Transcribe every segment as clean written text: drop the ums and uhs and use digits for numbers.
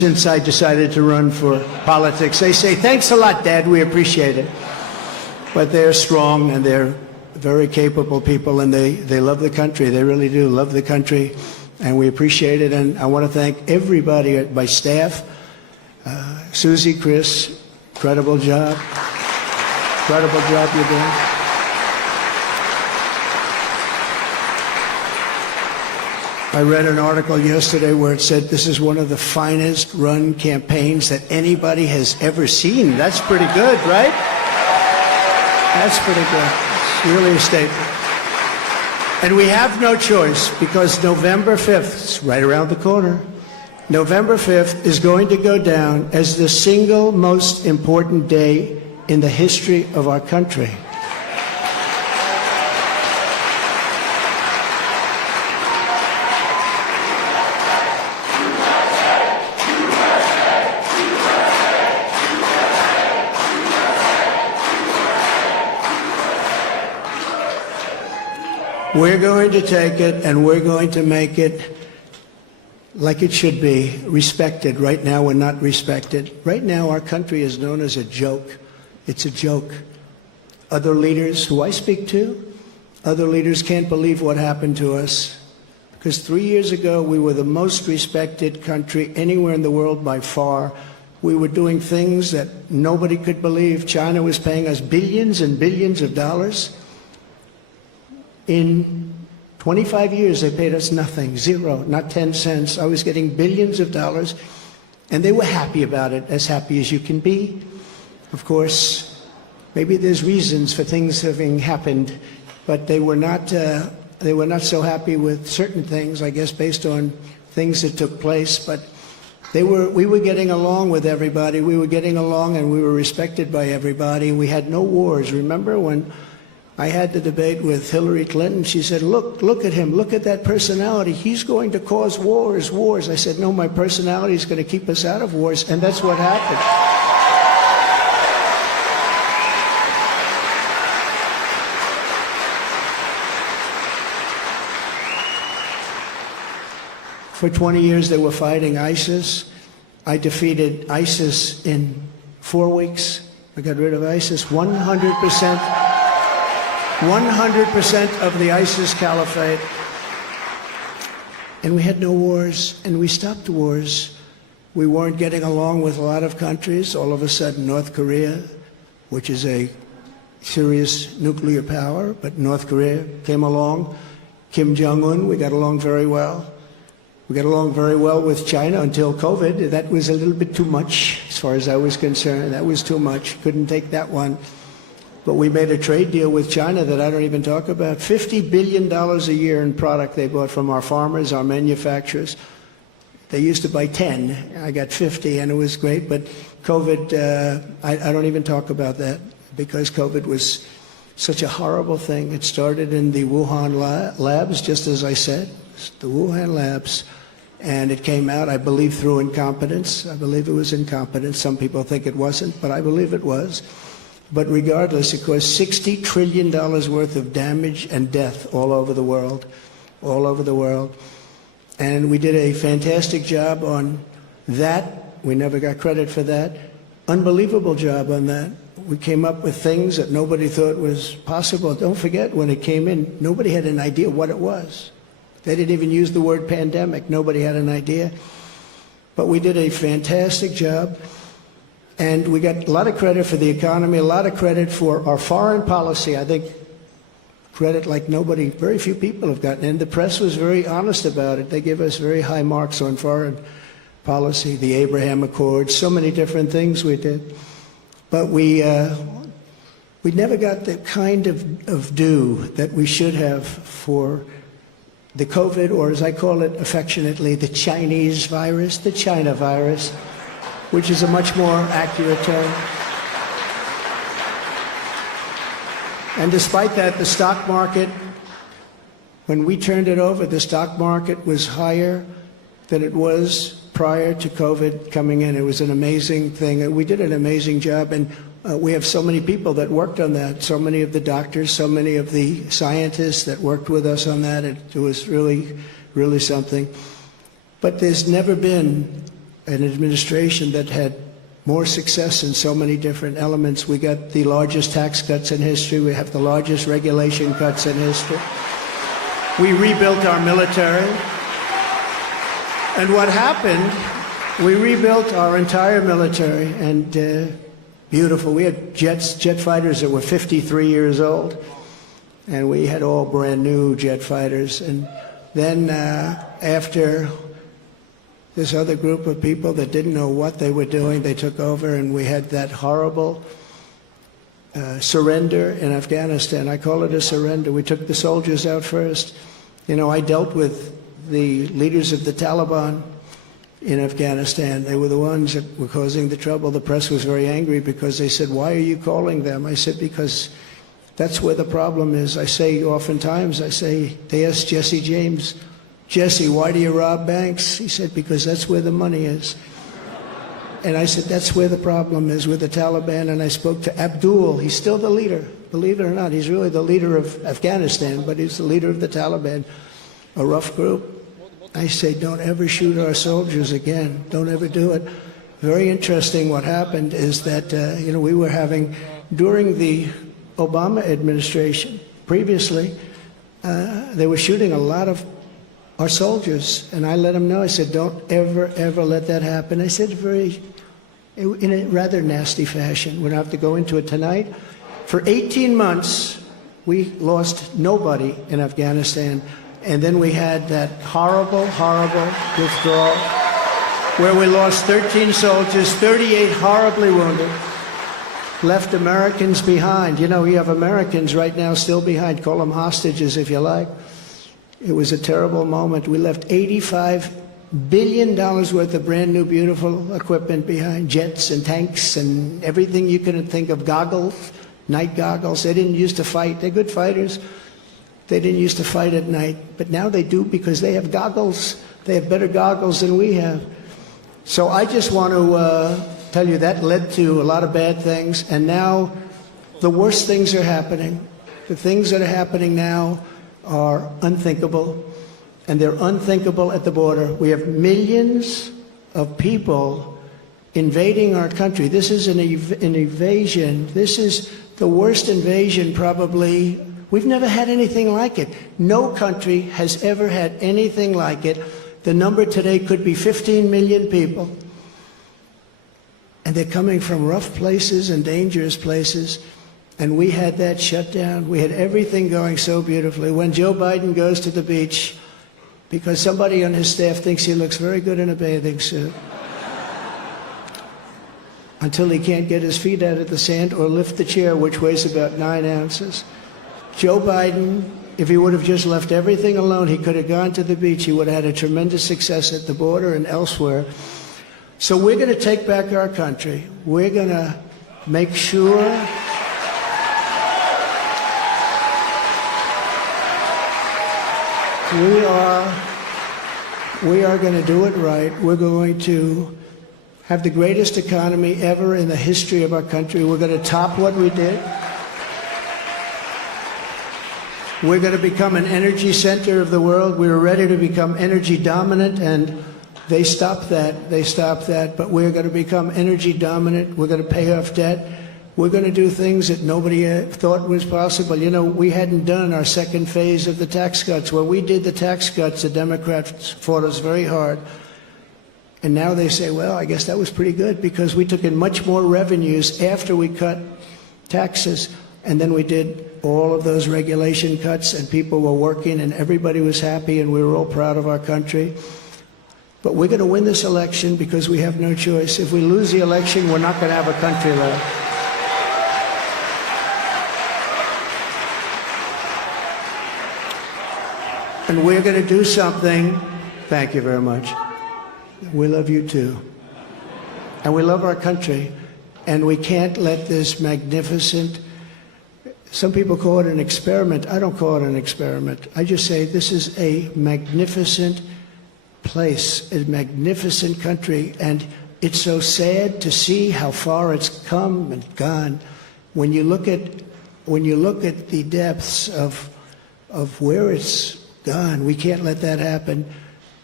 Since I decided to run for politics, they say, thanks a lot, Dad, we appreciate it. But they're strong and they're very capable people, and they love the country. They really do love the country, and we appreciate it. And I want to thank everybody at my staff. Susie, Chris, incredible job. Incredible job you're doing. I read an article yesterday where it said this is one of the finest run campaigns that anybody has ever seen. That's pretty good, right? That's pretty good. It's really a statement. And we have no choice, because November 5th, it's right around the corner, November 5th is going to go down as the single most important day in the history of our country. We're going to take it and we're going to make it like it should be, respected. Right now we're not respected. Right now our country is known as a joke. It's a joke. Other leaders who I speak to, other leaders can't believe what happened to us. Because 3 years ago we were the most respected country anywhere in the world by far. We were doing things that nobody could believe. China was paying us billions and billions of dollars. In 25 years, they paid us nothing, zero, not 10 cents. I was getting billions of dollars, and they were happy about it, as happy as you can be. Of course, maybe there's reasons for things having happened, but they were not so happy with certain things, I guess, based on things that took place. But we were getting along with everybody. We were getting along, and we were respected by everybody. We had no wars. Remember when I had the debate with Hillary Clinton? She said, look at him, look at that personality. He's going to cause wars. I said, no, my personality is going to keep us out of wars, and that's what happened. For 20 years they were fighting ISIS. I defeated ISIS in 4 weeks. I got rid of ISIS 100%. 100% of the ISIS caliphate. And we had no wars, and we stopped wars. We weren't getting along with a lot of countries. All of a sudden, North Korea, which is a serious nuclear power, but North Korea came along. Kim Jong-un, we got along very well. We got along very well with China until COVID. That was a little bit too much, as far as I was concerned. That was too much. Couldn't take that one. But we made a trade deal with China that I don't even talk about. $50 billion a year in product they bought from our farmers, our manufacturers. They used to buy 10. I got 50, and it was great. But COVID, I don't even talk about that, because COVID was such a horrible thing. It started in the Wuhan labs, just as I said, the Wuhan labs. And it came out, I believe, through incompetence. I believe it was incompetence. Some people think it wasn't, but I believe it was. But regardless, it caused $60 trillion worth of damage and death all over the world, all over the world. And we did a fantastic job on that. We never got credit for that. Unbelievable job on that. We came up with things that nobody thought was possible. Don't forget, when it came in, nobody had an idea what it was. They didn't even use the word pandemic. Nobody had an idea. But we did a fantastic job. And we got a lot of credit for the economy, a lot of credit for our foreign policy. I think credit like nobody, very few people have gotten. And the press was very honest about it. They give us very high marks on foreign policy, the Abraham Accords, so many different things we did. But we never got the kind of due that we should have for the COVID, or as I call it affectionately, the Chinese virus, the China virus, which is a much more accurate term. And despite that, the stock market, when we turned it over, the stock market was higher than it was prior to COVID coming in. It was an amazing thing. We did an amazing job, and we have so many people that worked on that, so many of the doctors, so many of the scientists that worked with us on that. It was really, really something. But there's never been an administration that had more success in so many different elements. We got the largest tax cuts in history. We have the largest regulation cuts in history. We rebuilt our military. And what happened, we rebuilt our entire military, and beautiful. We had jet fighters that were 53 years old, and we had all brand new jet fighters. And then after this other group of people that didn't know what they were doing, they took over, and we had that horrible surrender in Afghanistan. I call it a surrender. We took the soldiers out first. You know, I dealt with the leaders of the Taliban in Afghanistan. They were the ones that were causing the trouble. The press was very angry because they said, "Why are you calling them?" I said, "Because that's where the problem is." I say oftentimes, they asked Jesse James, "Jesse, why do you rob banks?" He said, "Because that's where the money is." And I said, that's where the problem is with the Taliban. And I spoke to Abdul. He's still the leader. Believe it or not, he's really the leader of Afghanistan, but he's the leader of the Taliban, a rough group. I say, don't ever shoot our soldiers again. Don't ever do it. Very interesting what happened is that, we were having, during the Obama administration, previously, they were shooting a lot of our soldiers, and I let them know. I said, don't ever, ever let that happen. I said in a rather nasty fashion. We don't have to go into it tonight. For 18 months, we lost nobody in Afghanistan, and then we had that horrible, horrible withdrawal where we lost 13 soldiers, 38 horribly wounded, left Americans behind. You know, we have Americans right now still behind. Call them hostages if you like. It was a terrible moment. We left $85 billion worth of brand new, beautiful equipment behind, jets and tanks and everything you can think of, goggles, night goggles. They didn't used to fight. They're good fighters. They didn't used to fight at night, but now they do because they have goggles. They have better goggles than we have. So I just want to tell you that led to a lot of bad things, and now the worst things are happening. The things that are happening now are unthinkable, and they're unthinkable at the border. We have millions of people invading our country. This is an invasion. This is the worst invasion probably. We've never had anything like it. No country has ever had anything like it. The number today could be 15 million people, and they're coming from rough places and dangerous places. And we had that shut down. We had everything going so beautifully. When Joe Biden goes to the beach, because somebody on his staff thinks he looks very good in a bathing suit, until he can't get his feet out of the sand or lift the chair, which weighs about 9 ounces. Joe Biden, if he would have just left everything alone, he could have gone to the beach. He would have had a tremendous success at the border and elsewhere. So we're going to take back our country. We're going to make sure we are going to do it right. We're going to have the greatest economy ever in the history of our country. We're going to top what we did. We're going to become an energy center of the world. We were ready to become energy dominant, and they stopped that. They stopped that. But we're going to become energy dominant. We're going to pay off debt. We're going to do things that nobody thought was possible. You know, we hadn't done our second phase of the tax cuts. When we did the tax cuts, the Democrats fought us very hard. And now they say, well, I guess that was pretty good because we took in much more revenues after we cut taxes. And then we did all of those regulation cuts, and people were working, and everybody was happy, and we were all proud of our country. But we're going to win this election because we have no choice. If we lose the election, we're not going to have a country left. And we're going to do something. Thank you very much. We love you too. And we love our country. And we can't let this magnificent, some people call it an experiment. I don't call it an experiment. I just say this is a magnificent place, a magnificent country. And it's so sad to see how far it's come and gone. When you look at the depths of where it's gone, we can't let that happen.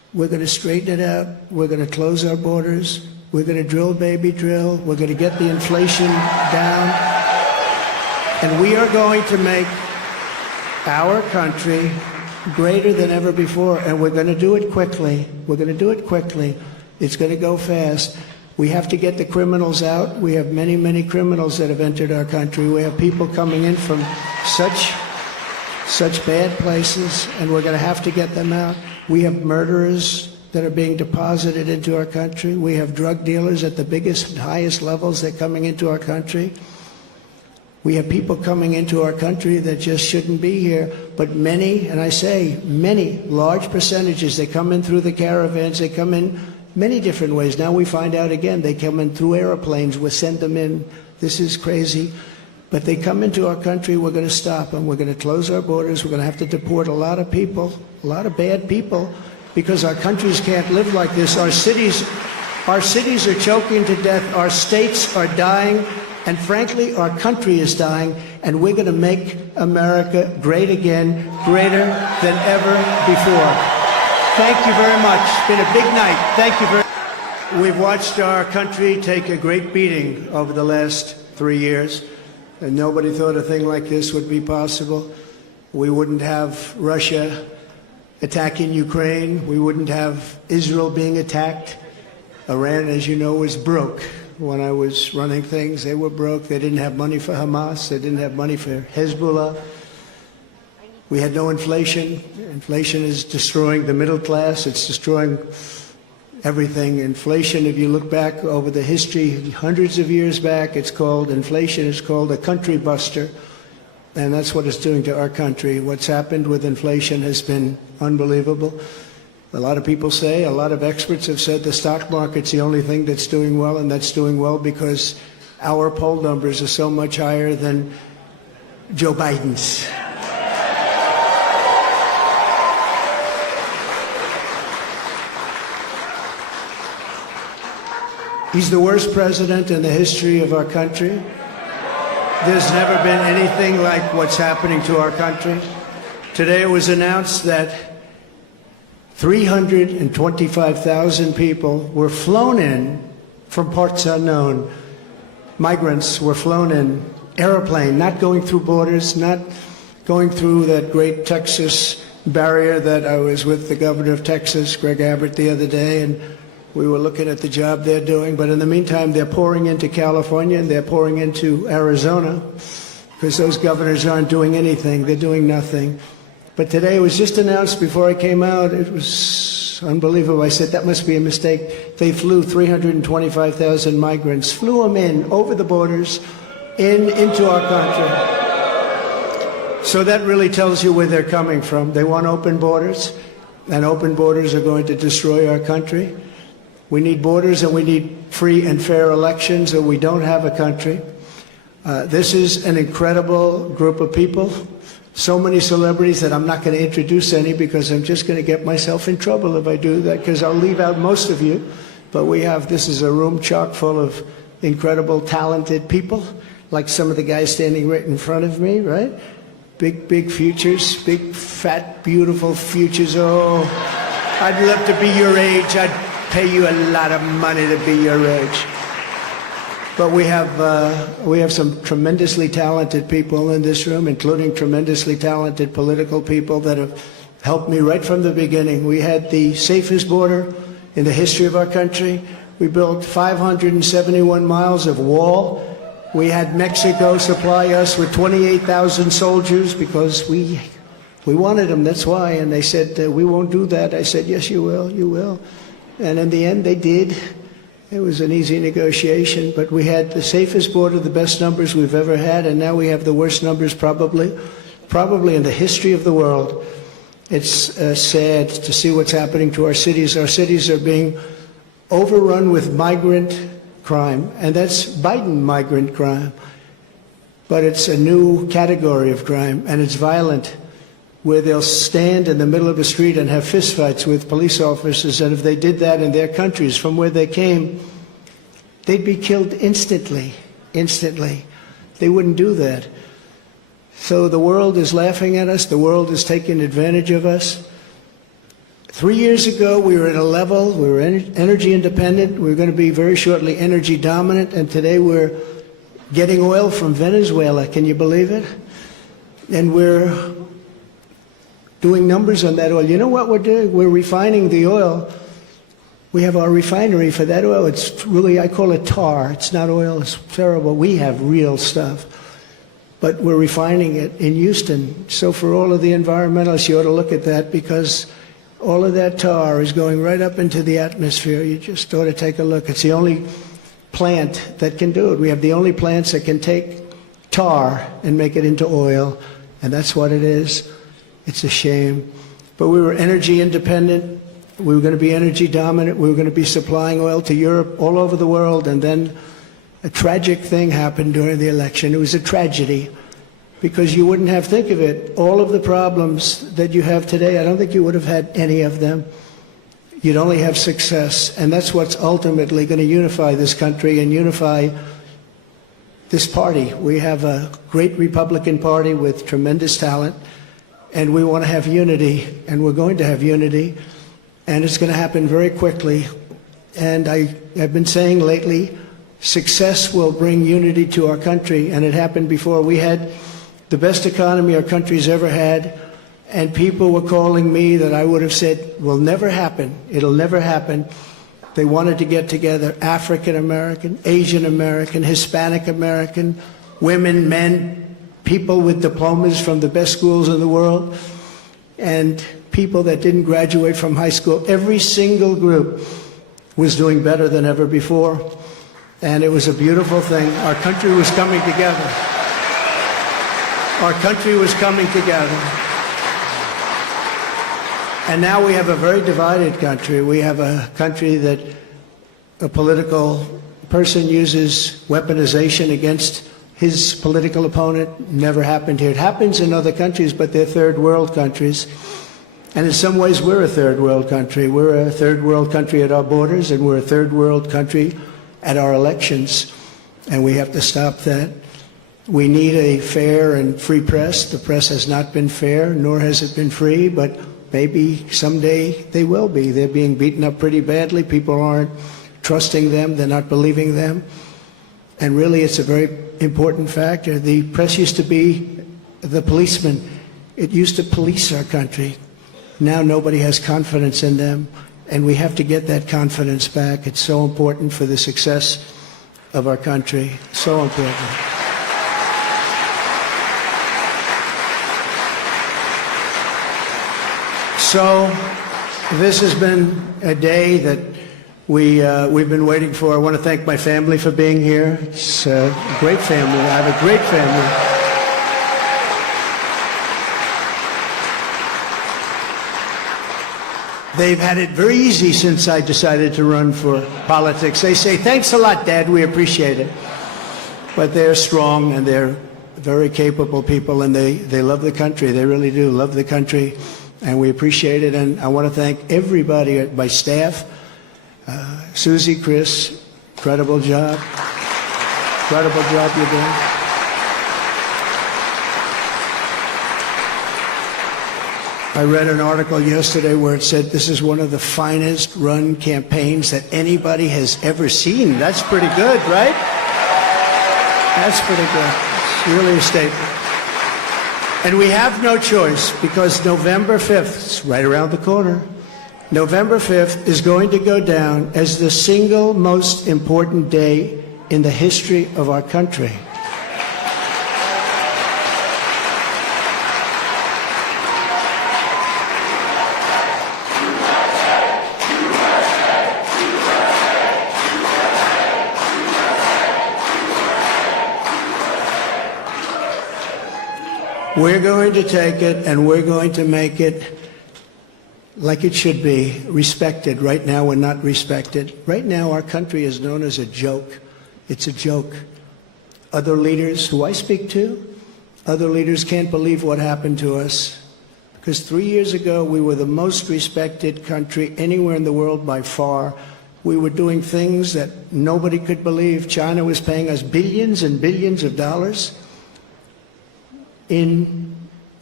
We're going to straighten it out. We're going to close our borders. We're going to drill, baby, drill. We're going to get the inflation down. And we are going to make our country greater than ever before. And we're going to do it quickly. We're going to do it quickly. It's going to go fast. We have to get the criminals out. We have many, many criminals that have entered our country. We have people coming in from such bad places, and we're going to have to get them out. We have murderers that are being deposited into our country. We have drug dealers at the biggest and highest levels that are coming into our country. We have people coming into our country that just shouldn't be here. But many, and I say many, large percentages, they come in through the caravans. They come in many different ways. Now we find out again, they come in through airplanes. We send them in. This is crazy. But they come into our country, we're going to stop them. We're going to close our borders. We're going to have to deport a lot of people, a lot of bad people, because our countries can't live like this. Our cities are choking to death. Our states are dying. And frankly, our country is dying. And we're going to make America great again, greater than ever before. Thank you very much. It's been a big night. Thank you very much. We've watched our country take a great beating over the last 3 years. And nobody thought a thing like this would be possible. We wouldn't have Russia attacking Ukraine. We wouldn't have Israel being attacked. Iran, as you know, was broke. When I was running things, they were broke. They didn't have money for Hamas. They didn't have money for Hezbollah. We had no inflation. Inflation is destroying the middle class. It's destroying everything. Inflation, if you look back over the history, hundreds of years back, inflation is called a country buster. And that's what it's doing to our country. What's happened with inflation has been unbelievable. A lot of people say, a lot of experts have said the stock market's the only thing that's doing well, and that's doing well because our poll numbers are so much higher than Joe Biden's. He's the worst president in the history of our country. There's never been anything like what's happening to our country. Today it was announced that 325,000 people were flown in from parts unknown. Migrants were flown in, airplane, not going through borders, not going through that great Texas barrier that I was with the governor of Texas, Greg Abbott, the other day, and we were looking at the job they're doing. But in the meantime, they're pouring into California and they're pouring into Arizona because those governors aren't doing anything. They're doing nothing. But today it was just announced before I came out. It was unbelievable. I said, that must be a mistake. They flew 325,000 migrants, flew them in over the borders into our country. So that really tells you where they're coming from. They want open borders, and open borders are going to destroy our country. We need borders and we need free and fair elections, or we don't have a country. This is an incredible group of people. So many celebrities that I'm not going to introduce any because I'm just going to get myself in trouble if I do that, because I'll leave out most of you. But this is a room chock full of incredible, talented people, like some of the guys standing right in front of me, right? Big, big futures, big, fat, beautiful futures. Oh, I'd love to be your age. I'd pay you a lot of money to be your age. But we have some tremendously talented people in this room, including tremendously talented political people that have helped me right from the beginning. We had the safest border in the history of our country. We built 571 miles of wall. We had Mexico supply us with 28,000 soldiers because we wanted them, that's why. And they said, we won't do that. I said, yes, you will, you will. And in the end, they did. It was an easy negotiation, but we had the safest border, the best numbers we've ever had, and now we have the worst numbers probably in the history of the world. It's sad to see what's happening to our cities. Our cities are being overrun with migrant crime, and that's Biden migrant crime. But it's a new category of crime, and it's violent, where they'll stand in the middle of the street and have fistfights with police officers, and if they did that in their countries from where they came, they'd be killed instantly. They wouldn't do that. So the world is laughing at us. The world is taking advantage of us. 3 years ago, we were at a level, we were energy independent, we were going to be very shortly energy dominant, and today we're getting oil from Venezuela. Can you believe it? And we're doing numbers on that oil. You know what we're doing? We're refining the oil. We have our refinery for that oil. It's really, I call it tar. It's not oil. It's terrible. We have real stuff. But we're refining it in Houston. So for all of the environmentalists, you ought to look at that, because all of that tar is going right up into the atmosphere. You just ought to take a look. It's the only plant that can do it. We have the only plants that can take tar and make it into oil, and that's what it is. It's a shame. But we were energy independent. We were going to be energy dominant. We were going to be supplying oil to Europe, all over the world, and then a tragic thing happened during the election. It was a tragedy, because you wouldn't have, think of it, all of the problems that you have today, I don't think you would have had any of them. You'd only have success, and that's what's ultimately going to unify this country and unify this party. We have a great Republican Party with tremendous talent, and we want to have unity, and we're going to have unity, and it's going to happen very quickly. And I have been saying lately, success will bring unity to our country, and it happened before. We had the best economy our country's ever had, and people were calling me that I would have said will never happen. It'll never happen. They wanted to get together, African American, Asian American, Hispanic American, women, men, people with diplomas from the best schools in the world, and people that didn't graduate from high school. Every single group was doing better than ever before, and it was a beautiful thing. Our country was coming together. Our country was coming together. And now we have a very divided country. We have a country that a political person uses weaponization against his political opponent. Never happened here. It happens in other countries, but they're third world countries. And in some ways, we're a third world country. We're a third world country at our borders, and we're a third world country at our elections. And we have to stop that. We need a fair and free press. The press has not been fair, nor has it been free, but maybe someday they will be. They're being beaten up pretty badly. People aren't trusting them. They're not believing them. And really, it's a very important factor. The press used to be the policeman. It used to police our country. Now nobody has confidence in them, and we have to get that confidence back. It's so important for the success of our country. So important. So this has been a day that we've been waiting for. I want to thank my family for being here. It's a great family. I have a great family. They've had it very easy since I decided to run for politics. They say, thanks a lot, Dad, we appreciate it. But they're strong, and they're very capable people, and they love the country. They really do love the country, and we appreciate it. And I want to thank everybody, my staff, Susie, Chris, incredible job. Incredible job you're doing. I read an article yesterday where it said this is one of the finest run campaigns that anybody has ever seen. That's pretty good, right? That's pretty good. It's really a statement. And we have no choice, because November 5th, it's right around the corner, November 5th is going to go down as the single most important day in the history of our country. We're going to take it, and we're going to make it like it should be, respected. Right now, we're not respected. Right now, our country is known as a joke. It's a joke. Other leaders who I speak to, other leaders can't believe what happened to us. Because 3 years ago, we were the most respected country anywhere in the world by far. We were doing things that nobody could believe. China was paying us billions and billions of dollars. In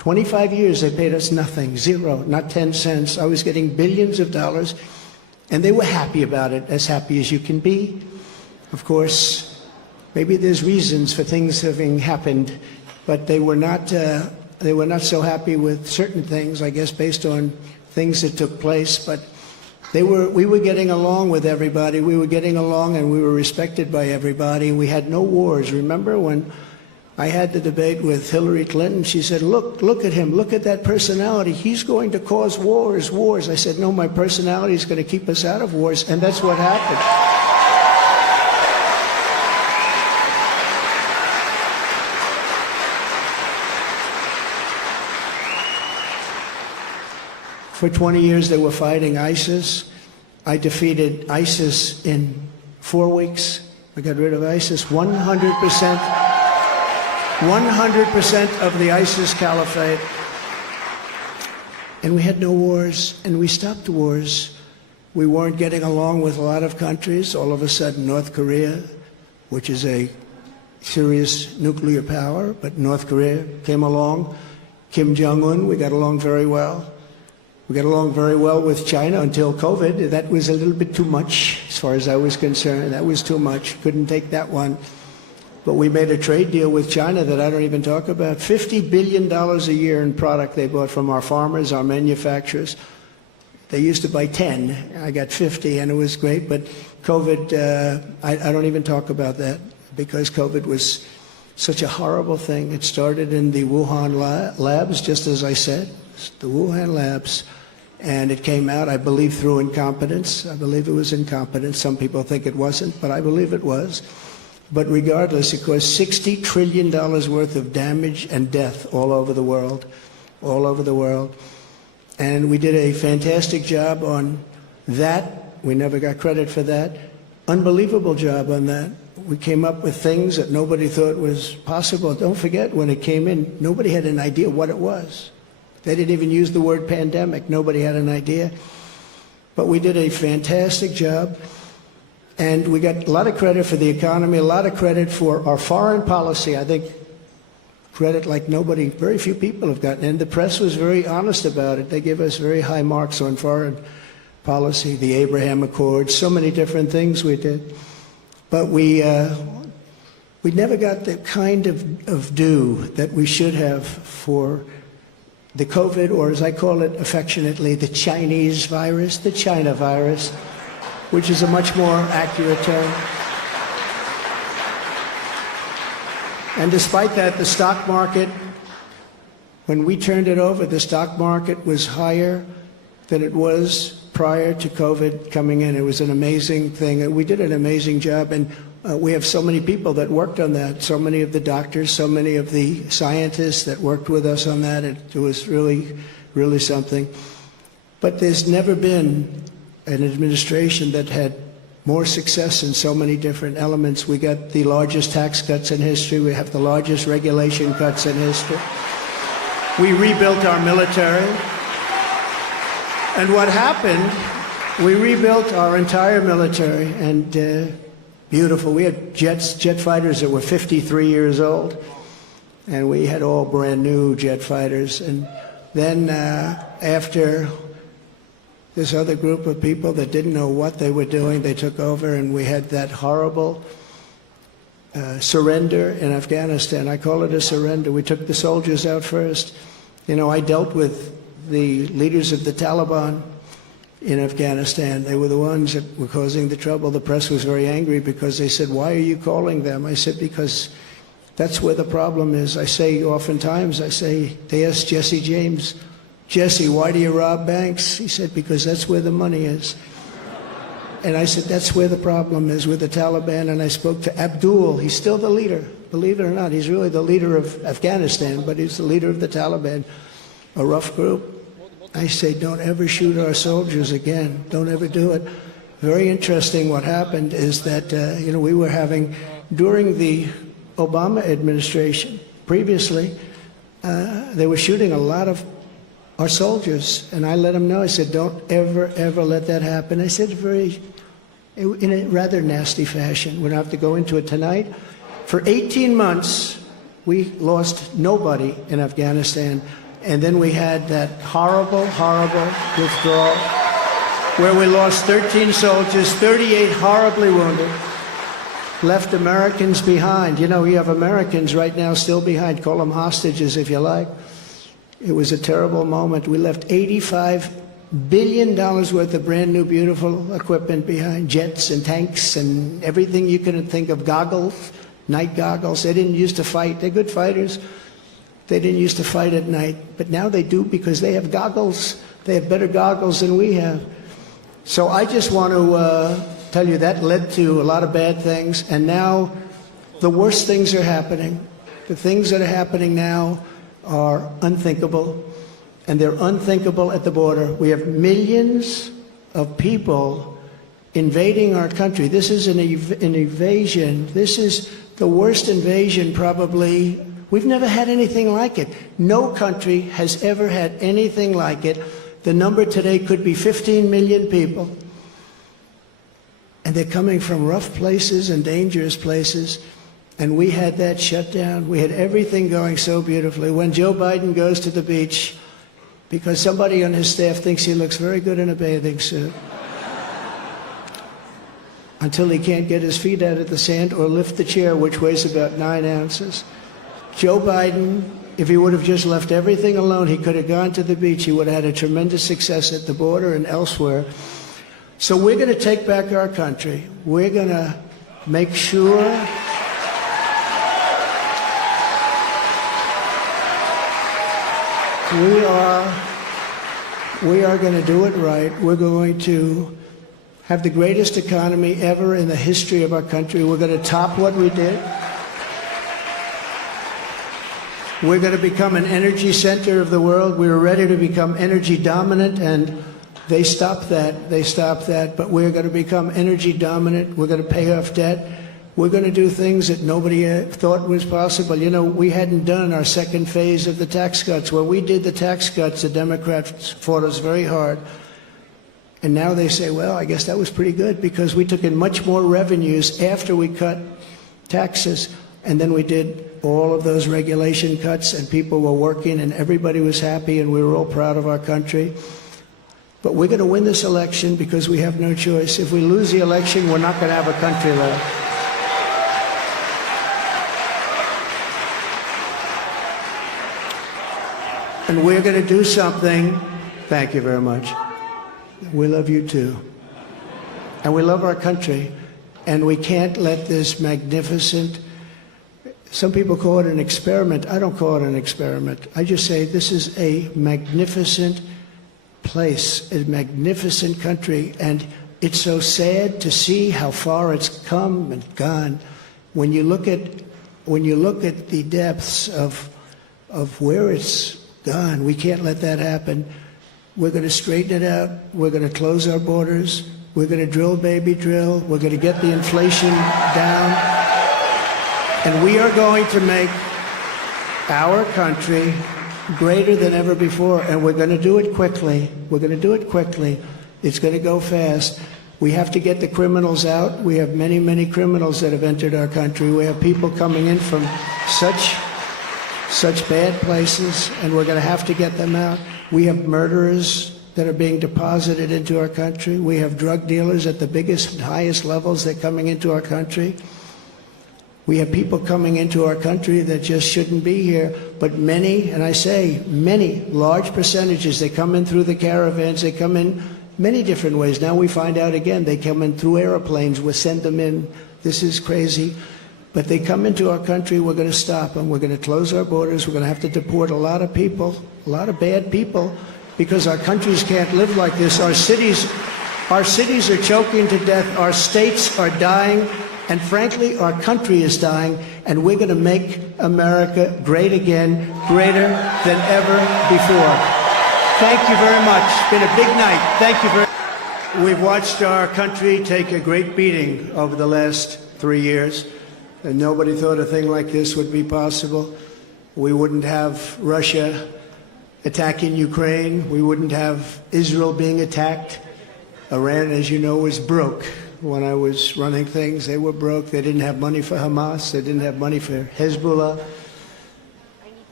25 years they paid us nothing, zero, not 10 cents. I was getting billions of dollars, and they were happy about it, as happy as you can be. Of course, maybe there's reasons for things having happened, but they were not so happy with certain things, I guess, based on things that took place. But we were getting along with everybody. We were getting along, and we were respected by everybody. We had no wars. Remember when I had the debate with Hillary Clinton? She said, look at him, look at that personality. He's going to cause wars. I said, no, my personality is going to keep us out of wars, and that's what happened. For 20 years they were fighting ISIS. I defeated ISIS in 4 weeks. I got rid of ISIS 100%. 100% of the ISIS caliphate. And we had no wars, and we stopped wars. We weren't getting along with a lot of countries. All of a sudden, North Korea, which is a serious nuclear power, but North Korea came along. Kim Jong-un, we got along very well. We got along very well with China until COVID. That was a little bit too much, as far as I was concerned. That was too much. Couldn't take that one. But we made a trade deal with China that I don't even talk about. $50 billion a year in product they bought from our farmers, our manufacturers. They used to buy 10. I got 50, and it was great. But COVID, I don't even talk about that, because COVID was such a horrible thing. It started in the Wuhan labs, just as I said, the Wuhan labs. And it came out, I believe, through incompetence. I believe it was incompetence. Some people think it wasn't, but I believe it was. But regardless, it caused $60 trillion worth of damage and death all over the world, all over the world. And we did a fantastic job on that. We never got credit for that. Unbelievable job on that. We came up with things that nobody thought was possible. Don't forget, when it came in, nobody had an idea what it was. They didn't even use the word pandemic. Nobody had an idea. But we did a fantastic job. And we got a lot of credit for the economy, a lot of credit for our foreign policy. I think credit like nobody, very few people have gotten. And the press was very honest about it. They give us very high marks on foreign policy, the Abraham Accords, so many different things we did. But we never got the kind of due that we should have for the COVID, or as I call it affectionately, the Chinese virus, the China virus, which is a much more accurate term. And despite that, the stock market, when we turned it over, the stock market was higher than it was prior to COVID coming in. It was an amazing thing. We did an amazing job, and we have so many people that worked on that, so many of the doctors, so many of the scientists that worked with us on that. It was really, really something. But there's never been an administration that had more success in so many different elements. We got the largest tax cuts in history. We have the largest regulation cuts in history. We rebuilt our military. And what happened, we rebuilt our entire military, and beautiful. We had jet fighters that were 53 years old, and we had all brand new jet fighters. And then after this other group of people that didn't know what they were doing, they took over, and we had that horrible surrender in Afghanistan. I call it a surrender. We took the soldiers out first. You know, I dealt with the leaders of the Taliban in Afghanistan. They were the ones that were causing the trouble. The press was very angry because they said, "Why are you calling them?" I said, "Because that's where the problem is." I say oftentimes, they asked Jesse James, "Jesse, why do you rob banks?" He said, "Because that's where the money is." And I said, that's where the problem is, with the Taliban. And I spoke to Abdul. He's still the leader, believe it or not. He's really the leader of Afghanistan, but he's the leader of the Taliban, a rough group. I say, don't ever shoot our soldiers again. Don't ever do it. Very interesting. What happened is that, we were having, during the Obama administration, previously, they were shooting a lot of our soldiers. And I let them know. I said, don't ever, ever let that happen. I said in a rather nasty fashion. We don't have to go into it tonight. For 18 months, we lost nobody in Afghanistan. And then we had that horrible, horrible withdrawal where we lost 13 soldiers, 38 horribly wounded, left Americans behind. You know, you have Americans right now still behind. Call them hostages if you like. It was a terrible moment. We left $85 billion worth of brand new, beautiful equipment behind, jets and tanks and everything you can think of, goggles, night goggles. They didn't used to fight. They're good fighters. They didn't used to fight at night, but now they do because they have goggles. They have better goggles than we have. So I just want to tell you that led to a lot of bad things, and now the worst things are happening. The things that are happening now are unthinkable, and they're unthinkable at the border. We have millions of people invading our country. This is an invasion. This is the worst invasion probably. We've never had anything like it. No country has ever had anything like it. The number today could be 15 million people. And they're coming from rough places and dangerous places. And we had that shut down. We had everything going so beautifully. When Joe Biden goes to the beach, because somebody on his staff thinks he looks very good in a bathing suit, until he can't get his feet out of the sand or lift the chair, which weighs about 9 ounces. Joe Biden, if he would have just left everything alone, he could have gone to the beach. He would have had a tremendous success at the border and elsewhere. So we're going to take back our country. We're going to make sure we are going to do it right. We're going to have the greatest economy ever in the history of our country. We're going to top what we did. We're going to become an energy center of the world. We were ready to become energy dominant, and they stopped that. They stopped that. But we're going to become energy dominant. We're going to pay off debt. We're going to do things that nobody thought was possible. You know, we hadn't done our second phase of the tax cuts. When we did the tax cuts, the Democrats fought us very hard. And now they say, well, I guess that was pretty good because we took in much more revenues after we cut taxes. And then we did all of those regulation cuts, and people were working, and everybody was happy, and we were all proud of our country. But we're going to win this election because we have no choice. If we lose the election, we're not going to have a country left. And we're going to do something. Thank you very much. We love you too. And we love our country. And we can't let this magnificent, some people call it an experiment. I don't call it an experiment. I just say this is a magnificent place, a magnificent country. And it's so sad to see how far it's come and gone. When you look at the depths of where it's gone, we can't let that happen. We're going to straighten it out. We're going to close our borders. We're going to drill, baby, drill. We're going to get the inflation down. And we are going to make our country greater than ever before. And we're going to do it quickly. We're going to do it quickly. It's going to go fast. We have to get the criminals out. We have many, many criminals that have entered our country. We have people coming in from such bad places, and we're going to have to get them out. We have murderers that are being deposited into our country. We have drug dealers at the biggest and highest levels that are coming into our country. We have people coming into our country that just shouldn't be here, but many, and I say many, large percentages, they come in through the caravans, they come in many different ways. Now we find out again, they come in through airplanes, we send them in. This is crazy. But they come into our country, we're going to stop them. We're going to close our borders. We're going to have to deport a lot of people, a lot of bad people, because our countries can't live like this. Our cities are choking to death. Our states are dying. And frankly, our country is dying. And we're going to make America great again, greater than ever before. Thank you very much. It's been a big night. Thank you very much. We've watched our country take a great beating over the last 3 years. And nobody thought a thing like this would be possible. We wouldn't have Russia attacking Ukraine. We wouldn't have Israel being attacked. Iran, as you know, was broke. When I was running things, they were broke. They didn't have money for Hamas. They didn't have money for Hezbollah.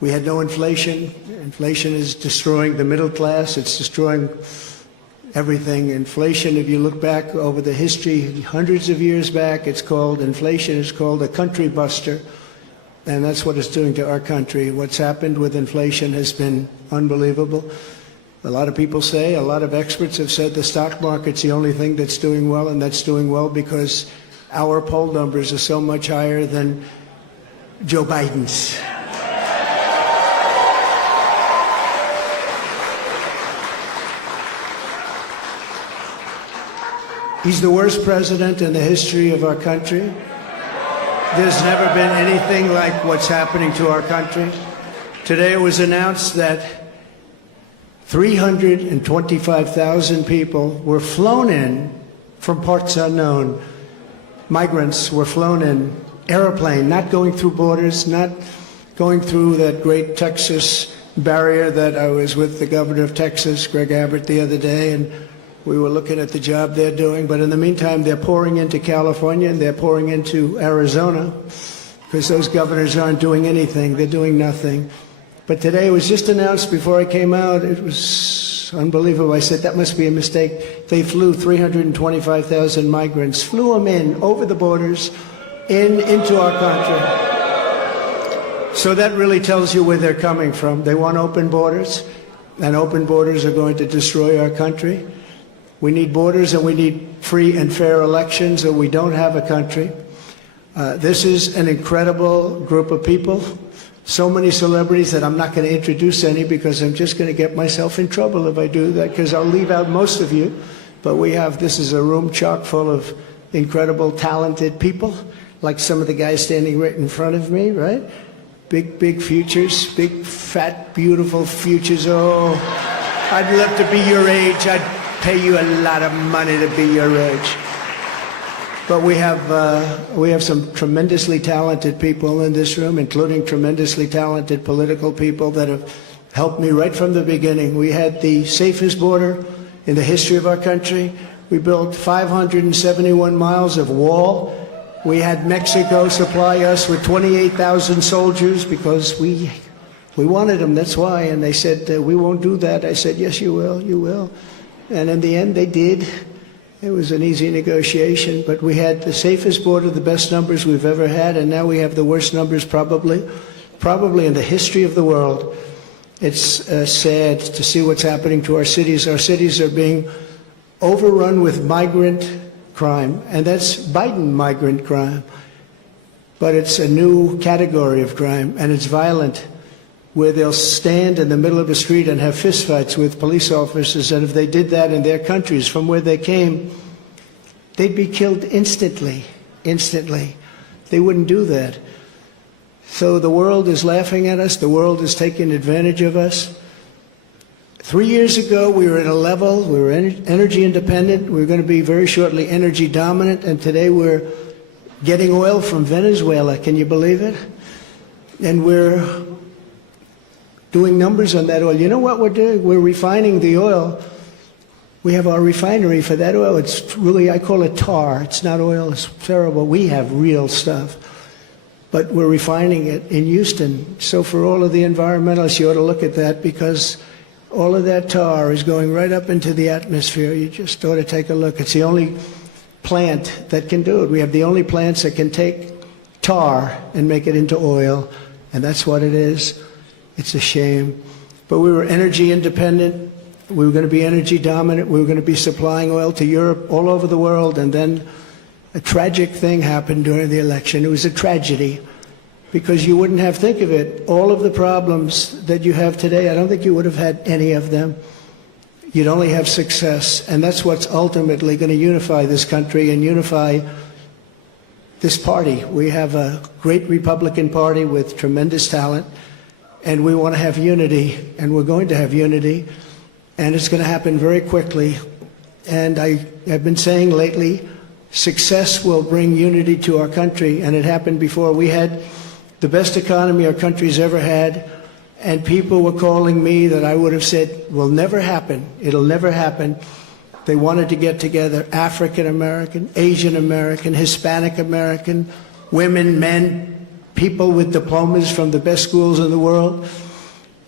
We had no inflation. Inflation is destroying the middle class. It's destroying everything. Inflation, if you look back over the history, hundreds of years back, inflation is called a country buster. And that's what it's doing to our country. What's happened with inflation has been unbelievable. A lot of people say, a lot of experts have said the stock market's the only thing that's doing well, and that's doing well because our poll numbers are so much higher than Joe Biden's. He's the worst president in the history of our country. There's never been anything like what's happening to our country. Today it was announced that 325,000 people were flown in from parts unknown. Migrants were flown in, airplane, not going through borders, not going through that great Texas barrier that I was with the governor of Texas, Greg Abbott, the other day, and we were looking at the job they're doing. But in the meantime, they're pouring into California and they're pouring into Arizona because those governors aren't doing anything. They're doing nothing. But today it was just announced before I came out. It was unbelievable. I said, that must be a mistake. They flew 325,000 migrants, flew them in over the borders into our country. So that really tells you where they're coming from. They want open borders, and open borders are going to destroy our country. We need borders and we need free and fair elections, or we don't have a country. This is an incredible group of people. So many celebrities that I'm not going to introduce any because I'm just going to get myself in trouble if I do that, because I'll leave out most of you. But this is a room chock full of incredible, talented people, like some of the guys standing right in front of me, right? Big futures, big, fat, beautiful futures. Oh, I'd love to be your age. I'd pay you a lot of money to be your age. But we have some tremendously talented people in this room, including tremendously talented political people that have helped me right from the beginning. We had the safest border in the history of our country. We built 571 miles of wall. We had Mexico supply us with 28,000 soldiers because we wanted them, that's why. And they said, we won't do that. I said, yes, you will, you will. And in the end, they did. It was an easy negotiation, but we had the safest border, the best numbers we've ever had, and now we have the worst numbers probably in the history of the world. It's sad to see what's happening to our cities. Our cities are being overrun with migrant crime, and that's Biden migrant crime. But it's a new category of crime, and it's violent, where they'll stand in the middle of a street and have fistfights with police officers, and if they did that in their countries from where they came, they'd be killed instantly. They wouldn't do that. So the world is laughing at us. The world is taking advantage of us. 3 years ago, we were at a level, we were energy independent. We were going to be very shortly energy dominant, and today we're getting oil from Venezuela. Can you believe it? And we're doing numbers on that oil. You know what we're doing? We're refining the oil. We have our refinery for that oil. It's really, I call it tar. It's not oil. It's terrible. We have real stuff. But we're refining it in Houston. So for all of the environmentalists, you ought to look at that, because all of that tar is going right up into the atmosphere. You just ought to take a look. It's the only plant that can do it. We have the only plants that can take tar and make it into oil, and that's what it is. It's a shame. But we were energy independent. We were going to be energy dominant. We were going to be supplying oil to Europe, all over the world. And then a tragic thing happened during the election. It was a tragedy, because you wouldn't have, think of it, all of the problems that you have today, I don't think you would have had any of them. You'd only have success. And that's what's ultimately going to unify this country and unify this party. We have a great Republican Party with tremendous talent. And we want to have unity, and we're going to have unity, and it's going to happen very quickly. And I have been saying lately, success will bring unity to our country, and it happened before. We had the best economy our country's ever had, and people were calling me that I would have said will never happen. It'll never happen. They wanted to get together, African American, Asian American, Hispanic American, women, men, people with diplomas from the best schools in the world.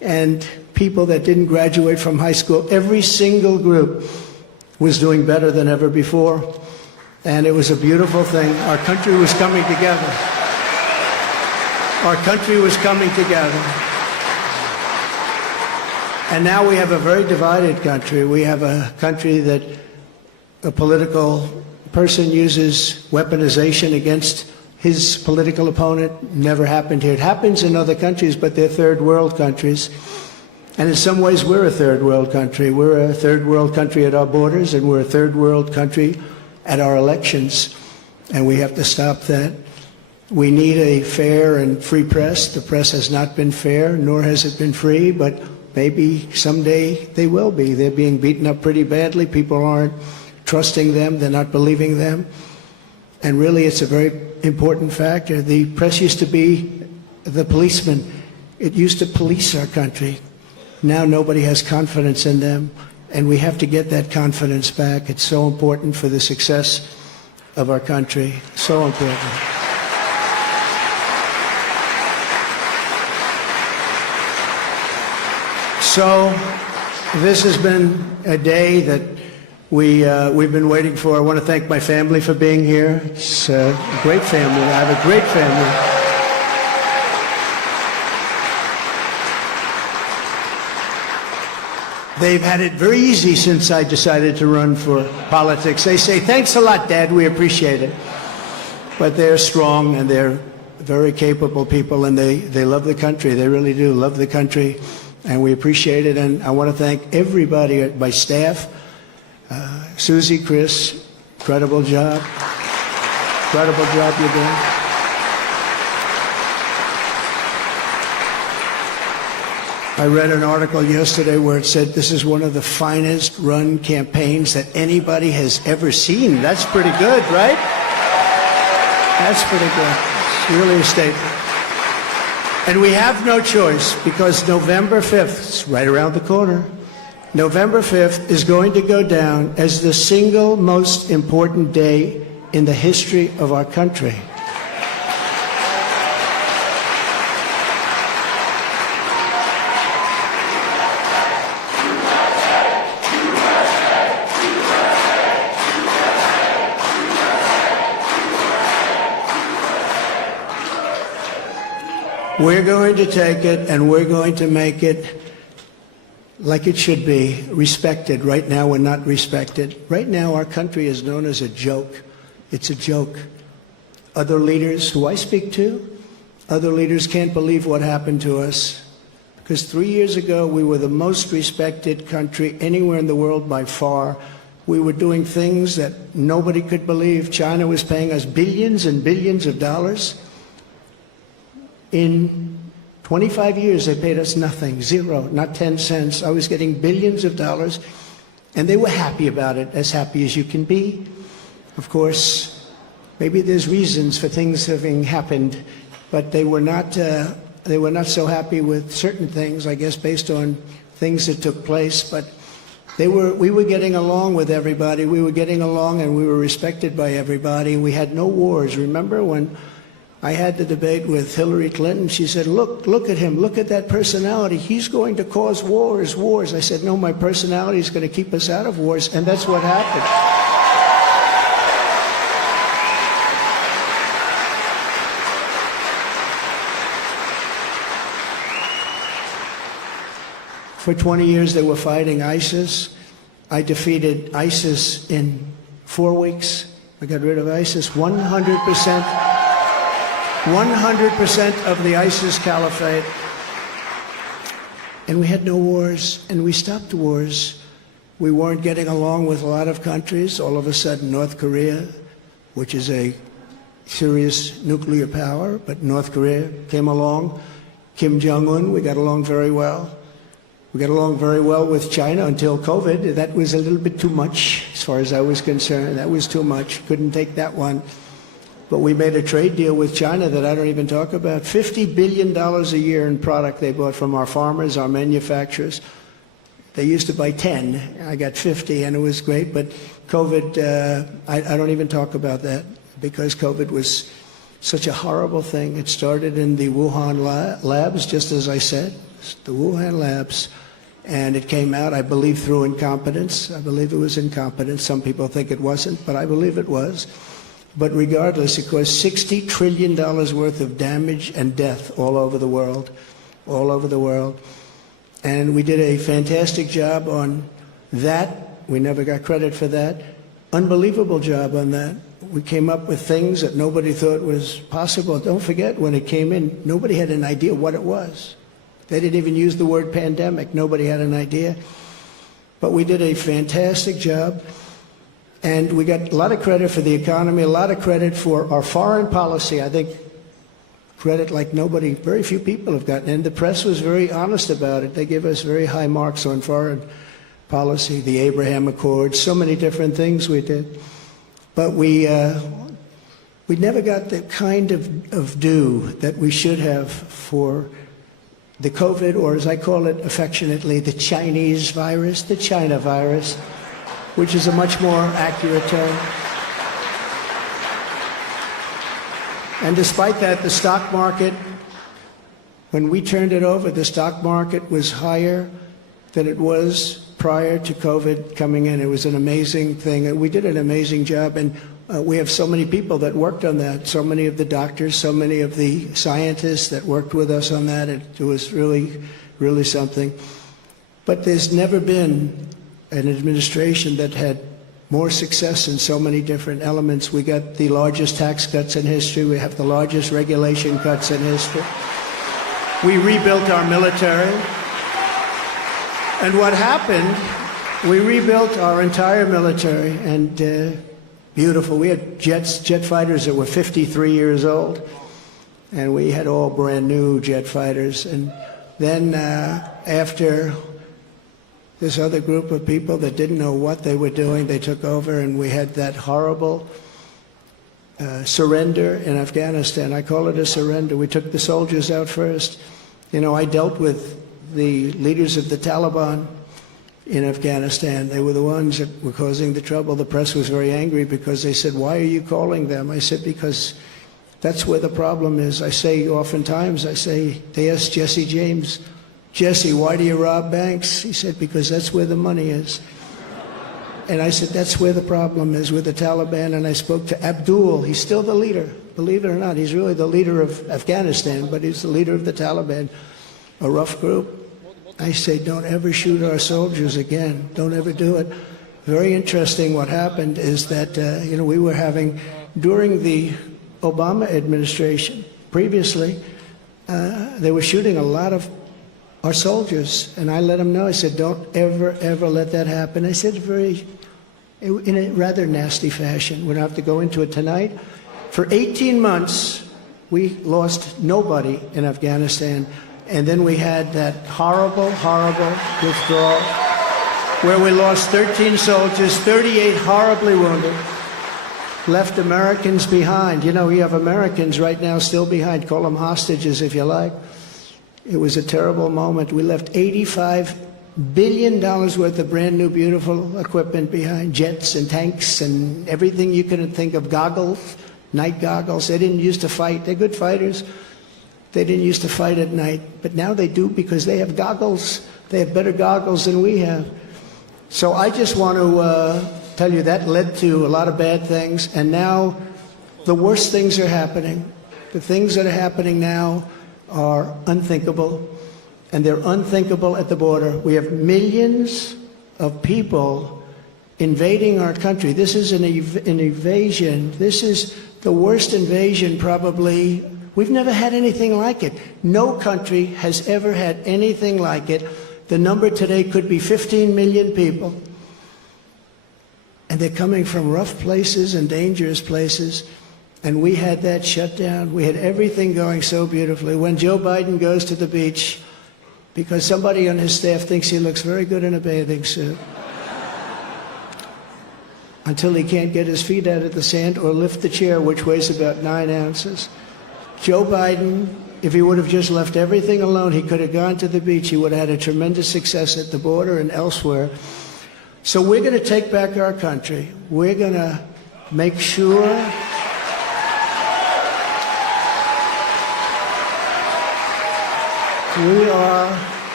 and people that didn't graduate from high school. Every single group was doing better than ever before, and it was a beautiful thing. Our country was coming together. Our country was coming together. And now we have a very divided country. We have a country that a political person uses weaponization against his political opponent. Never happened here. It happens in other countries, but they're third world countries. And in some ways, we're a third world country. We're a third world country at our borders, and we're a third world country at our elections. And we have to stop that. We need a fair and free press. The press has not been fair, nor has it been free, but maybe someday they will be. They're being beaten up pretty badly. People aren't trusting them. They're not believing them. And really, it's a very important factor. The press used to be the policeman. It used to police our country. Now nobody has confidence in them, and we have to get that confidence back. It's so important for the success of our country. So important. So this has been a day that we've been waiting for. I want to thank my family for being here. It's a great family. I have a great family. They've had it very easy since I decided to run for politics. They say, "Thanks a lot, Dad. We appreciate it." But they're strong, and they're very capable people, and they love the country. They really do love the country. And we appreciate it. And I want to thank everybody at my staff. Susie, Chris, incredible job. Incredible job you're doing. I read an article yesterday where it said this is one of the finest run campaigns that anybody has ever seen. That's pretty good, right? That's pretty good. It's really a statement. And we have no choice, because November 5th, it's right around the corner, November 5th is going to go down as the single most important day in the history of our country. We're going to take it, and we're going to make it like it should be, respected. Right now, we're not respected. Right now, our country is known as a joke. It's a joke. Other leaders who I speak to, other leaders can't believe what happened to us. Because 3 years ago, we were the most respected country anywhere in the world by far. We were doing things that nobody could believe. China was paying us billions and billions of dollars. In 25 years, they paid us nothing, zero, not 10 cents. I was getting billions of dollars, and they were happy about it, as happy as you can be. Of course, maybe there's reasons for things having happened, but they were not so happy with certain things, I guess, based on things that took place. But we were getting along with everybody. We were getting along, and we were respected by everybody. We had no wars. Remember when I had the debate with Hillary Clinton? She said, look at him, look at that personality. He's going to cause wars. I said, no, my personality is going to keep us out of wars, and that's what happened. For 20 years, they were fighting ISIS. I defeated ISIS in 4 weeks. I got rid of ISIS 100%. 100% of the ISIS caliphate. And we had no wars, and we stopped wars. We weren't getting along with a lot of countries. All of a sudden, North Korea, which is a serious nuclear power, but North Korea came along. Kim Jong-un, we got along very well. We got along very well with China until COVID. That was a little bit too much, as far as I was concerned. That was too much. Couldn't take that one. But we made a trade deal with China that I don't even talk about. $50 billion a year in product they bought from our farmers, our manufacturers. They used to buy 10. I got 50, and it was great. But COVID, I don't even talk about that, because COVID was such a horrible thing. It started in the Wuhan labs, just as I said. the Wuhan labs, and it came out, I believe, through incompetence. I believe it was incompetence. Some people think it wasn't, but I believe it was. But regardless, it caused $60 trillion worth of damage and death all over the world, all over the world. And we did a fantastic job on that. We never got credit for that. Unbelievable job on that. We came up with things that nobody thought was possible. Don't forget, when it came in, nobody had an idea what it was. They didn't even use the word pandemic. Nobody had an idea. But we did a fantastic job. And we got a lot of credit for the economy, a lot of credit for our foreign policy. I think credit like nobody, very few people have gotten. And the press was very honest about it. They give us very high marks on foreign policy, the Abraham Accords, so many different things we did. But we never got the kind of due that we should have for the COVID, or as I call it affectionately, the Chinese virus, the China virus, which is a much more accurate term. And despite that, the stock market, when we turned it over, the stock market was higher than it was prior to COVID coming in. It was an amazing thing. And we did an amazing job. And we have so many people that worked on that, so many of the doctors, so many of the scientists that worked with us on that. It was really, really something. But there's never been an administration that had more success in so many different elements. We got the largest tax cuts in history. We have the largest regulation cuts in history. We rebuilt our military. And what happened, we rebuilt our entire military, and beautiful. We had jet fighters that were 53 years old, and we had all brand new jet fighters. And then after this other group of people that didn't know what they were doing, they took over, and we had that horrible surrender in Afghanistan. I call it a surrender. We took the soldiers out first. You know, I dealt with the leaders of the Taliban in Afghanistan. They were the ones that were causing the trouble. The press was very angry because they said, "Why are you calling them?" I said, "Because that's where the problem is." I say oftentimes, they asked Jesse James, "Jesse, why do you rob banks?" He said, "Because that's where the money is." And I said, that's where the problem is, with the Taliban. And I spoke to Abdul. He's still the leader. Believe it or not, he's really the leader of Afghanistan, but he's the leader of the Taliban, a rough group. I say, don't ever shoot our soldiers again. Don't ever do it. Very interesting. What happened is that, we were having, during the Obama administration, previously, they were shooting a lot of our soldiers. And I let them know. I said, don't ever, ever let that happen. I said in a rather nasty fashion. We don't have to go into it tonight. For 18 months, we lost nobody in Afghanistan. And then we had that horrible, horrible withdrawal where we lost 13 soldiers, 38 horribly wounded, left Americans behind. You know, we have Americans right now still behind. Call them hostages if you like. It was a terrible moment. We left $85 billion worth of brand new, beautiful equipment behind, jets and tanks and everything you could think of, goggles, night goggles. They didn't used to fight. They're good fighters. They didn't used to fight at night, but now they do because they have goggles. They have better goggles than we have. So I just want to tell you that led to a lot of bad things, and now the worst things are happening. The things that are happening now are unthinkable, and they're unthinkable at the border. We have millions of people invading our country. This is an invasion. This is the worst invasion probably. We've never had anything like it. No country has ever had anything like it. The number today could be 15 million people. And they're coming from rough places and dangerous places. And we had that shut down. We had everything going so beautifully. When Joe Biden goes to the beach, because somebody on his staff thinks he looks very good in a bathing suit, until he can't get his feet out of the sand or lift the chair, which weighs about 9 ounces. Joe Biden, if he would have just left everything alone, he could have gone to the beach. He would have had a tremendous success at the border and elsewhere. So we're going to take back our country. We're going to make sure we are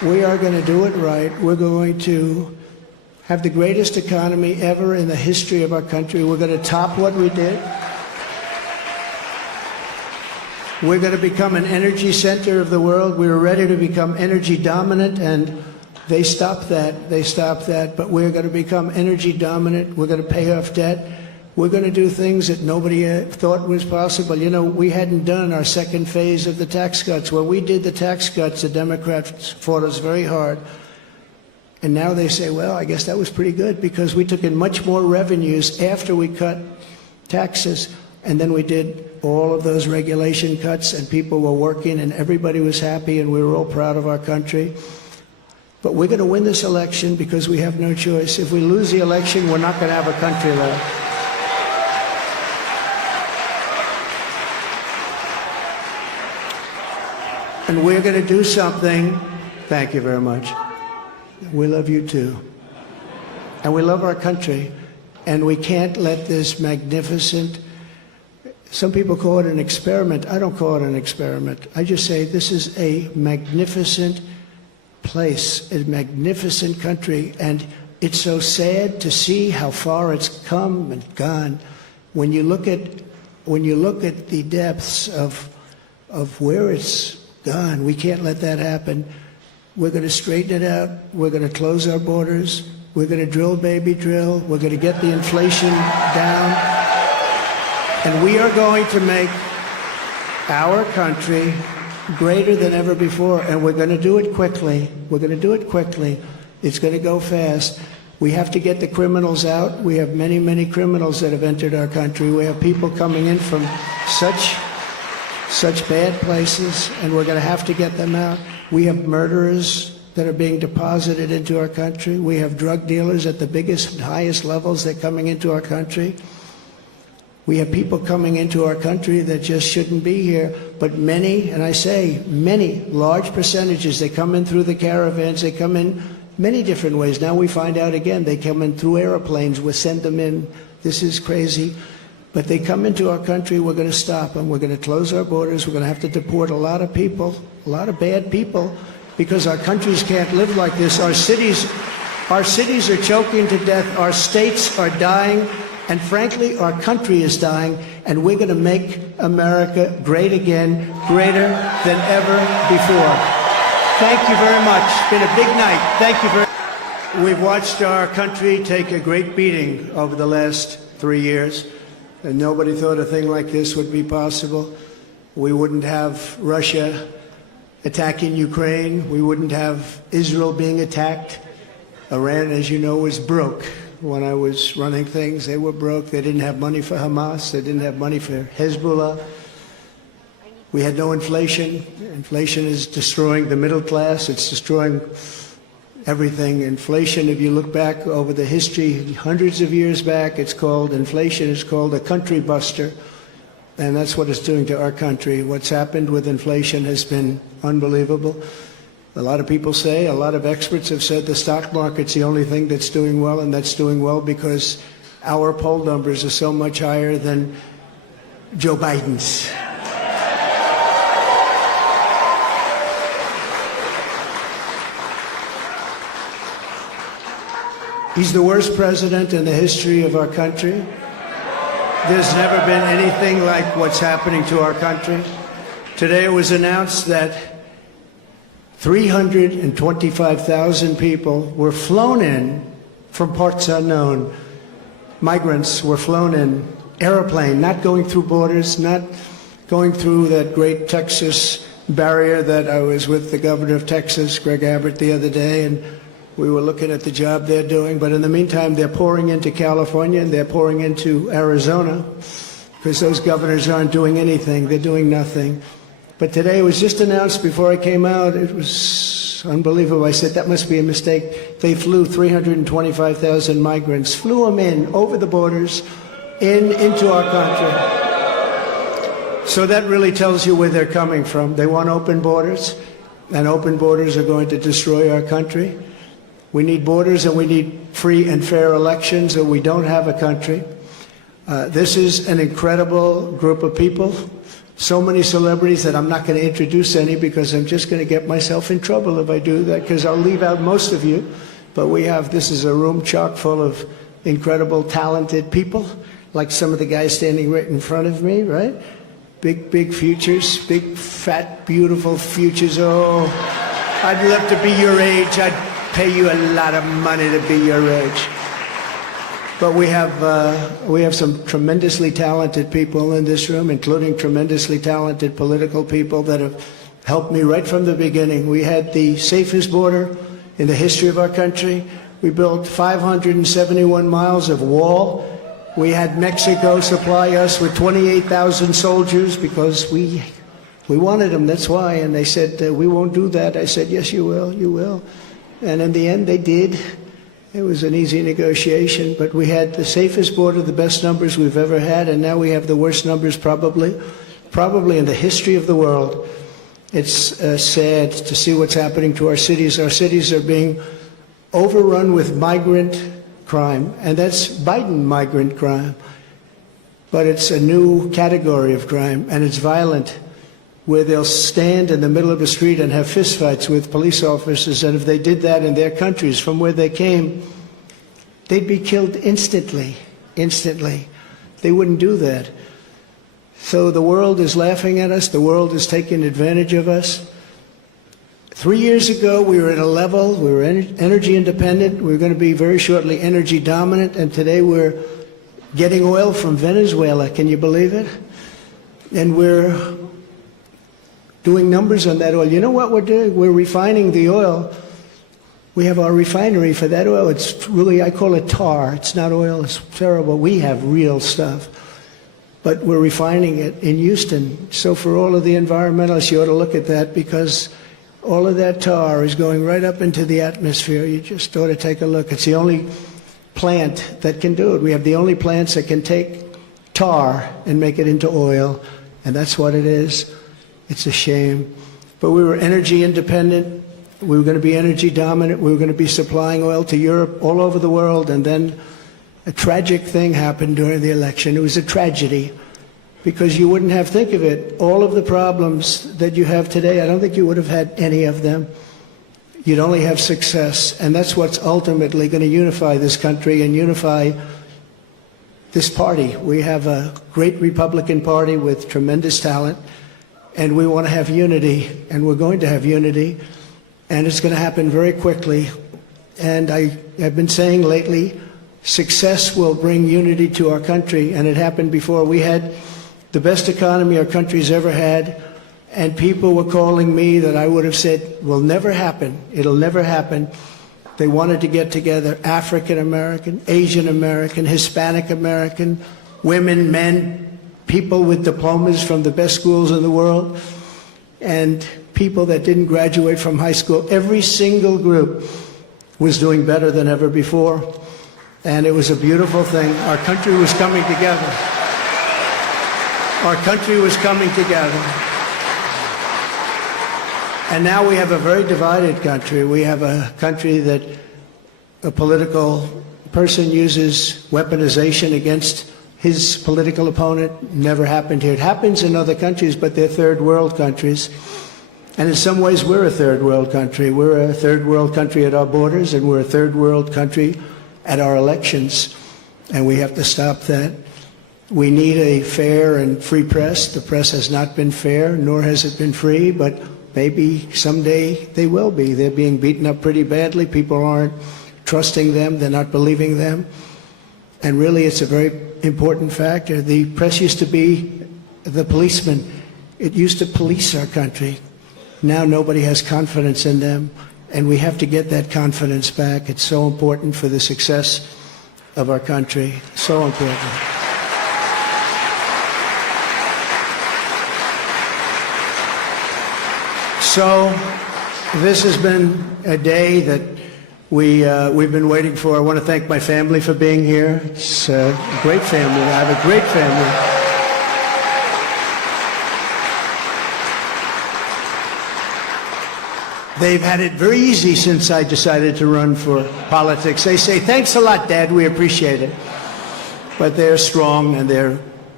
We are going to do it right. We're going to have the greatest economy ever in the history of our country. We're going to top what we did. We're going to become an energy center of the world. We were ready to become energy dominant, and they stopped that. They stopped that. But we're going to become energy dominant. We're going to pay off debt. We're going to do things that nobody thought was possible. You know, we hadn't done our second phase of the tax cuts. When we did the tax cuts, the Democrats fought us very hard. And now they say, well, I guess that was pretty good because we took in much more revenues after we cut taxes. And then we did all of those regulation cuts, and people were working, and everybody was happy, and we were all proud of our country. But we're going to win this election because we have no choice. If we lose the election, we're not going to have a country left. And we're going to do something. Thank you very much. We love you too. And we love our country. And we can't let this magnificent, some people call it an experiment. I don't call it an experiment. I just say this is a magnificent place, a magnificent country. And it's so sad to see how far it's come and gone. When you look at the depths of where it's gone, we can't let that happen. We're going to straighten it out. We're going to close our borders. We're going to drill, baby, drill. We're going to get the inflation down. And we are going to make our country greater than ever before. And we're going to do it quickly. We're going to do it quickly. It's going to go fast. We have to get the criminals out. We have many, many criminals that have entered our country. We have people coming in from such bad places, and we're going to have to get them out. We have murderers that are being deposited into our country. We have drug dealers at the biggest and highest levels that are coming into our country. We have people coming into our country that just shouldn't be here. But many, and I say many, large percentages, they come in through the caravans. They come in many different ways. Now we find out again, they come in through airplanes. We send them in. This is crazy. But they come into our country, we're going to stop them. We're going to close our borders. We're going to have to deport a lot of people, a lot of bad people, because our countries can't live like this. Our cities are choking to death. Our states are dying. And frankly, our country is dying. And we're going to make America great again, greater than ever before. Thank you very much. It's been a big night. Thank you very much. We've watched our country take a great beating over the last 3 years. And nobody thought a thing like this would be possible. We wouldn't have Russia attacking Ukraine. We wouldn't have Israel being attacked. Iran, as you know, was broke. When I was running things, they were broke. They didn't have money for Hamas. They didn't have money for Hezbollah. We had no inflation. Inflation is destroying the middle class. It's destroying everything. Inflation, if you look back over the history, hundreds of years back, inflation is called a country buster. And that's what it's doing to our country. What's happened with inflation has been unbelievable. A lot of people say, a lot of experts have said the stock market's the only thing that's doing well, and that's doing well because our poll numbers are so much higher than Joe Biden's. He's the worst president in the history of our country. There's never been anything like what's happening to our country. Today it was announced that 325,000 people were flown in from parts unknown. Migrants were flown in, airplane, not going through borders, not going through that great Texas barrier that I was with the governor of Texas, Greg Abbott, the other day, and we were looking at the job they're doing. But in the meantime, they're pouring into California and they're pouring into Arizona because those governors aren't doing anything. They're doing nothing. But today it was just announced before I came out. It was unbelievable. I said, that must be a mistake. They flew 325,000 migrants, flew them in over the borders into our country. So that really tells you where they're coming from. They want open borders, and open borders are going to destroy our country. We need borders and we need free and fair elections, or we don't have a country. This is an incredible group of people. so many celebrities that I'm not going to introduce any because I'm just going to get myself in trouble if I do that, because I'll leave out most of you. But this is a room chock full of incredible, talented people, like some of the guys standing right in front of me, right? Big futures, big, fat, beautiful futures. Oh, I'd love to be your age. I'd pay you a lot of money to be your age. But we have some tremendously talented people in this room, including tremendously talented political people that have helped me right from the beginning. We had the safest border in the history of our country. We built 571 miles of wall. We had Mexico supply us with 28,000 soldiers because we wanted them, that's why. And they said, we won't do that. I said, yes, you will, you will. And in the end, they did. It was an easy negotiation, but we had the safest border, the best numbers we've ever had, and now we have the worst numbers probably in the history of the world. It's sad to see what's happening to our cities. Our cities are being overrun with migrant crime, and that's Biden migrant crime. But it's a new category of crime, and it's violent, where they'll stand in the middle of the street and have fistfights with police officers, and if they did that in their countries from where they came, they'd be killed instantly. They wouldn't do that. So the world is laughing at us. The world is taking advantage of us. 3 years ago, we were at a level, we were energy independent. We were going to be very shortly energy dominant, and today we're getting oil from Venezuela. Can you believe it? And we're doing numbers on that oil. You know what we're doing? We're refining the oil. We have our refinery for that oil. It's really, I call it tar. It's not oil. It's terrible. We have real stuff. But we're refining it in Houston. So for all of the environmentalists, you ought to look at that, because all of that tar is going right up into the atmosphere. You just ought to take a look. It's the only plant that can do it. We have the only plants that can take tar and make it into oil, and that's what it is. It's a shame. But we were energy independent. We were going to be energy dominant. We were going to be supplying oil to Europe, all over the world. And then a tragic thing happened during the election. It was a tragedy, because you wouldn't have, think of it, all of the problems that you have today, I don't think you would have had any of them. You'd only have success. And that's what's ultimately going to unify this country and unify this party. We have a great Republican Party with tremendous talent. And we want to have unity, and we're going to have unity, and it's going to happen very quickly. And I have been saying lately, success will bring unity to our country, and it happened before. We had the best economy our country's ever had, and people were calling me that I would have said will never happen. It'll never happen. They wanted to get together, African American, Asian American, Hispanic American, women, men, people with diplomas from the best schools in the world, and people that didn't graduate from high school. Every single group was doing better than ever before, and it was a beautiful thing. Our country was coming together. Our country was coming together. And now we have a very divided country. We have a country that a political person uses weaponization against his political opponent. Never happened here. It happens in other countries, but they're third world countries. And in some ways, we're a third world country. We're a third world country at our borders, and we're a third world country at our elections. And we have to stop that. We need a fair and free press. The press has not been fair, nor has it been free, but maybe someday they will be. They're being beaten up pretty badly. People aren't trusting them. They're not believing them. And really, it's a very important factor. The press used to be the policeman. It used to police our country. Now nobody has confidence in them, and we have to get that confidence back. It's so important for the success of our country. So important. So this has been a day that we've been waiting for. I want to thank my family for being here. It's a great family. I have a great family. They've had it very easy since I decided to run for politics. They say, thanks a lot, Dad, we appreciate it. But they're strong, and they're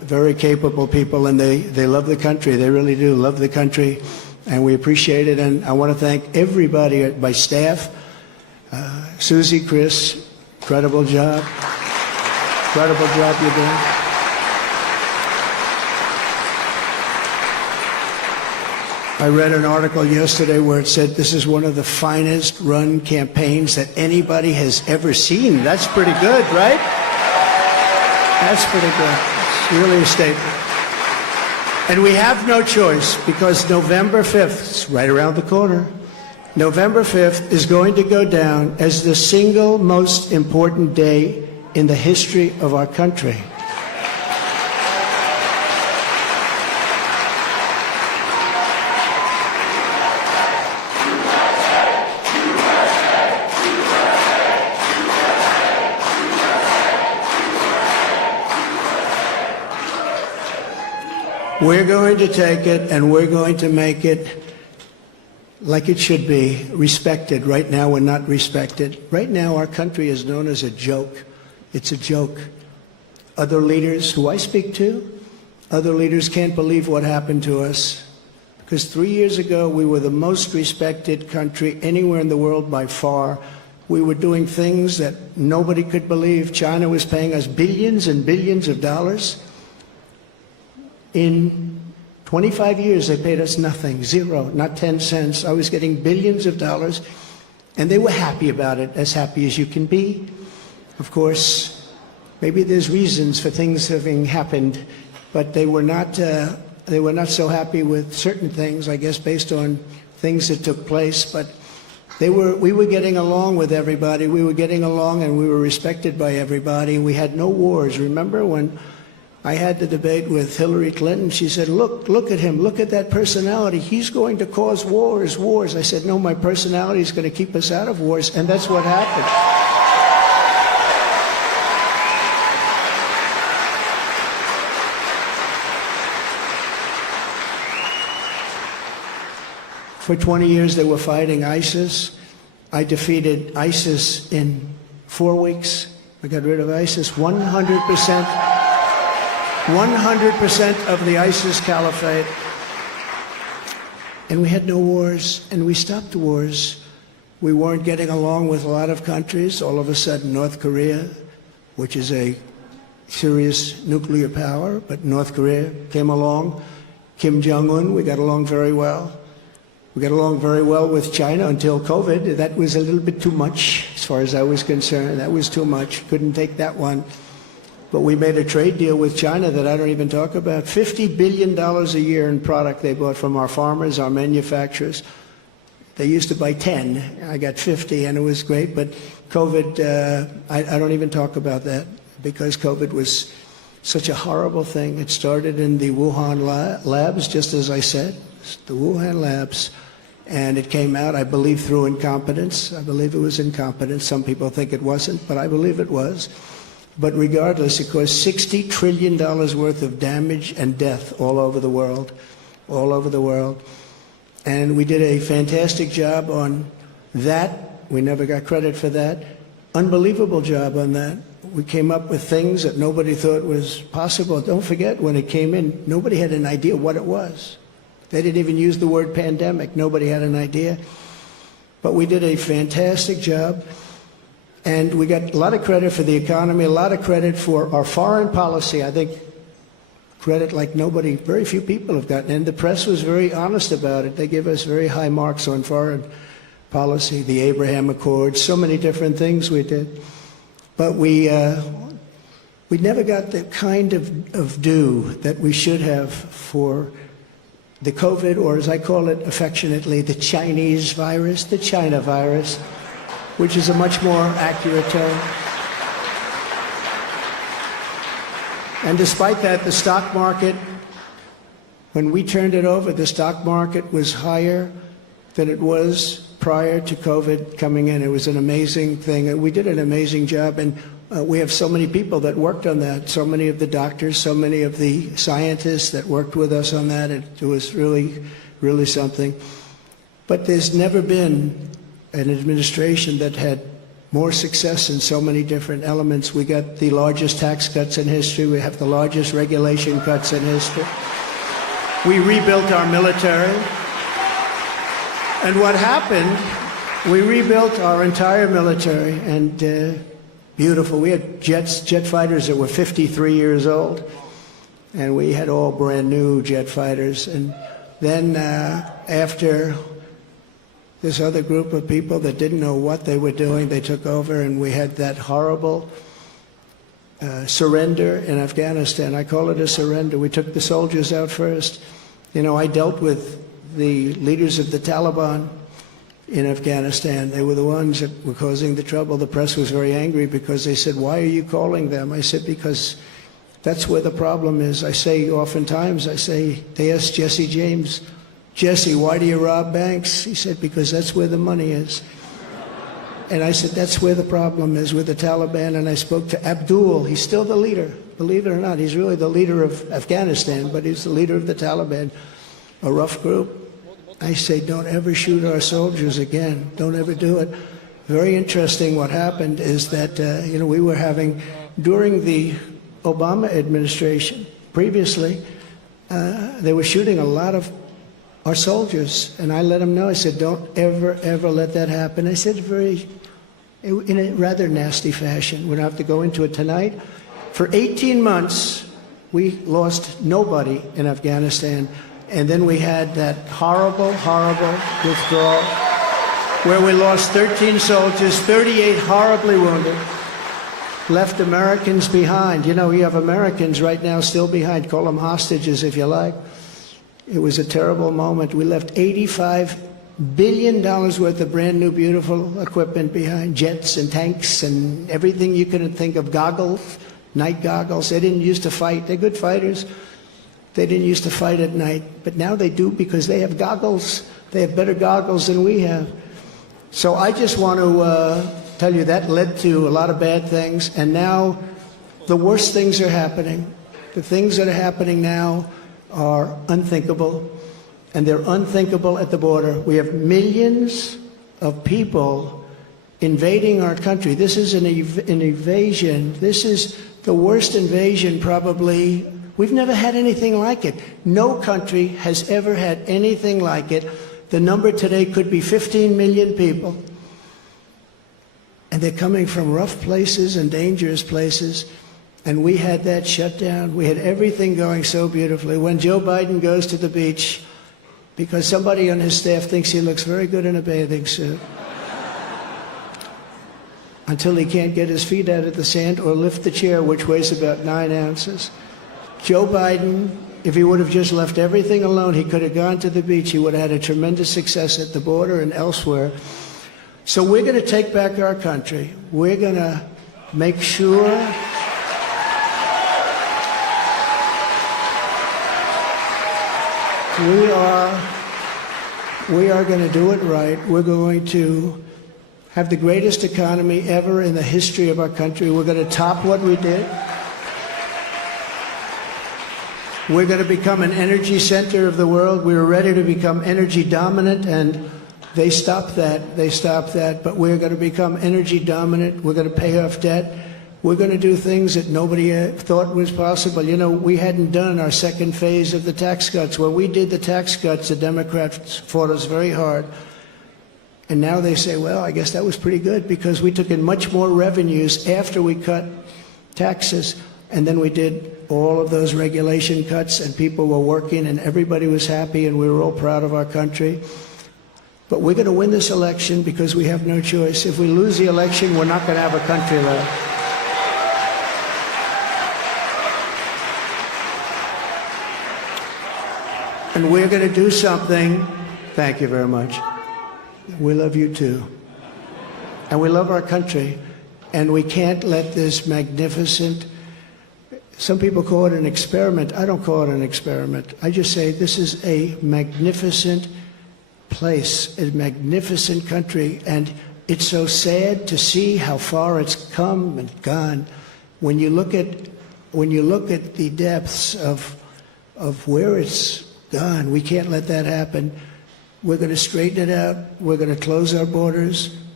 very capable people, and they love the country. They really do love the country, and we appreciate it. And I want to thank everybody, my staff, Susie, Chris, incredible job. Incredible job you're doing. I read an article yesterday where it said this is one of the finest run campaigns that anybody has ever seen. That's pretty good, right? That's pretty good. It's really a statement. And we have no choice, because November 5th, it's right around the corner, November 5th is going to go down as the single most important day in the history of our country. We're going to take it and we're going to make it like it should be, respected. Right now we're not respected. Right now our country is known as a joke. It's a joke. Other leaders who I speak to, other leaders can't believe what happened to us. Because 3 years ago we were the most respected country anywhere in the world by far. We were doing things that nobody could believe. China was paying us billions and billions of dollars. In 25 years, they paid us nothing, zero, not 10 cents. I was getting billions of dollars, and they were happy about it, as happy as you can be. Of course, maybe there's reasons for things having happened, but they were not so happy with certain things, I guess, based on things that took place. But we were getting along with everybody. We were getting along, and we were respected by everybody. We had no wars. Remember when I had the debate with Hillary Clinton? She said, look at him, look at that personality. He's going to cause wars. I said, no, my personality is going to keep us out of wars, and that's what happened. For 20 years they were fighting ISIS. I defeated ISIS in 4 weeks. I got rid of ISIS 100%. 100% of the ISIS caliphate. And we had no wars, and we stopped wars. We weren't getting along with a lot of countries. All of a sudden, North Korea, which is a serious nuclear power, but North Korea came along. Kim Jong-un, we got along very well. We got along very well with China until COVID. That was a little bit too much, as far as I was concerned. That was too much. Couldn't take that one. But we made a trade deal with China that I don't even talk about. $50 billion a year in product they bought from our farmers, our manufacturers. They used to buy 10. I got 50, and it was great. But COVID, I don't even talk about that, because COVID was such a horrible thing. It started in the Wuhan labs, just as I said, the Wuhan labs. And it came out, I believe, through incompetence. I believe it was incompetence. Some people think it wasn't, but I believe it was. But regardless, it caused $60 trillion worth of damage and death all over the world, all over the world. And we did a fantastic job on that. We never got credit for that. Unbelievable job on that. We came up with things that nobody thought was possible. Don't forget, when it came in, nobody had an idea what it was. They didn't even use the word pandemic. Nobody had an idea. But we did a fantastic job. And we got a lot of credit for the economy, a lot of credit for our foreign policy. I think credit like nobody, very few people have gotten. And the press was very honest about it. They give us very high marks on foreign policy, the Abraham Accords, so many different things we did. But we never got the kind of due that we should have for the COVID, or as I call it affectionately, the Chinese virus, the China virus, which is a much more accurate term. And despite that, the stock market, when we turned it over, the stock market was higher than it was prior to COVID coming in. It was an amazing thing. And we did an amazing job. And we have so many people that worked on that, so many of the doctors, so many of the scientists that worked with us on that. It was really, really something. But there's never been an administration that had more success in so many different elements. We got the largest tax cuts in history. We have the largest regulation cuts in history. We rebuilt our military. And what happened, we rebuilt our entire military, and beautiful. We had jet fighters that were 53 years old, and we had all brand new jet fighters. And then after this other group of people that didn't know what they were doing, they took over, and we had that horrible surrender in Afghanistan. I call it a surrender. We took the soldiers out first. You know, I dealt with the leaders of the Taliban in Afghanistan. They were the ones that were causing the trouble. The press was very angry because they said, "Why are you calling them?" I said, "Because that's where the problem is." I say oftentimes, they asked Jesse James, "Jesse, why do you rob banks?" He said, "Because that's where the money is." And I said, that's where the problem is with the Taliban. And I spoke to Abdul. He's still the leader. Believe it or not, he's really the leader of Afghanistan, but he's the leader of the Taliban, a rough group. I say, don't ever shoot our soldiers again. Don't ever do it. Very interesting what happened is that, we were having, during the Obama administration, previously, they were shooting a lot of our soldiers. And I let them know, I said, don't ever, ever let that happen. I said in a rather nasty fashion. We don't have to go into it tonight. For 18 months, we lost nobody in Afghanistan. And then we had that horrible, horrible withdrawal where we lost 13 soldiers, 38 horribly wounded, left Americans behind. You know, you have Americans right now still behind. Call them hostages if you like. It was a terrible moment. We left $85 billion worth of brand new, beautiful equipment behind, jets and tanks and everything you could think of, goggles, night goggles. They didn't used to fight. They're good fighters. They didn't used to fight at night, but now they do because they have goggles. They have better goggles than we have. So I just want to tell you that led to a lot of bad things, and now the worst things are happening. The things that are happening now are unthinkable, and they're unthinkable at the border. We have millions of people invading our country. This is an invasion. This is the worst invasion probably. We've never had anything like it. No country has ever had anything like it. The number today could be 15 million people. And they're coming from rough places and dangerous places. And we had that shut down. We had everything going so beautifully. When Joe Biden goes to the beach, because somebody on his staff thinks he looks very good in a bathing suit, until he can't get his feet out of the sand or lift the chair, which weighs about 9 ounces. Joe Biden, if he would have just left everything alone, he could have gone to the beach. He would have had a tremendous success at the border and elsewhere. So we're going to take back our country. We're going to make sure we are going to do it right. We're going to have the greatest economy ever in the history of our country. We're going to top what we did. We're going to become an energy center of the world. We were ready to become energy dominant, and they stopped that. They stopped that. But we're going to become energy dominant. We're going to pay off debt. We're going to do things that nobody thought was possible. You know, we hadn't done our second phase of the tax cuts. When we did the tax cuts, the Democrats fought us very hard. And now they say, well, I guess that was pretty good because we took in much more revenues after we cut taxes. And then we did all of those regulation cuts, and people were working, and everybody was happy, and we were all proud of our country. But we're going to win this election because we have no choice. If we lose the election, we're not going to have a country left. And we're going to do something. Thank you very much. We love you too. And we love our country. And we can't let this magnificent, some people call it an experiment. I don't call it an experiment. I just say this is a magnificent place, a magnificent country. And it's so sad to see how far it's come and gone. When you look at the depths of where it's gone, we can't let that happen. We're going to straighten it out. We're going to close our borders.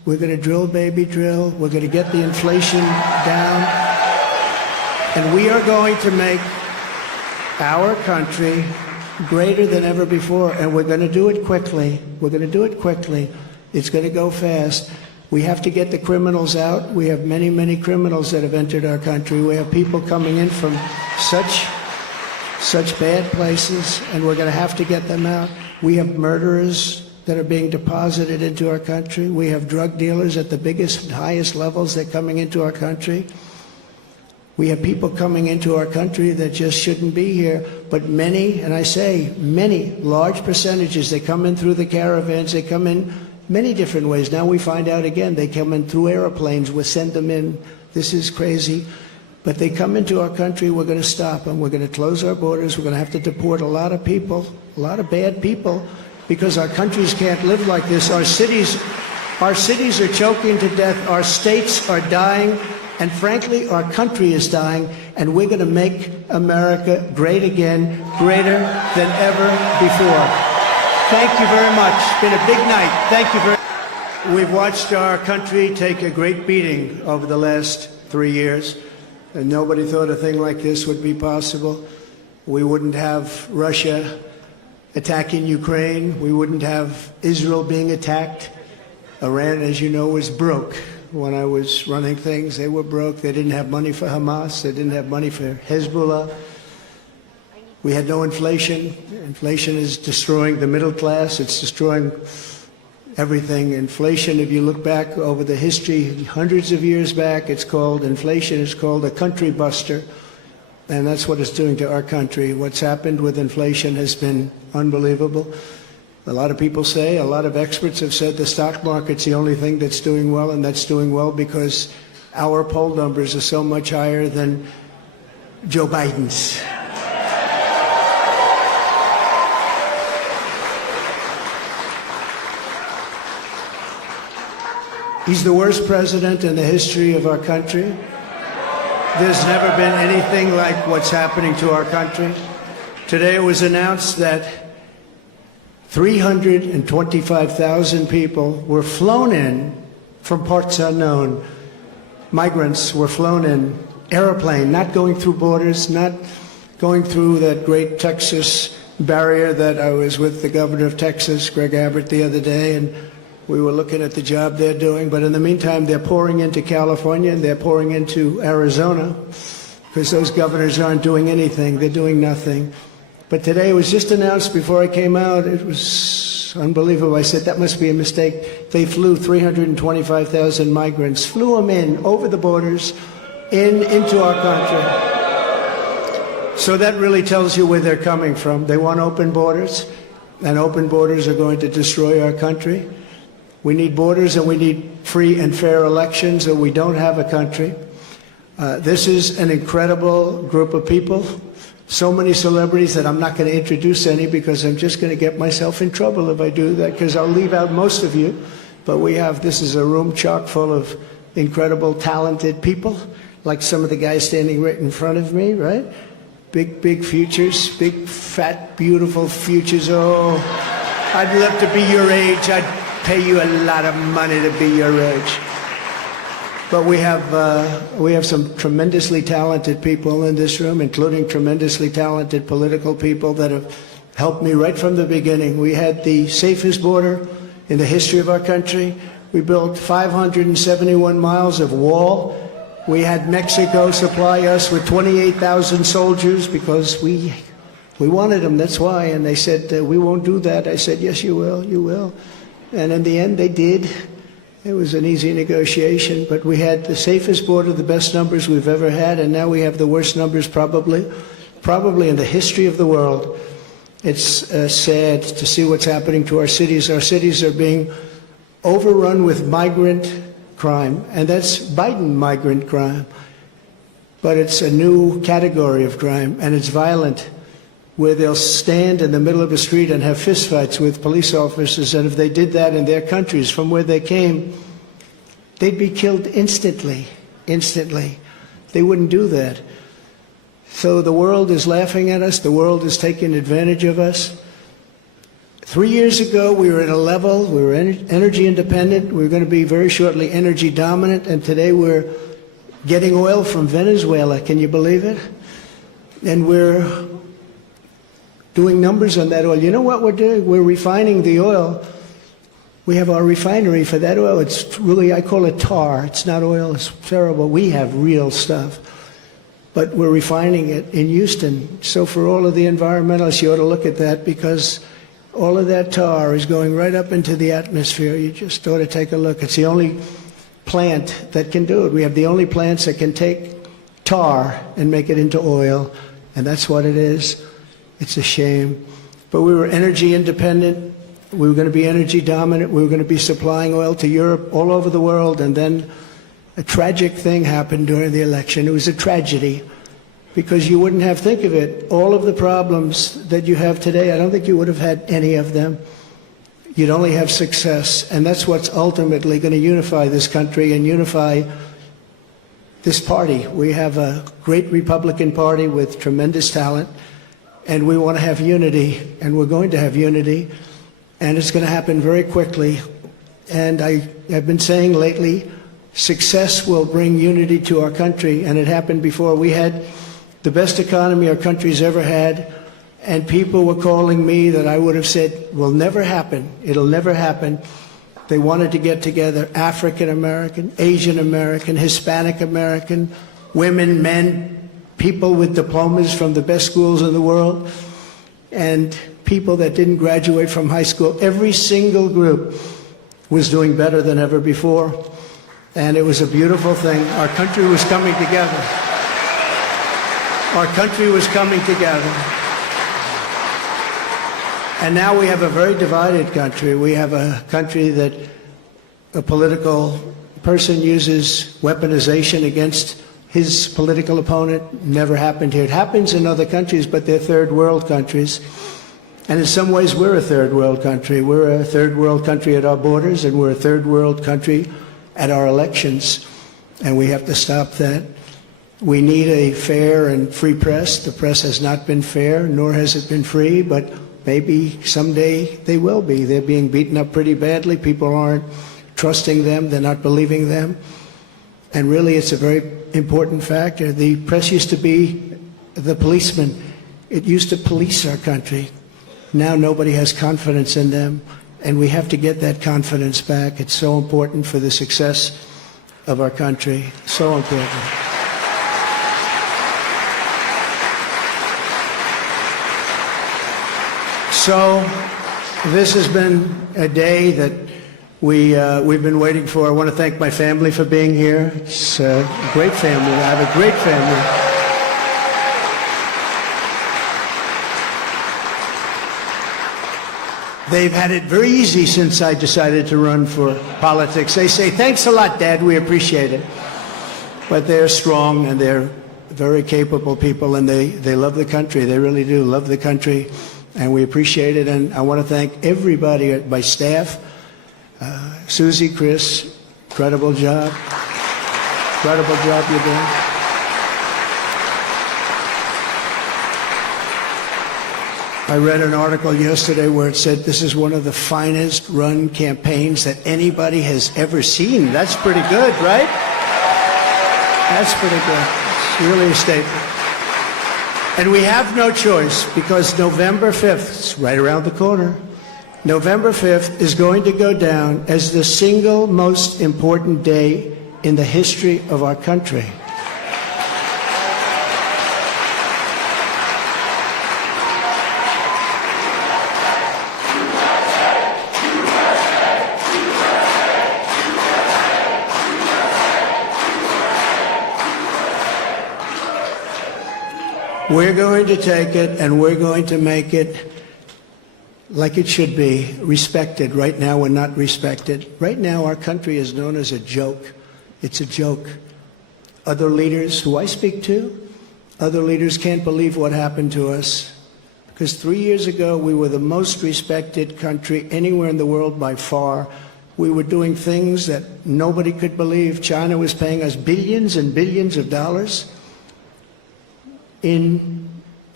We're going to drill, baby, drill. We're going to get the inflation down. And we are going to make our country greater than ever before. And we're going to do it quickly. We're going to do it quickly. It's going to go fast. We have to get the criminals out. We have many, many criminals that have entered our country. We have people coming in from such bad places, and we're going to have to get them out. We have murderers that are being deposited into our country. We have drug dealers at the biggest and highest levels that are coming into our country. We have people coming into our country that just shouldn't be here. But many, and I say many, large percentages, they come in through the caravans, they come in many different ways. Now we find out again, they come in through airplanes, we send them in. This is crazy. But they come into our country, we're going to stop them. We're going to close our borders. We're going to have to deport a lot of people, a lot of bad people, because our countries can't live like this. Our cities are choking to death. Our states are dying. And frankly, our country is dying. And we're going to make America great again, greater than ever before. Thank you very much. It's been a big night. Thank you very much. We've watched our country take a great beating over the last 3 years. And nobody thought a thing like this would be possible. We wouldn't have Russia attacking Ukraine. We wouldn't have Israel being attacked. Iran, as you know, was broke. When I was running things, they were broke. They didn't have money for Hamas. They didn't have money for Hezbollah. We had no inflation. Inflation is destroying the middle class. It's destroying everything. Inflation, if you look back over the history, hundreds of years back, inflation is called a country buster. And that's what it's doing to our country. What's happened with inflation has been unbelievable. A lot of people say, a lot of experts have said the stock market's the only thing that's doing well, and that's doing well because our poll numbers are so much higher than Joe Biden's. He's the worst president in the history of our country. There's never been anything like what's happening to our country. Today it was announced that 325,000 people were flown in from parts unknown. Migrants were flown in, airplane, not going through borders, not going through that great Texas barrier that I was with the governor of Texas, Greg Abbott, the other day, and we were looking at the job they're doing. But in the meantime, they're pouring into California and they're pouring into Arizona because those governors aren't doing anything. They're doing nothing. But today it was just announced before I came out. It was unbelievable. I said, that must be a mistake. They flew 325,000 migrants, flew them in over the borders into our country. So that really tells you where they're coming from. They want open borders, and open borders are going to destroy our country. We need borders and we need free and fair elections, or we don't have a country. This is an incredible group of people. So many celebrities that I'm not going to introduce any because I'm just going to get myself in trouble if I do that, because I'll leave out most of you. But this is a room chock full of incredible, talented people, like some of the guys standing right in front of me, right? Big, big futures, big, fat, beautiful futures. Oh, I'd love to be your age. I'd pay you a lot of money to be your age. But we have some tremendously talented people in this room, including tremendously talented political people that have helped me right from the beginning. We had the safest border in the history of our country. We built 571 miles of wall. We had Mexico supply us with 28,000 soldiers because we wanted them, that's why. And they said, we won't do that. I said, yes, you will, you will. And in the end, they did. It was an easy negotiation, but we had the safest border, the best numbers we've ever had, and now we have the worst numbers probably in the history of the world. It's sad to see what's happening to our cities. Our cities are being overrun with migrant crime, and that's Biden migrant crime. But it's a new category of crime, and it's violent, where they'll stand in the middle of a street and have fistfights with police officers, and if they did that in their countries from where they came, they'd be killed instantly. They wouldn't do that. So the world is laughing at us. The world is taking advantage of us. 3 years ago, we were at a level, we were energy independent, we were going to be very shortly energy dominant, and today we're getting oil from Venezuela. Can you believe it? And we're doing numbers on that oil. You know what we're doing? We're refining the oil. We have our refinery for that oil. It's really, I call it tar. It's not oil. It's terrible. We have real stuff. But we're refining it in Houston. So for all of the environmentalists, you ought to look at that, because all of that tar is going right up into the atmosphere. You just ought to take a look. It's the only plant that can do it. We have the only plants that can take tar and make it into oil, and that's what it is. It's a shame. But we were energy independent. We were going to be energy dominant. We were going to be supplying oil to Europe, all over the world, and then a tragic thing happened during the election. It was a tragedy, because you wouldn't have, think of it, all of the problems that you have today, I don't think you would have had any of them. You'd only have success, and that's what's ultimately going to unify this country and unify this party. We have a great Republican Party with tremendous talent, and we want to have unity, and we're going to have unity, and it's going to happen very quickly. And I have been saying lately, success will bring unity to our country, and it happened before. We had the best economy our country's ever had, and people were calling me that I would have said will never happen. It'll never happen. They wanted to get together, African American, Asian American, Hispanic American, women, men, people with diplomas from the best schools in the world, and people that didn't graduate from high school. Every single group was doing better than ever before, and it was a beautiful thing. Our country was coming together. Our country was coming together. And now we have a very divided country. We have a country that a political person uses weaponization against his political opponent. Never happened here. It happens in other countries, but they're third world countries. And in some ways, we're a third world country. We're a third world country at our borders, and we're a third world country at our elections. And we have to stop that. We need a fair and free press. The press has not been fair, nor has it been free, but maybe someday they will be. They're being beaten up pretty badly. People aren't trusting them. They're not believing them. And really, it's a very important factor. The press used to be the policeman. It used to police our country. Now nobody has confidence in them, and we have to get that confidence back. It's so important for the success of our country. So important. So this has been a day that we've been waiting for. I want to thank my family for being here. It's a great family. I have a great family. They've had it very easy since I decided to run for politics. They say, thanks a lot, Dad, we appreciate it. But they're strong, and they're very capable people, and they love the country. They really do love the country, and we appreciate it. And I want to thank everybody at my staff. Susie, Chris, incredible job. Incredible job you're doing. I read an article yesterday where it said this is one of the finest run campaigns that anybody has ever seen. That's pretty good, right? That's pretty good. It's really a statement. And we have no choice, because November 5th, it's right around the corner, November 5th is going to go down as the single most important day in the history of our country. We're going to take it, and we're going to make it like it should be, respected. Right now, we're not respected. Right now, our country is known as a joke. It's a joke. Other leaders who I speak to, other leaders can't believe what happened to us. Because 3 years ago, we were the most respected country anywhere in the world by far. We were doing things that nobody could believe. China was paying us billions and billions of dollars. In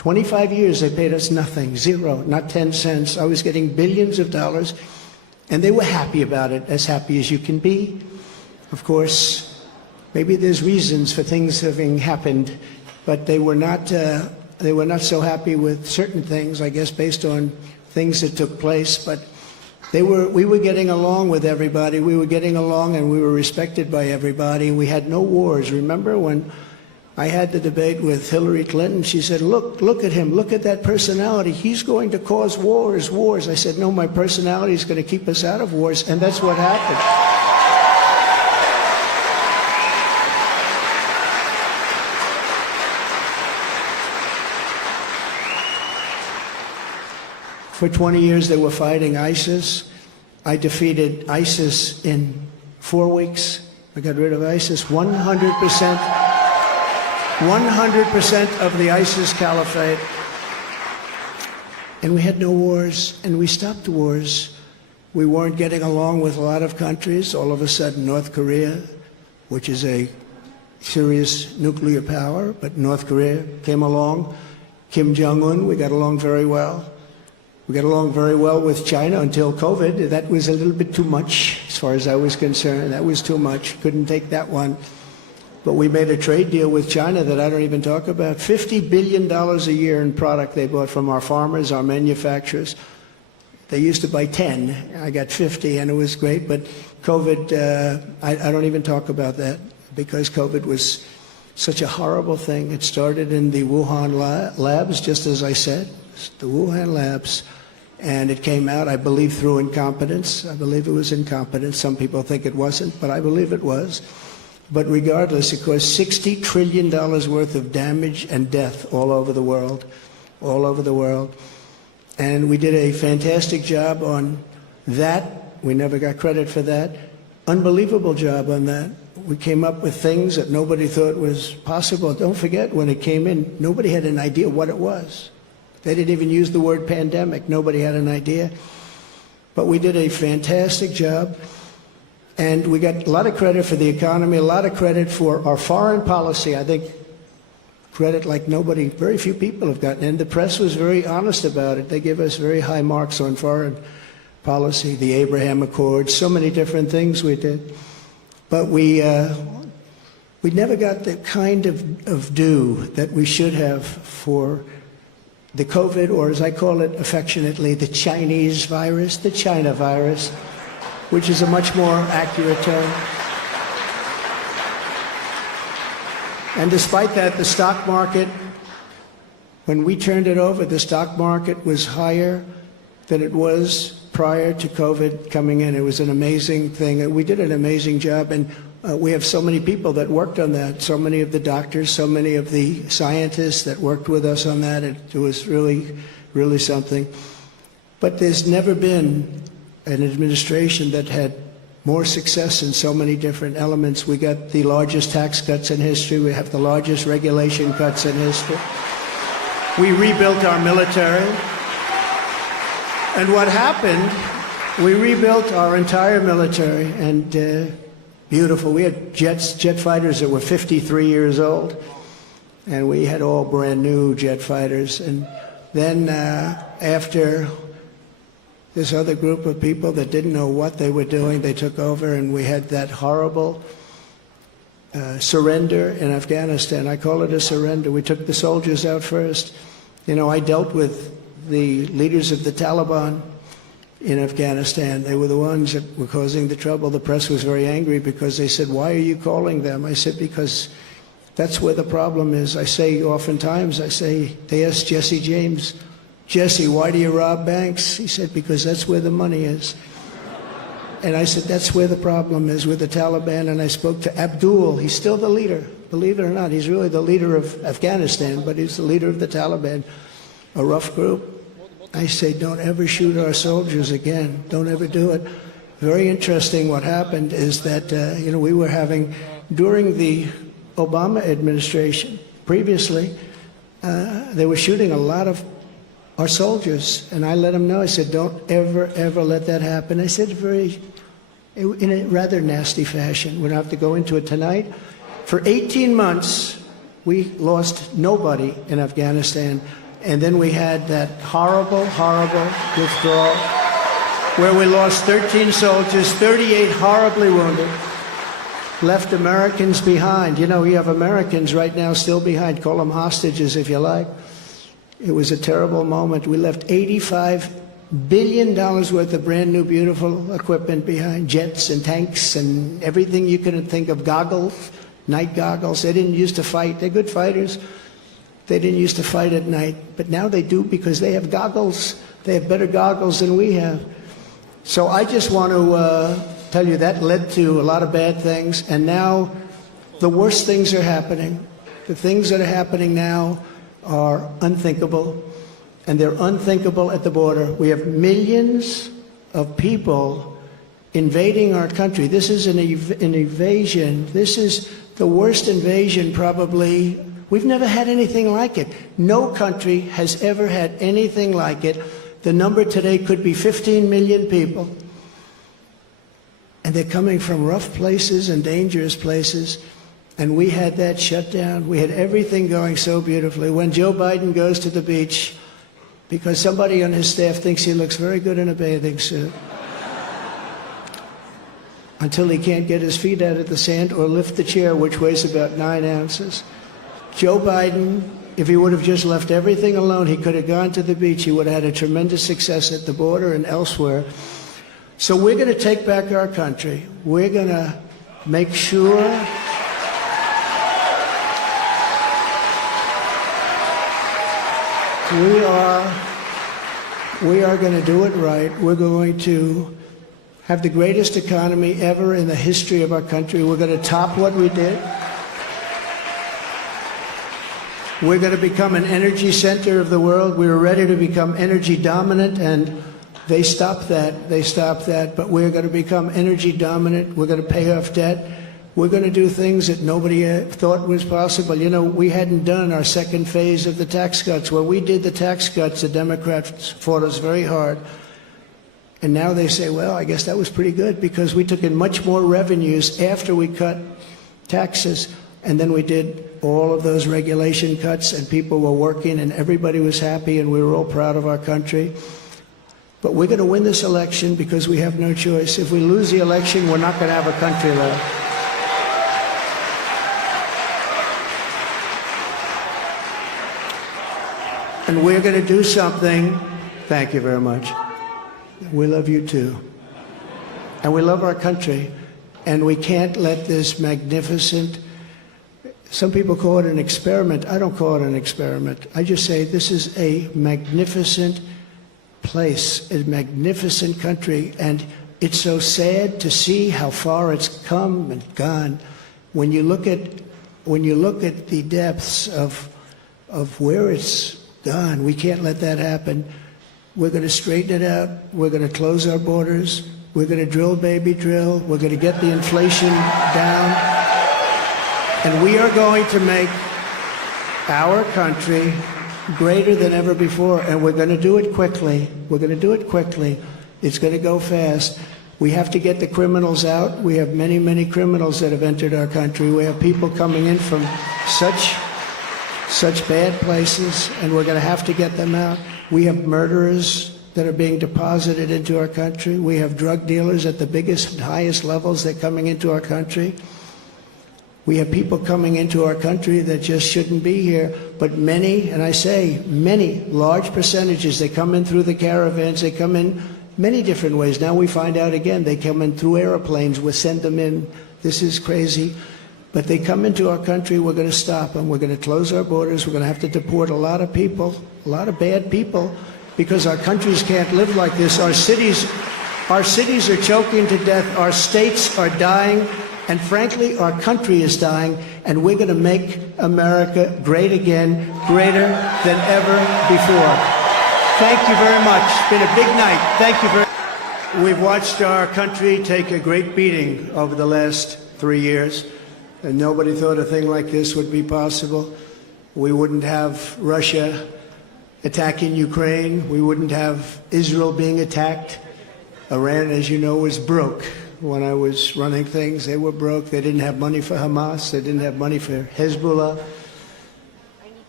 25 years they paid us nothing, zero, not 10 cents. I was getting billions of dollars, and they were happy about it, as happy as you can be. Of course, maybe there's reasons for things having happened, but they were not so happy with certain things, I guess, based on things that took place. But we were getting along with everybody. We were getting along, and we were respected by everybody. We had no wars. Remember when I had the debate with Hillary Clinton? She said, look at him. Look at that personality. He's going to cause wars. I said, no, my personality is going to keep us out of wars. And that's what happened. For 20 years, they were fighting ISIS. I defeated ISIS in 4 weeks. I got rid of ISIS 100%. 100% of the ISIS caliphate. And we had no wars, and we stopped wars. We weren't getting along with a lot of countries. All of a sudden, North Korea, which is a serious nuclear power, but North Korea came along. Kim Jong-un, we got along very well. We got along very well with China until COVID. That was a little bit too much, as far as I was concerned. That was too much. Couldn't take that one. But we made a trade deal with China that I don't even talk about. $50 billion a year in product they bought from our farmers, our manufacturers. They used to buy 10. I got 50, and it was great. But COVID, I don't even talk about that, because COVID was such a horrible thing. It started in the Wuhan labs, just as I said, the Wuhan labs. And it came out, I believe, through incompetence. I believe it was incompetence. Some people think it wasn't, but I believe it was. But regardless, it caused $60 trillion worth of damage and death all over the world, all over the world. And we did a fantastic job on that. We never got credit for that. Unbelievable job on that. We came up with things that nobody thought was possible. Don't forget, when it came in, nobody had an idea what it was. They didn't even use the word pandemic. Nobody had an idea. But we did a fantastic job. And we got a lot of credit for the economy, a lot of credit for our foreign policy. I think credit like nobody, very few people have gotten. And the press was very honest about it. They give us very high marks on foreign policy, the Abraham Accords, so many different things we did. But we never got the kind of due that we should have for the COVID, or as I call it affectionately, the Chinese virus, the China virus, which is a much more accurate term. And despite that, the stock market, when we turned it over, the stock market was higher than it was prior to COVID coming in. It was an amazing thing. We did an amazing job, and we have so many people that worked on that, so many of the doctors, so many of the scientists that worked with us on that. It was really, really something. But there's never been an administration that had more success in so many different elements. We got the largest tax cuts in history. We have the largest regulation cuts in history. We rebuilt our military. And what happened, we rebuilt our entire military, and beautiful. We had jet fighters that were 53 years old, and we had all brand new jet fighters. And then after this other group of people that didn't know what they were doing, they took over, and we had that horrible surrender in Afghanistan. I call it a surrender. We took the soldiers out first. You know, I dealt with the leaders of the Taliban in Afghanistan. They were the ones that were causing the trouble. The press was very angry because they said, why are you calling them? I said, because that's where the problem is. I say oftentimes, they asked Jesse James, Jesse, why do you rob banks? He said, because that's where the money is. And I said, that's where the problem is, with the Taliban. And I spoke to Abdul. He's still the leader. Believe it or not, he's really the leader of Afghanistan, but he's the leader of the Taliban, a rough group. I say, don't ever shoot our soldiers again. Don't ever do it. Very interesting. What happened is that, we were having, during the Obama administration, previously, they were shooting a lot of our soldiers. And I let them know. I said, don't ever, ever let that happen. I said in a rather nasty fashion. We don't have to go into it tonight. For 18 months, we lost nobody in Afghanistan. And then we had that horrible, horrible withdrawal where we lost 13 soldiers, 38 horribly wounded, left Americans behind. You know, you have Americans right now still behind. Call them hostages if you like. It was a terrible moment. We left $85 billion worth of brand new, beautiful equipment behind, jets and tanks and everything you can think of, goggles, night goggles. They didn't used to fight. They're good fighters. They didn't used to fight at night, but now they do because they have goggles. They have better goggles than we have. So I just want to tell you that led to a lot of bad things, and now the worst things are happening. The things that are happening now are unthinkable, and they're unthinkable at the border. We have millions of people invading our country. This is an invasion. This is the worst invasion probably. We've never had anything like it. No country has ever had anything like it. The number today could be 15 million people. And they're coming from rough places and dangerous places. And we had that shut down. We had everything going so beautifully. When Joe Biden goes to the beach, because somebody on his staff thinks he looks very good in a bathing suit, until he can't get his feet out of the sand or lift the chair, which weighs about 9 ounces. Joe Biden, if he would have just left everything alone, he could have gone to the beach. He would have had a tremendous success at the border and elsewhere. So we're going to take back our country. We're going to make sure we are going to do it right. We're going to have the greatest economy ever in the history of our country. We're going to top what we did. We're going to become an energy center of the world. We were ready to become energy dominant, and they stopped that. They stopped that. But we're going to become energy dominant. We're going to pay off debt. We're going to do things that nobody thought was possible. You know, we hadn't done our second phase of the tax cuts. When we did the tax cuts, the Democrats fought us very hard. And now they say, well, I guess that was pretty good because we took in much more revenues after we cut taxes. And then we did all of those regulation cuts, and people were working, and everybody was happy, and we were all proud of our country. But we're going to win this election because we have no choice. If we lose the election, we're not going to have a country left. And we're going to do something. Thank you very much. We love you too. And we love our country. And we can't let this magnificent, some people call it an experiment. I don't call it an experiment. I just say this is a magnificent place, a magnificent country. And it's so sad to see how far it's come and gone. When you look at the depths of where it's gone, we can't let that happen. We're going to straighten it out. We're going to close our borders. We're going to drill, baby, drill. We're going to get the inflation down. And we are going to make our country greater than ever before. And we're going to do it quickly. We're going to do it quickly. It's going to go fast. We have to get the criminals out. We have many, many criminals that have entered our country. We have people coming in from such bad places, and we're going to have to get them out. We have murderers that are being deposited into our country. We have drug dealers at the biggest and highest levels. They're coming into our country. We have people coming into our country that just shouldn't be here. But many, and I say many, large percentages, they come in through the caravans. They come in many different ways. Now we find out again, they come in through airplanes. We send them in. This is crazy. But they come into our country, we're going to stop them. We're going to close our borders. We're going to have to deport a lot of people, a lot of bad people, because our countries can't live like this. Our cities are choking to death. Our states are dying. And frankly, our country is dying. And we're going to make America great again, greater than ever before. Thank you very much. It's been a big night. Thank you very much. We've watched our country take a great beating over the last 3 years. And nobody thought a thing like this would be possible. We wouldn't have Russia attacking Ukraine. We wouldn't have Israel being attacked. Iran, as you know, was broke. When I was running things, they were broke. They didn't have money for Hamas. They didn't have money for Hezbollah.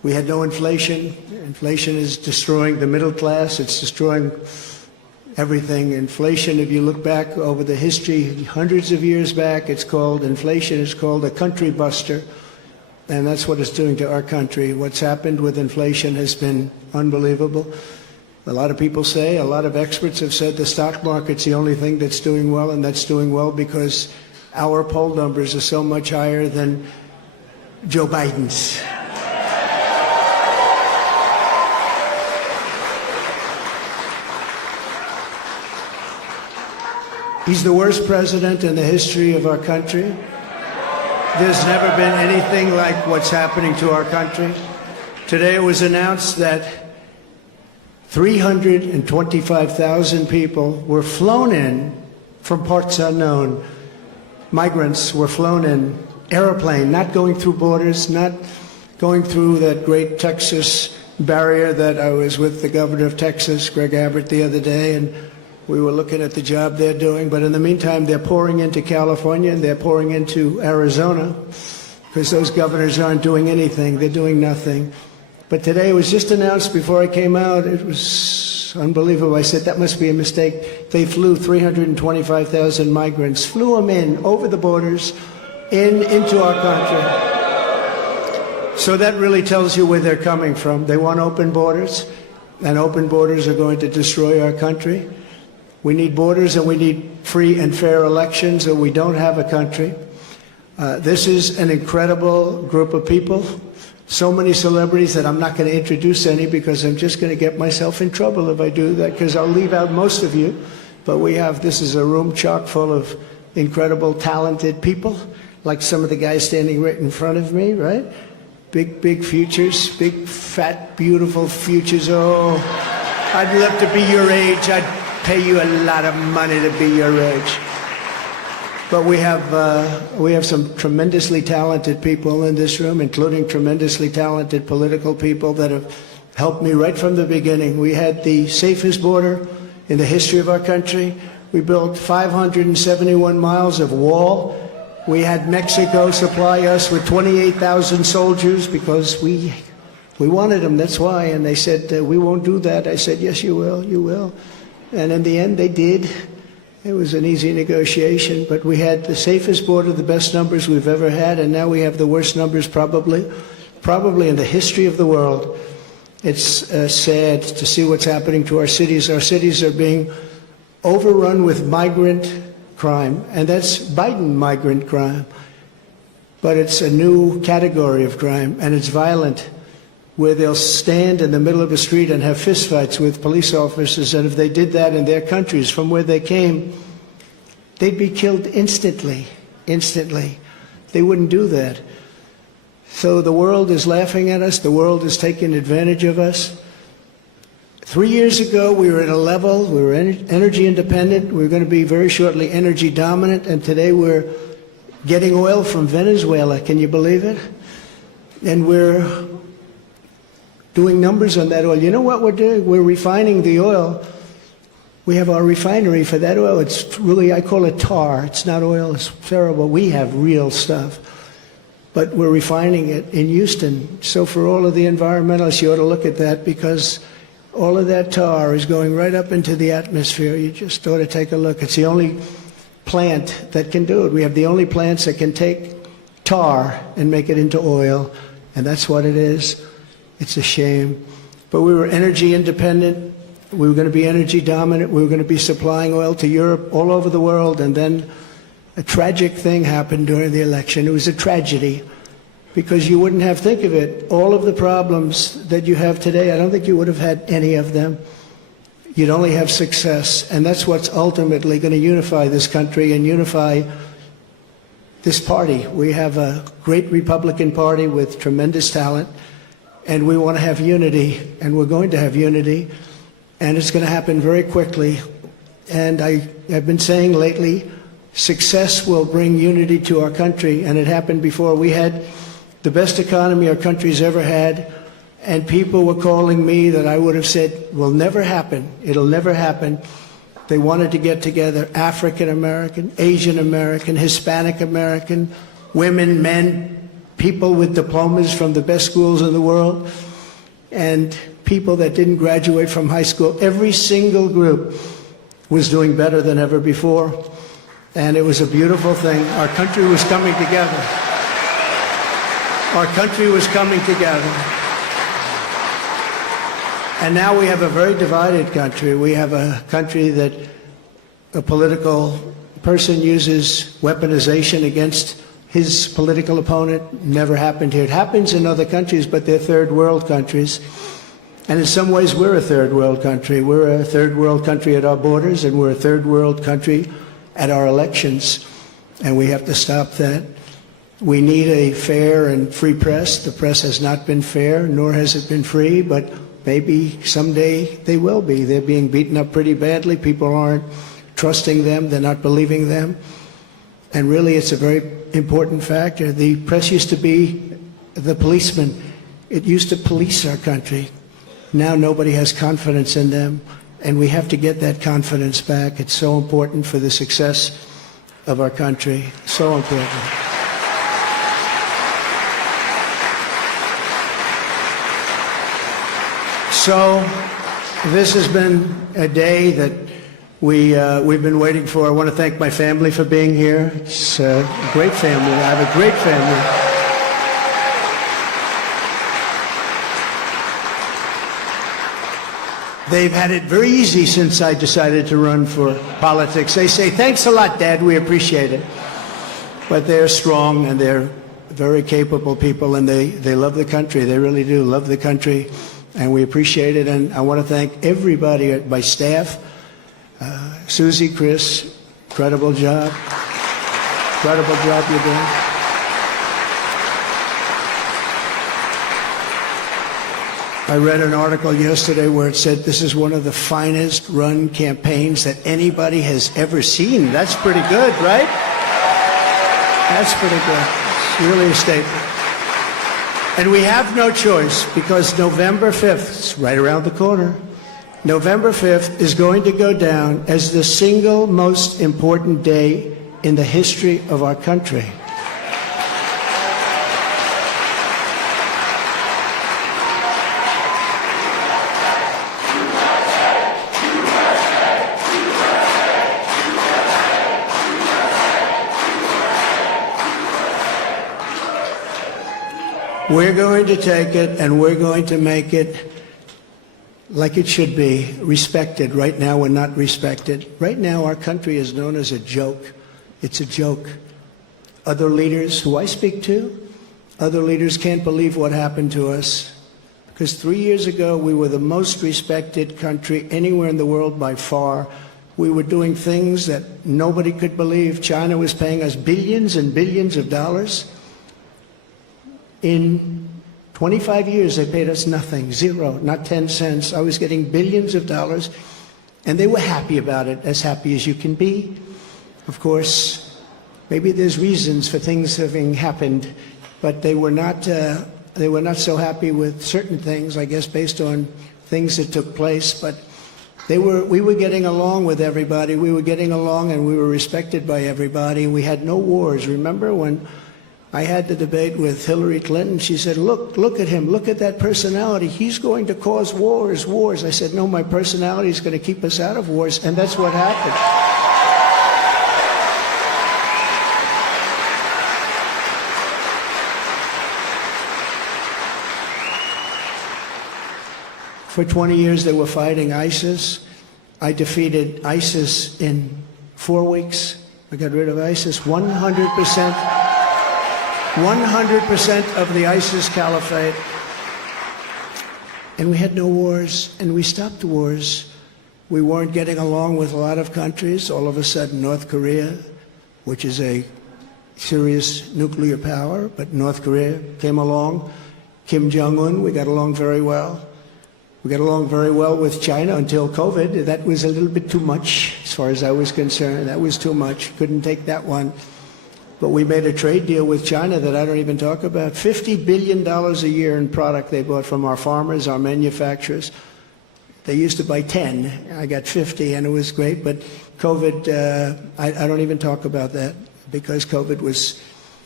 We had no inflation. Inflation is destroying the middle class. It's destroying everything. Inflation, if you look back over the history, hundreds of years back, inflation is called a country buster. And that's what it's doing to our country. What's happened with inflation has been unbelievable. A lot of people say, a lot of experts have said the stock market's the only thing that's doing well, and that's doing well because our poll numbers are so much higher than Joe Biden's. He's the worst president in the history of our country. There's never been anything like what's happening to our country. Today it was announced that 325,000 people were flown in from parts unknown. Migrants were flown in, airplane, not going through borders, not going through that great Texas barrier that I was with the governor of Texas, Greg Abbott, the other day, and we were looking at the job they're doing. But in the meantime, they're pouring into California and they're pouring into Arizona because those governors aren't doing anything. They're doing nothing. But today it was just announced before I came out. It was unbelievable. I said, that must be a mistake. They flew 325,000 migrants, flew them in over the borders into our country. So that really tells you where they're coming from. They want open borders, and open borders are going to destroy our country. We need borders and we need free and fair elections, or we don't have a country. This is an incredible group of people. So many celebrities that I'm not going to introduce any because I'm just going to get myself in trouble if I do that, because I'll leave out most of you. But this is a room chock full of incredible, talented people, like some of the guys standing right in front of me, right? Big futures, big, fat, beautiful futures. Oh, I'd love to be your age. I'd pay you a lot of money to be your age. But we have some tremendously talented people in this room, including tremendously talented political people that have helped me right from the beginning. We had the safest border in the history of our country. We built 571 miles of wall. We had Mexico supply us with 28,000 soldiers because we wanted them, that's why. And they said, we won't do that. I said, yes, you will, you will. And in the end, they did. It was an easy negotiation, but we had the safest border, the best numbers we've ever had, and now we have the worst numbers probably in the history of the world. It's sad to see what's happening to our cities. Our cities are being overrun with migrant crime, and that's Biden migrant crime. But it's a new category of crime, and it's violent, where they'll stand in the middle of a street and have fistfights with police officers, and if they did that in their countries from where they came, they'd be killed instantly. They wouldn't do that. So the world is laughing at us. The world is taking advantage of us. 3 years ago, we were at a level, we were energy independent. We were going to be very shortly energy dominant, and today we're getting oil from Venezuela. Can you believe it? And we're doing numbers on that oil. You know what we're doing? We're refining the oil. We have our refinery for that oil. It's really, I call it tar. It's not oil. It's terrible. We have real stuff. But we're refining it in Houston. So for all of the environmentalists, you ought to look at that, because all of that tar is going right up into the atmosphere. You just ought to take a look. It's the only plant that can do it. We have the only plants that can take tar and make it into oil, and that's what it is. It's a shame. But we were energy independent. We were going to be energy dominant. We were going to be supplying oil to Europe, all over the world. And then a tragic thing happened during the election. It was a tragedy, because you wouldn't have, think of it, all of the problems that you have today, I don't think you would have had any of them. You'd only have success. And that's what's ultimately going to unify this country and unify this party. We have a great Republican Party with tremendous talent. And we want to have unity, and we're going to have unity, and it's going to happen very quickly. And I've been saying lately, success will bring unity to our country, and it happened before. We had the best economy our country's ever had, and people were calling me that I would have said will never happen. It'll never happen. They wanted to get together, African American, Asian American, Hispanic American, women, men, people with diplomas from the best schools in the world, and people that didn't graduate from high school. Every single group was doing better than ever before, and it was a beautiful thing. Our country was coming together. Our country was coming together. And now we have a very divided country. We have a country that a political person uses weaponization against his political opponent. Never happened here. It happens in other countries, but they're third world countries. And in some ways, we're a third world country. We're a third world country at our borders, and we're a third world country at our elections. And we have to stop that. We need a fair and free press. The press has not been fair, nor has it been free, but maybe someday they will be. They're being beaten up pretty badly. People aren't trusting them. They're not believing them. And really, it's a very important factor. The press used to be the policeman. It used to police our country. Now nobody has confidence in them, and we have to get that confidence back. It's so important for the success of our country. So important. So this has been a day that we've been waiting for. I want to thank my family for being here. It's a great family. I have a great family. They've had it very easy since I decided to run for politics. They say, "Thanks a lot, Dad. We appreciate it." But they're strong, and they're very capable people, and they love the country. They really do love the country, and we appreciate it. And I want to thank everybody, my staff, Susie, Chris, incredible job. Incredible job you're doing. I read an article yesterday where it said this is one of the finest run campaigns that anybody has ever seen. That's pretty good, right? That's pretty good. It's really a statement. And we have no choice, because November 5th, it's right around the corner, November 5th is going to go down as the single most important day in the history of our country. We're going to take it, and we're going to make it like it should be, respected. Right now, we're not respected. Right now, our country is known as a joke. It's a joke. Other leaders who I speak to, other leaders can't believe what happened to us. Because 3 years ago, we were the most respected country anywhere in the world by far. We were doing things that nobody could believe. China was paying us billions and billions of dollars. In 25 years, they paid us nothing, zero, not 10 cents. I was getting billions of dollars, and they were happy about it, as happy as you can be. Of course, maybe there's reasons for things having happened, but they were not so happy with certain things, I guess, based on things that took place. But we were getting along with everybody. We were getting along, and we were respected by everybody. We had no wars. Remember when I had the debate with Hillary Clinton? She said, look at him, look at that personality. He's going to cause wars. I said, no, my personality is going to keep us out of wars, and that's what happened. For 20 years, they were fighting ISIS. I defeated ISIS in 4 weeks. I got rid of ISIS 100%. 100% of the ISIS caliphate. And we had no wars, and we stopped wars. We weren't getting along with a lot of countries. All of a sudden, North Korea, which is a serious nuclear power, but North Korea came along. Kim Jong-un, we got along very well. We got along very well with China until COVID. That was a little bit too much, as far as I was concerned. That was too much. Couldn't take that one. But we made a trade deal with China that I don't even talk about. $50 billion a year in product they bought from our farmers, our manufacturers. They used to buy 10. I got 50, and it was great. But COVID, I don't even talk about that, because COVID was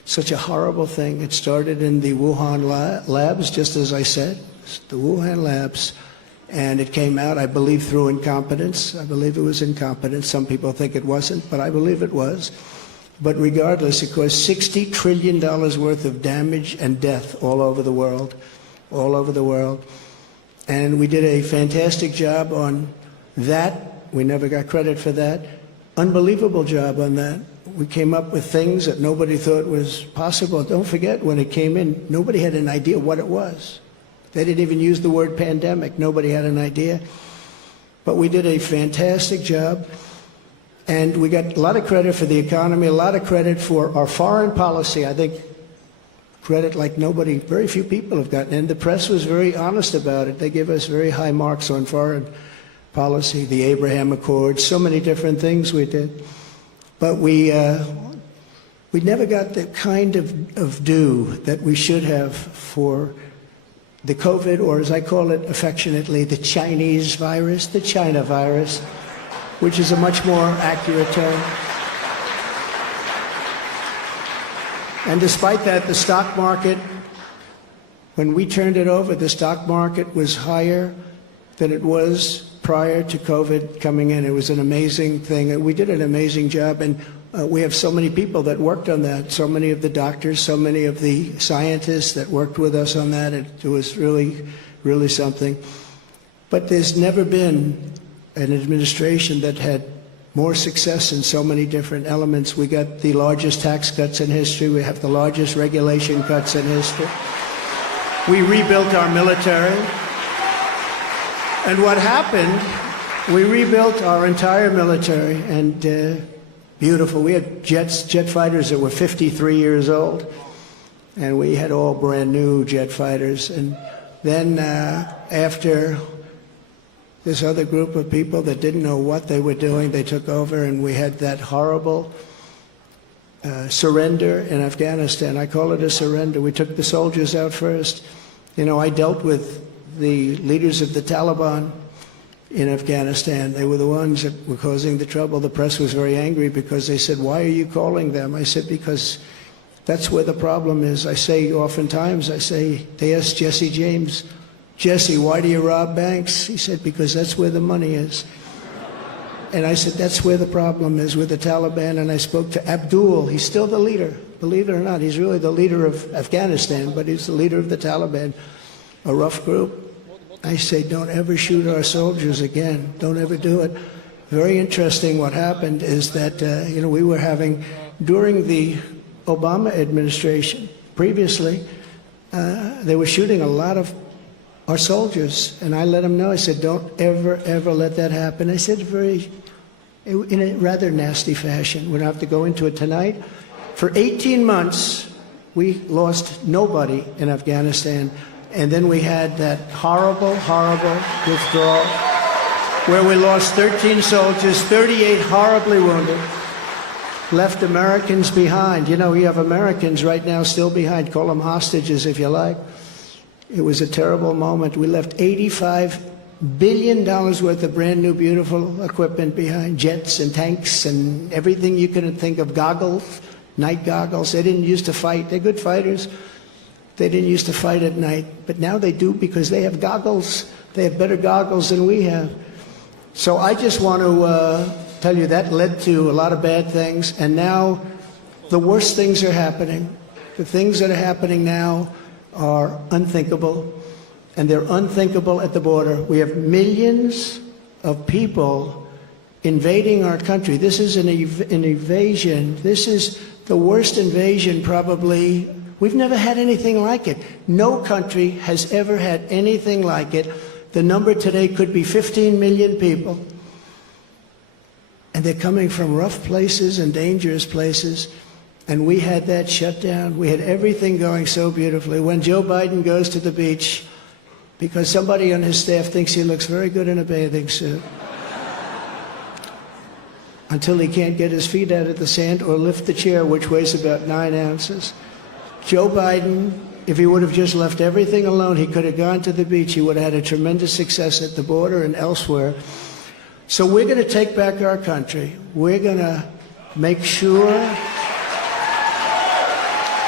such a horrible thing. It started in the Wuhan labs, just as I said, the Wuhan labs. And it came out, I believe, through incompetence. I believe it was incompetence. Some people think it wasn't, but I believe it was. But regardless, it caused $60 trillion worth of damage and death all over the world, all over the world. And we did a fantastic job on that. We never got credit for that. Unbelievable job on that. We came up with things that nobody thought was possible. Don't forget, when it came in, nobody had an idea what it was. They didn't even use the word pandemic. Nobody had an idea. But we did a fantastic job. And we got a lot of credit for the economy, a lot of credit for our foreign policy. I think credit like nobody, very few people have gotten. And the press was very honest about it. They gave us very high marks on foreign policy, the Abraham Accords, so many different things we did. But we never got the kind of due that we should have for the COVID, or as I call it affectionately, the Chinese virus, the China virus, which is a much more accurate term. And despite that, the stock market, when we turned it over, the stock market was higher than it was prior to COVID coming in. It was an amazing thing. And we did an amazing job. And we have so many people that worked on that, so many of the doctors, so many of the scientists that worked with us on that. It was really, really something. But there's never been an administration that had more success in so many different elements. We got the largest tax cuts in history. We have the largest regulation cuts in history. We rebuilt our military. And what happened, we rebuilt our entire military, and beautiful. We had jet fighters that were 53 years old, and we had all brand new jet fighters. And then after this other group of people that didn't know what they were doing, they took over, and we had that horrible surrender in Afghanistan. I call it a surrender. We took the soldiers out first. You know, I dealt with the leaders of the Taliban in Afghanistan. They were the ones that were causing the trouble. The press was very angry because they said, "Why are you calling them?" I said, "Because that's where the problem is." I say oftentimes, they asked Jesse James, "Jesse, why do you rob banks?" He said, "Because that's where the money is." And I said, that's where the problem is, with the Taliban. And I spoke to Abdul. He's still the leader. Believe it or not, he's really the leader of Afghanistan, but he's the leader of the Taliban, a rough group. I say, don't ever shoot our soldiers again. Don't ever do it. Very interesting what happened is that, we were having, during the Obama administration, previously, they were shooting a lot of our soldiers. And I let them know, I said, don't ever, ever let that happen. I said in a rather nasty fashion. We don't have to go into it tonight. For 18 months, we lost nobody in Afghanistan. And then we had that horrible, horrible withdrawal where we lost 13 soldiers, 38 horribly wounded, left Americans behind. You know, we have Americans right now still behind. Call them hostages if you like. It was a terrible moment. We left $85 billion worth of brand new, beautiful equipment behind, jets and tanks and everything you can think of, goggles, night goggles. They didn't used to fight. They're good fighters. They didn't used to fight at night, but now they do because they have goggles. They have better goggles than we have. So I just want to tell you that led to a lot of bad things, and now the worst things are happening. The things that are happening now are unthinkable, and they're unthinkable at the border. We have millions of people invading our country. This is an invasion. This is the worst invasion probably. We've never had anything like it. No country has ever had anything like it. The number today could be 15 million people. And they're coming from rough places and dangerous places. And we had that shut down. We had everything going so beautifully. When Joe Biden goes to the beach, because somebody on his staff thinks he looks very good in a bathing suit, until he can't get his feet out of the sand or lift the chair, which weighs about 9 ounces. Joe Biden, if he would have just left everything alone, he could have gone to the beach. He would have had a tremendous success at the border and elsewhere. So we're going to take back our country. We're going to make sure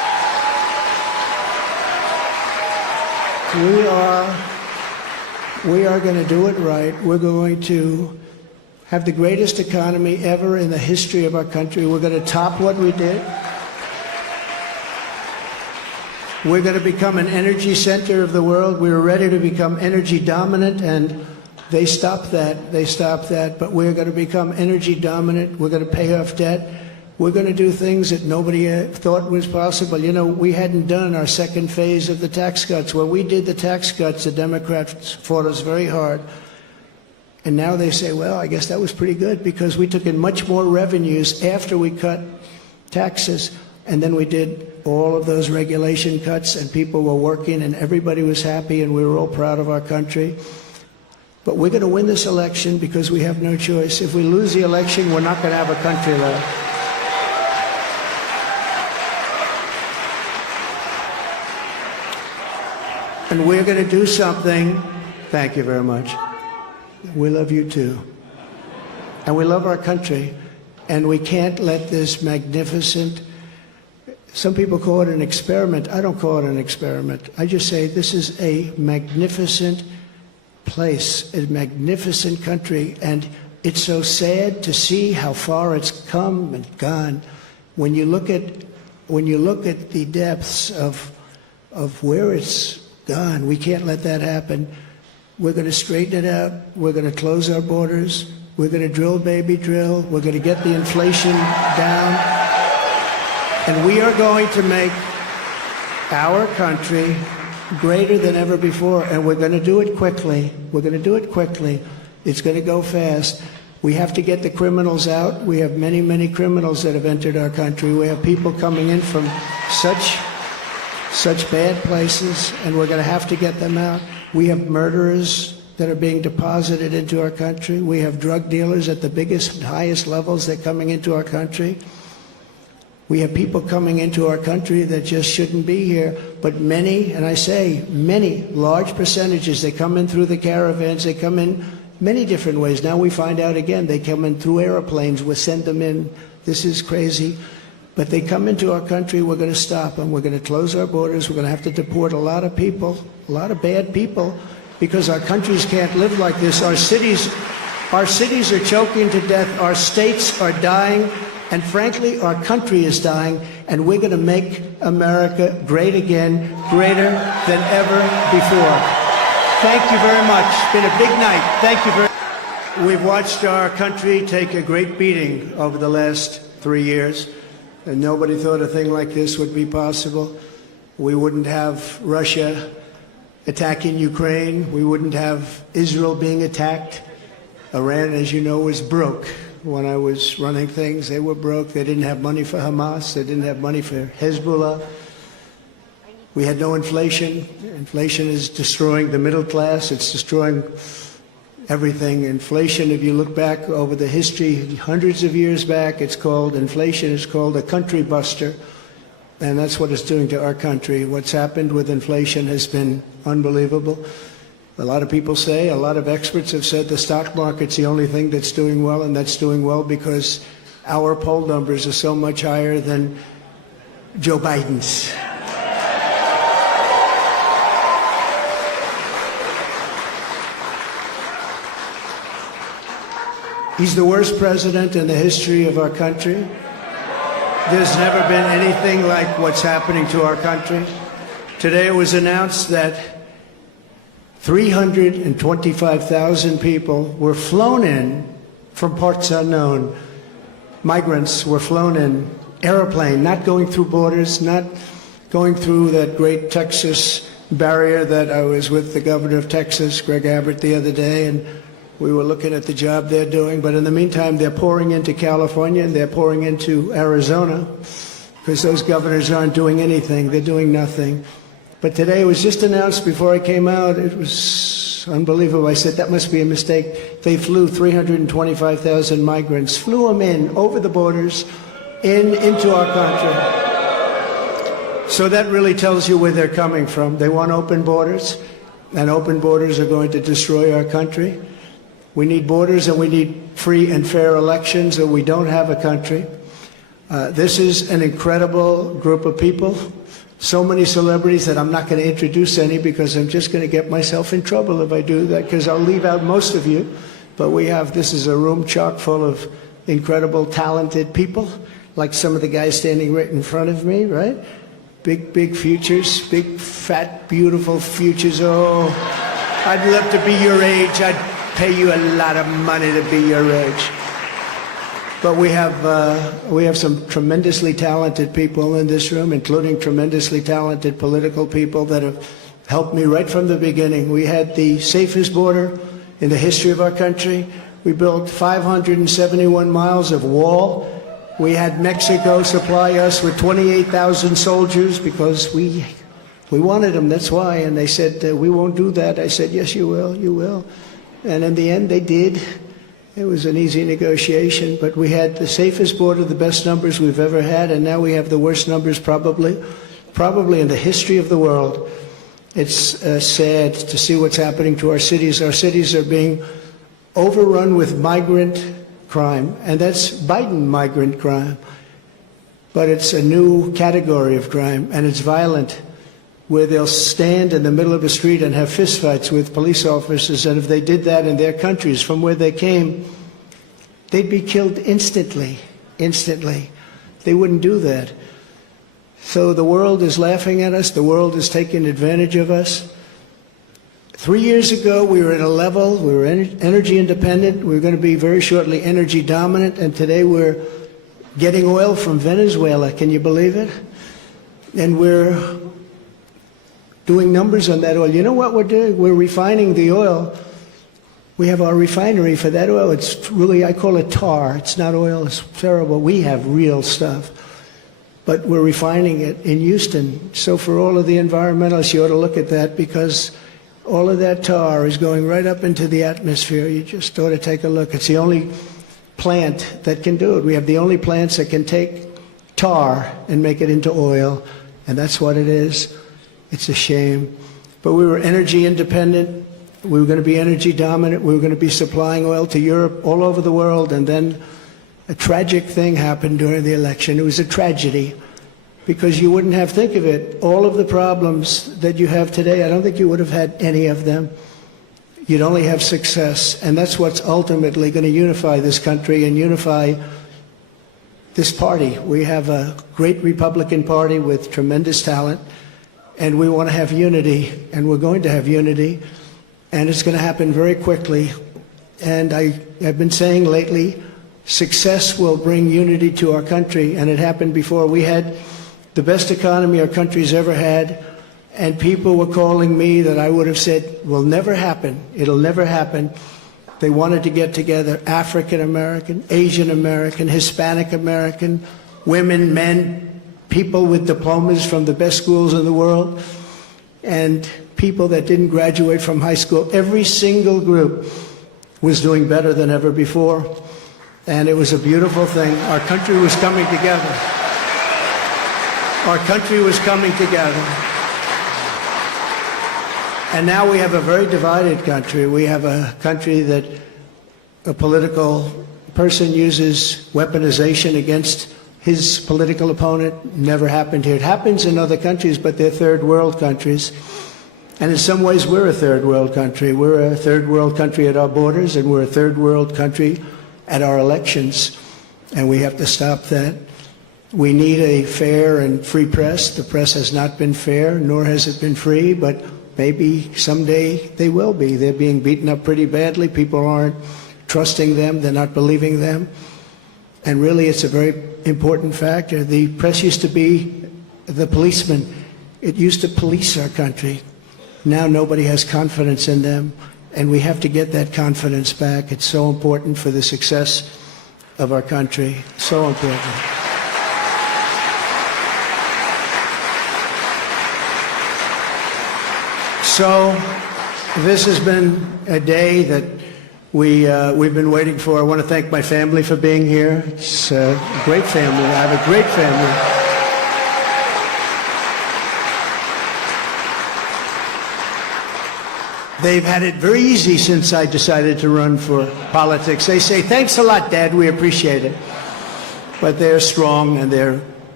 We are going to do it right. We're going to have the greatest economy ever in the history of our country. We're going to top what we did. We're going to become an energy center of the world. We were ready to become energy dominant, and they stopped that. They stopped that. But we're going to become energy dominant. We're going to pay off debt. We're going to do things that nobody thought was possible. You know, we hadn't done our second phase of the tax cuts. When we did the tax cuts, the Democrats fought us very hard. And now they say, well, I guess that was pretty good because we took in much more revenues after we cut taxes. And then we did all of those regulation cuts, and people were working, and everybody was happy, and we were all proud of our country. But we're going to win this election because we have no choice. If we lose the election, we're not going to have a country left. And we're going to do something. Thank you very much. We love you too. And we love our country. And we can't let this magnificent, some people call it an experiment. I don't call it an experiment. I just say this is a magnificent place, a magnificent country. And it's so sad to see how far it's come and gone. When you look at the depths of where it's gone, we can't let that happen. We're going to straighten it out. We're going to close our borders. We're going to drill, baby, drill. We're going to get the inflation down. And we are going to make our country greater than ever before. And we're going to do it quickly. We're going to do it quickly. It's going to go fast. We have to get the criminals out. We have many, many criminals that have entered our country. We have people coming in from such bad places, and we're going to have to get them out. We have murderers that are being deposited into our country. We have drug dealers at the biggest and highest levels that are coming into our country. We have people coming into our country that just shouldn't be here. But many, and I say many, large percentages, they come in through the caravans. They come in many different ways. Now we find out again, they come in through airplanes. We send them in. This is crazy. But they come into our country, we're going to stop them. We're going to close our borders. We're going to have to deport a lot of people, a lot of bad people, because our countries can't live like this. Our cities are choking to death. Our states are dying. And frankly, our country is dying. And we're going to make America great again, greater than ever before. Thank you very much. It's been a big night. Thank you very much. We've watched our country take a great beating over the last 3 years. And nobody thought a thing like this would be possible. We wouldn't have Russia attacking Ukraine. We wouldn't have Israel being attacked. Iran, as you know, was broke. When I was running things, they were broke. They didn't have money for Hamas. They didn't have money for Hezbollah. We had no inflation. Inflation is destroying the middle class. It's destroying everything. Inflation, if you look back over the history, hundreds of years back, inflation is called a country buster. And that's what it's doing to our country. What's happened with inflation has been unbelievable. A lot of people say, a lot of experts have said the stock market's the only thing that's doing well, and that's doing well because our poll numbers are so much higher than Joe Biden's. He's the worst president in the history of our country. There's never been anything like what's happening to our country. Today it was announced that 325,000 people were flown in from parts unknown. Migrants were flown in, airplane, not going through borders, not going through that great Texas barrier that I was with the governor of Texas, Greg Abbott, the other day, and we were looking at the job they're doing. But in the meantime, they're pouring into California and they're pouring into Arizona because those governors aren't doing anything. They're doing nothing. But today it was just announced before I came out. It was unbelievable. I said, that must be a mistake. They flew 325,000 migrants, flew them in over the borders into our country. So that really tells you where they're coming from. They want open borders, and open borders are going to destroy our country. We need borders and we need free and fair elections, or we don't have a country. This is an incredible group of people. so many celebrities that I'm not going to introduce any because I'm just going to get myself in trouble if I do that, because I'll leave out most of you. But this is a room chock full of incredible, talented people, like some of the guys standing right in front of me, right? Big futures, big, fat, beautiful futures. Oh, I'd love to be your age. I'd pay you a lot of money to be your age. But we have some tremendously talented people in this room, including tremendously talented political people that have helped me right from the beginning. We had the safest border in the history of our country. We built 571 miles of wall. We had Mexico supply us with 28,000 soldiers because we wanted them, that's why. And they said, we won't do that. I said, yes, you will, you will. And in the end, they did. It was an easy negotiation, but we had the safest border, the best numbers we've ever had, and now we have the worst numbers probably in the history of the world. It's sad to see what's happening to our cities. Our cities are being overrun with migrant crime, and that's Biden migrant crime. But it's a new category of crime, and it's violent, where they'll stand in the middle of a street and have fistfights with police officers, and if they did that in their countries from where they came, they'd be killed instantly. They wouldn't do that. So the world is laughing at us. The world is taking advantage of us. 3 years ago, we were at a level, we were energy independent. We were going to be very shortly energy dominant, and today we're getting oil from Venezuela. Can you believe it? And we're doing numbers on that oil. You know what we're doing? We're refining the oil. We have our refinery for that oil. It's really, I call it tar. It's not oil. It's terrible. We have real stuff. But we're refining it in Houston. So for all of the environmentalists, you ought to look at that, because all of that tar is going right up into the atmosphere. You just ought to take a look. It's the only plant that can do it. We have the only plants that can take tar and make it into oil, and that's what it is. It's a shame. But we were energy independent. We were going to be energy dominant. We were going to be supplying oil to Europe, all over the world. And then a tragic thing happened during the election. It was a tragedy, because you wouldn't have, think of it, all of the problems that you have today, I don't think you would have had any of them. You'd only have success. And that's what's ultimately going to unify this country and unify this party. We have a great Republican Party with tremendous talent. And we want to have unity, and we're going to have unity, and it's going to happen very quickly. And I've been saying lately, success will bring unity to our country, and it happened before. We had the best economy our country's ever had, and people were calling me that I would have said will never happen. It'll never happen. They wanted to get together, African American, Asian American, Hispanic American, women, men, people with diplomas from the best schools in the world, and people that didn't graduate from high school. Every single group was doing better than ever before, and it was a beautiful thing. Our country was coming together. Our country was coming together. And now we have a very divided country. We have a country that a political person uses weaponization against his political opponent. Never happened here. It happens in other countries, but they're third world countries. And in some ways, we're a third world country. We're a third world country at our borders, and we're a third world country at our elections. And we have to stop that. We need a fair and free press. The press has not been fair, nor has it been free, but maybe someday they will be. They're being beaten up pretty badly. People aren't trusting them. They're not believing them. And really, it's a very important factor. The press used to be the policeman. It used to police our country. Now nobody has confidence in them, and we have to get that confidence back. It's so important for the success of our country. So important. So this has been a day that we've been waiting for. I want to thank my family for being here. It's a great family. I have a great family. They've had it very easy since I decided to run for politics. They say, thanks a lot, Dad, we appreciate it. But they're strong, and they're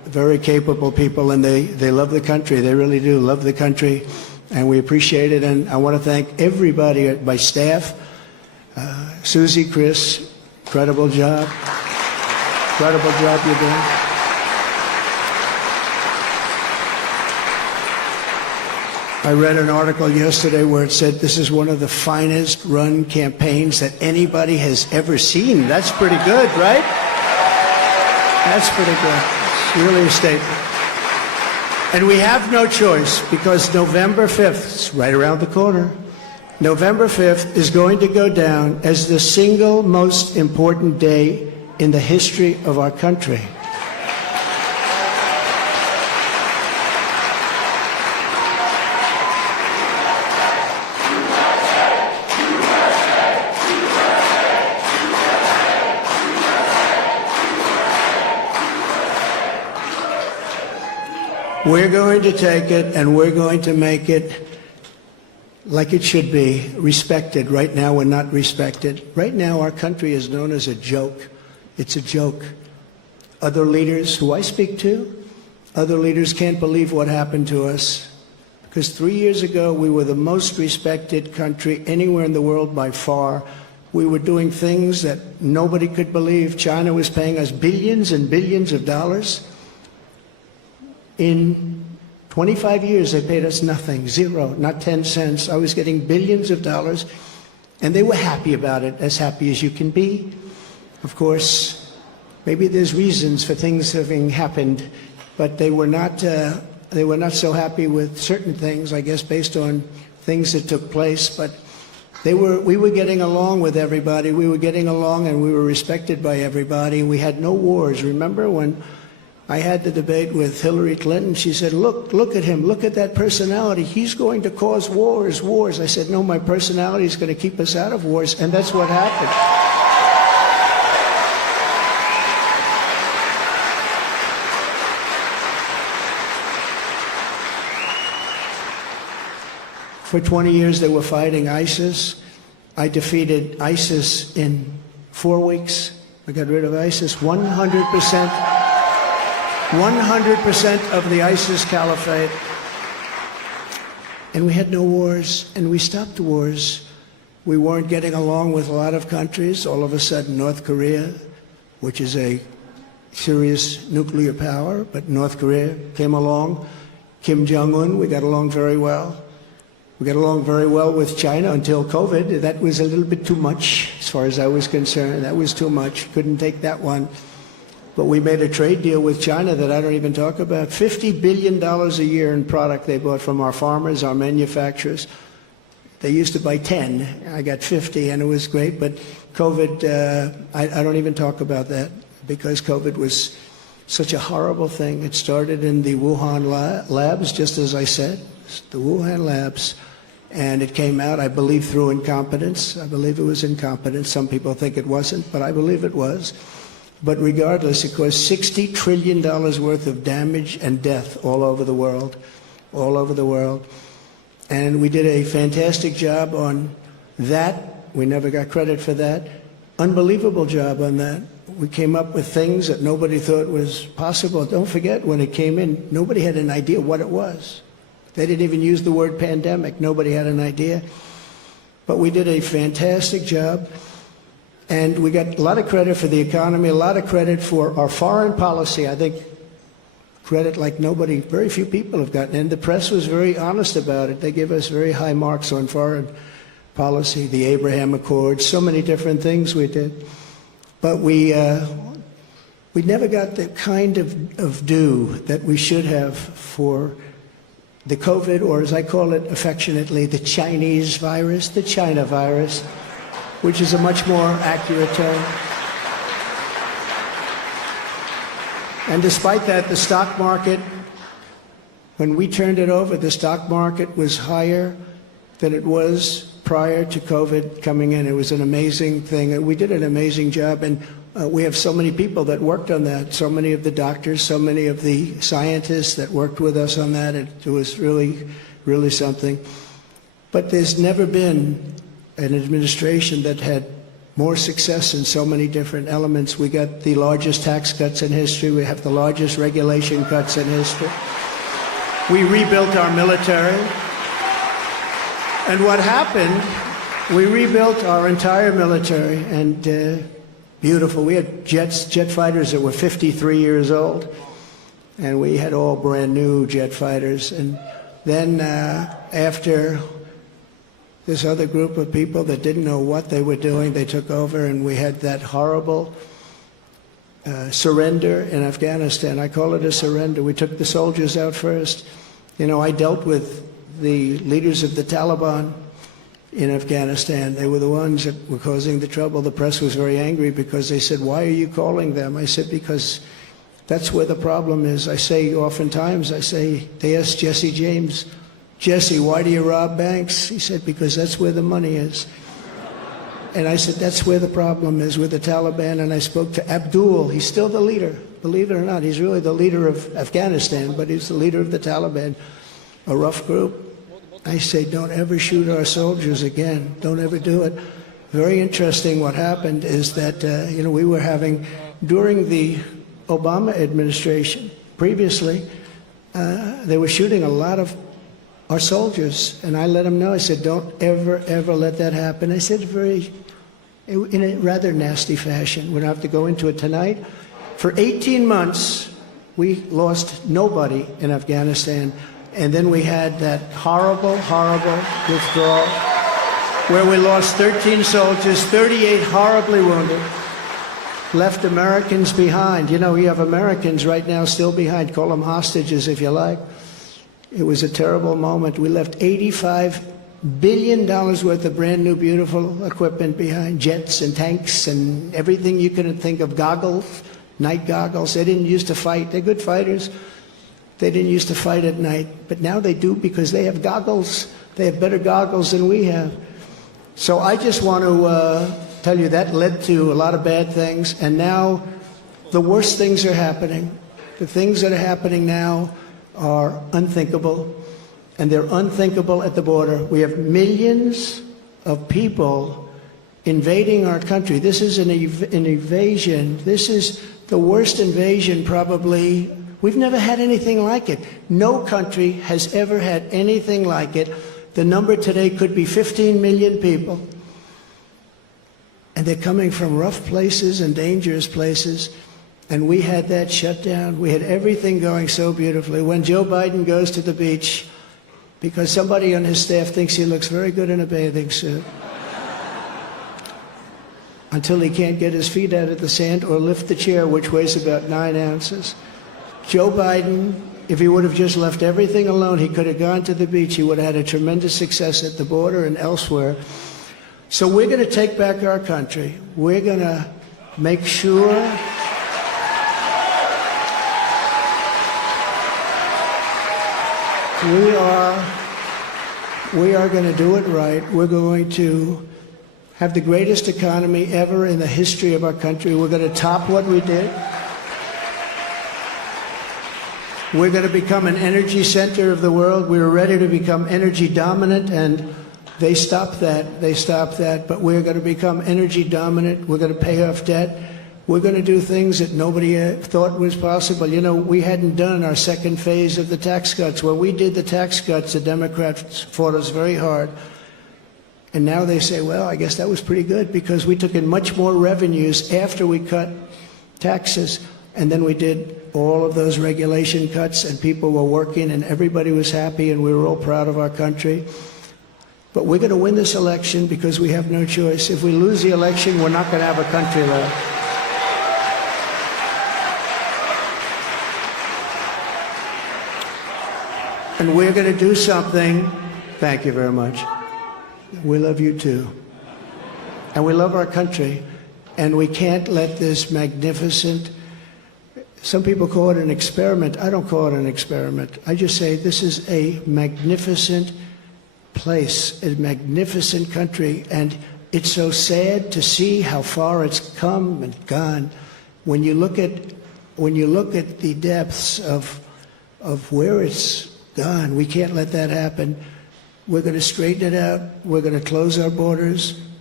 very capable people, and they love the country. They really do love the country, and we appreciate it. And I want to thank everybody at my staff. Susie, Chris, incredible job. Incredible job you're doing. I read an article yesterday where it said this is one of the finest run campaigns that anybody has ever seen. That's pretty good, right? That's pretty good. It's really a statement. And we have no choice, because November 5th, it's right around the corner, November 5th is going to go down as the single most important day in the history of our country. We're going to take it, and we're going to make it like it should be, respected. Right now, we're not respected. Right now, our country is known as a joke. It's a joke. Other leaders who I speak to, other leaders can't believe what happened to us. Because 3 years ago, we were the most respected country anywhere in the world by far. We were doing things that nobody could believe. China was paying us billions and billions of dollars. In 25 years, they paid us nothing, zero, not 10 cents. I was getting billions of dollars, and they were happy about it, as happy as you can be. Of course, maybe there's reasons for things having happened, but they were not so happy with certain things, I guess, based on things that took place. But we were getting along with everybody. We were getting along, and we were respected by everybody. We had no wars. Remember when I had the debate with Hillary Clinton? She said, look at him, look at that personality. He's going to cause wars. I said, no, my personality is going to keep us out of wars, and that's what happened. For 20 years, they were fighting ISIS. I defeated ISIS in 4 weeks. I got rid of ISIS 100%. 100% of the ISIS caliphate. And we had no wars, and we stopped wars. We weren't getting along with a lot of countries. All of a sudden, North Korea, which is a serious nuclear power, but North Korea came along. Kim Jong-un, we got along very well. We got along very well with China until COVID. That was a little bit too much, as far as I was concerned. That was too much. Couldn't take that one. But we made a trade deal with China that I don't even talk about. $50 billion a year in product they bought from our farmers, our manufacturers. They used to buy 10. I got 50, and it was great. But COVID, I don't even talk about that, because COVID was such a horrible thing. It started in the Wuhan labs, just as I said, the Wuhan labs. And it came out, I believe, through incompetence. I believe it was incompetence. Some people think it wasn't, but I believe it was. But regardless, it caused $60 trillion worth of damage and death all over the world, all over the world. And we did a fantastic job on that. We never got credit for that. Unbelievable job on that. We came up with things that nobody thought was possible. Don't forget, when it came in, nobody had an idea what it was. They didn't even use the word pandemic. Nobody had an idea. But we did a fantastic job. And we got a lot of credit for the economy, a lot of credit for our foreign policy. I think credit like nobody, very few people have gotten. And the press was very honest about it. They give us very high marks on foreign policy, the Abraham Accords, so many different things we did. But we never got the kind of due that we should have for the COVID, or as I call it affectionately, the Chinese virus, the China virus, which is a much more accurate term. And despite that, the stock market, when we turned it over, the stock market was higher than it was prior to COVID coming in. It was an amazing thing. And we did an amazing job. And we have so many people that worked on that, so many of the doctors, so many of the scientists that worked with us on that. It was really, really something. But there's never been an administration that had more success in so many different elements. We got the largest tax cuts in history. We have the largest regulation cuts in history. We rebuilt our military. And what happened, we rebuilt our entire military, and beautiful. We had jet fighters that were 53 years old, and we had all brand new jet fighters. And then after this other group of people that didn't know what they were doing, they took over, and we had that horrible surrender in Afghanistan. I call it a surrender. We took the soldiers out first. You know, I dealt with the leaders of the Taliban in Afghanistan. They were the ones that were causing the trouble. The press was very angry because they said, "Why are you calling them?" I said, "Because that's where the problem is." I say oftentimes, they asked Jesse James, "Jesse, why do you rob banks?" He said, "Because that's where the money is." And I said, that's where the problem is with the Taliban. And I spoke to Abdul. He's still the leader. Believe it or not, he's really the leader of Afghanistan, but he's the leader of the Taliban, a rough group. I say, don't ever shoot our soldiers again. Don't ever do it. Very interesting what happened is that, we were having, during the Obama administration, previously, they were shooting a lot of our soldiers. And I let them know, I said, don't ever, ever let that happen. I said in a rather nasty fashion. We don't have to go into it tonight. For 18 months, we lost nobody in Afghanistan. And then we had that horrible, horrible withdrawal where we lost 13 soldiers, 38 horribly wounded, left Americans behind. You know, we have Americans right now still behind. Call them hostages if you like. It was a terrible moment. We left $85 billion worth of brand new, beautiful equipment behind, jets and tanks and everything you can think of, goggles, night goggles. They didn't used to fight. They're good fighters. They didn't used to fight at night, but now they do because they have goggles. They have better goggles than we have. So I just want to tell you that led to a lot of bad things, and now the worst things are happening. The things that are happening now are unthinkable, and they're unthinkable at the border. We have millions of people invading our country. This is an invasion. This is the worst invasion probably. We've never had anything like it. No country has ever had anything like it. The number today could be 15 million people. And they're coming from rough places and dangerous places. And we had that shut down. We had everything going so beautifully. When Joe Biden goes to the beach, because somebody on his staff thinks he looks very good in a bathing suit, until he can't get his feet out of the sand or lift the chair, which weighs about 9 ounces. Joe Biden, if he would have just left everything alone, he could have gone to the beach. He would have had a tremendous success at the border and elsewhere. So we're going to take back our country. We're going to make sure we are going to do it right. We're going to have the greatest economy ever in the history of our country. We're going to top what we did. We're going to become an energy center of the world. We were ready to become energy dominant, and they stopped that. They stopped that. But we're going to become energy dominant. We're going to pay off debt. We're going to do things that nobody thought was possible. You know, we hadn't done our second phase of the tax cuts. When we did the tax cuts, the Democrats fought us very hard. And now they say, well, I guess that was pretty good because we took in much more revenues after we cut taxes. And then we did all of those regulation cuts, and people were working, and everybody was happy, and we were all proud of our country. But we're going to win this election because we have no choice. If we lose the election, we're not going to have a country left. And we're going to do something. Thank you very much. We love you too. And we love our country. And we can't let this magnificent, some people call it an experiment. I don't call it an experiment. I just say this is a magnificent place, a magnificent country. And it's so sad to see how far it's come and gone. When you look at the depths of where it's gone, we can't let that happen. We're going to straighten it out. We're going to close our borders.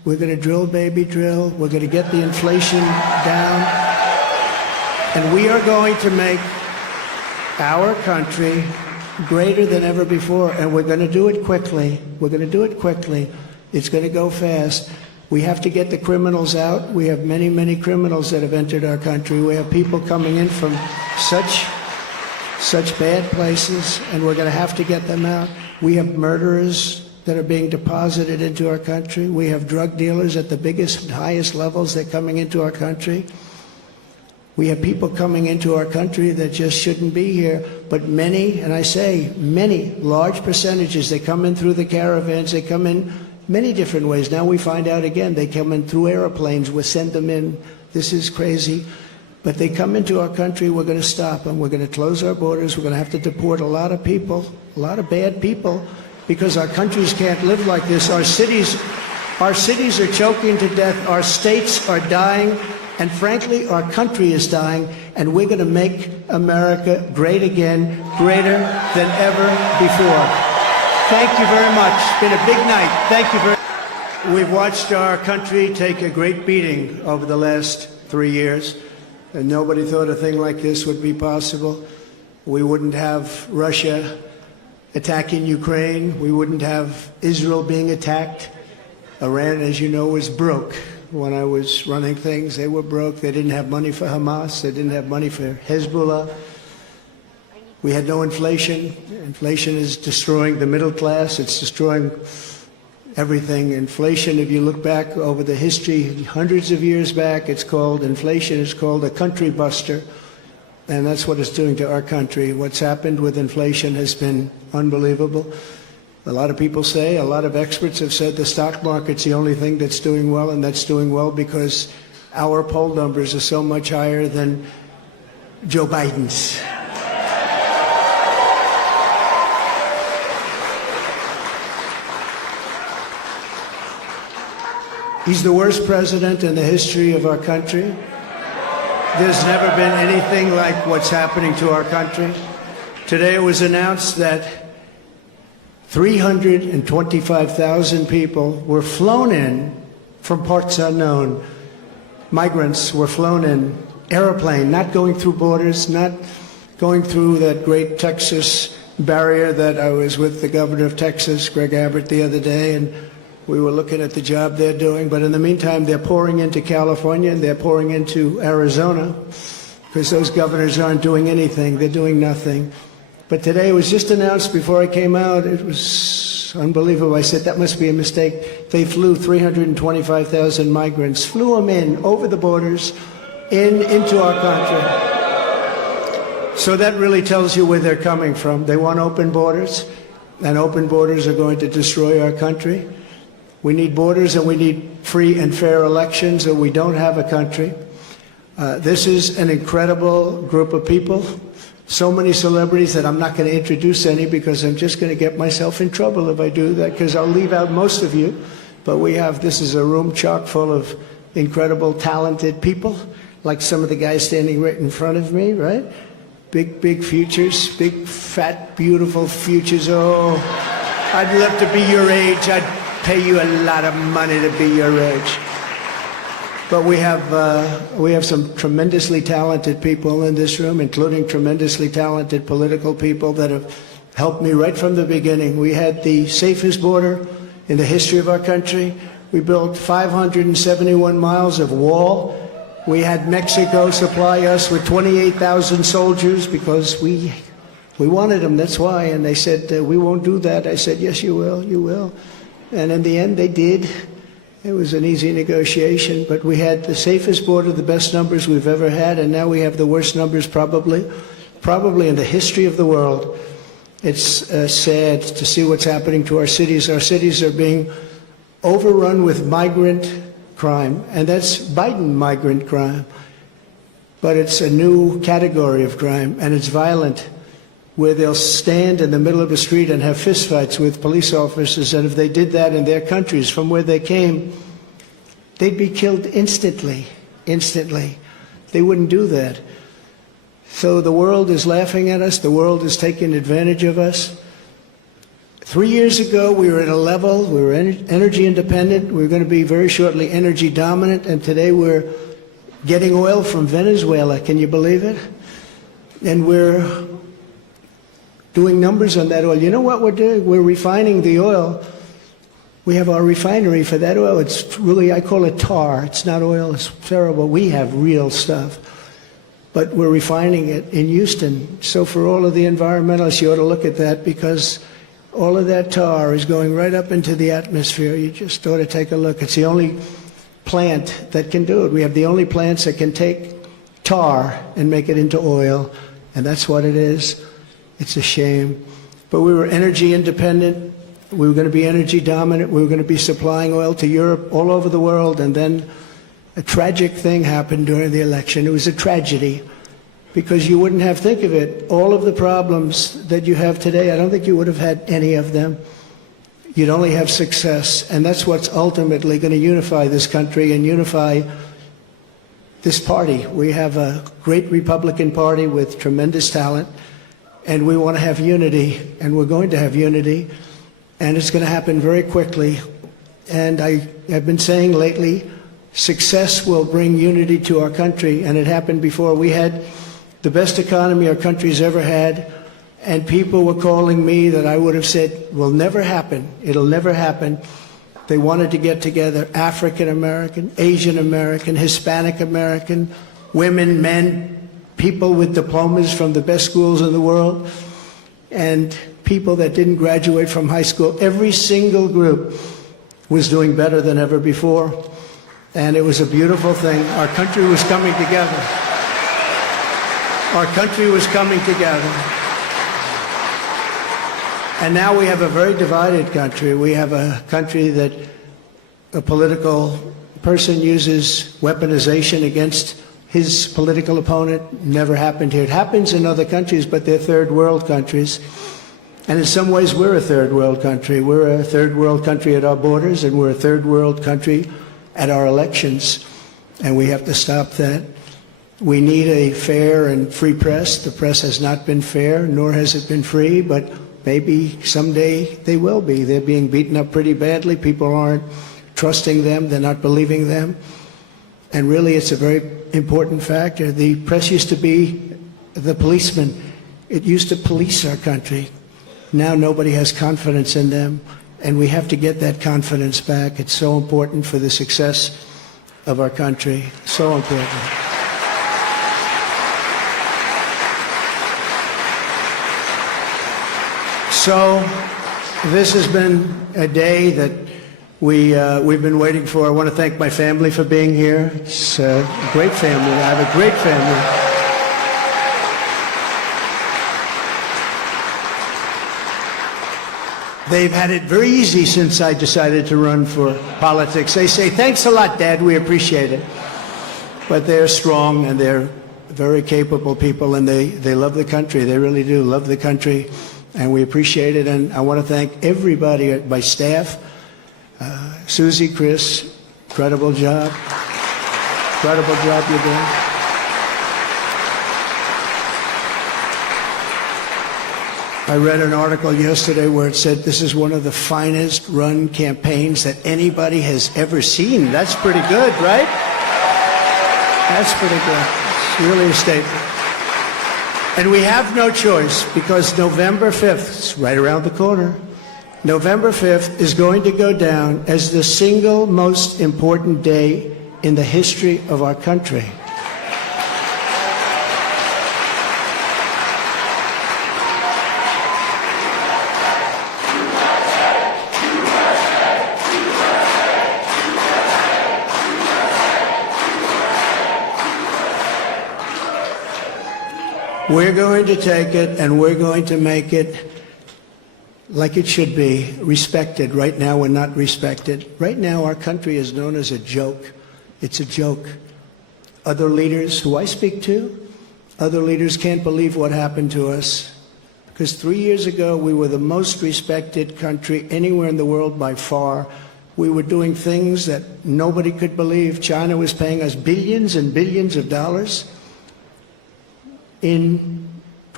We're going to drill, baby, drill. We're going to get the inflation down. And we are going to make our country greater than ever before. And we're going to do it quickly. We're going to do it quickly. It's going to go fast. We have to get the criminals out. We have many, many criminals that have entered our country. We have people coming in from such bad places, and we're going to have to get them out. We have murderers that are being deposited into our country. We have drug dealers at the biggest, highest levels. They're coming into our country. We have people coming into our country that just shouldn't be here. But many, and I say many, large percentages, they come in through the caravans. They come in many different ways. Now we find out again, they come in through airplanes. We send them in. This is crazy. But they come into our country. We're going to stop them. We're going to close our borders. We're going to have to deport a lot of people, a lot of bad people, because our countries can't live like this. Our cities are choking to death. Our states are dying. And frankly, our country is dying. And we're going to make America great again, greater than ever before. Thank you very much. It's been a big night. Thank you very much. We've watched our country take a great beating over the last 3 years. And nobody thought a thing like this would be possible. We wouldn't have Russia attacking Ukraine. We wouldn't have Israel being attacked. Iran, as you know, was broke. When I was running things, they were broke. They didn't have money for Hamas. They didn't have money for Hezbollah. We had no inflation. Inflation is destroying the middle class. It's destroying everything. Inflation, if you look back over the history, hundreds of years back, inflation is called a country buster. And that's what it's doing to our country. What's happened with inflation has been unbelievable. A lot of people say, a lot of experts have said the stock market's the only thing that's doing well, and that's doing well because our poll numbers are so much higher than Joe Biden's. He's the worst president in the history of our country. There's never been anything like what's happening to our country. Today it was announced that 325,000 people were flown in from parts unknown. Migrants were flown in, airplane, not going through borders, not going through that great Texas barrier that I was with the governor of Texas, Greg Abbott, the other day, and we were looking at the job they're doing. But in the meantime, they're pouring into California and they're pouring into Arizona because those governors aren't doing anything. They're doing nothing. But today it was just announced before I came out. It was unbelievable. I said, that must be a mistake. They flew 325,000 migrants, flew them in over the borders into our country. So that really tells you where they're coming from. They want open borders, and open borders are going to destroy our country. We need borders and we need free and fair elections, or we don't have a country. This is an incredible group of people. So many celebrities that I'm not going to introduce any because I'm just going to get myself in trouble if I do that, because I'll leave out most of you. But this is a room chock full of incredible, talented people, like some of the guys standing right in front of me, right? Big, big futures, big, fat, beautiful futures. Oh, I'd love to be your age. I'd pay you a lot of money to be your age. But we have some tremendously talented people in this room, including tremendously talented political people that have helped me right from the beginning. We had the safest border in the history of our country. We built 571 miles of wall. We had Mexico supply us with 28,000 soldiers because we wanted them, that's why. And they said, we won't do that. I said, yes, you will, you will. And in the end, they did. It was an easy negotiation, but we had the safest border, the best numbers we've ever had, and now we have the worst numbers probably in the history of the world. It's sad to see what's happening to our cities. Our cities are being overrun with migrant crime, and that's Biden migrant crime. But it's a new category of crime, and it's violent, where they'll stand in the middle of the street and have fistfights with police officers, and if they did that in their countries from where they came, they'd be killed instantly. They wouldn't do that. So the world is laughing at us. The world is taking advantage of us. 3 years ago, we were at a level, we were energy independent, we were going to be very shortly energy dominant, and today we're getting oil from Venezuela. Can you believe it? And we're doing numbers on that oil. You know what we're doing? We're refining the oil. We have our refinery for that oil. It's really, I call it tar. It's not oil. It's terrible. We have real stuff. But we're refining it in Houston. So for all of the environmentalists, you ought to look at that, because all of that tar is going right up into the atmosphere. You just ought to take a look. It's the only plant that can do it. We have the only plants that can take tar and make it into oil, and that's what it is. It's a shame. But we were energy independent. We were going to be energy dominant. We were going to be supplying oil to Europe, all over the world, and then a tragic thing happened during the election. It was a tragedy, because you wouldn't have, think of it, all of the problems that you have today, I don't think you would have had any of them. You'd only have success, and that's what's ultimately going to unify this country and unify this party. We have a great Republican Party with tremendous talent, and we want to have unity, and we're going to have unity, and it's going to happen very quickly. And I have been saying lately, success will bring unity to our country, and it happened before. We had the best economy our country's ever had, and people were calling me that I would have said will never happen. It'll never happen. They wanted to get together, African American, Asian American, Hispanic American, women, men, people with diplomas from the best schools in the world, and people that didn't graduate from high school. Every single group was doing better than ever before, and it was a beautiful thing. Our country was coming together. Our country was coming together. And now we have a very divided country. We have a country that a political person uses weaponization against his political opponent. Never happened here. It happens in other countries, but they're third world countries. And in some ways, we're a third world country. We're a third world country at our borders, and we're a third world country at our elections. And we have to stop that. We need a fair and free press. The press has not been fair, nor has it been free, but maybe someday they will be. They're being beaten up pretty badly. People aren't trusting them. They're not believing them. And really, it's a very important factor. The press used to be the policeman. It used to police our country. Now nobody has confidence in them, and we have to get that confidence back. It's so important for the success of our country. So important. So this has been a day that we've been waiting for. I want to thank my family for being here. It's a great family. I have a great family. They've had it very easy since I decided to run for politics. They say, "Thanks a lot, Dad. We appreciate it." But they're strong, and they're very capable people, and they love the country. They really do love the country. And we appreciate it, and I want to thank everybody, my staff, Susie, Chris, incredible job you're doing. I read an article yesterday where it said this is one of the finest run campaigns that anybody has ever seen. That's pretty good, right? That's pretty good. It's really a statement. And we have no choice, because November 5th, it's right around the corner, November 5th is going to go down as the single most important day in the history of our country. We're going to take it, and we're going to make it like it should be, respected. Right now, we're not respected. Right now, our country is known as a joke. It's a joke. Other leaders who I speak to, other leaders can't believe what happened to us. Because 3 years ago, we were the most respected country anywhere in the world by far. We were doing things that nobody could believe. China was paying us billions and billions of dollars. In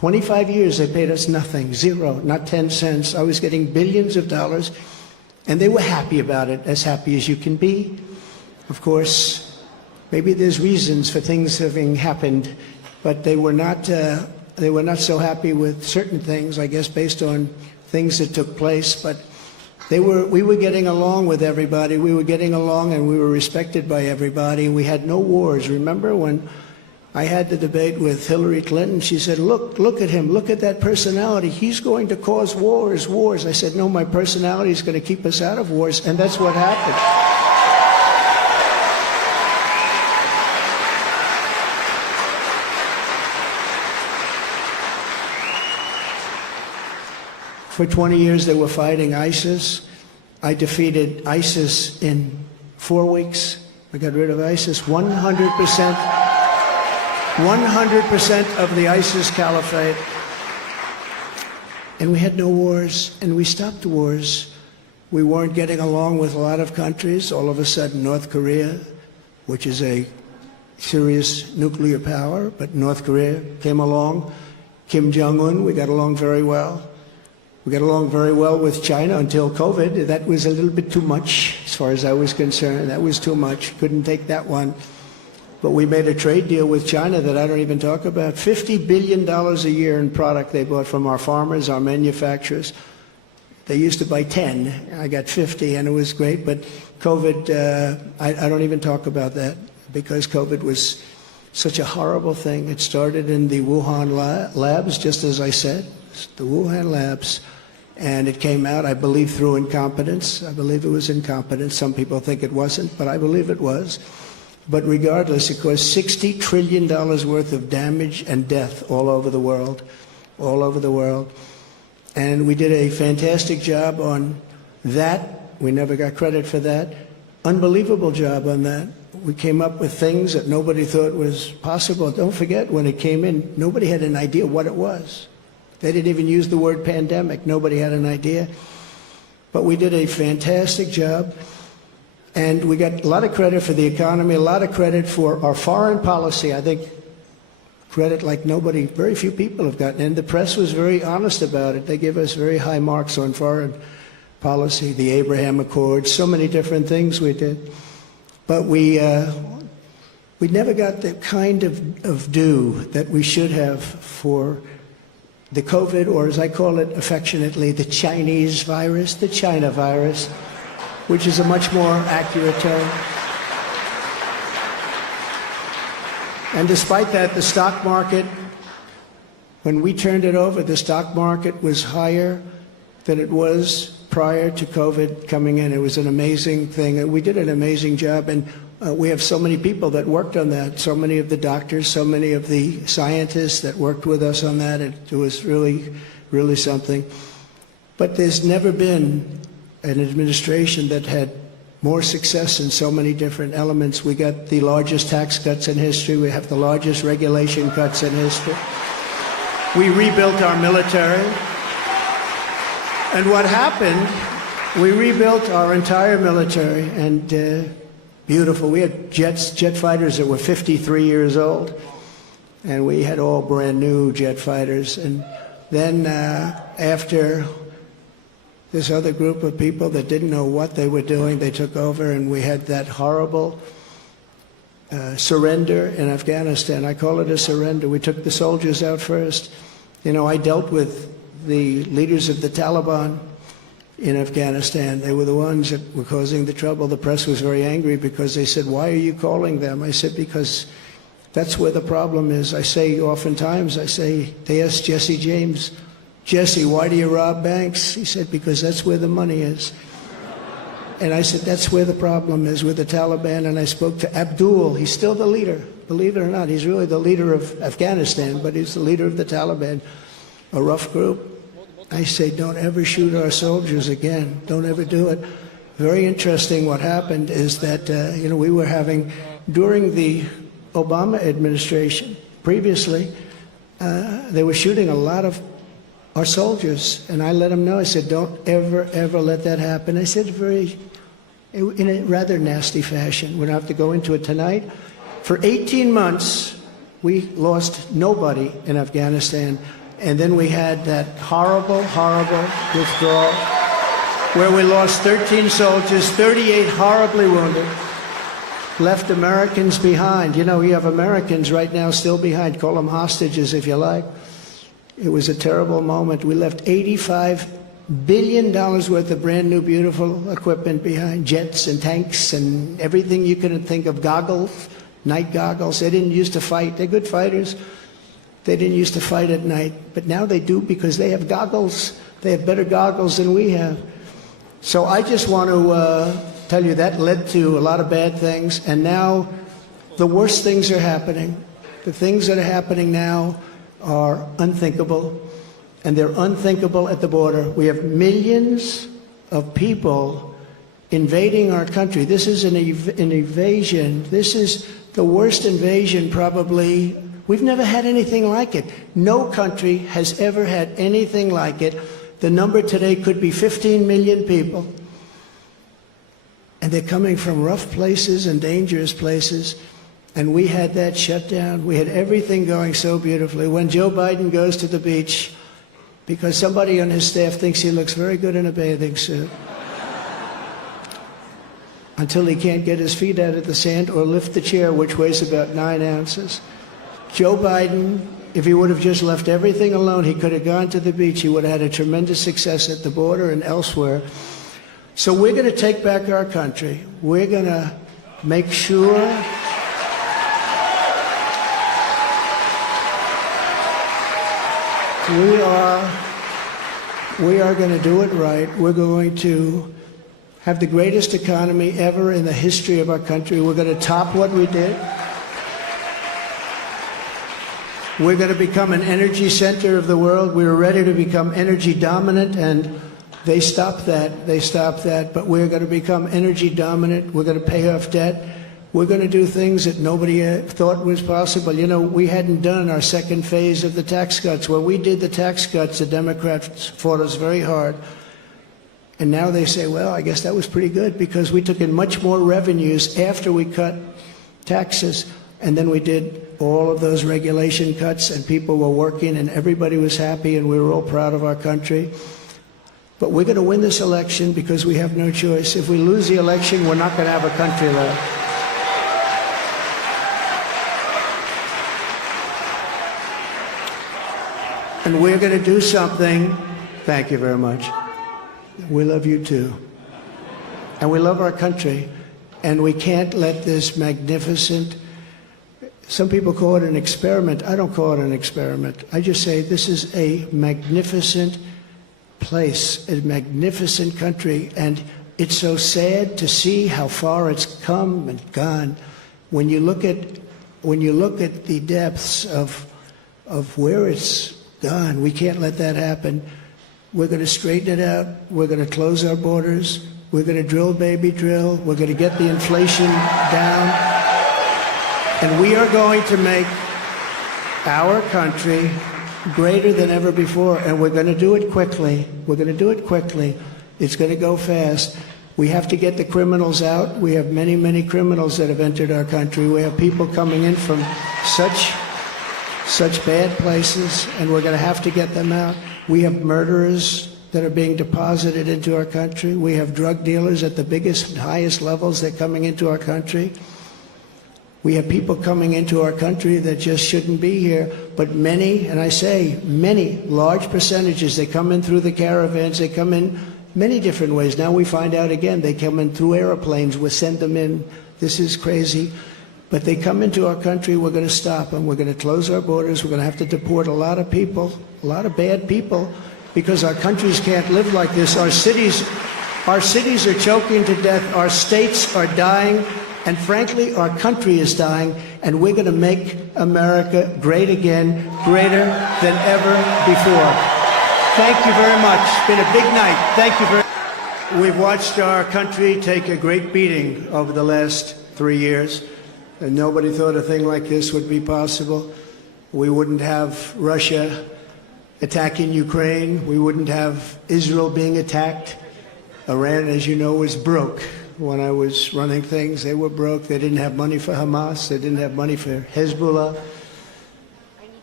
25 years they paid us nothing, zero, not 10 cents. I was getting billions of dollars, and they were happy about it, as happy as you can be. Of course, maybe there's reasons for things having happened, but they were not so happy with certain things, I guess, based on things that took place. But we were getting along with everybody. We were getting along, and we were respected by everybody. We had no wars. Remember when I had the debate with Hillary Clinton? She said, look at him, look at that personality. He's going to cause wars. I said, no, my personality is going to keep us out of wars, and that's what happened. For 20 years, they were fighting ISIS. I defeated ISIS in 4 weeks. I got rid of ISIS. 100% of the ISIS caliphate. And we had no wars, and we stopped wars. We weren't getting along with a lot of countries. All of a sudden, North Korea, which is a serious nuclear power, but North Korea came along. Kim Jong-un, we got along very well. We got along very well with China until COVID. That was a little bit too much, as far as I was concerned. That was too much. Couldn't take that one. But we made a trade deal with China that I don't even talk about. $50 billion a year in product they bought from our farmers, our manufacturers. They used to buy 10. I got 50, and it was great. But COVID, I don't even talk about that, because COVID was such a horrible thing. It started in the Wuhan labs, just as I said, the Wuhan labs. And it came out, I believe, through incompetence. I believe it was incompetence. Some people think it wasn't, but I believe it was. But regardless, it caused $60 trillion worth of damage and death all over the world, all over the world. And we did a fantastic job on that. We never got credit for that. Unbelievable job on that. We came up with things that nobody thought was possible. Don't forget, when it came in, nobody had an idea what it was. They didn't even use the word pandemic. Nobody had an idea. But we did a fantastic job. And we got a lot of credit for the economy, a lot of credit for our foreign policy. I think credit like nobody, very few people have gotten. And the press was very honest about it. They gave us very high marks on foreign policy, the Abraham Accords, so many different things we did. But we never got the kind of due that we should have for the COVID, or as I call it affectionately, the Chinese virus, the China virus, which is a much more accurate term. And despite that, the stock market, when we turned it over, the stock market was higher than it was prior to COVID coming in. It was an amazing thing. And we did an amazing job. And we have so many people that worked on that, so many of the doctors, so many of the scientists that worked with us on that. It was really, really something. But there's never been an administration that had more success in so many different elements. We got the largest tax cuts in history. We have the largest regulation cuts in history. We rebuilt our military. And what happened, we rebuilt our entire military, and beautiful. We had jet fighters that were 53 years old, and we had all brand new jet fighters. And then after this other group of people that didn't know what they were doing, they took over, and we had that horrible surrender in Afghanistan. I call it a surrender. We took the soldiers out first. You know, I dealt with the leaders of the Taliban in Afghanistan. They were the ones that were causing the trouble. The press was very angry because they said, why are you calling them? I said, because that's where the problem is. I say oftentimes, they asked Jesse James, Jesse, why do you rob banks? He said, because that's where the money is. And I said, that's where the problem is, with the Taliban. And I spoke to Abdul. He's still the leader, believe it or not. He's really the leader of Afghanistan, but he's the leader of the Taliban, a rough group. I say, don't ever shoot our soldiers again. Don't ever do it. Very interesting what happened is that, we were having, during the Obama administration, previously, they were shooting a lot of our soldiers. And I let them know, I said, don't ever, ever let that happen. I said in a rather nasty fashion. We don't have to go into it tonight. For 18 months, we lost nobody in Afghanistan. And then we had that horrible, horrible withdrawal where we lost 13 soldiers, 38 horribly wounded, left Americans behind. You know, you have Americans right now still behind. Call them hostages if you like. It was a terrible moment. We left $85 billion worth of brand new, beautiful equipment behind, jets and tanks and everything you could think of, goggles, night goggles. They didn't used to fight. They're good fighters. They didn't used to fight at night, but now they do because they have goggles. They have better goggles than we have. So I just want to tell you that led to a lot of bad things, and now the worst things are happening. The things that are happening now are unthinkable, and they're unthinkable at the border. We have millions of people invading our country. This is an invasion. This is the worst invasion probably. We've never had anything like it. No country has ever had anything like it. The number today could be 15 million people. And they're coming from rough places and dangerous places. And we had that shut down. We had everything going so beautifully. When Joe Biden goes to the beach, because somebody on his staff thinks he looks very good in a bathing suit, until he can't get his feet out of the sand or lift the chair, which weighs about 9 ounces. Joe Biden, if he would have just left everything alone, he could have gone to the beach. He would have had a tremendous success at the border and elsewhere. So we're going to take back our country. We're going to make sure we are going to do it right. We're going to have the greatest economy ever in the history of our country. We're going to top what we did. We're going to become an energy center of the world. We were ready to become energy dominant, and they stopped that. They stopped that. But we're going to become energy dominant. We're going to pay off debt. We're going to do things that nobody thought was possible. You know, we hadn't done our second phase of the tax cuts. When we did the tax cuts, the Democrats fought us very hard. And now they say, well, I guess that was pretty good because we took in much more revenues after we cut taxes. And then we did all of those regulation cuts, and people were working, and everybody was happy, and we were all proud of our country. But we're going to win this election because we have no choice. If we lose the election, we're not going to have a country left. And we're going to do something. Thank you very much. We love you too. And we love our country. And we can't let this magnificent, some people call it an experiment. I don't call it an experiment. I just say this is a magnificent place, a magnificent country. And it's so sad to see how far it's come and gone. When you look at the depths of where it's gone, we can't let that happen. We're going to straighten it out. We're going to close our borders. We're going to drill, baby, drill. We're going to get the inflation down. And we are going to make our country greater than ever before. And we're going to do it quickly. We're going to do it quickly. It's going to go fast. We have to get the criminals out. We have many, many criminals that have entered our country. We have people coming in from such bad places, and we're going to have to get them out. We have murderers that are being deposited into our country. We have drug dealers at the biggest and highest levels that are coming into our country. We have people coming into our country that just shouldn't be here, but many, and I say many, large percentages, they come in through the caravans, they come in many different ways. Now we find out again, they come in through airplanes, we send them in. This is crazy. But they come into our country, we're going to stop them. We're going to close our borders. We're going to have to deport a lot of people, a lot of bad people, because our countries can't live like this. Our cities are choking to death. Our states are dying. And frankly, our country is dying. And we're going to make America great again, greater than ever before. Thank you very much. It's been a big night. Thank you very much. We've watched our country take a great beating over the last 3 years. And nobody thought a thing like this would be possible. We wouldn't have Russia attacking Ukraine. We wouldn't have Israel being attacked. Iran, as you know, was broke. When I was running things, they were broke. They didn't have money for Hamas. They didn't have money for Hezbollah.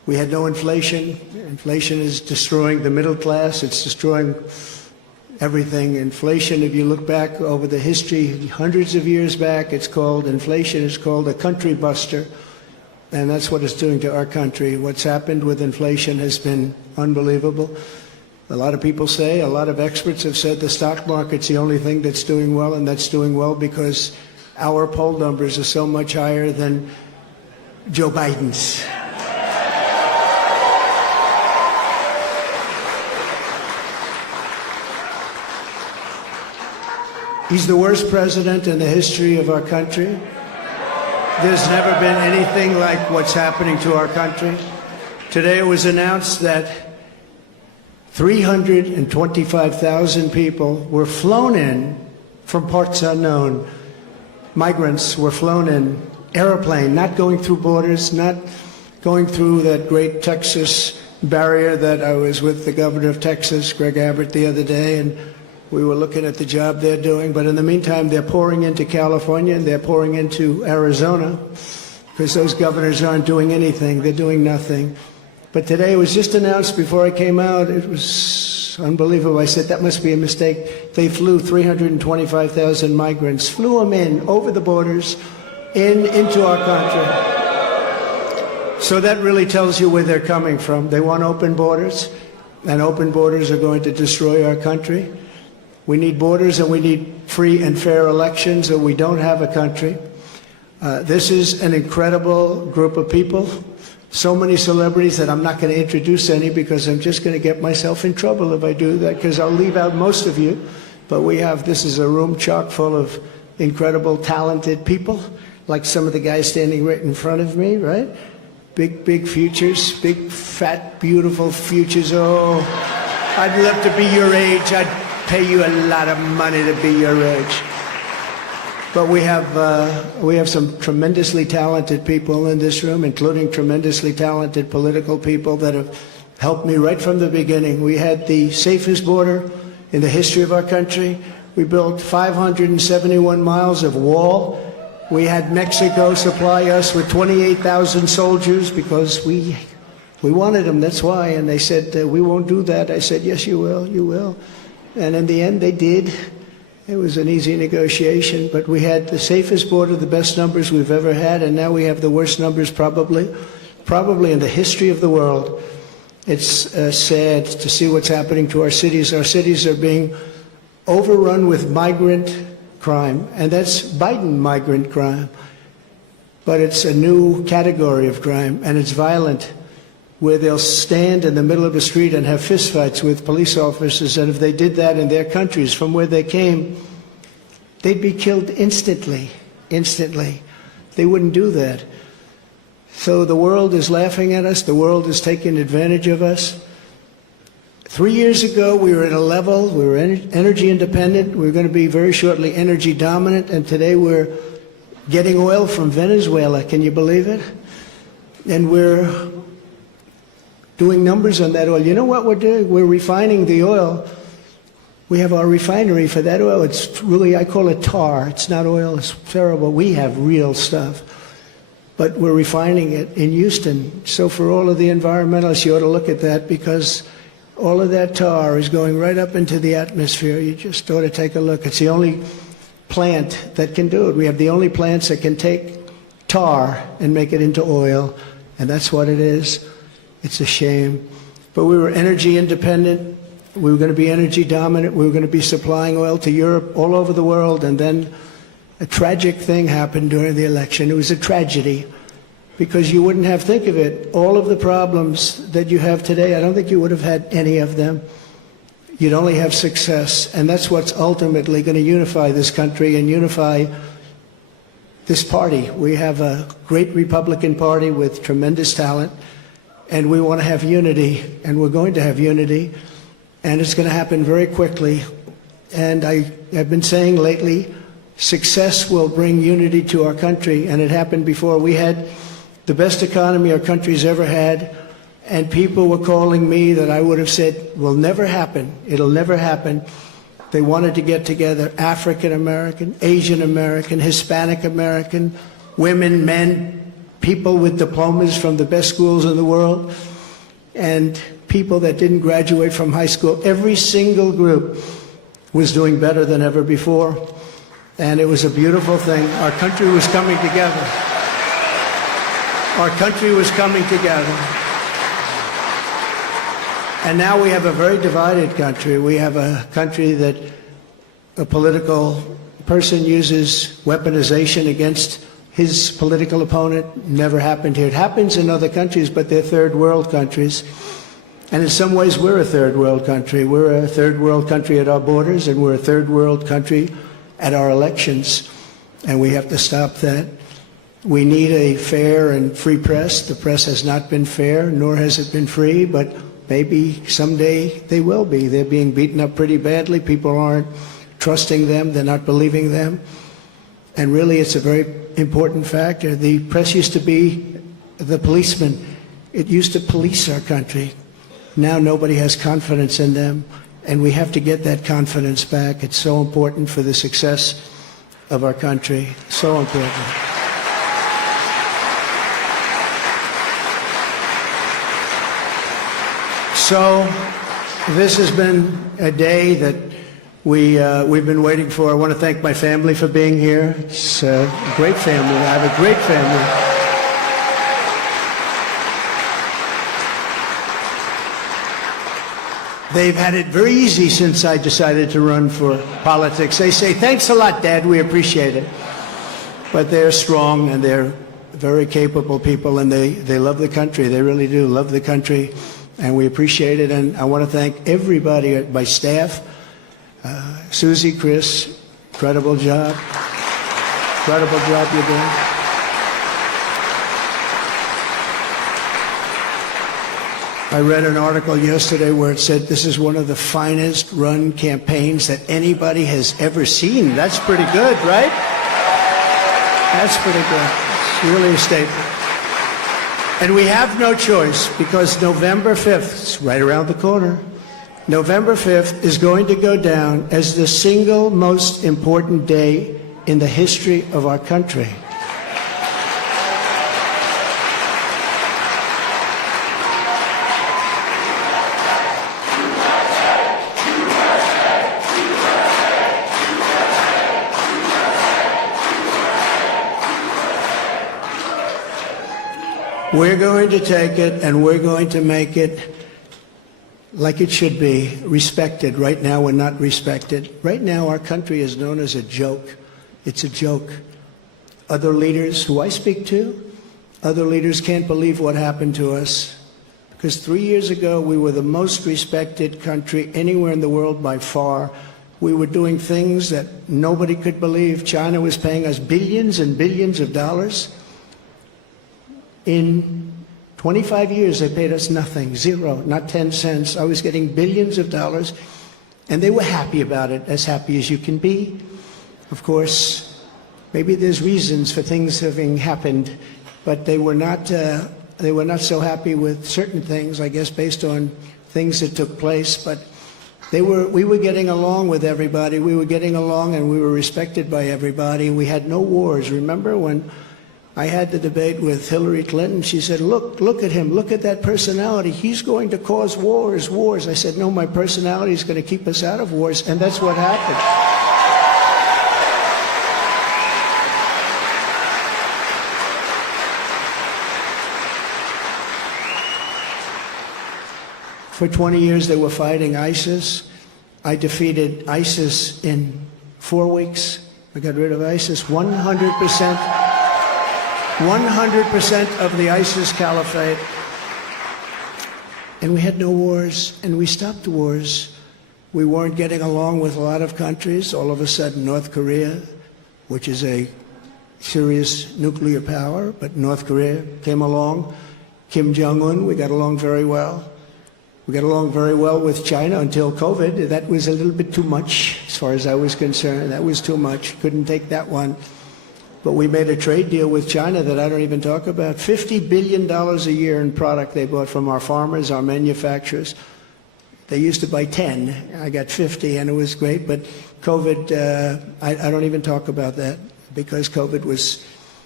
We had no inflation. Inflation is destroying the middle class. It's destroying everything. Inflation, if you look back over the history, hundreds of years back, inflation is called a country buster. And that's what it's doing to our country. What's happened with inflation has been unbelievable. A lot of people say, a lot of experts have said the stock market's the only thing that's doing well, and that's doing well because our poll numbers are so much higher than Joe Biden's. He's the worst president in the history of our country. There's never been anything like what's happening to our country. Today it was announced that 325,000 people were flown in from parts unknown. Migrants were flown in, airplane, not going through borders, not going through that great Texas barrier that I was with the governor of Texas, Greg Abbott, the other day, and we were looking at the job they're doing. But in the meantime, they're pouring into California and they're pouring into Arizona because those governors aren't doing anything. They're doing nothing. But today it was just announced before I came out. It was unbelievable. I said, that must be a mistake. They flew 325,000 migrants, flew them in over the borders into our country. So that really tells you where they're coming from. They want open borders, and open borders are going to destroy our country. We need borders and we need free and fair elections, or we don't have a country. This is an incredible group of people. So many celebrities that I'm not going to introduce any because I'm just going to get myself in trouble if I do that, because I'll leave out most of you. But this is a room chock full of incredible, talented people, like some of the guys standing right in front of me, right? Big futures, big, fat, beautiful futures. Oh, I'd love to be your age. I'd pay you a lot of money to be your age. But we have some tremendously talented people in this room, including tremendously talented political people that have helped me right from the beginning. We had the safest border in the history of our country. We built 571 miles of wall. We had Mexico supply us with 28,000 soldiers because we wanted them, that's why. And they said, we won't do that. I said, yes, you will, you will. And in the end, they did. It was an easy negotiation, but we had the safest border, the best numbers we've ever had, and now we have the worst numbers probably in the history of the world. It's sad to see what's happening to our cities. Our cities are being overrun with migrant crime, and that's Biden migrant crime. But it's a new category of crime, and it's violent, where they'll stand in the middle of a street and have fistfights with police officers, and if they did that in their countries from where they came, they'd be killed instantly. They wouldn't do that. So the world is laughing at us. The world is taking advantage of us. 3 years ago, we were at a level, we were energy independent. We were going to be very shortly energy dominant, and today we're getting oil from Venezuela. Can you believe it? And we're doing numbers on that oil. You know what we're doing? We're refining the oil. We have our refinery for that oil. It's really, I call it tar. It's not oil. It's terrible. We have real stuff. But we're refining it in Houston. So for all of the environmentalists, you ought to look at that, because all of that tar is going right up into the atmosphere. You just ought to take a look. It's the only plant that can do it. We have the only plants that can take tar and make it into oil, and that's what it is. It's a shame. But we were energy independent. We were going to be energy dominant. We were going to be supplying oil to Europe, all over the world. And then a tragic thing happened during the election. It was a tragedy, because you wouldn't have, think of it, all of the problems that you have today, I don't think you would have had any of them. You'd only have success. And that's what's ultimately going to unify this country and unify this party. We have a great Republican Party with tremendous talent. And we want to have unity, and we're going to have unity, and it's going to happen very quickly. And I have been saying lately, success will bring unity to our country, and it happened before. We had the best economy our country's ever had, and people were calling me that I would have said will never happen. It'll never happen. They wanted to get together, African American, Asian American, Hispanic American, women, men, people with diplomas from the best schools in the world, and people that didn't graduate from high school. Every single group was doing better than ever before, and it was a beautiful thing. Our country was coming together. Our country was coming together. And now we have a very divided country. We have a country that a political person uses weaponization against his political opponent. Never happened here. It happens in other countries, but they're third world countries. And in some ways, we're a third world country. We're a third world country at our borders, and we're a third world country at our elections. And we have to stop that. We need a fair and free press. The press has not been fair, nor has it been free, but maybe someday they will be. They're being beaten up pretty badly. People aren't trusting them. They're not believing them. And really, it's a very important factor. The press used to be the policeman. It used to police our country. Now nobody has confidence in them, and we have to get that confidence back. It's so important for the success of our country. So important. So this has been a day that we've been waiting for. I want to thank my family for being here. It's a great family. I have a great family. They've had it very easy since I decided to run for politics. They say, "Thanks a lot, Dad, we appreciate it." But they're strong, and they're very capable people, and they love the country. They really do love the country, and we appreciate it. And I want to thank everybody at my staff. Susie, Chris, incredible job. Incredible job you're doing. I read an article yesterday where it said this is one of the finest run campaigns that anybody has ever seen. That's pretty good, right? That's pretty good. It's really a statement. And we have no choice, because November 5th, it's right around the corner, November 5th is going to go down as the single most important day in the history of our country. We're going to take it, and we're going to make it like it should be, respected. Right now, we're not respected. Right now, our country is known as a joke. It's a joke. Other leaders who I speak to, other leaders can't believe what happened to us. Because 3 years ago, we were the most respected country anywhere in the world by far. We were doing things that nobody could believe. China was paying us billions and billions of dollars. In 25 years, they paid us nothing, zero, not 10 cents. I was getting billions of dollars, and they were happy about it, as happy as you can be. Of course, maybe there's reasons for things having happened, but they were not so happy with certain things, I guess, based on things that took place. But we were getting along with everybody. We were getting along, and we were respected by everybody. We had no wars. Remember when I had the debate with Hillary Clinton? She said, look at him, look at that personality. He's going to cause wars. I said, no, my personality is going to keep us out of wars, and that's what happened. For 20 years, they were fighting ISIS. I defeated ISIS in 4 weeks. I got rid of ISIS 100%. 100% of the ISIS caliphate. And we had no wars, and we stopped wars. We weren't getting along with a lot of countries. All of a sudden, North Korea, which is a serious nuclear power, but North Korea came along. Kim Jong-un, we got along very well. We got along very well with China until COVID. That was a little bit too much, as far as I was concerned. That was too much. Couldn't take that one. But we made a trade deal with China that I don't even talk about. $50 billion a year in product they bought from our farmers, our manufacturers. They used to buy 10. I got 50, and it was great. But COVID, I don't even talk about that, because COVID was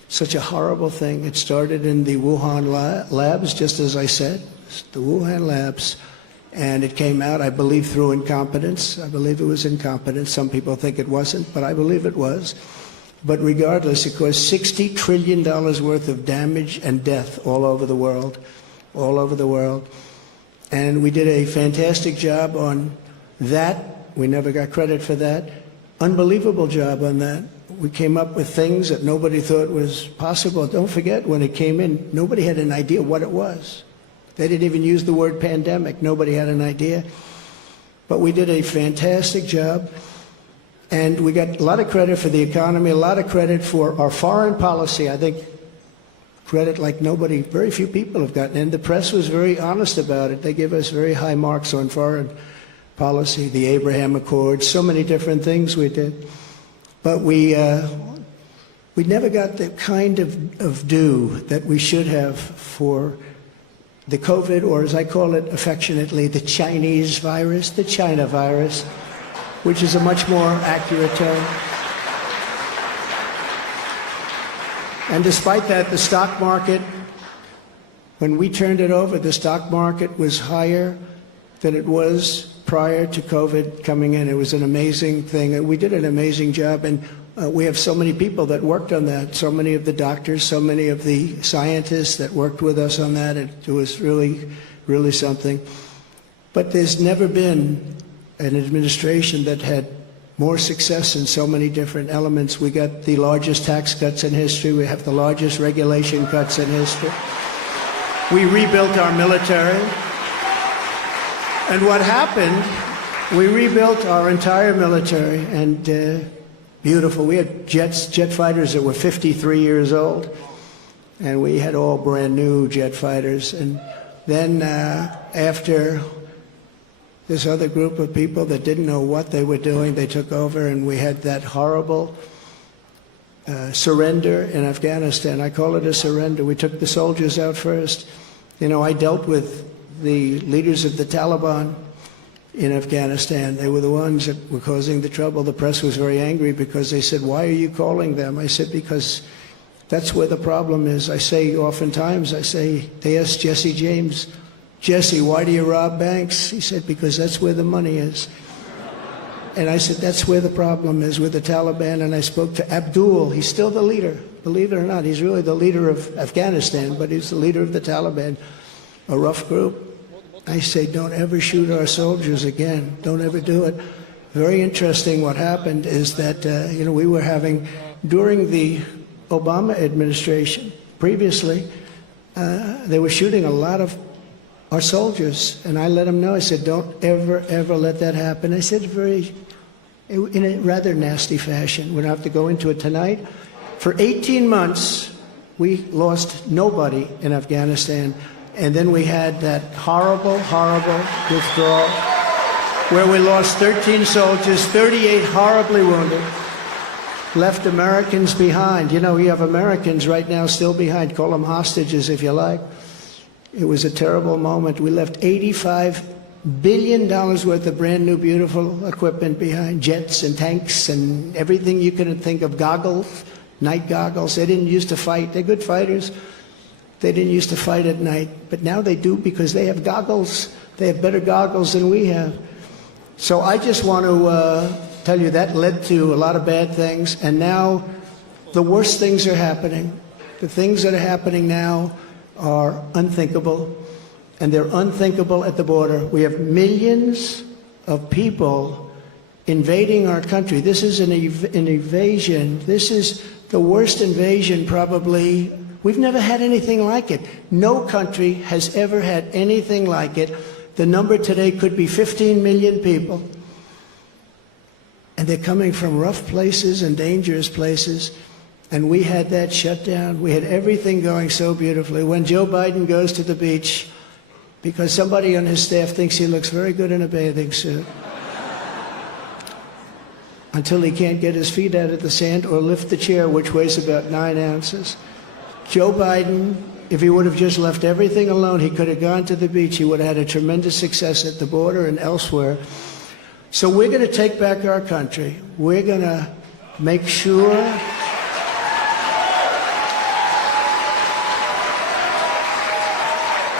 such a horrible thing. It started in the Wuhan labs, just as I said, the Wuhan labs, and it came out, I believe, through incompetence. I believe it was incompetence. Some people think it wasn't, but I believe it was. But regardless, it caused $60 trillion worth of damage and death all over the world, all over the world. And we did a fantastic job on that. We never got credit for that. Unbelievable job on that. We came up with things that nobody thought was possible. Don't forget, when it came in, nobody had an idea what it was. They didn't even use the word pandemic. Nobody had an idea. But we did a fantastic job. And we got a lot of credit for the economy, a lot of credit for our foreign policy. I think credit like nobody, very few people have gotten. And the press was very honest about it. They give us very high marks on foreign policy, the Abraham Accords, so many different things we did. But we never got the kind of due that we should have for the COVID, or as I call it affectionately, the Chinese virus, the China virus, which is a much more accurate term. And despite that, the stock market, when we turned it over, the stock market was higher than it was prior to COVID coming in. It was an amazing thing. And we did an amazing job. And we have so many people that worked on that, so many of the doctors, so many of the scientists that worked with us on that. It was really, really something. But there's never been an administration that had more success in so many different elements. We got the largest tax cuts in history. We have the largest regulation cuts in history. We rebuilt our military. And what happened, we rebuilt our entire military, and beautiful. We had jet fighters that were 53 years old, and we had all brand new jet fighters. And then after this other group of people that didn't know what they were doing, they took over, and we had that horrible surrender in Afghanistan. I call it a surrender. We took the soldiers out first. You know, I dealt with the leaders of the Taliban in Afghanistan. They were the ones that were causing the trouble. The press was very angry because they said, "Why are you calling them?" I said, "Because that's where the problem is." I say oftentimes, they asked Jesse James, "Jesse, why do you rob banks?" He said, "Because that's where the money is." And I said, that's where the problem is, with the Taliban. And I spoke to Abdul. He's still the leader. Believe it or not, he's really the leader of Afghanistan, but he's the leader of the Taliban, a rough group. I say, don't ever shoot our soldiers again. Don't ever do it. Very interesting. What happened is that, we were having, during the Obama administration, previously, they were shooting a lot of our soldiers. And I let them know. I said, don't ever, ever let that happen. I said in a rather nasty fashion. We don't have to go into it tonight. For 18 months, we lost nobody in Afghanistan. And then we had that horrible, horrible withdrawal where we lost 13 soldiers, 38 horribly wounded, left Americans behind. You know, we have Americans right now still behind. Call them hostages if you like. It was a terrible moment. We left $85 billion worth of brand new, beautiful equipment behind, jets and tanks and everything you could think of, goggles, night goggles. They didn't used to fight. They're good fighters. They didn't used to fight at night, but now they do because they have goggles. They have better goggles than we have. So I just want to tell you that led to a lot of bad things, and now the worst things are happening. The things that are happening now are unthinkable, and they're unthinkable at the border. We have millions of people invading our country. This is an invasion. This is the worst invasion probably. We've never had anything like it. No country has ever had anything like it. The number today could be 15 million people. And they're coming from rough places and dangerous places. And we had that shut down. We had everything going so beautifully. When Joe Biden goes to the beach, because somebody on his staff thinks he looks very good in a bathing suit, until he can't get his feet out of the sand or lift the chair, which weighs about 9 ounces. Joe Biden, if he would have just left everything alone, he could have gone to the beach. He would have had a tremendous success at the border and elsewhere. So we're going to take back our country. We're going to make sure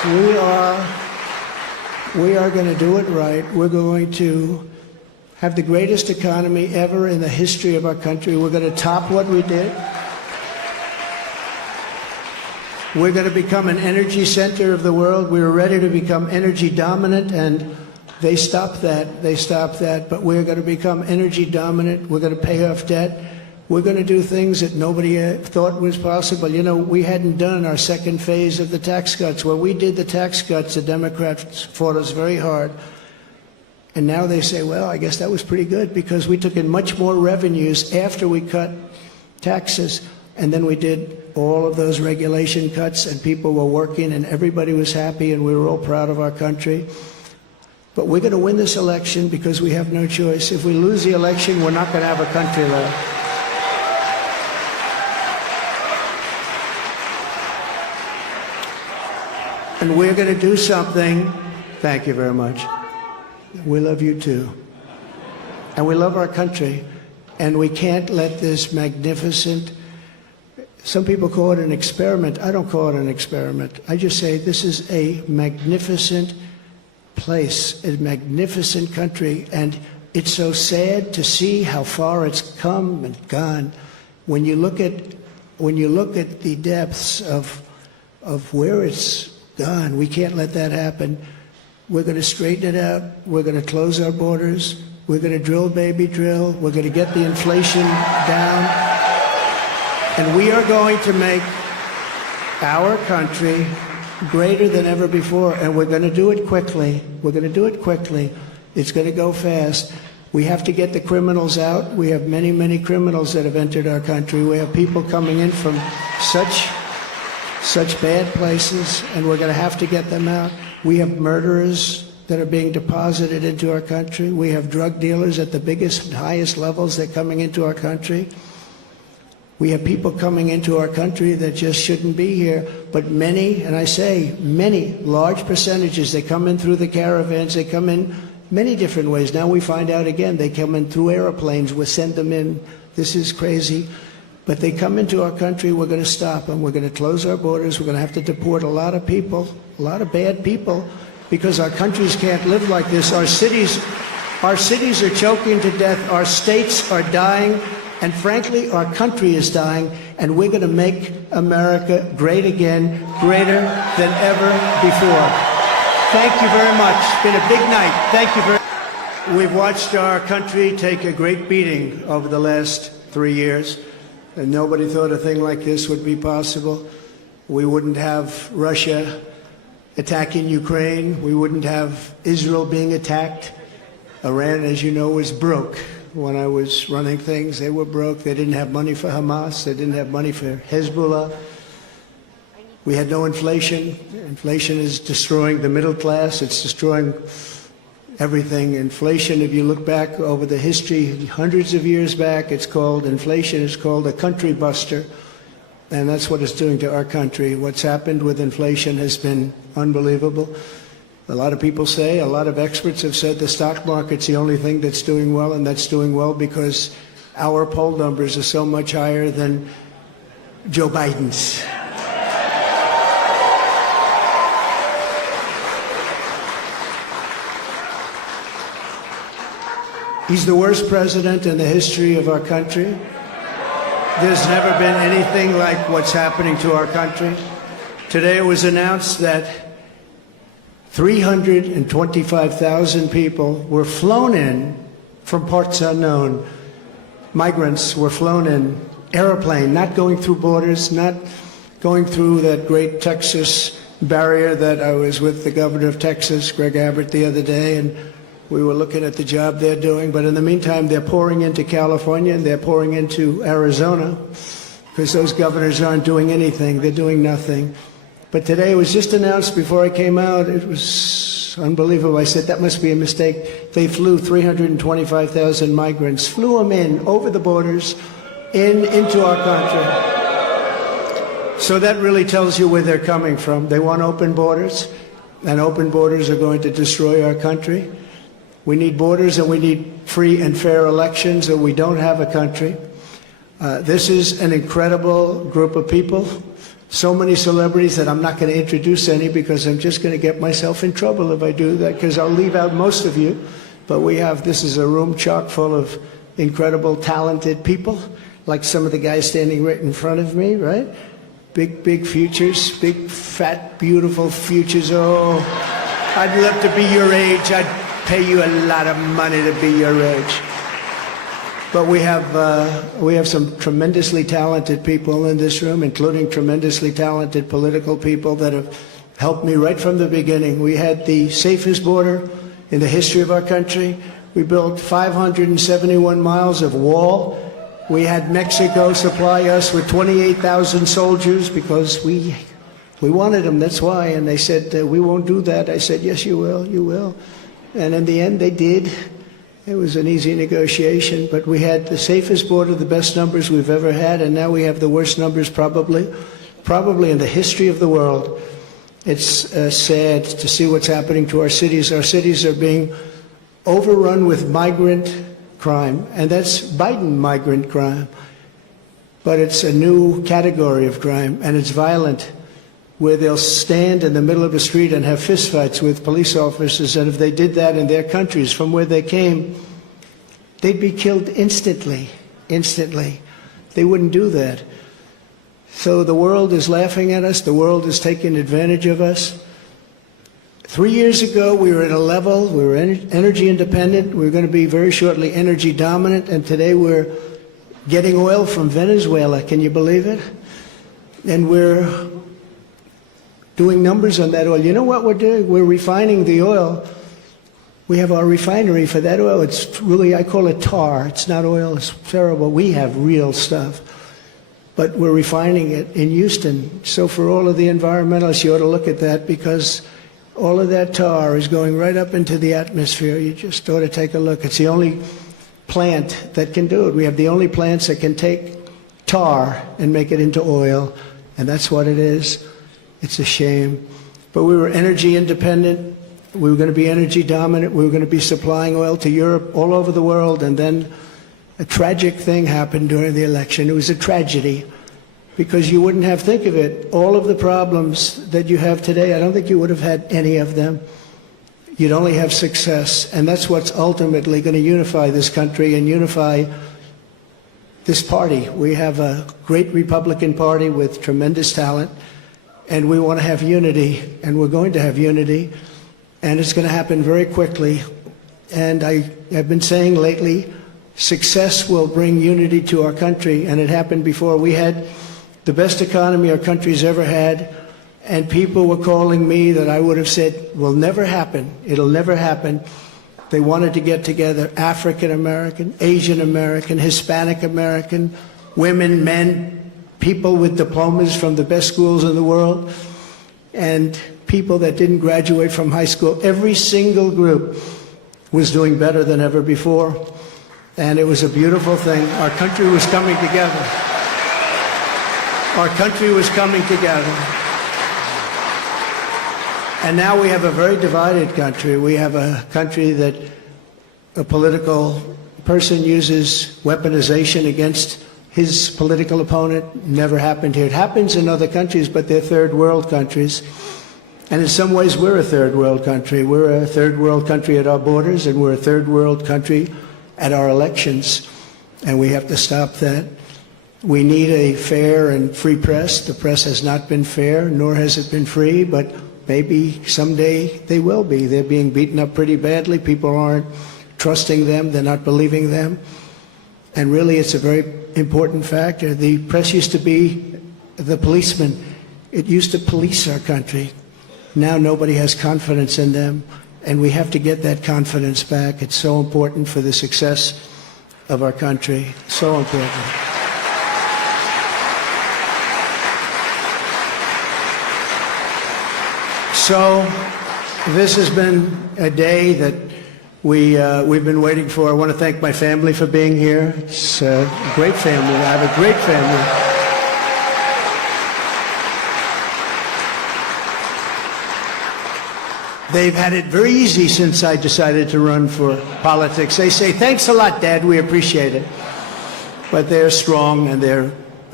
We are going to do it right. We're going to have the greatest economy ever in the history of our country. We're going to top what we did. We're going to become an energy center of the world. We were ready to become energy dominant, and they stopped that. They stopped that. But we're going to become energy dominant. We're going to pay off debt. We're going to do things that nobody thought was possible. You know, we hadn't done our second phase of the tax cuts. When we did the tax cuts, the Democrats fought us very hard. And now they say, well, I guess that was pretty good because we took in much more revenues after we cut taxes. And then we did all of those regulation cuts, and people were working, and everybody was happy, and we were all proud of our country. But we're going to win this election because we have no choice. If we lose the election, we're not going to have a country left. And we're going to do something. Thank you very much. We love you too. And we love our country. And we can't let this magnificent, some people call it an experiment. I don't call it an experiment. I just say this is a magnificent place, a magnificent country. And it's so sad to see how far it's come and gone. When you look at the depths of where it's gone, we can't let that happen. We're going to straighten it out. We're going to close our borders. We're going to drill, baby, drill. We're going to get the inflation down. And we are going to make our country greater than ever before. And we're going to do it quickly. We're going to do it quickly. It's going to go fast. We have to get the criminals out. We have many, many criminals that have entered our country. We have people coming in from such bad places, and we're going to have to get them out. We have murderers that are being deposited into our country. We have drug dealers at the biggest and highest levels. They're coming into our country. We have people coming into our country that just shouldn't be here. But many, and I say many, large percentages, they come in through the caravans. They come in many different ways. Now we find out again, they come in through airplanes. We send them in. This is crazy. But they come into our country, we're going to stop them. We're going to close our borders. We're going to have to deport a lot of people, a lot of bad people, because our countries can't live like this. Our cities are choking to death. Our states are dying. And frankly, our country is dying. And we're going to make America great again, greater than ever before. Thank you very much. It's been a big night. Thank you very much. We've watched our country take a great beating over the last 3 years. And nobody thought a thing like this would be possible. We wouldn't have Russia attacking Ukraine. We wouldn't have Israel being attacked. Iran, as you know, was broke. When I was running things, they were broke. They didn't have money for Hamas. They didn't have money for Hezbollah. We had no inflation. Inflation is destroying the middle class. It's destroying everything. Inflation, if you look back over the history, hundreds of years back, inflation is called a country buster. And that's what it's doing to our country. What's happened with inflation has been unbelievable. A lot of people say, a lot of experts have said the stock market's the only thing that's doing well, and that's doing well because our poll numbers are so much higher than Joe Biden's. He's the worst president in the history of our country. There's never been anything like what's happening to our country. Today it was announced that 325,000 people were flown in from parts unknown. Migrants were flown in, airplane, not going through borders, not going through that great Texas barrier that I was with the governor of Texas, Greg Abbott, the other day, and we were looking at the job they're doing. But in the meantime, they're pouring into California and they're pouring into Arizona because those governors aren't doing anything. They're doing nothing. But today it was just announced before I came out. It was unbelievable. I said, that must be a mistake. They flew 325,000 migrants, flew them in over the borders into our country. So that really tells you where they're coming from. They want open borders, and open borders are going to destroy our country. We need borders and we need free and fair elections, or we don't have a country. This is an incredible group of people. so many celebrities that I'm not going to introduce any because I'm just going to get myself in trouble if I do that, because I'll leave out most of you. But this is a room chock full of incredible, talented people, like some of the guys standing right in front of me, right? Big futures, big, fat, beautiful futures. Oh, I'd love to be your age. I'd pay you a lot of money to be your age. But we have some tremendously talented people in this room, including tremendously talented political people that have helped me right from the beginning. We had the safest border in the history of our country. We built 571 miles of wall. We had Mexico supply us with 28,000 soldiers because we wanted them, that's why. And they said, we won't do that. I said, yes, you will, you will. And in the end, they did. It was an easy negotiation, but we had the safest border, the best numbers we've ever had, and now we have the worst numbers probably in the history of the world. It's sad to see what's happening to our cities. Our cities are being overrun with migrant crime, and that's Biden migrant crime. But it's a new category of crime, and it's violent, where they'll stand in the middle of the street and have fistfights with police officers, and if they did that in their countries from where they came, they'd be killed instantly. They wouldn't do that. So the world is laughing at us. The world is taking advantage of us. 3 years ago, we were at a level, we were energy independent. We were going to be very shortly energy dominant, and today we're getting oil from Venezuela. Can you believe it? And we're doing numbers on that oil. You know what we're doing? We're refining the oil. We have our refinery for that oil. It's really, I call it tar. It's not oil. It's terrible. We have real stuff. But we're refining it in Houston. So for all of the environmentalists, you ought to look at that, because all of that tar is going right up into the atmosphere. You just ought to take a look. It's the only plant that can do it. We have the only plants that can take tar and make it into oil, and that's what it is. It's a shame. But we were energy independent. We were going to be energy dominant. We were going to be supplying oil to Europe, all over the world, and then a tragic thing happened during the election. It was a tragedy, because you wouldn't have, think of it, all of the problems that you have today, I don't think you would have had any of them. You'd only have success, and that's what's ultimately going to unify this country and unify this party. We have a great Republican Party with tremendous talent, and we want to have unity, and we're going to have unity, and it's going to happen very quickly. And I've been saying lately, success will bring unity to our country, and it happened before. We had the best economy our country's ever had, and people were calling me that I would have said will never happen. It'll never happen. They wanted to get together, African American, Asian American, Hispanic American, women, men, people with diplomas from the best schools in the world, and people that didn't graduate from high school. Every single group was doing better than ever before, and it was a beautiful thing. Our country was coming together. Our country was coming together. And now we have a very divided country. We have a country that a political person uses weaponization against his political opponent. Never happened here. It happens in other countries, but they're third world countries. And in some ways, we're a third world country. We're a third world country at our borders, and we're a third world country at our elections. And we have to stop that. We need a fair and free press. The press has not been fair, nor has it been free, but maybe someday they will be. They're being beaten up pretty badly. People aren't trusting them. They're not believing them. And really, it's a very important factor. The press used to be the policeman. It used to police our country. Now nobody has confidence in them, and we have to get that confidence back. It's so important for the success of our country. So important. So this has been a day that we've been waiting for. I want to thank my family for being here. It's a great family. I have a great family. They've had it very easy since I decided to run for politics. They say, thanks a lot, Dad, we appreciate it. But they're strong, and they're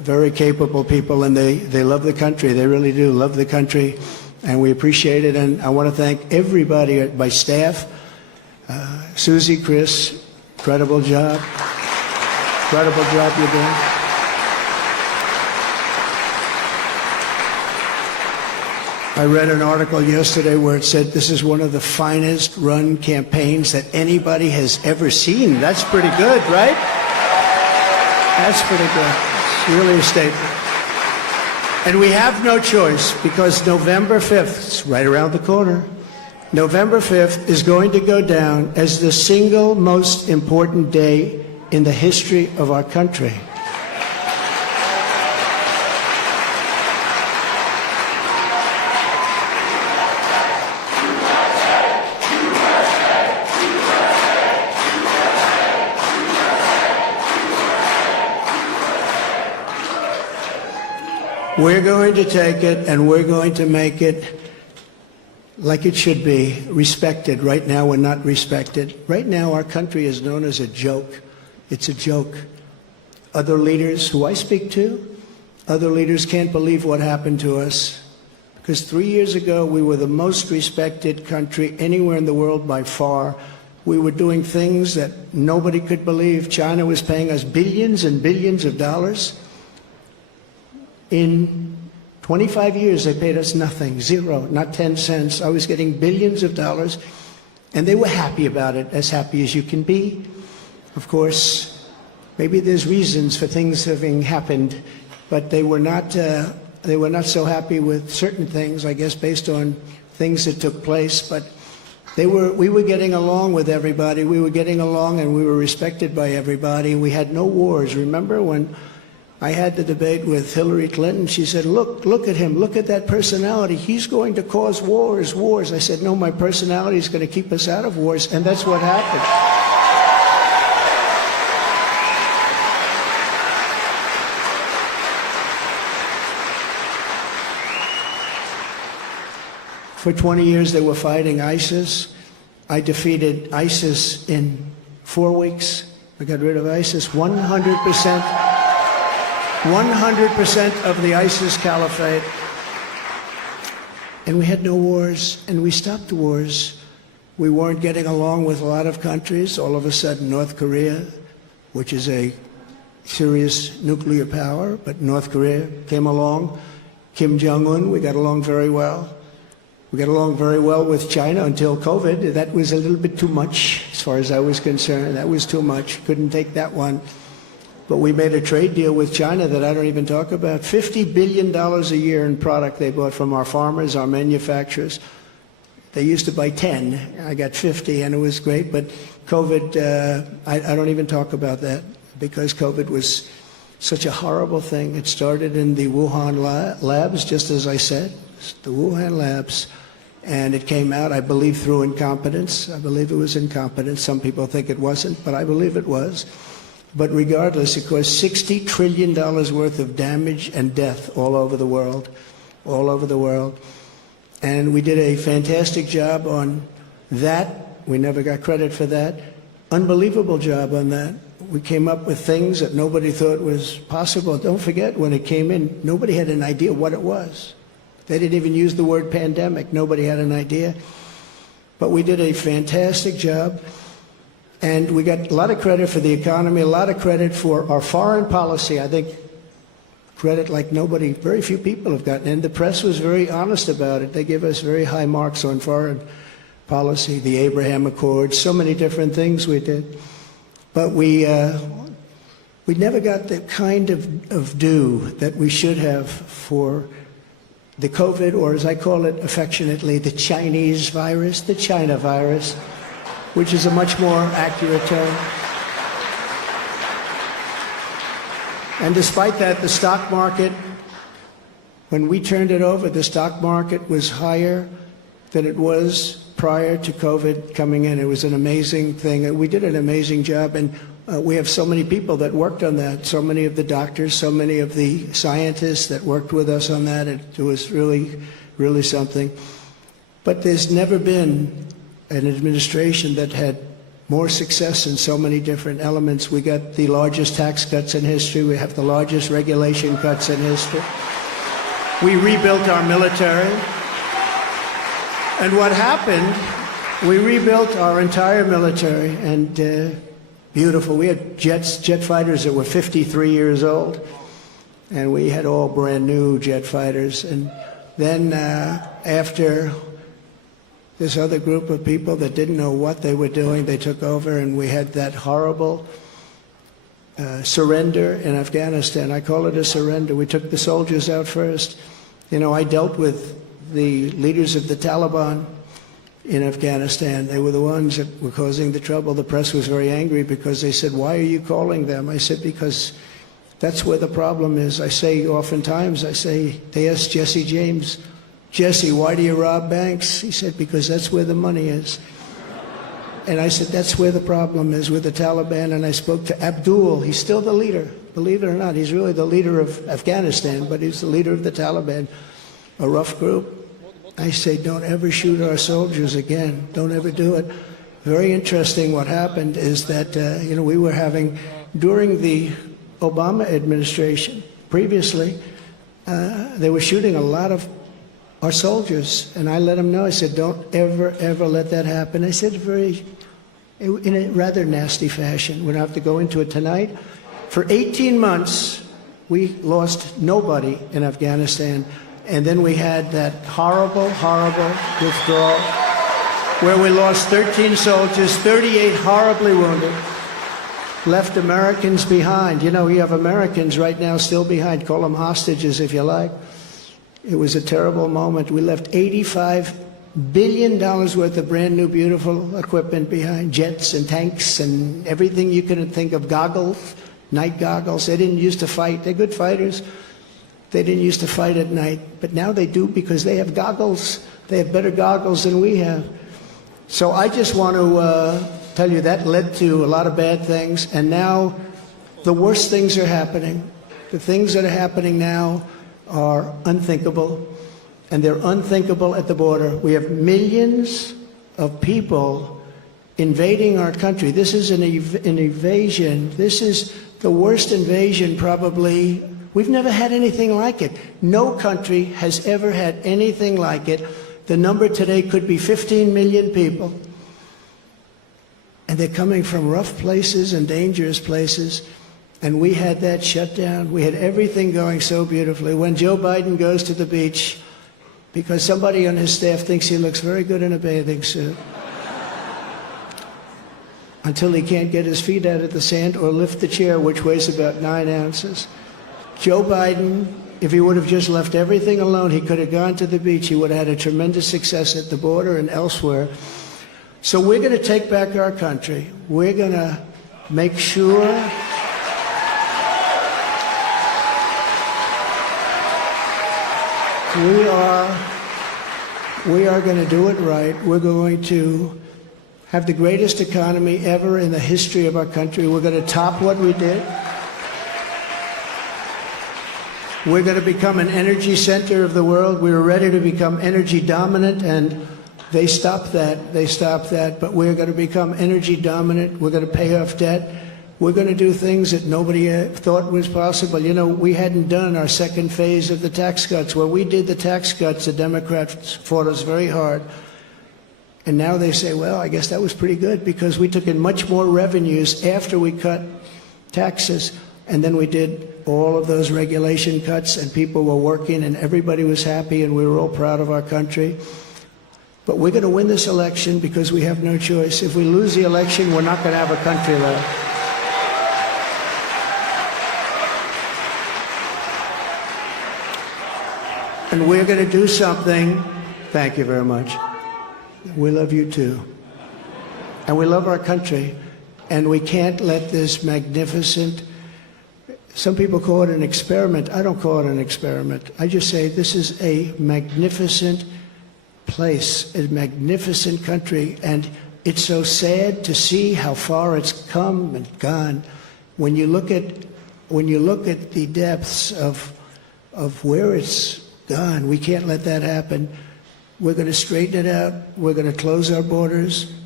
very capable people, and they love the country. They really do love the country, and we appreciate it. And I want to thank everybody, my staff, Susie, Chris, incredible job. Incredible job you're doing. I read an article yesterday where it said this is one of the finest run campaigns that anybody has ever seen. That's pretty good, right? That's pretty good. It's really a statement. And we have no choice, because November 5th, it's right around the corner, November 5th is going to go down as the single most important day in the history of our country. We're going to take it and we're going to make it like it should be, respected. Right now we're not respected. Right now our country is known as a joke. It's a joke. Other leaders who I speak to, other leaders can't believe what happened to us. Because 3 years ago we were the most respected country anywhere in the world by far. We were doing things that nobody could believe. China was paying us billions and billions of dollars. In 25 years, they paid us nothing, zero, not 10 cents. I was getting billions of dollars, and they were happy about it, as happy as you can be. Of course, maybe there's reasons for things having happened, but they were not so happy with certain things, I guess, based on things that took place. But we were getting along with everybody. We were getting along, and we were respected by everybody. We had no wars. Remember when I had the debate with Hillary Clinton? She said, look at him, look at that personality. He's going to cause wars. I said, no, my personality is going to keep us out of wars, and that's what happened. For 20 years they were fighting ISIS. I defeated ISIS in 4 weeks. I got rid of ISIS 100%. 100% of the ISIS caliphate. And we had no wars, and we stopped wars. We weren't getting along with a lot of countries. All of a sudden, North Korea, which is a serious nuclear power, but North Korea came along. Kim Jong-un, we got along very well. We got along very well with China until COVID. That was a little bit too much, as far as I was concerned. That was too much. Couldn't take that one. But we made a trade deal with China that I don't even talk about. $50 billion a year in product they bought from our farmers, our manufacturers. They used to buy 10. I got 50, and it was great. But COVID, I don't even talk about that, because COVID was such a horrible thing. It started in the Wuhan labs, just as I said, the Wuhan labs. And it came out, I believe, through incompetence. I believe it was incompetence. Some people think it wasn't, but I believe it was. But regardless, it caused $60 trillion worth of damage and death all over the world, all over the world. And we did a fantastic job on that. We never got credit for that. Unbelievable job on that. We came up with things that nobody thought was possible. Don't forget, when it came in, nobody had an idea what it was. They didn't even use the word pandemic. Nobody had an idea. But we did a fantastic job. And we got a lot of credit for the economy, a lot of credit for our foreign policy. I think credit like nobody, very few people have gotten. And the press was very honest about it. They gave us very high marks on foreign policy, the Abraham Accords, so many different things we did. But we never got the kind of due that we should have for the COVID, or as I call it affectionately, the Chinese virus, the China virus, which is a much more accurate term. And despite that, the stock market, when we turned it over, the stock market was higher than it was prior to COVID coming in. It was an amazing thing. We did an amazing job, and we have so many people that worked on that, so many of the doctors, so many of the scientists that worked with us on that. It was really, really something. But there's never been an administration that had more success in so many different elements. We got the largest tax cuts in history. We have the largest regulation cuts in history. We rebuilt our military. And what happened, we rebuilt our entire military, and beautiful. We had jet fighters that were 53 years old, and we had all brand new jet fighters. And then after this other group of people that didn't know what they were doing, they took over, and we had that horrible surrender in Afghanistan. I call it a surrender. We took the soldiers out first. You know, I dealt with the leaders of the Taliban in Afghanistan. They were the ones that were causing the trouble. The press was very angry because they said, "Why are you calling them?" I said, "Because that's where the problem is." I say oftentimes, they asked Jesse James, "Jesse, why do you rob banks?" He said, "Because that's where the money is." And I said, that's where the problem is, with the Taliban. And I spoke to Abdul. He's still the leader. Believe it or not, he's really the leader of Afghanistan, but he's the leader of the Taliban, a rough group. I say, don't ever shoot our soldiers again. Don't ever do it. Very interesting what happened is that, we were having, during the Obama administration, previously, they were shooting a lot of our soldiers, and I let them know. I said, don't ever, ever let that happen. I said in a rather nasty fashion. We don't have to go into it tonight. For 18 months, we lost nobody in Afghanistan, and then we had that horrible, horrible withdrawal where we lost 13 soldiers, 38 horribly wounded, left Americans behind. You know, you have Americans right now still behind. Call them hostages if you like. It was a terrible moment. We left $85 billion worth of brand new, beautiful equipment behind, jets and tanks and everything you could think of, goggles, night goggles. They didn't used to fight. They're good fighters. They didn't used to fight at night, but now they do because they have goggles. They have better goggles than we have. So I just want to tell you that led to a lot of bad things, and now the worst things are happening. The things that are happening now are unthinkable, and they're unthinkable at the border. We have millions of people invading our country. This is an invasion. This is the worst invasion probably. We've never had anything like it. No country has ever had anything like it. The number today could be 15 million people, and they're coming from rough places and dangerous places. And we had that shut down. We had everything going so beautifully. When Joe Biden goes to the beach, because somebody on his staff thinks he looks very good in a bathing suit, until he can't get his feet out of the sand or lift the chair, which weighs about 9 ounces. Joe Biden, if he would have just left everything alone, he could have gone to the beach. He would have had a tremendous success at the border and elsewhere. So we're going to take back our country. We're going to make sure we are going to do it right. We're going to have the greatest economy ever in the history of our country. We're going to top what we did. We're going to become an energy center of the world. We were ready to become energy dominant, and they stopped that. They stopped that. But we're going to become energy dominant. We're going to pay off debt. We're going to do things that nobody thought was possible. You know, we hadn't done our second phase of the tax cuts. When we did the tax cuts, the Democrats fought us very hard. And now they say, well, I guess that was pretty good because we took in much more revenues after we cut taxes. And then we did all of those regulation cuts, and people were working, and everybody was happy, and we were all proud of our country. But we're going to win this election because we have no choice. If we lose the election, we're not going to have a country left. And we're going to do something. Thank you very much. We love you too. And we love our country. And we can't let this magnificent, some people call it an experiment. I don't call it an experiment. I just say this is a magnificent place, a magnificent country. And it's so sad to see how far it's come and gone. When you look at the depths of where it's gone, we can't let that happen. We're going to straighten it out. We're going to close our borders.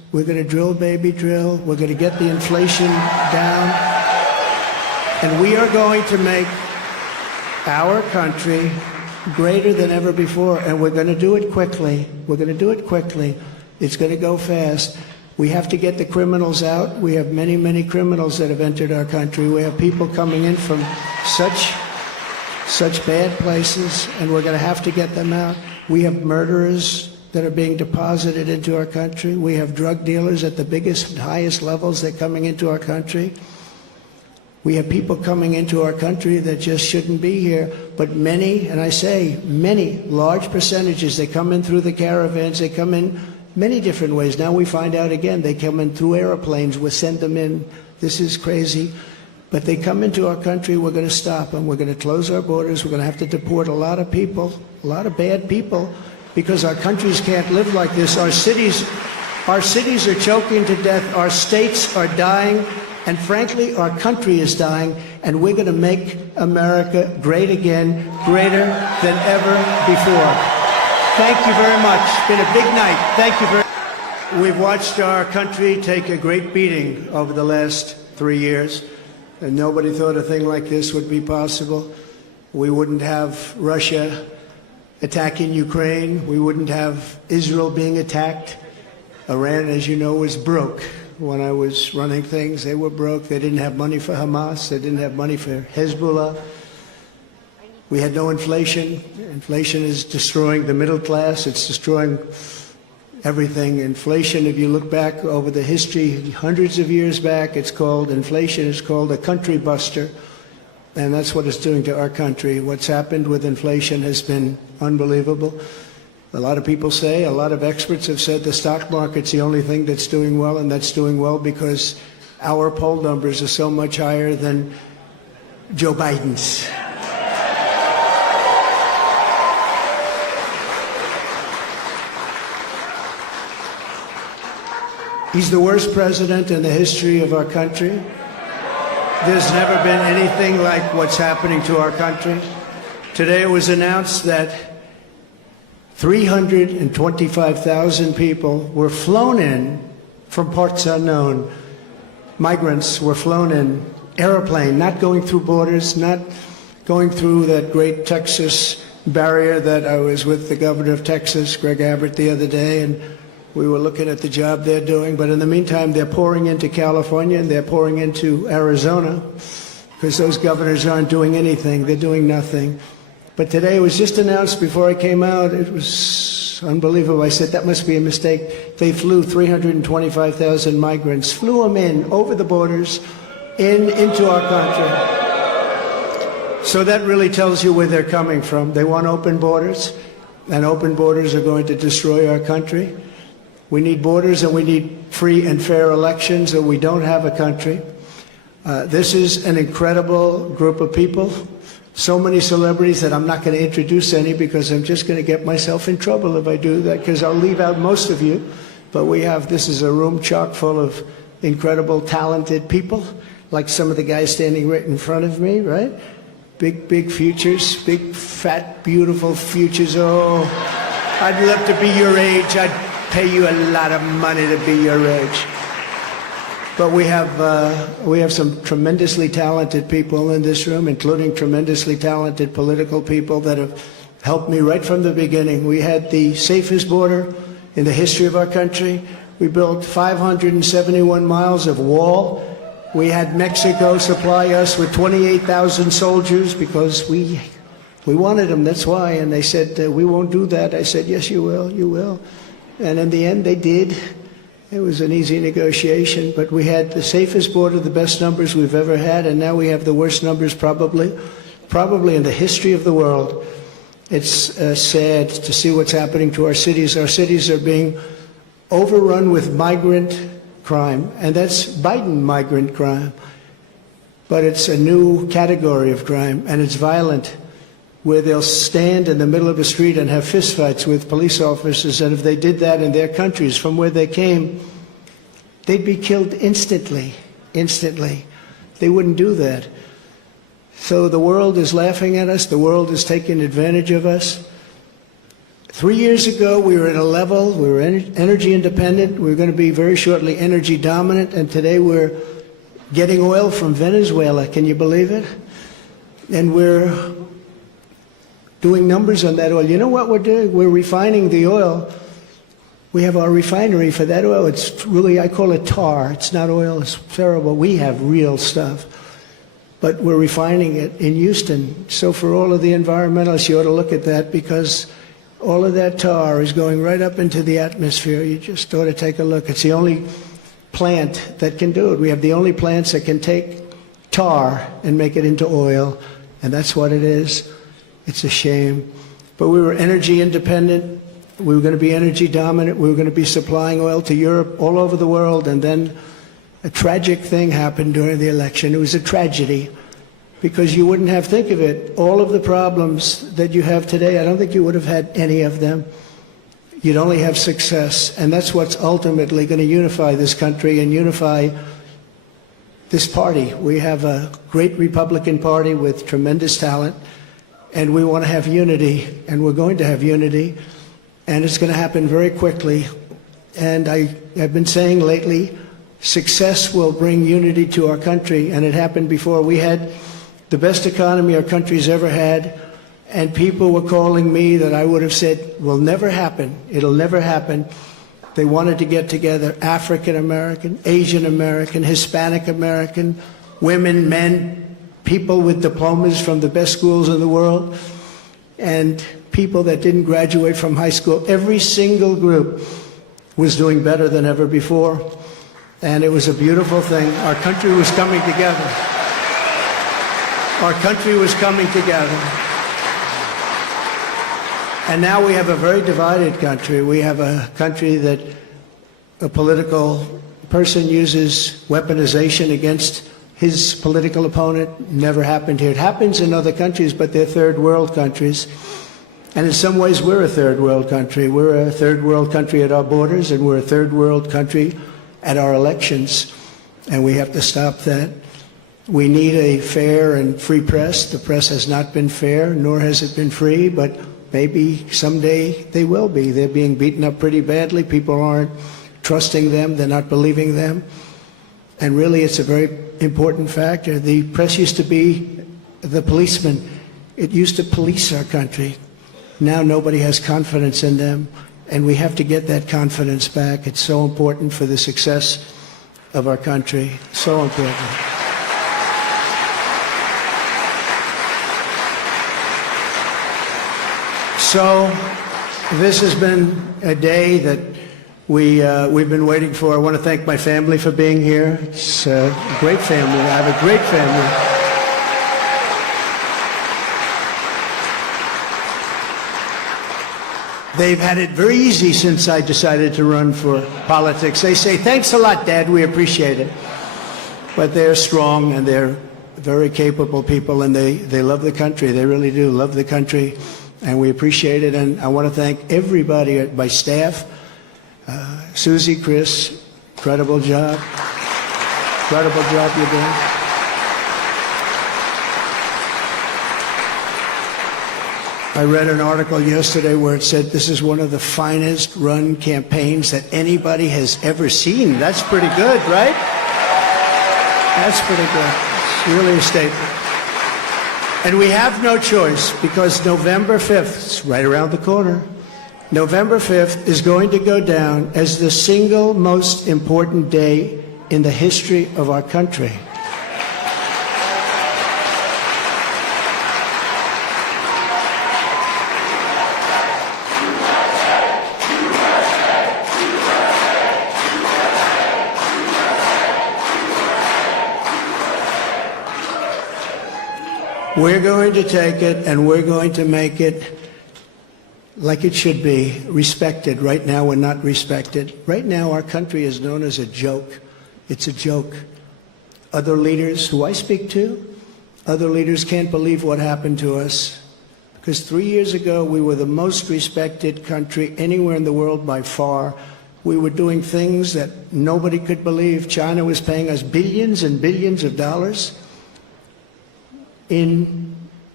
We're going to drill, baby, drill. We're going to get the inflation down. And we are going to make our country greater than ever before. And we're going to do it quickly. We're going to do it quickly. It's going to go fast. We have to get the criminals out. We have many, many criminals that have entered our country. We have people coming in from such bad places, and we're going to have to get them out. We have murderers that are being deposited into our country. We have drug dealers at the biggest and highest levels that are coming into our country. We have people coming into our country that just shouldn't be here. But many, and I say many, large percentages, they come in through the caravans, they come in many different ways. Now we find out again, they come in through airplanes, we send them in. This is crazy. But they come into our country, we're going to stop them. We're going to close our borders. We're going to have to deport a lot of people, a lot of bad people, because our countries can't live like this. Our cities are choking to death. Our states are dying. And frankly, our country is dying. And we're going to make America great again, greater than ever before. Thank you very much. It's been a big night. Thank you very much. We've watched our country take a great beating over the last 3 years. And nobody thought a thing like this would be possible. We wouldn't have Russia attacking Ukraine. We wouldn't have Israel being attacked. Iran, as you know, was broke. When I was running things, they were broke. They didn't have money for Hamas. They didn't have money for Hezbollah. We had no inflation. Inflation is destroying the middle class. It's destroying everything. Inflation, if you look back over the history, hundreds of years back, inflation is called a country buster. And that's what it's doing to our country. What's happened with inflation has been unbelievable. A lot of people say, a lot of experts have said the stock market's the only thing that's doing well, and that's doing well because our poll numbers are so much higher than Joe Biden's. He's the worst president in the history of our country. There's never been anything like what's happening to our country. Today it was announced that 325,000 people were flown in from parts unknown. Migrants were flown in, airplane, not going through borders, not going through that great Texas barrier that I was with the governor of Texas, Greg Abbott, the other day, and we were looking at the job they're doing. But in the meantime, they're pouring into California and they're pouring into Arizona because those governors aren't doing anything. They're doing nothing. But today it was just announced before I came out. It was unbelievable. I said, that must be a mistake. They flew 325,000 migrants, flew them in over the borders into our country. So that really tells you where they're coming from. They want open borders, and open borders are going to destroy our country. We need borders and we need free and fair elections, or we don't have a country. This is an incredible group of people. So many celebrities that I'm not going to introduce any because I'm just going to get myself in trouble if I do that, because I'll leave out most of you. But this is a room chock full of incredible, talented people, like some of the guys standing right in front of me, right? Big, big futures, big, fat, beautiful futures. Oh, I'd love to be your age. I'd pay you a lot of money to be your age. But we have some tremendously talented people in this room, including tremendously talented political people that have helped me right from the beginning. We had the safest border in the history of our country. We built 571 miles of wall. We had Mexico supply us with 28,000 soldiers because we wanted them, that's why. And they said, we won't do that. I said, yes, you will, you will. And in the end, they did. It was an easy negotiation, but we had the safest border, the best numbers we've ever had, and now we have the worst numbers probably in the history of the world. It's sad to see what's happening to our cities. Our cities are being overrun with migrant crime, and that's Biden migrant crime. But it's a new category of crime, and it's violent, where they'll stand in the middle of a street and have fistfights with police officers, and if they did that in their countries from where they came, they'd be killed instantly. They wouldn't do that. So the world is laughing at us. The world is taking advantage of us. 3 years ago, we were at a level, we were energy independent, we were going to be very shortly energy dominant, and today we're getting oil from Venezuela. Can you believe it? And we're doing numbers on that oil. You know what we're doing? We're refining the oil. We have our refinery for that oil. It's really, I call it tar. It's not oil. It's terrible. We have real stuff. But we're refining it in Houston. So for all of the environmentalists, you ought to look at that, because all of that tar is going right up into the atmosphere. You just ought to take a look. It's the only plant that can do it. We have the only plants that can take tar and make it into oil, and that's what it is. It's a shame. But we were energy independent. We were going to be energy dominant. We were going to be supplying oil to Europe, all over the world, and then a tragic thing happened during the election. It was a tragedy, because you wouldn't have, think of it, all of the problems that you have today, I don't think you would have had any of them. You'd only have success, and that's what's ultimately going to unify this country and unify this party. We have a great Republican Party with tremendous talent, and we want to have unity, and we're going to have unity, and it's going to happen very quickly. And I've been saying lately, success will bring unity to our country, and it happened before. We had the best economy our country's ever had, and people were calling me that I would have said will never happen. It'll never happen. They wanted to get together, African American, Asian American, Hispanic American, women, men, people with diplomas from the best schools in the world, and people that didn't graduate from high school. Every single group was doing better than ever before, and it was a beautiful thing. Our country was coming together. Our country was coming together. And now we have a very divided country. We have a country that a political person uses weaponization against his political opponent. Never happened here. It happens in other countries, but they're third world countries. And in some ways, we're a third world country. We're a third world country at our borders, and we're a third world country at our elections. And we have to stop that. We need a fair and free press. The press has not been fair, nor has it been free, but maybe someday they will be. They're being beaten up pretty badly. People aren't trusting them. They're not believing them. And really, it's a very important factor. The press used to be the policeman. It used to police our country. Now nobody has confidence in them, and we have to get that confidence back. It's so important for the success of our country. So important. So this has been a day that we've been waiting for. I want to thank my family for being here. It's a great family. I have a great family. They've had it very easy since I decided to run for politics. They say, "Thanks a lot, Dad. We appreciate it." But they're strong, and they're very capable people, and they love the country. They really do love the country. And we appreciate it, and I want to thank everybody at my staff. Susie, Chris, incredible job. Incredible job you're doing. I read an article yesterday where it said this is one of the finest run campaigns that anybody has ever seen. That's pretty good, right? That's pretty good. It's really a statement. And we have no choice, because November 5th, it's right around the corner, November 5th is going to go down as the single most important day in the history of our country. We're going to take it, and we're going to make it like it should be, respected. Right now, we're not respected. Right now, our country is known as a joke. It's a joke. Other leaders who I speak to, other leaders can't believe what happened to us. Because 3 years ago, we were the most respected country anywhere in the world by far. We were doing things that nobody could believe. China was paying us billions and billions of dollars. In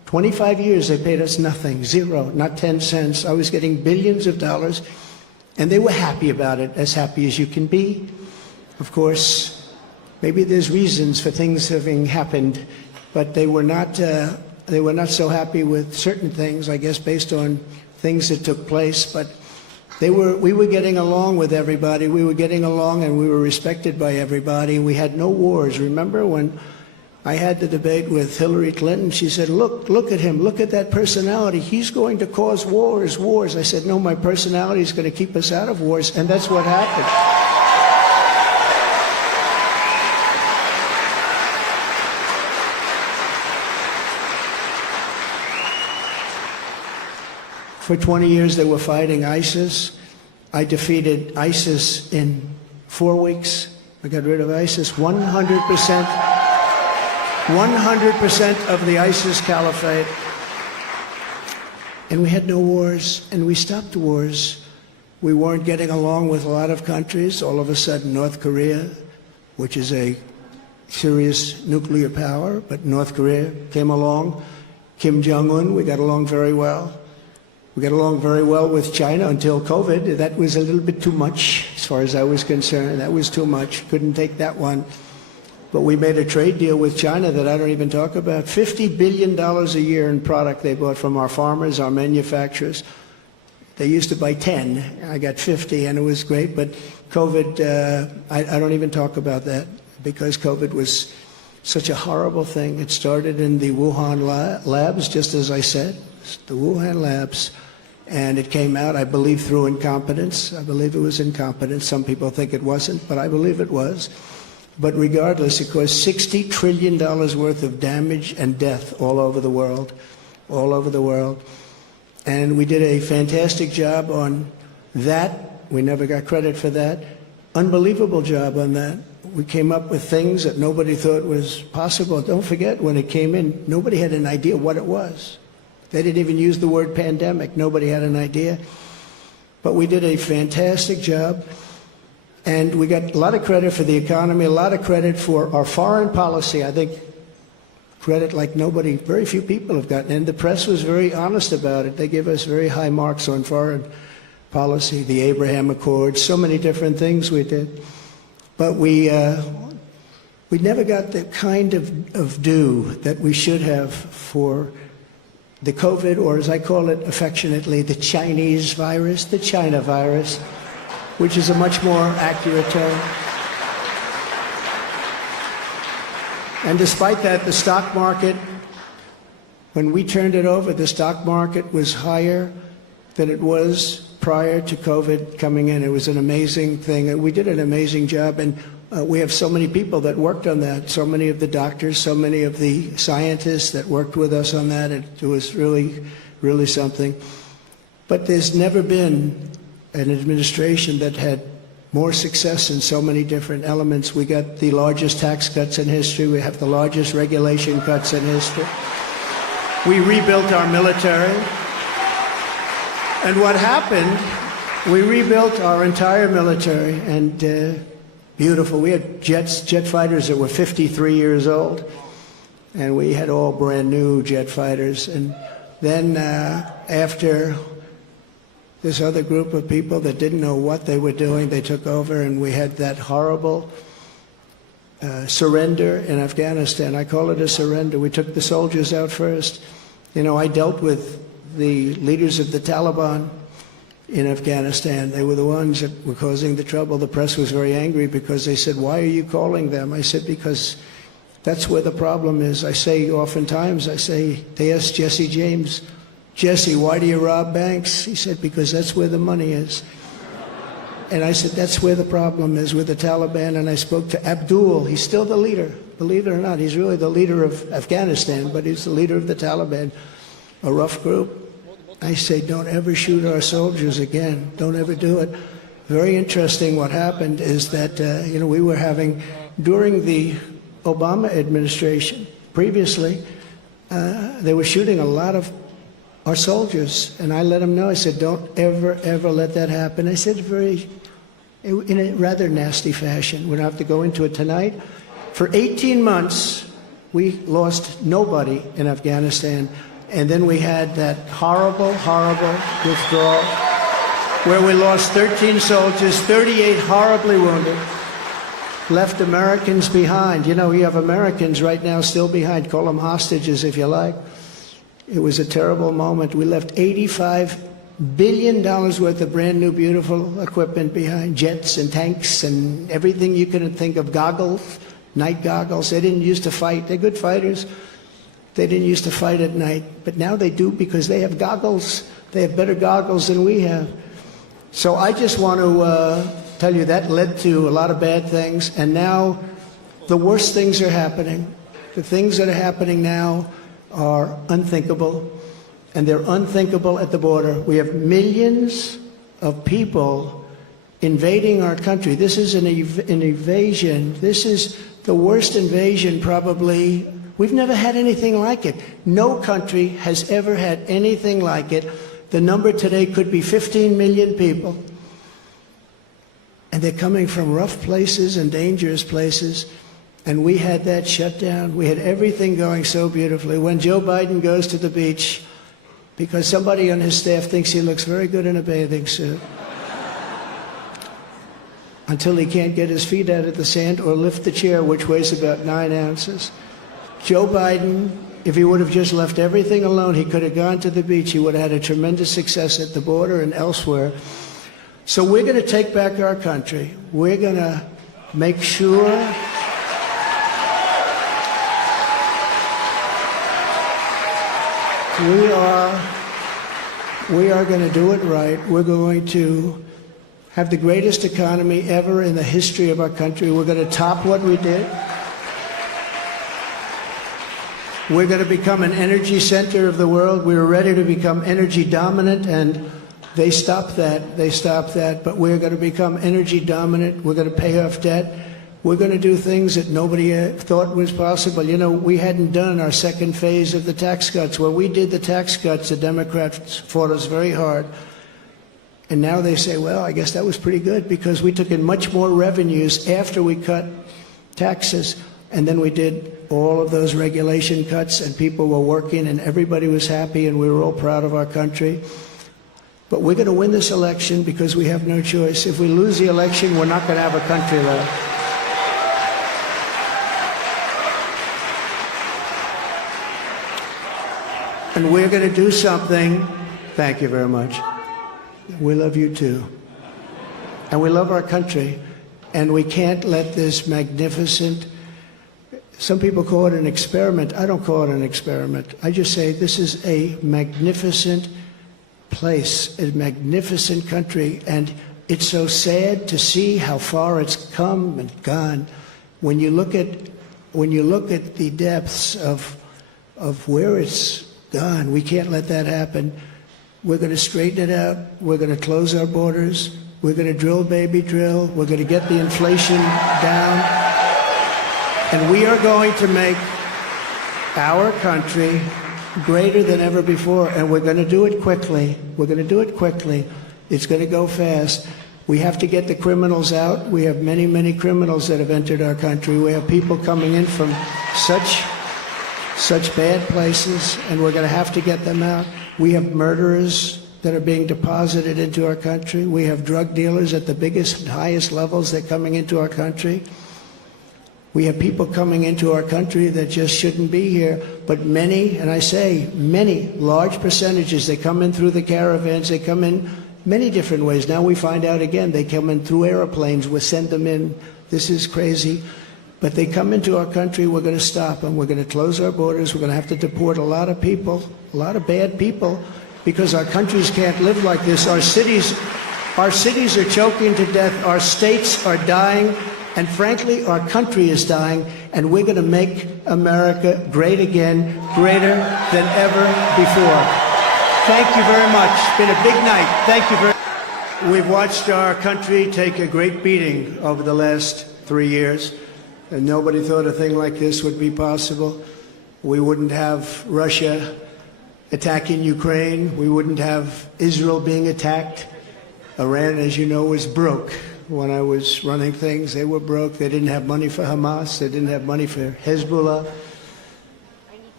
25 years they paid us nothing, zero, not 10 cents. I was getting billions of dollars, and they were happy about it, as happy as you can be. Of course, maybe there's reasons for things having happened, but they were not so happy with certain things, I guess, based on things that took place. But we were getting along with everybody. We were getting along, and we were respected by everybody. We had no wars. Remember when I had the debate with Hillary Clinton? She said, look at him, look at that personality. He's going to cause wars. I said, no, my personality is going to keep us out of wars, and that's what happened. For 20 years they were fighting ISIS. I defeated ISIS in 4 weeks. I got rid of ISIS 100%. 100% of the ISIS caliphate. And we had no wars, and we stopped wars. We weren't getting along with a lot of countries. All of a sudden, North Korea, which is a serious nuclear power, but North Korea came along. Kim Jong-un, we got along very well. We got along very well with China until COVID. That was a little bit too much, as far as I was concerned. That was too much. Couldn't take that one. But we made a trade deal with China that I don't even talk about. $50 billion a year in product they bought from our farmers, our manufacturers. They used to buy 10. I got 50, and it was great. But COVID, I don't even talk about that, because COVID was such a horrible thing. It started in the Wuhan labs, just as I said, the Wuhan labs. And it came out, I believe, through incompetence. I believe it was incompetence. Some people think it wasn't, but I believe it was. But regardless, it caused $60 trillion worth of damage and death all over the world, all over the world. And we did a fantastic job on that. We never got credit for that. Unbelievable job on that. We came up with things that nobody thought was possible. Don't forget, when it came in, nobody had an idea what it was. They didn't even use the word pandemic. Nobody had an idea. But we did a fantastic job. And we got a lot of credit for the economy, a lot of credit for our foreign policy. I think credit like nobody, very few people have gotten. And the press was very honest about it. They give us very high marks on foreign policy, the Abraham Accords, so many different things we did. But we never got the kind of due that we should have for the COVID, or as I call it affectionately, the Chinese virus, the China virus, which is a much more accurate term. And despite that, the stock market, when we turned it over, the stock market was higher than it was prior to COVID coming in. It was an amazing thing. And we did an amazing job. And we have so many people that worked on that, so many of the doctors, so many of the scientists that worked with us on that. It was really, really something. But there's never been an administration that had more success in so many different elements. We got the largest tax cuts in history. We have the largest regulation cuts in history. We rebuilt our military. And what happened, we rebuilt our entire military, and beautiful. We had jet fighters that were 53 years old, and we had all brand new jet fighters. And then after this other group of people that didn't know what they were doing, they took over, and we had that horrible surrender in Afghanistan. I call it a surrender. We took the soldiers out first. You know, I dealt with the leaders of the Taliban in Afghanistan. They were the ones that were causing the trouble. The press was very angry because they said, "Why are you calling them?" I said, "Because that's where the problem is." I say oftentimes, they asked Jesse James, "Jesse, why do you rob banks?" He said, "Because that's where the money is." And I said, that's where the problem is, with the Taliban. And I spoke to Abdul. He's still the leader. Believe it or not, he's really the leader of Afghanistan, but he's the leader of the Taliban, a rough group. I say, don't ever shoot our soldiers again. Don't ever do it. Very interesting. What happened is that, we were having, during the Obama administration, previously, they were shooting a lot of our soldiers, and I let them know. I said, don't ever, ever let that happen. I said in a rather nasty fashion. We don't have to go into it tonight. For 18 months, we lost nobody in Afghanistan. And then we had that horrible, horrible withdrawal where we lost 13 soldiers, 38 horribly wounded, left Americans behind. You know, you have Americans right now still behind. Call them hostages if you like. It was a terrible moment. We left $85 billion worth of brand new, beautiful equipment behind, jets and tanks and everything you can think of, goggles, night goggles. They didn't used to fight. They're good fighters. They didn't used to fight at night, but now they do because they have goggles. They have better goggles than we have. So I just want to tell you that led to a lot of bad things, and now the worst things are happening. The things that are happening now are unthinkable, and they're unthinkable at the border. We have millions of people invading our country. This is an invasion. This is the worst invasion probably. We've never had anything like it. No country has ever had anything like it. The number today could be 15 million people. And they're coming from rough places and dangerous places. And we had that shut down. We had everything going so beautifully. When Joe Biden goes to the beach, because somebody on his staff thinks he looks very good in a bathing suit, until he can't get his feet out of the sand or lift the chair, which weighs about 9 ounces. Joe Biden, if he would have just left everything alone, he could have gone to the beach. He would have had a tremendous success at the border and elsewhere. So we're going to take back our country. We're going to make sure we are going to do it right. We're going to have the greatest economy ever in the history of our country. We're going to top what we did. We're going to become an energy center of the world. We were ready to become energy dominant, and they stopped that. They stopped that. But we're going to become energy dominant. We're going to pay off debt. We're going to do things that nobody thought was possible. You know, we hadn't done our second phase of the tax cuts. When we did the tax cuts, the Democrats fought us very hard. And now they say, well, I guess that was pretty good because we took in much more revenues after we cut taxes. And then we did all of those regulation cuts, and people were working, and everybody was happy, and we were all proud of our country. But we're going to win this election because we have no choice. If we lose the election, we're not going to have a country left. And we're going to do something. Thank you very much. We love you too. And we love our country. And we can't let this magnificent, some people call it an experiment. I don't call it an experiment. I just say this is a magnificent place, a magnificent country. And it's so sad to see how far it's come and gone. When you look at the depths of where it's gone, we can't let that happen. We're going to straighten it out. We're going to close our borders. We're going to drill, baby, drill. We're going to get the inflation down. And we are going to make our country greater than ever before. And we're going to do it quickly. We're going to do it quickly. It's going to go fast. We have to get the criminals out. We have many, many criminals that have entered our country. We have people coming in from such bad places, and we're going to have to get them out. We have murderers that are being deposited into our country. We have drug dealers at the biggest, highest levels that are coming into our country. We have people coming into our country that just shouldn't be here. But many, and I say many, large percentages, they come in through the caravans. They come in many different ways. Now we find out again, they come in through airplanes. We send them in. This is crazy. But they come into our country, we're going to stop them. We're going to close our borders. We're going to have to deport a lot of people, a lot of bad people, because our countries can't live like this. Our cities are choking to death. Our states are dying. And frankly, our country is dying. And we're going to make America great again, greater than ever before. Thank you very much. It's been a big night. Thank you very much. We've watched our country take a great beating over the last 3 years. And nobody thought a thing like this would be possible. We wouldn't have Russia attacking Ukraine. We wouldn't have Israel being attacked. Iran, as you know, was broke. When I was running things, they were broke. They didn't have money for Hamas. They didn't have money for Hezbollah.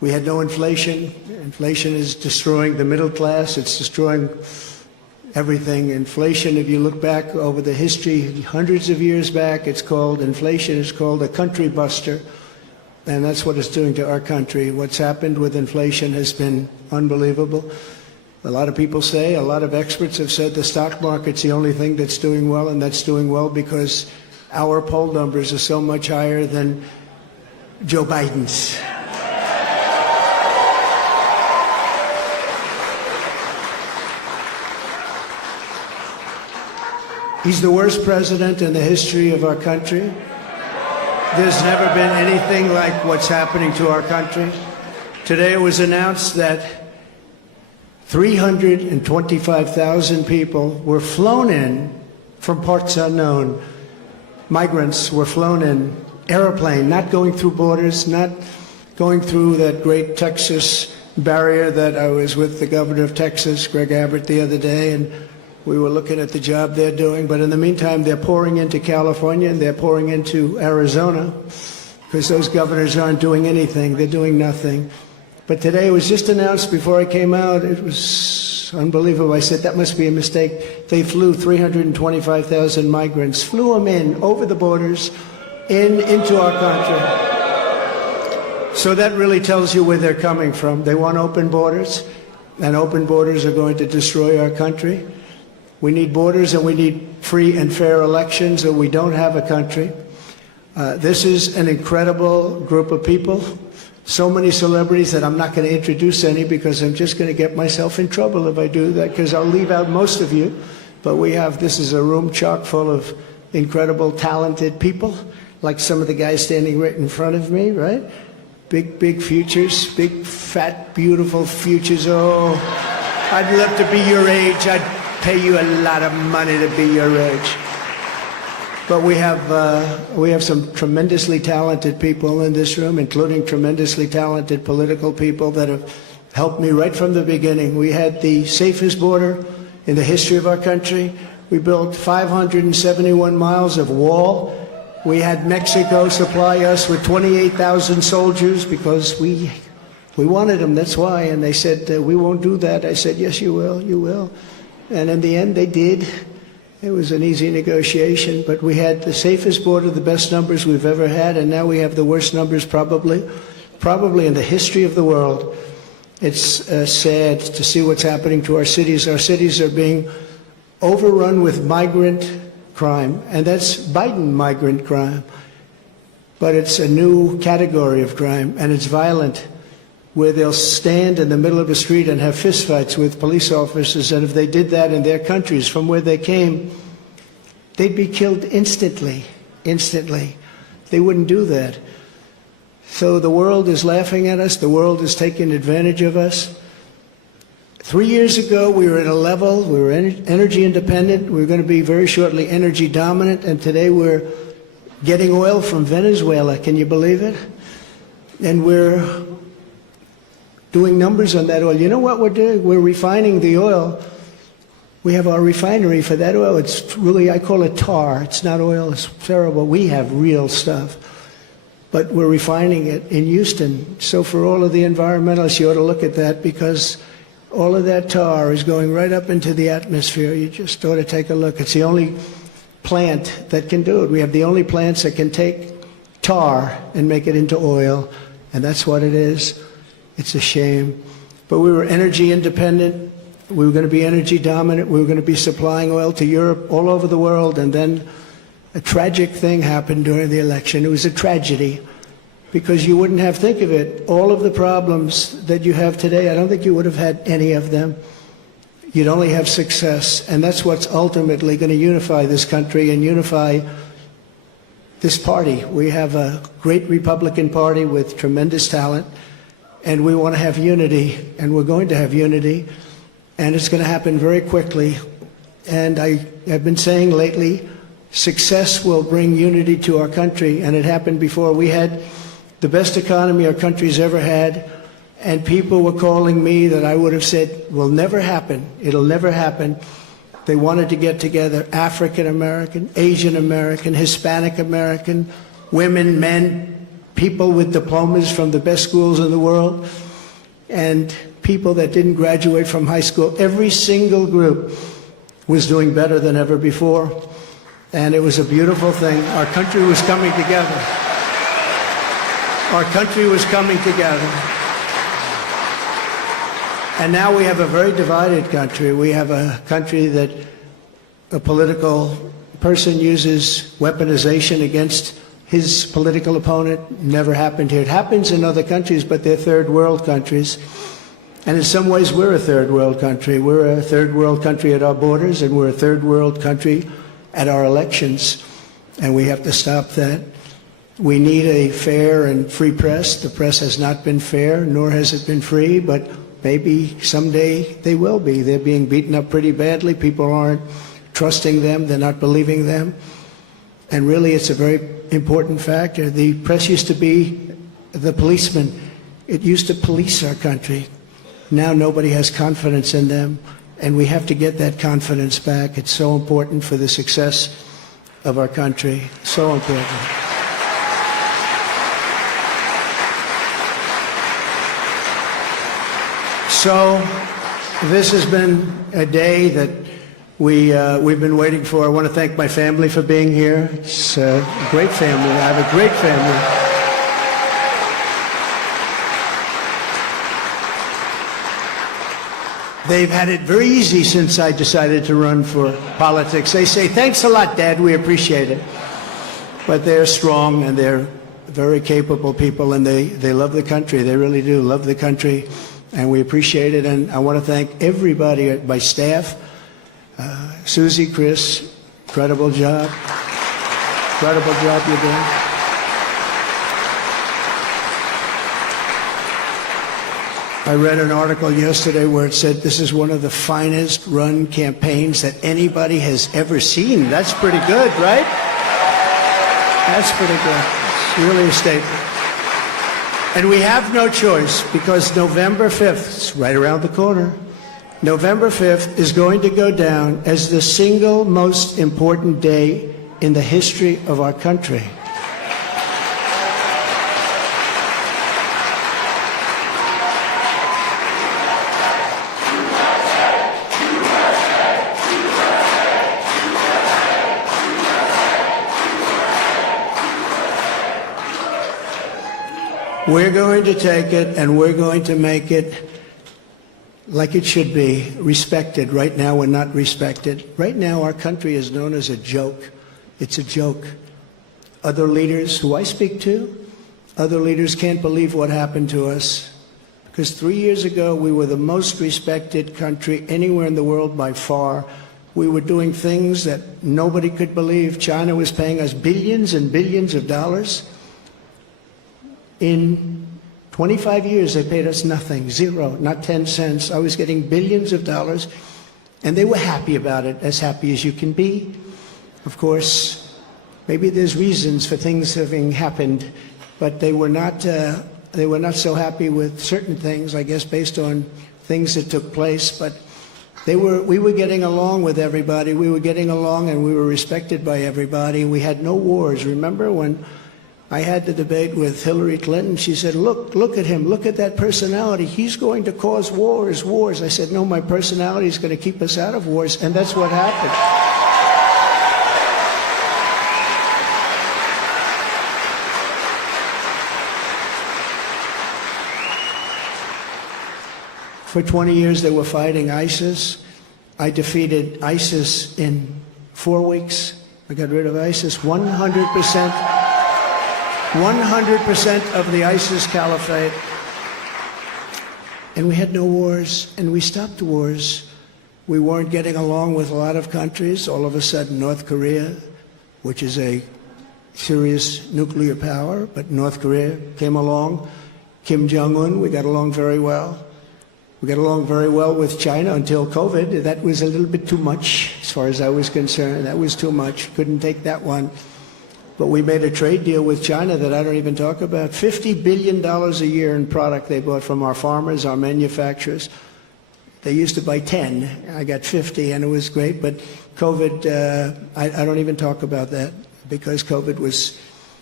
We had no inflation. Inflation is destroying the middle class. It's destroying everything. Inflation, if you look back over the history, hundreds of years back, inflation is called a country buster. And that's what it's doing to our country. What's happened with inflation has been unbelievable. A lot of people say, a lot of experts have said the stock market's the only thing that's doing well, and that's doing well because our poll numbers are so much higher than Joe Biden's. He's the worst president in the history of our country. There's never been anything like what's happening to our country. Today it was announced that 325,000 people were flown in from parts unknown. Migrants were flown in, airplane, not going through borders, not going through that great Texas barrier that I was with the governor of Texas, Greg Abbott, the other day, and we were looking at the job they're doing. But in the meantime, they're pouring into California and they're pouring into Arizona because those governors aren't doing anything. They're doing nothing. But today it was just announced before I came out. It was unbelievable. I said, that must be a mistake. They flew 325,000 migrants, flew them in over the borders into our country. So that really tells you where they're coming from. They want open borders, and open borders are going to destroy our country. We need borders and we need free and fair elections, or we don't have a country. This is an incredible group of people. So many celebrities that I'm not going to introduce any because I'm just going to get myself in trouble if I do that, because I'll leave out most of you. But this is a room chock full of incredible, talented people, like some of the guys standing right in front of me, right? Big futures, big, fat, beautiful futures. Oh, I'd love to be your age. I'd pay you a lot of money to be your age. But we have some tremendously talented people in this room, including tremendously talented political people that have helped me right from the beginning. We had the safest border in the history of our country. We built 571 miles of wall. We had Mexico supply us with 28,000 soldiers because we wanted them, that's why. And they said, we won't do that. I said, yes, you will, you will. And in the end, they did. It was an easy negotiation, but we had the safest border, the best numbers we've ever had, and now we have the worst numbers probably in the history of the world. It's sad to see what's happening to our cities. Our cities are being overrun with migrant crime, and that's Biden migrant crime. But it's a new category of crime, and it's violent, where they'll stand in the middle of a street and have fistfights with police officers, and if they did that in their countries from where they came, they'd be killed instantly. They wouldn't do that. So the world is laughing at us. The world is taking advantage of us. 3 years ago, we were at a level, we were energy independent. We were going to be very shortly energy dominant, and today we're getting oil from Venezuela. Can you believe it? And we're doing numbers on that oil. You know what we're doing? We're refining the oil. We have our refinery for that oil. It's really, I call it tar. It's not oil. It's terrible. We have real stuff. But we're refining it in Houston. So for all of the environmentalists, you ought to look at that, because all of that tar is going right up into the atmosphere. You just ought to take a look. It's the only plant that can do it. We have the only plants that can take tar and make it into oil, and that's what it is. It's a shame. But we were energy independent. We were going to be energy dominant. We were going to be supplying oil to Europe, all over the world. And then a tragic thing happened during the election. It was a tragedy, because you wouldn't have, think of it, all of the problems that you have today, I don't think you would have had any of them. You'd only have success. And that's what's ultimately going to unify this country and unify this party. We have a great Republican Party with tremendous talent. And we want to have unity, and we're going to have unity, and it's going to happen very quickly. And I've been saying lately, success will bring unity to our country, and it happened before. We had the best economy our country's ever had, and people were calling me that I would have said will never happen. It'll never happen. They wanted to get together, African American, Asian American, Hispanic American, women, men, people with diplomas from the best schools in the world, and people that didn't graduate from high school. Every single group was doing better than ever before, and it was a beautiful thing. Our country was coming together. Our country was coming together. And now we have a very divided country. We have a country that a political person uses weaponization against his political opponent. Never happened here. It happens in other countries, but they're third world countries. And in some ways, we're a third world country. We're a third world country at our borders, and we're a third world country at our elections. And we have to stop that. We need a fair and free press. The press has not been fair, nor has it been free, but maybe someday they will be. They're being beaten up pretty badly. People aren't trusting them. They're not believing them. And really, it's a very important factor. The press used to be the policeman. It used to police our country. Now nobody has confidence in them, and we have to get that confidence back. It's so important for the success of our country. So important. So this has been a day that we've been waiting for. I want to thank my family for being here. It's a great family. I have a great family. They've had it very easy since I decided to run for politics. They say, "Thanks a lot, Dad. We appreciate it." But they're strong, and they're very capable people, and they love the country. They really do love the country, and we appreciate it. And I want to thank everybody, my staff, Susie, Chris, incredible job. Incredible job you're doing. I read an article yesterday where it said this is one of the finest run campaigns that anybody has ever seen. That's pretty good, right? That's pretty good. It's really a statement. And we have no choice, because November 5th, it's right around the corner, November 5th is going to go down as the single most important day in the history of our country. We're going to take it, and we're going to make it like it should be, respected. Right now, we're not respected. Right now, our country is known as a joke. It's a joke. Other leaders who I speak to, other leaders can't believe what happened to us. Because 3 years ago, we were the most respected country anywhere in the world by far. We were doing things that nobody could believe. China was paying us billions and billions of dollars. In 25 years, they paid us nothing, zero, not 10 cents. I was getting billions of dollars, and they were happy about it, as happy as you can be. Of course, maybe there's reasons for things having happened, but they were not so happy with certain things, I guess, based on things that took place. But we were getting along with everybody. We were getting along, and we were respected by everybody. We had no wars. Remember when I had the debate with Hillary Clinton? She said, look at him, look at that personality. He's going to cause wars. I said, no, my personality is going to keep us out of wars, and that's what happened. For 20 years, they were fighting ISIS. I defeated ISIS in 4 weeks. I got rid of ISIS 100%. 100% of the ISIS caliphate. And we had no wars, and we stopped wars. We weren't getting along with a lot of countries. All of a sudden, North Korea, which is a serious nuclear power, but North Korea came along. Kim Jong-un, we got along very well. We got along very well with China until COVID. That was a little bit too much, as far as I was concerned. That was too much. Couldn't take that one. But we made a trade deal with China that I don't even talk about. $50 billion a year in product they bought from our farmers, our manufacturers. They used to buy 10. I got 50, and it was great. But COVID, I don't even talk about that, because COVID was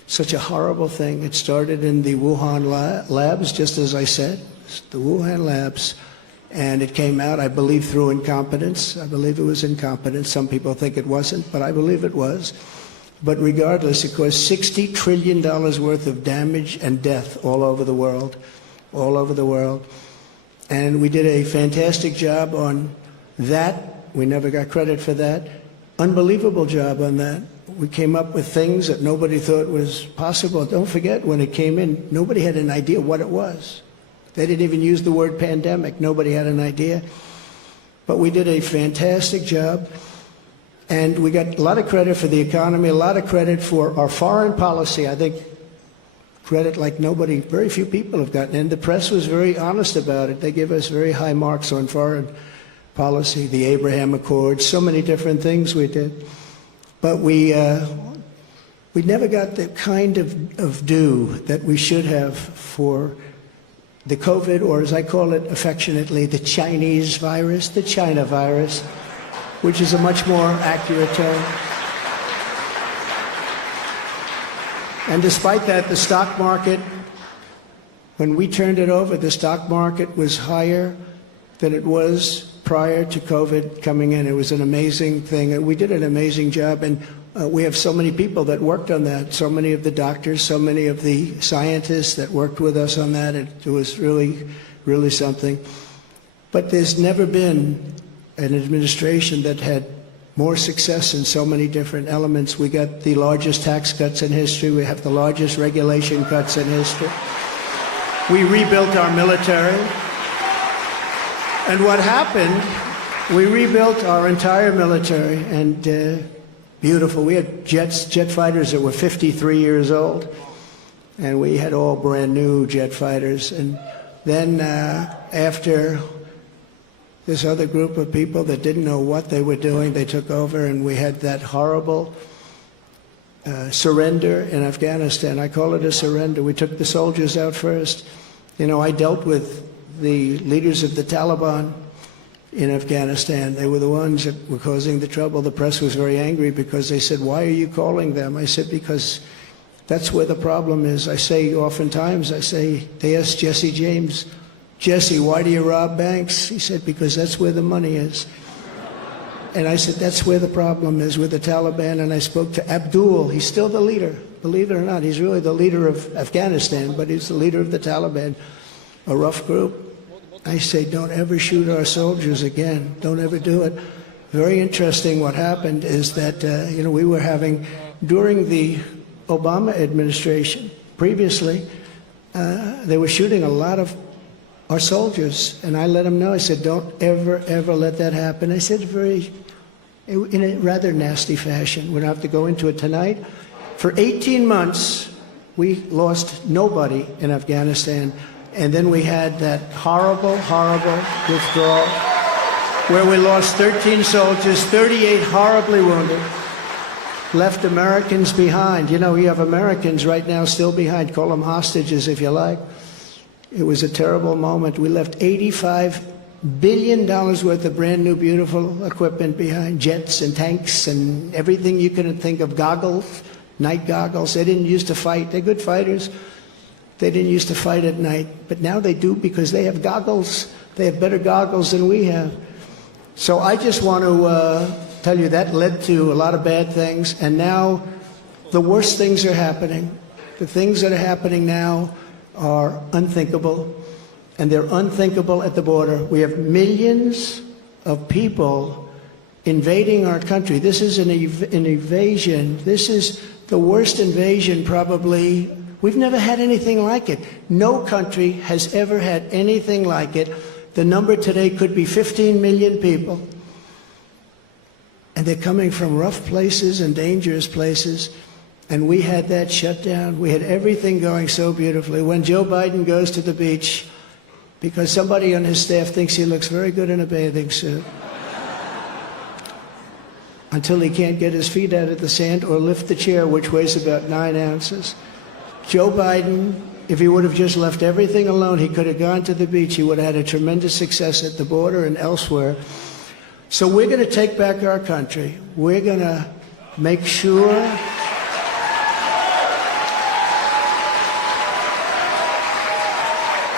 such a horrible thing. It started in the Wuhan labs, just as I said, the Wuhan labs, and it came out, I believe, through incompetence. I believe it was incompetence. Some people think it wasn't, but I believe it was. But regardless, it caused $60 trillion worth of damage and death all over the world, all over the world. And we did a fantastic job on that. We never got credit for that. Unbelievable job on that. We came up with things that nobody thought was possible. Don't forget, when it came in, nobody had an idea what it was. They didn't even use the word pandemic. Nobody had an idea. But we did a fantastic job. And we got a lot of credit for the economy, a lot of credit for our foreign policy. I think credit like nobody, very few people have gotten. And the press was very honest about it. They gave us very high marks on foreign policy, the Abraham Accords, so many different things we did. But we never got the kind of due that we should have for the COVID, or as I call it affectionately, the Chinese virus, the China virus, which is a much more accurate term. And despite that, the stock market, when we turned it over, the stock market was higher than it was prior to COVID coming in. It was an amazing thing. And we did an amazing job. And we have so many people that worked on that, so many of the doctors, so many of the scientists that worked with us on that. It was really, really something. But there's never been an administration that had more success in so many different elements. We got the largest tax cuts in history. We have the largest regulation cuts in history. We rebuilt our military. And what happened, we rebuilt our entire military, and beautiful. We had jet fighters that were 53 years old, and we had all brand new jet fighters. And then after this other group of people that didn't know what they were doing, they took over, and we had that horrible surrender in Afghanistan. I call it a surrender. We took the soldiers out first. You know, I dealt with the leaders of the Taliban in Afghanistan. They were the ones that were causing the trouble. The press was very angry because they said, "Why are you calling them?" I said, "Because that's where the problem is." I say oftentimes, they asked Jesse James, "Jesse, why do you rob banks?" He said, "Because that's where the money is." And I said, that's where the problem is, with the Taliban. And I spoke to Abdul. He's still the leader. Believe it or not, he's really the leader of Afghanistan, but he's the leader of the Taliban, a rough group. I say, don't ever shoot our soldiers again. Don't ever do it. Very interesting what happened is that, we were having, during the Obama administration, previously, they were shooting a lot of our soldiers. And I let them know, I said, don't ever, ever let that happen. I said in a rather nasty fashion. We don't have to go into it tonight. For 18 months, we lost nobody in Afghanistan. And then we had that horrible, horrible withdrawal where we lost 13 soldiers, 38 horribly wounded, left Americans behind. You know, you have Americans right now still behind. Call them hostages if you like. It was a terrible moment. We left $85 billion worth of brand new, beautiful equipment behind, jets and tanks and everything you could think of, goggles, night goggles. They didn't used to fight. They're good fighters. They didn't used to fight at night, but now they do because they have goggles. They have better goggles than we have. So I just want to tell you that led to a lot of bad things, and now the worst things are happening. The things that are happening now are unthinkable, and they're unthinkable at the border. We have millions of people invading our country. This is an invasion. This is the worst invasion probably. We've never had anything like it. No country has ever had anything like it. The number today could be 15 million people. And they're coming from rough places and dangerous places. And we had that shut down. We had everything going so beautifully. When Joe Biden goes to the beach, because somebody on his staff thinks he looks very good in a bathing suit, until he can't get his feet out of the sand or lift the chair, which weighs about 9 ounces. Joe Biden, if he would have just left everything alone, he could have gone to the beach. He would have had a tremendous success at the border and elsewhere. So we're going to take back our country. We're going to make sure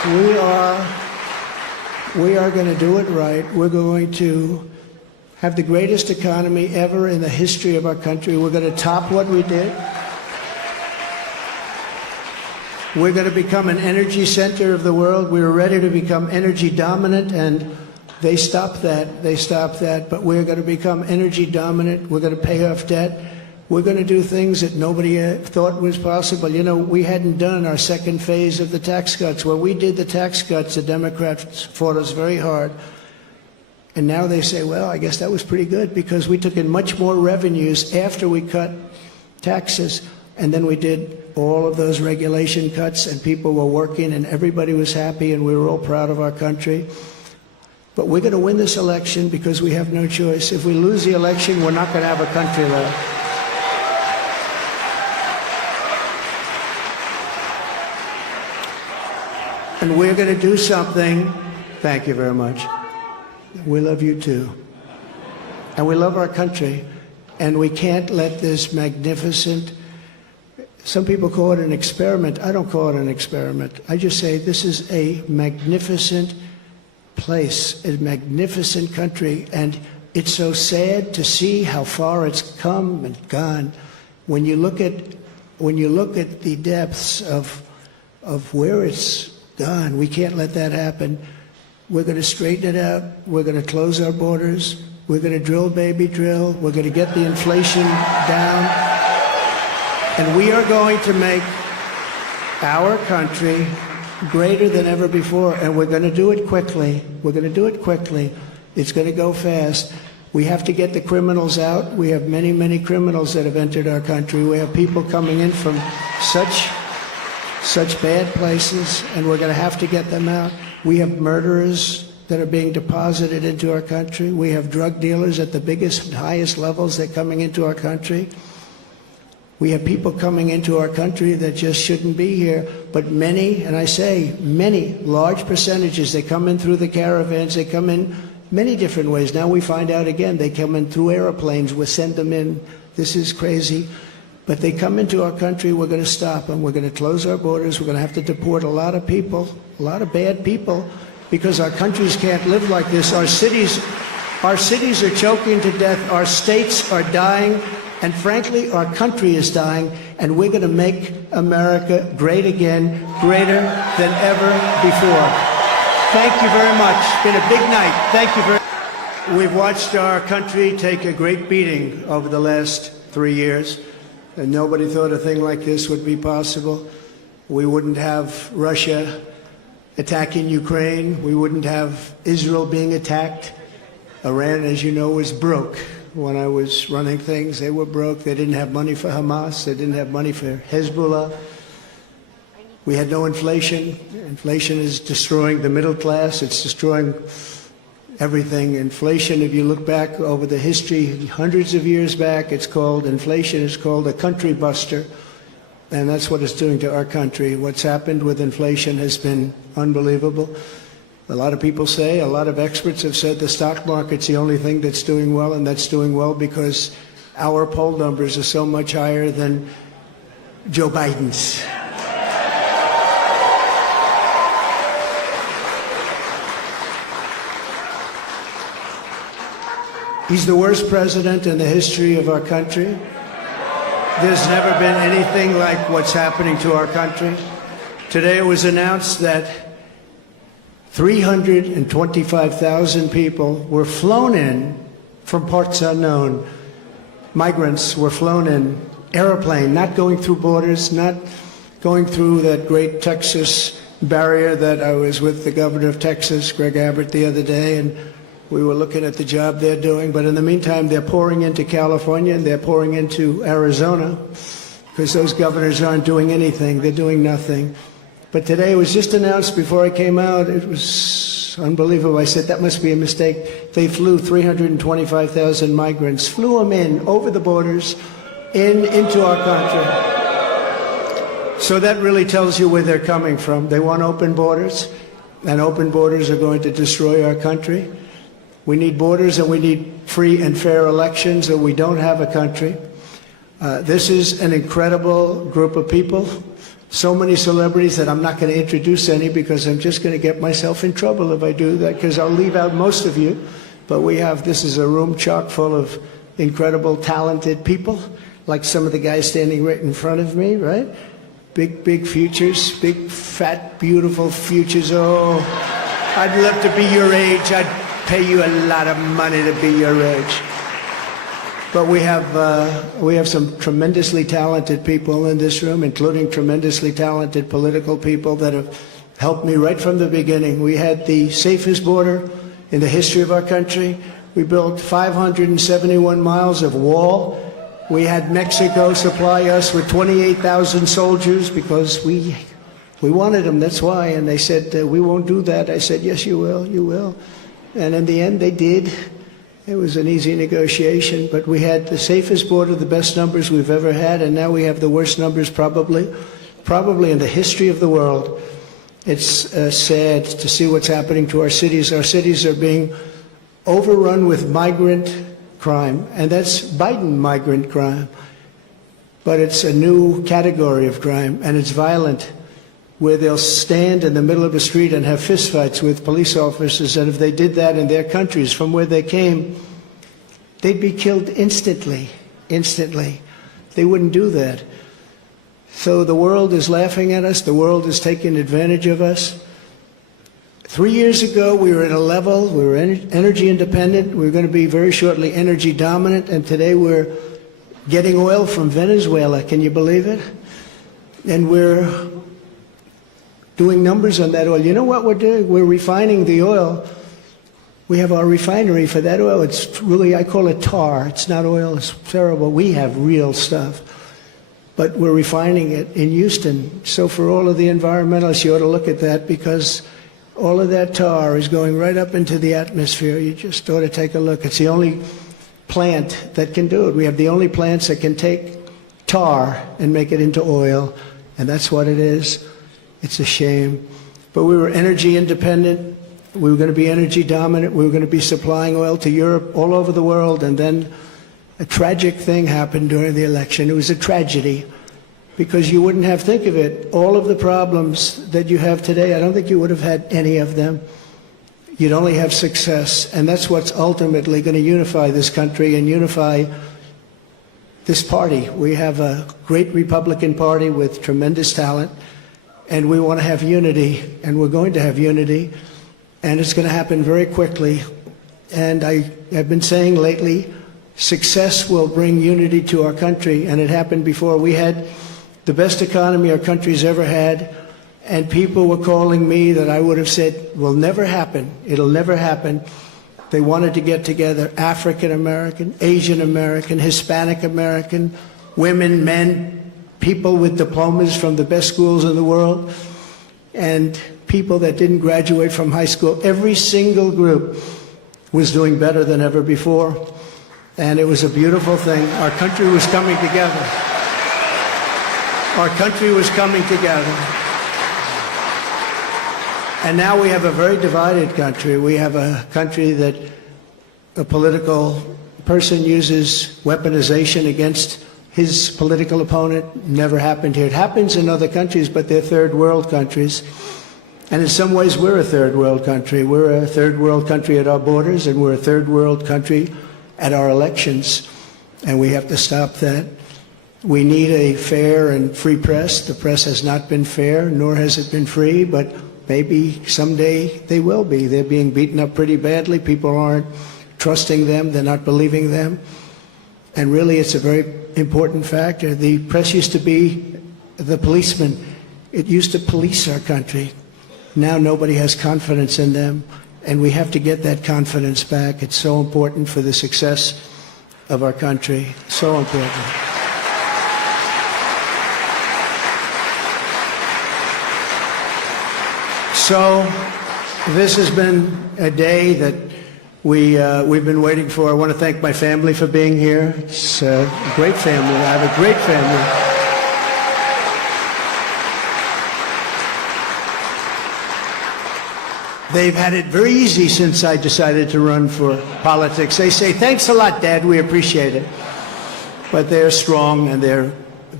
We are going to do it right. We're going to have the greatest economy ever in the history of our country. We're going to top what we did. We're going to become an energy center of the world. We were ready to become energy dominant, and they stopped that. They stopped that. But we're going to become energy dominant. We're going to pay off debt. We're going to do things that nobody thought was possible. You know, we hadn't done our second phase of the tax cuts. When we did the tax cuts, the Democrats fought us very hard. And now they say, well, I guess that was pretty good because we took in much more revenues after we cut taxes. And then we did all of those regulation cuts, and people were working, and everybody was happy, and we were all proud of our country. But we're going to win this election because we have no choice. If we lose the election, we're not going to have a country left. And we're going to do something. Thank you very much. We love you too. And we love our country. And we can't let this magnificent, some people call it an experiment. I don't call it an experiment. I just say this is a magnificent place, a magnificent country. And it's so sad to see how far it's come and gone. When you look at the depths of where it's gone, we can't let that happen. We're going to straighten it out. We're going to close our borders. We're going to drill, baby, drill. We're going to get the inflation down. And we are going to make our country greater than ever before. And we're going to do it quickly. We're going to do it quickly. It's going to go fast. We have to get the criminals out. We have many, many criminals that have entered our country. We have people coming in from such bad places, and we're going to have to get them out. We have murderers that are being deposited into our country. We have drug dealers at the biggest and highest levels that are coming into our country. We have people coming into our country that just shouldn't be here. But many, and I say many, large percentages, they come in through the caravans. They come in many different ways. Now we find out again, they come in through airplanes. We send them in. This is crazy. But they come into our country, we're going to stop them. We're going to close our borders. We're going to have to deport a lot of people, a lot of bad people, because our countries can't live like this. Our cities are choking to death. Our states are dying. And frankly, our country is dying. And we're going to make America great again, greater than ever before. Thank you very much. It's been a big night. Thank you very much. We've watched our country take a great beating over the last 3 years. And nobody thought a thing like this would be possible. We wouldn't have Russia attacking Ukraine. We wouldn't have Israel being attacked. Iran, as you know, was broke. When I was running things, they were broke. They didn't have money for Hamas. They didn't have money for Hezbollah. We had no inflation. Inflation is destroying the middle class. It's destroying everything. Inflation, if you look back over the history, hundreds of years back, inflation is called a country buster. And that's what it's doing to our country. What's happened with inflation has been unbelievable. A lot of people say, a lot of experts have said the stock market's the only thing that's doing well, and that's doing well because our poll numbers are so much higher than Joe Biden's. He's the worst president in the history of our country. There's never been anything like what's happening to our country. Today it was announced that 325,000 people were flown in from parts unknown. Migrants were flown in, airplane, not going through borders, not going through that great Texas barrier that I was with the governor of Texas, Greg Abbott, the other day, and we were looking at the job they're doing. But in the meantime, they're pouring into California and they're pouring into Arizona because those governors aren't doing anything. They're doing nothing. But today it was just announced before I came out. It was unbelievable. I said, that must be a mistake. They flew 325,000 migrants, flew them in over the borders into our country. So that really tells you where they're coming from. They want open borders, and open borders are going to destroy our country. We need borders and we need free and fair elections, or we don't have a country. This is an incredible group of people. so many celebrities that I'm not going to introduce any because I'm just going to get myself in trouble if I do that, because I'll leave out most of you. But this is a room chock full of incredible, talented people, like some of the guys standing right in front of me, right? Big futures, big, fat, beautiful futures. Oh, I'd love to be your age. I'd pay you a lot of money to be your age. But we have some tremendously talented people in this room, including tremendously talented political people that have helped me right from the beginning. We had the safest border in the history of our country. We built 571 miles of wall. We had Mexico supply us with 28,000 soldiers because we wanted them, that's why. And they said, we won't do that. I said, yes, you will, you will. And in the end, they did. It was an easy negotiation, but we had the safest border, the best numbers we've ever had, and now we have the worst numbers probably in the history of the world. It's sad to see what's happening to our cities. Our cities are being overrun with migrant crime, and that's Biden migrant crime. But it's a new category of crime, and it's violent, where they'll stand in the middle of a street and have fistfights with police officers, and if they did that in their countries from where they came, they'd be killed instantly. They wouldn't do that. So the world is laughing at us. The world is taking advantage of us. 3 years ago, we were at a level, we were energy independent. We were going to be very shortly energy dominant, and today we're getting oil from Venezuela. Can you believe it? And we're doing numbers on that oil. You know what we're doing? We're refining the oil. We have our refinery for that oil. It's really, I call it tar. It's not oil. It's terrible. We have real stuff. But we're refining it in Houston. So for all of the environmentalists, you ought to look at that, because all of that tar is going right up into the atmosphere. You just ought to take a look. It's the only plant that can do it. We have the only plants that can take tar and make it into oil, and that's what it is. It's a shame. But we were energy independent. We were going to be energy dominant. We were going to be supplying oil to Europe, all over the world. And then a tragic thing happened during the election. It was a tragedy, because you wouldn't have, think of it, all of the problems that you have today, I don't think you would have had any of them. You'd only have success. And that's what's ultimately going to unify this country and unify this party. We have a great Republican Party with tremendous talent. And we want to have unity, and we're going to have unity, and it's going to happen very quickly. And I have been saying lately, success will bring unity to our country, and it happened before. We had the best economy our country's ever had, and people were calling me that I would have said will never happen. It'll never happen. They wanted to get together, African American, Asian American, Hispanic American, women, men, people with diplomas from the best schools in the world, and people that didn't graduate from high school. Every single group was doing better than ever before, and it was a beautiful thing. Our country was coming together. Our country was coming together. And now we have a very divided country. We have a country that a political person uses weaponization against his political opponent. Never happened here. It happens in other countries, but they're third world countries. And in some ways, we're a third world country. We're a third world country at our borders, and we're a third world country at our elections. And we have to stop that. We need a fair and free press. The press has not been fair, nor has it been free, but maybe someday they will be. They're being beaten up pretty badly. People aren't trusting them. They're not believing them. And really, it's a very important factor. The press used to be the policeman. It used to police our country. Now nobody has confidence in them, and we have to get that confidence back. It's so important for the success of our country. So important. So this has been a day that we've been waiting for. I want to thank my family for being here. It's a great family. I have a great family. They've had it very easy since I decided to run for politics. They say, thanks a lot, Dad, we appreciate it. But they're strong, and they're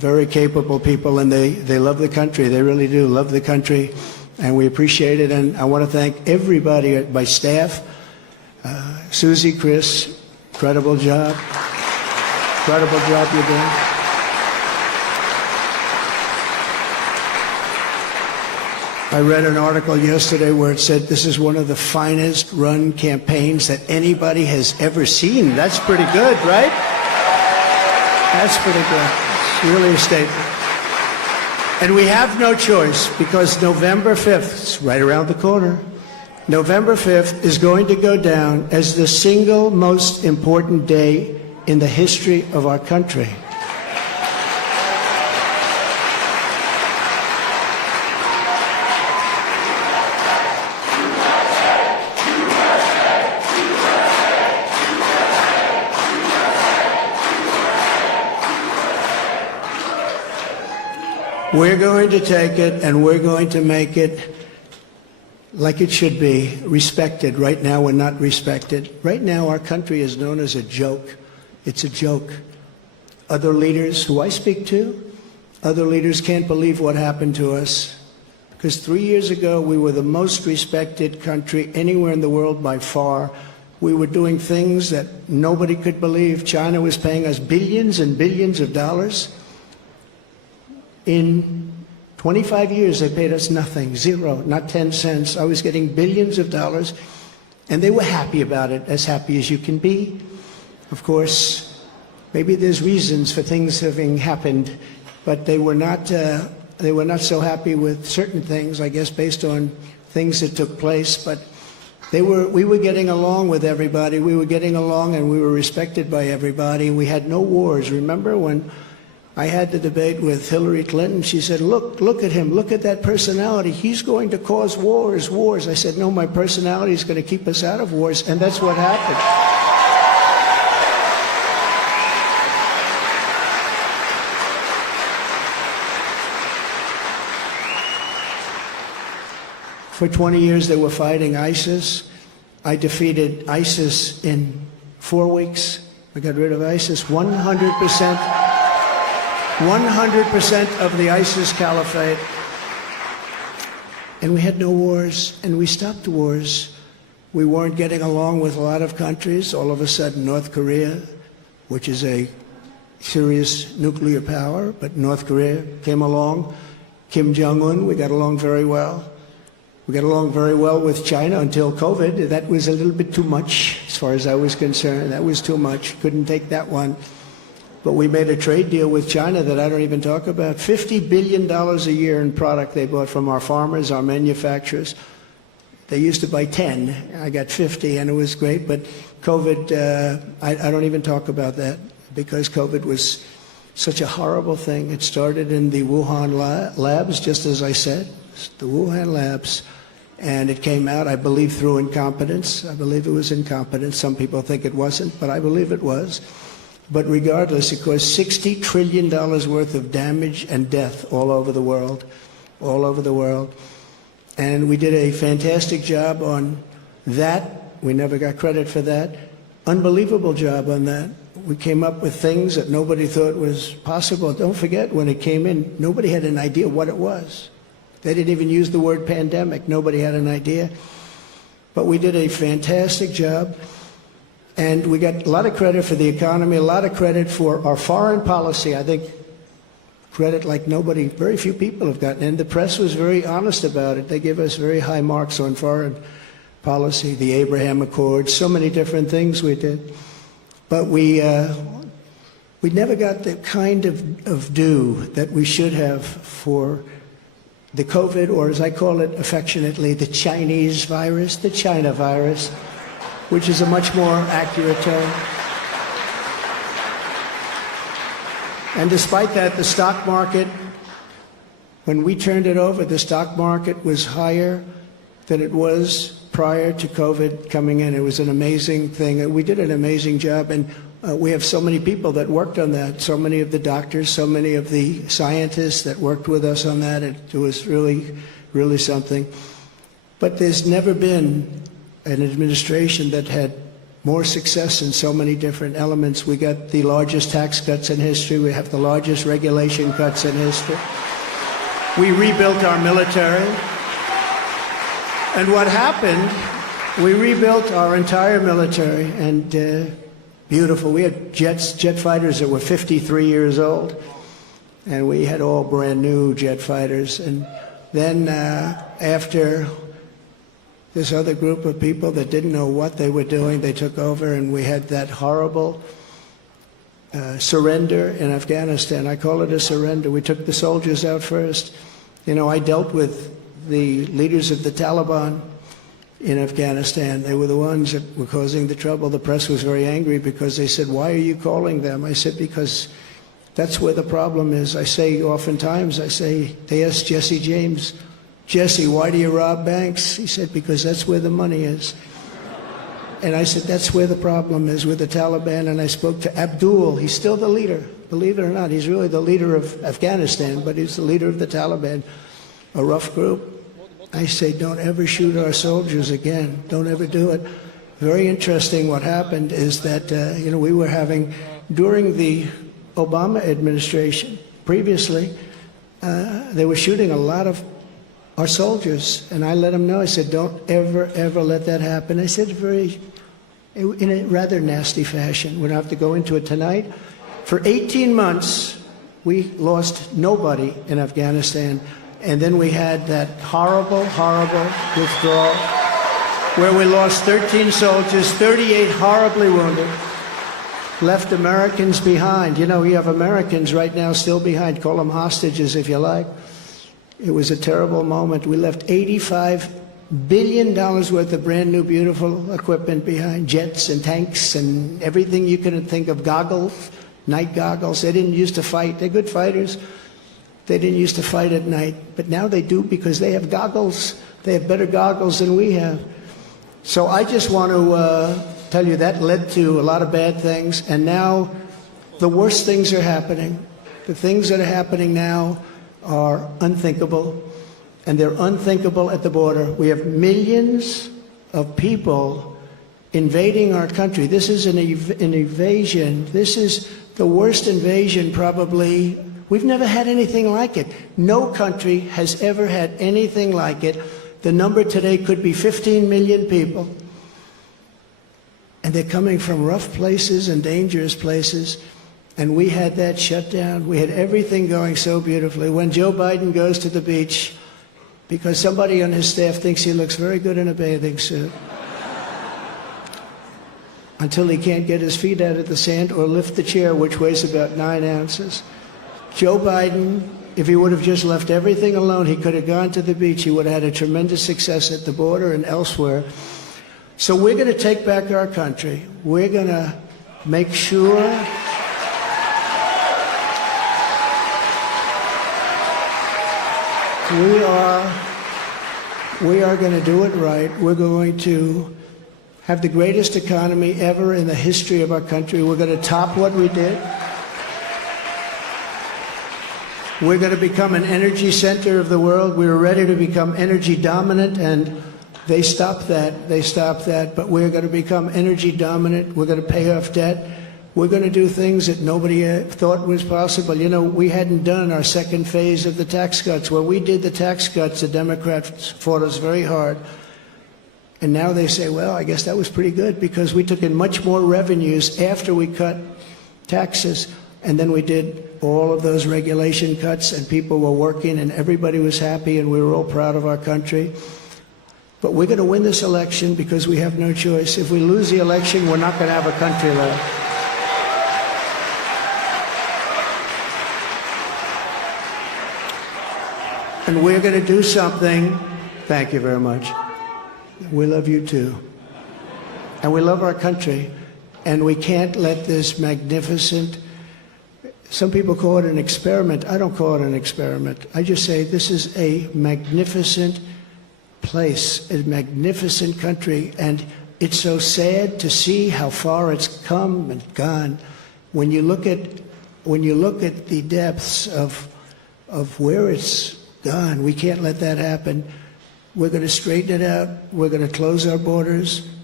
very capable people, and they love the country. They really do love the country, and we appreciate it. And I want to thank everybody, my staff, Susie, Chris, incredible job you're doing. I read an article yesterday where it said this is one of the finest run campaigns that anybody has ever seen. That's pretty good, right? That's pretty good. It's really a statement. And we have no choice, because November 5th, it's right around the corner, November 5th is going to go down as the single most important day in the history of our country. We're going to take it and we're going to make it like it should be, respected. Right now we're not respected. Right now our country is known as a joke. It's a joke. Other leaders who I speak to, other leaders can't believe what happened to us. Because 3 years ago we were the most respected country anywhere in the world by far. We were doing things that nobody could believe. China was paying us billions and billions of dollars. In 25 years, they paid us nothing, zero, not 10 cents. I was getting billions of dollars, and they were happy about it, as happy as you can be. Of course, maybe there's reasons for things having happened, but they were not so happy with certain things, I guess, based on things that took place. But we were getting along with everybody. We were getting along, and we were respected by everybody. We had no wars. Remember when I had the debate with Hillary Clinton? She said, look at him, look at that personality. He's going to cause wars. I said, no, my personality is going to keep us out of wars, and that's what happened. For 20 years they were fighting ISIS. I defeated ISIS in 4 weeks. I got rid of ISIS 100%. 100% of the ISIS caliphate. And we had no wars, and we stopped wars. We weren't getting along with a lot of countries. All of a sudden, North Korea, which is a serious nuclear power, but North Korea came along. Kim Jong-un, we got along very well. We got along very well with China until COVID. That was a little bit too much, as far as I was concerned. That was too much. Couldn't take that one. But we made a trade deal with China that I don't even talk about. $50 billion a year in product they bought from our farmers, our manufacturers. They used to buy 10. I got 50, and it was great. But COVID, I don't even talk about that, because COVID was such a horrible thing. It started in the Wuhan labs, just as I said, the Wuhan labs. And it came out, I believe, through incompetence. I believe it was incompetence. Some people think it wasn't, but I believe it was. But regardless, it caused $60 trillion worth of damage and death all over the world, all over the world. And we did a fantastic job on that. We never got credit for that. Unbelievable job on that. We came up with things that nobody thought was possible. Don't forget, when it came in, nobody had an idea what it was. They didn't even use the word pandemic. Nobody had an idea. But we did a fantastic job. And we got a lot of credit for the economy, a lot of credit for our foreign policy. I think credit like nobody, very few people have gotten. And the press was very honest about it. They give us very high marks on foreign policy, the Abraham Accords, so many different things we did. But we never got the kind of due that we should have for the COVID, or as I call it affectionately, the Chinese virus, the China virus, which is a much more accurate term. And despite that, the stock market, when we turned it over, the stock market was higher than it was prior to COVID coming in. It was an amazing thing. We did an amazing job, and we have so many people that worked on that, so many of the doctors, so many of the scientists that worked with us on that. It was really, really something. But there's never been an administration that had more success in so many different elements. We got the largest tax cuts in history. We have the largest regulation cuts in history. We rebuilt our military. And what happened, we rebuilt our entire military, and beautiful. We had jet fighters that were 53 years old, and we had all brand new jet fighters. And then after this other group of people that didn't know what they were doing, they took over, and we had that horrible surrender in Afghanistan. I call it a surrender. We took the soldiers out first. You know, I dealt with the leaders of the Taliban in Afghanistan. They were the ones that were causing the trouble. The press was very angry because they said, "Why are you calling them?" I said, "Because that's where the problem is." I say oftentimes, they asked Jesse James, "Jesse, why do you rob banks?" He said, "Because that's where the money is." And I said, that's where the problem is with the Taliban. And I spoke to Abdul. He's still the leader. Believe it or not, he's really the leader of Afghanistan, but he's the leader of the Taliban, a rough group. I say, don't ever shoot our soldiers again. Don't ever do it. Very interesting what happened is that, we were having, during the Obama administration, previously, they were shooting a lot of our soldiers. And I let them know, I said, don't ever, ever let that happen. I said in a rather nasty fashion. We don't have to go into it tonight. For 18 months, we lost nobody in Afghanistan. And then we had that horrible, horrible withdrawal where we lost 13 soldiers, 38 horribly wounded, left Americans behind. You know, we have Americans right now still behind. Call them hostages if you like. It was a terrible moment. We left $85 billion worth of brand new, beautiful equipment behind, jets and tanks and everything you can think of, goggles, night goggles. They didn't used to fight. They're good fighters. They didn't used to fight at night, but now they do because they have goggles. They have better goggles than we have. So I just want to tell you that led to a lot of bad things, and now the worst things are happening. The things that are happening now are unthinkable, and they're unthinkable at the border. We have millions of people invading our country. This is an invasion. This is the worst invasion probably. We've never had anything like it. No country has ever had anything like it. The number today could be 15 million people. And they're coming from rough places and dangerous places. And we had that shut down. We had everything going so beautifully. When Joe Biden goes to the beach, because somebody on his staff thinks he looks very good in a bathing suit, until he can't get his feet out of the sand or lift the chair, which weighs about 9 ounces. Joe Biden, if he would have just left everything alone, he could have gone to the beach. He would have had a tremendous success at the border and elsewhere. So we're going to take back our country. We're going to make sure we are going to do it right. We're going to have the greatest economy ever in the history of our country. We're going to top what we did. We're going to become an energy center of the world. We were ready to become energy dominant, and they stopped that. They stopped that. But we're going to become energy dominant. We're going to pay off debt. We're going to do things that nobody thought was possible. You know, we hadn't done our second phase of the tax cuts. When we did the tax cuts, the Democrats fought us very hard. And now they say, well, I guess that was pretty good because we took in much more revenues after we cut taxes. And then we did all of those regulation cuts, and people were working, and everybody was happy, and we were all proud of our country. But we're going to win this election because we have no choice. If we lose the election, we're not going to have a country left. And we're going to do something. Thank you very much. We love you too. And we love our country. And we can't let this magnificent, some people call it an experiment. I don't call it an experiment. I just say this is a magnificent place, a magnificent country. And it's so sad to see how far it's come and gone. When you look at the depths of where it's gone, we can't let that happen. We're going to straighten it out. We're going to close our borders.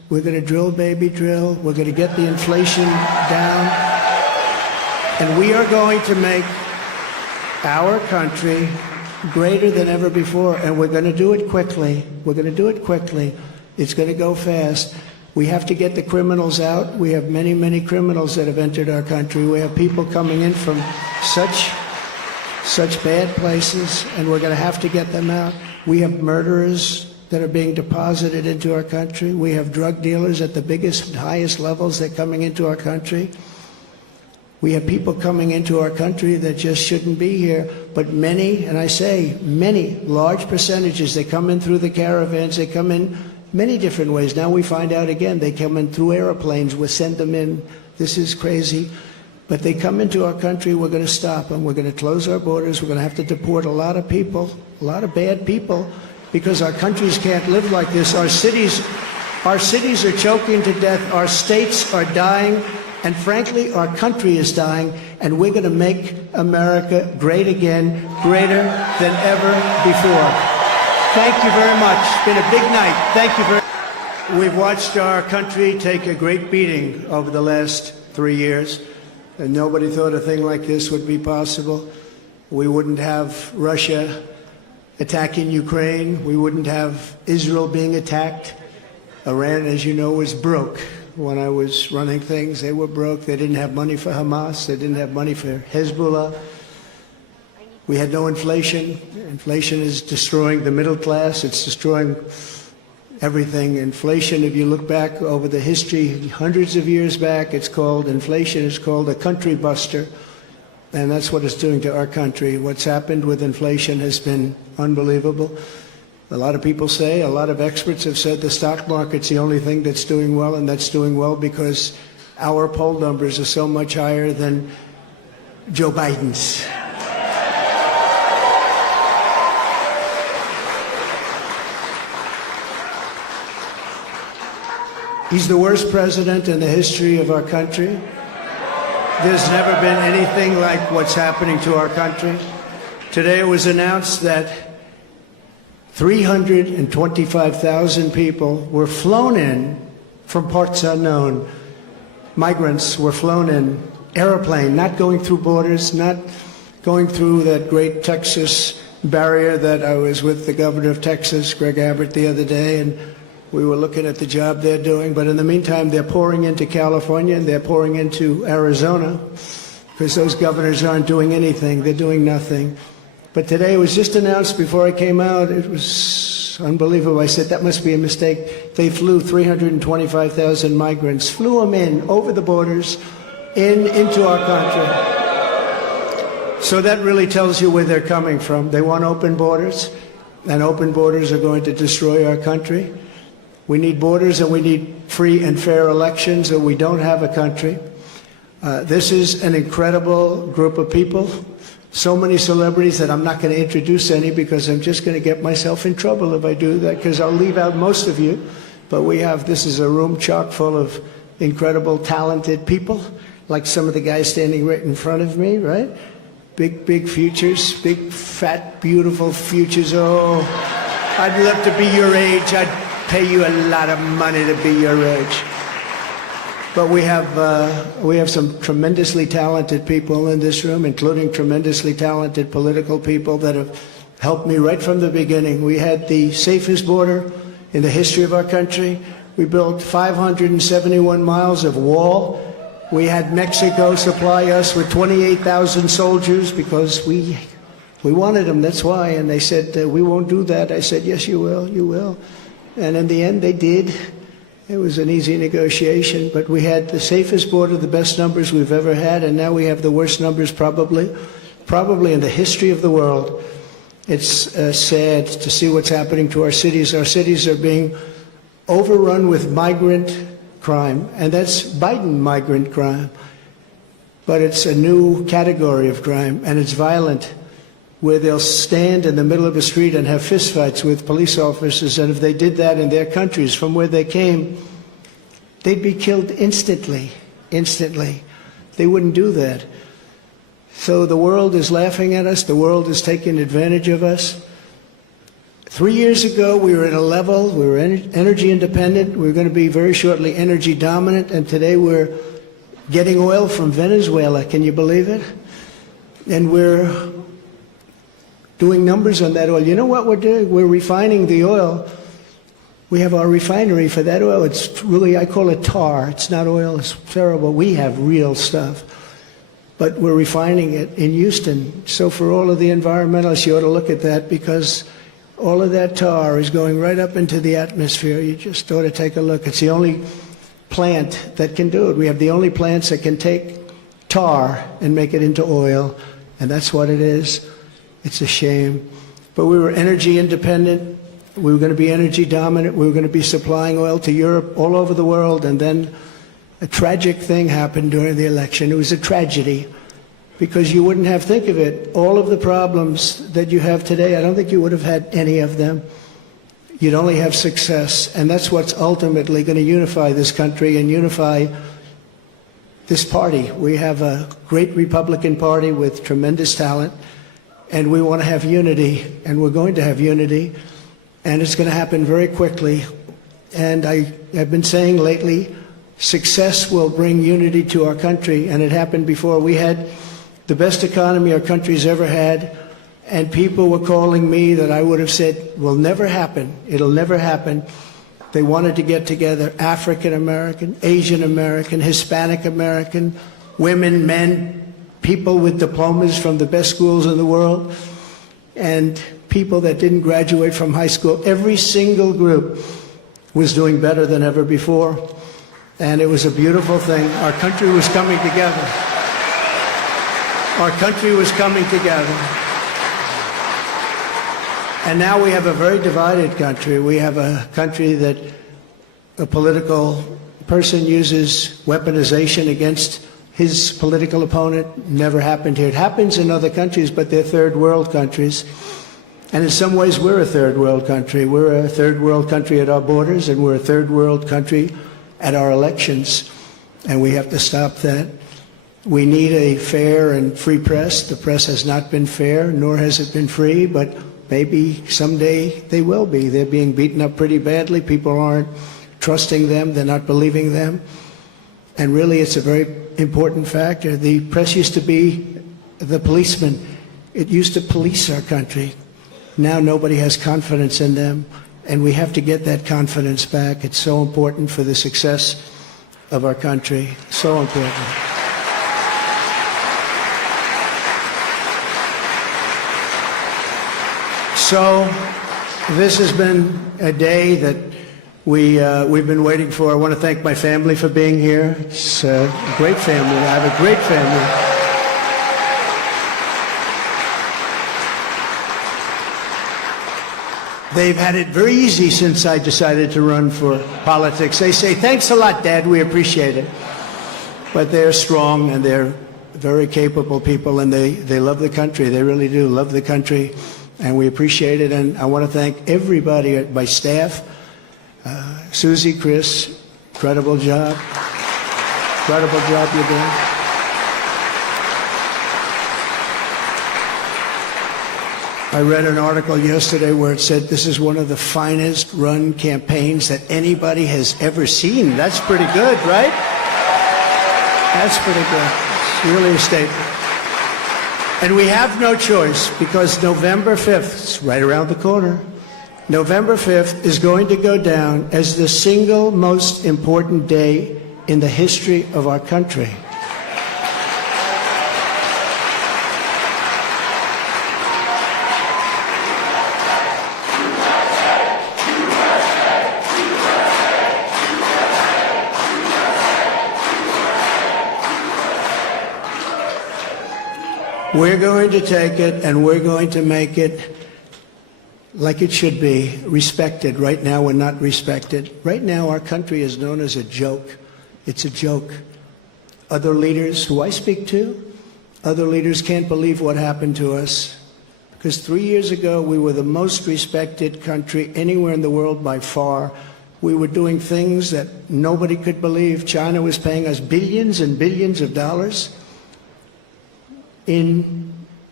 We're going to drill, baby, drill. We're going to get the inflation down. And we are going to make our country greater than ever before. And we're going to do it quickly. We're going to do it quickly. It's going to go fast. We have to get the criminals out. We have many, many criminals that have entered our country. We have people coming in from such bad places, and we're going to have to get them out. We have murderers that are being deposited into our country. We have drug dealers at the biggest, highest levels. They're coming into our country. We have people coming into our country that just shouldn't be here. But many, and I say many, large percentages, they come in through the caravans. They come in many different ways. Now we find out again, they come in through airplanes. We send them in. This is crazy. But they come into our country. We're going to stop them. We're going to close our borders. We're going to have to deport a lot of people, a lot of bad people, because our countries can't live like this. Our cities are choking to death. Our states are dying. And frankly, our country is dying. And we're going to make America great again, greater than ever before. Thank you very much. It's been a big night. Thank you very much. We've watched our country take a great beating over the last 3 years. And nobody thought a thing like this would be possible. We wouldn't have Russia attacking Ukraine. We wouldn't have Israel being attacked. Iran, as you know, was broke. When I was running things, they were broke. They didn't have money for Hamas. They didn't have money for Hezbollah. We had no inflation. Inflation is destroying the middle class. It's destroying everything. Inflation, if you look back over the history, hundreds of years back, inflation is called a country buster. And that's what it's doing to our country. What's happened with inflation has been unbelievable. A lot of people say, a lot of experts have said the stock market's the only thing that's doing well, and that's doing well because our poll numbers are so much higher than Joe Biden's. He's the worst president in the history of our country. There's never been anything like what's happening to our country. Today it was announced that 325,000 people were flown in from parts unknown. Migrants were flown in, airplane, not going through borders, not going through that great Texas barrier that I was with the governor of Texas, Greg Abbott, the other day, and we were looking at the job they're doing. But in the meantime, they're pouring into California and they're pouring into Arizona because those governors aren't doing anything. They're doing nothing. But today it was just announced before I came out. It was unbelievable. I said, that must be a mistake. They flew 325,000 migrants, flew them in over the borders into our country. So that really tells you where they're coming from. They want open borders, and open borders are going to destroy our country. We need borders and we need free and fair elections, or we don't have a country. This is an incredible group of people. So many celebrities that I'm not going to introduce any because I'm just going to get myself in trouble if I do that, because I'll leave out most of you. But this is a room chock full of incredible, talented people, like some of the guys standing right in front of me, right? Big futures, big, fat, beautiful futures. Oh, I'd love to be your age. I'd pay you a lot of money to be your age. But we have some tremendously talented people in this room, including tremendously talented political people that have helped me right from the beginning. We had the safest border in the history of our country. We built 571 miles of wall. We had Mexico supply us with 28,000 soldiers because we wanted them, that's why. And they said, we won't do that. I said, yes, you will, you will. And in the end, they did. It was an easy negotiation, but we had the safest border, the best numbers we've ever had, and now we have the worst numbers probably in the history of the world. It's sad to see what's happening to our cities. Our cities are being overrun with migrant crime, and that's Biden migrant crime. But it's a new category of crime, and it's violent, where they'll stand in the middle of a street and have fistfights with police officers, and if they did that in their countries from where they came, they'd be killed instantly. They wouldn't do that. So the world is laughing at us. The world is taking advantage of us. 3 years ago, we were at a level, we were energy independent, we were going to be very shortly energy dominant, and today we're getting oil from Venezuela. Can you believe it? And we're doing numbers on that oil. You know what we're doing? We're refining the oil. We have our refinery for that oil. It's really, I call it tar. It's not oil. It's terrible. We have real stuff. But we're refining it in Houston. So for all of the environmentalists, you ought to look at that, because all of that tar is going right up into the atmosphere. You just ought to take a look. It's the only plant that can do it. We have the only plants that can take tar and make it into oil, and that's what it is. It's a shame. But we were energy independent. We were going to be energy dominant. We were going to be supplying oil to Europe, all over the world, and then a tragic thing happened during the election. It was a tragedy, because you wouldn't have, think of it, all of the problems that you have today, I don't think you would have had any of them. You'd only have success, and that's what's ultimately going to unify this country and unify this party. We have a great Republican Party with tremendous talent, and we want to have unity, and we're going to have unity, and it's going to happen very quickly. And I've been saying lately, success will bring unity to our country, and it happened before. We had the best economy our country's ever had, and people were calling me that I would have said will never happen. It'll never happen. They wanted to get together African American, Asian American, Hispanic American, women, men, people with diplomas from the best schools in the world, and people that didn't graduate from high school. Every single group was doing better than ever before, and it was a beautiful thing. Our country was coming together. Our country was coming together. And now we have a very divided country. We have a country that a political person uses weaponization against his political opponent. Never happened here. It happens in other countries, but they're third world countries. And in some ways, we're a third world country. We're a third world country at our borders, and we're a third world country at our elections. And we have to stop that. We need a fair and free press. The press has not been fair, nor has it been free, but maybe someday they will be. They're being beaten up pretty badly. People aren't trusting them. They're not believing them. And really, it's a very important factor. The press used to be the policeman. It used to police our country. Now nobody has confidence in them, and we have to get that confidence back. It's so important for the success of our country. So important. So this has been a day that we've been waiting for. I want to thank my family for being here. It's a great family. I have a great family. They've had it very easy since I decided to run for politics. They say, "Thanks a lot, Dad. We appreciate it." But they're strong, and they're very capable people, and they love the country. They really do love the country, and we appreciate it. And I want to thank everybody at my staff. Susie, Chris, incredible job. Incredible job you're doing. I read an article yesterday where it said this is one of the finest run campaigns that anybody has ever seen. That's pretty good, right? That's pretty good. It's really a statement. And we have no choice, because November 5th, it's right around the corner, November 5th is going to go down as the single most important day in the history of our country. We're going to take it, and we're going to make it like it should be, respected. Right now, we're not respected. Right now, our country is known as a joke. It's a joke. Other leaders who I speak to, other leaders can't believe what happened to us. Because 3 years ago, we were the most respected country anywhere in the world by far. We were doing things that nobody could believe. China was paying us billions and billions of dollars in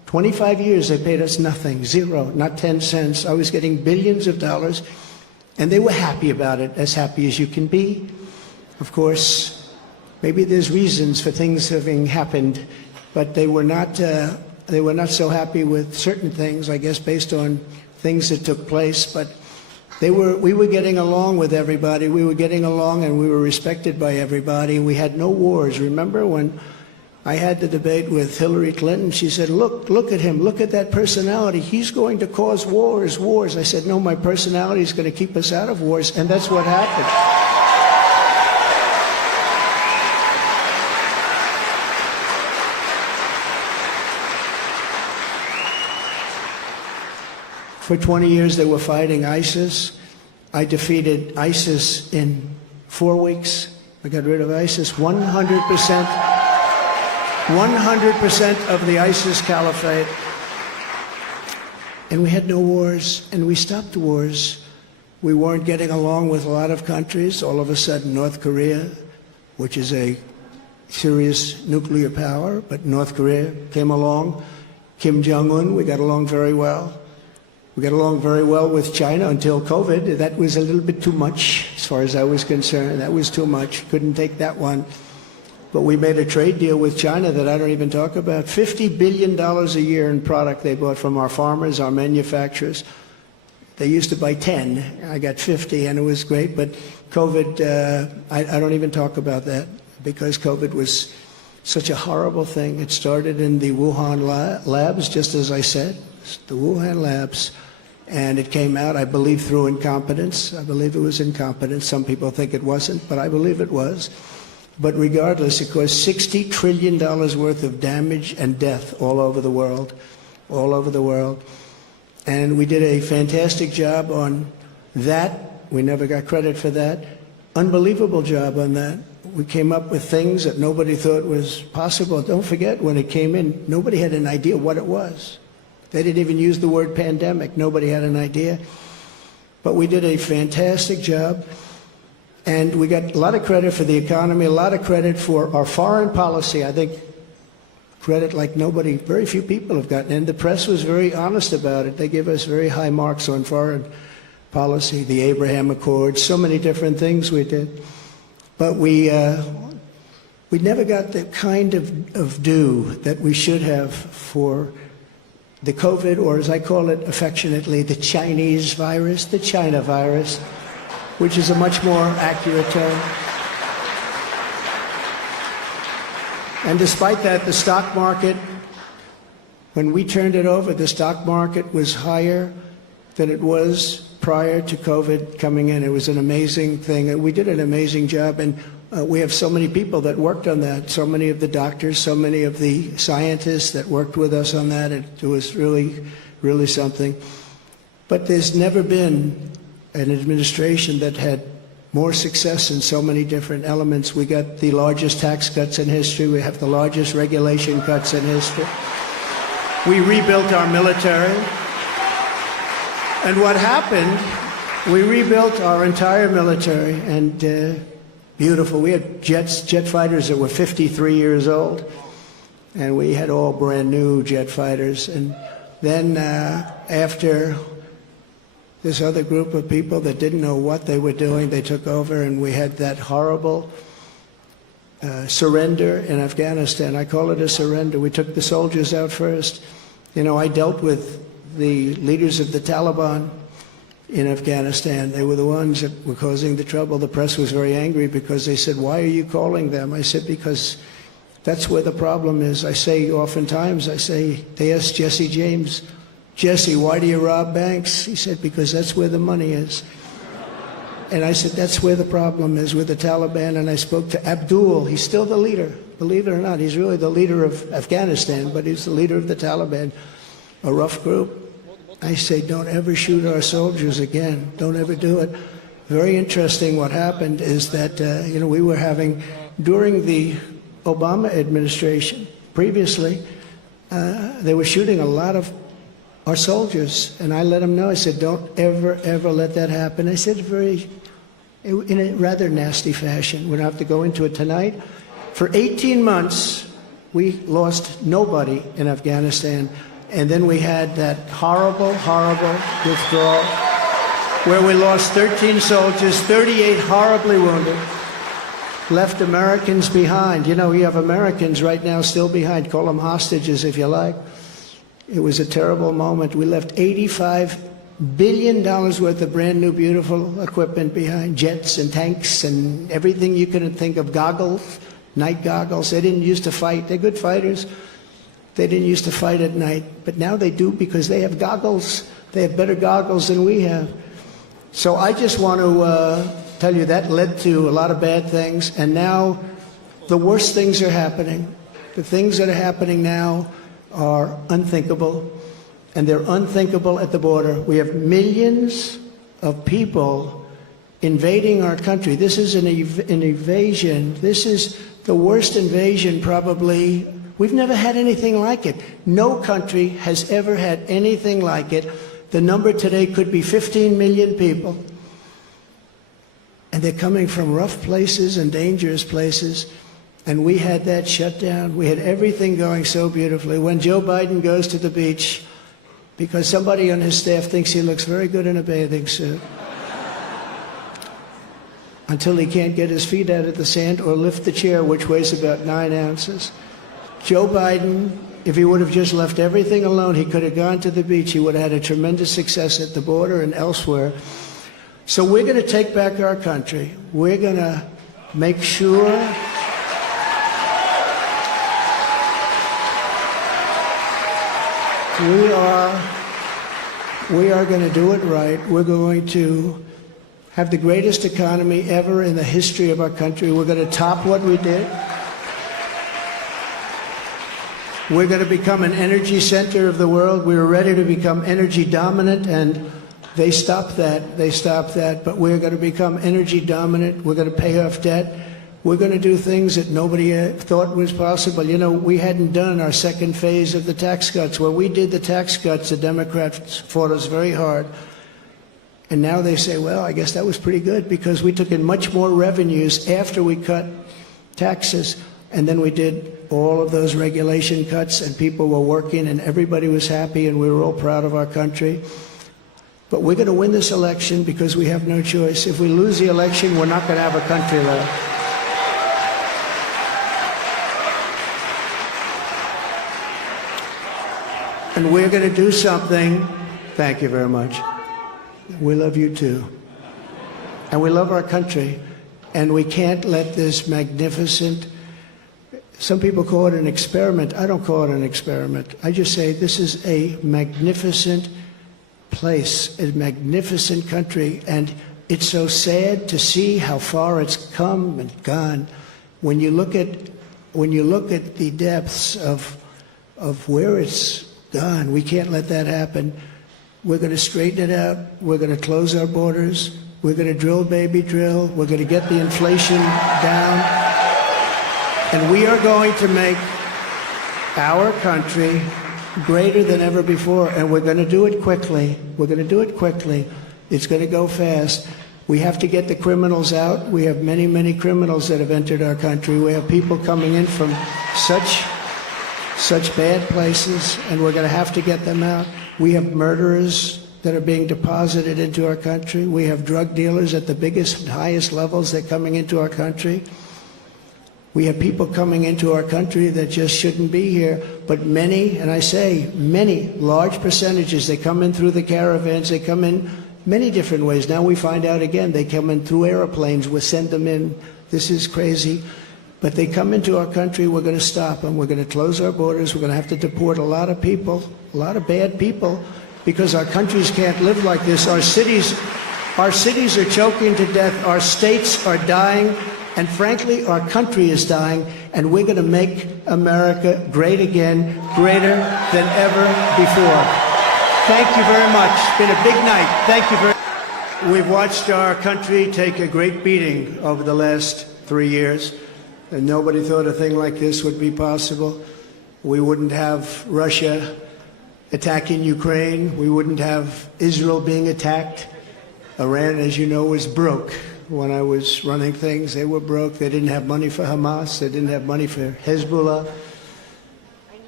25 years they paid us nothing, zero, not 10 cents. I was getting billions of dollars, and they were happy about it, as happy as you can be. Of course, maybe there's reasons for things having happened, but they were not so happy with certain things, I guess, based on things that took place. But we were getting along with everybody. We were getting along, and we were respected by everybody. We had no wars. Remember when I had the debate with Hillary Clinton? She said, look at him, look at that personality. He's going to cause wars. I said, no, my personality is going to keep us out of wars, and that's what happened. For 20 years, they were fighting ISIS. I defeated ISIS in 4 weeks. I got rid of ISIS 100%. 100% of the ISIS caliphate. And we had no wars, and we stopped wars. We weren't getting along with a lot of countries. All of a sudden, North Korea, which is a serious nuclear power, but North Korea came along. Kim Jong-un, we got along very well. We got along very well with China until COVID. That was a little bit too much, as far as I was concerned. That was too much. Couldn't take that one. But we made a trade deal with China that I don't even talk about. $50 billion a year in product they bought from our farmers, our manufacturers. They used to buy 10. I got 50, and it was great. But COVID, I don't even talk about that, because COVID was such a horrible thing. It started in the Wuhan labs, just as I said, the Wuhan labs. And it came out, I believe, through incompetence. I believe it was incompetence. Some people think it wasn't, but I believe it was. But regardless, it caused $60 trillion worth of damage and death all over the world, all over the world. And we did a fantastic job on that. We never got credit for that. Unbelievable job on that. We came up with things that nobody thought was possible. Don't forget, when it came in, nobody had an idea what it was. They didn't even use the word pandemic. Nobody had an idea. But we did a fantastic job. And we got a lot of credit for the economy, a lot of credit for our foreign policy. I think credit like nobody, very few people have gotten. And the press was very honest about it. They gave us very high marks on foreign policy, the Abraham Accords, so many different things we did. But we never got the kind of due that we should have for the COVID, or as I call it affectionately, the Chinese virus, the China virus, which is a much more accurate term. And despite that, the stock market, when we turned it over, the stock market was higher than it was prior to COVID coming in. It was an amazing thing. And we did an amazing job. And we have so many people that worked on that, so many of the doctors, so many of the scientists that worked with us on that. It was really, really something. But there's never been an administration that had more success in so many different elements. We got the largest tax cuts in history. We have the largest regulation cuts in history. We rebuilt our military. And what happened, we rebuilt our entire military, and beautiful. We had jet fighters that were 53 years old, and we had all brand new jet fighters. And then after this other group of people that didn't know what they were doing, they took over, and we had that horrible surrender in Afghanistan. I call it a surrender. We took the soldiers out first. You know, I dealt with the leaders of the Taliban in Afghanistan. They were the ones that were causing the trouble. The press was very angry because they said, "Why are you calling them?" I said, "Because that's where the problem is." I say oftentimes, they asked Jesse James, "Jesse, why do you rob banks?" He said, "Because that's where the money is." And I said, that's where the problem is, with the Taliban. And I spoke to Abdul. He's still the leader. Believe it or not, he's really the leader of Afghanistan, but he's the leader of the Taliban, a rough group. I say, don't ever shoot our soldiers again. Don't ever do it. Very interesting what happened is that, we were having, during the Obama administration, previously, they were shooting a lot of our soldiers. And I let them know, I said, don't ever, ever let that happen. I said in a rather nasty fashion. We don't have to go into it tonight. For 18 months, we lost nobody in Afghanistan. And then we had that horrible, horrible withdrawal where we lost 13 soldiers, 38 horribly wounded, left Americans behind. You know, you have Americans right now still behind. Call them hostages if you like. It was a terrible moment. We left $85 billion worth of brand new, beautiful equipment behind, jets and tanks and everything you could think of, goggles, night goggles. They didn't used to fight. They're good fighters. They didn't used to fight at night, but now they do because they have goggles. They have better goggles than we have. So I just want to tell you that led to a lot of bad things, and now the worst things are happening. The things that are happening now are unthinkable, and they're unthinkable at the border. We have millions of people invading our country. This is an invasion. This is the worst invasion probably. We've never had anything like it. No country has ever had anything like it. The number today could be 15 million people. And they're coming from rough places and dangerous places. And we had that shut down. We had everything going so beautifully. When Joe Biden goes to the beach, because somebody on his staff thinks he looks very good in a bathing suit, until he can't get his feet out of the sand or lift the chair, which weighs about 9 ounces. Joe Biden, if he would have just left everything alone, he could have gone to the beach. He would have had a tremendous success at the border and elsewhere. So we're going to take back our country. We're going to make sure we are going to do it right. We're going to have the greatest economy ever in the history of our country. We're going to top what we did. We're going to become an energy center of the world. We were ready to become energy dominant, and they stopped that. They stopped that. But we're going to become energy dominant. We're going to pay off debt. We're going to do things that nobody thought was possible. You know, we hadn't done our second phase of the tax cuts. When we did the tax cuts, the Democrats fought us very hard. And now they say, well, I guess that was pretty good because we took in much more revenues after we cut taxes. And then we did all of those regulation cuts, and people were working, and everybody was happy, and we were all proud of our country. But we're going to win this election because we have no choice. If we lose the election, we're not going to have a country left. And we're going to do something. Thank you very much. We love you too. And we love our country. And we can't let this magnificent, some people call it an experiment. I don't call it an experiment. I just say this is a magnificent place, a magnificent country. And it's so sad to see how far it's come and gone. When you look at the depths of where it's gone, we can't let that happen. We're going to straighten it out. We're going to close our borders. We're going to drill, baby, drill. We're going to get the inflation down. And we are going to make our country greater than ever before. And we're going to do it quickly. We're going to do it quickly. It's going to go fast. We have to get the criminals out. We have many, many criminals that have entered our country. We have people coming in from such bad places, and we're going to have to get them out. We have murderers that are being deposited into our country. We have drug dealers at the biggest and highest levels that are coming into our country. We have people coming into our country that just shouldn't be here, but many, and I say many, large percentages, they come in through the caravans, they come in many different ways. Now we find out again, they come in through airplanes, we send them in. This is crazy. But they come into our country, we're going to stop them. We're going to close our borders. We're going to have to deport a lot of people, a lot of bad people, because our countries can't live like this. Our cities are choking to death. Our states are dying. And frankly, our country is dying. And we're going to make America great again, greater than ever before. Thank you very much. It's been a big night. Thank you very much. We've watched our country take a great beating over the last 3 years. And nobody thought a thing like this would be possible. We wouldn't have Russia attacking Ukraine. We wouldn't have Israel being attacked. Iran, as you know, was broke. When I was running things, they were broke. They didn't have money for Hamas. They didn't have money for Hezbollah.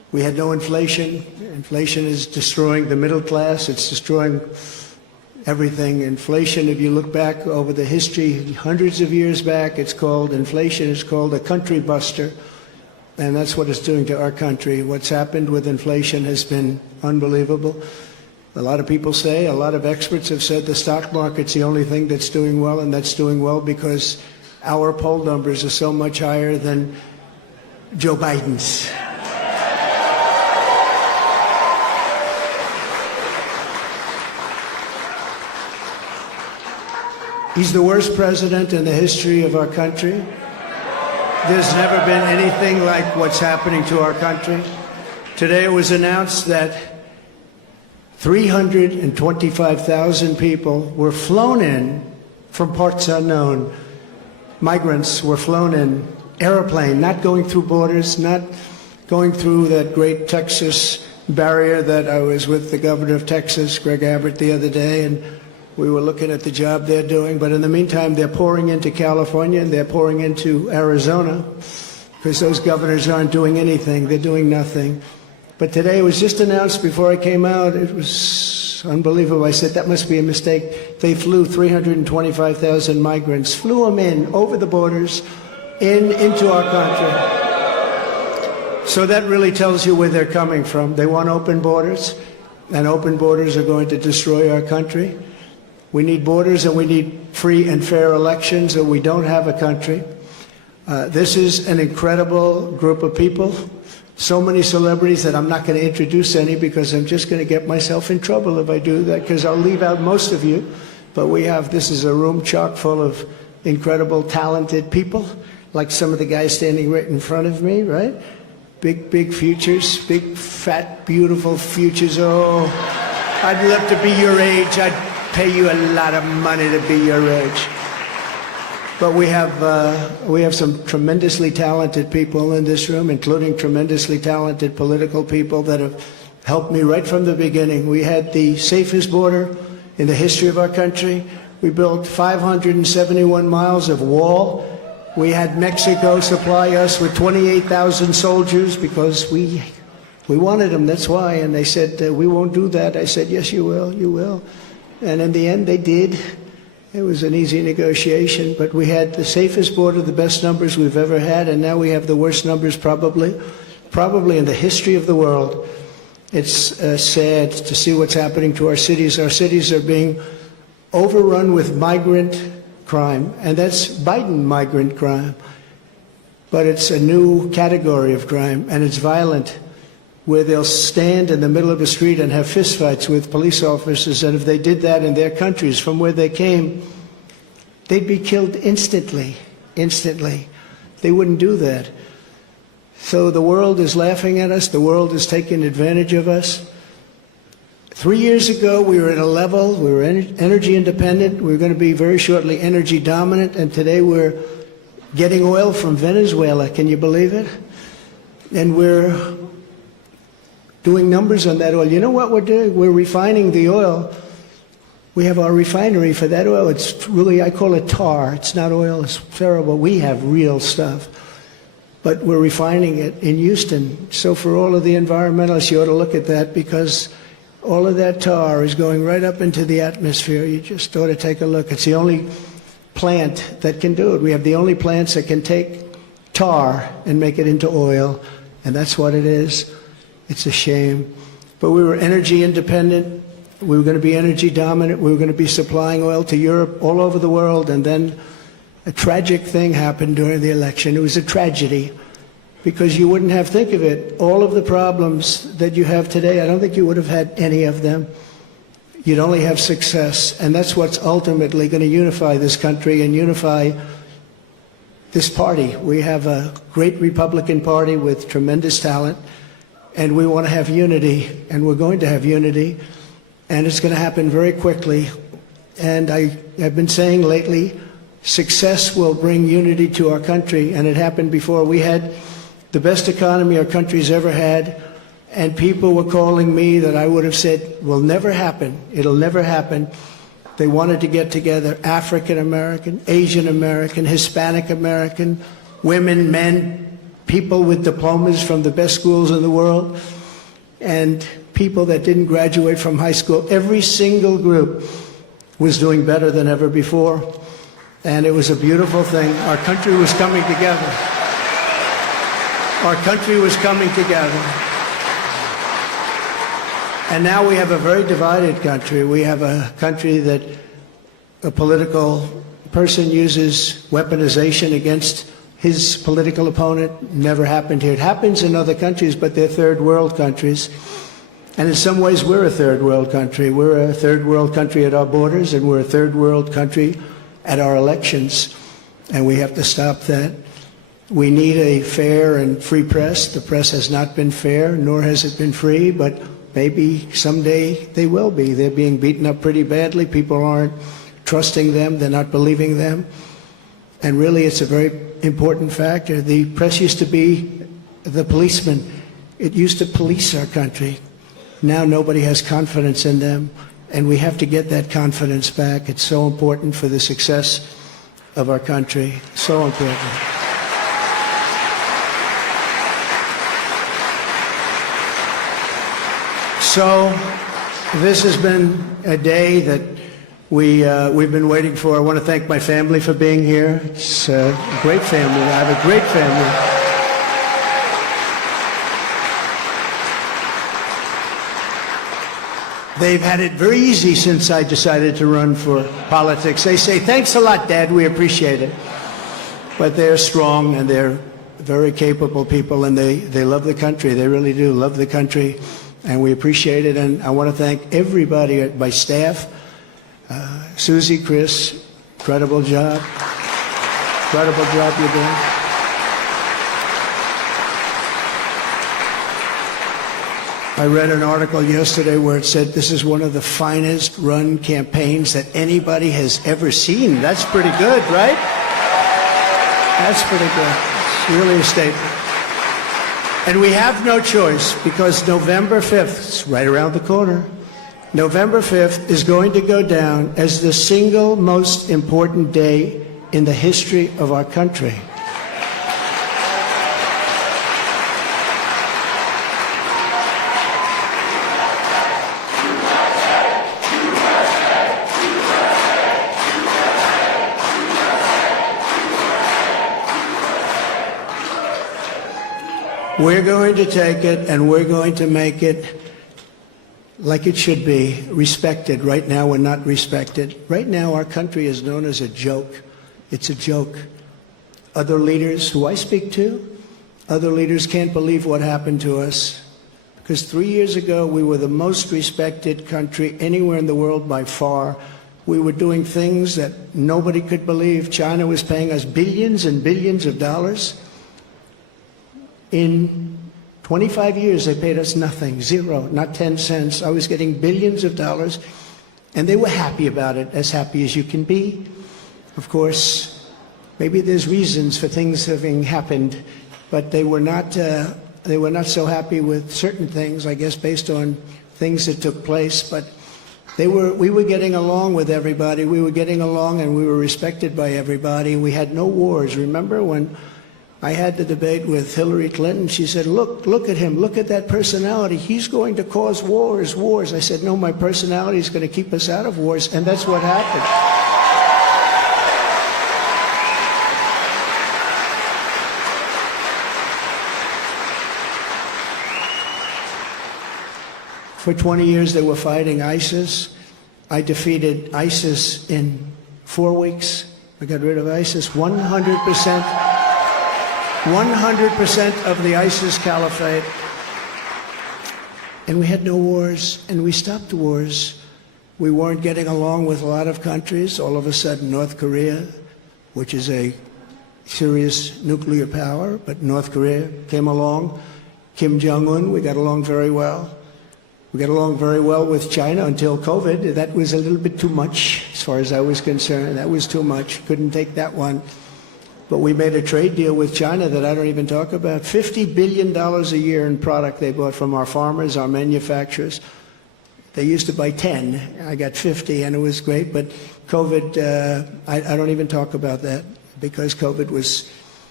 We had no inflation. Inflation is destroying the middle class. It's destroying everything. Inflation, if you look back over the history, hundreds of years back, inflation is called a country buster. And that's what it's doing to our country. What's happened with inflation has been unbelievable. A lot of people say, a lot of experts have said the stock market's the only thing that's doing well, and that's doing well because our poll numbers are so much higher than Joe Biden's. He's the worst president in the history of our country. There's never been anything like what's happening to our country. Today it was announced that 325,000 people were flown in from parts unknown. Migrants were flown in, airplane, not going through borders, not going through that great Texas barrier that I was with the governor of Texas, Greg Abbott, the other day, and we were looking at the job they're doing. But in the meantime, they're pouring into California and they're pouring into Arizona because those governors aren't doing anything. They're doing nothing. But today it was just announced before I came out. It was unbelievable. I said, that must be a mistake. They flew 325,000 migrants, flew them in over the borders into our country. So that really tells you where they're coming from. They want open borders, and open borders are going to destroy our country. We need borders and we need free and fair elections, or we don't have a country. This is an incredible group of people. So many celebrities that I'm not going to introduce any because I'm just going to get myself in trouble if I do that, because I'll leave out most of you. But this is a room chock full of incredible, talented people, like some of the guys standing right in front of me, right? Big, big futures, big, fat, beautiful futures. Oh, I'd love to be your age. I'd pay you a lot of money to be your age. But we have some tremendously talented people in this room, including tremendously talented political people that have helped me right from the beginning. We had the safest border in the history of our country. We built 571 miles of wall. We had Mexico supply us with 28,000 soldiers because we wanted them, that's why. And they said, we won't do that. I said, yes, you will, you will. And in the end, they did. It was an easy negotiation, but we had the safest border, the best numbers we've ever had, and now we have the worst numbers probably in the history of the world. It's sad to see what's happening to our cities. Our cities are being overrun with migrant crime, and that's Biden migrant crime. But it's a new category of crime, and it's violent, where they'll stand in the middle of the street and have fistfights with police officers, and if they did that in their countries from where they came, they'd be killed instantly. They wouldn't do that. So the world is laughing at us. The world is taking advantage of us. 3 years ago, we were at a level, we were energy independent. We were going to be very shortly energy dominant, and today we're getting oil from Venezuela. Can you believe it? And we're doing numbers on that oil. You know what we're doing? We're refining the oil. We have our refinery for that oil. It's really, I call it tar. It's not oil. It's terrible. We have real stuff. But we're refining it in Houston. So for all of the environmentalists, you ought to look at that, because all of that tar is going right up into the atmosphere. You just ought to take a look. It's the only plant that can do it. We have the only plants that can take tar and make it into oil, and that's what it is. It's a shame. But we were energy independent. We were going to be energy dominant. We were going to be supplying oil to Europe, all over the world. And then a tragic thing happened during the election. It was a tragedy, because you wouldn't have, think of it, all of the problems that you have today, I don't think you would have had any of them. You'd only have success. And that's what's ultimately going to unify this country and unify this party. We have a great Republican Party with tremendous talent. And we want to have unity, and we're going to have unity, and it's going to happen very quickly. And I've been saying lately, success will bring unity to our country, and it happened before. We had the best economy our country's ever had, and people were calling me that I would have said will never happen. It'll never happen. They wanted to get together, African American, Asian American, Hispanic American, women, men, people with diplomas from the best schools in the world, and people that didn't graduate from high school. Every single group was doing better than ever before, and it was a beautiful thing. Our country was coming together. Our country was coming together. And now we have a very divided country. We have a country that a political person uses weaponization against his political opponent. Never happened here. It happens in other countries, but they're third world countries. And in some ways, we're a third world country. We're a third world country at our borders, and we're a third world country at our elections. And we have to stop that. We need a fair and free press. The press has not been fair, nor has it been free, but maybe someday they will be. They're being beaten up pretty badly. People aren't trusting them. They're not believing them. And really, it's a very important factor. The press used to be the policeman. It used to police our country. Now nobody has confidence in them, and we have to get that confidence back. It's so important for the success of our country. So important. So this has been a day that we've been waiting for. I want to thank my family for being here. It's a great family. I have a great family. They've had it very easy since I decided to run for politics. They say, "Thanks a lot, Dad, we appreciate it." But they're strong, and they're very capable people, and they love the country. They really do love the country, and we appreciate it. And I want to thank everybody at my staff. Susie, Chris, incredible job. Incredible job you're doing. I read an article yesterday where it said this is one of the finest run campaigns that anybody has ever seen. That's pretty good, right? That's pretty good. It's really a statement. And we have no choice, because November 5th, it's right around the corner, November 5th is going to go down as the single most important day in the history of our country. We're going to take it, and we're going to make it like it should be, respected. Right now, we're not respected. Right now, our country is known as a joke. It's a joke. Other leaders who I speak to, other leaders can't believe what happened to us. Because 3 years ago, we were the most respected country anywhere in the world by far. We were doing things that nobody could believe. China was paying us billions and billions of dollars. In 25 years, they paid us nothing, zero, not 10 cents. I was getting billions of dollars, and they were happy about it, as happy as you can be. Of course, maybe there's reasons for things having happened, but they were not so happy with certain things, I guess, based on things that took place. But we were getting along with everybody. We were getting along, and we were respected by everybody. We had no wars. Remember when I had the debate with Hillary Clinton? She said, look at him, look at that personality. He's going to cause wars. I said, no, my personality is going to keep us out of wars, and that's what happened. For 20 years, they were fighting ISIS. I defeated ISIS in 4 weeks. I got rid of ISIS 100%. 100% of the ISIS caliphate. And we had no wars, and we stopped wars. We weren't getting along with a lot of countries. All of a sudden, North Korea, which is a serious nuclear power, but North Korea came along. Kim Jong-un, we got along very well. We got along very well with China until COVID. That was a little bit too much, as far as I was concerned. That was too much. Couldn't take that one. But we made a trade deal with China that I don't even talk about. $50 billion a year in product they bought from our farmers, our manufacturers. They used to buy 10. I got 50, and it was great. But COVID, I don't even talk about that, because COVID was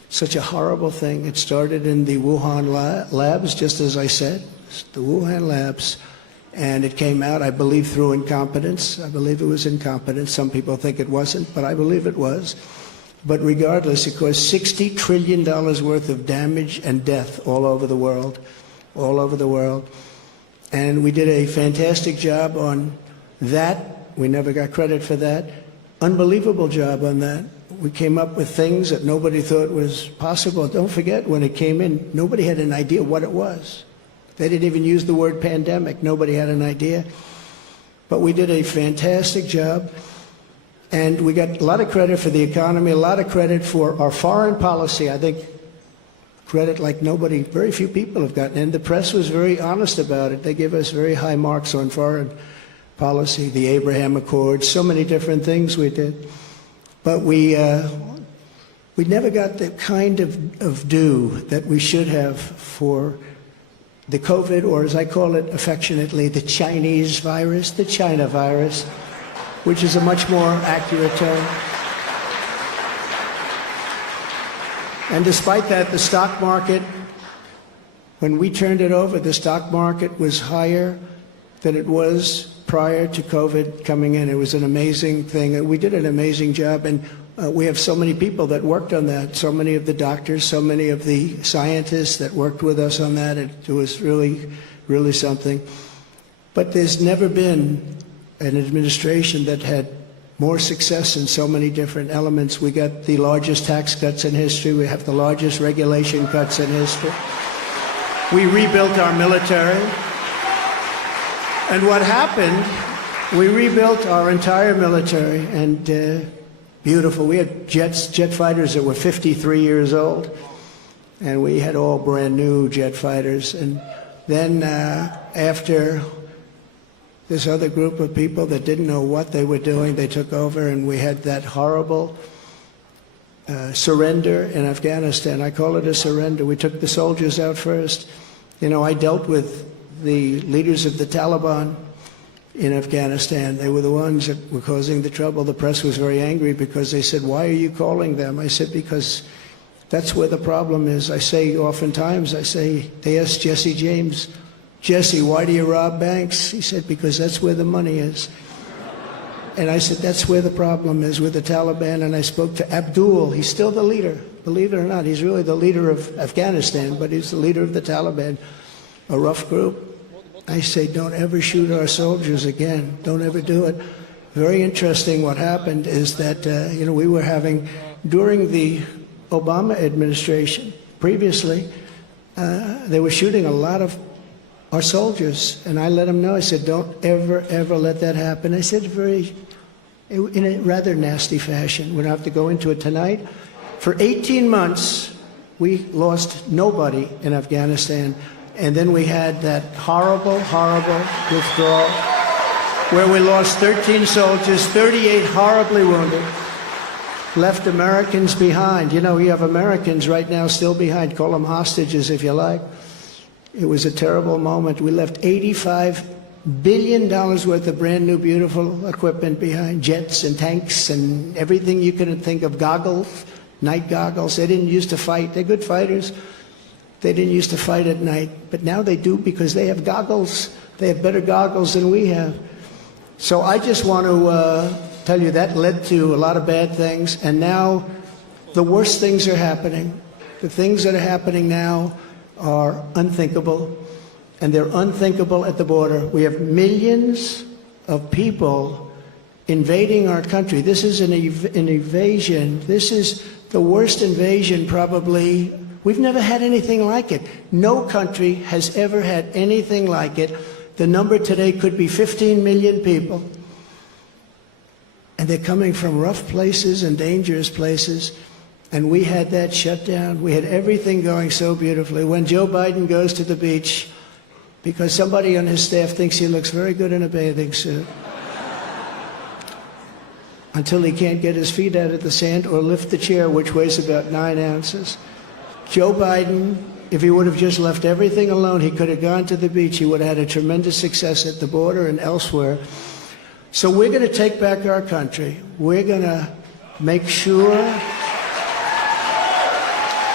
such a horrible thing. It started in the Wuhan labs, just as I said, the Wuhan labs, and it came out, I believe, through incompetence. I believe it was incompetence. Some people think it wasn't, but I believe it was. But regardless, it caused $60 trillion worth of damage and death all over the world, all over the world. And we did a fantastic job on that. We never got credit for that. Unbelievable job on that. We came up with things that nobody thought was possible. Don't forget, when it came in, nobody had an idea what it was. They didn't even use the word pandemic. Nobody had an idea. But we did a fantastic job. And we got a lot of credit for the economy, a lot of credit for our foreign policy. I think credit like nobody, very few people have gotten. And the press was very honest about it. They give us very high marks on foreign policy, the Abraham Accords, so many different things we did. But we never got the kind of due that we should have for the COVID, or as I call it affectionately, the Chinese virus, the China virus, which is a much more accurate term. And despite that, the stock market, when we turned it over, the stock market was higher than it was prior to COVID coming in. It was an amazing thing. We did an amazing job, and we have so many people that worked on that, so many of the doctors, so many of the scientists that worked with us on that. It was really, really something. But there's never been an administration that had more success in so many different elements. We got the largest tax cuts in history. We have the largest regulation cuts in history. We rebuilt our military. And what happened, we rebuilt our entire military, and beautiful. We had jet fighters that were 53 years old, and we had all brand new jet fighters. And then after this other group of people that didn't know what they were doing, they took over, and we had that horrible surrender in Afghanistan. I call it a surrender. We took the soldiers out first. You know, I dealt with the leaders of the Taliban in Afghanistan. They were the ones that were causing the trouble. The press was very angry because they said, "Why are you calling them?" I said, "Because that's where the problem is." I say oftentimes, they asked Jesse James, "Jesse, why do you rob banks?" He said, "Because that's where the money is." And I said, that's where the problem is, with the Taliban. And I spoke to Abdul. He's still the leader. Believe it or not, he's really the leader of Afghanistan, but he's the leader of the Taliban, a rough group. I say, don't ever shoot our soldiers again. Don't ever do it. Very interesting what happened is that, we were having, during the Obama administration, previously, they were shooting a lot of our soldiers. And I let them know, I said, don't ever, ever let that happen. I said in a rather nasty fashion. We don't have to go into it tonight. For 18 months, we lost nobody in Afghanistan. And then we had that horrible, horrible withdrawal where we lost 13 soldiers, 38 horribly wounded, left Americans behind. You know, you have Americans right now still behind. Call them hostages if you like. It was a terrible moment. We left $85 billion worth of brand new, beautiful equipment behind, jets and tanks and everything you could think of, goggles, night goggles. They didn't used to fight. They're good fighters. They didn't used to fight at night, but now they do because they have goggles. They have better goggles than we have. So I just want to tell you that led to a lot of bad things, and now the worst things are happening. The things that are happening now are unthinkable, and they're unthinkable at the border. We have millions of people invading our country. This is an invasion. This is the worst invasion probably. We've never had anything like it. No country has ever had anything like it. The number today could be 15 million people. And they're coming from rough places and dangerous places. And we had that shut down. We had everything going so beautifully. When Joe Biden goes to the beach, because somebody on his staff thinks he looks very good in a bathing suit, until he can't get his feet out of the sand or lift the chair, which weighs about 9 ounces. Joe Biden, if he would have just left everything alone, he could have gone to the beach. He would have had a tremendous success at the border and elsewhere. So we're going to take back our country. We're going to make sure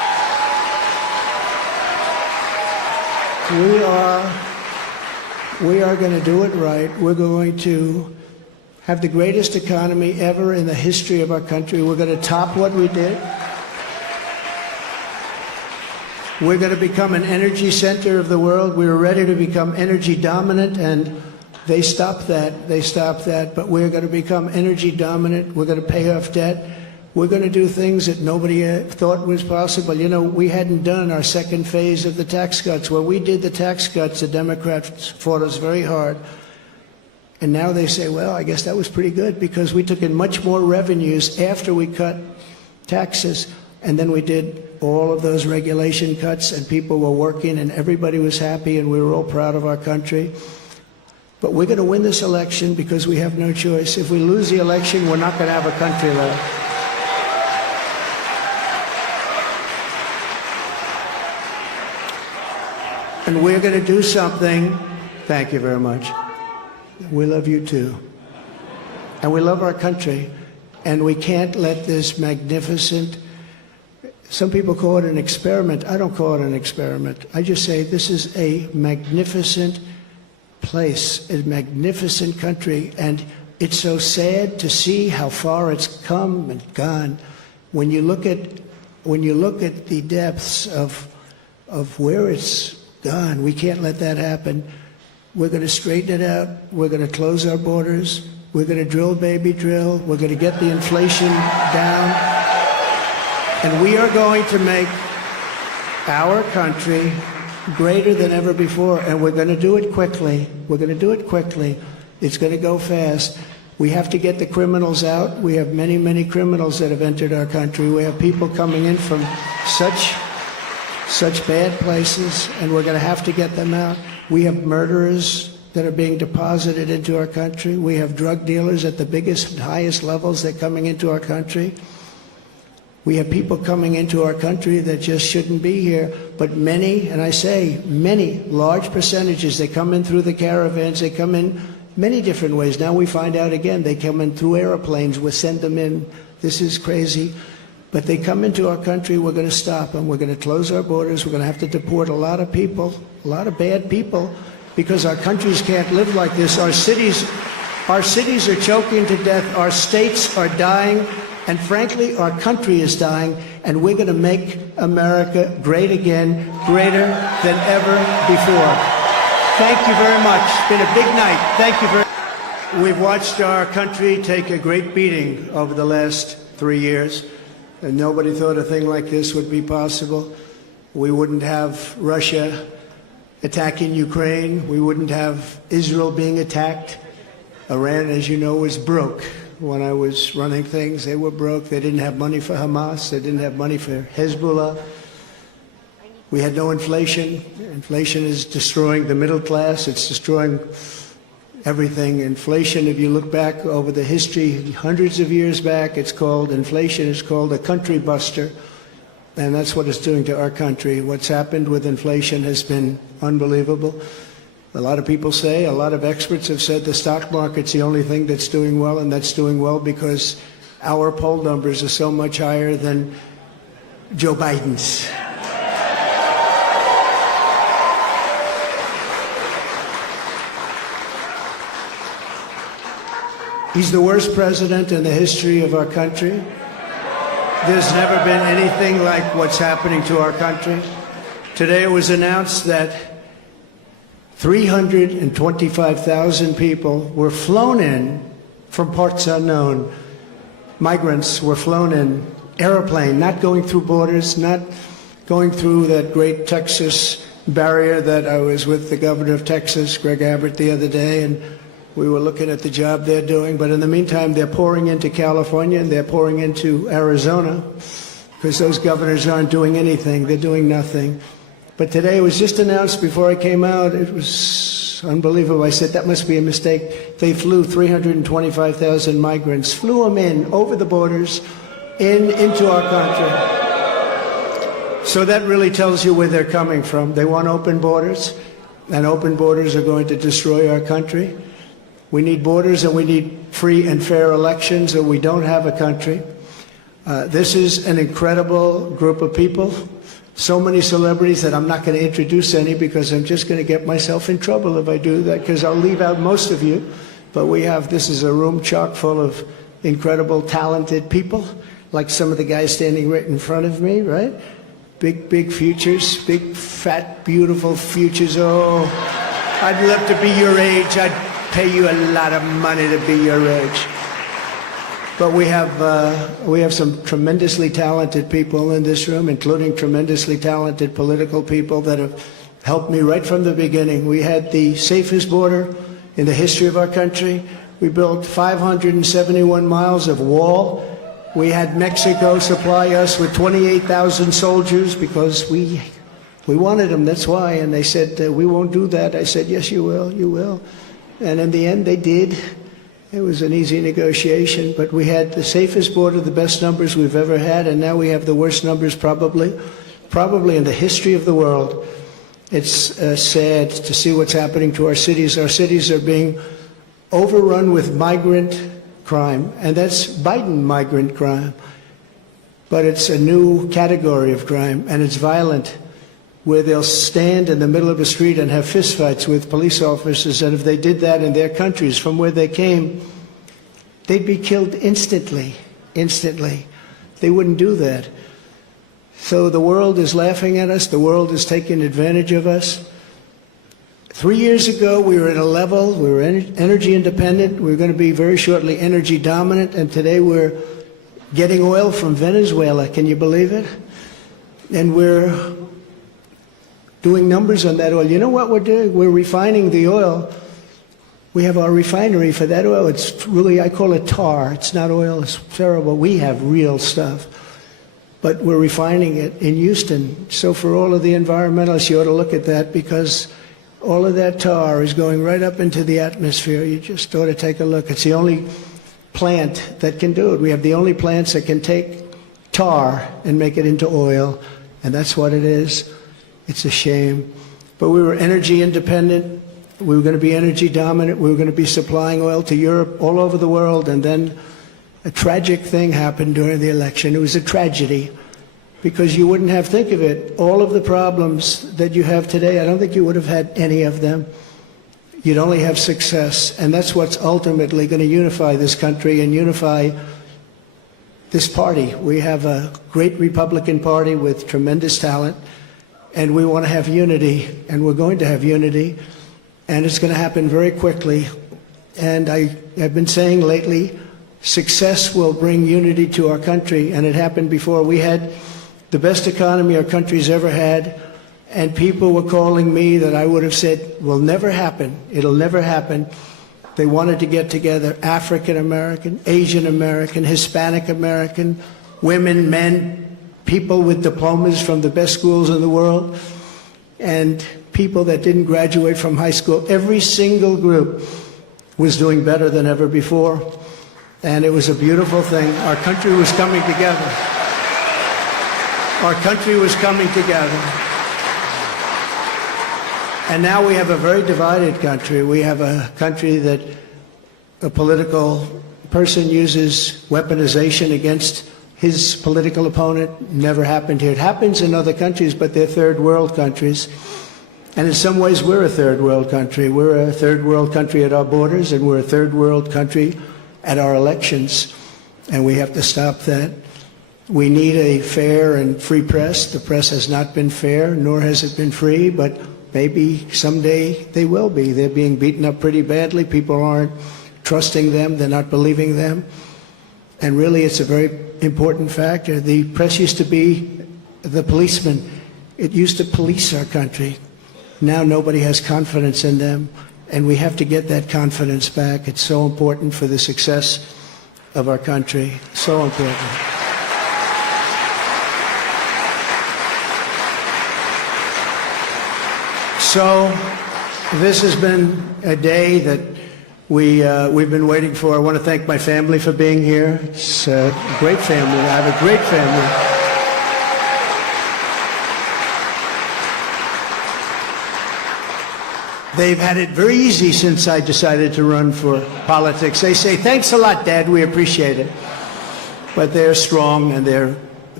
We are going to do it right. We're going to have the greatest economy ever in the history of our country. We're going to top what we did. We're going to become an energy center of the world. We were ready to become energy dominant, and they stopped that. They stopped that. But we're going to become energy dominant. We're going to pay off debt. We're going to do things that nobody thought was possible. You know, we hadn't done our second phase of the tax cuts. When we did the tax cuts, the Democrats fought us very hard. And now they say, well, I guess that was pretty good because we took in much more revenues after we cut taxes. And then we did all of those regulation cuts, and people were working, and everybody was happy, and we were all proud of our country. But we're going to win this election because we have no choice. If we lose the election, we're not going to have a country left. And we're going to do something. Thank you very much. We love you too. And we love our country. And we can't let this magnificent, some people call it an experiment. I don't call it an experiment. I just say this is a magnificent place, a magnificent country. And it's so sad to see how far it's come and gone. When you look at the depths of where it's gone, we can't let that happen. We're going to straighten it out. We're going to close our borders. We're going to drill, baby, drill. We're going to get the inflation down. And we are going to make our country greater than ever before. And we're going to do it quickly. We're going to do it quickly. It's going to go fast. We have to get the criminals out. We have many, many criminals that have entered our country. We have people coming in from such bad places, and we're going to have to get them out. We have murderers that are being deposited into our country. We have drug dealers at the biggest, highest levels. They're coming into our country. We have people coming into our country that just shouldn't be here. But many, and I say many, large percentages, they come in through the caravans. They come in many different ways. Now we find out again, they come in through airplanes. We send them in. This is crazy. But they come into our country, we're going to stop them. We're going to close our borders. We're going to have to deport a lot of people, a lot of bad people, because our countries can't live like this. Our cities are choking to death. Our states are dying. And frankly, our country is dying. And we're going to make America great again, greater than ever before. Thank you very much. It's been a big night. Thank you very much. We've watched our country take a great beating over the last 3 years. And nobody thought a thing like this would be possible. We wouldn't have Russia attacking Ukraine. We wouldn't have Israel being attacked. Iran, as you know, was broke. When I was running things, they were broke. They didn't have money for Hamas. They didn't have money for Hezbollah. We had no inflation. Inflation is destroying the middle class. It's destroying everything. Inflation, if you look back over the history, hundreds of years back, inflation is called a country buster. And that's what it's doing to our country. What's happened with inflation has been unbelievable. A lot of people say, a lot of experts have said the stock market's the only thing that's doing well, and that's doing well because our poll numbers are so much higher than Joe Biden's. He's the worst president in the history of our country. There's never been anything like what's happening to our country. Today it was announced that 325,000 people were flown in from parts unknown. Migrants were flown in, airplane, not going through borders, not going through that great Texas barrier that I was with the governor of Texas, Greg Abbott, the other day, and we were looking at the job they're doing. But in the meantime, they're pouring into California and they're pouring into Arizona because those governors aren't doing anything. They're doing nothing. But today it was just announced before I came out. It was unbelievable. I said, that must be a mistake. They flew 325,000 migrants, flew them in over the borders into our country. So that really tells you where they're coming from. They want open borders, and open borders are going to destroy our country. We need borders and we need free and fair elections, or we don't have a country. This is an incredible group of people. so many celebrities that I'm not going to introduce any because I'm just going to get myself in trouble if I do that, because I'll leave out most of you. But this is a room chock full of incredible, talented people, like some of the guys standing right in front of me, right? Big futures, big, fat, beautiful futures. Oh, I'd love to be your age. I'd pay you a lot of money to be your age. But we have some tremendously talented people in this room, including tremendously talented political people that have helped me right from the beginning. We had the safest border in the history of our country. We built 571 miles of wall. We had Mexico supply us with 28,000 soldiers because we wanted them, that's why. And they said, we won't do that. I said, yes, you will, you will. And in the end, they did. It was an easy negotiation, but we had the safest border, the best numbers we've ever had, and now we have the worst numbers probably in the history of the world. It's sad to see what's happening to our cities. Our cities are being overrun with migrant crime, and that's Biden migrant crime. But it's a new category of crime, and it's violent, where they'll stand in the middle of a street and have fistfights with police officers, and if they did that in their countries from where they came, they'd be killed instantly. They wouldn't do that. So the world is laughing at us. The world is taking advantage of us. 3 years ago, we were at a level, we were energy independent. We were going to be very shortly energy dominant, and today we're getting oil from Venezuela. Can you believe it? And we're doing numbers on that oil. You know what we're doing? We're refining the oil. We have our refinery for that oil. It's really, I call it tar. It's not oil. It's terrible. We have real stuff. But we're refining it in Houston. So for all of the environmentalists, you ought to look at that, because all of that tar is going right up into the atmosphere. You just ought to take a look. It's the only plant that can do it. We have the only plants that can take tar and make it into oil, and that's what it is. It's a shame. But we were energy independent. We were going to be energy dominant. We were going to be supplying oil to Europe, all over the world. And then a tragic thing happened during the election. It was a tragedy, because you wouldn't have, think of it, all of the problems that you have today, I don't think you would have had any of them. You'd only have success. And that's what's ultimately going to unify this country and unify this party. We have a great Republican Party with tremendous talent. And we want to have unity, and we're going to have unity, and it's going to happen very quickly. And I've been saying lately, success will bring unity to our country, and it happened before. We had the best economy our country's ever had, and people were calling me that I would have said will never happen. It'll never happen. They wanted to get together, African American, Asian American, Hispanic American, women, men, people with diplomas from the best schools in the world, and people that didn't graduate from high school. Every single group was doing better than ever before, and it was a beautiful thing. Our country was coming together. Our country was coming together. And now we have a very divided country. We have a country that a political person uses weaponization against his political opponent. Never happened here. It happens in other countries, but they're third world countries. And in some ways, we're a third world country. We're a third world country at our borders, and we're a third world country at our elections. And we have to stop that. We need a fair and free press. The press has not been fair, nor has it been free, but maybe someday they will be. They're being beaten up pretty badly. People aren't trusting them. They're not believing them. And really, it's a very important factor. The press used to be the policeman. It used to police our country. Now nobody has confidence in them, and we have to get that confidence back. It's so important for the success of our country. So important. So this has been a day that we've been waiting for. I want to thank my family for being here. It's a great family. I have a great family. They've had it very easy since I decided to run for politics. They say, thanks a lot, Dad, we appreciate it. But they're strong, and they're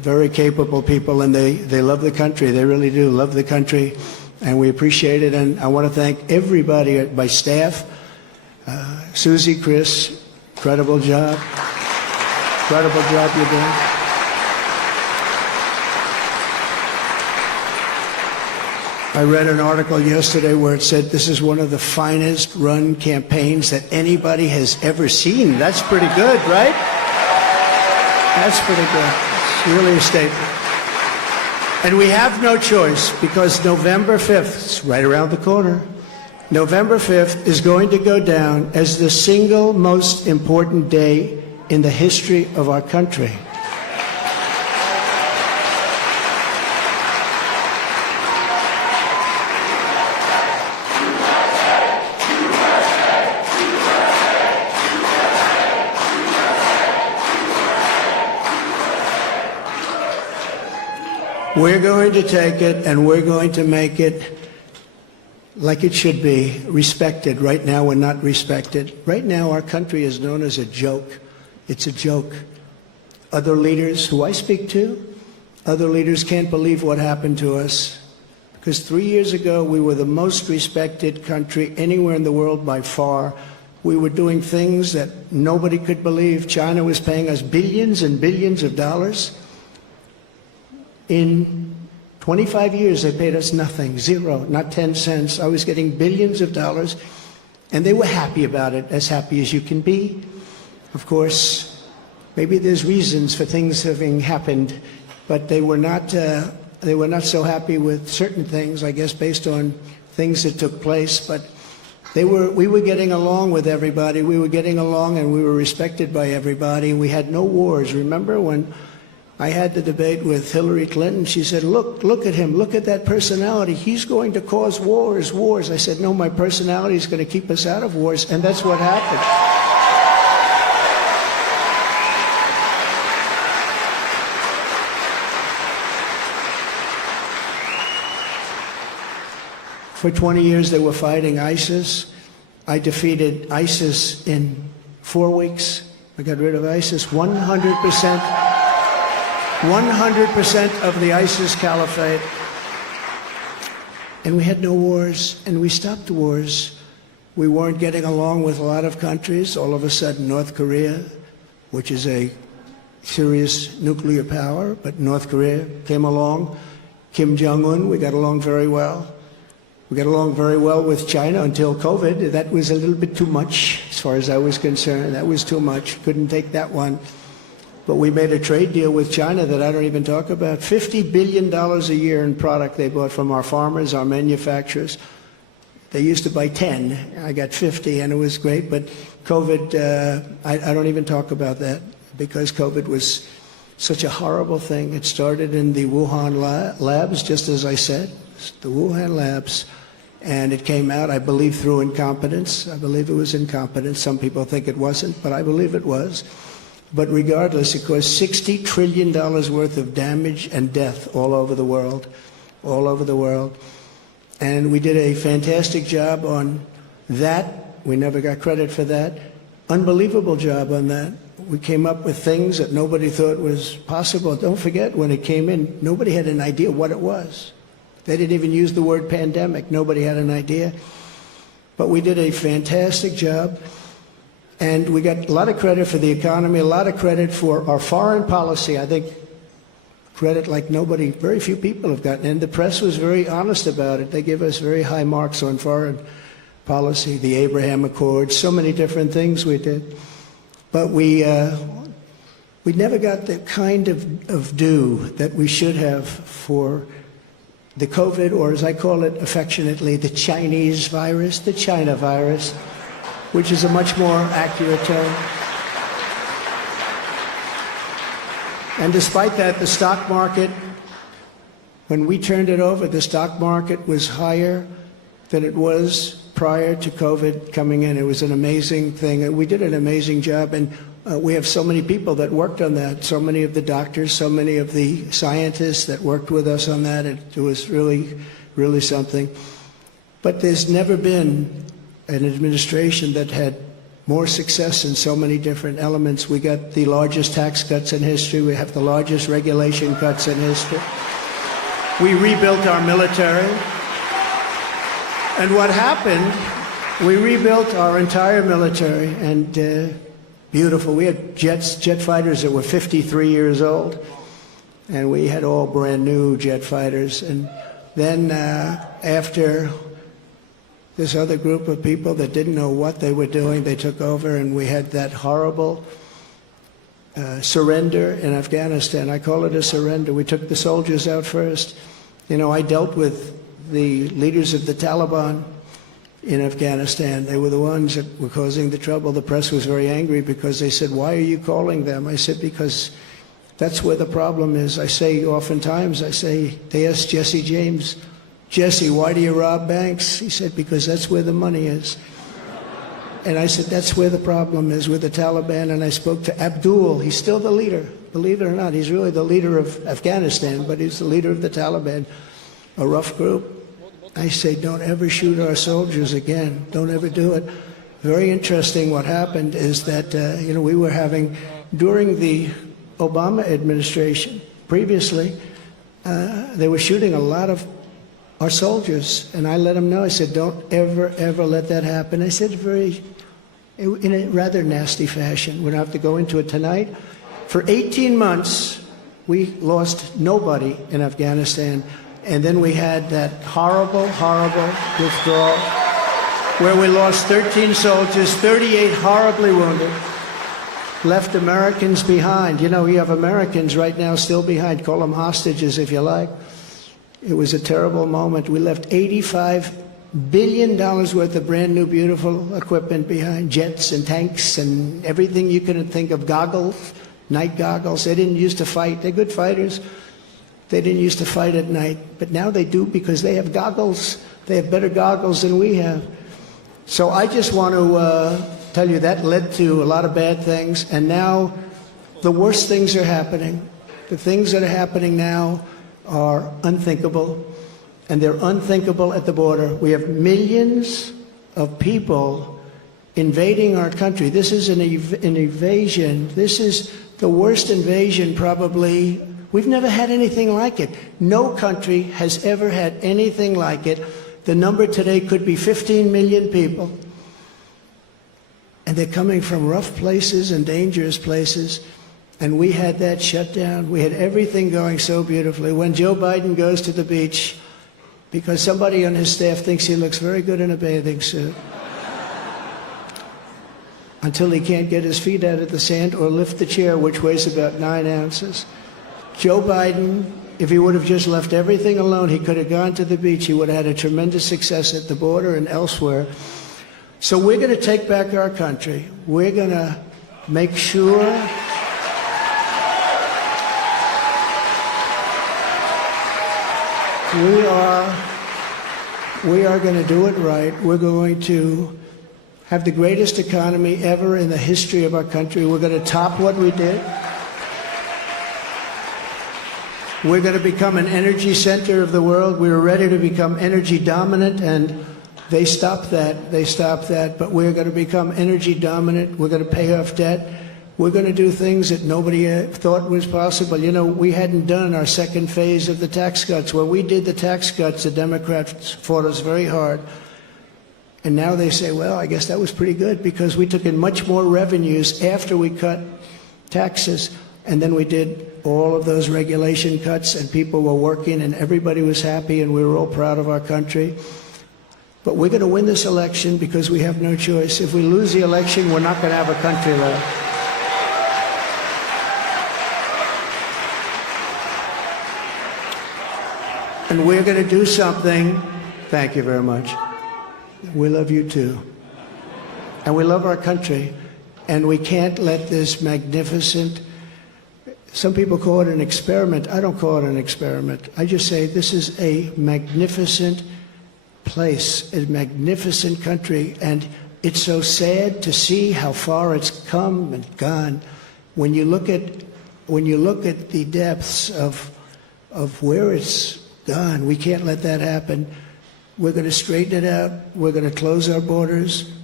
very capable people, and they love the country. They really do love the country, and we appreciate it. And I want to thank everybody, my staff, Susie, Chris, incredible job. Incredible job you're doing. I read an article yesterday where it said this is one of the finest run campaigns that anybody has ever seen. That's pretty good, right? That's pretty good. It's really a statement. And we have no choice, because November 5th, it's right around the corner, November 5th is going to go down as the single most important day in the history of our country. We're going to take it, and we're going to make it like it should be, respected. Right now, we're not respected. Right now, our country is known as a joke. It's a joke. Other leaders who I speak to, other leaders can't believe what happened to us. Because 3 years ago, we were the most respected country anywhere in the world by far. We were doing things that nobody could believe. China was paying us billions and billions of dollars. In 25 years, they paid us nothing, zero, not 10 cents. I was getting billions of dollars, and they were happy about it, as happy as you can be. Of course, maybe there's reasons for things having happened, but they were not so happy with certain things, I guess, based on things that took place. But we were getting along with everybody. We were getting along, and we were respected by everybody. We had no wars. Remember when I had the debate with Hillary Clinton? She said, look at him, look at that personality. He's going to cause wars. I said, no, my personality is going to keep us out of wars, and that's what happened. For 20 years, they were fighting ISIS. I defeated ISIS in 4 weeks. I got rid of ISIS 100%. 100% of the ISIS caliphate. And we had no wars, and we stopped wars. We weren't getting along with a lot of countries. All of a sudden, North Korea, which is a serious nuclear power, but North Korea came along. Kim Jong-un, we got along very well. We got along very well with China until COVID. That was a little bit too much, as far as I was concerned. That was too much. Couldn't take that one. But we made a trade deal with China that I don't even talk about. $50 billion a year in product they bought from our farmers, our manufacturers. They used to buy 10. I got 50, and it was great. But COVID, I don't even talk about that, because COVID was such a horrible thing. It started in the Wuhan labs, just as I said, the Wuhan labs. And it came out, I believe, through incompetence. I believe it was incompetence. Some people think it wasn't, but I believe it was. But regardless, it caused $60 trillion worth of damage and death all over the world, all over the world. And we did a fantastic job on that. We never got credit for that. Unbelievable job on that. We came up with things that nobody thought was possible. Don't forget, when it came in, nobody had an idea what it was. They didn't even use the word pandemic. Nobody had an idea. But we did a fantastic job. And we got a lot of credit for the economy, a lot of credit for our foreign policy. I think credit like nobody, very few people have gotten. And the press was very honest about it. They give us very high marks on foreign policy, the Abraham Accords, so many different things we did. But we never got the kind of due that we should have for the COVID, or as I call it affectionately, the Chinese virus, the China virus, which is a much more accurate term. And despite that, the stock market, when we turned it over, the stock market was higher than it was prior to COVID coming in. It was an amazing thing. We did an amazing job, and we have so many people that worked on that, so many of the doctors, so many of the scientists that worked with us on that. It was really, really something. But there's never been an administration that had more success in so many different elements. We got the largest tax cuts in history. We have the largest regulation cuts in history. We rebuilt our military. And what happened, we rebuilt our entire military, and beautiful. We had jet fighters that were 53 years old, and we had all brand new jet fighters. And then after this other group of people that didn't know what they were doing, they took over, and we had that horrible surrender in Afghanistan. I call it a surrender. We took the soldiers out first. You know, I dealt with the leaders of the Taliban in Afghanistan. They were the ones that were causing the trouble. The press was very angry because they said, "Why are you calling them?" I said, "Because that's where the problem is." I say oftentimes, they asked Jesse James, "Jesse, why do you rob banks?" He said, "Because that's where the money is." And I said, that's where the problem is, with the Taliban. And I spoke to Abdul. He's still the leader. Believe it or not, he's really the leader of Afghanistan, but he's the leader of the Taliban, a rough group. I say, don't ever shoot our soldiers again. Don't ever do it. Very interesting what happened is that, we were having, during the Obama administration, previously, they were shooting a lot of our soldiers, and I let them know. I said, don't ever, ever let that happen. I said in a rather nasty fashion. We don't have to go into it tonight. For 18 months, we lost nobody in Afghanistan, and then we had that horrible, horrible withdrawal where we lost 13 soldiers, 38 horribly wounded, left Americans behind. You know, you have Americans right now still behind. Call them hostages if you like. It was a terrible moment. We left $85 billion worth of brand new, beautiful equipment behind, jets and tanks and everything you can think of, goggles, night goggles. They didn't used to fight. They're good fighters. They didn't used to fight at night, but now they do because they have goggles. They have better goggles than we have. So I just want to tell you that led to a lot of bad things, and now the worst things are happening. The things that are happening now are unthinkable, and they're unthinkable at the border. We have millions of people invading our country. This is an invasion. This is the worst invasion probably. We've never had anything like it. No country has ever had anything like it. The number today could be 15 million people, and they're coming from rough places and dangerous places. And we had that shut down. We had everything going so beautifully. When Joe Biden goes to the beach, because somebody on his staff thinks he looks very good in a bathing suit, until he can't get his feet out of the sand or lift the chair, which weighs about 9 ounces. Joe Biden, if he would have just left everything alone, he could have gone to the beach. He would have had a tremendous success at the border and elsewhere. So we're going to take back our country. We're going to make sure we are going to do it right. We're going to have the greatest economy ever in the history of our country. We're going to top what we did. We're going to become an energy center of the world. We were ready to become energy dominant, and they stopped that. They stopped that. But we're going to become energy dominant. We're going to pay off debt. We're going to do things that nobody thought was possible. You know, we hadn't done our second phase of the tax cuts. When we did the tax cuts, the Democrats fought us very hard. And now they say, well, I guess that was pretty good because we took in much more revenues after we cut taxes. And then we did all of those regulation cuts, and people were working, and everybody was happy, and we were all proud of our country. But we're going to win this election because we have no choice. If we lose the election, we're not going to have a country left. And we're going to do something. Thank you very much. We love you too. And we love our country. And we can't let this magnificent, some people call it an experiment. I don't call it an experiment. I just say this is a magnificent place, a magnificent country. And it's so sad to see how far it's come and gone. When you look at the depths of where it's gone, we can't let that happen. We're going to straighten it out. We're going to close our borders.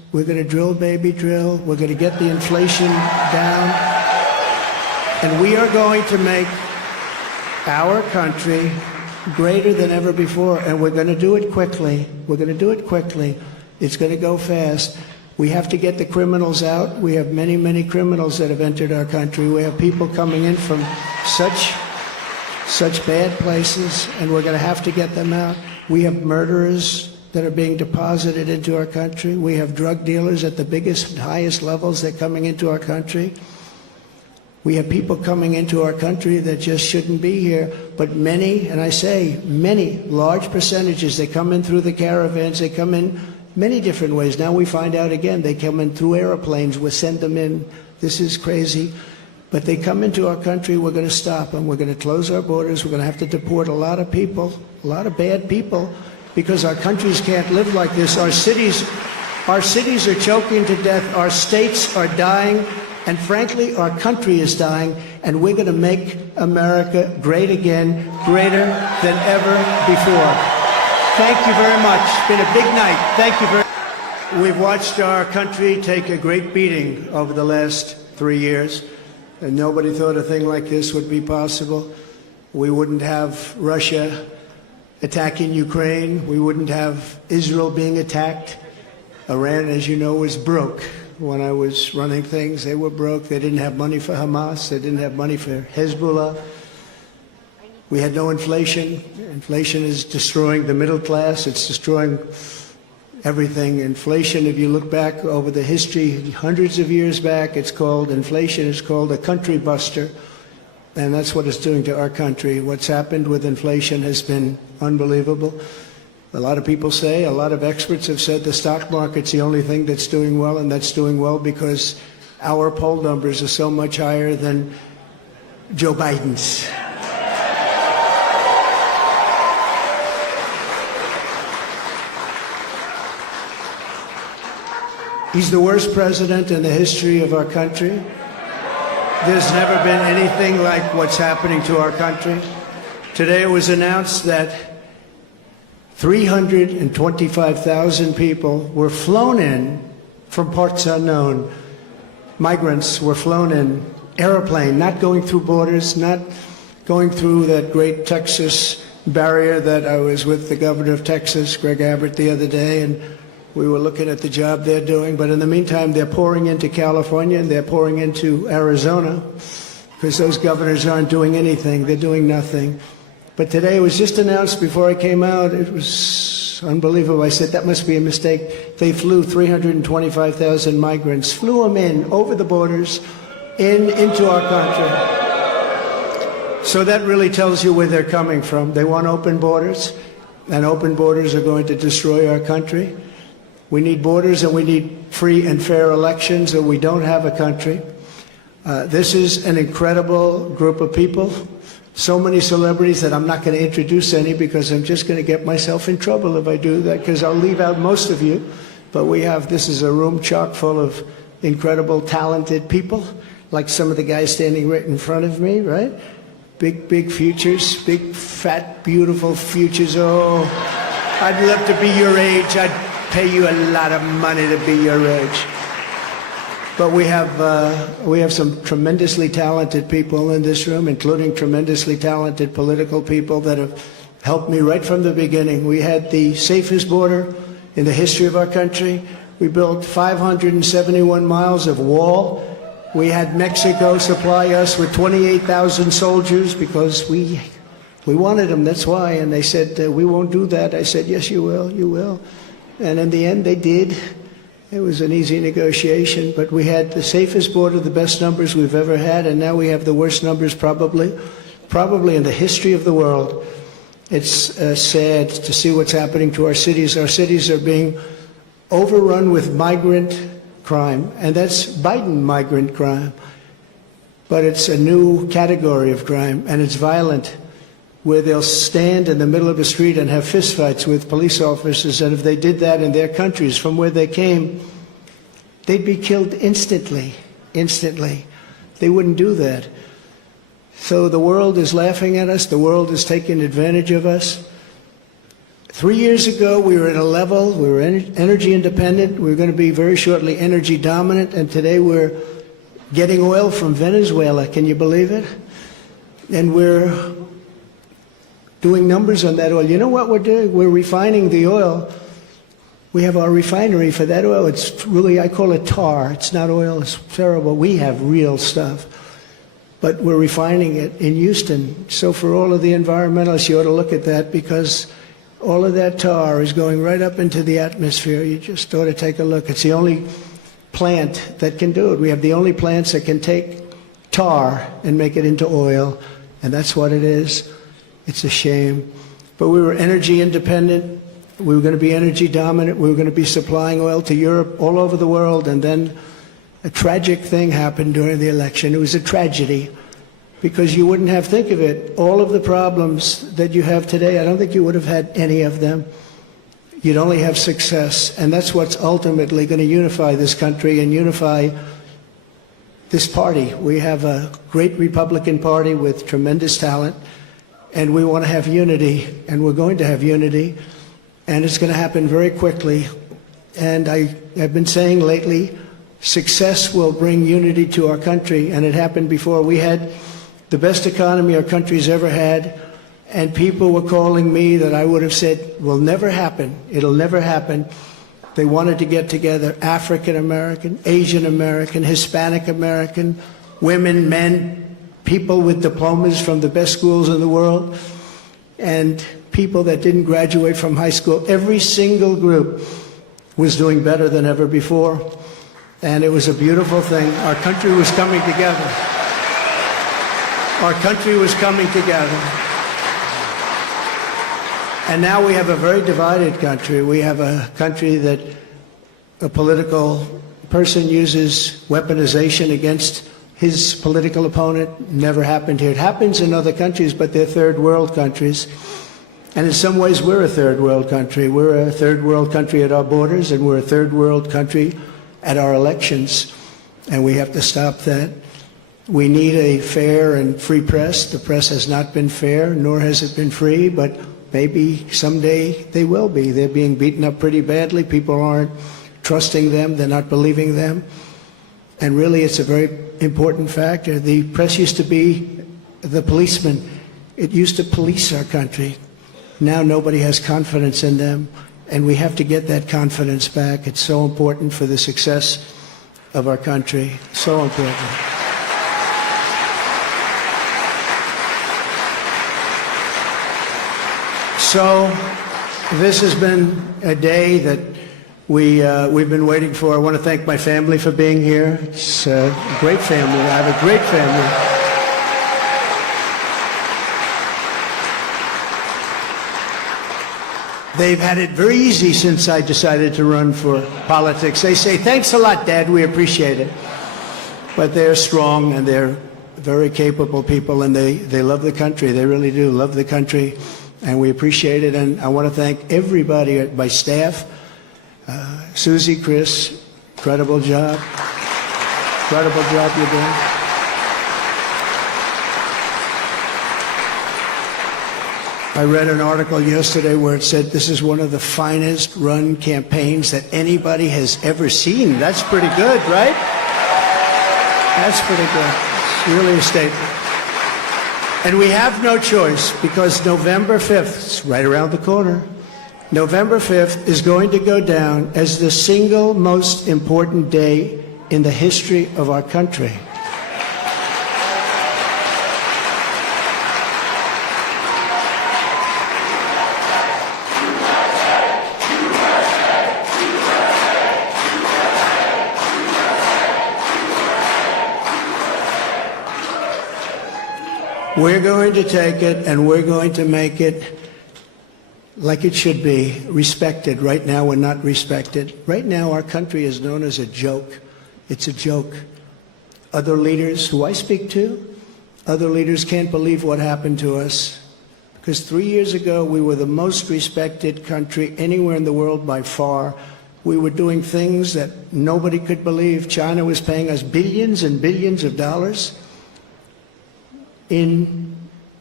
We're going to drill, baby, drill. We're going to get the inflation down. And we are going to make our country greater than ever before. And we're going to do it quickly. We're going to do it quickly. It's going to go fast. We have to get the criminals out. We have many, many criminals that have entered our country. We have people coming in from such bad places, and we're going to have to get them out. We have murderers that are being deposited into our country. We have drug dealers at the biggest and highest levels that are coming into our country. We have people coming into our country that just shouldn't be here, but many, and I say many, large percentages, they come in through the caravans, they come in many different ways. Now we find out again, they come in through airplanes, we send them in. This is crazy. But they come into our country, we're going to stop them. We're going to close our borders. We're going to have to deport a lot of people, a lot of bad people, because our countries can't live like this. Our cities are choking to death. Our states are dying. And frankly, our country is dying. And we're going to make America great again, greater than ever before. Thank you very much. It's been a big night. Thank you very much. We've watched our country take a great beating over the last 3 years. And nobody thought a thing like this would be possible. We wouldn't have Russia attacking Ukraine. We wouldn't have Israel being attacked. Iran, as you know, was broke. When I was running things, they were broke. They didn't have money for Hamas. They didn't have money for Hezbollah. We had no inflation. Inflation is destroying the middle class. It's destroying everything. Inflation, if you look back over the history, hundreds of years back, inflation is called a country buster. And that's what it's doing to our country. What's happened with inflation has been unbelievable. A lot of people say, a lot of experts have said the stock market's the only thing that's doing well, and that's doing well because our poll numbers are so much higher than Joe Biden's. He's the worst president in the history of our country. There's never been anything like what's happening to our country. Today it was announced that 325,000 people were flown in from parts unknown. Migrants were flown in, airplane, not going through borders, not going through that great Texas barrier that I was with the governor of Texas, Greg Abbott, the other day, and we were looking at the job they're doing. But in the meantime, they're pouring into California and they're pouring into Arizona because those governors aren't doing anything. They're doing nothing. But today it was just announced before I came out. It was unbelievable. I said, that must be a mistake. They flew 325,000 migrants, flew them in over the borders into our country. So that really tells you where they're coming from. They want open borders, and open borders are going to destroy our country. We need borders and we need free and fair elections, or we don't have a country. This is an incredible group of people. So many celebrities that I'm not going to introduce any because I'm just going to get myself in trouble if I do that, because I'll leave out most of you. But this is a room chock full of incredible, talented people, like some of the guys standing right in front of me, right? Big, big futures, big, fat, beautiful futures. Oh, I'd love to be your age. I'd pay you a lot of money to be your age. But we have some tremendously talented people in this room, including tremendously talented political people that have helped me right from the beginning. We had the safest border in the history of our country. We built 571 miles of wall. We had Mexico supply us with 28,000 soldiers because we wanted them, that's why. And they said, we won't do that. I said, yes, you will, you will. And in the end, they did. It was an easy negotiation, but we had the safest border, the best numbers we've ever had, and now we have the worst numbers probably in the history of the world. It's sad to see what's happening to our cities. Our cities are being overrun with migrant crime, and that's Biden migrant crime. But it's a new category of crime, and it's violent, where they'll stand in the middle of the street and have fistfights with police officers, and if they did that in their countries from where they came, they'd be killed instantly. They wouldn't do that. So the world is laughing at us. The world is taking advantage of us. 3 years ago, we were at a level, we were energy independent, we were going to be very shortly energy dominant, and today we're getting oil from Venezuela. Can you believe it? And we're doing numbers on that oil. You know what we're doing? We're refining the oil. We have our refinery for that oil. It's really, I call it tar. It's not oil. It's terrible. We have real stuff. But we're refining it in Houston. So for all of the environmentalists, you ought to look at that, because all of that tar is going right up into the atmosphere. You just ought to take a look. It's the only plant that can do it. We have the only plants that can take tar and make it into oil, and that's what it is. It's a shame. But we were energy independent. We were going to be energy dominant. We were going to be supplying oil to Europe, all over the world, and then a tragic thing happened during the election. It was a tragedy, because you wouldn't have, think of it, all of the problems that you have today, I don't think you would have had any of them. You'd only have success, and that's what's ultimately going to unify this country and unify this party. We have a great Republican Party with tremendous talent, and we want to have unity, and we're going to have unity, and it's going to happen very quickly. And I have been saying lately, success will bring unity to our country, and it happened before. We had the best economy our country's ever had, and people were calling me that I would have said will never happen. It'll never happen. They wanted to get together, African American, Asian American, Hispanic American, women, men, people with diplomas from the best schools in the world, and people that didn't graduate from high school. Every single group was doing better than ever before, and it was a beautiful thing. Our country was coming together. Our country was coming together. And now we have a very divided country. We have a country that a political person uses weaponization against his political opponent. Never happened here. It happens in other countries, but they're third world countries. And in some ways, we're a third world country. We're a third world country at our borders, and we're a third world country at our elections. And we have to stop that. We need a fair and free press. The press has not been fair, nor has it been free, but maybe someday they will be. They're being beaten up pretty badly. People aren't trusting them. They're not believing them. And really, it's a very important factor. The press used to be the policeman. It used to police our country. Now nobody has confidence in them, and we have to get that confidence back. It's so important for the success of our country. So important. So this has been a day that we've been waiting for. I want to thank my family for being here. It's a great family. I have a great family. They've had it very easy since I decided to run for politics. They say, thanks a lot, Dad, we appreciate it. But they're strong, and they're very capable people, and they love the country. They really do love the country, and we appreciate it. And I want to thank everybody at my staff. Susie, Chris, incredible job. Incredible job you're doing. I read an article yesterday where it said this is one of the finest run campaigns that anybody has ever seen. That's pretty good, right? That's pretty good. It's really a statement. And we have no choice, because November 5th, it's right around the corner, November 5th is going to go down as the single most important day in the history of our country. We're going to take it, and we're going to make it like it should be, respected. Right now, we're not respected. Right now, our country is known as a joke. It's a joke. Other leaders who I speak to, other leaders can't believe what happened to us. Because 3 years ago, we were the most respected country anywhere in the world by far. We were doing things that nobody could believe. China was paying us billions and billions of dollars. In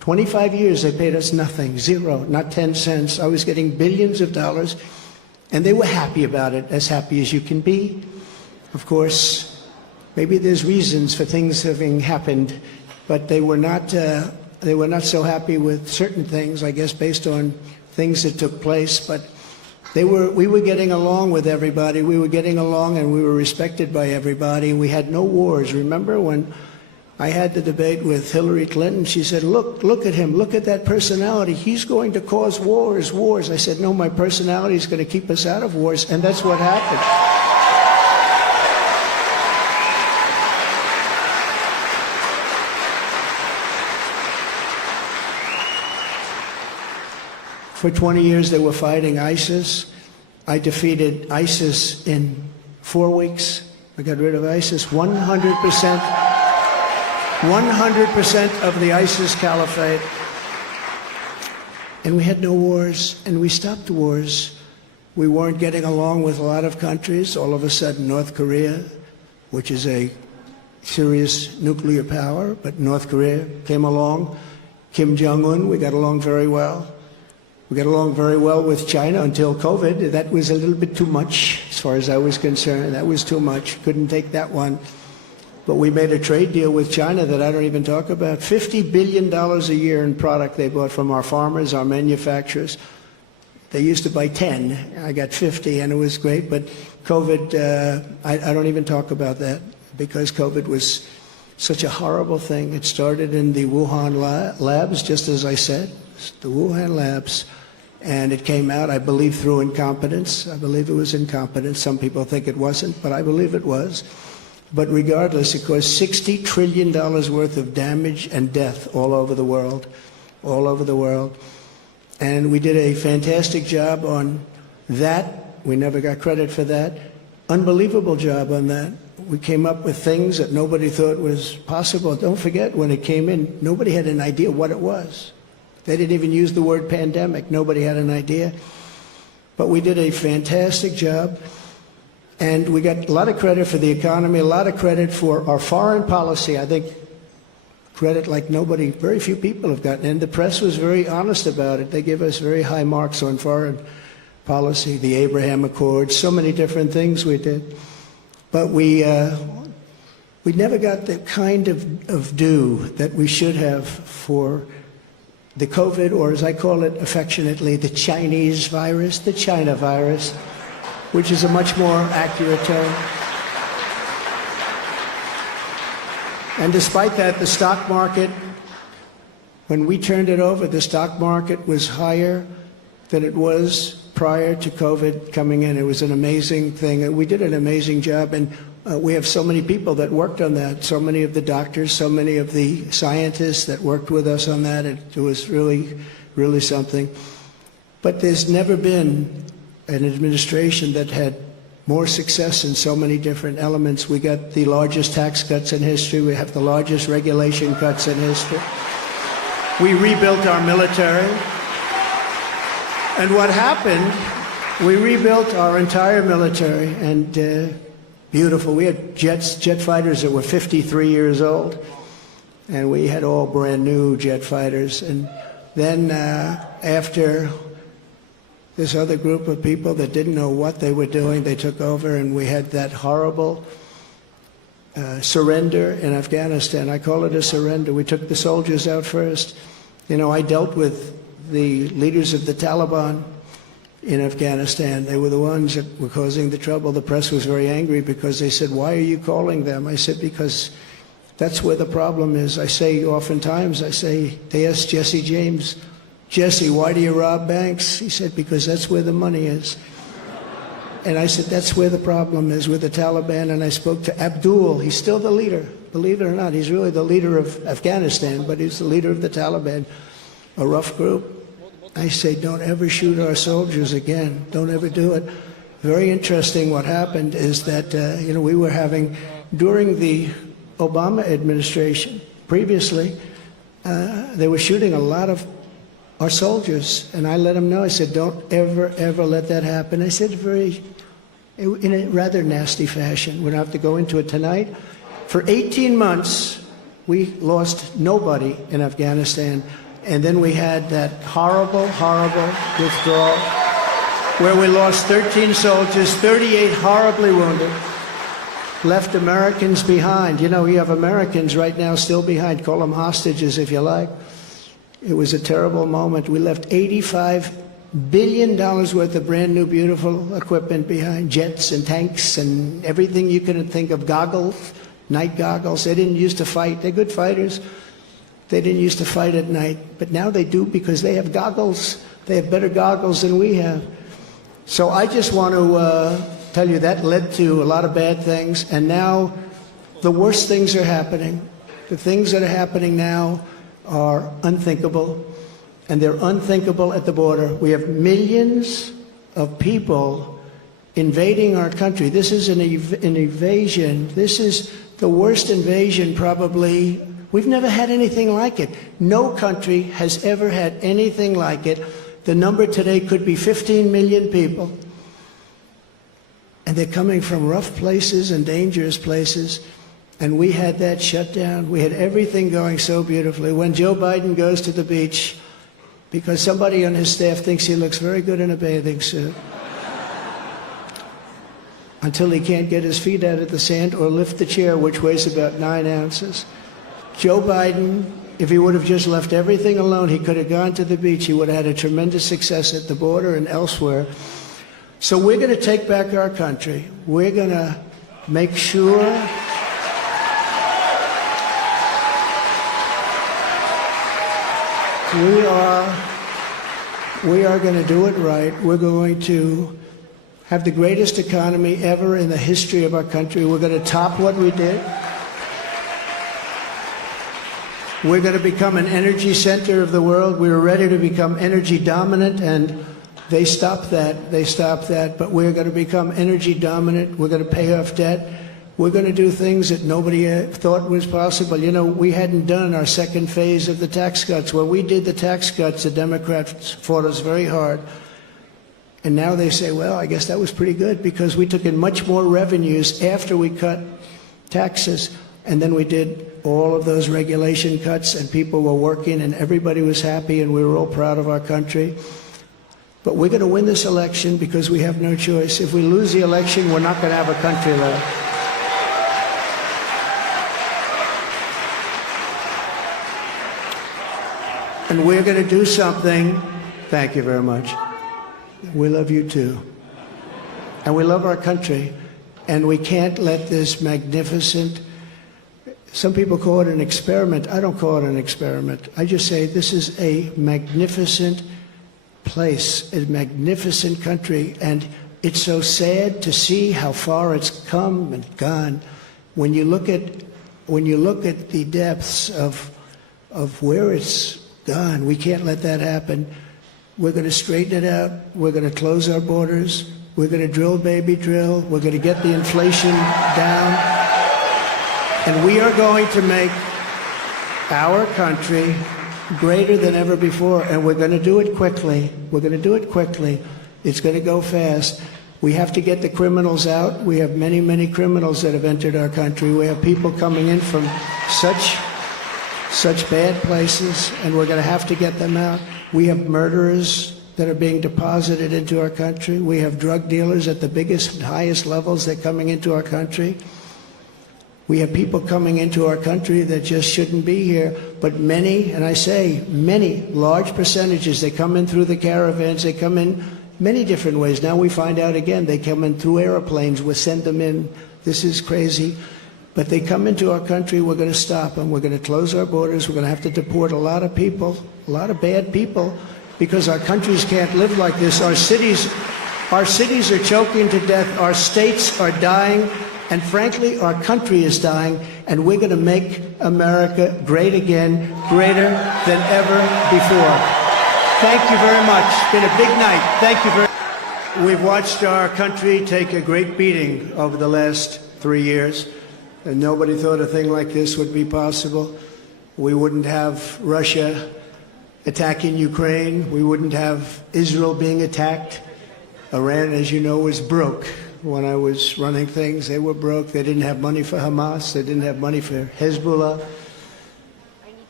25 years they paid us nothing, zero, not 10 cents. I was getting billions of dollars, and they were happy about it, as happy as you can be. Of course, maybe there's reasons for things having happened, but they were not so happy with certain things, I guess, based on things that took place. But we were getting along with everybody. We were getting along, and we were respected by everybody. We had no wars. Remember when I had the debate with Hillary Clinton? She said, look at him. Look at that personality. He's going to cause wars. I said, no, my personality is going to keep us out of wars, and that's what happened. For 20 years, they were fighting ISIS. I defeated ISIS in 4 weeks. I got rid of ISIS. 100% of the ISIS caliphate. And we had no wars, and we stopped wars. We weren't getting along with a lot of countries. All of a sudden, North Korea, which is a serious nuclear power, but North Korea came along. Kim Jong-un, we got along very well. We got along very well with China until COVID. That was a little bit too much, as far as I was concerned. That was too much. Couldn't take that one. But we made a trade deal with China that I don't even talk about. $50 billion a year in product they bought from our farmers, our manufacturers. They used to buy 10. I got 50, and it was great. But COVID, I don't even talk about that, because COVID was such a horrible thing. It started in the Wuhan labs, just as I said, the Wuhan labs. And it came out, I believe, through incompetence. I believe it was incompetence. Some people think it wasn't, but I believe it was. But regardless, it caused $60 trillion worth of damage and death all over the world, all over the world. And we did a fantastic job on that. We never got credit for that. Unbelievable job on that. We came up with things that nobody thought was possible. Don't forget, when it came in, nobody had an idea what it was. They didn't even use the word pandemic. Nobody had an idea. But we did a fantastic job. And we got a lot of credit for the economy, a lot of credit for our foreign policy. I think credit like nobody, very few people have gotten. And the press was very honest about it. They give us very high marks on foreign policy, the Abraham Accords, so many different things we did. But we never got the kind of due that we should have for the COVID, or as I call it affectionately, the Chinese virus, the China virus, which is a much more accurate term. And despite that, the stock market, when we turned it over, the stock market was higher than it was prior to COVID coming in. It was an amazing thing. We did an amazing job, and we have so many people that worked on that, so many of the doctors, so many of the scientists that worked with us on that. It was really, really something. But there's never been an administration that had more success in so many different elements. We got the largest tax cuts in history. We have the largest regulation cuts in history. We rebuilt our military. And what happened, we rebuilt our entire military, and beautiful. We had jet fighters that were 53 years old, and we had all brand new jet fighters. And then after this other group of people that didn't know what they were doing, they took over, and we had that horrible surrender in Afghanistan. I call it a surrender. We took the soldiers out first. You know, I dealt with the leaders of the Taliban in Afghanistan. They were the ones that were causing the trouble. The press was very angry because they said, "Why are you calling them?" I said, "Because that's where the problem is." I say oftentimes, they asked Jesse James, "Jesse, why do you rob banks?" He said, "Because that's where the money is." And I said, that's where the problem is, with the Taliban. And I spoke to Abdul. He's still the leader, believe it or not. He's really the leader of Afghanistan, but he's the leader of the Taliban, a rough group. I say, don't ever shoot our soldiers again. Don't ever do it. Very interesting. What happened is that, we were having, during the Obama administration, previously, they were shooting a lot of our soldiers. And I let them know, I said, don't ever, ever let that happen. I said in a rather nasty fashion. We don't have to go into it tonight. For 18 months, we lost nobody in Afghanistan. And then we had that horrible, horrible withdrawal where we lost 13 soldiers, 38 horribly wounded, left Americans behind. You know, you have Americans right now still behind. Call them hostages if you like. It was a terrible moment. We left $85 billion worth of brand new, beautiful equipment behind, jets and tanks and everything you can think of, goggles, night goggles. They didn't used to fight. They're good fighters. They didn't used to fight at night, but now they do because they have goggles. They have better goggles than we have. So I just want to tell you that led to a lot of bad things, and now the worst things are happening. The things that are happening now are unthinkable, and they're unthinkable at the border. We have millions of people invading our country. This is an invasion. This is the worst invasion probably. We've never had anything like it. No country has ever had anything like it. The number today could be 15 million people. And they're coming from rough places and dangerous places. And we had that shut down. We had everything going so beautifully. When Joe Biden goes to the beach, because somebody on his staff thinks he looks very good in a bathing suit, until he can't get his feet out of the sand or lift the chair, which weighs about 9 ounces. Joe Biden, if he would have just left everything alone, he could have gone to the beach. He would have had a tremendous success at the border and elsewhere. So we're going to take back our country. We're going to make sure we are going to do it right. We're going to have the greatest economy ever in the history of our country. We're going to top what we did. We're going to become an energy center of the world. We were ready to become energy dominant, and they stopped that. They stopped that. But we're going to become energy dominant. We're going to pay off debt. We're going to do things that nobody thought was possible. You know, we hadn't done our second phase of the tax cuts. When we did the tax cuts, the Democrats fought us very hard. And now they say, well, I guess that was pretty good because we took in much more revenues after we cut taxes. And then we did all of those regulation cuts, and people were working, and everybody was happy, and we were all proud of our country. But we're going to win this election because we have no choice. If we lose the election, we're not going to have a country left. And we're going to do something. Thank you very much. We love you too. And we love our country. And we can't let this magnificent, some people call it an experiment. I don't call it an experiment. I just say this is a magnificent place, a magnificent country. And it's so sad to see how far it's come and gone. When you look at the depths of where it's gone, we can't let that happen. We're going to straighten it out. We're going to close our borders. We're going to drill, baby, drill. We're going to get the inflation down. And we are going to make our country greater than ever before. And we're going to do it quickly. We're going to do it quickly. It's going to go fast. We have to get the criminals out. We have many, many criminals that have entered our country. We have people coming in from such bad places, and we're going to have to get them out. We have murderers that are being deposited into our country. We have drug dealers at the biggest and highest levels that are coming into our country. We have people coming into our country that just shouldn't be here. But many, and I say many, large percentages, they come in through the caravans. They come in many different ways. Now we find out again, they come in through airplanes. We send them in. This is crazy. But they come into our country, we're going to stop them. We're going to close our borders. We're going to have to deport a lot of people, a lot of bad people, because our countries can't live like this. Our cities are choking to death. Our states are dying. And frankly, our country is dying. And we're going to make America great again, greater than ever before. Thank you very much. It's been a big night. Thank you very much. We've watched our country take a great beating over the last 3 years. And nobody thought a thing like this would be possible. We wouldn't have Russia attacking Ukraine. We wouldn't have Israel being attacked. Iran, as you know, was broke. When I was running things, they were broke. They didn't have money for Hamas. They didn't have money for Hezbollah.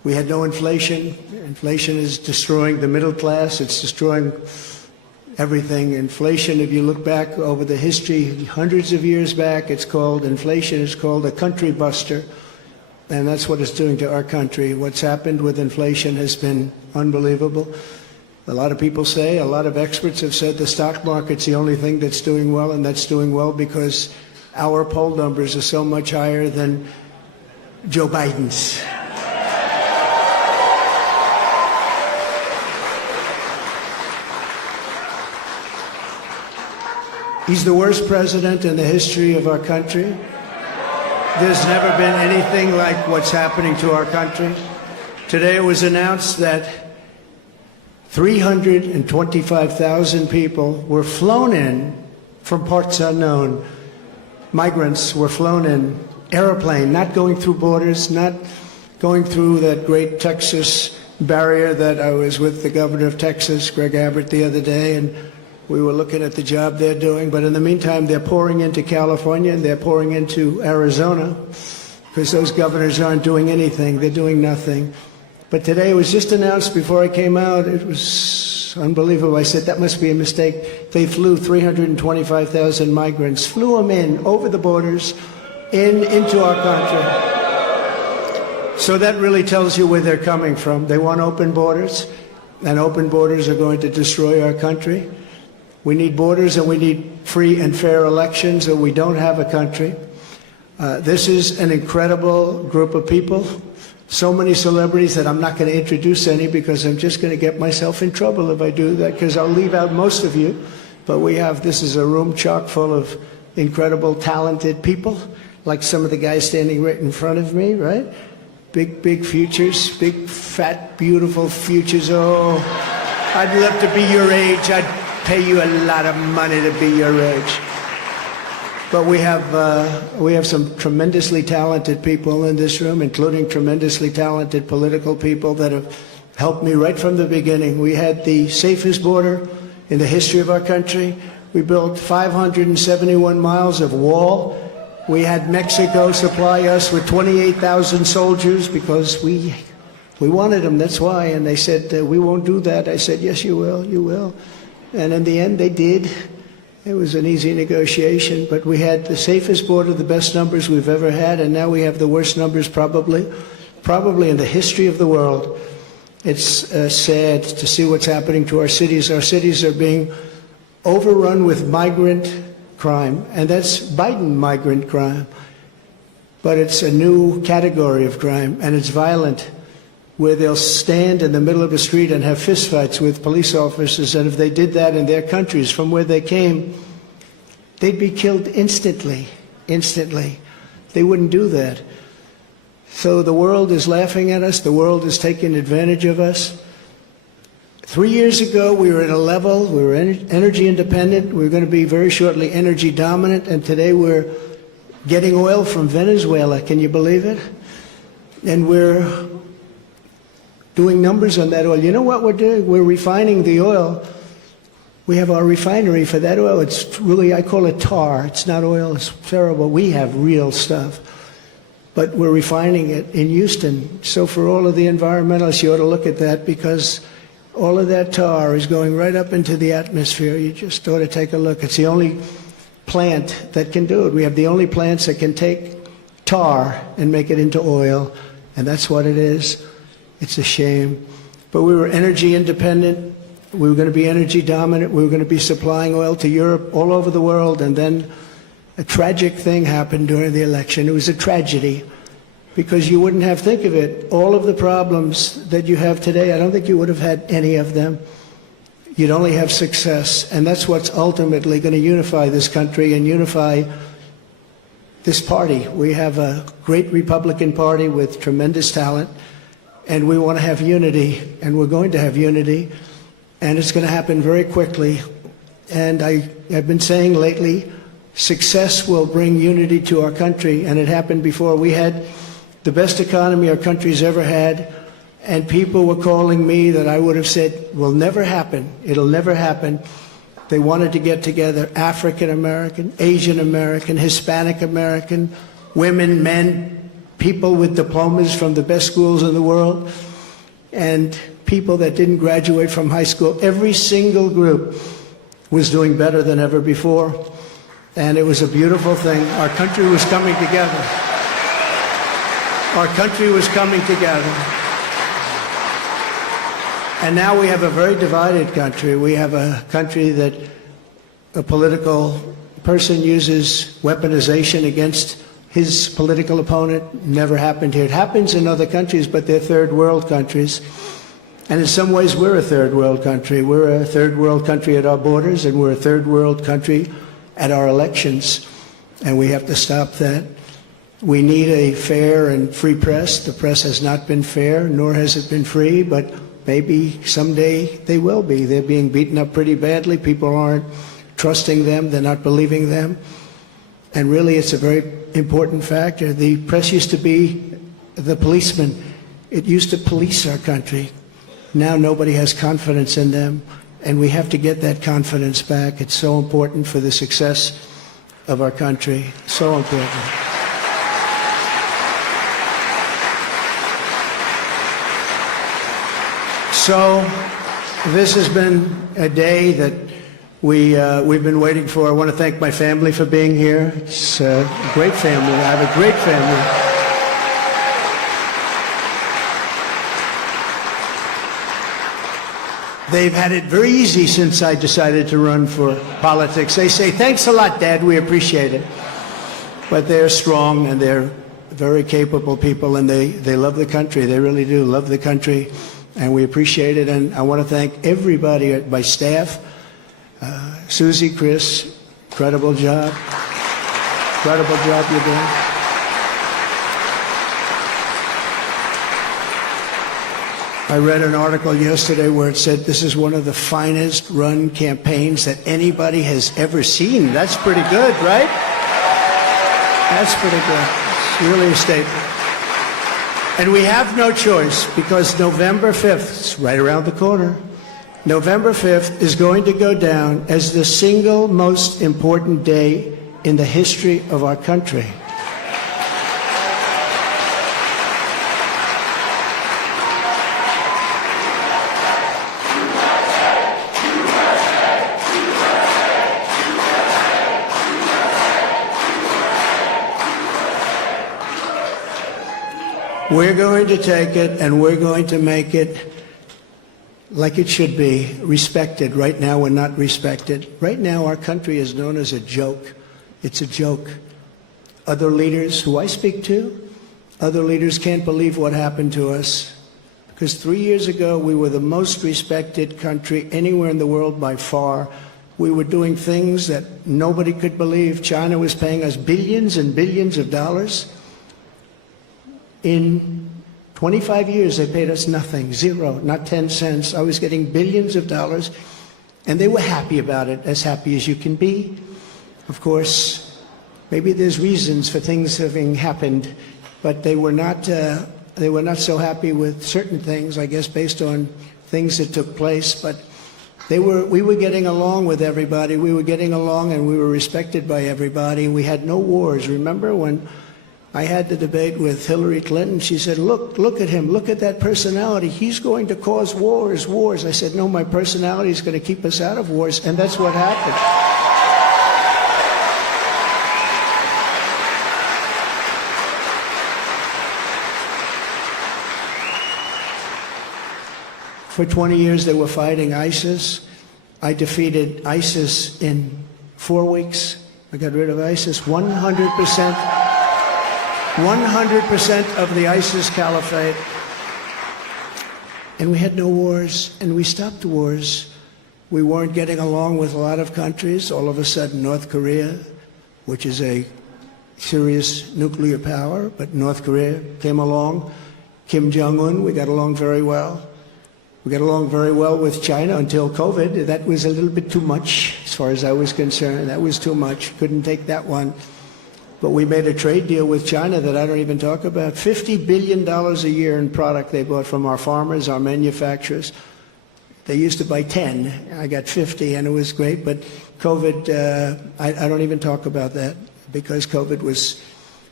We had no inflation. Inflation is destroying the middle class. It's destroying everything. Inflation, if you look back over the history, hundreds of years back, inflation is called a country buster. And that's what it's doing to our country. What's happened with inflation has been unbelievable. A lot of people say, a lot of experts have said the stock market's the only thing that's doing well, and that's doing well because our poll numbers are so much higher than Joe Biden's. He's the worst president in the history of our country. There's never been anything like what's happening to our country. Today it was announced that 325,000 people were flown in from parts unknown. Migrants were flown in, airplane, not going through borders, not going through that great Texas barrier that I was with the governor of Texas, Greg Abbott, the other day, and we were looking at the job they're doing. But in the meantime, they're pouring into California and they're pouring into Arizona because those governors aren't doing anything. They're doing nothing. But today it was just announced before I came out. It was unbelievable. I said, that must be a mistake. They flew 325,000 migrants, flew them in over the borders into our country. So that really tells you where they're coming from. They want open borders, and open borders are going to destroy our country. We need borders and we need free and fair elections, or we don't have a country. This is an incredible group of people. So many celebrities that I'm not going to introduce any because I'm just going to get myself in trouble if I do that, because I'll leave out most of you. But this is a room chock full of incredible, talented people, like some of the guys standing right in front of me, right? Big futures, big, fat, beautiful futures. Oh, I'd love to be your age. I'd pay you a lot of money to be your age. But we have some tremendously talented people in this room, including tremendously talented political people that have helped me right from the beginning. We had the safest border in the history of our country. We built 571 miles of wall. We had Mexico supply us with 28,000 soldiers because we wanted them, that's why. And they said, we won't do that. I said, yes, you will, you will. And in the end, they did. It was an easy negotiation, but we had the safest border, the best numbers we've ever had, and now we have the worst numbers probably in the history of the world. It's sad to see what's happening to our cities. Our cities are being overrun with migrant crime, and that's Biden migrant crime. But it's a new category of crime, and it's violent, where they'll stand in the middle of a street and have fistfights with police officers, and if they did that in their countries from where they came, they'd be killed instantly. They wouldn't do that. So the world is laughing at us. The world is taking advantage of us. 3 years ago, we were at a level, we were energy independent. We were going to be very shortly energy dominant, and today we're getting oil from Venezuela. Can you believe it? And we're doing numbers on that oil. You know what we're doing? We're refining the oil. We have our refinery for that oil. It's really, I call it tar. It's not oil. It's terrible. We have real stuff. But we're refining it in Houston. So for all of the environmentalists, you ought to look at that, because all of that tar is going right up into the atmosphere. You just ought to take a look. It's the only plant that can do it. We have the only plants that can take tar and make it into oil, and that's what it is. It's a shame. But we were energy independent. We were going to be energy dominant. We were going to be supplying oil to Europe, all over the world. And then a tragic thing happened during the election. It was a tragedy, because you wouldn't have, think of it, all of the problems that you have today, I don't think you would have had any of them. You'd only have success. And that's what's ultimately going to unify this country and unify this party. We have a great Republican Party with tremendous talent. And we want to have unity, and we're going to have unity, and it's going to happen very quickly. And I've been saying lately, success will bring unity to our country, and it happened before. We had the best economy our country's ever had, and people were calling me that I would have said will never happen. It'll never happen. They wanted to get together, African American, Asian American, Hispanic American, women, men, people with diplomas from the best schools in the world, and people that didn't graduate from high school. Every single group was doing better than ever before, and it was a beautiful thing. Our country was coming together. Our country was coming together. And now we have a very divided country. We have a country that a political person uses weaponization against his political opponent. Never happened here. It happens in other countries, but they're third world countries. And in some ways, we're a third world country. We're a third world country at our borders, and we're a third world country at our elections. And we have to stop that. We need a fair and free press. The press has not been fair, nor has it been free, but maybe someday they will be. They're being beaten up pretty badly. People aren't trusting them. They're not believing them. And really, it's a very important factor. The press used to be the policeman. It used to police our country. Now nobody has confidence in them, and we have to get that confidence back. It's so important for the success of our country. So important. So this has been a day that we've been waiting for. I want to thank my family for being here. It's a great family. I have a great family. They've had it very easy since I decided to run for politics. They say, "Thanks a lot, Dad, we appreciate it." But they're strong, and they're very capable people, and they love the country. They really do love the country, and we appreciate it. And I want to thank everybody at my staff. Susie, Chris, incredible job. Incredible job you're doing. I read an article yesterday where it said this is one of the finest run campaigns that anybody has ever seen. That's pretty good, right? That's pretty good. It's really a statement. And we have no choice, because November 5th, it's right around the corner, November 5th is going to go down as the single most important day in the history of our country. We're going to take it, and we're going to make it like it should be, respected. Right now, we're not respected. Right now, our country is known as a joke. It's a joke. Other leaders who I speak to, other leaders can't believe what happened to us. Because 3 years ago, we were the most respected country anywhere in the world by far. We were doing things that nobody could believe. China was paying us billions and billions of dollars. In 25 years, they paid us nothing, zero, not 10 cents. I was getting billions of dollars, and they were happy about it, as happy as you can be. Of course, maybe there's reasons for things having happened, but they were not so happy with certain things, I guess, based on things that took place. But we were getting along with everybody. We were getting along, and we were respected by everybody. We had no wars. Remember when I had the debate with Hillary Clinton? She said, look at him, look at that personality. He's going to cause wars. I said, no, my personality is going to keep us out of wars, and that's what happened. For 20 years, they were fighting ISIS. I defeated ISIS in 4 weeks. I got rid of ISIS 100%. 100% of the ISIS caliphate. And we had no wars, and we stopped wars. We weren't getting along with a lot of countries. All of a sudden, North Korea, which is a serious nuclear power, but North Korea came along. Kim Jong-un, we got along very well. We got along very well with China until COVID. That was a little bit too much, as far as I was concerned. That was too much. Couldn't take that one. But we made a trade deal with China that I don't even talk about. $50 billion a year in product they bought from our farmers, our manufacturers. They used to buy 10. I got 50, and it was great. But COVID, I don't even talk about that, because COVID was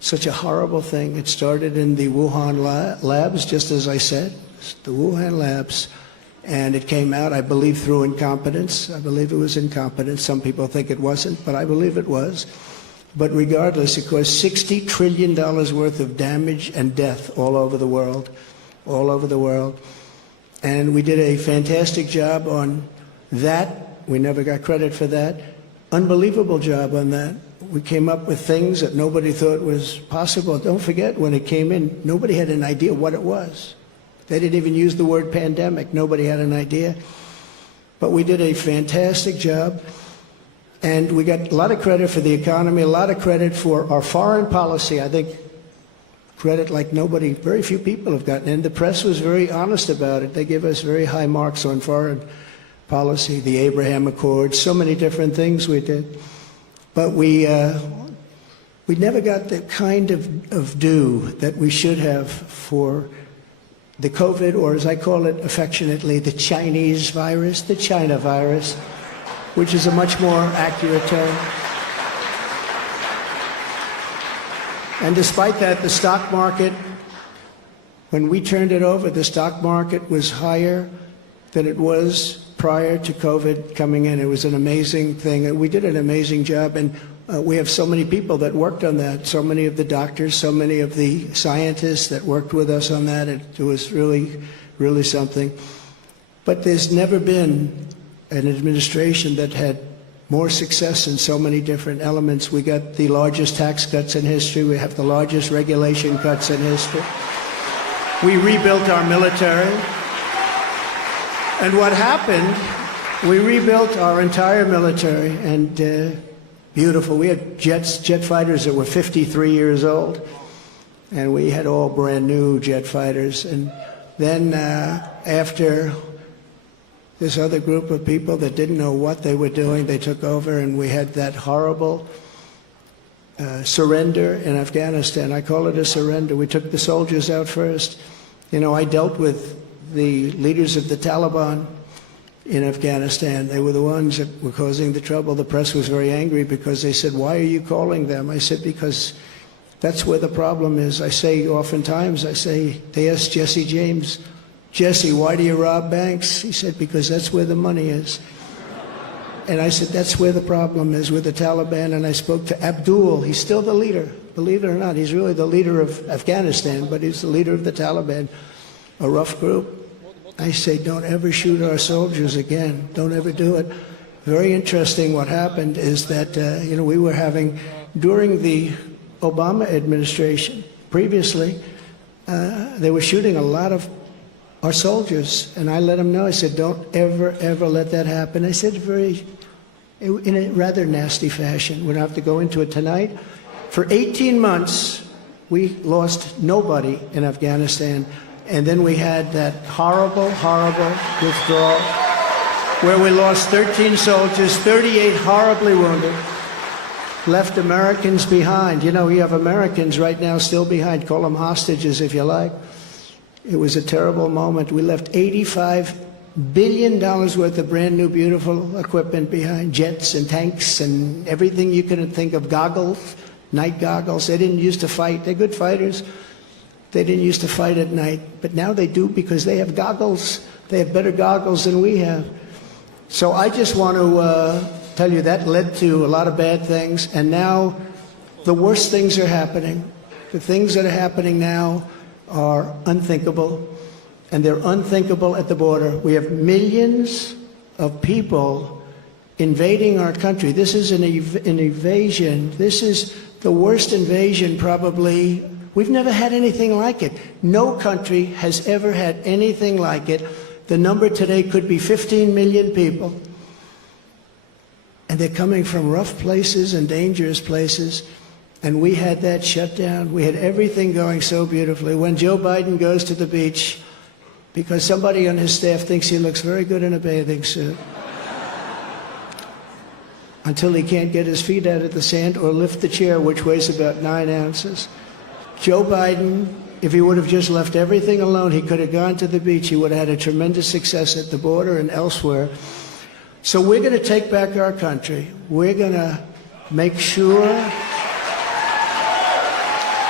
such a horrible thing. It started in the Wuhan labs, just as I said, the Wuhan labs. And it came out, I believe, through incompetence. I believe it was incompetence. Some people think it wasn't, but I believe it was. But regardless, it caused $60 trillion worth of damage and death all over the world, all over the world. And we did a fantastic job on that. We never got credit for that. Unbelievable job on that. We came up with things that nobody thought was possible. Don't forget, when it came in, nobody had an idea what it was. They didn't even use the word pandemic. Nobody had an idea. But we did a fantastic job. And we got a lot of credit for the economy, a lot of credit for our foreign policy. I think credit like nobody, very few people have gotten. And the press was very honest about it. They give us very high marks on foreign policy, the Abraham Accords, so many different things we did. But we never got the kind of due that we should have for the COVID, or as I call it affectionately, the Chinese virus, the China virus, which is a much more accurate term. And despite that, the stock market, when we turned it over, the stock market was higher than it was prior to COVID coming in. It was an amazing thing. We did an amazing job, and we have so many people that worked on that, so many of the doctors, so many of the scientists that worked with us on that. It was really, really something. But there's never been an administration that had more success in so many different elements. We got the largest tax cuts in history. We have the largest regulation cuts in history. We rebuilt our military. And what happened, we rebuilt our entire military, and beautiful. We had jet fighters that were 53 years old, and we had all brand new jet fighters. And then after this other group of people that didn't know what they were doing, they took over, and we had that horrible surrender in Afghanistan. I call it a surrender. We took the soldiers out first. You know, I dealt with the leaders of the Taliban in Afghanistan. They were the ones that were causing the trouble. The press was very angry because they said, "Why are you calling them?" I said, "Because that's where the problem is." I say oftentimes, they asked Jesse James, "Jesse, why do you rob banks?" He said, "Because that's where the money is." And I said, that's where the problem is, with the Taliban. And I spoke to Abdul. He's still the leader. Believe it or not, he's really the leader of Afghanistan, but he's the leader of the Taliban, a rough group. I say, don't ever shoot our soldiers again. Don't ever do it. Very interesting what happened is that, we were having, during the Obama administration, previously, they were shooting a lot of our soldiers. And I let them know, I said, don't ever, ever let that happen. I said in a rather nasty fashion. We don't have to go into it tonight. For 18 months, we lost nobody in Afghanistan. And then we had that horrible, horrible withdrawal where we lost 13 soldiers, 38 horribly wounded, left Americans behind. You know, we have Americans right now still behind. Call them hostages if you like. It was a terrible moment. We left $85 billion worth of brand new, beautiful equipment behind, jets and tanks and everything you can think of, goggles, night goggles. They didn't used to fight. They're good fighters. They didn't used to fight at night, but now they do because they have goggles. They have better goggles than we have. So I just want to tell you that led to a lot of bad things, and now the worst things are happening. The things that are happening now are unthinkable, and they're unthinkable at the border. We have millions of people invading our country. This is an invasion. This is the worst invasion probably. We've never had anything like it. No country has ever had anything like it. The number today could be 15 million people. And they're coming from rough places and dangerous places. And we had that shut down. We had everything going so beautifully. When Joe Biden goes to the beach, because somebody on his staff thinks he looks very good in a bathing suit, until he can't get his feet out of the sand or lift the chair, which weighs about 9 ounces. Joe Biden, if he would have just left everything alone, he could have gone to the beach. He would have had a tremendous success at the border and elsewhere. So we're going to take back our country. We're going to make sure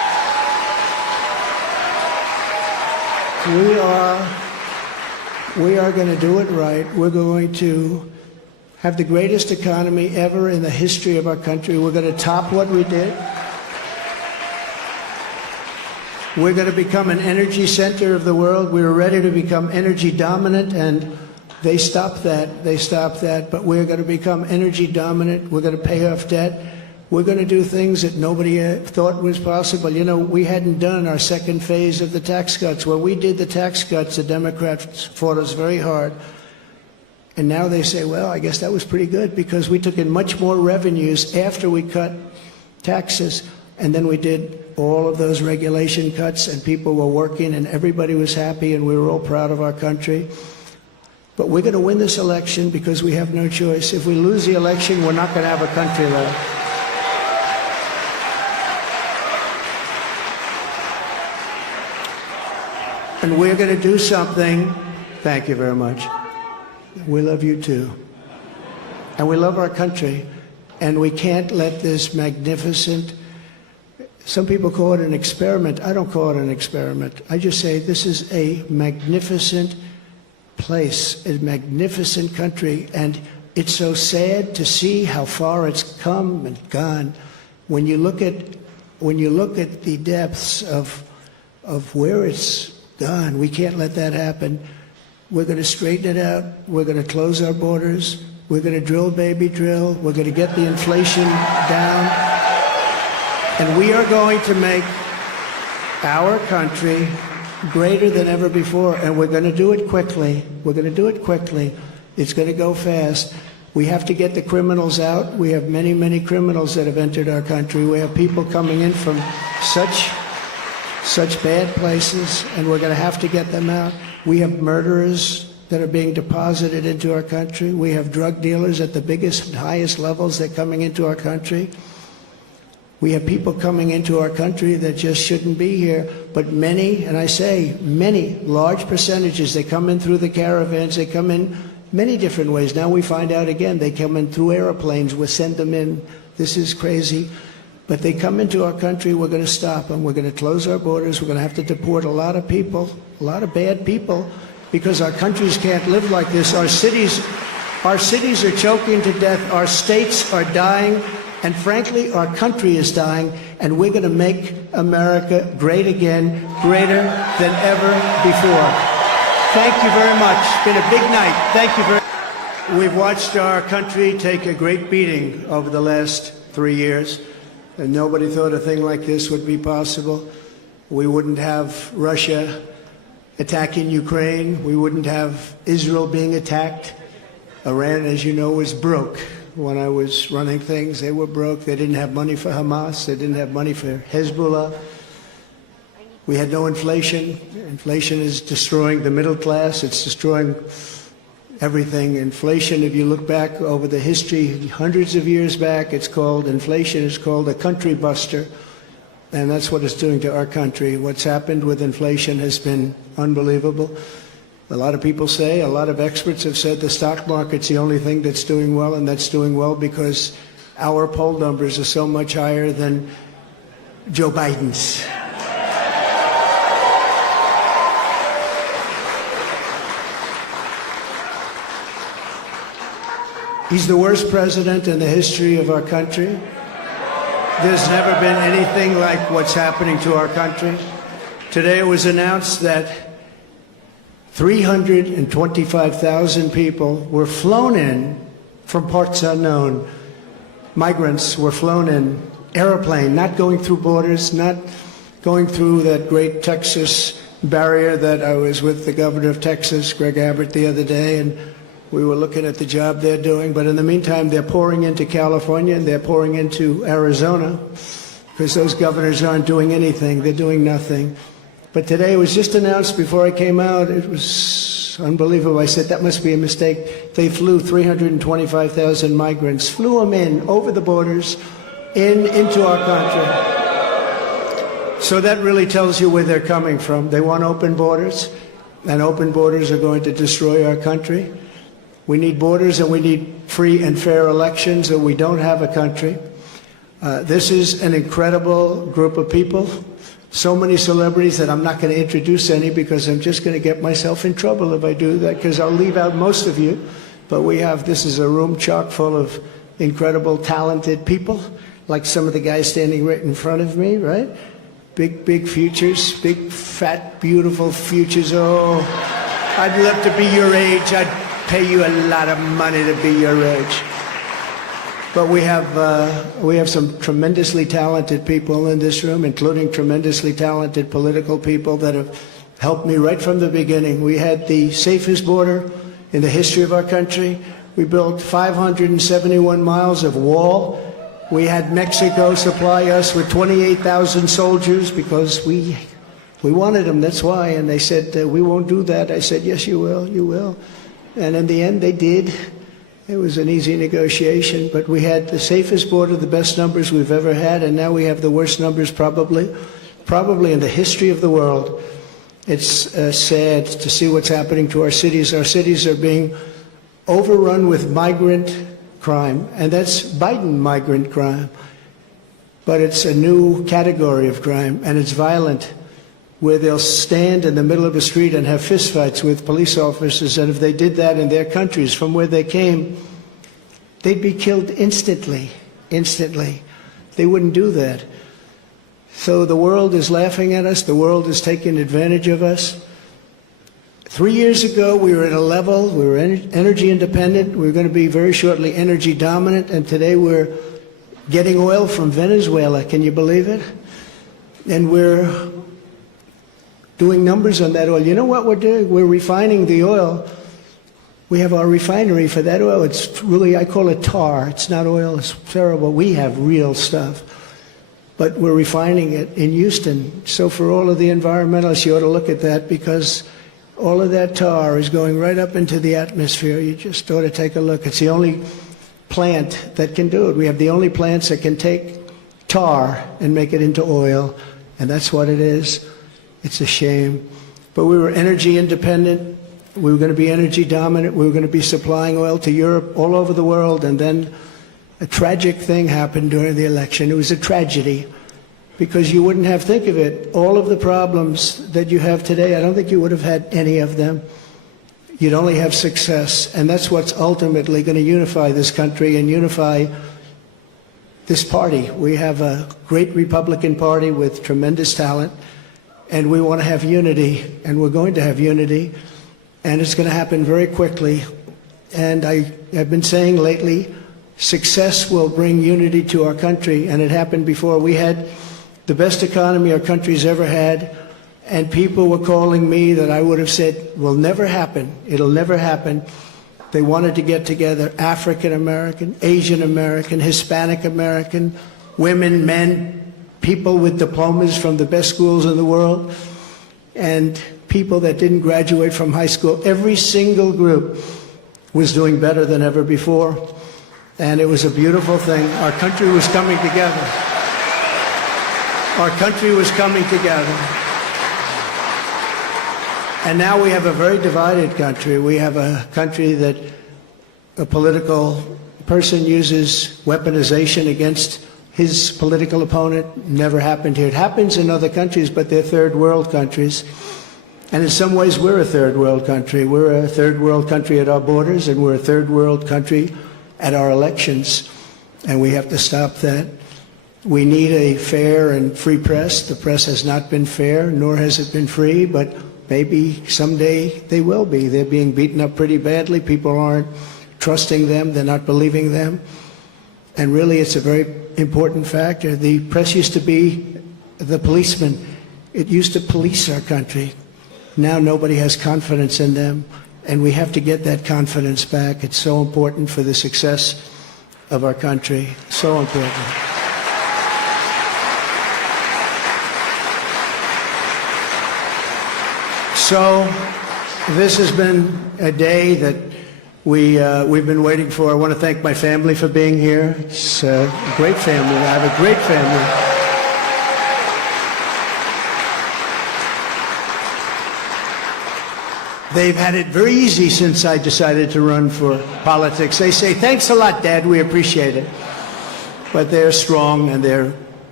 We are going to do it right. We're going to have the greatest economy ever in the history of our country. We're going to top what we did. We're going to become an energy center of the world. We were ready to become energy dominant, and they stopped that. They stopped that. But we're going to become energy dominant. We're going to pay off debt. We're going to do things that nobody thought was possible. You know, we hadn't done our second phase of the tax cuts. When we did the tax cuts, the Democrats fought us very hard. And now they say, well, I guess that was pretty good because we took in much more revenues after we cut taxes. And then we did all of those regulation cuts, and people were working, and everybody was happy, and we were all proud of our country. But we're going to win this election because we have no choice. If we lose the election, we're not going to have a country left. And we're going to do something. Thank you very much. We love you too. And we love our country. And we can't let this magnificent, some people call it an experiment. I don't call it an experiment. I just say this is a magnificent place, a magnificent country. And it's so sad to see how far it's come and gone. When you look at the depths of where it's gone, we can't let that happen. We're going to straighten it out. We're going to close our borders. We're going to drill, baby, drill. We're going to get the inflation down. And we are going to make our country greater than ever before. And we're going to do it quickly. We're going to do it quickly. It's going to go fast. We have to get the criminals out. We have many, many criminals that have entered our country. We have people coming in from such bad places, and we're going to have to get them out. We have murderers that are being deposited into our country. We have drug dealers at the biggest and highest levels that are coming into our country. We have people coming into our country that just shouldn't be here. But many, and I say many, large percentages, they come in through the caravans. They come in many different ways. Now we find out again, they come in through airplanes. We send them in. This is crazy. But they come into our country, we're going to stop them. We're going to close our borders. We're going to have to deport a lot of people, a lot of bad people, because our countries can't live like this. Our cities are choking to death. Our states are dying. And frankly, our country is dying. And we're going to make America great again, greater than ever before. Thank you very much. It's been a big night. Thank you very much. We've watched our country take a great beating over the last 3 years. And nobody thought a thing like this would be possible. We wouldn't have Russia attacking Ukraine. We wouldn't have Israel being attacked. Iran, as you know, was broke. When I was running things, they were broke. They didn't have money for Hamas. They didn't have money for Hezbollah. We had no inflation. Inflation is destroying the middle class. It's destroying everything. Inflation, if you look back over the history, hundreds of years back, inflation is called a country buster. And that's what it's doing to our country. What's happened with inflation has been unbelievable. A lot of people say, a lot of experts have said the stock market's the only thing that's doing well, and that's doing well because our poll numbers are so much higher than Joe Biden's. He's the worst president in the history of our country. There's never been anything like what's happening to our country. Today it was announced that 325,000 people were flown in from parts unknown. Migrants were flown in, airplane, not going through borders, not going through that great Texas barrier that I was with the governor of Texas, Greg Abbott, the other day, and we were looking at the job they're doing. But in the meantime, they're pouring into California and they're pouring into Arizona because those governors aren't doing anything. They're doing nothing. But today it was just announced before I came out. It was unbelievable. I said, that must be a mistake. They flew 325,000 migrants, flew them in over the borders into our country. So that really tells you where they're coming from. They want open borders, and open borders are going to destroy our country. We need borders and we need free and fair elections, or we don't have a country. This is an incredible group of people. so many celebrities that I'm not going to introduce any because I'm just going to get myself in trouble if I do that, because I'll leave out most of you. But this is a room chock full of incredible, talented people, like some of the guys standing right in front of me, right? Big futures, big, fat, beautiful futures. Oh, I'd love to be your age. I'd pay you a lot of money to be your age. But we have some tremendously talented people in this room, including tremendously talented political people that have helped me right from the beginning. We had the safest border in the history of our country. We built 571 miles of wall. We had Mexico supply us with 28,000 soldiers because we wanted them, that's why. And they said, we won't do that. I said, yes, you will, you will. And in the end, they did. It was an easy negotiation, but we had the safest border, the best numbers we've ever had, and now we have the worst numbers probably in the history of the world. It's sad to see what's happening to our cities. Our cities are being overrun with migrant crime, and that's Biden migrant crime. But it's a new category of crime, and it's violent, where they'll stand in the middle of a street and have fistfights with police officers, and if they did that in their countries from where they came, they'd be killed instantly. They wouldn't do that. So the world is laughing at us. The world is taking advantage of us. 3 years ago, we were at a level, we were energy independent. We were going to be very shortly energy dominant, and today we're getting oil from Venezuela. Can you believe it? And we're doing numbers on that oil. You know what we're doing? We're refining the oil. We have our refinery for that oil. It's really, I call it tar. It's not oil. It's terrible. We have real stuff. But we're refining it in Houston. So for all of the environmentalists, you ought to look at that, because all of that tar is going right up into the atmosphere. You just ought to take a look. It's the only plant that can do it. We have the only plants that can take tar and make it into oil, and that's what it is. It's a shame. But we were energy independent. We were going to be energy dominant. We were going to be supplying oil to Europe, all over the world. And then a tragic thing happened during the election. It was a tragedy, because you wouldn't have, think of it, all of the problems that you have today, I don't think you would have had any of them. You'd only have success. And that's what's ultimately going to unify this country and unify this party. We have a great Republican Party with tremendous talent. And we want to have unity, and we're going to have unity, and it's going to happen very quickly. And I have been saying lately, success will bring unity to our country, and it happened before. We had the best economy our country's ever had, and people were calling me that I would have said will never happen. It'll never happen. They wanted to get together, African American, Asian American, Hispanic American, women, men, people with diplomas from the best schools in the world, and people that didn't graduate from high school. Every single group was doing better than ever before, and it was a beautiful thing. Our country was coming together. Our country was coming together. And now we have a very divided country. We have a country that a political person uses weaponization against his political opponent. Never happened here. It happens in other countries, but they're third world countries. And in some ways, we're a third world country. We're a third world country at our borders, and we're a third world country at our elections. And we have to stop that. We need a fair and free press. The press has not been fair, nor has it been free, but maybe someday they will be. They're being beaten up pretty badly. People aren't trusting them. They're not believing them. And really, it's a very important factor. The press used to be the policeman. It used to police our country. Now nobody has confidence in them, and we have to get that confidence back. It's so important for the success of our country. So important. So this has been a day that we've been waiting for. I want to thank my family for being here. It's a great family. I have a great family. They've had it very easy since I decided to run for politics. They say, thanks a lot, Dad, we appreciate it. But they're strong, and they're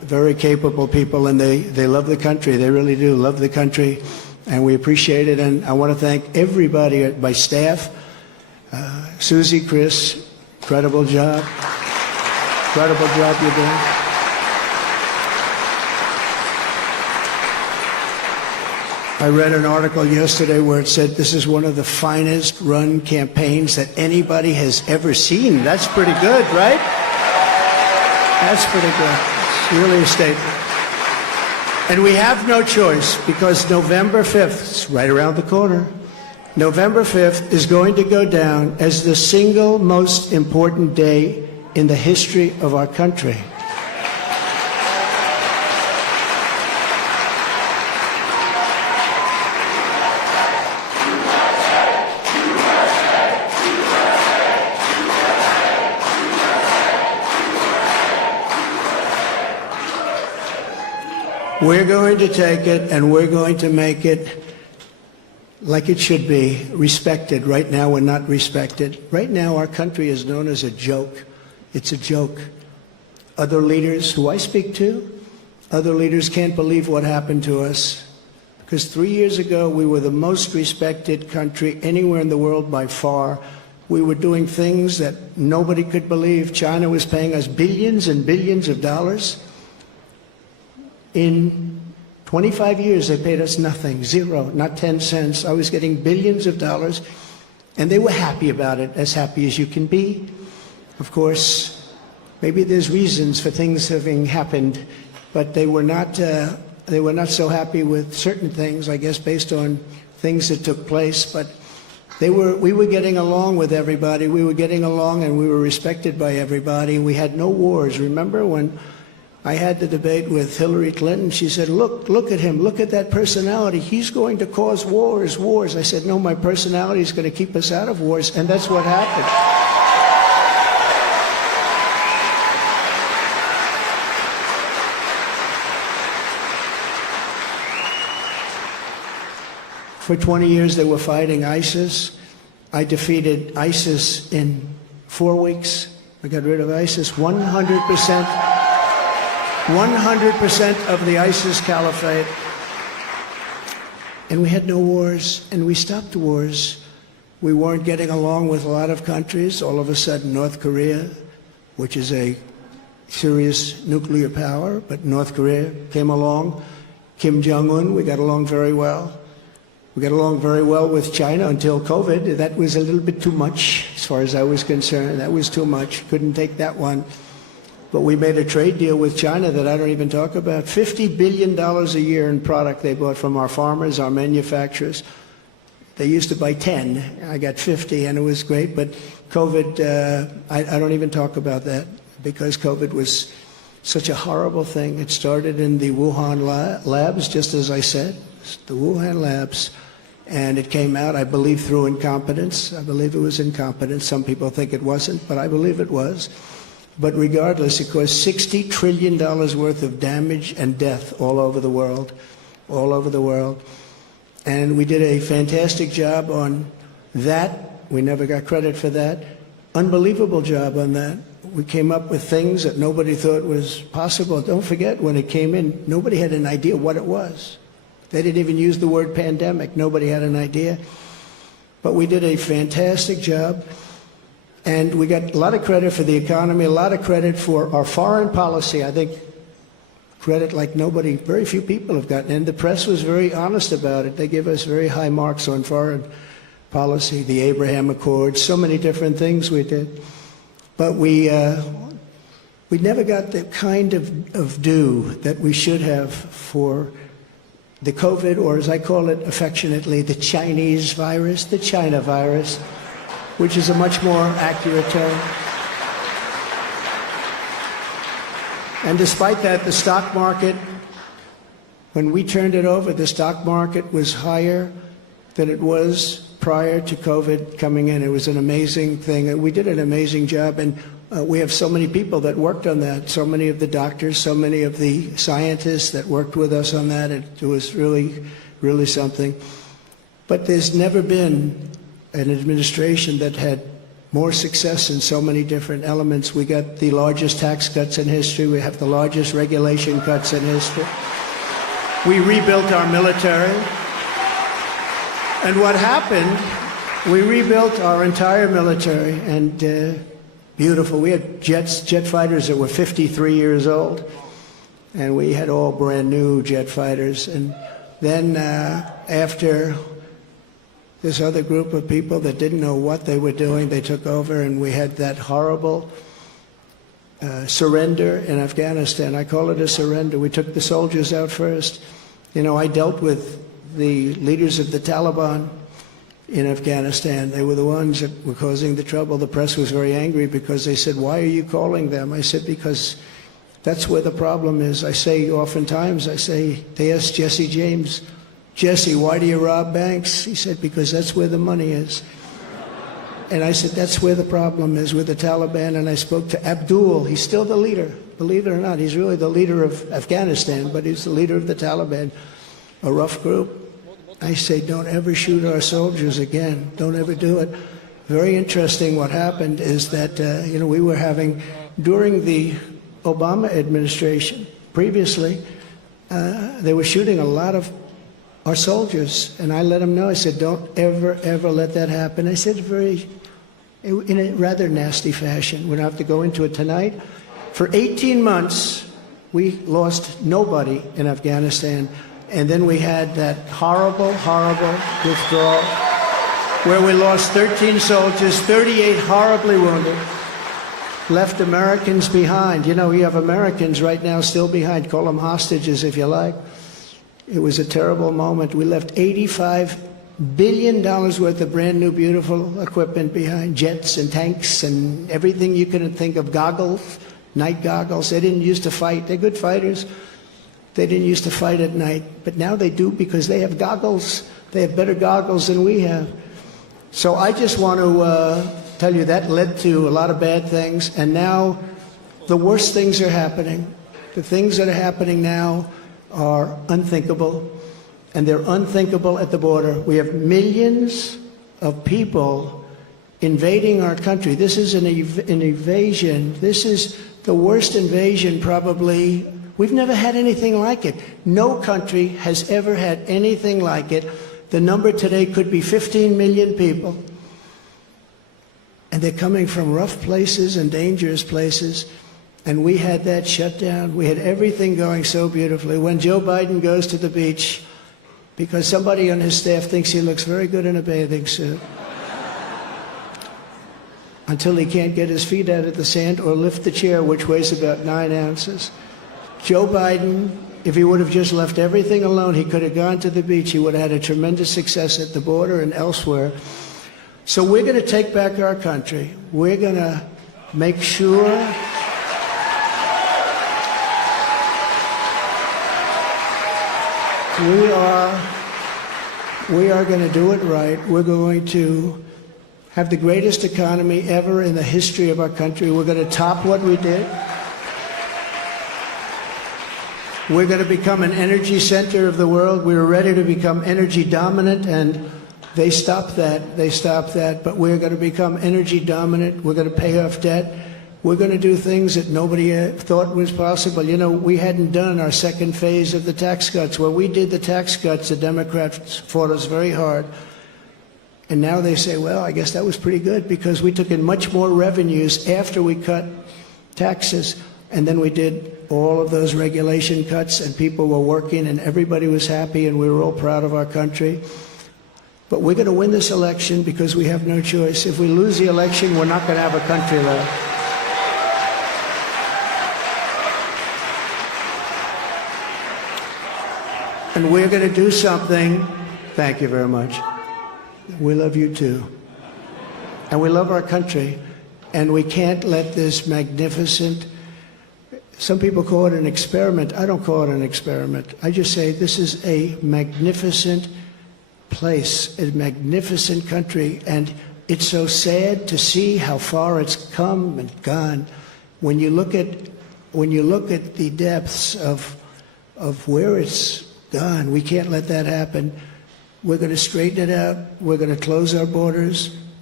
very capable people, and they love the country. They really do love the country, and we appreciate it. And I want to thank everybody, my staff, Susie, Chris, incredible job. Incredible job you're doing. I read an article yesterday where it said this is one of the finest run campaigns that anybody has ever seen. That's pretty good, right? That's pretty good. It's really a statement. And we have no choice, because November 5th, it's right around the corner, November 5th is going to go down as the single most important day in the history of our country. We're going to take it and we're going to make it like it should be, respected. Right now we're not respected. Right now our country is known as a joke. It's a joke. Other leaders who I speak to, other leaders can't believe what happened to us. Because 3 years ago we were the most respected country anywhere in the world by far. We were doing things that nobody could believe. China was paying us billions and billions of dollars. In 25 years, they paid us nothing, zero, not 10 cents. I was getting billions of dollars, and they were happy about it, as happy as you can be. Of course, maybe there's reasons for things having happened, but they were not so happy with certain things, I guess, based on things that took place. But we were getting along with everybody. We were getting along, and we were respected by everybody. We had no wars. Remember when I had the debate with Hillary Clinton? She said, look at him, look at that personality. He's going to cause wars. I said, no, my personality is going to keep us out of wars, and that's what happened. For 20 years they were fighting ISIS. I defeated ISIS in 4 weeks. I got rid of ISIS 100%. 100% of the ISIS caliphate. And we had no wars, and we stopped wars. We weren't getting along with a lot of countries. All of a sudden, North Korea, which is a serious nuclear power, but North Korea came along. Kim Jong-un, we got along very well. We got along very well with China until COVID. That was a little bit too much, as far as I was concerned. That was too much. Couldn't take that one. But we made a trade deal with China that I don't even talk about. $50 billion a year in product they bought from our farmers, our manufacturers. They used to buy 10. I got 50, and it was great. But COVID, I don't even talk about that, because COVID was such a horrible thing. It started in the Wuhan labs, just as I said, the Wuhan labs. And it came out, I believe, through incompetence. I believe it was incompetence. Some people think it wasn't, but I believe it was. But regardless, it caused $60 trillion worth of damage and death all over the world, all over the world. And we did a fantastic job on that. We never got credit for that. Unbelievable job on that. We came up with things that nobody thought was possible. Don't forget, when it came in, nobody had an idea what it was. They didn't even use the word pandemic. Nobody had an idea. But we did a fantastic job. And we got a lot of credit for the economy, a lot of credit for our foreign policy. I think credit like nobody, very few people have gotten. And the press was very honest about it. They give us very high marks on foreign policy, the Abraham Accords, so many different things we did. But we never got the kind of due that we should have for the COVID, or as I call it affectionately, the Chinese virus, the China virus, which is a much more accurate term. And despite that, the stock market, when we turned it over, the stock market was higher than it was prior to COVID coming in. It was an amazing thing. We did an amazing job, and we have so many people that worked on that, so many of the doctors, so many of the scientists that worked with us on that. It was really, really something. But there's never been an administration that had more success in so many different elements. We got the largest tax cuts in history. We have the largest regulation cuts in history. We rebuilt our military. And what happened, we rebuilt our entire military, and beautiful. We had jet fighters that were 53 years old, and we had all brand new jet fighters. And then after this other group of people that didn't know what they were doing, they took over, and we had that horrible surrender in Afghanistan. I call it a surrender. We took the soldiers out first. You know, I dealt with the leaders of the Taliban in Afghanistan. They were the ones that were causing the trouble. The press was very angry because they said, "Why are you calling them?" I said, "Because that's where the problem is." I say oftentimes, they asked Jesse James, "Jesse, why do you rob banks?" He said, "Because that's where the money is." And I said, that's where the problem is with the Taliban. And I spoke to Abdul. He's still the leader. Believe it or not, he's really the leader of Afghanistan, but he's the leader of the Taliban, a rough group. I say, don't ever shoot our soldiers again. Don't ever do it. Very interesting what happened is that, we were having, during the Obama administration, previously, they were shooting a lot of our soldiers. And I let them know, I said, don't ever, ever let that happen. I said in a rather nasty fashion. We don't have to go into it tonight. For 18 months, we lost nobody in Afghanistan. And then we had that horrible, horrible withdrawal where we lost 13 soldiers, 38 horribly wounded, left Americans behind. You know, you have Americans right now still behind. Call them hostages if you like. It was a terrible moment. We left $85 billion worth of brand new, beautiful equipment behind, jets and tanks and everything you can think of, goggles, night goggles. They didn't used to fight. They're good fighters. They didn't used to fight at night, but now they do because they have goggles. They have better goggles than we have. So I just want to tell you that led to a lot of bad things, and now the worst things are happening. The things that are happening now are unthinkable, and they're unthinkable at the border. We have millions of people invading our country. This is an invasion. This is the worst invasion probably. We've never had anything like it. No country has ever had anything like it. The number today could be 15 million people. And they're coming from rough places and dangerous places. And we had that shut down. We had everything going so beautifully. When Joe Biden goes to the beach, because somebody on his staff thinks he looks very good in a bathing suit, until he can't get his feet out of the sand or lift the chair, which weighs about 9 ounces. Joe Biden, if he would have just left everything alone, he could have gone to the beach. He would have had a tremendous success at the border and elsewhere. So we're going to take back our country. We're going to make sure we are going to do it right. We're going to have the greatest economy ever in the history of our country. We're going to top what we did. We're going to become an energy center of the world. We were ready to become energy dominant, and they stopped that. They stopped that. But we're going to become energy dominant. We're going to pay off debt. We're going to do things that nobody thought was possible. You know, we hadn't done our second phase of the tax cuts. When we did the tax cuts, the Democrats fought us very hard. And now they say, well, I guess that was pretty good because we took in much more revenues after we cut taxes. And then we did all of those regulation cuts, and people were working, and everybody was happy, and we were all proud of our country. But we're going to win this election because we have no choice. If we lose the election, we're not going to have a country left. And we're going to do something. Thank you very much. We love you too. And we love our country. And we can't let this magnificent, some people call it an experiment. I don't call it an experiment. I just say this is a magnificent place, a magnificent country. And it's so sad to see how far it's come and gone. When you look at the depths of where it's gone, we can't let that happen. We're going to straighten it out. We're going to close our borders.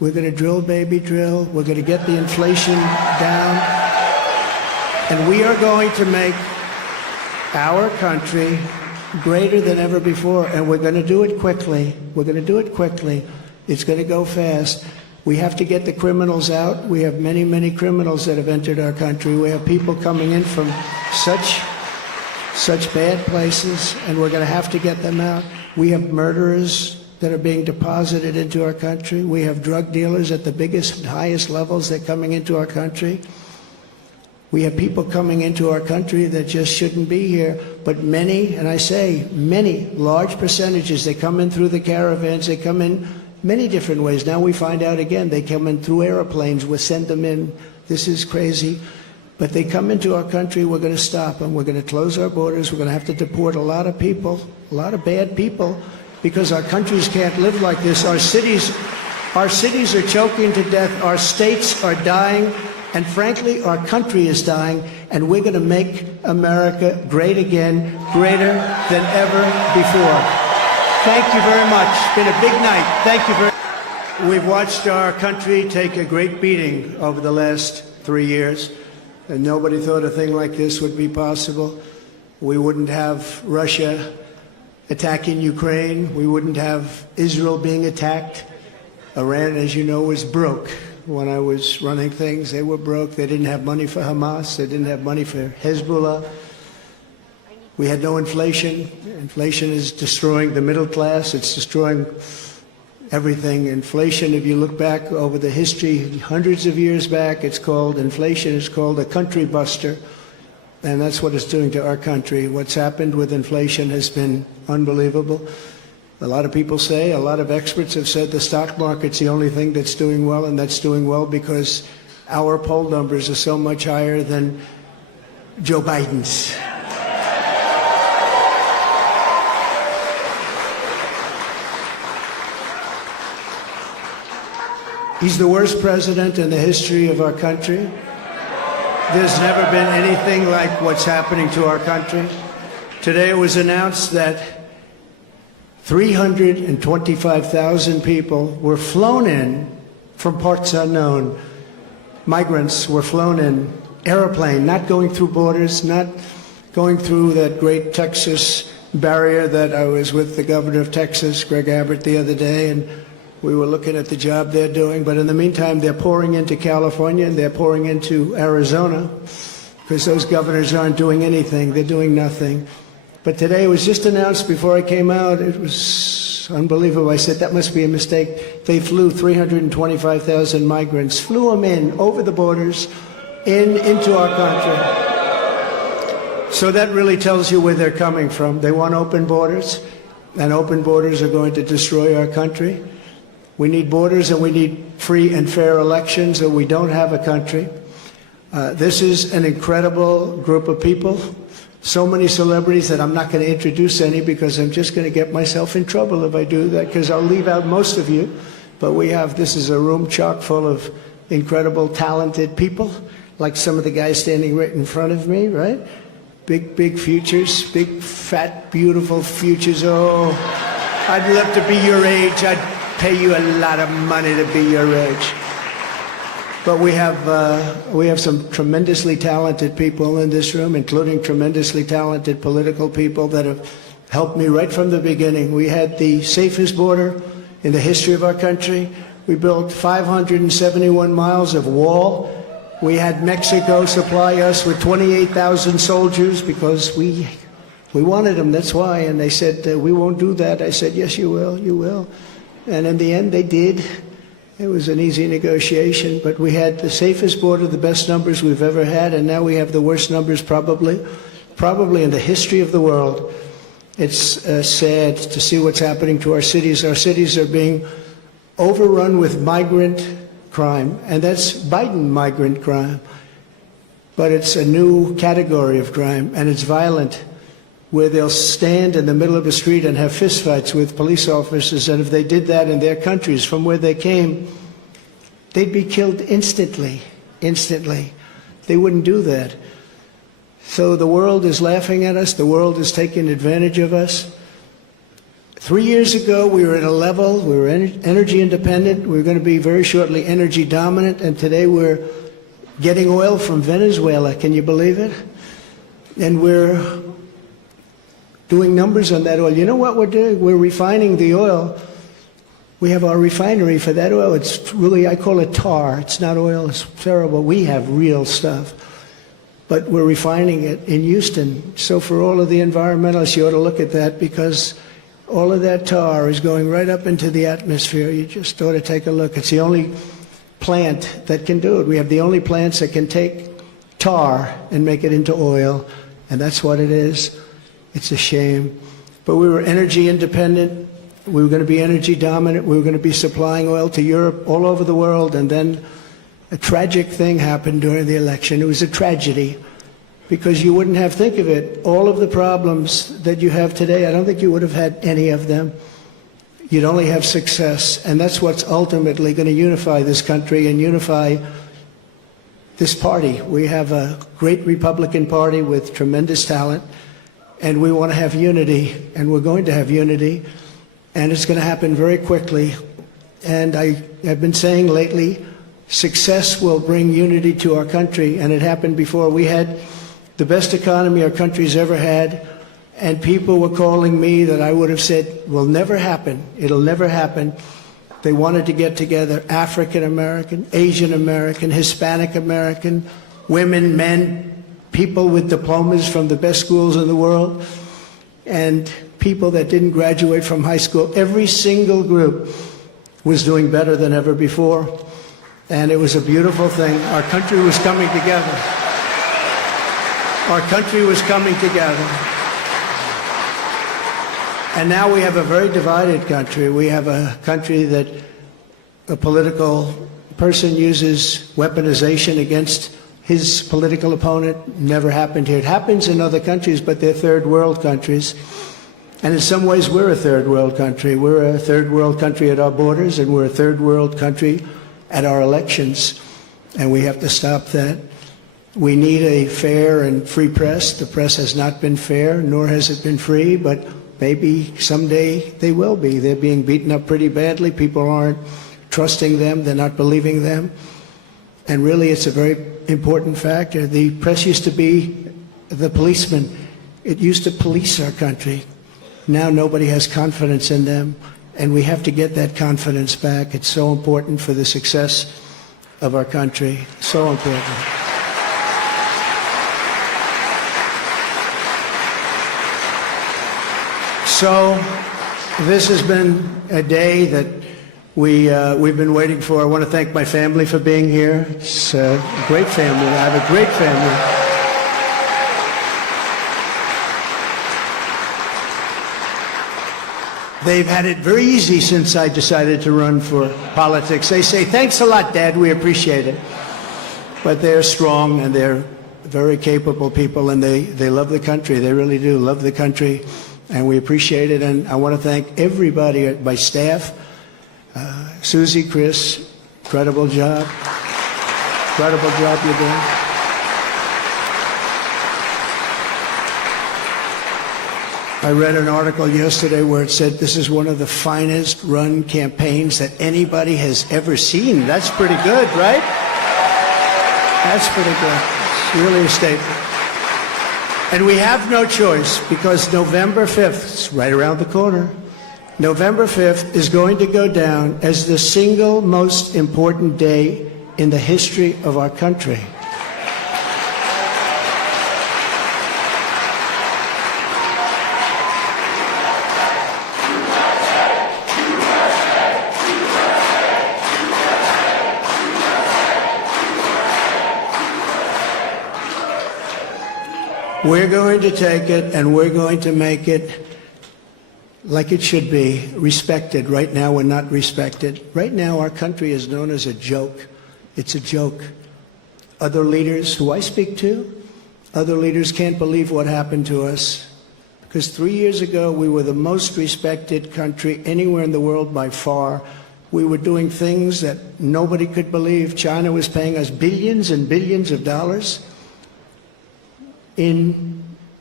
We're going to drill, baby, drill. We're going to get the inflation down. And we are going to make our country greater than ever before. And we're going to do it quickly. We're going to do it quickly. It's going to go fast. We have to get the criminals out. We have many, many criminals that have entered our country. We have people coming in from such bad places, and we're going to have to get them out. We have murderers that are being deposited into our country. We have drug dealers at the biggest and highest levels that are coming into our country. We have people coming into our country that just shouldn't be here. But many, and I say many, large percentages, they come in through the caravans, they come in many different ways. Now we find out again, they come in through airplanes, we send them in. This is crazy. But they come into our country, we're going to stop them. We're going to close our borders. We're going to have to deport a lot of people, a lot of bad people, because our countries can't live like this. Our cities are choking to death. Our states are dying. And frankly, our country is dying. And we're going to make America great again, greater than ever before. Thank you very much. It's been a big night. Thank you very much. We've watched our country take a great beating over the last 3 years. And nobody thought a thing like this would be possible. We wouldn't have Russia attacking Ukraine. We wouldn't have Israel being attacked. Iran, as you know, was broke. When I was running things, they were broke. They didn't have money for Hamas. They didn't have money for Hezbollah. We had no inflation. Inflation is destroying the middle class. It's destroying everything. Inflation, if you look back over the history, hundreds of years back, inflation is called a country buster. And that's what it's doing to our country. What's happened with inflation has been unbelievable. A lot of people say, a lot of experts have said the stock market's the only thing that's doing well, and that's doing well because our poll numbers are so much higher than Joe Biden's. He's the worst president in the history of our country. There's never been anything like what's happening to our country. Today it was announced that 325,000 people were flown in from parts unknown. Migrants were flown in, airplane, not going through borders, not going through that great Texas barrier that I was with the governor of Texas, Greg Abbott, the other day, and we were looking at the job they're doing. But in the meantime, they're pouring into California and they're pouring into Arizona because those governors aren't doing anything. They're doing nothing. But today it was just announced before I came out. It was unbelievable. I said, that must be a mistake. They flew 325,000 migrants, flew them in over the borders into our country. So that really tells you where they're coming from. They want open borders, and open borders are going to destroy our country. We need borders and we need free and fair elections, or we don't have a country. This is an incredible group of people. So many celebrities that I'm not going to introduce any because I'm just going to get myself in trouble if I do that, because I'll leave out most of you. But this is a room chock full of incredible, talented people, like some of the guys standing right in front of me, right? Big futures, big, fat, beautiful futures. Oh, I'd love to be your age. I'd pay you a lot of money to be your age. But we have some tremendously talented people in this room, including tremendously talented political people that have helped me right from the beginning. We had the safest border in the history of our country. We built 571 miles of wall. We had Mexico supply us with 28,000 soldiers because we wanted them, that's why. And they said, we won't do that. I said, yes, you will, you will. And in the end, they did. It was an easy negotiation, but we had the safest border, the best numbers we've ever had, and now we have the worst numbers probably in the history of the world. It's sad to see what's happening to our cities. Our cities are being overrun with migrant crime, and that's Biden migrant crime. But it's a new category of crime, and it's violent, where they'll stand in the middle of a street and have fistfights with police officers, and if they did that in their countries from where they came, they'd be killed instantly. They wouldn't do that. So the world is laughing at us. The world is taking advantage of us. 3 years ago, we were at a level, we were energy independent, we were going to be very shortly energy dominant, and today we're getting oil from Venezuela. Can you believe it? And we're doing numbers on that oil. You know what we're doing? We're refining the oil. We have our refinery for that oil. It's really, I call it tar. It's not oil. It's terrible. We have real stuff. But we're refining it in Houston. So for all of the environmentalists, you ought to look at that, because all of that tar is going right up into the atmosphere. You just ought to take a look. It's the only plant that can do it. We have the only plants that can take tar and make it into oil, and that's what it is. It's a shame. But we were energy independent. We were going to be energy dominant. We were going to be supplying oil to Europe, all over the world. And then a tragic thing happened during the election. It was a tragedy, because you wouldn't have, think of it, all of the problems that you have today, I don't think you would have had any of them. You'd only have success. And that's what's ultimately going to unify this country and unify this party. We have a great Republican Party with tremendous talent, and we want to have unity, and we're going to have unity. And it's going to happen very quickly. And I have been saying lately, success will bring unity to our country. And it happened before. We had the best economy our country's ever had. And people were calling me that I would have said will never happen. It'll never happen. They wanted to get together African American, Asian American, Hispanic American, women, men, people with diplomas from the best schools in the world, and people that didn't graduate from high school. Every single group was doing better than ever before, and it was a beautiful thing. Our country was coming together. Our country was coming together. And now we have a very divided country. We have a country that a political person uses weaponization against his political opponent. Never happened here. It happens in other countries, but they're third world countries. And in some ways, we're a third world country. We're a third world country at our borders, and we're a third world country at our elections. And we have to stop that. We need a fair and free press. The press has not been fair, nor has it been free, but maybe someday they will be. They're being beaten up pretty badly. People aren't trusting them. They're not believing them. And really, it's a very important factor. The press used to be the policeman. It used to police our country. Now nobody has confidence in them, and we have to get that confidence back. It's so important for the success of our country. So important. So this has been a day that we've been waiting for. I want to thank my family for being here. It's a great family. I have a great family. They've had it very easy since I decided to run for politics. They say, thanks a lot, Dad, we appreciate it. But they're strong, and they're very capable people, and they love the country. They really do love the country, and we appreciate it. And I want to thank everybody, my staff, Susie, Chris, incredible job. Incredible job you're doing. I read an article yesterday where it said this is one of the finest run campaigns that anybody has ever seen. That's pretty good, right? That's pretty good. It's really a statement. And we have no choice, because November 5th, it's right around the corner, November 5th is going to go down as the single most important day in the history of our country. We're going to take it, and we're going to make it like it should be, respected. Right now, we're not respected. Right now, our country is known as a joke. It's a joke. Other leaders who I speak to, other leaders can't believe what happened to us. Because 3 years ago, we were the most respected country anywhere in the world by far. We were doing things that nobody could believe. China was paying us billions and billions of dollars in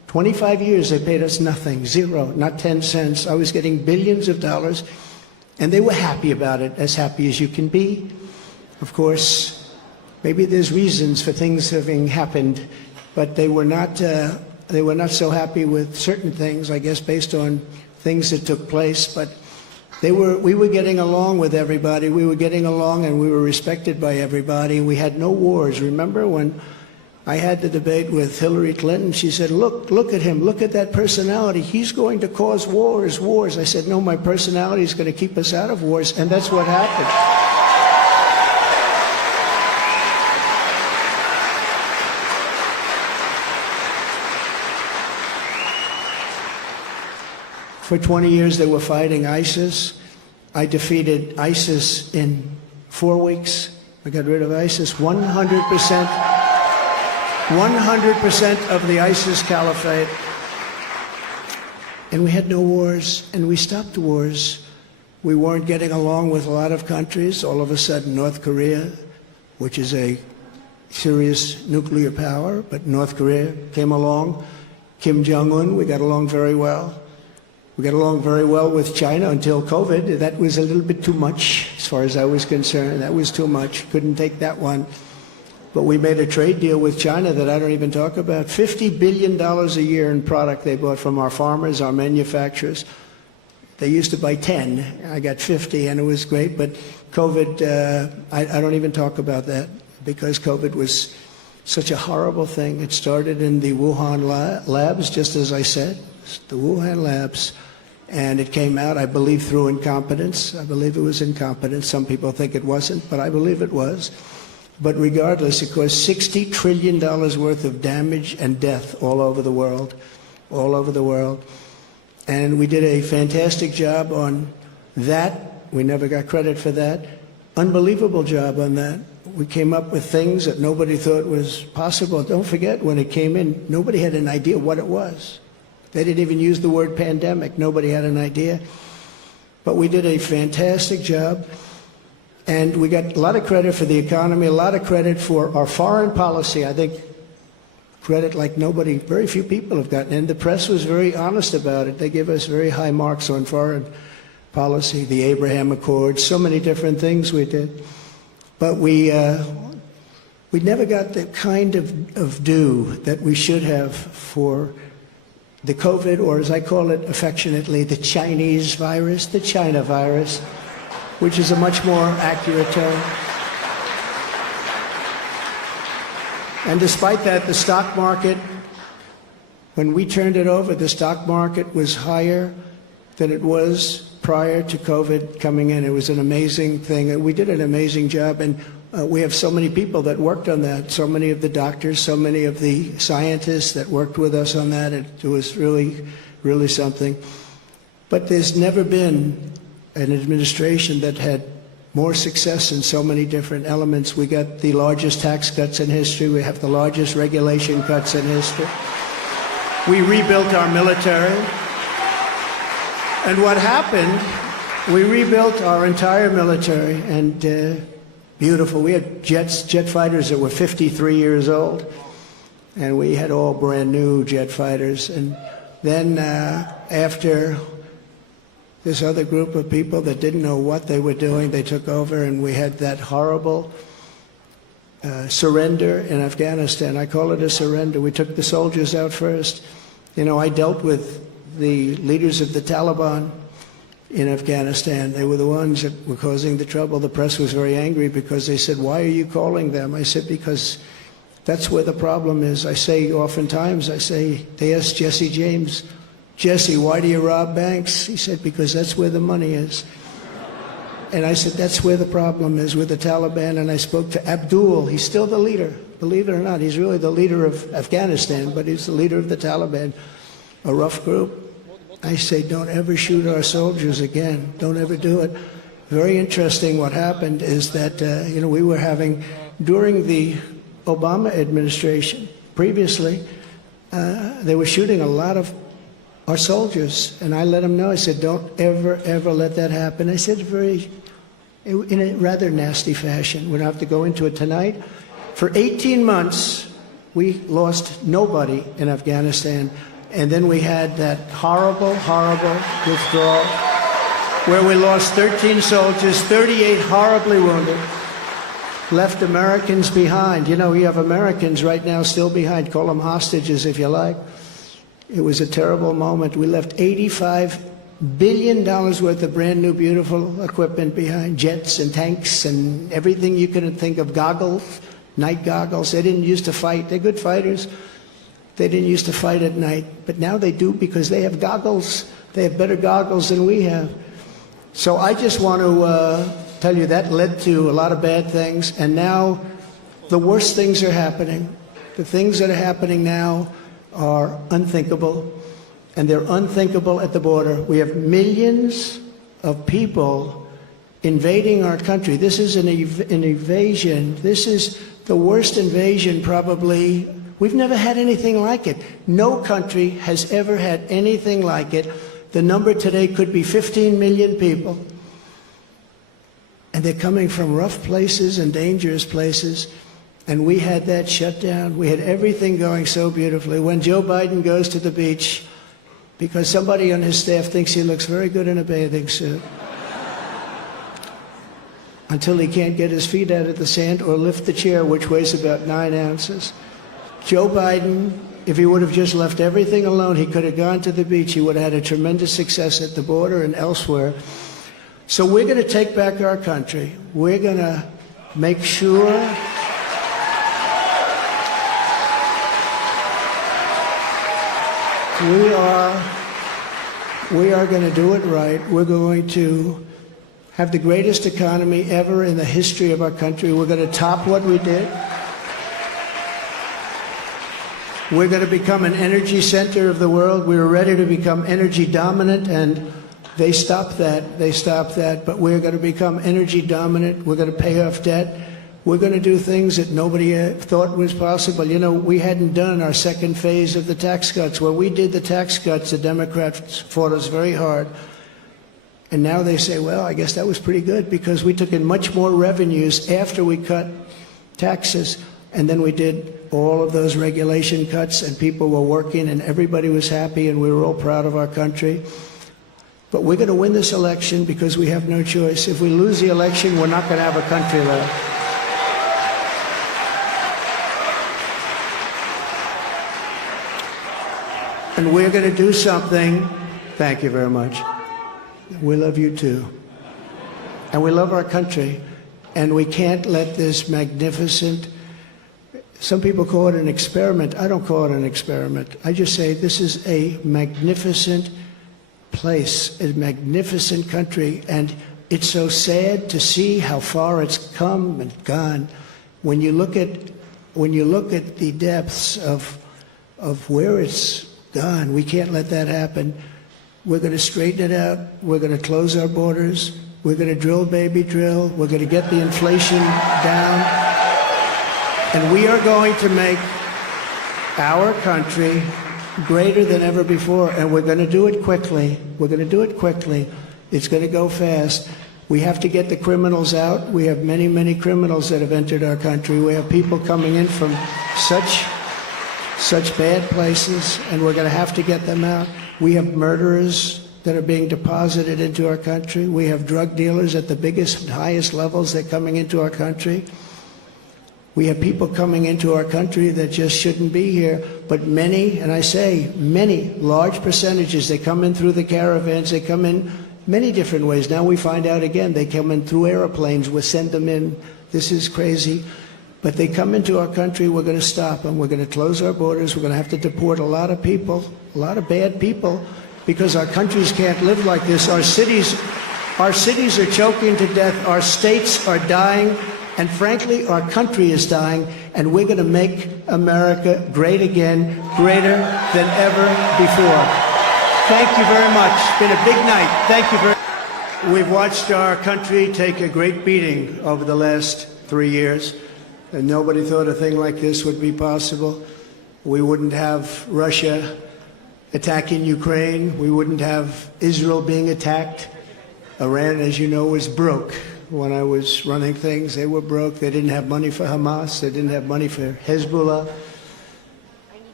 25 years they paid us nothing, zero, not 10 cents. I was getting billions of dollars, and they were happy about it, as happy as you can be. Of course, maybe there's reasons for things having happened, but they were not so happy with certain things, I guess, based on things that took place. But we were getting along with everybody. We were getting along, and we were respected by everybody. We had no wars. Remember when I had the debate with Hillary Clinton? She said, look at him, look at that personality. He's going to cause wars. I said, no, my personality is going to keep us out of wars, and that's what happened. For 20 years they were fighting ISIS. I defeated ISIS in 4 weeks. I got rid of ISIS 100%. 100% of the ISIS caliphate. And we had no wars, and we stopped wars. We weren't getting along with a lot of countries. All of a sudden, North Korea, which is a serious nuclear power, but North Korea came along. Kim Jong-un, we got along very well. We got along very well with China until COVID. That was a little bit too much, as far as I was concerned. That was too much. Couldn't take that one. But we made a trade deal with China that I don't even talk about. $50 billion a year in product they bought from our farmers, our manufacturers. They used to buy 10. I got 50, and it was great. But COVID, I don't even talk about that, because COVID was such a horrible thing. It started in the Wuhan labs, just as I said, the Wuhan labs. And it came out, I believe, through incompetence. I believe it was incompetence. Some people think it wasn't, but I believe it was. But regardless, it caused $60 trillion worth of damage and death all over the world, all over the world. And we did a fantastic job on that. We never got credit for that. Unbelievable job on that. We came up with things that nobody thought was possible. Don't forget, when it came in, nobody had an idea what it was. They didn't even use the word pandemic. Nobody had an idea. But we did a fantastic job. And we got a lot of credit for the economy, a lot of credit for our foreign policy. I think credit like nobody, very few people have gotten. And the press was very honest about it. They give us very high marks on foreign policy, the Abraham Accords, so many different things we did. But we never got the kind of due that we should have for the COVID, or as I call it affectionately, the Chinese virus, the China virus, which is a much more accurate term. And despite that, the stock market, when we turned it over, the stock market was higher than it was prior to COVID coming in. It was an amazing thing. And we did an amazing job. And we have so many people that worked on that, so many of the doctors, so many of the scientists that worked with us on that. It was really, really something. But there's never been an administration that had more success in so many different elements. We got the largest tax cuts in history. We have the largest regulation cuts in history. We rebuilt our military. And what happened, we rebuilt our entire military, and beautiful. We had jet fighters that were 53 years old, and we had all brand new jet fighters. And then after this other group of people that didn't know what they were doing, they took over, and we had that horrible surrender in Afghanistan. I call it a surrender. We took the soldiers out first. You know, I dealt with the leaders of the Taliban in Afghanistan. They were the ones that were causing the trouble. The press was very angry because they said, "Why are you calling them?" I said, "Because that's where the problem is." I say oftentimes, they asked Jesse James, "Jesse, why do you rob banks?" He said, "Because that's where the money is." And I said, that's where the problem is, with the Taliban. And I spoke to Abdul. He's still the leader. Believe it or not, he's really the leader of Afghanistan, but he's the leader of the Taliban, a rough group. I say, don't ever shoot our soldiers again. Don't ever do it. Very interesting what happened is that, we were having, during the Obama administration, previously, they were shooting a lot of our soldiers. And I let them know, I said, don't ever, ever let that happen. I said in a rather nasty fashion. We don't have to go into it tonight. For 18 months, we lost nobody in Afghanistan. And then we had that horrible, horrible withdrawal where we lost 13 soldiers, 38 horribly wounded, left Americans behind. You know, you have Americans right now still behind. Call them hostages if you like. It was a terrible moment. We left $85 billion worth of brand new, beautiful equipment behind, jets and tanks and everything you could think of, goggles, night goggles. They didn't used to fight. They're good fighters. They didn't used to fight at night, but now they do because they have goggles. They have better goggles than we have. So I just want to tell you that led to a lot of bad things, and now the worst things are happening. The things that are happening now are unthinkable, and they're unthinkable at the border. We have millions of people invading our country. This is an invasion. This is the worst invasion probably. We've never had anything like it. No country has ever had anything like it. The number today could be 15 million people. And they're coming from rough places and dangerous places. And we had that shut down. We had everything going so beautifully. When Joe Biden goes to the beach, because somebody on his staff thinks he looks very good in a bathing suit, until he can't get his feet out of the sand or lift the chair, which weighs about 9 ounces. Joe Biden, if he would have just left everything alone, he could have gone to the beach. He would have had a tremendous success at the border and elsewhere. So we're going to take back our country. We're going to make sure we are going to do it right. We're going to have the greatest economy ever in the history of our country. We're going to top what we did. We're going to become an energy center of the world. We were ready to become energy dominant, and they stopped that. They stopped that. But we're going to become energy dominant. We're going to pay off debt. We're going to do things that nobody thought was possible. You know, we hadn't done our second phase of the tax cuts. When we did the tax cuts, the Democrats fought us very hard. And now they say, well, I guess that was pretty good because we took in much more revenues after we cut taxes. And then we did all of those regulation cuts, and people were working, and everybody was happy, and we were all proud of our country. But we're going to win this election because we have no choice. If we lose the election, we're not going to have a country left. And we're going to do something. Thank you very much. We love you too. And we love our country. And we can't let this magnificent, some people call it an experiment. I don't call it an experiment. I just say this is a magnificent place, a magnificent country. And it's so sad to see how far it's come and gone. When you look at the depths of where it's gone, we can't let that happen. We're going to straighten it out. We're going to close our borders. We're going to drill, baby, drill. We're going to get the inflation down. And we are going to make our country greater than ever before. And we're going to do it quickly. We're going to do it quickly. It's going to go fast. We have to get the criminals out. We have many, many criminals that have entered our country. We have people coming in from such bad places, and we're going to have to get them out. We have murderers that are being deposited into our country. We have drug dealers at the biggest and highest levels that are coming into our country. We have people coming into our country that just shouldn't be here. But many, and I say many, large percentages, they come in through the caravans. They come in many different ways. Now we find out again, they come in through airplanes. We send them in. This is crazy. But they come into our country, we're going to stop them. We're going to close our borders. We're going to have to deport a lot of people, a lot of bad people, because our countries can't live like this. Our cities are choking to death. Our states are dying. And frankly, our country is dying. And we're going to make America great again, greater than ever before. Thank you very much. It's been a big night. Thank you very much. We've watched our country take a great beating over the last 3 years. And nobody thought a thing like this would be possible. We wouldn't have Russia attacking Ukraine. We wouldn't have Israel being attacked. Iran, as you know, was broke. When I was running things, they were broke. They didn't have money for Hamas. They didn't have money for Hezbollah.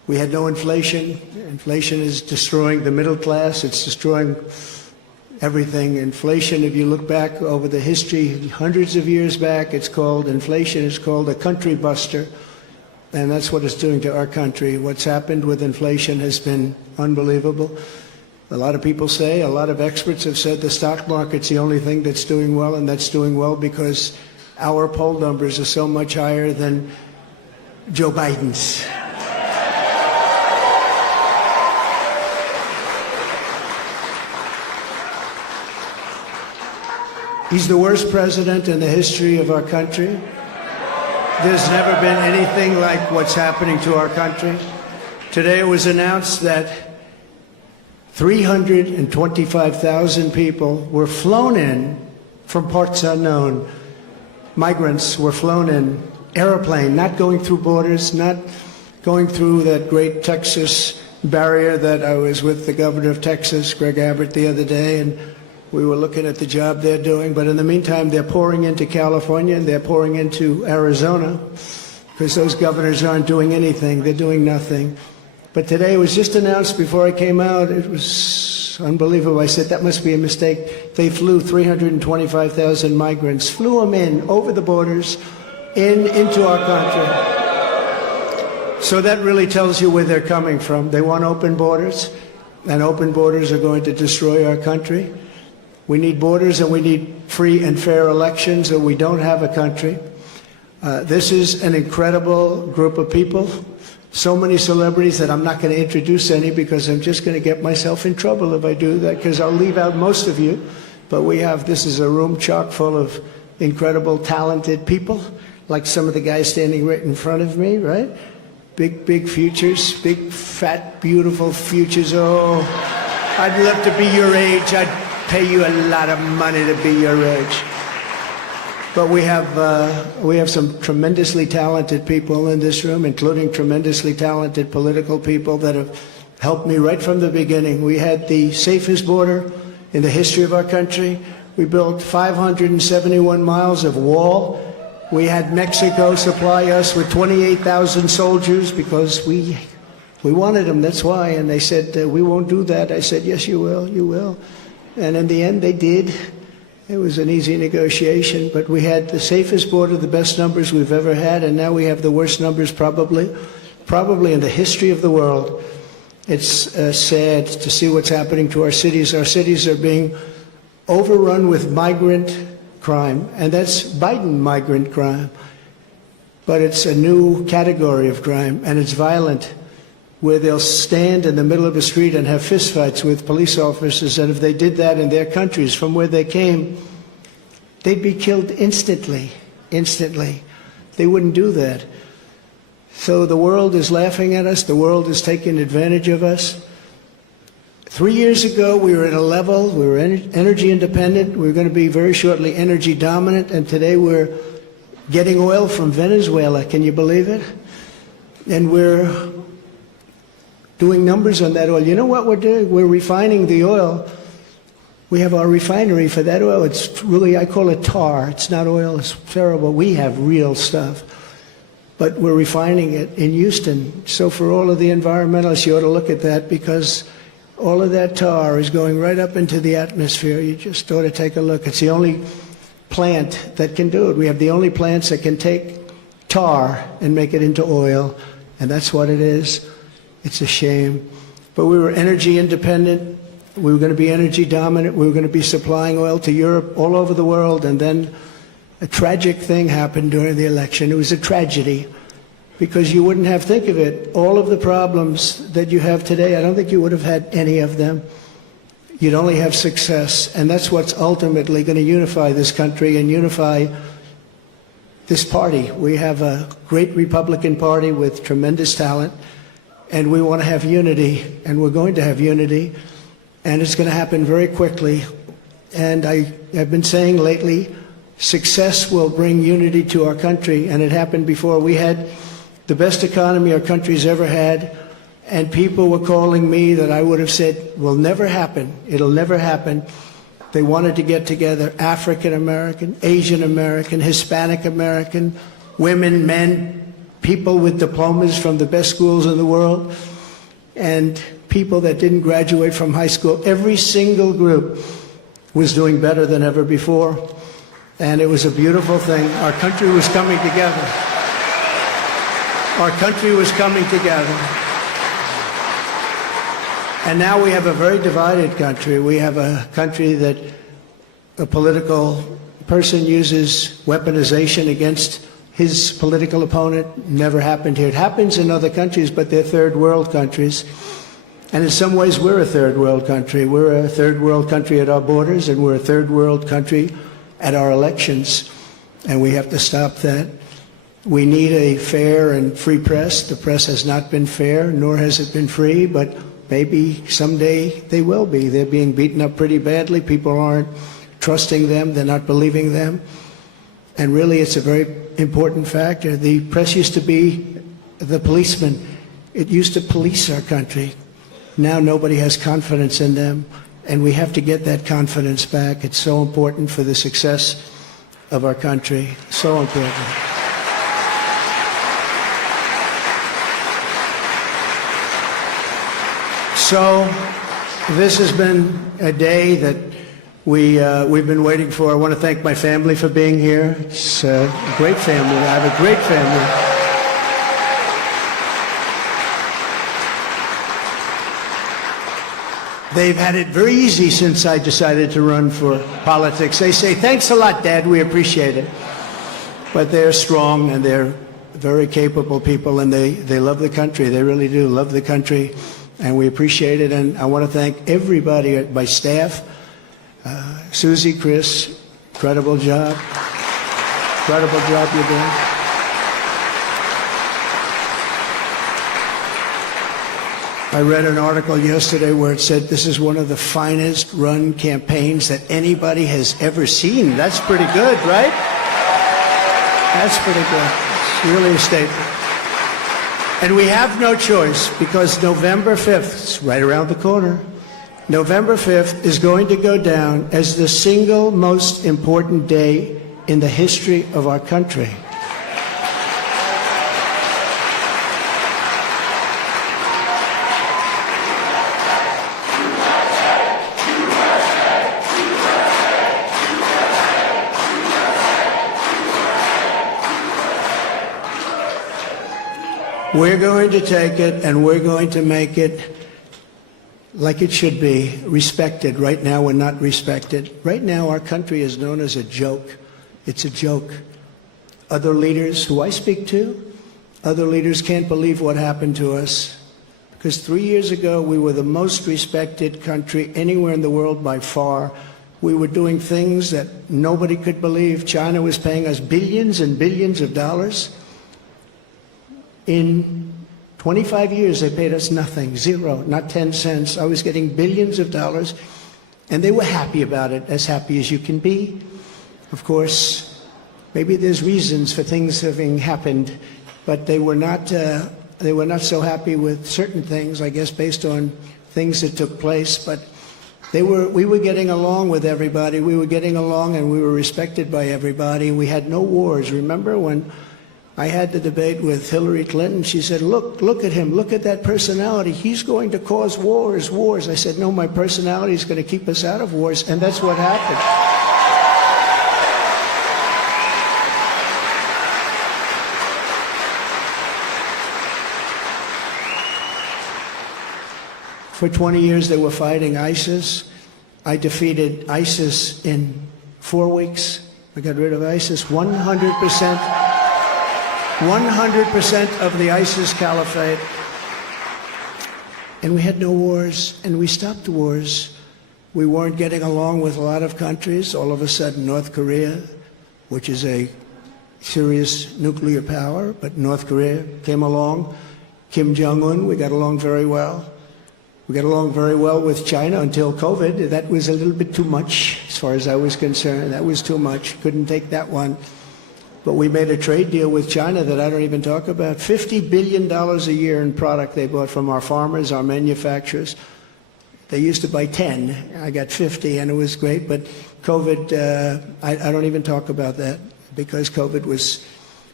We had no inflation. Inflation is destroying the middle class. It's destroying everything. Inflation, if you look back over the history, hundreds of years back, inflation is called a country buster. And that's what it's doing to our country. What's happened with inflation has been unbelievable. A lot of people say, a lot of experts have said the stock market's the only thing that's doing well, and that's doing well because our poll numbers are so much higher than Joe Biden's. He's the worst president in the history of our country. There's never been anything like what's happening to our country. Today it was announced that 325,000 people were flown in from parts unknown. Migrants were flown in, airplane, not going through borders, not going through that great Texas barrier that I was with the governor of Texas, Greg Abbott, the other day, and we were looking at the job they're doing. But in the meantime, they're pouring into California and they're pouring into Arizona because those governors aren't doing anything. They're doing nothing. But today it was just announced before I came out. It was unbelievable. I said, that must be a mistake. They flew 325,000 migrants, flew them in over the borders into our country. So that really tells you where they're coming from. They want open borders, and open borders are going to destroy our country. We need borders and we need free and fair elections, or we don't have a country. This is an incredible group of people. So many celebrities that I'm not going to introduce any because I'm just going to get myself in trouble if I do that, because I'll leave out most of you. But this is a room chock full of incredible, talented people, like some of the guys standing right in front of me, right? Big futures, big, fat, beautiful futures. Oh, I'd love to be your age. I'd pay you a lot of money to be your age. But we have some tremendously talented people in this room, including tremendously talented political people that have helped me right from the beginning. We had the safest border in the history of our country. We built 571 miles of wall. We had Mexico supply us with 28,000 soldiers because we wanted them, that's why. And they said, we won't do that. I said, yes, you will, you will. And in the end, they did. It was an easy negotiation, but we had the safest border, the best numbers we've ever had, and now we have the worst numbers probably in the history of the world. It's sad to see what's happening to our cities. Our cities are being overrun with migrant crime, and that's Biden migrant crime. But it's a new category of crime, and it's violent, where they'll stand in the middle of the street and have fistfights with police officers, and if they did that in their countries from where they came, they'd be killed instantly. They wouldn't do that. So the world is laughing at us. The world is taking advantage of us. 3 years ago, we were at a level, we were energy independent. We were going to be very shortly energy dominant, and today we're getting oil from Venezuela. Can you believe it? And we're doing numbers on that oil. You know what we're doing? We're refining the oil. We have our refinery for that oil. It's really, I call it tar. It's not oil. It's terrible. We have real stuff. But we're refining it in Houston. So for all of the environmentalists, you ought to look at that, because all of that tar is going right up into the atmosphere. You just ought to take a look. It's the only plant that can do it. We have the only plants that can take tar and make it into oil, and that's what it is. It's a shame. But we were energy independent. We were going to be energy dominant. We were going to be supplying oil to Europe, all over the world. And then a tragic thing happened during the election. It was a tragedy, because you wouldn't have, think of it, all of the problems that you have today, I don't think you would have had any of them. You'd only have success. And that's what's ultimately going to unify this country and unify this party. We have a great Republican Party with tremendous talent. And we want to have unity, and we're going to have unity, and it's going to happen very quickly. And I've been saying lately, success will bring unity to our country, and it happened before. We had the best economy our country's ever had, and people were calling me that I would have said will never happen. It'll never happen. They wanted to get together, African American, Asian American, Hispanic American, women, men, people with diplomas from the best schools in the world, and people that didn't graduate from high school. Every single group was doing better than ever before, and it was a beautiful thing. Our country was coming together. Our country was coming together. And now we have a very divided country. We have a country that a political person uses weaponization against his political opponent. Never happened here. It happens in other countries, but they're third world countries. And in some ways, we're a third world country. We're a third world country at our borders, and we're a third world country at our elections. And we have to stop that. We need a fair and free press. The press has not been fair, nor has it been free, but maybe someday they will be. They're being beaten up pretty badly. People aren't trusting them. They're not believing them. And really, it's a very important factor. The press used to be the policeman. It used to police our country. Now nobody has confidence in them, and we have to get that confidence back. It's so important for the success of our country. So important. So this has been a day that we've been waiting for. I want to thank my family for being here. It's a great family. I have a great family. They've had it very easy since I decided to run for politics. They say, "Thanks a lot, Dad. We appreciate it." But they're strong, and they're very capable people, and they love the country. They really do love the country, and we appreciate it. And I want to thank everybody, my staff, Susie, Chris, incredible job. Incredible job you're doing. I read an article yesterday where it said this is one of the finest run campaigns that anybody has ever seen. That's pretty good, right? That's pretty good. It's really a statement. And we have no choice, because November 5th, it's right around the corner, November 5th is going to go down as the single most important day in the history of our country. We're going to take it, and we're going to make it like it should be, respected. Right now, we're not respected. Right now, our country is known as a joke. It's a joke. Other leaders who I speak to, other leaders can't believe what happened to us. Because 3 years ago, we were the most respected country anywhere in the world by far. We were doing things that nobody could believe. China was paying us billions and billions of dollars. In 25 years, they paid us nothing, zero, not 10 cents. I was getting billions of dollars, and they were happy about it, as happy as you can be. Of course, maybe there's reasons for things having happened, but they were not so happy with certain things, I guess, based on things that took place. But we were getting along with everybody. We were getting along, and we were respected by everybody. We had no wars. Remember when I had the debate with Hillary Clinton? She said, look at him, look at that personality. He's going to cause wars. I said, no, my personality is going to keep us out of wars, and that's what happened. For 20 years, they were fighting ISIS. I defeated ISIS in 4 weeks. I got rid of ISIS 100%. 100% of the ISIS caliphate. And we had no wars, and we stopped wars. We weren't getting along with a lot of countries. All of a sudden, North Korea, which is a serious nuclear power, but North Korea came along. Kim Jong-un, we got along very well. We got along very well with China until COVID. That was a little bit too much, as far as I was concerned. That was too much. Couldn't take that one. But we made a trade deal with China that I don't even talk about. $50 billion a year in product they bought from our farmers, our manufacturers. They used to buy 10. I got 50, and it was great. But COVID, I don't even talk about that, because COVID was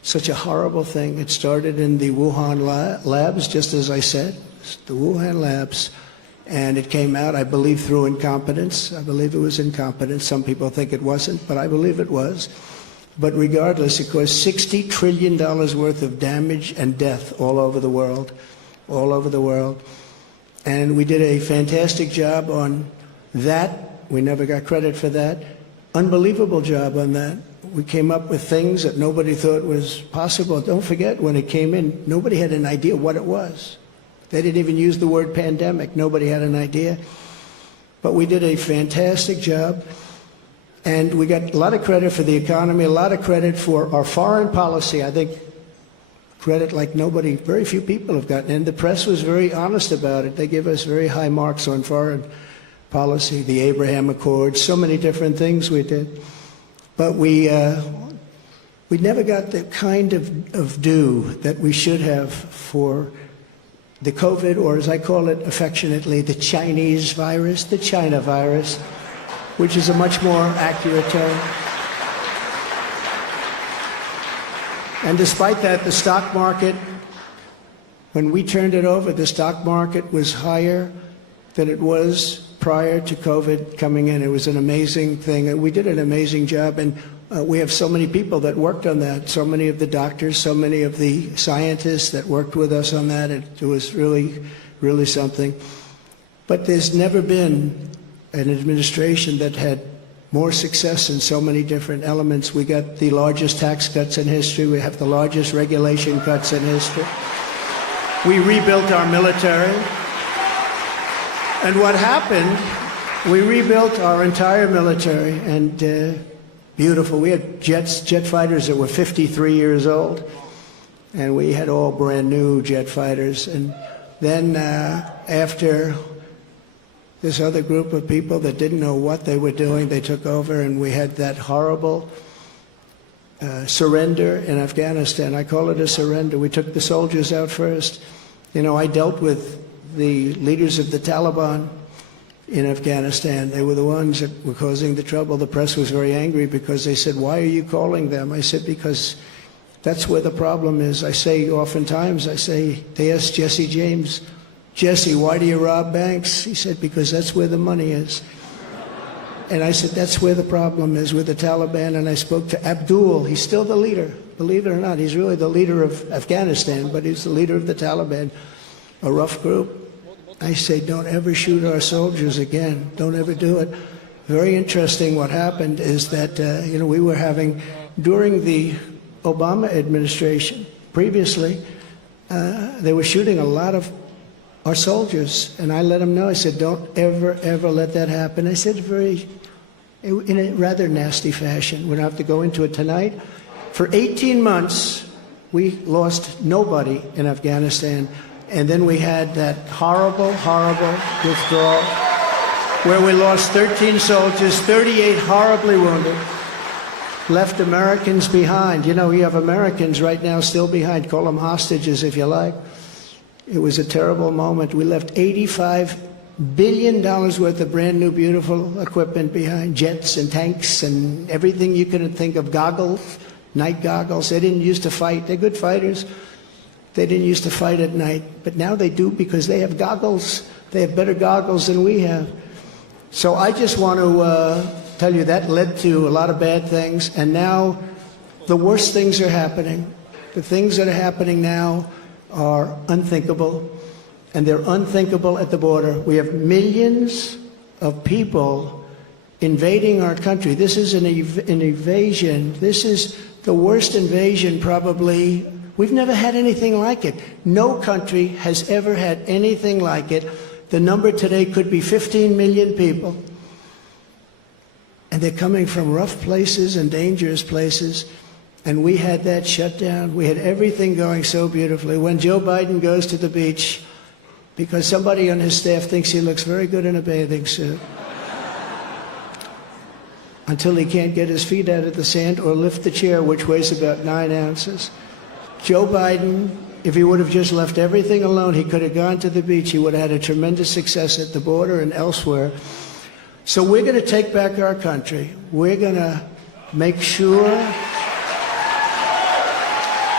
such a horrible thing. It started in the Wuhan labs, just as I said, the Wuhan labs. And it came out, I believe, through incompetence. I believe it was incompetence. Some people think it wasn't, but I believe it was. But regardless, it caused $60 trillion worth of damage and death all over the world, all over the world. And we did a fantastic job on that. We never got credit for that. Unbelievable job on that. We came up with things that nobody thought was possible. Don't forget, when it came in, nobody had an idea what it was. They didn't even use the word pandemic. Nobody had an idea. But we did a fantastic job. And we got a lot of credit for the economy, a lot of credit for our foreign policy. I think credit like nobody, very few people have gotten. And the press was very honest about it. They give us very high marks on foreign policy, the Abraham Accords, so many different things we did. But we never got the kind of due that we should have for the COVID, or as I call it affectionately, the Chinese virus, the China virus, which is a much more accurate term. And despite that, the stock market, when we turned it over, the stock market was higher than it was prior to COVID coming in. It was an amazing thing. And we did an amazing job. And we have so many people that worked on that, so many of the doctors, so many of the scientists that worked with us on that. It was really, really something. But there's never been an administration that had more success in so many different elements. We got the largest tax cuts in history. We have the largest regulation cuts in history. We rebuilt our military. And what happened, we rebuilt our entire military, and beautiful. We had jet fighters that were 53 years old, and we had all brand new jet fighters. And then after this other group of people that didn't know what they were doing, they took over, and we had that horrible surrender in Afghanistan. I call it a surrender. We took the soldiers out first. You know, I dealt with the leaders of the Taliban in Afghanistan. They were the ones that were causing the trouble. The press was very angry because they said, "Why are you calling them?" I said, "Because that's where the problem is." I say oftentimes, they asked Jesse James, "Jesse, why do you rob banks?" He said, "Because that's where the money is." And I said, that's where the problem is with the Taliban. And I spoke to Abdul. He's still the leader. Believe it or not, he's really the leader of Afghanistan, but he's the leader of the Taliban, a rough group. I say, don't ever shoot our soldiers again. Don't ever do it. Very interesting what happened is that, we were having, during the Obama administration, previously, they were shooting a lot of our soldiers. And I let them know, I said, don't ever, ever let that happen. I said in a rather nasty fashion. We don't have to go into it tonight. For 18 months, we lost nobody in Afghanistan. And then we had that horrible, horrible withdrawal where we lost 13 soldiers, 38 horribly wounded, left Americans behind. You know, you have Americans right now still behind. Call them hostages if you like. It was a terrible moment. We left $85 billion worth of brand new, beautiful equipment behind, jets and tanks and everything you could think of, goggles, night goggles. They didn't used to fight. They're good fighters. They didn't used to fight at night, but now they do because they have goggles. They have better goggles than we have. So I just want to tell you that led to a lot of bad things, and now the worst things are happening. The things that are happening now are unthinkable, and they're unthinkable at the border. We have millions of people invading our country. This is an invasion. This is the worst invasion probably. We've never had anything like it. No country has ever had anything like it. The number today could be 15 million people. And they're coming from rough places and dangerous places. And we had that shut down. We had everything going so beautifully. When Joe Biden goes to the beach, because somebody on his staff thinks he looks very good in a bathing suit, until he can't get his feet out of the sand or lift the chair, which weighs about 9 ounces. Joe Biden, if he would have just left everything alone, he could have gone to the beach. He would have had a tremendous success at the border and elsewhere. So we're going to take back our country. We're going to make sure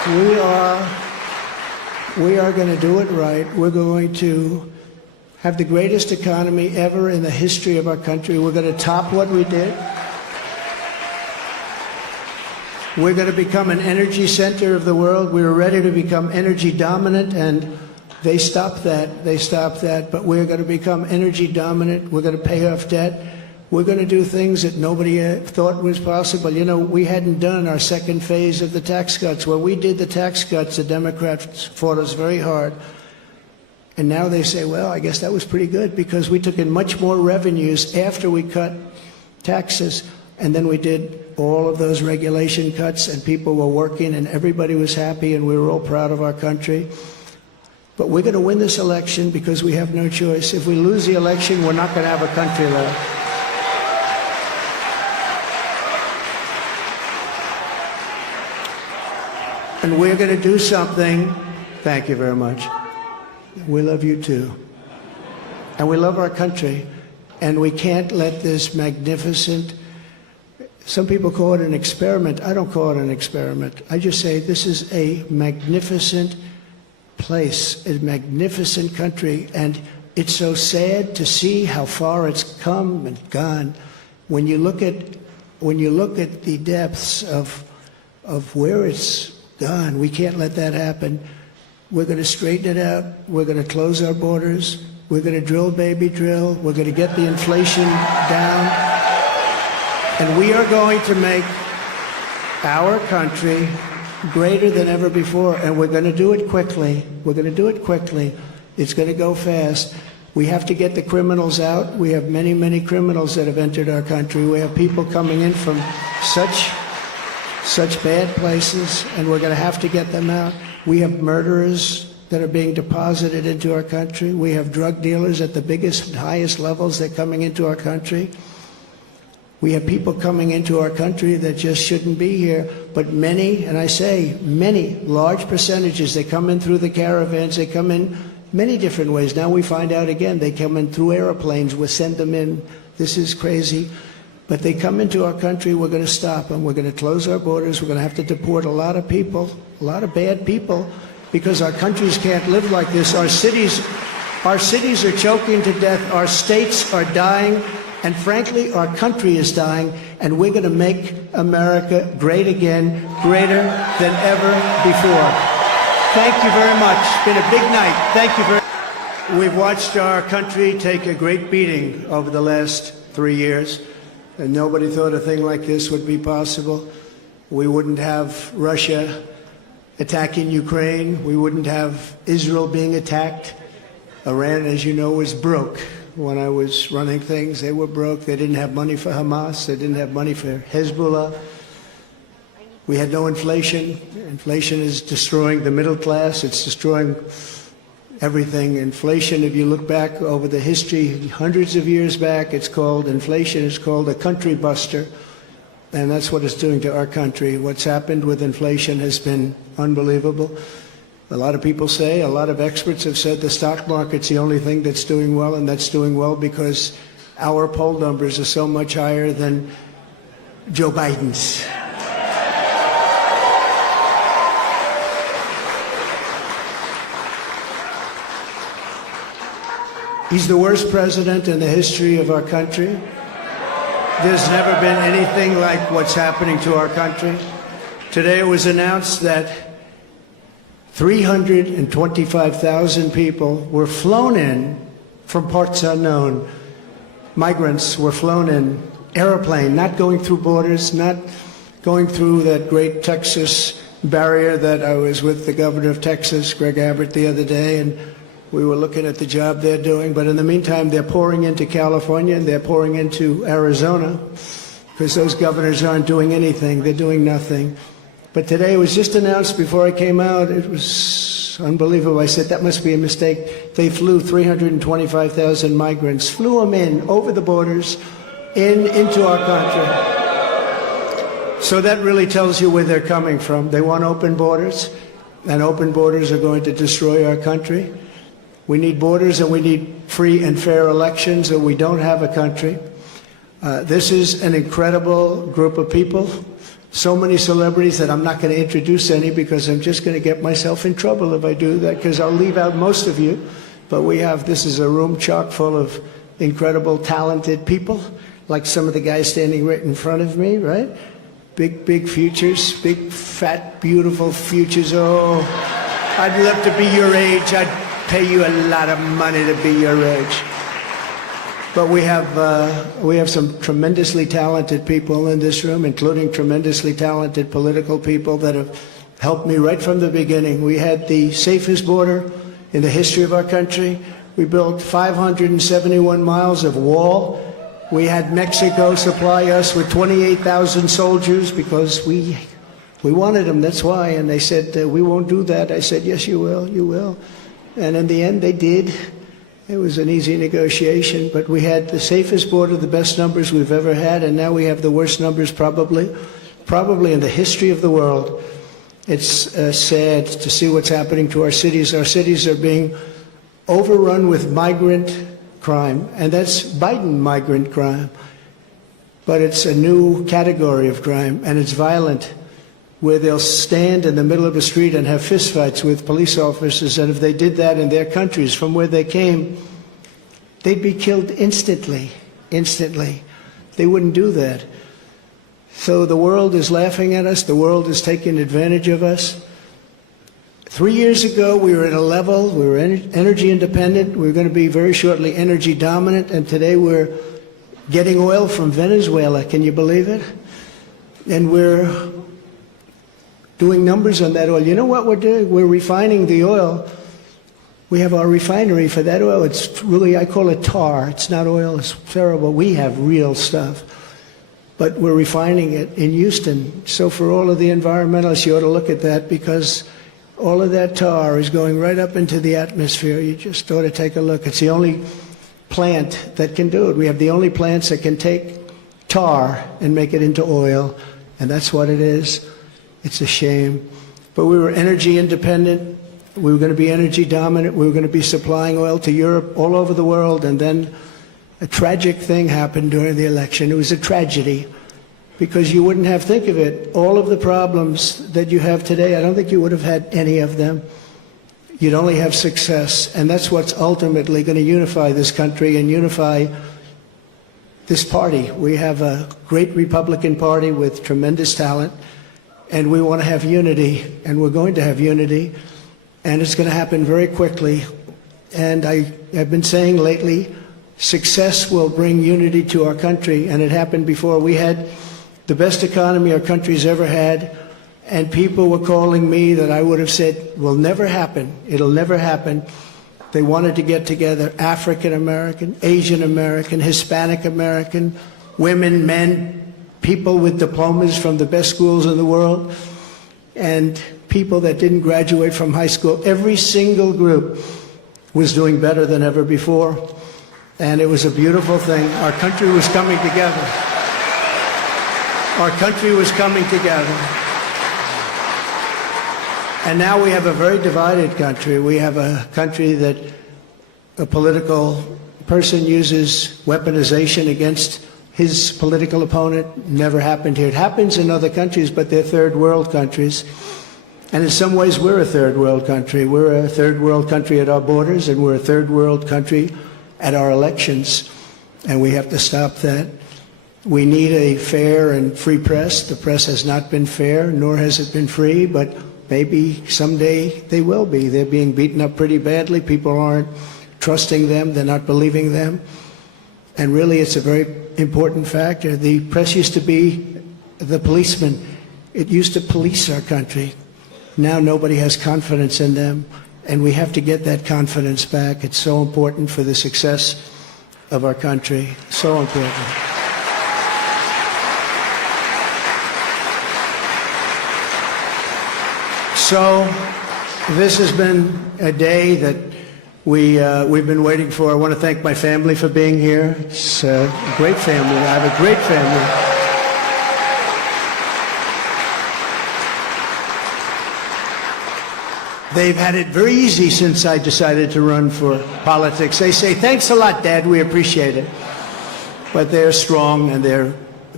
We are going to do it right. We're going to have the greatest economy ever in the history of our country. We're going to top what we did. We're going to become an energy center of the world. We were ready to become energy dominant, and they stopped that. They stopped that. But we're going to become energy dominant. We're going to pay off debt. We're going to do things that nobody thought was possible. You know, we hadn't done our second phase of the tax cuts. When we did the tax cuts, the Democrats fought us very hard. And now they say, well, I guess that was pretty good because we took in much more revenues after we cut taxes. And then we did all of those regulation cuts, and people were working, and everybody was happy, and we were all proud of our country. But we're going to win this election because we have no choice. If we lose the election, we're not going to have a country left. And we're going to do something. Thank you very much. We love you too. And we love our country. And we can't let this magnificent, some people call it an experiment. I don't call it an experiment. I just say this is a magnificent place, a magnificent country. And it's so sad to see how far it's come and gone. When you look at the depths of where it's gone, we can't let that happen. We're going to straighten it out. We're going to close our borders. We're going to drill, baby, drill. We're going to get the inflation down. And we are going to make our country greater than ever before. And we're going to do it quickly. We're going to do it quickly. It's going to go fast. We have to get the criminals out. We have many, many criminals that have entered our country. We have people coming in from such bad places, and we're going to have to get them out. We have murderers that are being deposited into our country. We have drug dealers at the biggest and highest levels that are coming into our country. We have people coming into our country that just shouldn't be here. But many, and I say many, large percentages, they come in through the caravans. They come in many different ways. Now we find out again, they come in through airplanes. We send them in. This is crazy. But they come into our country, we're going to stop them. We're going to close our borders. We're going to have to deport a lot of people, a lot of bad people, because our countries can't live like this. Our cities are choking to death. Our states are dying. And frankly, our country is dying. And we're going to make America great again, greater than ever before. Thank you very much. It's been a big night. Thank you very much. We've watched our country take a great beating over the last 3 years. And nobody thought a thing like this would be possible. We wouldn't have Russia attacking Ukraine. We wouldn't have Israel being attacked. Iran, as you know, was broke. When I was running things, they were broke. They didn't have money for Hamas. They didn't have money for Hezbollah. We had no inflation. Inflation is destroying the middle class. It's destroying everything. Inflation, if you look back over the history, hundreds of years back, it's called inflation. It's called a country buster. And that's what it's doing to our country. What's happened with inflation has been unbelievable. A lot of people say, a lot of experts have said the stock market's the only thing that's doing well, and that's doing well because our poll numbers are so much higher than Joe Biden's. He's the worst president in the history of our country. There's never been anything like what's happening to our country. Today it was announced that 325,000 people were flown in from parts unknown. Migrants were flown in, airplane, not going through borders, not going through that great Texas barrier that I was with the governor of Texas, Greg Abbott, the other day, and we were looking at the job they're doing. But in the meantime, they're pouring into California and they're pouring into Arizona because those governors aren't doing anything. They're doing nothing. But today it was just announced before I came out. It was unbelievable. I said, that must be a mistake. They flew 325,000 migrants, flew them in over the borders into our country. So that really tells you where they're coming from. They want open borders, and open borders are going to destroy our country. We need borders and we need free and fair elections, or we don't have a country. This is an incredible group of people. so many celebrities that I'm not going to introduce any because I'm just going to get myself in trouble if I do that, because I'll leave out most of you. But this is a room chock full of incredible, talented people, like some of the guys standing right in front of me, right? Big futures, big, fat, beautiful futures. Oh, I'd love to be your age. I'd pay you a lot of money to be your age. But we have some tremendously talented people in this room, including tremendously talented political people that have helped me right from the beginning. We had the safest border in the history of our country. We built 571 miles of wall. We had Mexico supply us with 28,000 soldiers because we wanted them, that's why. And they said, we won't do that. I said, yes, you will, you will. And in the end, they did. It was an easy negotiation, but we had the safest border, the best numbers we've ever had, and now we have the worst numbers probably in the history of the world. It's sad to see what's happening to our cities. Our cities are being overrun with migrant crime, and that's Biden migrant crime. But it's a new category of crime, and it's violent, where they'll stand in the middle of a street and have fistfights with police officers, and if they did that in their countries from where they came, they'd be killed instantly. They wouldn't do that. So the world is laughing at us. The world is taking advantage of us. 3 years ago, we were at a level, we were energy independent. We were going to be very shortly energy dominant, and today we're getting oil from Venezuela. Can you believe it? And we're doing numbers on that oil. You know what we're doing? We're refining the oil. We have our refinery for that oil. It's really, I call it tar. It's not oil. It's terrible. We have real stuff. But we're refining it in Houston. So for all of the environmentalists, you ought to look at that, because all of that tar is going right up into the atmosphere. You just ought to take a look. It's the only plant that can do it. We have the only plants that can take tar and make it into oil, and that's what it is. It's a shame. But we were energy independent. We were going to be energy dominant. We were going to be supplying oil to Europe, all over the world. And then a tragic thing happened during the election. It was a tragedy, because you wouldn't have, think of it, all of the problems that you have today, I don't think you would have had any of them. You'd only have success. And that's what's ultimately going to unify this country and unify this party. We have a great Republican Party with tremendous talent. And we want to have unity, and we're going to have unity, and it's going to happen very quickly. And I've been saying lately, success will bring unity to our country, and it happened before. We had the best economy our country's ever had, and people were calling me that I would have said will never happen. It'll never happen. They wanted to get together, African American, Asian American, Hispanic American, women, men, people with diplomas from the best schools in the world, and people that didn't graduate from high school. Every single group was doing better than ever before, and it was a beautiful thing. Our country was coming together. Our country was coming together. And now we have a very divided country. We have a country that a political person uses weaponization against his political opponent. Never happened here. It happens in other countries, but they're third world countries. And in some ways, we're a third world country. We're a third world country at our borders, and we're a third world country at our elections. And we have to stop that. We need a fair and free press. The press has not been fair, nor has it been free, but maybe someday they will be. They're being beaten up pretty badly. People aren't trusting them. They're not believing them. And really, it's a very important factor. The press used to be the policeman. It used to police our country. Now nobody has confidence in them, and we have to get that confidence back. It's so important for the success of our country. So important. So this has been a day that we've been waiting for. I want to thank my family for being here. It's a great family. I have a great family. They've had it very easy since I decided to run for politics. They say, thanks a lot, Dad, we appreciate it. But they're strong, and they're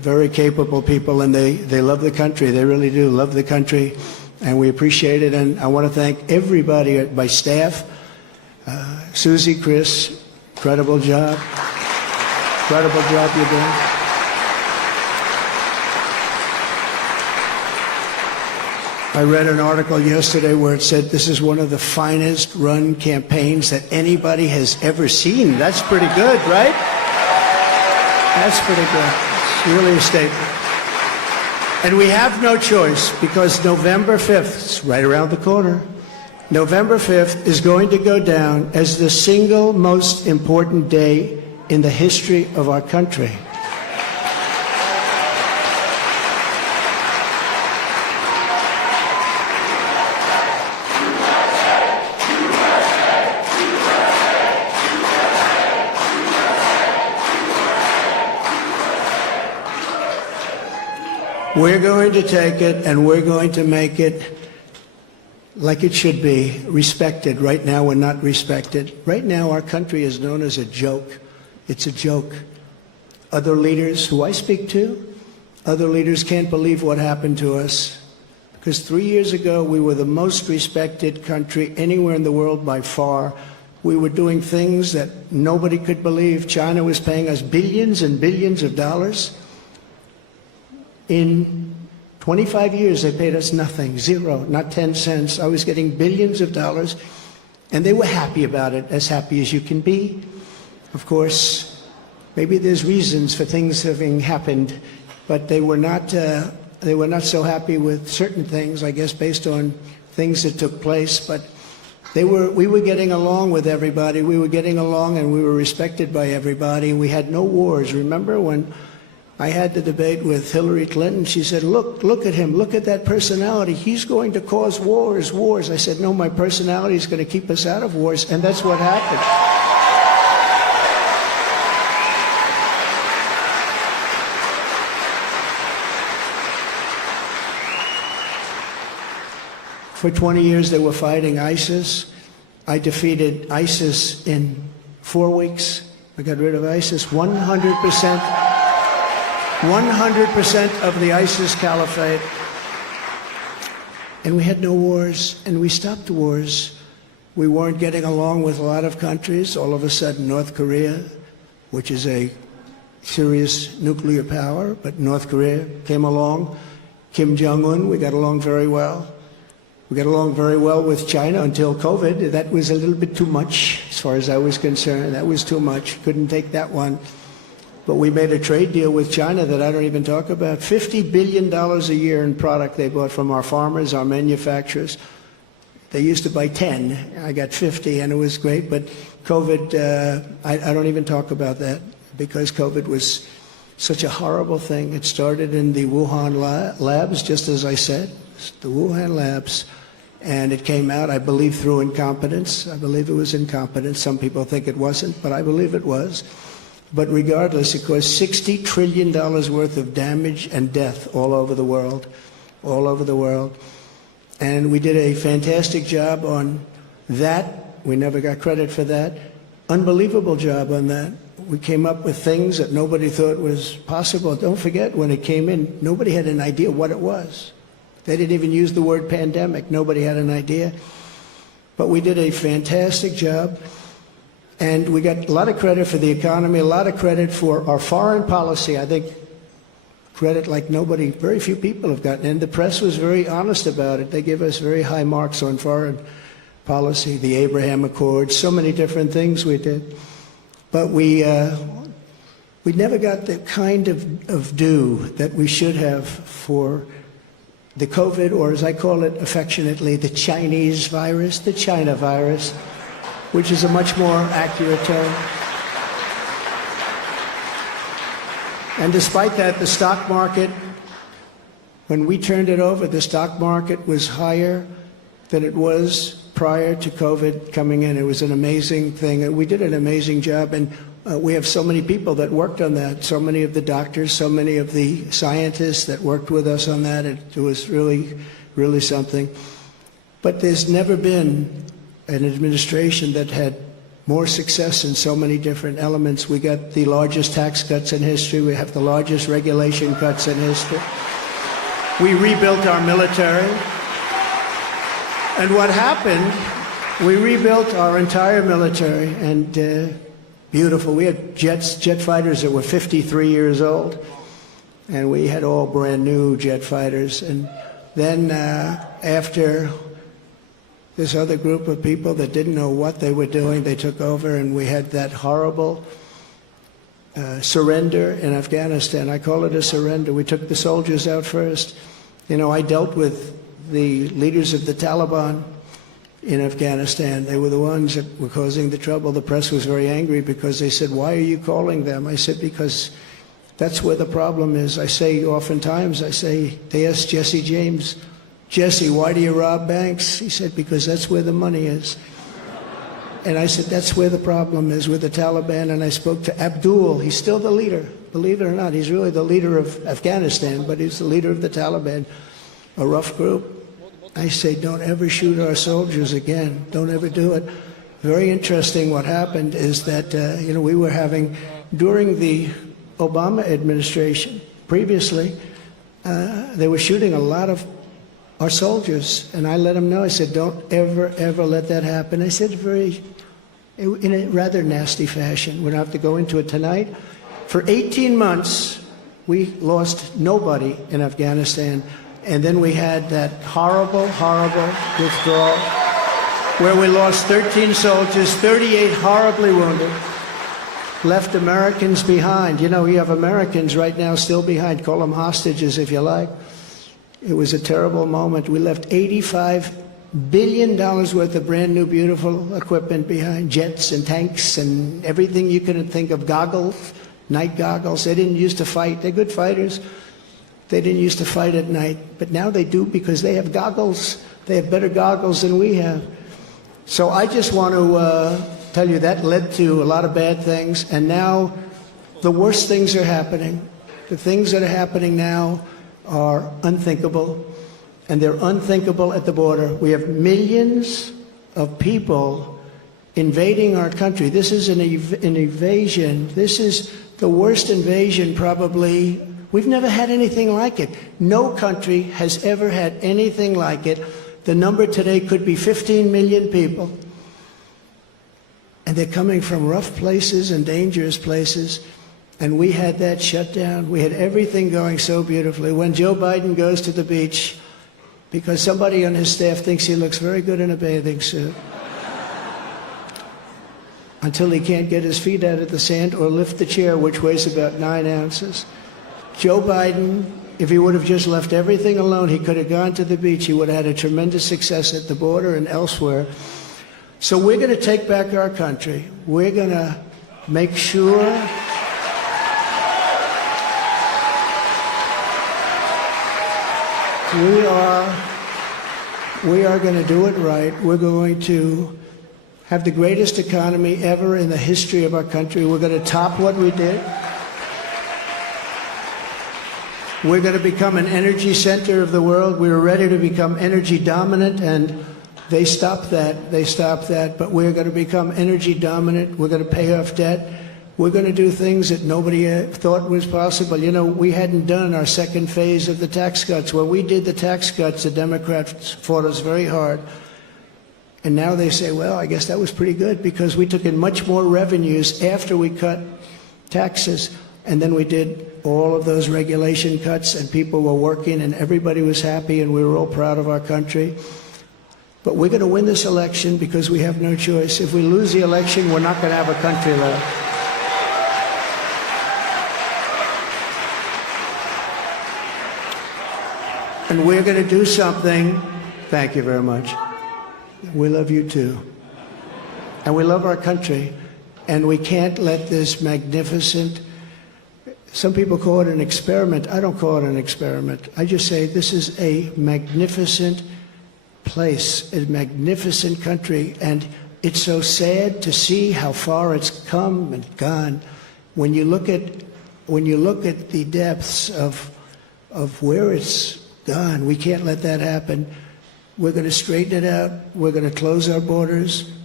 very capable people, and they love the country. They really do love the country, and we appreciate it. And I want to thank everybody at my staff. Susie, Chris, incredible job. Incredible job you're doing. I read an article yesterday where it said this is one of the finest run campaigns that anybody has ever seen. That's pretty good, right? That's pretty good. It's really a statement. And we have no choice, because November 5th, it's right around the corner, November 5th is going to go down as the single most important day in the history of our country. We're going to take it, and we're going to make it like it should be, respected. Right now, we're not respected. Right now, our country is known as a joke. It's a joke. Other leaders who I speak to, other leaders can't believe what happened to us. Because 3 years ago, we were the most respected country anywhere in the world by far. We were doing things that nobody could believe. China was paying us billions and billions of dollars. In 25 years, they paid us nothing, zero, not 10 cents. I was getting billions of dollars, and they were happy about it, as happy as you can be. Of course, maybe there's reasons for things having happened, but they were not so happy with certain things, I guess, based on things that took place. But we were getting along with everybody. We were getting along, and we were respected by everybody. We had no wars. Remember when I had the debate with Hillary Clinton? She said, look at him, look at that personality. He's going to cause wars. I said, no, my personality is going to keep us out of wars, and that's what happened. For 20 years, they were fighting ISIS. I defeated ISIS in 4 weeks. I got rid of ISIS 100%. 100% of the ISIS caliphate. And we had no wars, and we stopped wars. We weren't getting along with a lot of countries. All of a sudden, North Korea, which is a serious nuclear power, but North Korea came along. Kim Jong-un, we got along very well. We got along very well with China until COVID. That was a little bit too much, as far as I was concerned. That was too much. Couldn't take that one. But we made a trade deal with China that I don't even talk about. $50 billion a year in product they bought from our farmers, our manufacturers. They used to buy 10. I got 50, and it was great. But COVID, I don't even talk about that, because COVID was such a horrible thing. It started in the Wuhan labs, just as I said, the Wuhan labs. And it came out, I believe, through incompetence. I believe it was incompetence. Some people think it wasn't, but I believe it was. But regardless, it caused $60 trillion worth of damage and death all over the world, all over the world. And we did a fantastic job on that. We never got credit for that. Unbelievable job on that. We came up with things that nobody thought was possible. Don't forget, when it came in, nobody had an idea what it was. They didn't even use the word pandemic. Nobody had an idea. But we did a fantastic job. And we got a lot of credit for the economy, a lot of credit for our foreign policy. I think credit like nobody, very few people have gotten. And the press was very honest about it. They give us very high marks on foreign policy, the Abraham Accords, so many different things we did. But we never got the kind of due that we should have for the COVID, or as I call it affectionately, the Chinese virus, the China virus, which is a much more accurate term. And despite that, the stock market, when we turned it over, the stock market was higher than it was prior to COVID coming in. It was an amazing thing. We did an amazing job, and we have so many people that worked on that, so many of the doctors, so many of the scientists that worked with us on that. It was really, really something. But there's never been an administration that had more success in so many different elements. We got the largest tax cuts in history. We have the largest regulation cuts in history. We rebuilt our military. And what happened, we rebuilt our entire military, and beautiful. We had jet fighters that were 53 years old, and we had all brand new jet fighters. And then after this other group of people that didn't know what they were doing, they took over, and we had that horrible surrender in Afghanistan. I call it a surrender. We took the soldiers out first. You know, I dealt with the leaders of the Taliban in Afghanistan. They were the ones that were causing the trouble. The press was very angry because they said, "Why are you calling them?" I said, "Because that's where the problem is." I say oftentimes, they asked Jesse James, "Jesse, why do you rob banks?" He said, "Because that's where the money is." And I said, that's where the problem is with the Taliban. And I spoke to Abdul. He's still the leader. Believe it or not, he's really the leader of Afghanistan, but he's the leader of the Taliban, a rough group. I say, don't ever shoot our soldiers again. Don't ever do it. Very interesting what happened is that, we were having, during the Obama administration, previously, they were shooting a lot of our soldiers. And I let them know, I said, don't ever, ever let that happen. I said in a rather nasty fashion. We don't have to go into it tonight. For 18 months, we lost nobody in Afghanistan. And then we had that horrible, horrible withdrawal where we lost 13 soldiers, 38 horribly wounded, left Americans behind. You know, we have Americans right now still behind. Call them hostages if you like. It was a terrible moment. We left $85 billion worth of brand new, beautiful equipment behind, jets and tanks and everything you can think of, goggles, night goggles. They didn't used to fight. They're good fighters. They didn't used to fight at night, but now they do because they have goggles. They have better goggles than we have. So I just want to tell you that led to a lot of bad things, and now the worst things are happening. The things that are happening now are unthinkable, and they're unthinkable at the border. We have millions of people invading our country. This is an invasion. This is the worst invasion probably. We've never had anything like it. No country has ever had anything like it. The number today could be 15 million people. And they're coming from rough places and dangerous places. And we had that shut down. We had everything going so beautifully. When Joe Biden goes to the beach, because somebody on his staff thinks he looks very good in a bathing suit, until he can't get his feet out of the sand or lift the chair, which weighs about 9 ounces. Joe Biden, if he would have just left everything alone, he could have gone to the beach. He would have had a tremendous success at the border and elsewhere. So we're going to take back our country. We're going to make sure we are going to do it right. We're going to have the greatest economy ever in the history of our country. We're going to top what we did. We're going to become an energy center of the world. We were ready to become energy dominant, and they stopped that. They stopped that. But we're going to become energy dominant. We're going to pay off debt. We're going to do things that nobody thought was possible. You know, we hadn't done our second phase of the tax cuts. When we did the tax cuts, the Democrats fought us very hard. And now they say, well, I guess that was pretty good because we took in much more revenues after we cut taxes. And then we did all of those regulation cuts, and people were working, and everybody was happy, and we were all proud of our country. But we're going to win this election because we have no choice. If we lose the election, we're not going to have a country left. And we're going to do something. Thank you very much. We love you too. And we love our country. And we can't let this magnificent, some people call it an experiment. I don't call it an experiment. I just say this is a magnificent place, a magnificent country. And it's so sad to see how far it's come and gone. When you look at the depths of where it's gone, we can't let that happen. We're going to straighten it out. We're going to close our borders.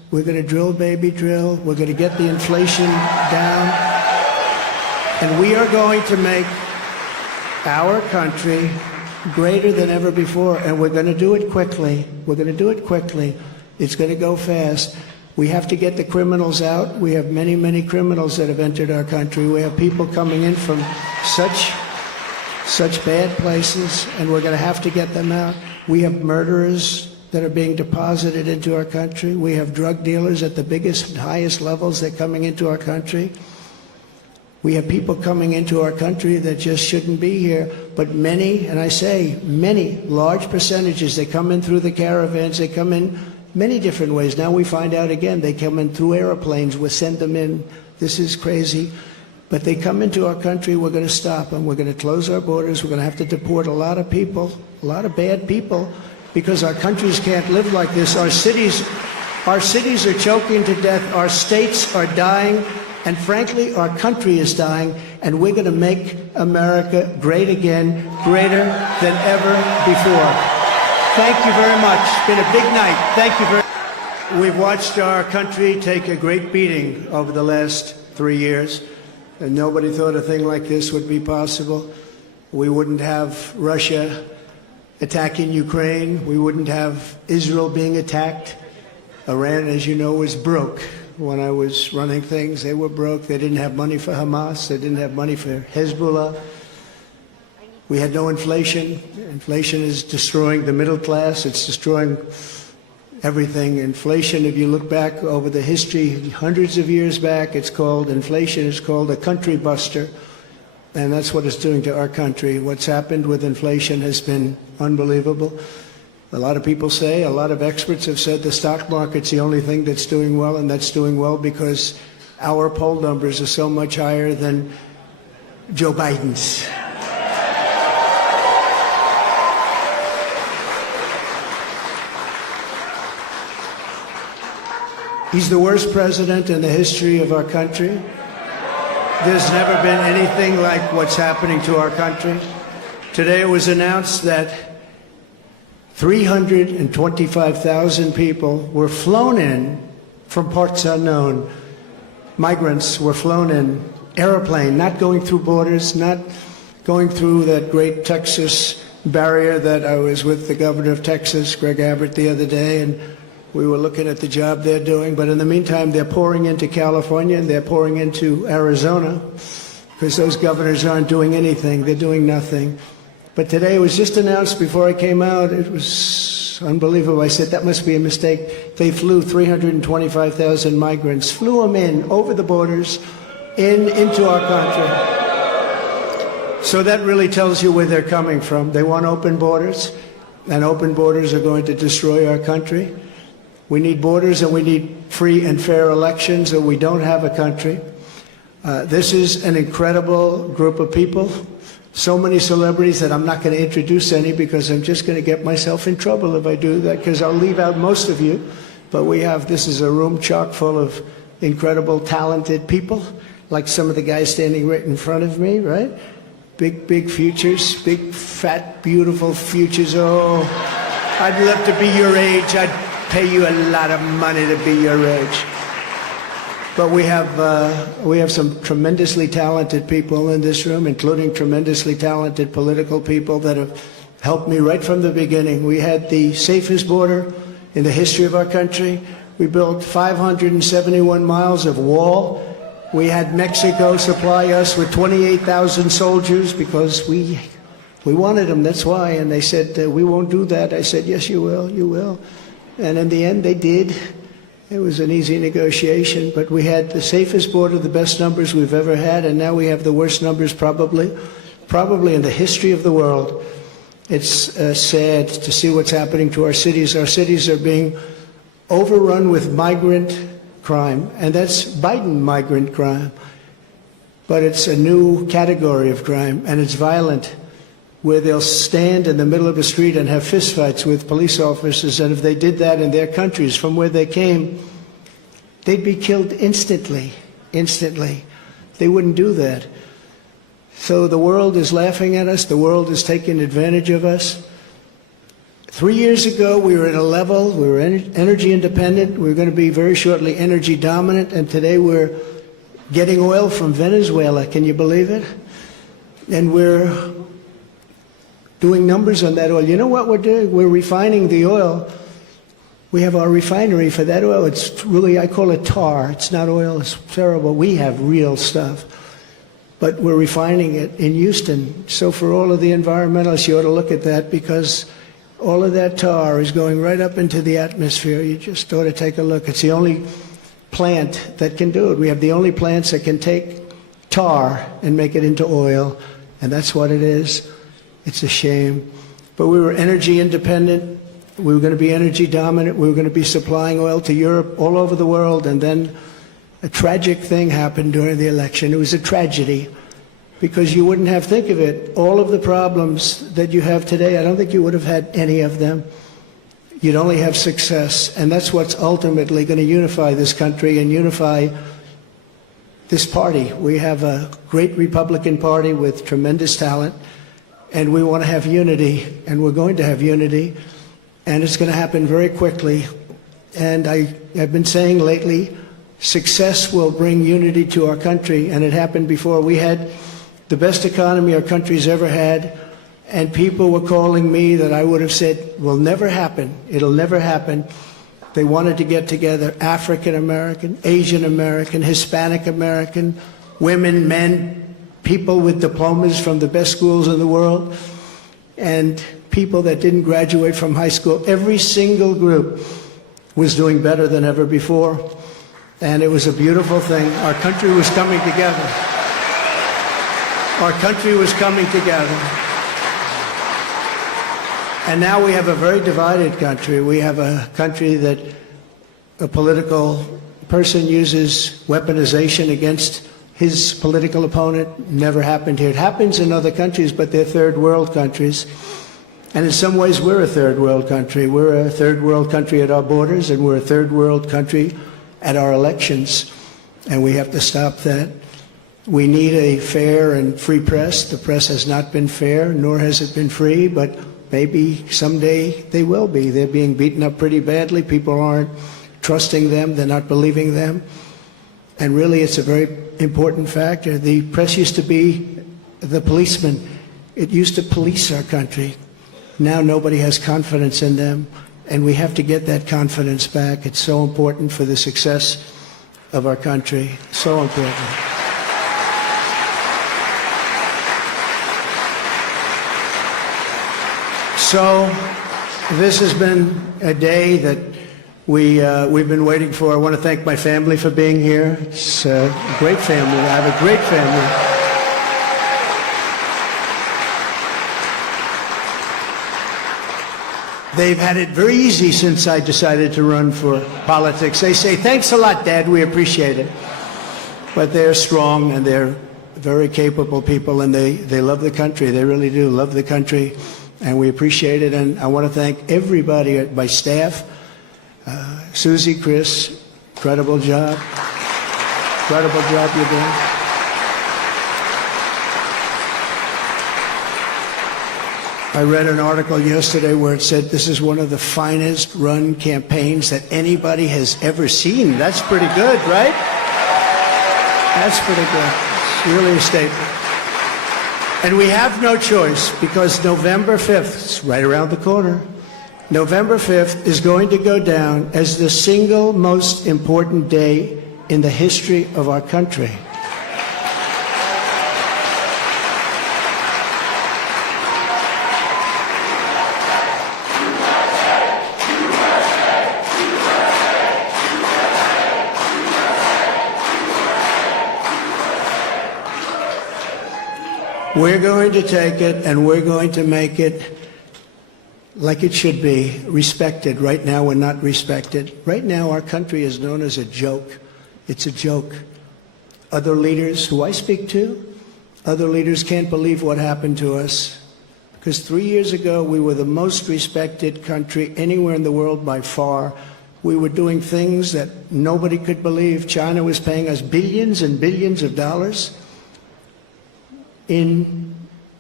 We're going to drill, baby, drill. We're going to get the inflation down. And we are going to make our country greater than ever before. And we're going to do it quickly. We're going to do it quickly. It's going to go fast. We have to get the criminals out. We have many, many criminals that have entered our country. We have people coming in from such bad places, and we're going to have to get them out. We have murderers that are being deposited into our country. We have drug dealers at the biggest and highest levels that are coming into our country. We have people coming into our country that just shouldn't be here. But many, and I say many, large percentages, they come in through the caravans. They come in many different ways. Now we find out again, they come in through airplanes. We send them in. This is crazy. But they come into our country. We're going to stop them. We're going to close our borders. We're going to have to deport a lot of people, a lot of bad people, because our countries can't live like this. Our cities are choking to death. Our states are dying. And frankly, our country is dying. And we're going to make America great again, greater than ever before. Thank you very much. It's been a big night. Thank you very much. We've watched our country take a great beating over the last 3 years. And nobody thought a thing like this would be possible. We wouldn't have Russia attacking Ukraine. We wouldn't have Israel being attacked. Iran, as you know, was broke. When I was running things, they were broke. They didn't have money for Hamas. They didn't have money for Hezbollah. We had no inflation. Inflation is destroying the middle class. It's destroying everything. Inflation, if you look back over the history, hundreds of years back, inflation is called a country buster. And that's what it's doing to our country. What's happened with inflation has been unbelievable. A lot of people say, a lot of experts have said the stock market's the only thing that's doing well, and that's doing well because our poll numbers are so much higher than Joe Biden's. He's the worst president in the history of our country. There's never been anything like what's happening to our country. Today it was announced that 325,000 people were flown in from parts unknown. Migrants were flown in, airplane, not going through borders, not going through that great Texas barrier that I was with the governor of Texas, Greg Abbott, the other day, and we were looking at the job they're doing. But in the meantime, they're pouring into California and they're pouring into Arizona because those governors aren't doing anything. They're doing nothing. But today it was just announced before I came out. It was unbelievable. I said, that must be a mistake. They flew 325,000 migrants, flew them in over the borders into our country. So that really tells you where they're coming from. They want open borders, and open borders are going to destroy our country. We need borders and we need free and fair elections, or we don't have a country. This is an incredible group of people. So many celebrities that I'm not going to introduce any because I'm just going to get myself in trouble if I do that, because I'll leave out most of you. But this is a room chock full of incredible, talented people, like some of the guys standing right in front of me, right? Big, big futures, big, fat, beautiful futures. Oh, I'd love to be your age. I'd pay you a lot of money to be your age. But we have some tremendously talented people in this room, including tremendously talented political people that have helped me right from the beginning. We had the safest border in the history of our country. We built 571 miles of wall. We had Mexico supply us with 28,000 soldiers because we wanted them, that's why. And they said, we won't do that. I said, yes, you will, you will. And in the end, they did. It was an easy negotiation, but we had the safest border, the best numbers we've ever had, and now we have the worst numbers probably in the history of the world. It's sad to see what's happening to our cities. Our cities are being overrun with migrant crime, and that's Biden migrant crime. But it's a new category of crime, and it's violent, where they'll stand in the middle of a street and have fistfights with police officers, and if they did that in their countries from where they came, they'd be killed instantly. They wouldn't do that. So the world is laughing at us. The world is taking advantage of us. 3 years ago, we were at a level, we were energy independent, we were going to be very shortly energy dominant, and today we're getting oil from Venezuela. Can you believe it? And we're doing numbers on that oil. You know what we're doing? We're refining the oil. We have our refinery for that oil. It's really, I call it tar. It's not oil. It's terrible. We have real stuff. But we're refining it in Houston. So for all of the environmentalists, you ought to look at that, because all of that tar is going right up into the atmosphere. You just ought to take a look. It's the only plant that can do it. We have the only plants that can take tar and make it into oil, and that's what it is. It's a shame. But we were energy independent. We were going to be energy dominant. We were going to be supplying oil to Europe, all over the world, and then a tragic thing happened during the election. It was a tragedy, because you wouldn't have, think of it, all of the problems that you have today, I don't think you would have had any of them. You'd only have success, and that's what's ultimately going to unify this country and unify this party. We have a great Republican Party with tremendous talent, and we want to have unity, and we're going to have unity, and it's going to happen very quickly. And I've been saying lately, success will bring unity to our country, and it happened before. We had the best economy our country's ever had, and people were calling me that I would have said will never happen. It'll never happen. They wanted to get together, African American, Asian American, Hispanic American, women, men, people with diplomas from the best schools in the world, and people that didn't graduate from high school. Every single group was doing better than ever before, and it was a beautiful thing. Our country was coming together. Our country was coming together. And now we have a very divided country. We have a country that a political person uses weaponization against his political opponent. Never happened here. It happens in other countries, but they're third world countries. And in some ways, we're a third world country. We're a third world country at our borders, and we're a third world country at our elections. And we have to stop that. We need a fair and free press. The press has not been fair, nor has it been free, but maybe someday they will be. They're being beaten up pretty badly. People aren't trusting them. They're not believing them. And really, it's a very important factor. The press used to be the policeman. It used to police our country. Now nobody has confidence in them, and we have to get that confidence back. It's so important for the success of our country. So important. So this has been a day that we've been waiting for. I want to thank my family for being here. It's a great family. I have a great family. They've had it very easy since I decided to run for politics. They say, "Thanks a lot, Dad. We appreciate it." But they're strong, and they're very capable people, and they love the country. They really do love the country. And we appreciate it, and I want to thank everybody at my staff. Susie, Chris, incredible job. Incredible job you're doing. I read an article yesterday where it said this is one of the finest run campaigns that anybody has ever seen. That's pretty good, right? That's pretty good. It's really a statement. And we have no choice, because November 5th, it's right around the corner, November 5th is going to go down as the single most important day in the history of our country. We're going to take it, and we're going to make it like it should be, respected. Right now, we're not respected. Right now, our country is known as a joke. It's a joke. Other leaders who I speak to, other leaders can't believe what happened to us. Because 3 years ago, we were the most respected country anywhere in the world by far. We were doing things that nobody could believe. China was paying us billions and billions of dollars. In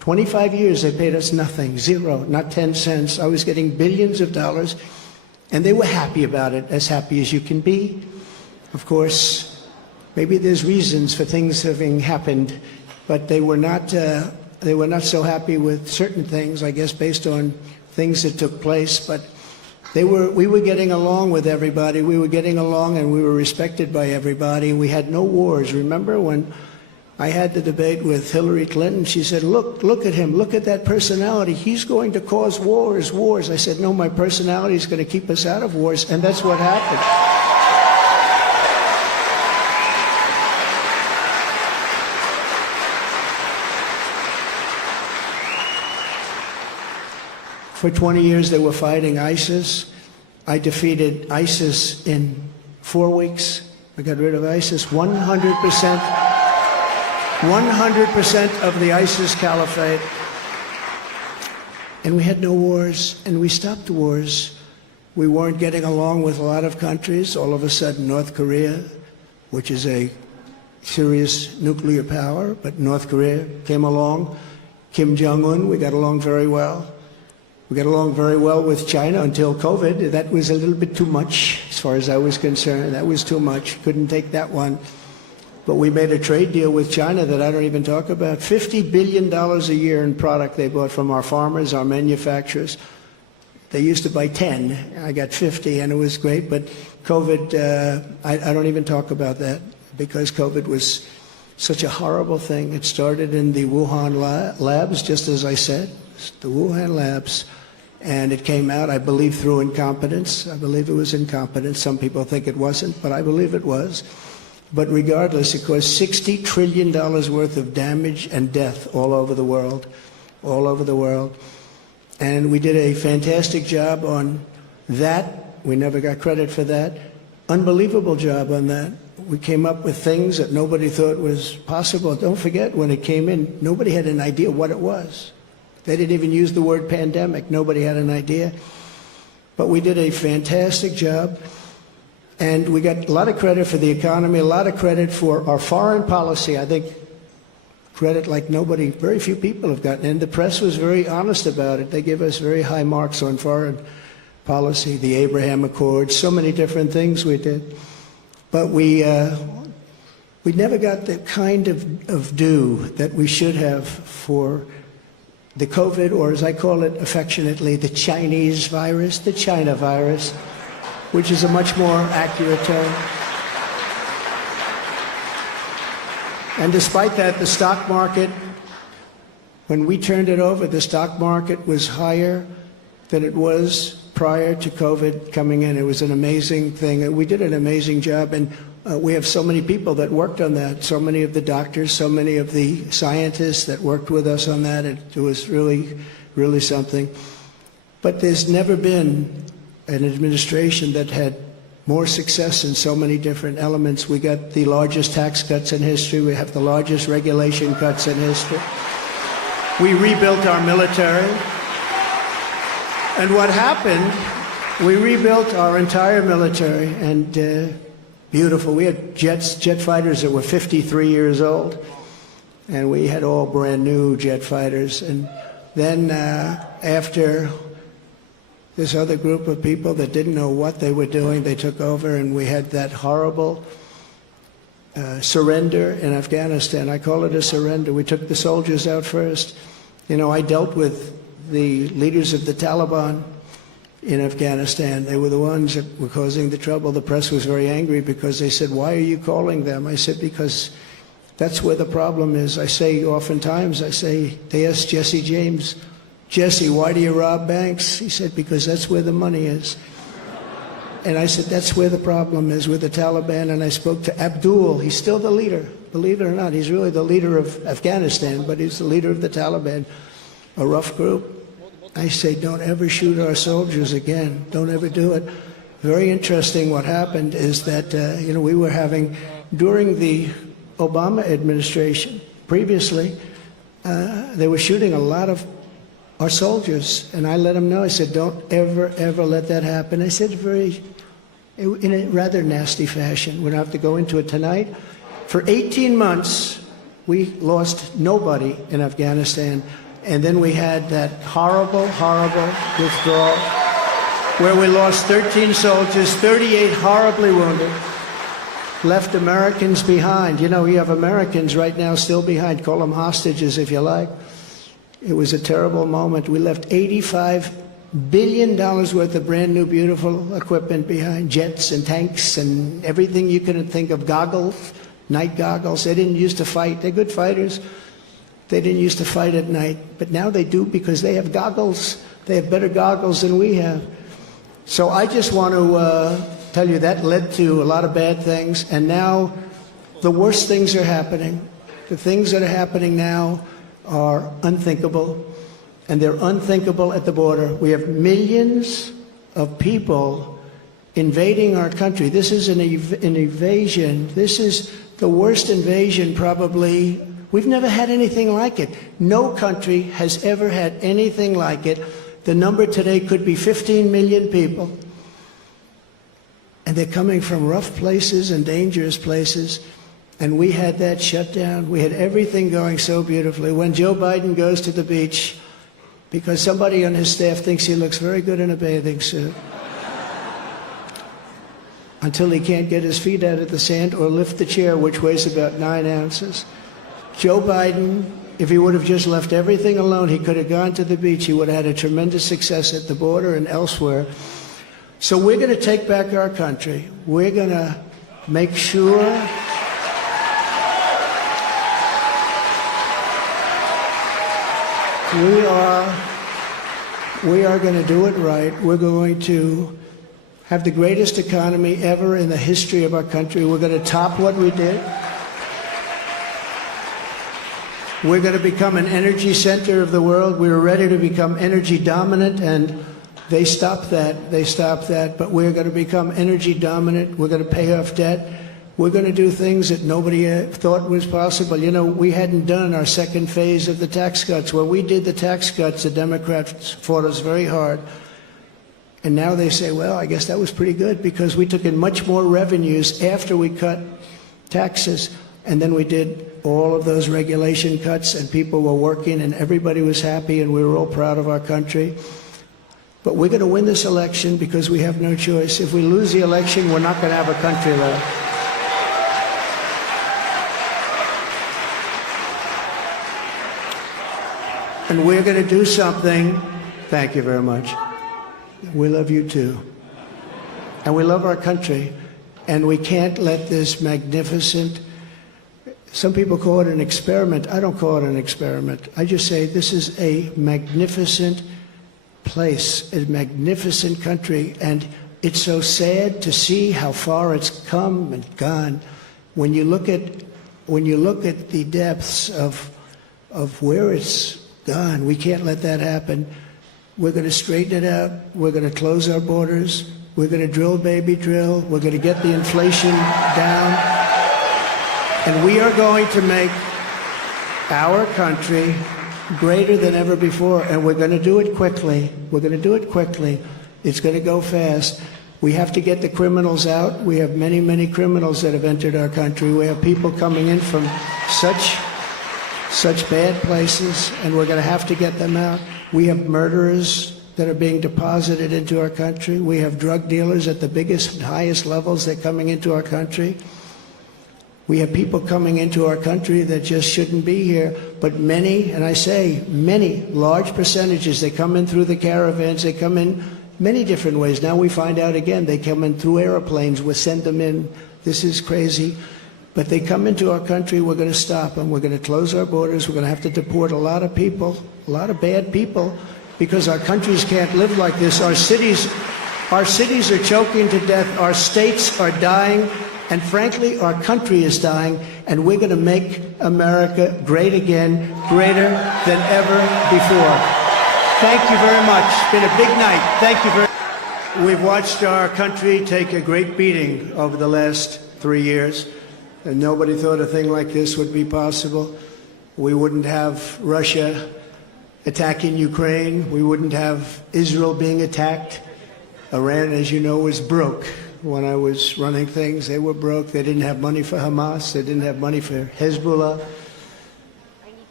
25 years they paid us nothing, zero, not 10 cents. I was getting billions of dollars, and they were happy about it, as happy as you can be. Of course, maybe there's reasons for things having happened, but they were not so happy with certain things, I guess, based on things that took place. But we were getting along with everybody. We were getting along, and we were respected by everybody. We had no wars. Remember when I had the debate with Hillary Clinton? She said, look at him. Look at that personality. He's going to cause wars. I said, no, my personality is going to keep us out of wars, and that's what happened. For 20 years, they were fighting ISIS. I defeated ISIS in 4 weeks. I got rid of ISIS. 100% of the ISIS caliphate. And we had no wars, and we stopped wars. We weren't getting along with a lot of countries. All of a sudden, North Korea, which is a serious nuclear power, but North Korea came along. Kim Jong-un, we got along very well. We got along very well with China until COVID. That was a little bit too much, as far as I was concerned. That was too much. Couldn't take that one. But we made a trade deal with China that I don't even talk about. $50 billion a year in product they bought from our farmers, our manufacturers. They used to buy 10. I got 50, and it was great. But COVID, I don't even talk about that, because COVID was such a horrible thing. It started in the Wuhan labs, just as I said, the Wuhan labs. And it came out, I believe, through incompetence. I believe it was incompetence. Some people think it wasn't, but I believe it was. But regardless, it caused $60 trillion worth of damage and death all over the world, all over the world. And we did a fantastic job on that. We never got credit for that. Unbelievable job on that. We came up with things that nobody thought was possible. Don't forget, when it came in, nobody had an idea what it was. They didn't even use the word pandemic. Nobody had an idea. But we did a fantastic job. And we got a lot of credit for the economy, a lot of credit for our foreign policy. I think credit like nobody, very few people have gotten. And the press was very honest about it. They gave us very high marks on foreign policy, the Abraham Accords, so many different things we did. But we never got the kind of due that we should have for the COVID, or as I call it affectionately, the Chinese virus, the China virus, which is a much more accurate term. And despite that, the stock market, when we turned it over, the stock market was higher than it was prior to COVID coming in. It was an amazing thing. And we did an amazing job. And we have so many people that worked on that, so many of the doctors, so many of the scientists that worked with us on that. It was really, really something. But there's never been an administration that had more success in so many different elements. We got the largest tax cuts in history. We have the largest regulation cuts in history. We rebuilt our military. And what happened, we rebuilt our entire military, and beautiful. We had jet fighters that were 53 years old, and we had all brand new jet fighters. And then after this other group of people that didn't know what they were doing, they took over, and we had that horrible surrender in Afghanistan. I call it a surrender. We took the soldiers out first. You know, I dealt with the leaders of the Taliban in Afghanistan. They were the ones that were causing the trouble. The press was very angry because they said, "Why are you calling them?" I said, "Because that's where the problem is." I say oftentimes, they asked Jesse James, "Jesse, why do you rob banks?" He said, "Because that's where the money is." And I said, that's where the problem is, with the Taliban. And I spoke to Abdul. He's still the leader. Believe it or not, he's really the leader of Afghanistan, but he's the leader of the Taliban, a rough group. I say, don't ever shoot our soldiers again. Don't ever do it. Very interesting what happened is that, we were having, during the Obama administration, previously, they were shooting a lot of our soldiers. And I let them know, I said, don't ever, ever let that happen. I said in a rather nasty fashion. We don't have to go into it tonight. For 18 months, we lost nobody in Afghanistan. And then we had that horrible, horrible withdrawal where we lost 13 soldiers, 38 horribly wounded, left Americans behind. You know, you have Americans right now still behind. Call them hostages if you like. It was a terrible moment. We left $85 billion worth of brand new, beautiful equipment behind, jets and tanks and everything you could think of, goggles, night goggles. They didn't used to fight. They're good fighters. They didn't used to fight at night, but now they do because they have goggles. They have better goggles than we have. So I just want to tell you that led to a lot of bad things, and now the worst things are happening. The things that are happening now are unthinkable, and they're unthinkable at the border. We have millions of people invading our country. This is an invasion. This is the worst invasion probably. We've never had anything like it. No country has ever had anything like it. The number today could be 15 million people. And they're coming from rough places and dangerous places. And we had that shut down. We had everything going so beautifully. When Joe Biden goes to the beach, because somebody on his staff thinks he looks very good in a bathing suit, until he can't get his feet out of the sand or lift the chair, which weighs about 9 ounces. Joe Biden, if he would have just left everything alone, he could have gone to the beach. He would have had a tremendous success at the border and elsewhere. So we're going to take back our country. We're going to make sure we are going to do it right. We're going to have the greatest economy ever in the history of our country. We're going to top what we did. We're going to become an energy center of the world. We were ready to become energy dominant, and they stopped that. They stopped that. But we're going to become energy dominant. We're going to pay off debt. We're going to do things that nobody thought was possible. You know, we hadn't done our second phase of the tax cuts. When we did the tax cuts, the Democrats fought us very hard. And now they say, well, I guess that was pretty good because we took in much more revenues after we cut taxes. And then we did all of those regulation cuts, and people were working, and everybody was happy, and we were all proud of our country. But we're going to win this election because we have no choice. If we lose the election, we're not going to have a country left. And we're going to do something. Thank you very much. We love you too. And we love our country. And we can't let this magnificent, some people call it an experiment. I don't call it an experiment. I just say this is a magnificent place, a magnificent country. And it's so sad to see how far it's come and gone. When you look at the depths of where it's gone, we can't let that happen. We're going to straighten it out. We're going to close our borders. We're going to drill, baby, drill. We're going to get the inflation down. And we are going to make our country greater than ever before. And we're going to do it quickly. We're going to do it quickly. It's going to go fast. We have to get the criminals out. We have many, many criminals that have entered our country. We have people coming in from such bad places, and we're going to have to get them out. We have murderers that are being deposited into our country. We have drug dealers at the biggest and highest levels that are coming into our country. We have people coming into our country that just shouldn't be here, but many, and I say many, large percentages, they come in through the caravans, they come in many different ways. Now we find out again, they come in through airplanes, we send them in. This is crazy. But they come into our country, we're going to stop them. We're going to close our borders. We're going to have to deport a lot of people, a lot of bad people, because our countries can't live like this. Our cities are choking to death. Our states are dying. And frankly, our country is dying. And we're going to make America great again, greater than ever before. Thank you very much. It's been a big night. Thank you very much. We've watched our country take a great beating over the last 3 years. And nobody thought a thing like this would be possible. We wouldn't have Russia attacking Ukraine. We wouldn't have Israel being attacked. Iran, as you know, was broke. When I was running things, they were broke. They didn't have money for Hamas. They didn't have money for Hezbollah.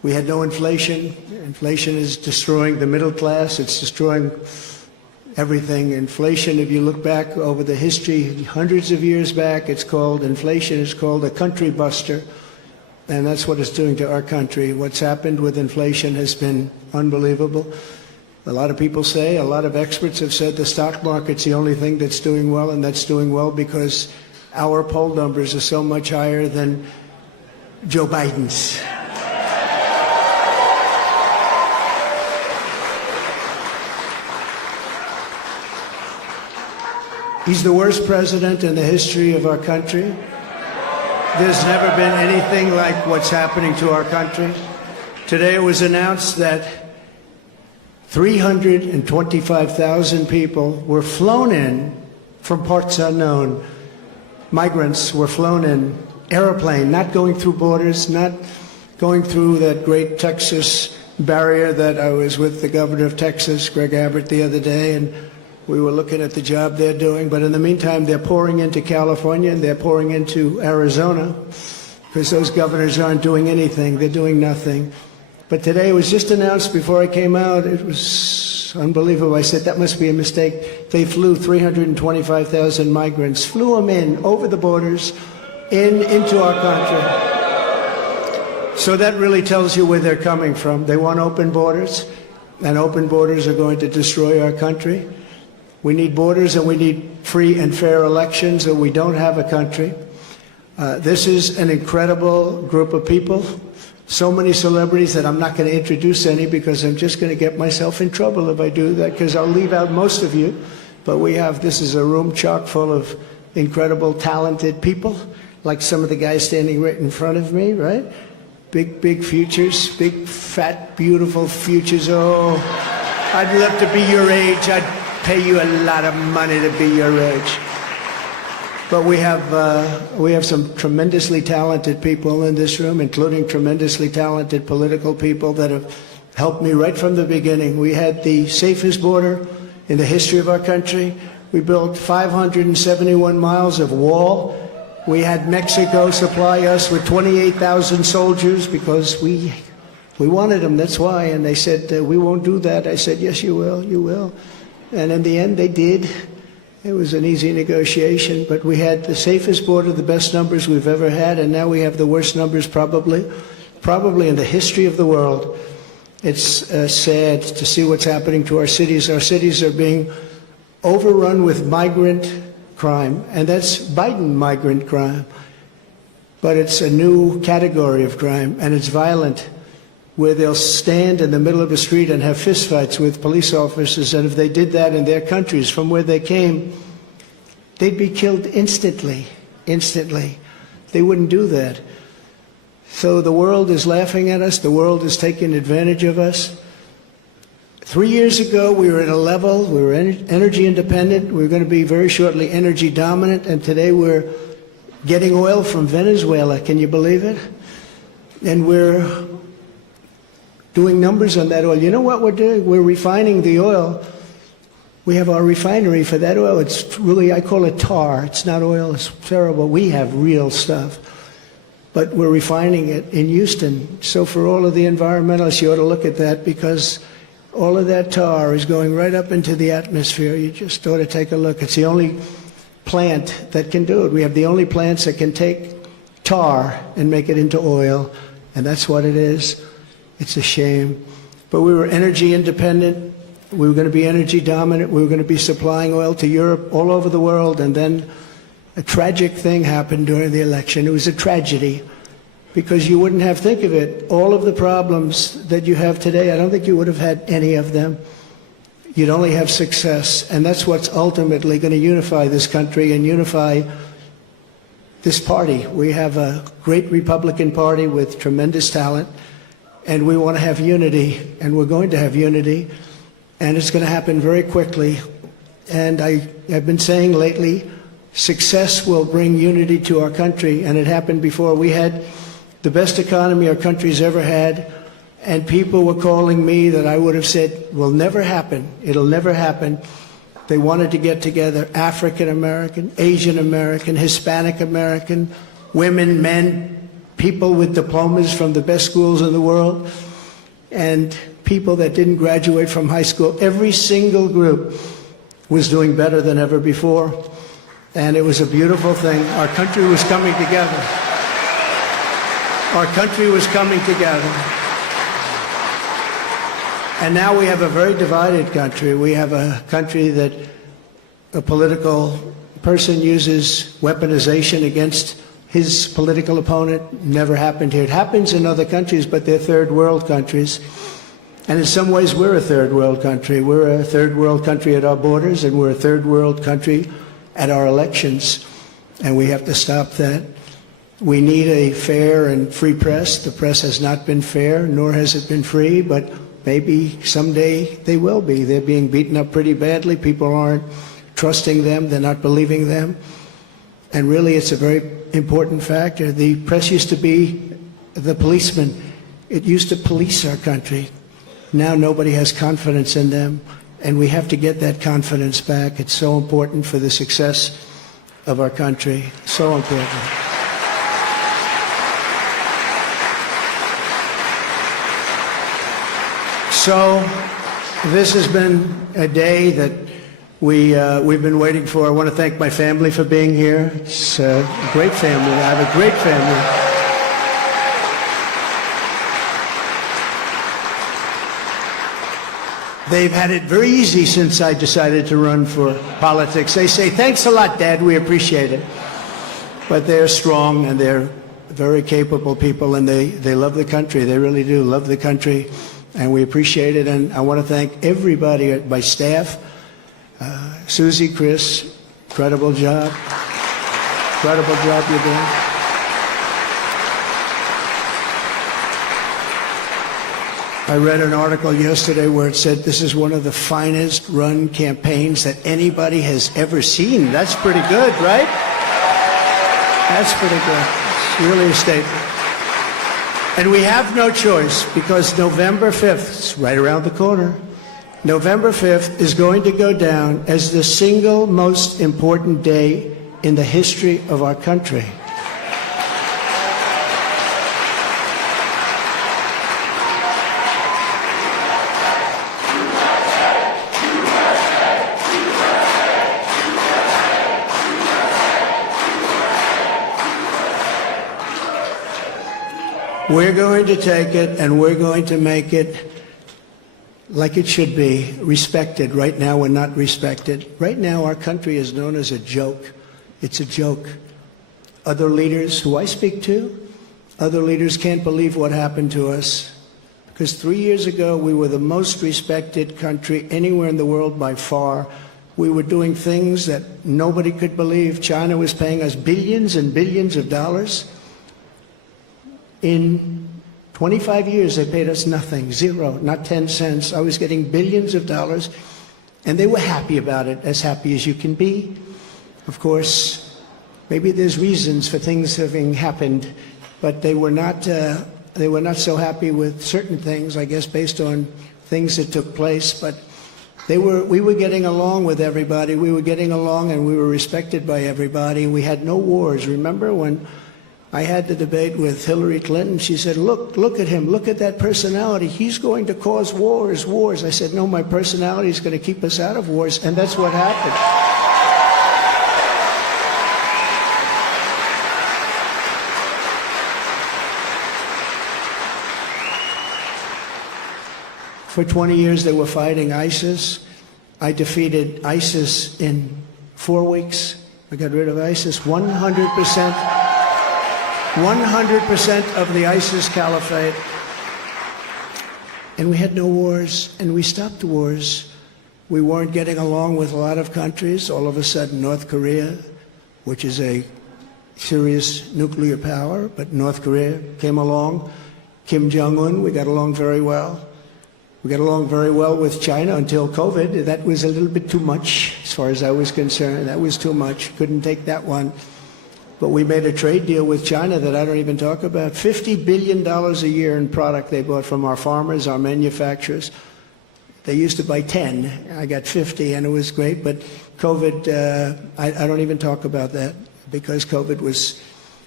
We had no inflation. Inflation is destroying the middle class. It's destroying everything. Inflation, if you look back over the history, hundreds of years back, inflation is called a country buster. And that's what it's doing to our country. What's happened with inflation has been unbelievable. A lot of people say, a lot of experts have said the stock market's the only thing that's doing well, and that's doing well because our poll numbers are so much higher than Joe Biden's. He's the worst president in the history of our country. There's never been anything like what's happening to our country. Today it was announced that 325,000 people were flown in from parts unknown. Migrants were flown in, airplane, not going through borders, not going through that great Texas barrier that I was with the governor of Texas, Greg Abbott, the other day, and we were looking at the job they're doing. But in the meantime, they're pouring into California and they're pouring into Arizona because those governors aren't doing anything. They're doing nothing. But today it was just announced before I came out. It was unbelievable. I said, that must be a mistake. They flew 325,000 migrants, flew them in over the borders into our country. So that really tells you where they're coming from. They want open borders, and open borders are going to destroy our country. We need borders and we need free and fair elections, or we don't have a country. This is an incredible group of people. So many celebrities that I'm not going to introduce any because I'm just going to get myself in trouble if I do that, because I'll leave out most of you. But this is a room chock full of incredible, talented people, like some of the guys standing right in front of me, right? Big futures, big, fat, beautiful futures. Oh, I'd love to be your age. I'd pay you a lot of money to be your age. But we have some tremendously talented people in this room, including tremendously talented political people that have helped me right from the beginning. We had the safest border in the history of our country. We built 571 miles of wall. We had Mexico supply us with 28,000 soldiers because we wanted them, that's why. And they said, we won't do that. I said, yes, you will, you will. And in the end, they did. It was an easy negotiation, but we had the safest border, the best numbers we've ever had, and now we have the worst numbers probably in the history of the world. It's sad to see what's happening to our cities. Our cities are being overrun with migrant crime, and that's Biden migrant crime. But it's a new category of crime, and it's violent, where they'll stand in the middle of a street and have fistfights with police officers, and if they did that in their countries from where they came, they'd be killed instantly. They wouldn't do that. So the world is laughing at us. The world is taking advantage of us. 3 years ago, we were at a level, we were energy independent. We were going to be very shortly energy dominant, and today we're getting oil from Venezuela. Can you believe it? And we're doing numbers on that oil. You know what we're doing? We're refining the oil. We have our refinery for that oil. It's really, I call it tar. It's not oil. It's terrible. We have real stuff. But we're refining it in Houston. So for all of the environmentalists, you ought to look at that, because all of that tar is going right up into the atmosphere. You just ought to take a look. It's the only plant that can do it. We have the only plants that can take tar and make it into oil, and that's what it is. It's a shame. But we were energy independent. We were going to be energy dominant. We were going to be supplying oil to Europe, all over the world. And then a tragic thing happened during the election. It was a tragedy, because you wouldn't have, think of it, all of the problems that you have today, I don't think you would have had any of them. You'd only have success. And that's what's ultimately going to unify this country and unify this party. We have a great Republican Party with tremendous talent. And we want to have unity, and we're going to have unity, and it's going to happen very quickly. And I've been saying lately, success will bring unity to our country, and it happened before. We had the best economy our country's ever had, and people were calling me that I would have said will never happen. It'll never happen. They wanted to get together, African American, Asian American, Hispanic American, women, men, people with diplomas from the best schools in the world, and people that didn't graduate from high school. Every single group was doing better than ever before, and it was a beautiful thing. Our country was coming together. Our country was coming together. And now we have a very divided country. We have a country that a political person uses weaponization against his political opponent. Never happened here. It happens in other countries, but they're third world countries. And in some ways, we're a third world country. We're a third world country at our borders, and we're a third world country at our elections. And we have to stop that. We need a fair and free press. The press has not been fair, nor has it been free, but maybe someday they will be. They're being beaten up pretty badly. People aren't trusting them. They're not believing them. And really, it's a very important factor. The press used to be the policeman. It used to police our country. Now nobody has confidence in them, and we have to get that confidence back. It's so important for the success of our country. So important. So this has been a day that we've been waiting for. I want to thank my family for being here. It's a great family. I have a great family. They've had it very easy since I decided to run for politics. They say, "Thanks a lot, Dad. We appreciate it." But they're strong, and they're very capable people, and they love the country. They really do love the country, and we appreciate it. And I want to thank everybody at my staff. Susie, Chris, incredible job. Incredible job you're doing. I read an article yesterday where it said this is one of the finest run campaigns that anybody has ever seen. That's pretty good, right? That's pretty good. It's really a statement. And we have no choice, because November 5th, it's right around the corner, November 5th is going to go down as the single most important day in the history of our country. We're going to take it, and we're going to make it like it should be, respected. Right now, we're not respected. Right now, our country is known as a joke. It's a joke. Other leaders who I speak to, other leaders can't believe what happened to us. Because 3 years ago, we were the most respected country anywhere in the world by far. We were doing things that nobody could believe. China was paying us billions and billions of dollars. In 25 years, they paid us nothing, zero, not 10 cents. I was getting billions of dollars, and they were happy about it, as happy as you can be. Of course, maybe there's reasons for things having happened, but they were not so happy with certain things, I guess, based on things that took place. But we were getting along with everybody. We were getting along, and we were respected by everybody. We had no wars. Remember when I had the debate with Hillary Clinton? She said, look at him, look at that personality. He's going to cause wars. I said, no, my personality is going to keep us out of wars, and that's what happened. For 20 years, they were fighting ISIS. I defeated ISIS in 4 weeks. I got rid of ISIS 100%. 100% of the ISIS caliphate. And we had no wars, and we stopped wars. We weren't getting along with a lot of countries. All of a sudden, North Korea, which is a serious nuclear power, but North Korea came along. Kim Jong-un, we got along very well. We got along very well with China until COVID. That was a little bit too much, as far as I was concerned. That was too much. Couldn't take that one. But we made a trade deal with China that I don't even talk about. $50 billion a year in product they bought from our farmers, our manufacturers. They used to buy 10. I got 50, and it was great. But COVID, I don't even talk about that, because COVID was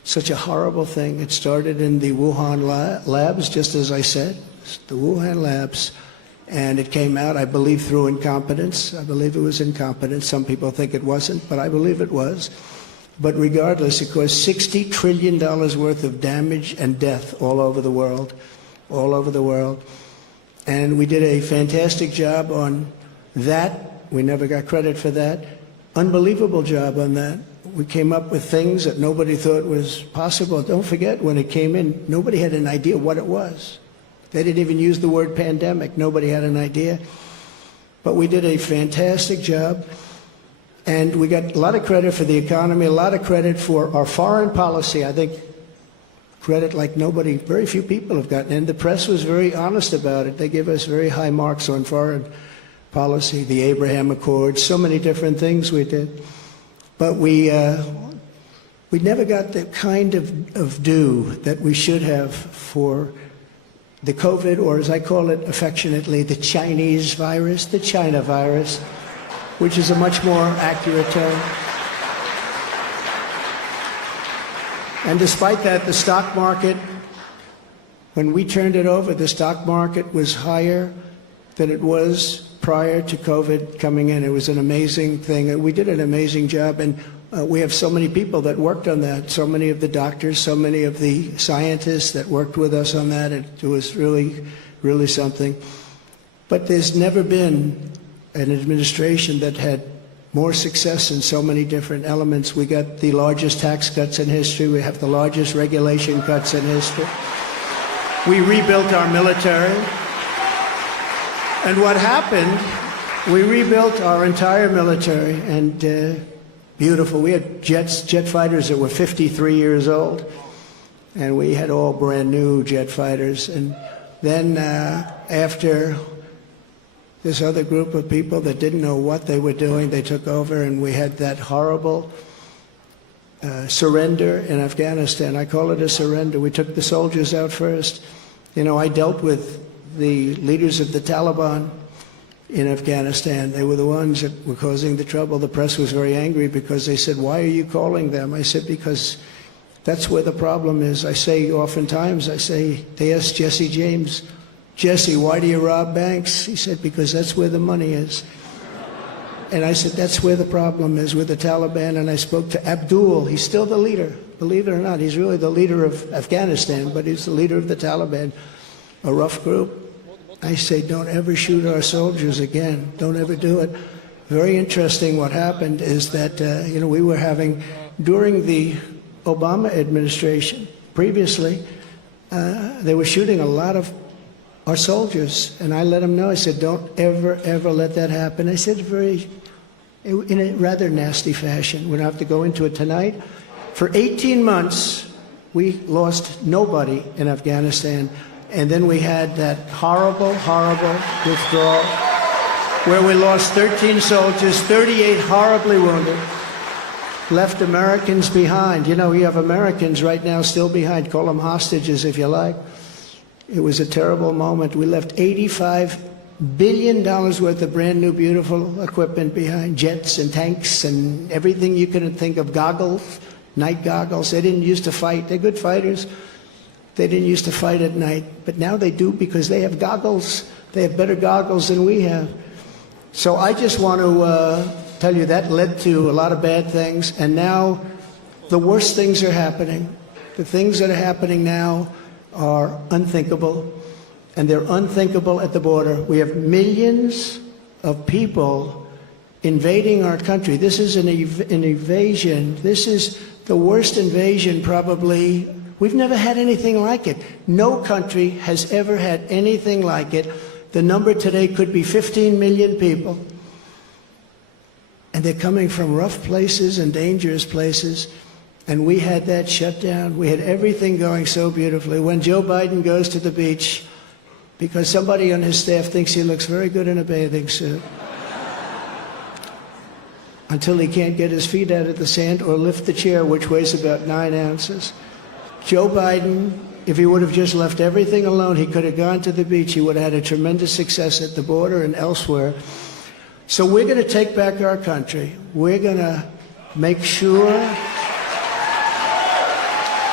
such a horrible thing. It started in the Wuhan labs, just as I said, the Wuhan labs, and it came out, I believe, through incompetence. I believe it was incompetence. Some people think it wasn't, but I believe it was. But regardless, it caused $60 trillion worth of damage and death all over the world, all over the world. And we did a fantastic job on that. We never got credit for that. Unbelievable job on that. We came up with things that nobody thought was possible. Don't forget, when it came in, nobody had an idea what it was. They didn't even use the word pandemic. Nobody had an idea. But we did a fantastic job. And we got a lot of credit for the economy, a lot of credit for our foreign policy. I think credit like nobody, very few people have gotten. And the press was very honest about it. They give us very high marks on foreign policy, the Abraham Accords, so many different things we did. But we never got the kind of due that we should have for the COVID, or as I call it affectionately, the Chinese virus, the China virus, which is a much more accurate term. And despite that, the stock market, when we turned it over, the stock market was higher than it was prior to COVID coming in. It was an amazing thing. We did an amazing job, and we have so many people that worked on that, so many of the doctors, so many of the scientists that worked with us on that. It was really, really something. But there's never been an administration that had more success in so many different elements. We got the largest tax cuts in history. We have the largest regulation cuts in history. We rebuilt our military. And what happened, we rebuilt our entire military, and beautiful. We had jet fighters that were 53 years old, and we had all brand new jet fighters. And then after this other group of people that didn't know what they were doing, they took over, and we had that horrible surrender in Afghanistan. I call it a surrender. We took the soldiers out first. You know, I dealt with the leaders of the Taliban in Afghanistan. They were the ones that were causing the trouble. The press was very angry because they said, "Why are you calling them?" I said, "Because that's where the problem is." I say oftentimes, they asked Jesse James, "Jesse, why do you rob banks?" He said, "Because that's where the money is." And I said, that's where the problem is, with the Taliban. And I spoke to Abdul. He's still the leader. Believe it or not, he's really the leader of Afghanistan, but he's the leader of the Taliban, a rough group. I say, don't ever shoot our soldiers again. Don't ever do it. Very interesting what happened is that, we were having, during the Obama administration, previously, they were shooting a lot of our soldiers. And I let them know, I said, don't ever, ever let that happen. I said in a rather nasty fashion. We don't have to go into it tonight. For 18 months, we lost nobody in Afghanistan. And then we had that horrible, horrible withdrawal where we lost 13 soldiers, 38 horribly wounded, left Americans behind. You know, you have Americans right now still behind. Call them hostages if you like. It was a terrible moment. We left $85 billion worth of brand new, beautiful equipment behind, jets and tanks and everything you can think of, goggles, night goggles. They didn't used to fight. They're good fighters. They didn't used to fight at night, but now they do because they have goggles. They have better goggles than we have. So I just want to tell you that led to a lot of bad things, and now the worst things are happening. The things that are happening now are unthinkable, and they're unthinkable at the border. We have millions of people invading our country. This is an invasion. This is the worst invasion probably. We've never had anything like it. No country has ever had anything like it. The number today could be 15 million people. And they're coming from rough places and dangerous places. And we had that shut down. We had everything going so beautifully. When Joe Biden goes to the beach, because somebody on his staff thinks he looks very good in a bathing suit, until he can't get his feet out of the sand or lift the chair, which weighs about 9 ounces. Joe Biden, if he would have just left everything alone, he could have gone to the beach. He would have had a tremendous success at the border and elsewhere. So we're going to take back our country. We're going to make sure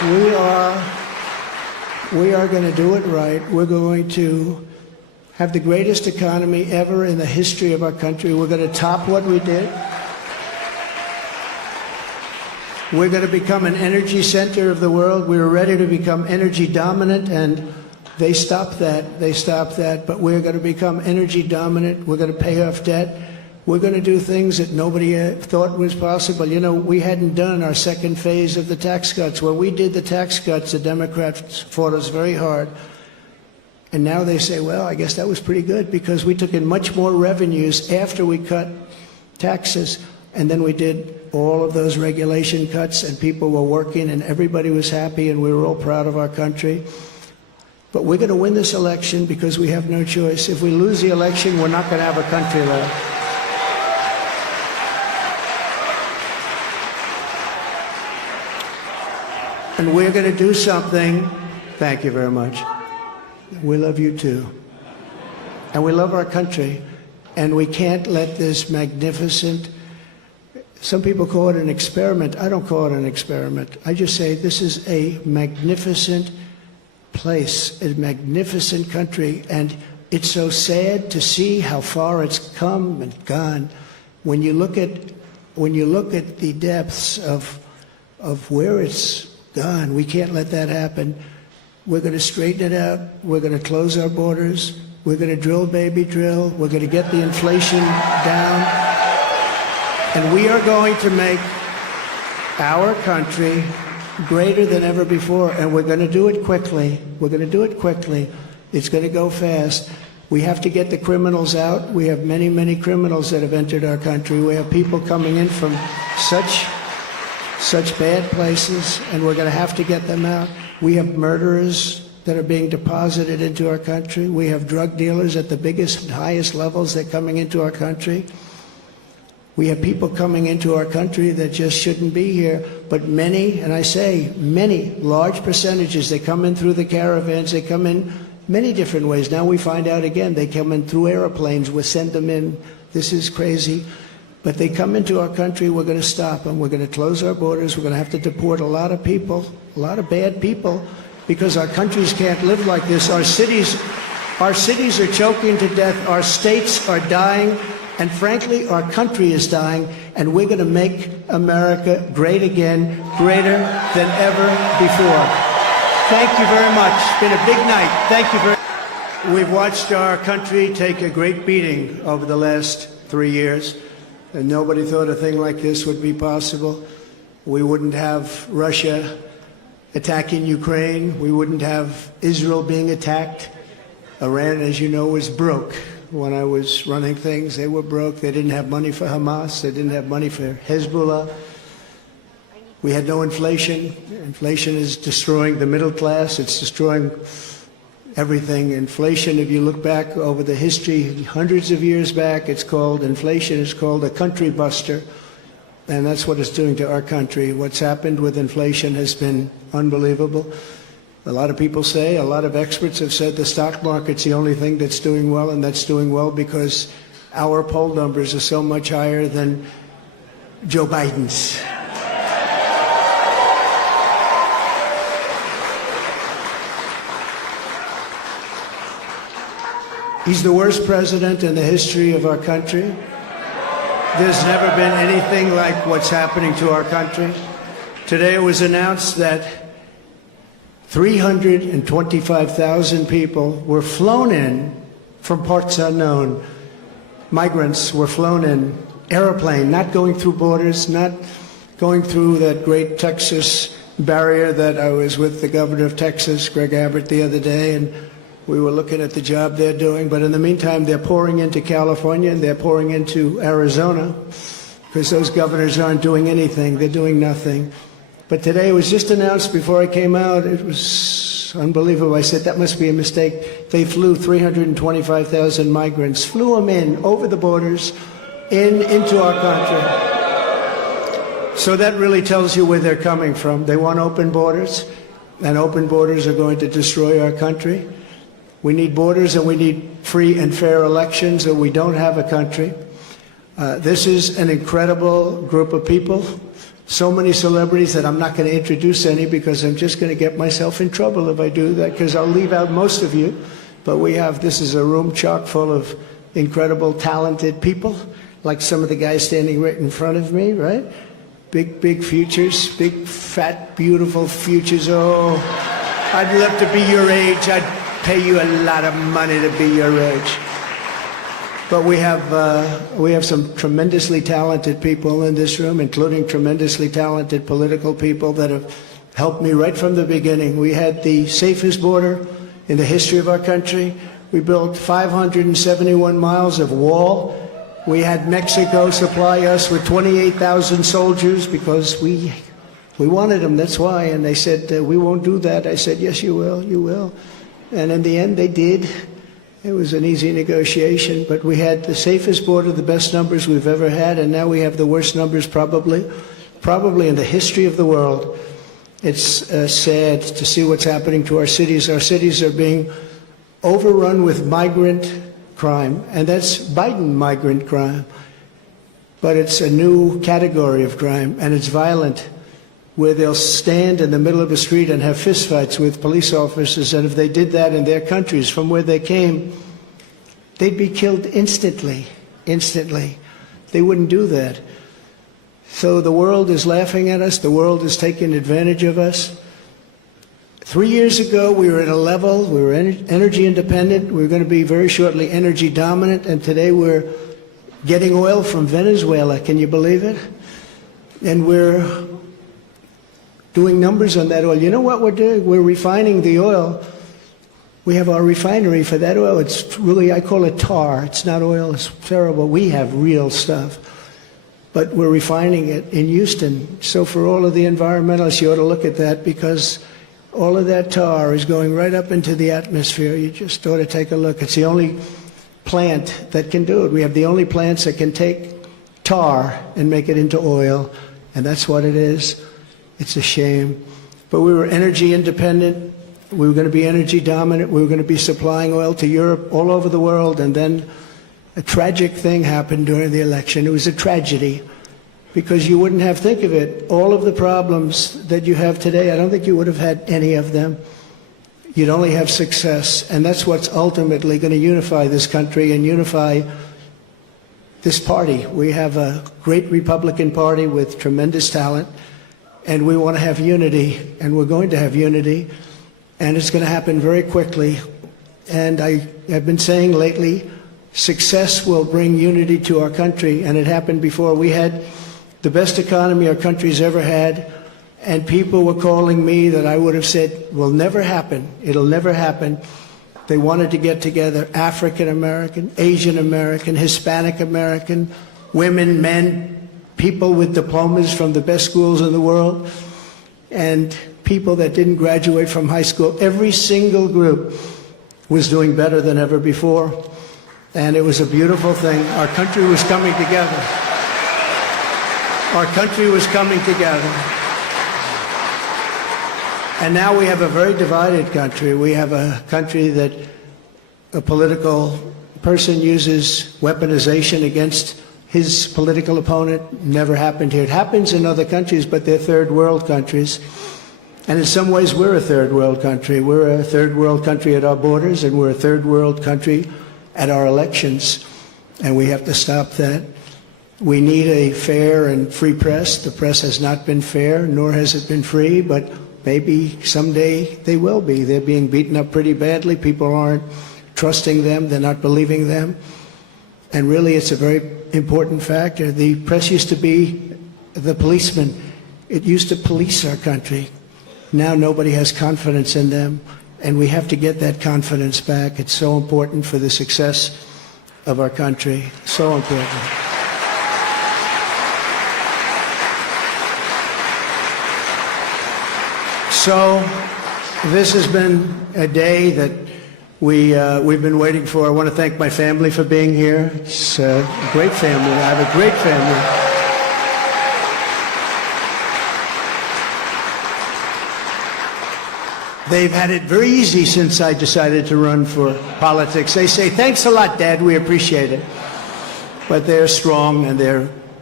We are going to do it right. We're going to have the greatest economy ever in the history of our country. We're going to top what we did. We're going to become an energy center of the world. We were ready to become energy dominant, and they stopped that. They stopped that. But we're going to become energy dominant. We're going to pay off debt. We're going to do things that nobody thought was possible. You know, we hadn't done our second phase of the tax cuts. When we did the tax cuts, the Democrats fought us very hard. And now they say, well, I guess that was pretty good because we took in much more revenues after we cut taxes. And then we did all of those regulation cuts, and people were working, and everybody was happy, and we were all proud of our country. But we're going to win this election because we have no choice. If we lose the election, we're not going to have a country left. And we're going to do something. Thank you very much. We love you too. And we love our country. And we can't let this magnificent, some people call it an experiment. I don't call it an experiment. I just say this is a magnificent place, a magnificent country. And it's so sad to see how far it's come and gone. When you look at the depths of where it's gone, we can't let that happen. We're going to straighten it out. We're going to close our borders. We're going to drill, baby, drill. We're going to get the inflation down. And we are going to make our country greater than ever before. And we're going to do it quickly. We're going to do it quickly. It's going to go fast. We have to get the criminals out. We have many, many criminals that have entered our country. We have people coming in from such bad places, and we're going to have to get them out. We have murderers that are being deposited into our country. We have drug dealers at the biggest and highest levels that are coming into our country. We have people coming into our country that just shouldn't be here. But many, and I say many, large percentages, they come in through the caravans. They come in many different ways. Now we find out again, they come in through airplanes. We send them in. This is crazy. But they come into our country, we're going to stop them. We're going to close our borders. We're going to have to deport a lot of people, a lot of bad people, because our countries can't live like this. Our cities are choking to death. Our states are dying. And frankly, our country is dying. And we're going to make America great again, greater than ever before. Thank you very much. It's been a big night. Thank you very much. We've watched our country take a great beating over the last 3 years. And nobody thought a thing like this would be possible. We wouldn't have Russia attacking Ukraine. We wouldn't have Israel being attacked. Iran, as you know, was broke. When I was running things, they were broke. They didn't have money for Hamas. They didn't have money for Hezbollah. We had no inflation. Inflation is destroying the middle class. It's destroying everything. Inflation, if you look back over the history, hundreds of years back, inflation is called a country buster. And that's what it's doing to our country. What's happened with inflation has been unbelievable. A lot of people say, a lot of experts have said the stock market's the only thing that's doing well, and that's doing well because our poll numbers are so much higher than Joe Biden's. He's the worst president in the history of our country. There's never been anything like what's happening to our country. Today it was announced that 325,000 people were flown in from parts unknown. Migrants were flown in, airplane, not going through borders, not going through that great Texas barrier that I was with the governor of Texas, Greg Abbott, the other day, and we were looking at the job they're doing. But in the meantime, they're pouring into California and they're pouring into Arizona because those governors aren't doing anything. They're doing nothing. But today it was just announced before I came out. It was unbelievable. I said, that must be a mistake. They flew 325,000 migrants, flew them in over the borders into our country. So that really tells you where they're coming from. They want open borders, and open borders are going to destroy our country. We need borders and we need free and fair elections, or we don't have a country. This is an incredible group of people. so many celebrities that I'm not going to introduce any because I'm just going to get myself in trouble if I do that, because I'll leave out most of you. But this is a room chock full of incredible, talented people, like some of the guys standing right in front of me, right? Big futures, big, fat, beautiful futures. Oh, I'd love to be your age. I'd pay you a lot of money to be your age. But we have some tremendously talented people in this room, including tremendously talented political people that have helped me right from the beginning. We had the safest border in the history of our country. We built 571 miles of wall. We had Mexico supply us with 28,000 soldiers because we wanted them, that's why. And they said, we won't do that. I said, yes, you will, you will. And in the end, they did. It was an easy negotiation, but we had the safest border, the best numbers we've ever had, and now we have the worst numbers probably in the history of the world. It's sad to see what's happening to our cities. Our cities are being overrun with migrant crime, and that's Biden migrant crime. But it's a new category of crime, and it's violent, where they'll stand in the middle of the street and have fistfights with police officers, and if they did that in their countries from where they came, they'd be killed instantly. They wouldn't do that. So the world is laughing at us. The world is taking advantage of us. 3 years ago, we were at a level, we were energy independent. We were going to be very shortly energy dominant, and today we're getting oil from Venezuela. Can you believe it? And we're doing numbers on that oil. You know what we're doing? We're refining the oil. We have our refinery for that oil. It's really, I call it tar. It's not oil. It's terrible. We have real stuff. But we're refining it in Houston. So for all of the environmentalists, you ought to look at that, because all of that tar is going right up into the atmosphere. You just ought to take a look. It's the only plant that can do it. We have the only plants that can take tar and make it into oil, and that's what it is. It's a shame. But we were energy independent. We were going to be energy dominant. We were going to be supplying oil to Europe, all over the world. And then a tragic thing happened during the election. It was a tragedy, because you wouldn't have, think of it, all of the problems that you have today, I don't think you would have had any of them. You'd only have success. And that's what's ultimately going to unify this country and unify this party. We have a great Republican Party with tremendous talent. And we want to have unity, and we're going to have unity, and it's going to happen very quickly. And I have been saying lately, success will bring unity to our country, and it happened before. We had the best economy our country's ever had, and people were calling me that I would have said will never happen. It'll never happen. They wanted to get together, African American, Asian American, Hispanic American, women, men, people with diplomas from the best schools in the world, and people that didn't graduate from high school. Every single group was doing better than ever before, and it was a beautiful thing. Our country was coming together. Our country was coming together. And now we have a very divided country. We have a country that a political person uses weaponization against his political opponent. Never happened here. It happens in other countries, but they're third world countries. And in some ways, we're a third world country. We're a third world country at our borders, and we're a third world country at our elections. And we have to stop that. We need a fair and free press. The press has not been fair, nor has it been free, but maybe someday they will be. They're being beaten up pretty badly. People aren't trusting them. They're not believing them. And really, it's a very important factor. The press used to be the policeman. It used to police our country. Now nobody has confidence in them, and we have to get that confidence back. It's so important for the success of our country. So important. So this has been a day that we've been waiting for. I want to thank my family for being here. It's a great family. I have a great family. They've had it very easy since I decided to run for politics. They say, thanks a lot, Dad. We appreciate it. But they're strong, and they're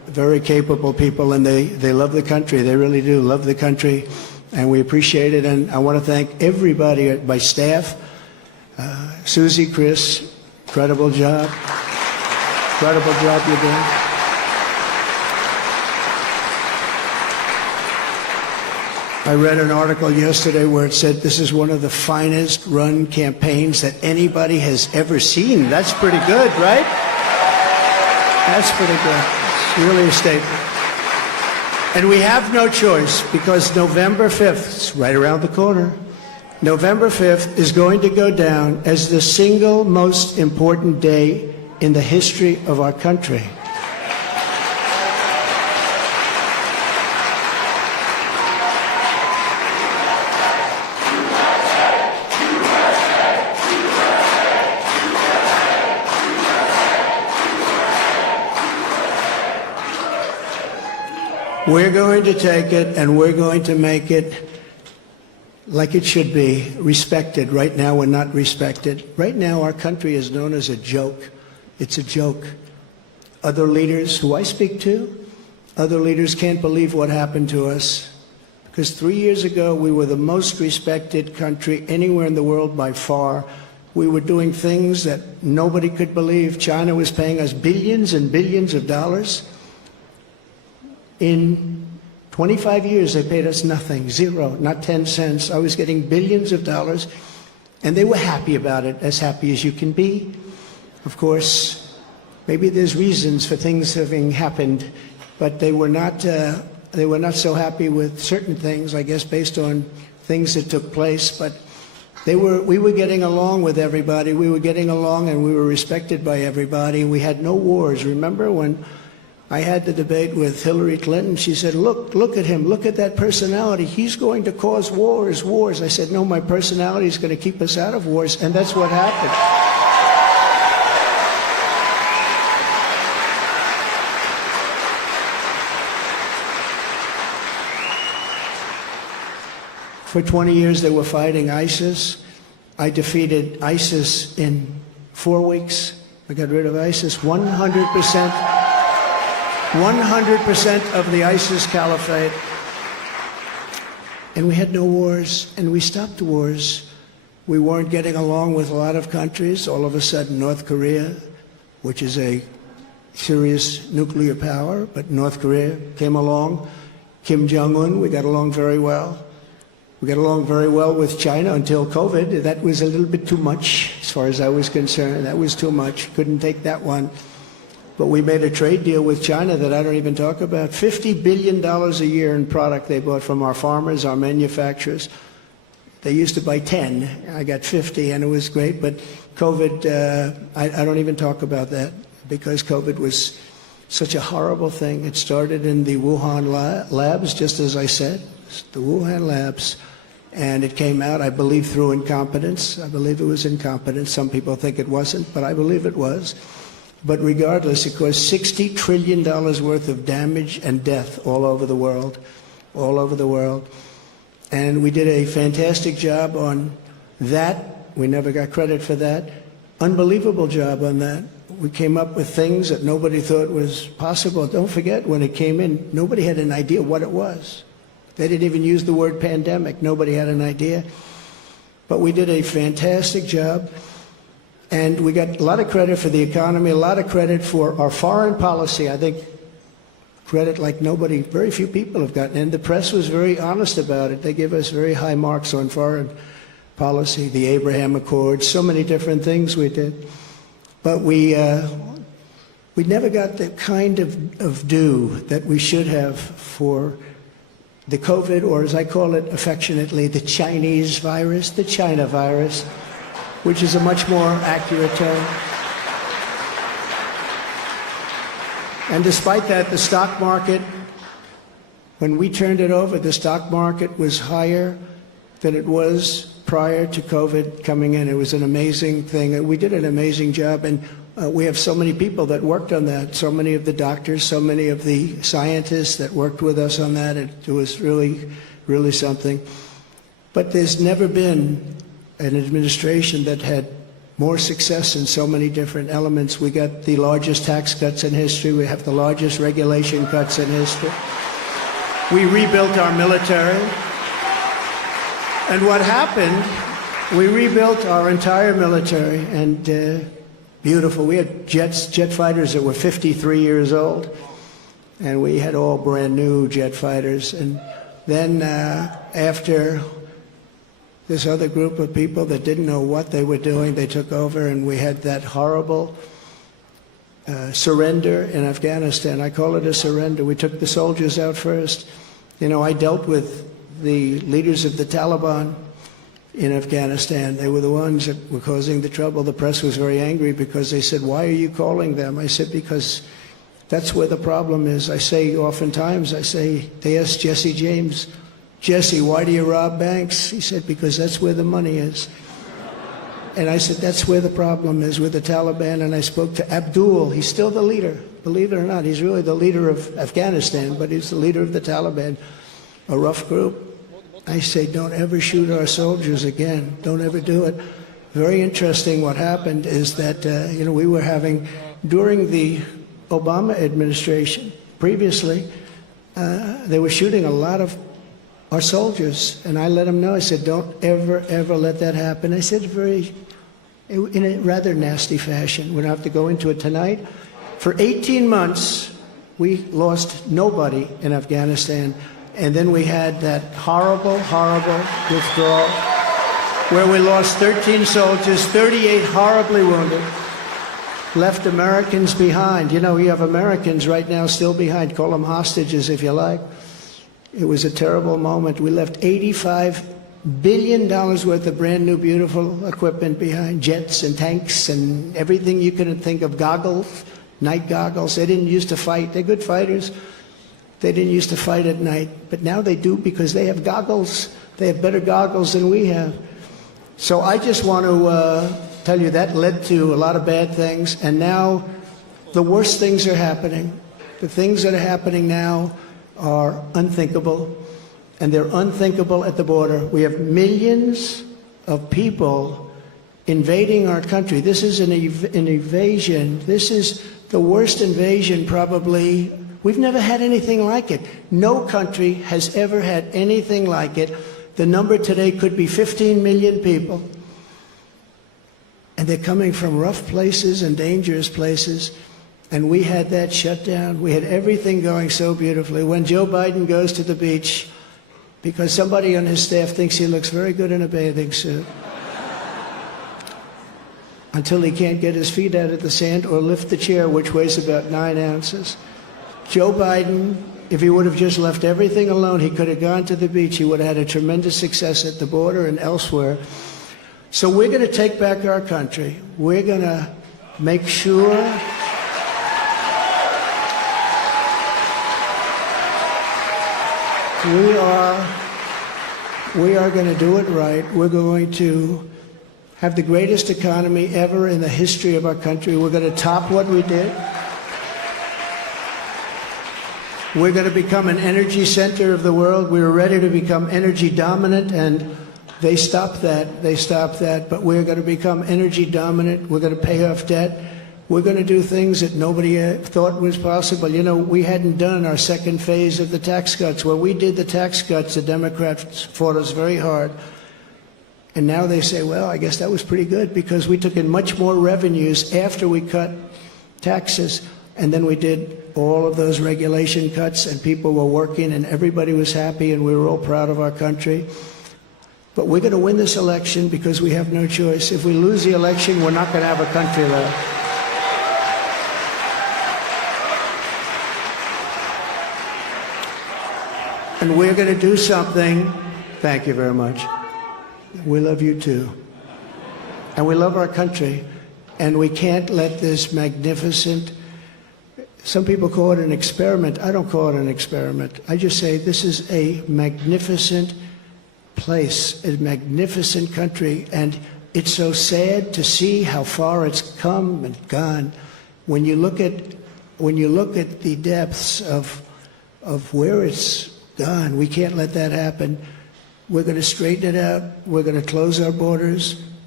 very capable people, and they love the country. They really do love the country, and we appreciate it. And I want to thank everybody, my staff, Susie, Chris, incredible job. Incredible job you're doing. I read an article yesterday where it said this is one of the finest run campaigns that anybody has ever seen. That's pretty good, right? That's pretty good. It's really a statement. And we have no choice, because November 5th, it's right around the corner, November 5th is going to go down as the single most important day in the history of our country. We're going to take it and we're going to make it like it should be, respected. Right now we're not respected. Right now our country is known as a joke. It's a joke. Other leaders who I speak to, other leaders can't believe what happened to us. Because 3 years ago we were the most respected country anywhere in the world by far. We were doing things that nobody could believe. China was paying us billions and billions of dollars. In 25 years, they paid us nothing, zero, not 10 cents. I was getting billions of dollars, and they were happy about it, as happy as you can be. Of course, maybe there's reasons for things having happened, but they were not so happy with certain things, I guess, based on things that took place. But we were getting along with everybody. We were getting along, and we were respected by everybody. We had no wars. Remember when I had the debate with Hillary Clinton? She said, look at him, look at that personality. He's going to cause wars. I said, no, my personality is going to keep us out of wars, and that's what happened. For 20 years they were fighting ISIS. I defeated ISIS in 4 weeks. I got rid of ISIS 100%. 100% of the ISIS caliphate. And we had no wars, and we stopped wars. We weren't getting along with a lot of countries. All of a sudden, North Korea, which is a serious nuclear power, but North Korea came along. Kim Jong-un, we got along very well. We got along very well with China until COVID. That was a little bit too much, as far as I was concerned. That was too much. Couldn't take that one. But we made a trade deal with China that I don't even talk about. $50 billion a year in product they bought from our farmers, our manufacturers. They used to buy 10. I got 50, and it was great. But COVID, I don't even talk about that, because COVID was such a horrible thing. It started in the Wuhan labs, just as I said, the Wuhan labs. And it came out, I believe, through incompetence. I believe it was incompetence. Some people think it wasn't, but I believe it was. But regardless, it caused $60 trillion worth of damage and death all over the world, all over the world. And we did a fantastic job on that. We never got credit for that. Unbelievable job on that. We came up with things that nobody thought was possible. Don't forget, when it came in, nobody had an idea what it was. They didn't even use the word pandemic. Nobody had an idea. But we did a fantastic job. And we got a lot of credit for the economy, a lot of credit for our foreign policy. I think credit like nobody, very few people have gotten. And the press was very honest about it. They give us very high marks on foreign policy, the Abraham Accords, so many different things we did. But we never got the kind of due that we should have for the COVID, or as I call it affectionately, the Chinese virus, the China virus, which is a much more accurate term. And despite that, the stock market, when we turned it over, the stock market was higher than it was prior to COVID coming in. It was an amazing thing. We did an amazing job, and we have so many people that worked on that, so many of the doctors, so many of the scientists that worked with us on that. It was really, really something. But there's never been an administration that had more success in so many different elements. We got the largest tax cuts in history. We have the largest regulation cuts in history. We rebuilt our military. And what happened, we rebuilt our entire military, and beautiful. We had jet fighters that were 53 years old, and we had all brand new jet fighters. And then after this other group of people that didn't know what they were doing, they took over, and we had that horrible surrender in Afghanistan. I call it a surrender. We took the soldiers out first. You know, I dealt with the leaders of the Taliban in Afghanistan. They were the ones that were causing the trouble. The press was very angry because they said, "Why are you calling them?" I said, "Because that's where the problem is." I say oftentimes, they asked Jesse James, "Jesse, why do you rob banks?" He said, "Because that's where the money is." And I said, that's where the problem is, with the Taliban. And I spoke to Abdul. He's still the leader, believe it or not. He's really the leader of Afghanistan, but he's the leader of the Taliban, a rough group. I say, don't ever shoot our soldiers again. Don't ever do it. Very interesting. What happened is that, we were having, during the Obama administration, previously, they were shooting a lot of our soldiers, and I let them know. I said, don't ever, ever let that happen. I said in a rather nasty fashion. We don't have to go into it tonight. For 18 months, we lost nobody in Afghanistan, and then we had that horrible, horrible withdrawal where we lost 13 soldiers, 38 horribly wounded, left Americans behind. You know, you have Americans right now still behind. Call them hostages if you like. It was a terrible moment. We left $85 billion worth of brand new, beautiful equipment behind, jets and tanks and everything you could think of, goggles, night goggles. They didn't used to fight. They're good fighters. They didn't used to fight at night, but now they do because they have goggles. They have better goggles than we have. So I just want to tell you that led to a lot of bad things, and now the worst things are happening. The things that are happening now are unthinkable, and they're unthinkable at the border. We have millions of people invading our country. This is an invasion. This is the worst invasion probably. We've never had anything like it. No country has ever had anything like it. The number today could be 15 million people. And they're coming from rough places and dangerous places. And we had that shut down. We had everything going so beautifully. When Joe Biden goes to the beach, because somebody on his staff thinks he looks very good in a bathing suit, until he can't get his feet out of the sand or lift the chair, which weighs about 9 ounces. Joe Biden, if he would have just left everything alone, he could have gone to the beach. He would have had a tremendous success at the border and elsewhere. So we're going to take back our country. We're going to make sure we are going to do it right. We're going to have the greatest economy ever in the history of our country. We're going to top what we did. We're going to become an energy center of the world. We were ready to become energy dominant, and they stopped that. They stopped that. But we're going to become energy dominant. We're going to pay off debt. We're going to do things that nobody thought was possible. You know, we hadn't done our second phase of the tax cuts. When we did the tax cuts, the Democrats fought us very hard. And now they say, well, I guess that was pretty good because we took in much more revenues after we cut taxes. And then we did all of those regulation cuts, and people were working, and everybody was happy, and we were all proud of our country. But we're going to win this election because we have no choice. If we lose the election, we're not going to have a country left. And we're going to do something. Thank you very much. We love you too. And we love our country. And we can't let this magnificent, some people call it an experiment. I don't call it an experiment. I just say this is a magnificent place, a magnificent country. And it's so sad to see how far it's come and gone. When you look at the depths of where it's gone, we can't let that happen. We're going to straighten it out. We're going to close our borders.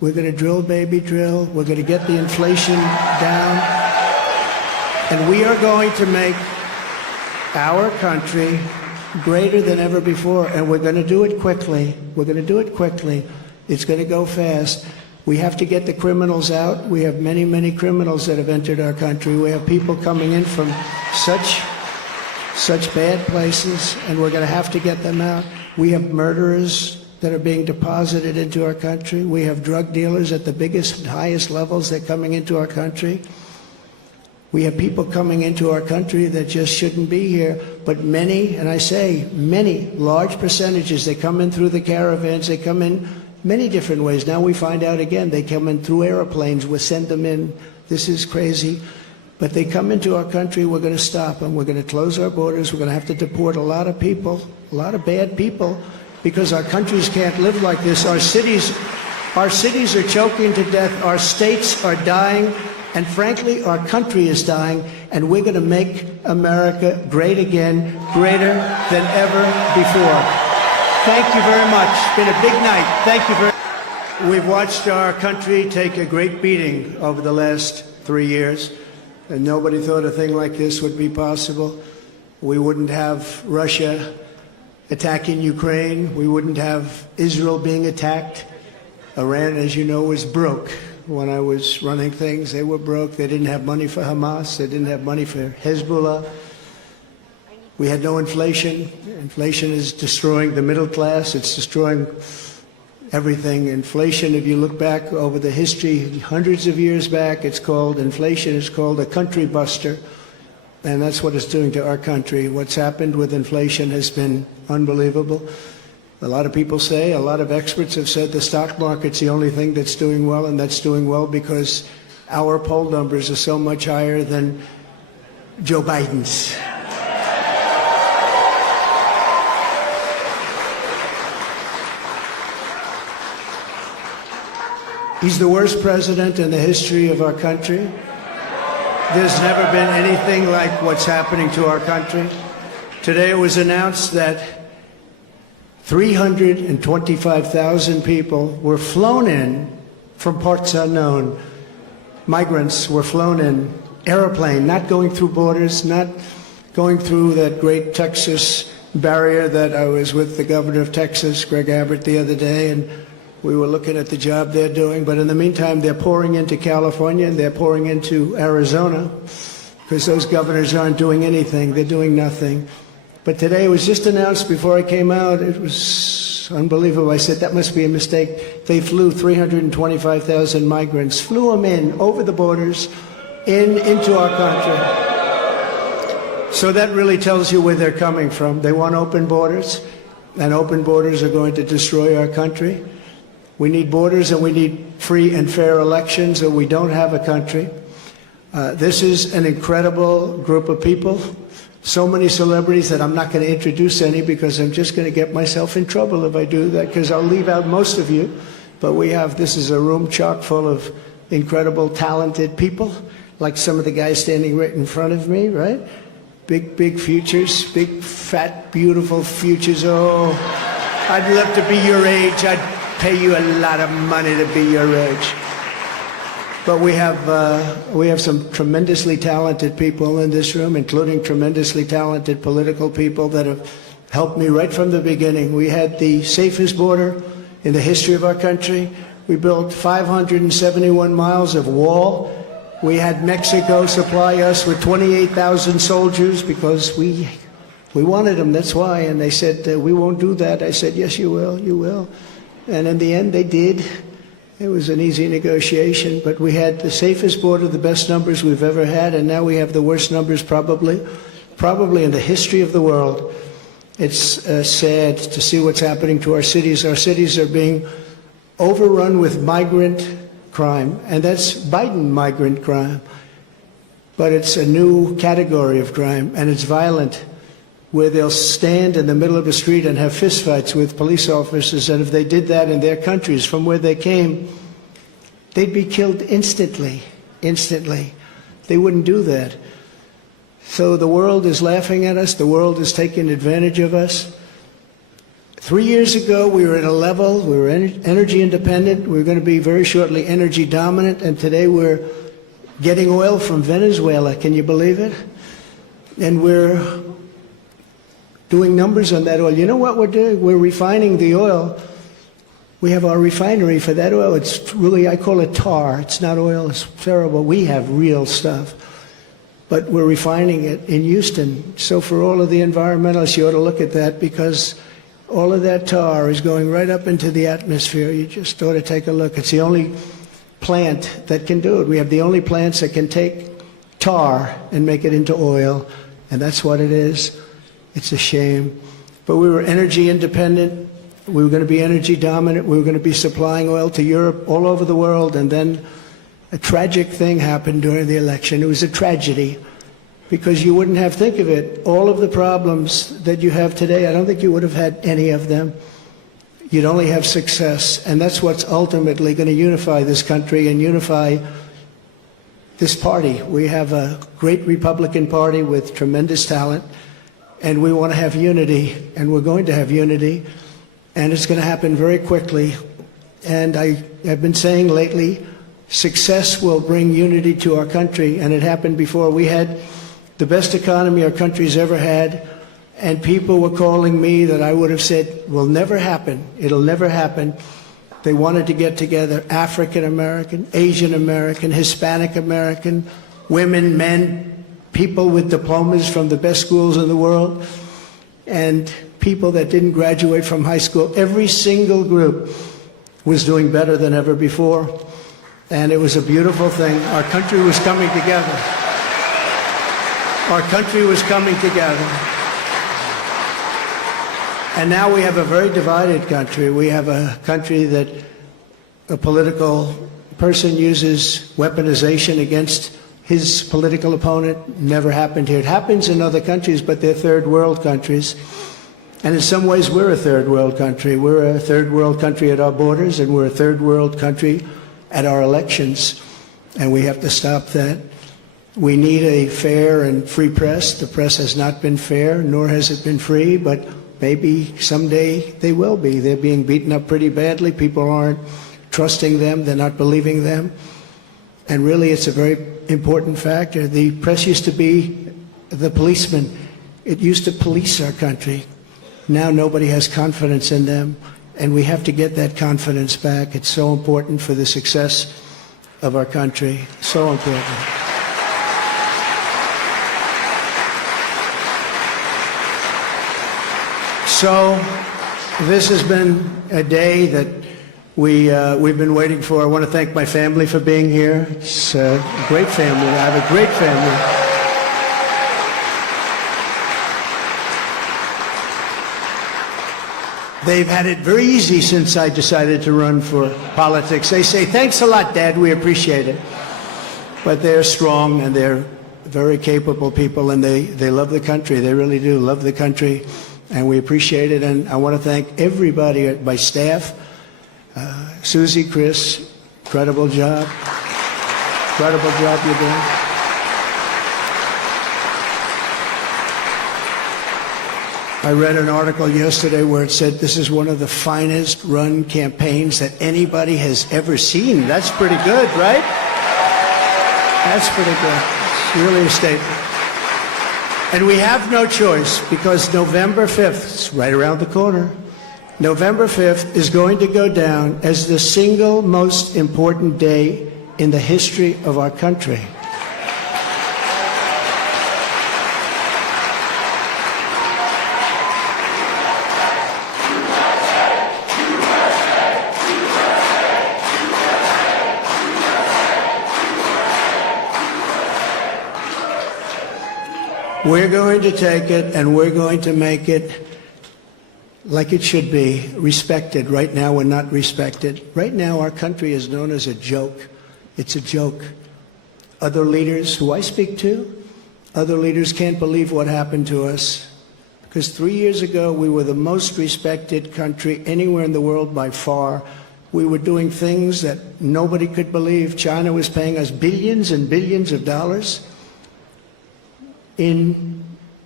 We're going to drill, baby, drill. We're going to get the inflation down. And we are going to make our country greater than ever before. And we're going to do it quickly. We're going to do it quickly. It's going to go fast. We have to get the criminals out. We have many, many criminals that have entered our country. We have people coming in from such bad places, and we're going to have to get them out. We have murderers that are being deposited into our country. We have drug dealers at the biggest and highest levels that are coming into our country. We have people coming into our country that just shouldn't be here. But many, and I say many, large percentages, they come in through the caravans, they come in many different ways. Now we find out again, they come in through airplanes, we send them in. This is crazy. But they come into our country, we're going to stop them. We're going to close our borders. We're going to have to deport a lot of people, a lot of bad people, because our countries can't live like this. Our cities are choking to death. Our states are dying. And frankly, our country is dying. And we're going to make America great again, greater than ever before. Thank you very much. It's been a big night. Thank you very much. We've watched our country take a great beating over the last 3 years. And nobody thought a thing like this would be possible. We wouldn't have Russia attacking Ukraine. We wouldn't have Israel being attacked. Iran, as you know, was broke. When I was running things, they were broke. They didn't have money for Hamas. They didn't have money for Hezbollah. We had no inflation. Inflation is destroying the middle class. It's destroying everything. Inflation, if you look back over the history, hundreds of years back, inflation is called a country buster. And that's what it's doing to our country. What's happened with inflation has been unbelievable. A lot of people say, a lot of experts have said the stock market's the only thing that's doing well, and that's doing well because our poll numbers are so much higher than Joe Biden's. He's the worst president in the history of our country. There's never been anything like what's happening to our country. Today it was announced that 325,000 people were flown in from parts unknown. Migrants were flown in, airplane, not going through borders, not going through that great Texas barrier that I was with the governor of Texas, Greg Abbott, the other day, and we were looking at the job they're doing. But in the meantime, they're pouring into California and they're pouring into Arizona because those governors aren't doing anything. They're doing nothing. But today it was just announced before I came out. It was unbelievable. I said, that must be a mistake. They flew 325,000 migrants, flew them in over the borders into our country. So that really tells you where they're coming from. They want open borders, and open borders are going to destroy our country. We need borders and we need free and fair elections, or we don't have a country. This is an incredible group of people. So many celebrities that I'm not going to introduce any because I'm just going to get myself in trouble if I do that, because I'll leave out most of you. But this is a room chock full of incredible, talented people, like some of the guys standing right in front of me, right? Big, big futures, big, fat, beautiful futures. Oh, I'd love to be your age. I'd pay you a lot of money to be your age. But we have some tremendously talented people in this room, including tremendously talented political people that have helped me right from the beginning. We had the safest border in the history of our country. We built 571 miles of wall. We had Mexico supply us with 28,000 soldiers because we wanted them, that's why. And they said, we won't do that. I said, yes, you will, you will. And in the end, they did. It was an easy negotiation, but we had the safest border, the best numbers we've ever had, and now we have the worst numbers probably in the history of the world. It's sad to see what's happening to our cities. Our cities are being overrun with migrant crime, and that's Biden migrant crime. But it's a new category of crime, and it's violent, where they'll stand in the middle of a street and have fistfights with police officers, and if they did that in their countries from where they came, they'd be killed instantly. They wouldn't do that. So the world is laughing at us. The world is taking advantage of us. 3 years ago, we were at a level, we were energy independent, we were going to be very shortly energy dominant, and today we're getting oil from Venezuela. Can you believe it? And we're doing numbers on that oil. You know what we're doing? We're refining the oil. We have our refinery for that oil. It's really, I call it tar. It's not oil. It's terrible. We have real stuff. But we're refining it in Houston. So for all of the environmentalists, you ought to look at that, because all of that tar is going right up into the atmosphere. You just ought to take a look. It's the only plant that can do it. We have the only plants that can take tar and make it into oil, and that's what it is. It's a shame. But we were energy independent. We were going to be energy dominant. We were going to be supplying oil to Europe, all over the world. And then a tragic thing happened during the election. It was a tragedy, because you wouldn't have, think of it, all of the problems that you have today, I don't think you would have had any of them. You'd only have success. And that's what's ultimately going to unify this country and unify this party. We have a great Republican Party with tremendous talent, and we want to have unity, and we're going to have unity. And it's going to happen very quickly. And I have been saying lately, success will bring unity to our country. And it happened before. We had the best economy our country's ever had. And people were calling me that I would have said will never happen. It'll never happen. They wanted to get together African American, Asian American, Hispanic American, women, men, people with diplomas from the best schools in the world, and people that didn't graduate from high school. Every single group was doing better than ever before, and it was a beautiful thing. Our country was coming together. Our country was coming together. And now we have a very divided country. We have a country that a political person uses weaponization against his political opponent. Never happened here. It happens in other countries, but they're third world countries. And in some ways, we're a third world country. We're a third world country at our borders, and we're a third world country at our elections. And we have to stop that. We need a fair and free press. The press has not been fair, nor has it been free, but maybe someday they will be. They're being beaten up pretty badly. People aren't trusting them. They're not believing them. And really, it's a very important factor. The press used to be the policeman. It used to police our country. Now nobody has confidence in them, and we have to get that confidence back. It's so important for the success of our country. So important. So this has been a day that we've been waiting for. I want to thank my family for being here. It's a great family. I have a great family. They've had it very easy since I decided to run for politics. They say, thanks a lot, Dad, we appreciate it. But they're strong, and they're very capable people, and they love the country. They really do love the country, and we appreciate it. And I want to thank everybody at my staff. Susie, Chris, incredible job. Incredible job you're doing. I read an article yesterday where it said this is one of the finest run campaigns that anybody has ever seen. That's pretty good, right? That's pretty good. It's really a statement. And we have no choice, because November 5th, it's right around the corner, November 5th is going to go down as the single most important day in the history of our country. We're going to take it, and we're going to make it like it should be, respected. Right now, we're not respected. Right now, our country is known as a joke. It's a joke. Other leaders who I speak to, other leaders can't believe what happened to us. Because 3 years ago, we were the most respected country anywhere in the world by far. We were doing things that nobody could believe. China was paying us billions and billions of dollars. In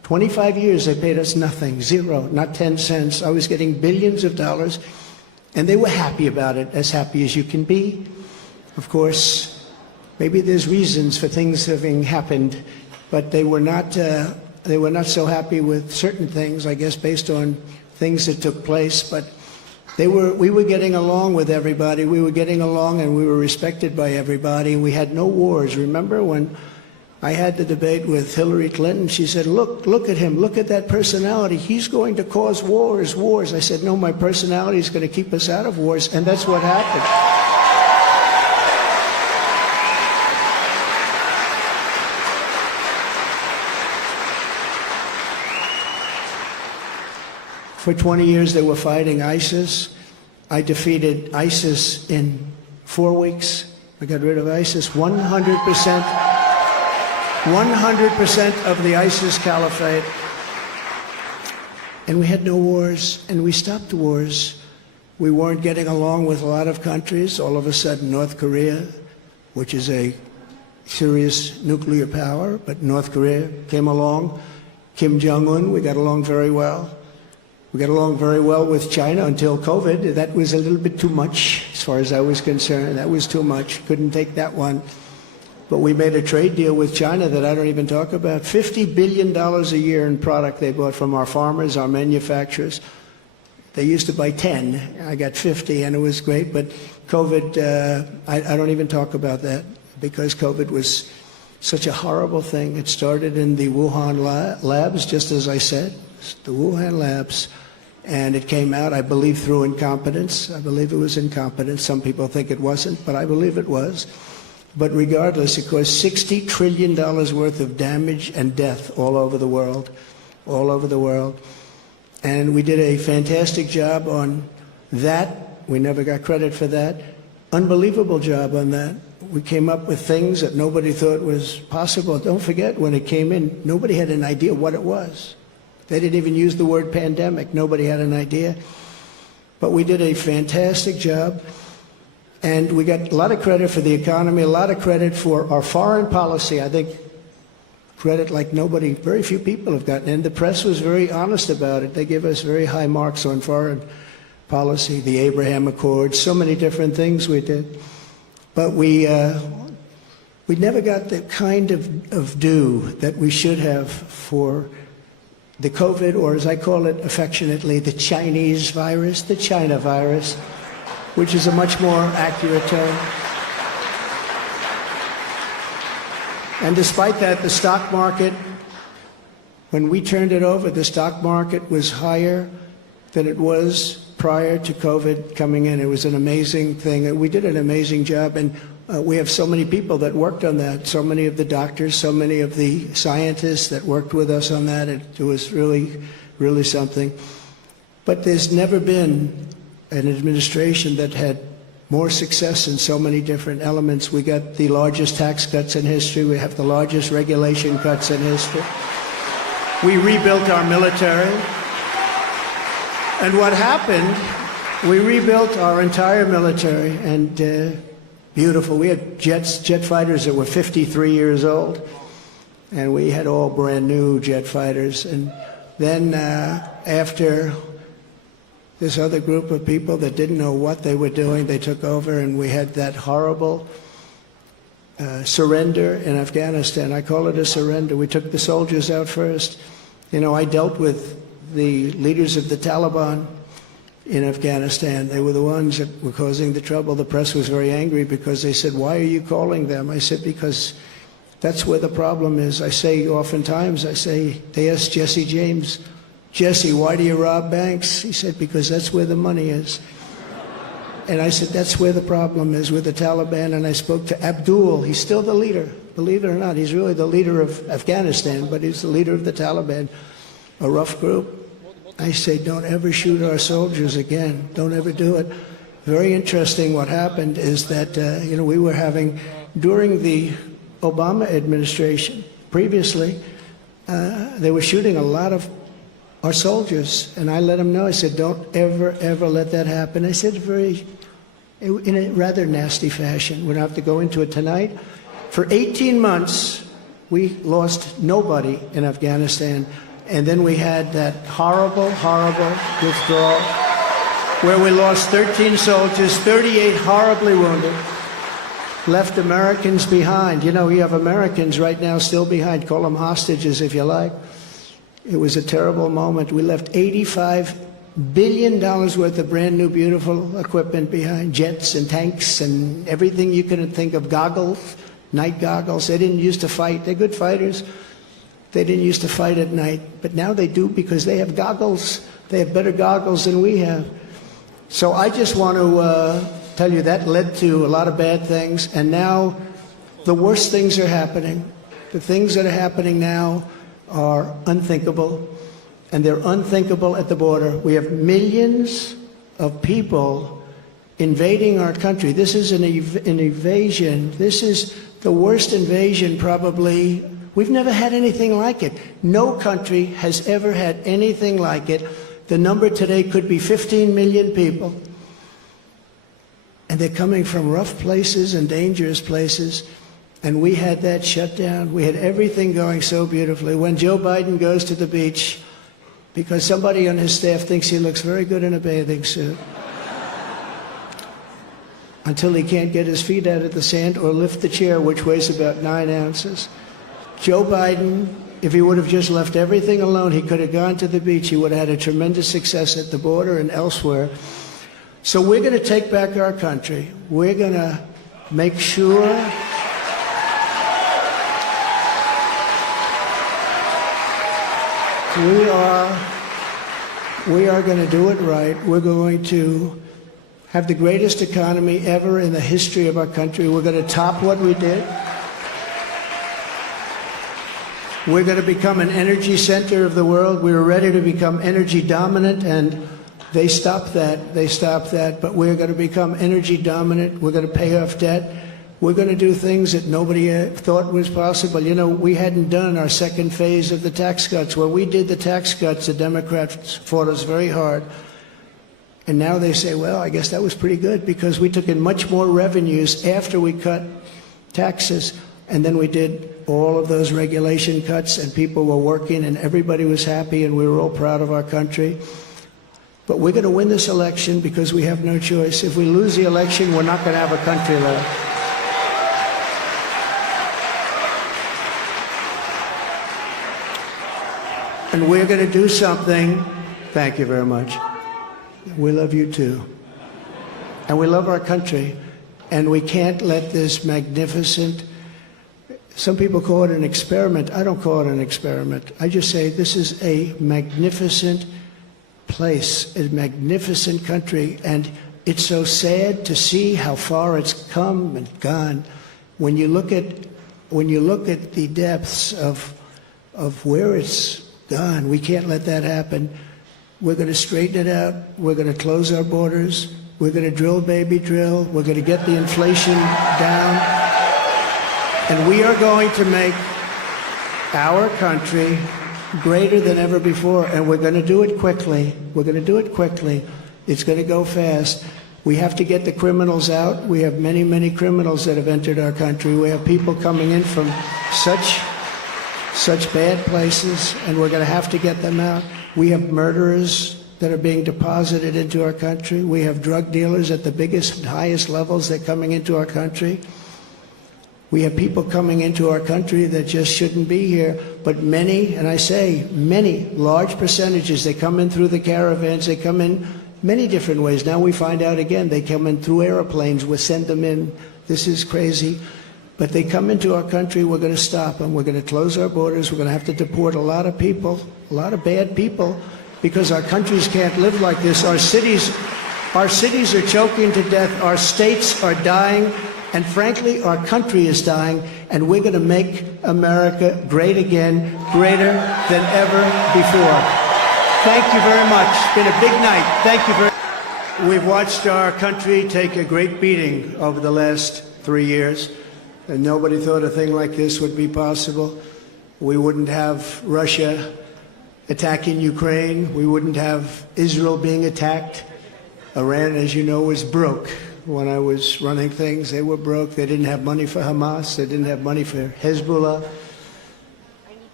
25 years they paid us nothing, zero, not 10 cents. I was getting billions of dollars, and they were happy about it, as happy as you can be. Of course, maybe there's reasons for things having happened, but they were not so happy with certain things, I guess, based on things that took place. But we were getting along with everybody. We were getting along, and we were respected by everybody. We had no wars. Remember when I had the debate with Hillary Clinton? She said, look at him. Look at that personality. He's going to cause wars. I said, no, my personality is going to keep us out of wars, and that's what happened. For 20 years, they were fighting ISIS. I defeated ISIS in 4 weeks. I got rid of ISIS. 100% of the ISIS caliphate. And we had no wars, and we stopped wars. We weren't getting along with a lot of countries. All of a sudden, North Korea, which is a serious nuclear power, but North Korea came along. Kim Jong-un, we got along very well. We got along very well with China until COVID. That was a little bit too much, as far as I was concerned. That was too much. Couldn't take that one. But we made a trade deal with China that I don't even talk about. $50 billion a year in product they bought from our farmers, our manufacturers. They used to buy 10. I got 50, and it was great. But COVID, I don't even talk about that, because COVID was such a horrible thing. It started in the Wuhan labs, just as I said, the Wuhan labs. And it came out, I believe, through incompetence. I believe it was incompetence. Some people think it wasn't, but I believe it was. But regardless, it caused $60 trillion worth of damage and death all over the world, all over the world. And we did a fantastic job on that. We never got credit for that. Unbelievable job on that. We came up with things that nobody thought was possible. Don't forget, when it came in, nobody had an idea what it was. They didn't even use the word pandemic. Nobody had an idea. But we did a fantastic job. And we got a lot of credit for the economy, a lot of credit for our foreign policy. I think credit like nobody, very few people have gotten. And the press was very honest about it. They give us very high marks on foreign policy, the Abraham Accords, so many different things we did. But we never got the kind of due that we should have for the COVID, or as I call it affectionately, the Chinese virus, the China virus, which is a much more accurate term. And despite that, the stock market, when we turned it over, the stock market was higher than it was prior to COVID coming in. It was an amazing thing. We did an amazing job, and we have so many people that worked on that, so many of the doctors, so many of the scientists that worked with us on that. It was really, really something. But there's never been an administration that had more success in so many different elements. We got the largest tax cuts in history. We have the largest regulation cuts in history. We rebuilt our military. And what happened, we rebuilt our entire military, and beautiful. We had jet fighters that were 53 years old, and we had all brand new jet fighters. And then after this other group of people that didn't know what they were doing, they took over, and we had that horrible surrender in Afghanistan. I call it a surrender. We took the soldiers out first. You know, I dealt with the leaders of the Taliban in Afghanistan. They were the ones that were causing the trouble. The press was very angry because they said, why are you calling them? I said, because that's where the problem is. I say oftentimes, they asked Jesse James, Jesse, why do you rob banks? He said, because that's where the money is. And I said, that's where the problem is, with the Taliban. And I spoke to Abdul. He's still the leader. Believe it or not, he's really the leader of Afghanistan, but he's the leader of the Taliban, a rough group. I say, don't ever shoot our soldiers again. Don't ever do it. Very interesting what happened is that, we were having, during the Obama administration, previously, they were shooting a lot of our soldiers. And I let them know, I said, don't ever, ever let that happen. I said in a rather nasty fashion. We don't have to go into it tonight. For 18 months, we lost nobody in Afghanistan. And then we had that horrible, horrible withdrawal where we lost 13 soldiers, 38 horribly wounded, left Americans behind. You know, you have Americans right now still behind. Call them hostages if you like. It was a terrible moment. We left $85 billion worth of brand new, beautiful equipment behind, jets and tanks and everything you can think of, goggles, night goggles. They didn't used to fight. They're good fighters. They didn't used to fight at night, but now they do because they have goggles. They have better goggles than we have. So I just want to tell you that led to a lot of bad things, and now the worst things are happening. The things that are happening now are unthinkable, and they're unthinkable at the border. We have millions of people invading our country. This is an invasion. This is the worst invasion probably. We've never had anything like it. No country has ever had anything like it. The number today could be 15 million people. And they're coming from rough places and dangerous places. And we had that shut down. We had everything going so beautifully. When Joe Biden goes to the beach, because somebody on his staff thinks he looks very good in a bathing suit, until he can't get his feet out of the sand or lift the chair, which weighs about 9 ounces. Joe Biden, if he would have just left everything alone, he could have gone to the beach. He would have had a tremendous success at the border and elsewhere. So we're going to take back our country. We're going to make sure we are going to do it right. We're going to have the greatest economy ever in the history of our country. We're going to top what we did. We're going to become an energy center of the world. We were ready to become energy dominant, and they stopped that. They stopped that. But we're going to become energy dominant. We're going to pay off debt. We're going to do things that nobody thought was possible. You know, we hadn't done our second phase of the tax cuts. When we did the tax cuts, the Democrats fought us very hard. And now they say, well, I guess that was pretty good because we took in much more revenues after we cut taxes. And then we did all of those regulation cuts, and people were working, and everybody was happy, and we were all proud of our country. But we're going to win this election because we have no choice. If we lose the election, we're not going to have a country left. And we're going to do something. Thank you very much. We love you too. And we love our country. And we can't let this magnificent, some people call it an experiment. I don't call it an experiment. I just say this is a magnificent place, a magnificent country. And it's so sad to see how far it's come and gone. When you look at the depths of where it's gone, we can't let that happen. We're going to straighten it out. We're going to close our borders. We're going to drill, baby, drill. We're going to get the inflation down. And we are going to make our country greater than ever before. And we're going to do it quickly. We're going to do it quickly. It's going to go fast. We have to get the criminals out. We have many, many criminals that have entered our country. We have people coming in from such bad places, and we're going to have to get them out. We have murderers that are being deposited into our country. We have drug dealers at the biggest and highest levels that are coming into our country. We have people coming into our country that just shouldn't be here. But many, and I say many, large percentages, they come in through the caravans. They come in many different ways. Now we find out again, they come in through airplanes. We send them in. This is crazy. But they come into our country, we're going to stop them. We're going to close our borders. We're going to have to deport a lot of people, a lot of bad people, because our countries can't live like this. Our cities are choking to death. Our states are dying. And frankly, our country is dying. And we're going to make America great again, greater than ever before. Thank you very much. It's been a big night. Thank you very much. We've watched our country take a great beating over the last 3 years. And nobody thought a thing like this would be possible. We wouldn't have Russia attacking Ukraine. We wouldn't have Israel being attacked. Iran, as you know, was broke. When I was running things, they were broke. They didn't have money for Hamas. They didn't have money for Hezbollah.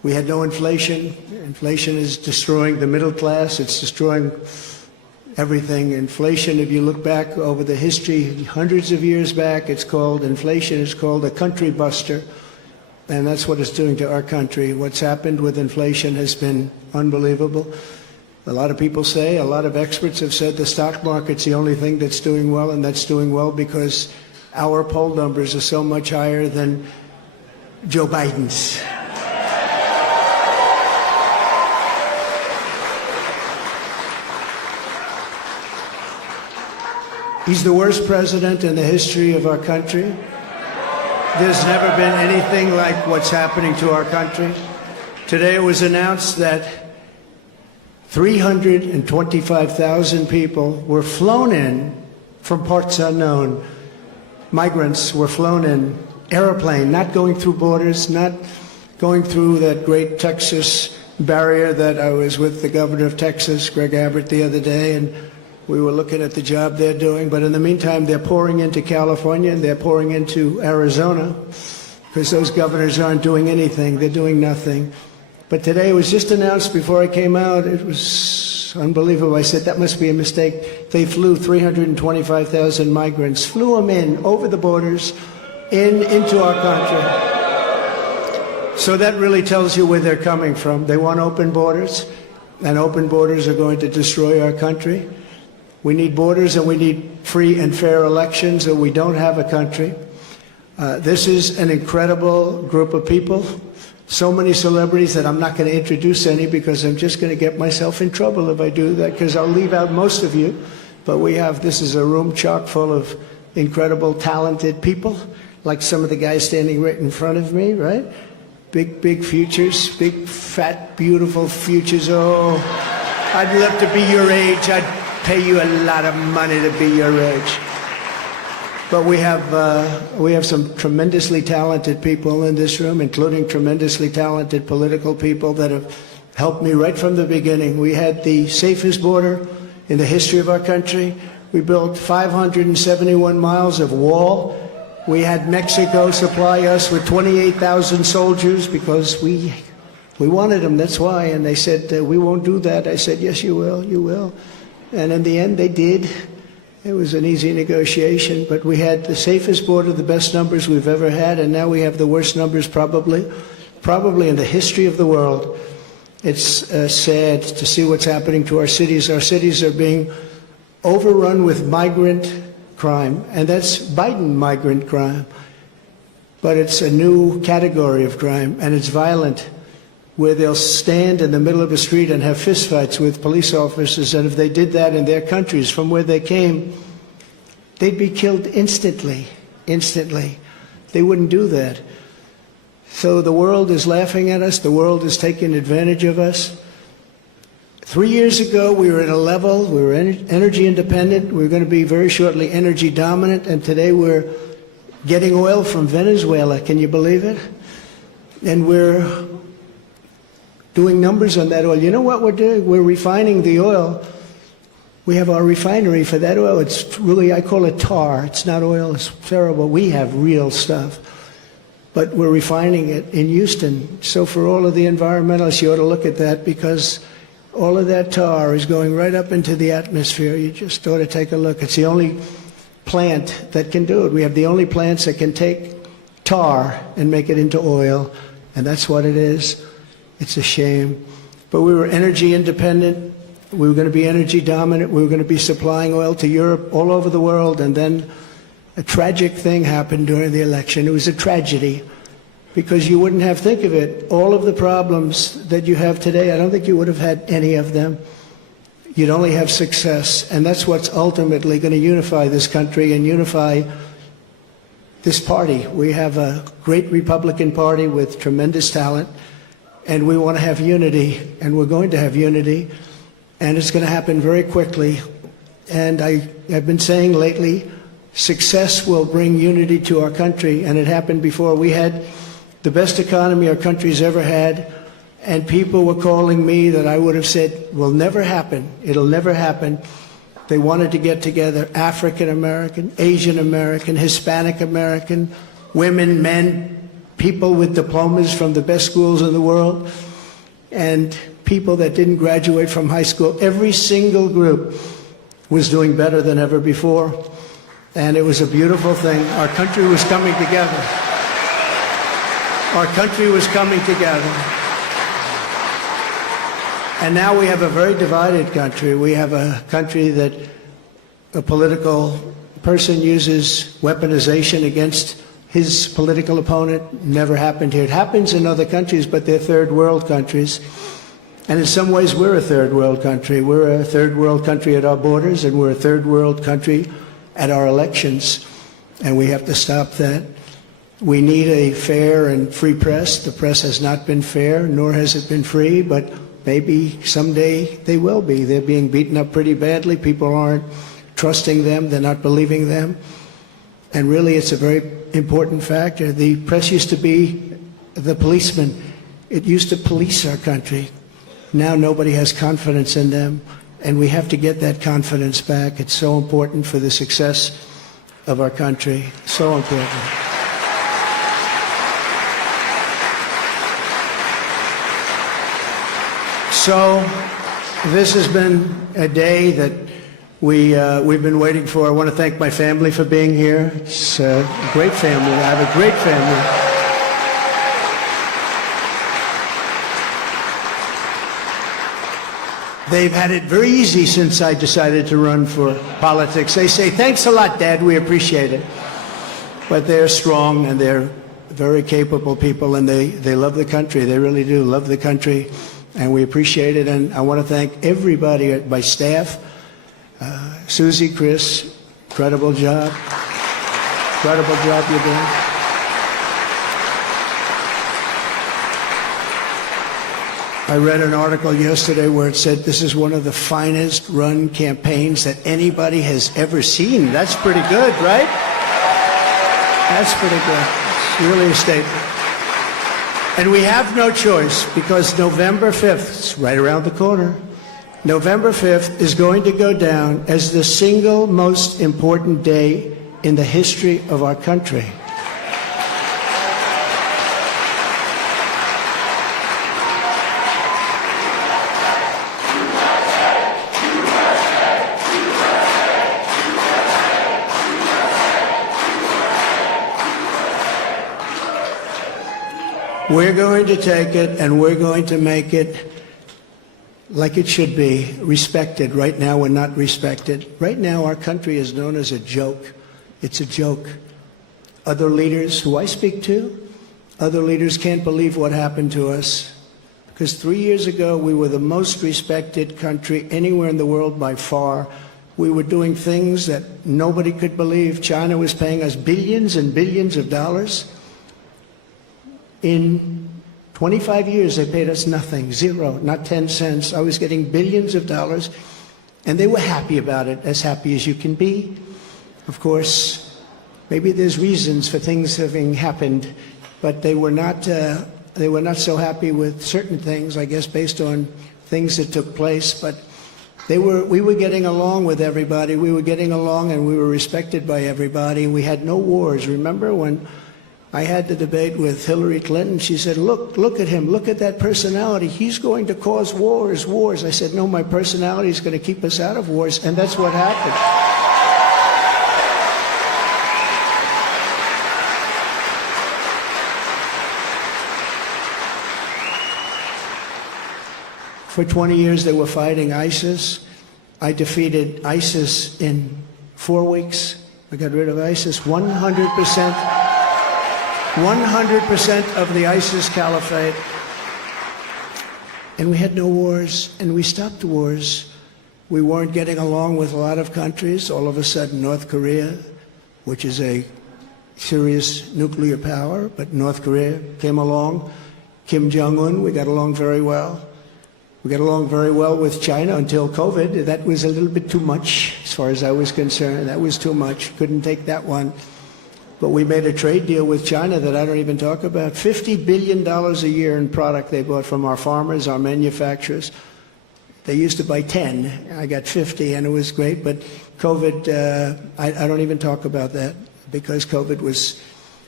We had no inflation. Inflation is destroying the middle class. It's destroying everything. Inflation, if you look back over the history, hundreds of years back, inflation is called a country buster. And that's what it's doing to our country. What's happened with inflation has been unbelievable. A lot of people say, a lot of experts have said the stock market's the only thing that's doing well, and that's doing well because our poll numbers are so much higher than Joe Biden's. He's the worst president in the history of our country. There's never been anything like what's happening to our country. Today it was announced that 325,000 people were flown in from parts unknown. Migrants were flown in, airplane, not going through borders, not going through that great Texas barrier that I was with the governor of Texas, Greg Abbott, the other day, and we were looking at the job they're doing. But in the meantime, they're pouring into California and they're pouring into Arizona because those governors aren't doing anything. They're doing nothing. But today it was just announced before I came out. It was unbelievable. I said, that must be a mistake. They flew 325,000 migrants, flew them in over the borders into our country. So that really tells you where they're coming from. They want open borders, and open borders are going to destroy our country. We need borders and we need free and fair elections, or we don't have a country. This is an incredible group of people. So many celebrities that I'm not going to introduce any because I'm just going to get myself in trouble if I do that, because I'll leave out most of you. But this is a room chock full of incredible, talented people, like some of the guys standing right in front of me, right? Big futures, big, fat, beautiful futures. Oh, I'd love to be your age. I'd pay you a lot of money to be your age. But we have some tremendously talented people in this room, including tremendously talented political people that have helped me right from the beginning. We had the safest border in the history of our country. We built 571 miles of wall. We had Mexico supply us with 28,000 soldiers because we wanted them, that's why. And they said, we won't do that. I said, yes, you will, you will. And in the end, they did. It was an easy negotiation, but we had the safest border, the best numbers we've ever had, and now we have the worst numbers probably in the history of the world. It's sad to see what's happening to our cities. Our cities are being overrun with migrant crime, and that's Biden migrant crime. But it's a new category of crime, and it's violent, where they'll stand in the middle of a street and have fistfights with police officers, and if they did that in their countries from where they came, they'd be killed instantly. They wouldn't do that. So the world is laughing at us. The world is taking advantage of us. 3 years ago, we were at a level, we were energy independent. We were going to be very shortly energy dominant, and today we're getting oil from Venezuela. Can you believe it? And we're doing numbers on that oil. You know what we're doing? We're refining the oil. We have our refinery for that oil. It's really, I call it tar. It's not oil. It's terrible. We have real stuff. But we're refining it in Houston. So for all of the environmentalists, you ought to look at that, because all of that tar is going right up into the atmosphere. You just ought to take a look. It's the only plant that can do it. We have the only plants that can take tar and make it into oil, and that's what it is. It's a shame. But we were energy independent. We were going to be energy dominant. We were going to be supplying oil to Europe, all over the world. And then a tragic thing happened during the election. It was a tragedy, because you wouldn't have, think of it, all of the problems that you have today, I don't think you would have had any of them. You'd only have success. And that's what's ultimately going to unify this country and unify this party. We have a great Republican Party with tremendous talent. And we want to have unity, and we're going to have unity, and it's going to happen very quickly. And I've been saying lately, success will bring unity to our country, and it happened before. We had the best economy our country's ever had, and people were calling me that I would have said will never happen. It'll never happen. They wanted to get together, African American, Asian American, Hispanic American, women, men, people with diplomas from the best schools in the world, and people that didn't graduate from high school. Every single group was doing better than ever before, and it was a beautiful thing. Our country was coming together. Our country was coming together. And now we have a very divided country. We have a country that a political person uses weaponization against his political opponent. Never happened here. It happens in other countries, but they're third world countries. And in some ways, we're a third world country. We're a third world country at our borders, and we're a third world country at our elections. And we have to stop that. We need a fair and free press. The press has not been fair, nor has it been free, but maybe someday they will be. They're being beaten up pretty badly. People aren't trusting them. They're not believing them. And really, it's a very important factor. The press used to be the policeman. It used to police our country. Now nobody has confidence in them, and we have to get that confidence back. It's so important for the success of our country. So important. So this has been a day that we've been waiting for. I want to thank my family for being here. It's a great family. I have a great family. They've had it very easy since I decided to run for politics. They say, "Thanks a lot, Dad. We appreciate it." But they're strong, and they're very capable people, and they love the country. They really do love the country, and we appreciate it. And I want to thank everybody, my staff, Susie, Chris, incredible job. Incredible job you're doing. I read an article yesterday where it said this is one of the finest run campaigns that anybody has ever seen. That's pretty good, right? That's pretty good. It's really a statement. And we have no choice, because November 5th, it's right around the corner, November 5th is going to go down as the single most important day in the history of our country. We're going to take it, and we're going to make it like it should be, respected. Right now, we're not respected. Right now, our country is known as a joke. It's a joke. Other leaders who I speak to, other leaders can't believe what happened to us. Because 3 years ago, we were the most respected country anywhere in the world by far. We were doing things that nobody could believe. China was paying us billions and billions of dollars. In 25 years, they paid us nothing, zero, not 10 cents. I was getting billions of dollars, and they were happy about it, as happy as you can be. Of course, maybe there's reasons for things having happened, but they were not so happy with certain things, I guess, based on things that took place. But we were getting along with everybody. We were getting along, and we were respected by everybody. We had no wars. Remember when I had the debate with Hillary Clinton? She said, look at him, look at that personality. He's going to cause wars. I said, no, my personality is going to keep us out of wars, and that's what happened. For 20 years, they were fighting ISIS. I defeated ISIS in 4 weeks. I got rid of ISIS 100%. 100% of the ISIS caliphate. And we had no wars, and we stopped wars. We weren't getting along with a lot of countries. All of a sudden, North Korea, which is a serious nuclear power, but North Korea came along. Kim Jong-un, we got along very well. We got along very well with China until COVID. That was a little bit too much, as far as I was concerned. That was too much. Couldn't take that one. But we made a trade deal with China that I don't even talk about. $50 billion a year in product they bought from our farmers, our manufacturers. They used to buy 10. I got 50, and it was great. But COVID, I don't even talk about that, because COVID was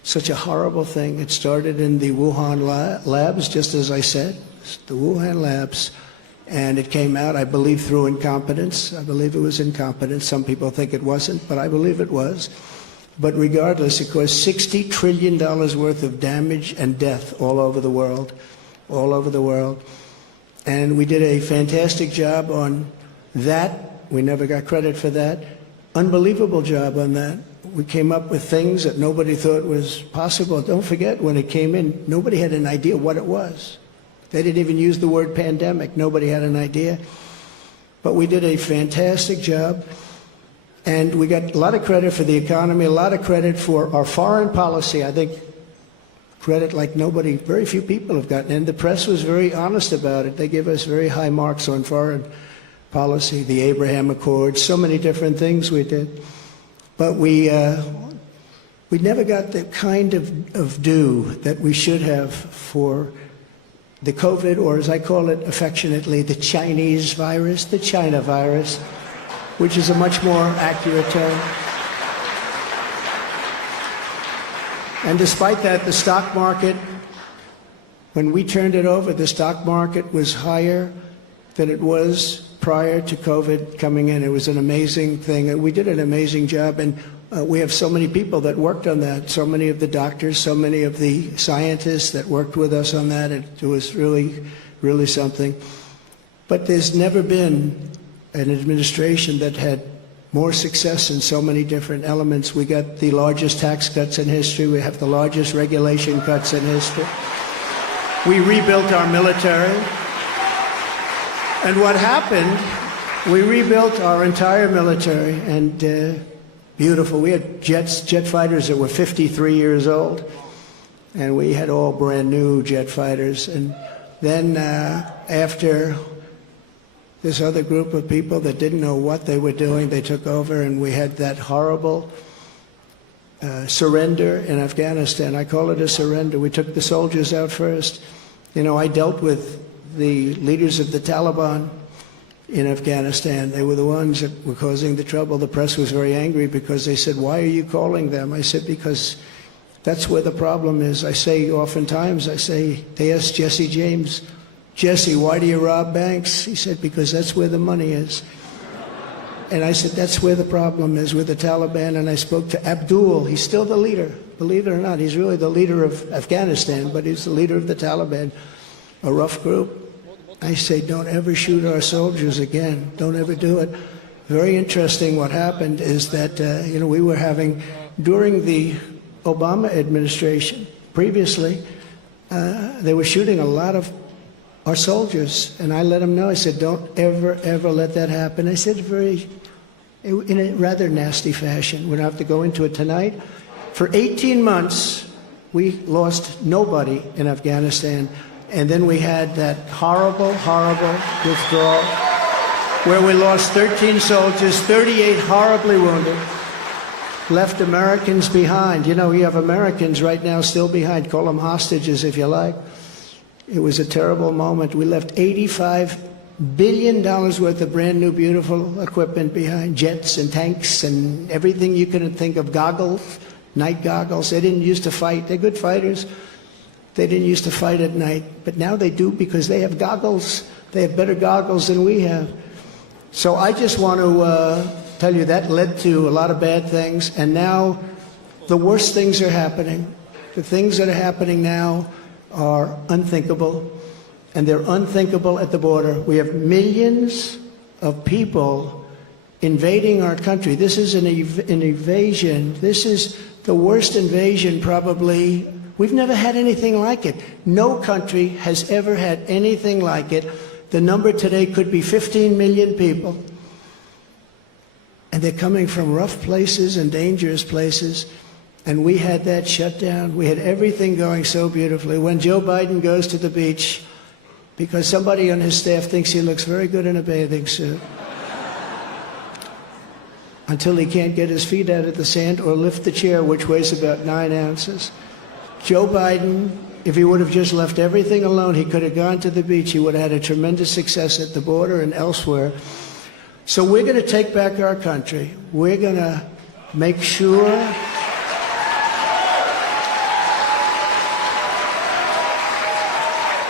such a horrible thing. It started in the Wuhan labs, just as I said, the Wuhan labs. And it came out, I believe, through incompetence. I believe it was incompetence. Some people think it wasn't, but I believe it was. But regardless, it caused $60 trillion worth of damage and death all over the world, all over the world. And we did a fantastic job on that. We never got credit for that. Unbelievable job on that. We came up with things that nobody thought was possible. Don't forget, when it came in, nobody had an idea what it was. They didn't even use the word pandemic. Nobody had an idea. But we did a fantastic job. And we got a lot of credit for the economy, a lot of credit for our foreign policy. I think credit like nobody, very few people have gotten. And the press was very honest about it. They gave us very high marks on foreign policy, the Abraham Accords, so many different things we did. But we never got the kind of due that we should have for the COVID, or as I call it affectionately, the Chinese virus, the China virus, which is a much more accurate term. And despite that, the stock market, when we turned it over, the stock market was higher than it was prior to COVID coming in. It was an amazing thing. And we did an amazing job. And we have so many people that worked on that, so many of the doctors, so many of the scientists that worked with us on that. It was really, really something. But there's never been an administration that had more success in so many different elements. We got the largest tax cuts in history. We have the largest regulation cuts in history. We rebuilt our military. And what happened, we rebuilt our entire military, and beautiful. We had jet fighters that were 53 years old, and we had all brand new jet fighters. And then after this other group of people that didn't know what they were doing, they took over, and we had that horrible surrender in Afghanistan. I call it a surrender. We took the soldiers out first. You know, I dealt with the leaders of the Taliban in Afghanistan. They were the ones that were causing the trouble. The press was very angry because they said, "Why are you calling them?" I said, "Because that's where the problem is." I say oftentimes, they asked Jesse James, "Jesse, why do you rob banks?" He said, "Because that's where the money is." And I said, that's where the problem is, with the Taliban. And I spoke to Abdul. He's still the leader. Believe it or not, he's really the leader of Afghanistan, but he's the leader of the Taliban, a rough group. I say, don't ever shoot our soldiers again. Don't ever do it. Very interesting what happened is that, we were having, during the Obama administration, previously, they were shooting a lot of our soldiers. And I let them know, I said, don't ever, ever let that happen. I said in a rather nasty fashion. We don't have to go into it tonight. For 18 months, we lost nobody in Afghanistan. And then we had that horrible, horrible withdrawal where we lost 13 soldiers, 38 horribly wounded, left Americans behind. You know, you have Americans right now still behind. Call them hostages if you like. It was a terrible moment. We left $85 billion worth of brand new, beautiful equipment behind, jets and tanks and everything you can think of, goggles, night goggles. They didn't used to fight. They're good fighters. They didn't used to fight at night, but now they do because they have goggles. They have better goggles than we have. So I just want to tell you that led to a lot of bad things, and now the worst things are happening. The things that are happening now are unthinkable, and they're unthinkable at the border. We have millions of people invading our country. This is an invasion. This is the worst invasion probably. We've never had anything like it. No country has ever had anything like it. The number today could be 15 million people. And they're coming from rough places and dangerous places. And we had that shut down. We had everything going so beautifully. When Joe Biden goes to the beach, because somebody on his staff thinks he looks very good in a bathing suit, until he can't get his feet out of the sand or lift the chair, which weighs about 9 ounces. Joe Biden, if he would have just left everything alone, he could have gone to the beach. He would have had a tremendous success at the border and elsewhere. So we're going to take back our country. We're going to make sure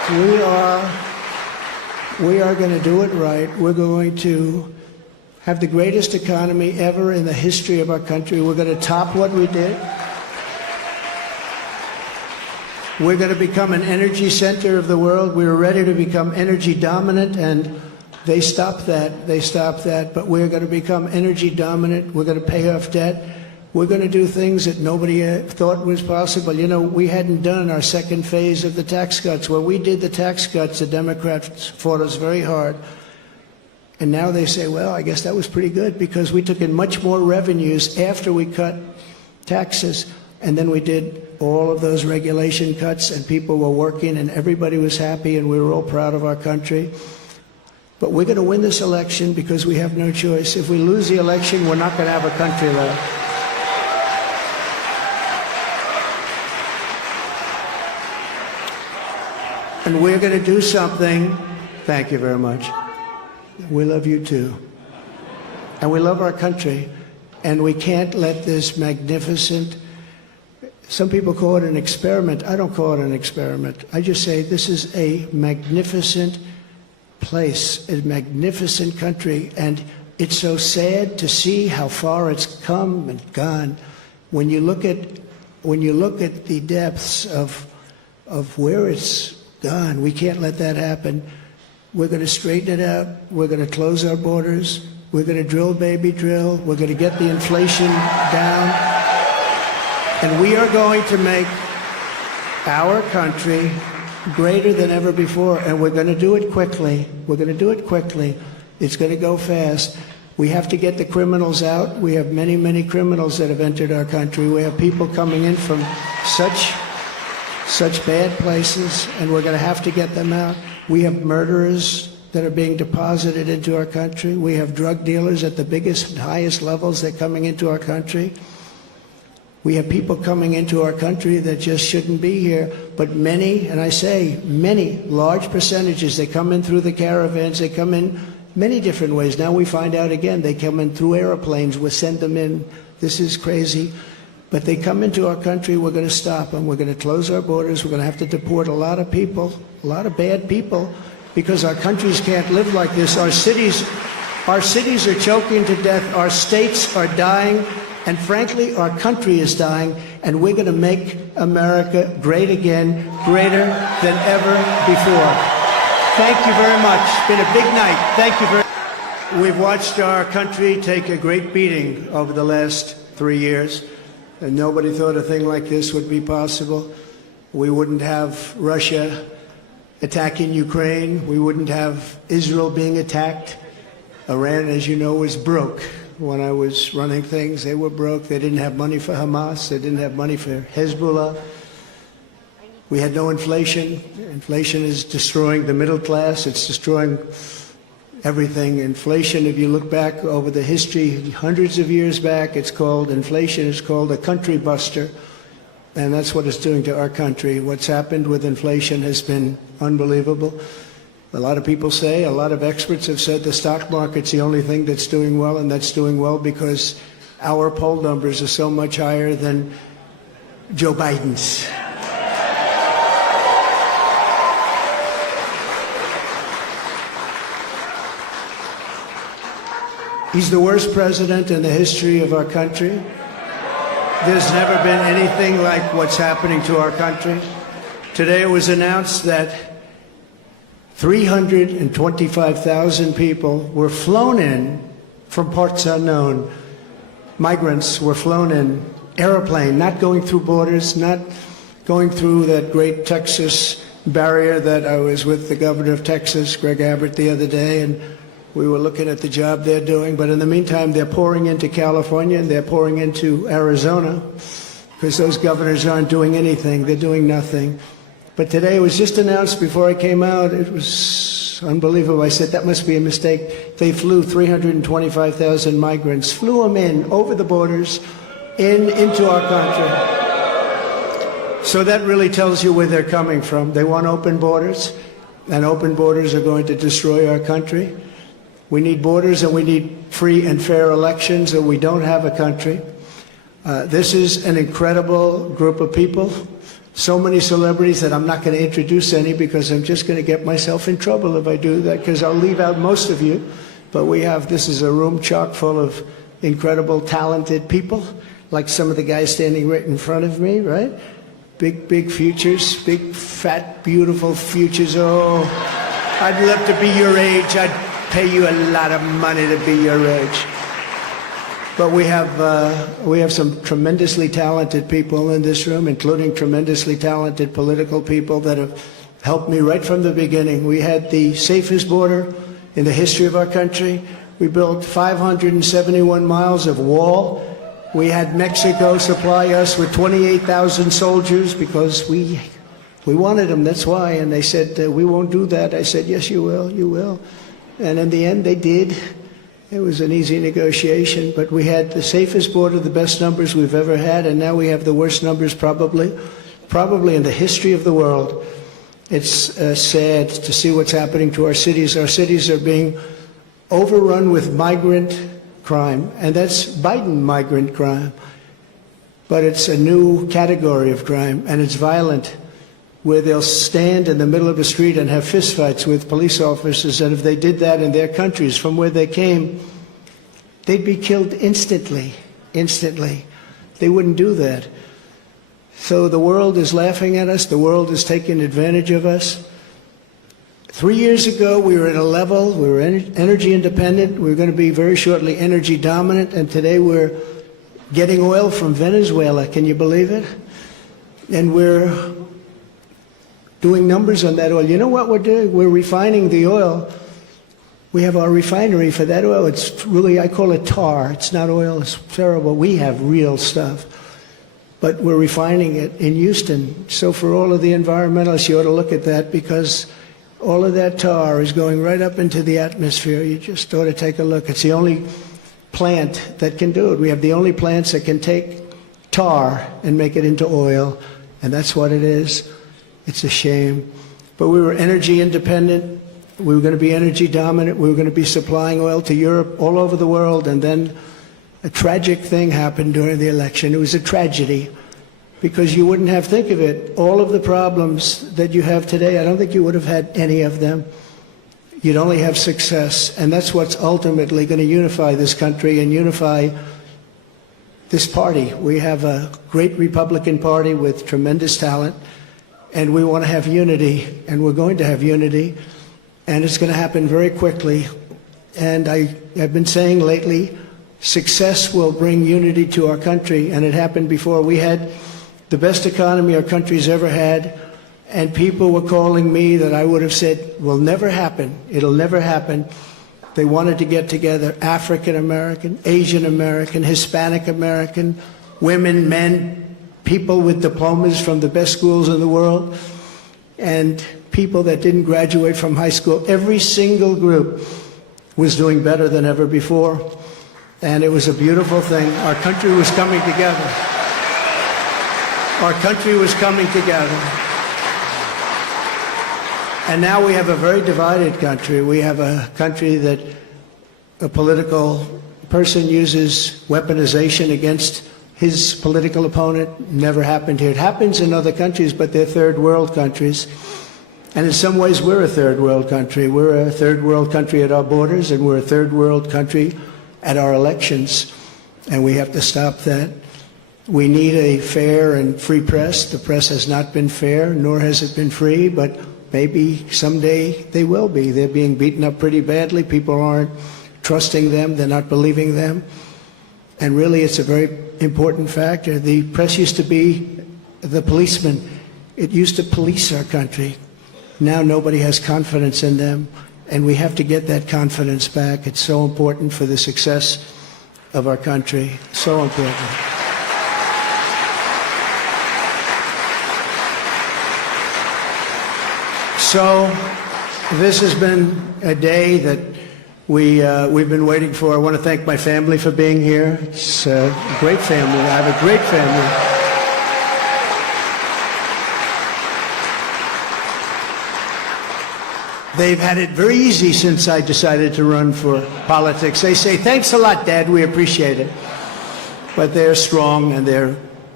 We are going to do it right. We're going to have the greatest economy ever in the history of our country. We're going to top what we did. We're going to become an energy center of the world. We were ready to become energy dominant, and they stopped that. They stopped that. But we're going to become energy dominant. We're going to pay off debt. We're going to do things that nobody thought was possible. You know, we hadn't done our second phase of the tax cuts. When we did the tax cuts, the Democrats fought us very hard. And now they say, well, I guess that was pretty good because we took in much more revenues after we cut taxes. And then we did all of those regulation cuts, and people were working, and everybody was happy, and we were all proud of our country. But we're going to win this election because we have no choice. If we lose the election, we're not going to have a country left. And we're going to do something. Thank you very much. We love you too. And we love our country. And we can't let this magnificent, some people call it an experiment. I don't call it an experiment. I just say this is a magnificent place, a magnificent country. And it's so sad to see how far it's come and gone. When you look at the depths of where it's gone, we can't let that happen. We're going to straighten it out. We're going to close our borders. We're going to drill, baby, drill. We're going to get the inflation down. And we are going to make our country greater than ever before. And we're going to do it quickly. We're going to do it quickly. It's going to go fast. We have to get the criminals out. We have many, many criminals that have entered our country. We have people coming in from such bad places, and we're going to have to get them out. We have murderers that are being deposited into our country. We have drug dealers at the biggest and highest levels that are coming into our country. We have people coming into our country that just shouldn't be here. But many, and I say many, large percentages, they come in through the caravans. They come in many different ways. Now we find out again, they come in through airplanes. We send them in. This is crazy. But they come into our country, we're going to stop them. We're going to close our borders. We're going to have to deport a lot of people, a lot of bad people, because our countries can't live like this. Our cities are choking to death. Our states are dying. And frankly, our country is dying. And we're going to make America great again, greater than ever before. Thank you very much. It's been a big night. Thank you very much. We've watched our country take a great beating over the last 3 years. And nobody thought a thing like this would be possible. We wouldn't have Russia attacking Ukraine. We wouldn't have Israel being attacked. Iran, as you know, was broke. When I was running things, they were broke. They didn't have money for Hamas. They didn't have money for Hezbollah. We had no inflation. Inflation is destroying the middle class. It's destroying everything. Inflation, if you look back over the history, hundreds of years back, inflation is called a country buster. And that's what it's doing to our country. What's happened with inflation has been unbelievable. A lot of people say, a lot of experts have said the stock market's the only thing that's doing well, and that's doing well because our poll numbers are so much higher than Joe Biden's. He's the worst president in the history of our country. There's never been anything like what's happening to our country. Today it was announced that 325,000 people were flown in from parts unknown. Migrants were flown in, airplane, not going through borders, not going through that great Texas barrier that I was with the governor of Texas, Greg Abbott, the other day, and we were looking at the job they're doing. But in the meantime, they're pouring into California and they're pouring into Arizona because those governors aren't doing anything. They're doing nothing. But today it was just announced before I came out. It was unbelievable. I said, that must be a mistake. They flew 325,000 migrants, flew them in over the borders into our country. So that really tells you where they're coming from. They want open borders, and open borders are going to destroy our country. We need borders and we need free and fair elections, or we don't have a country. This is an incredible group of people. so many celebrities that I'm not going to introduce any because I'm just going to get myself in trouble if I do that, because I'll leave out most of you. But this is a room chock full of incredible, talented people, like some of the guys standing right in front of me, right? Big futures, big, fat, beautiful futures. Oh, I'd love to be your age. I'd pay you a lot of money to be your age. But we have some tremendously talented people in this room, including tremendously talented political people that have helped me right from the beginning. We had the safest border in the history of our country. We built 571 miles of wall. We had Mexico supply us with 28,000 soldiers because we wanted them, that's why. And they said, we won't do that. I said, yes, you will, you will. And in the end, they did. It was an easy negotiation, but we had the safest border, the best numbers we've ever had, and now we have the worst numbers probably in the history of the world. It's sad to see what's happening to our cities. Our cities are being overrun with migrant crime, and that's Biden migrant crime. But it's a new category of crime, and it's violent, where they'll stand in the middle of a street and have fistfights with police officers, and if they did that in their countries from where they came, they'd be killed instantly. They wouldn't do that. So the world is laughing at us. The world is taking advantage of us. 3 years ago, we were at a level, we were energy independent. We were going to be very shortly energy dominant, and today we're getting oil from Venezuela. Can you believe it? And we're doing numbers on that oil. You know what we're doing? We're refining the oil. We have our refinery for that oil. It's really, I call it tar. It's not oil. It's terrible. We have real stuff. But we're refining it in Houston. So for all of the environmentalists, you ought to look at that, because all of that tar is going right up into the atmosphere. You just ought to take a look. It's the only plant that can do it. We have the only plants that can take tar and make it into oil, and that's what it is. It's a shame. But we were energy independent. We were going to be energy dominant. We were going to be supplying oil to Europe, all over the world. And then a tragic thing happened during the election. It was a tragedy, because you wouldn't have, think of it, all of the problems that you have today, I don't think you would have had any of them. You'd only have success. And that's what's ultimately going to unify this country and unify this party. We have a great Republican Party with tremendous talent. And we want to have unity, and we're going to have unity, and it's going to happen very quickly. And I have been saying lately, success will bring unity to our country, and it happened before. We had the best economy our country's ever had, and people were calling me that I would have said will never happen. It'll never happen. They wanted to get together, African American, Asian American, Hispanic American, women, men, people with diplomas from the best schools in the world, and people that didn't graduate from high school. Every single group was doing better than ever before, and it was a beautiful thing. Our country was coming together. Our country was coming together. And now we have a very divided country. We have a country that a political person uses weaponization against his political opponent. Never happened here. It happens in other countries, but they're third world countries. And in some ways, we're a third world country. We're a third world country at our borders, and we're a third world country at our elections. And we have to stop that. We need a fair and free press. The press has not been fair, nor has it been free, but maybe someday they will be. They're being beaten up pretty badly. People aren't trusting them. They're not believing them. And really, it's a very important factor. The press used to be the policeman. It used to police our country. Now nobody has confidence in them, and we have to get that confidence back. It's so important for the success of our country. So important. So this has been a day that we've been waiting for. I want to thank my family for being here. It's a great family. I have a great family. They've had it very easy since I decided to run for politics. They say, thanks a lot, Dad, we appreciate it. But they're strong, and they're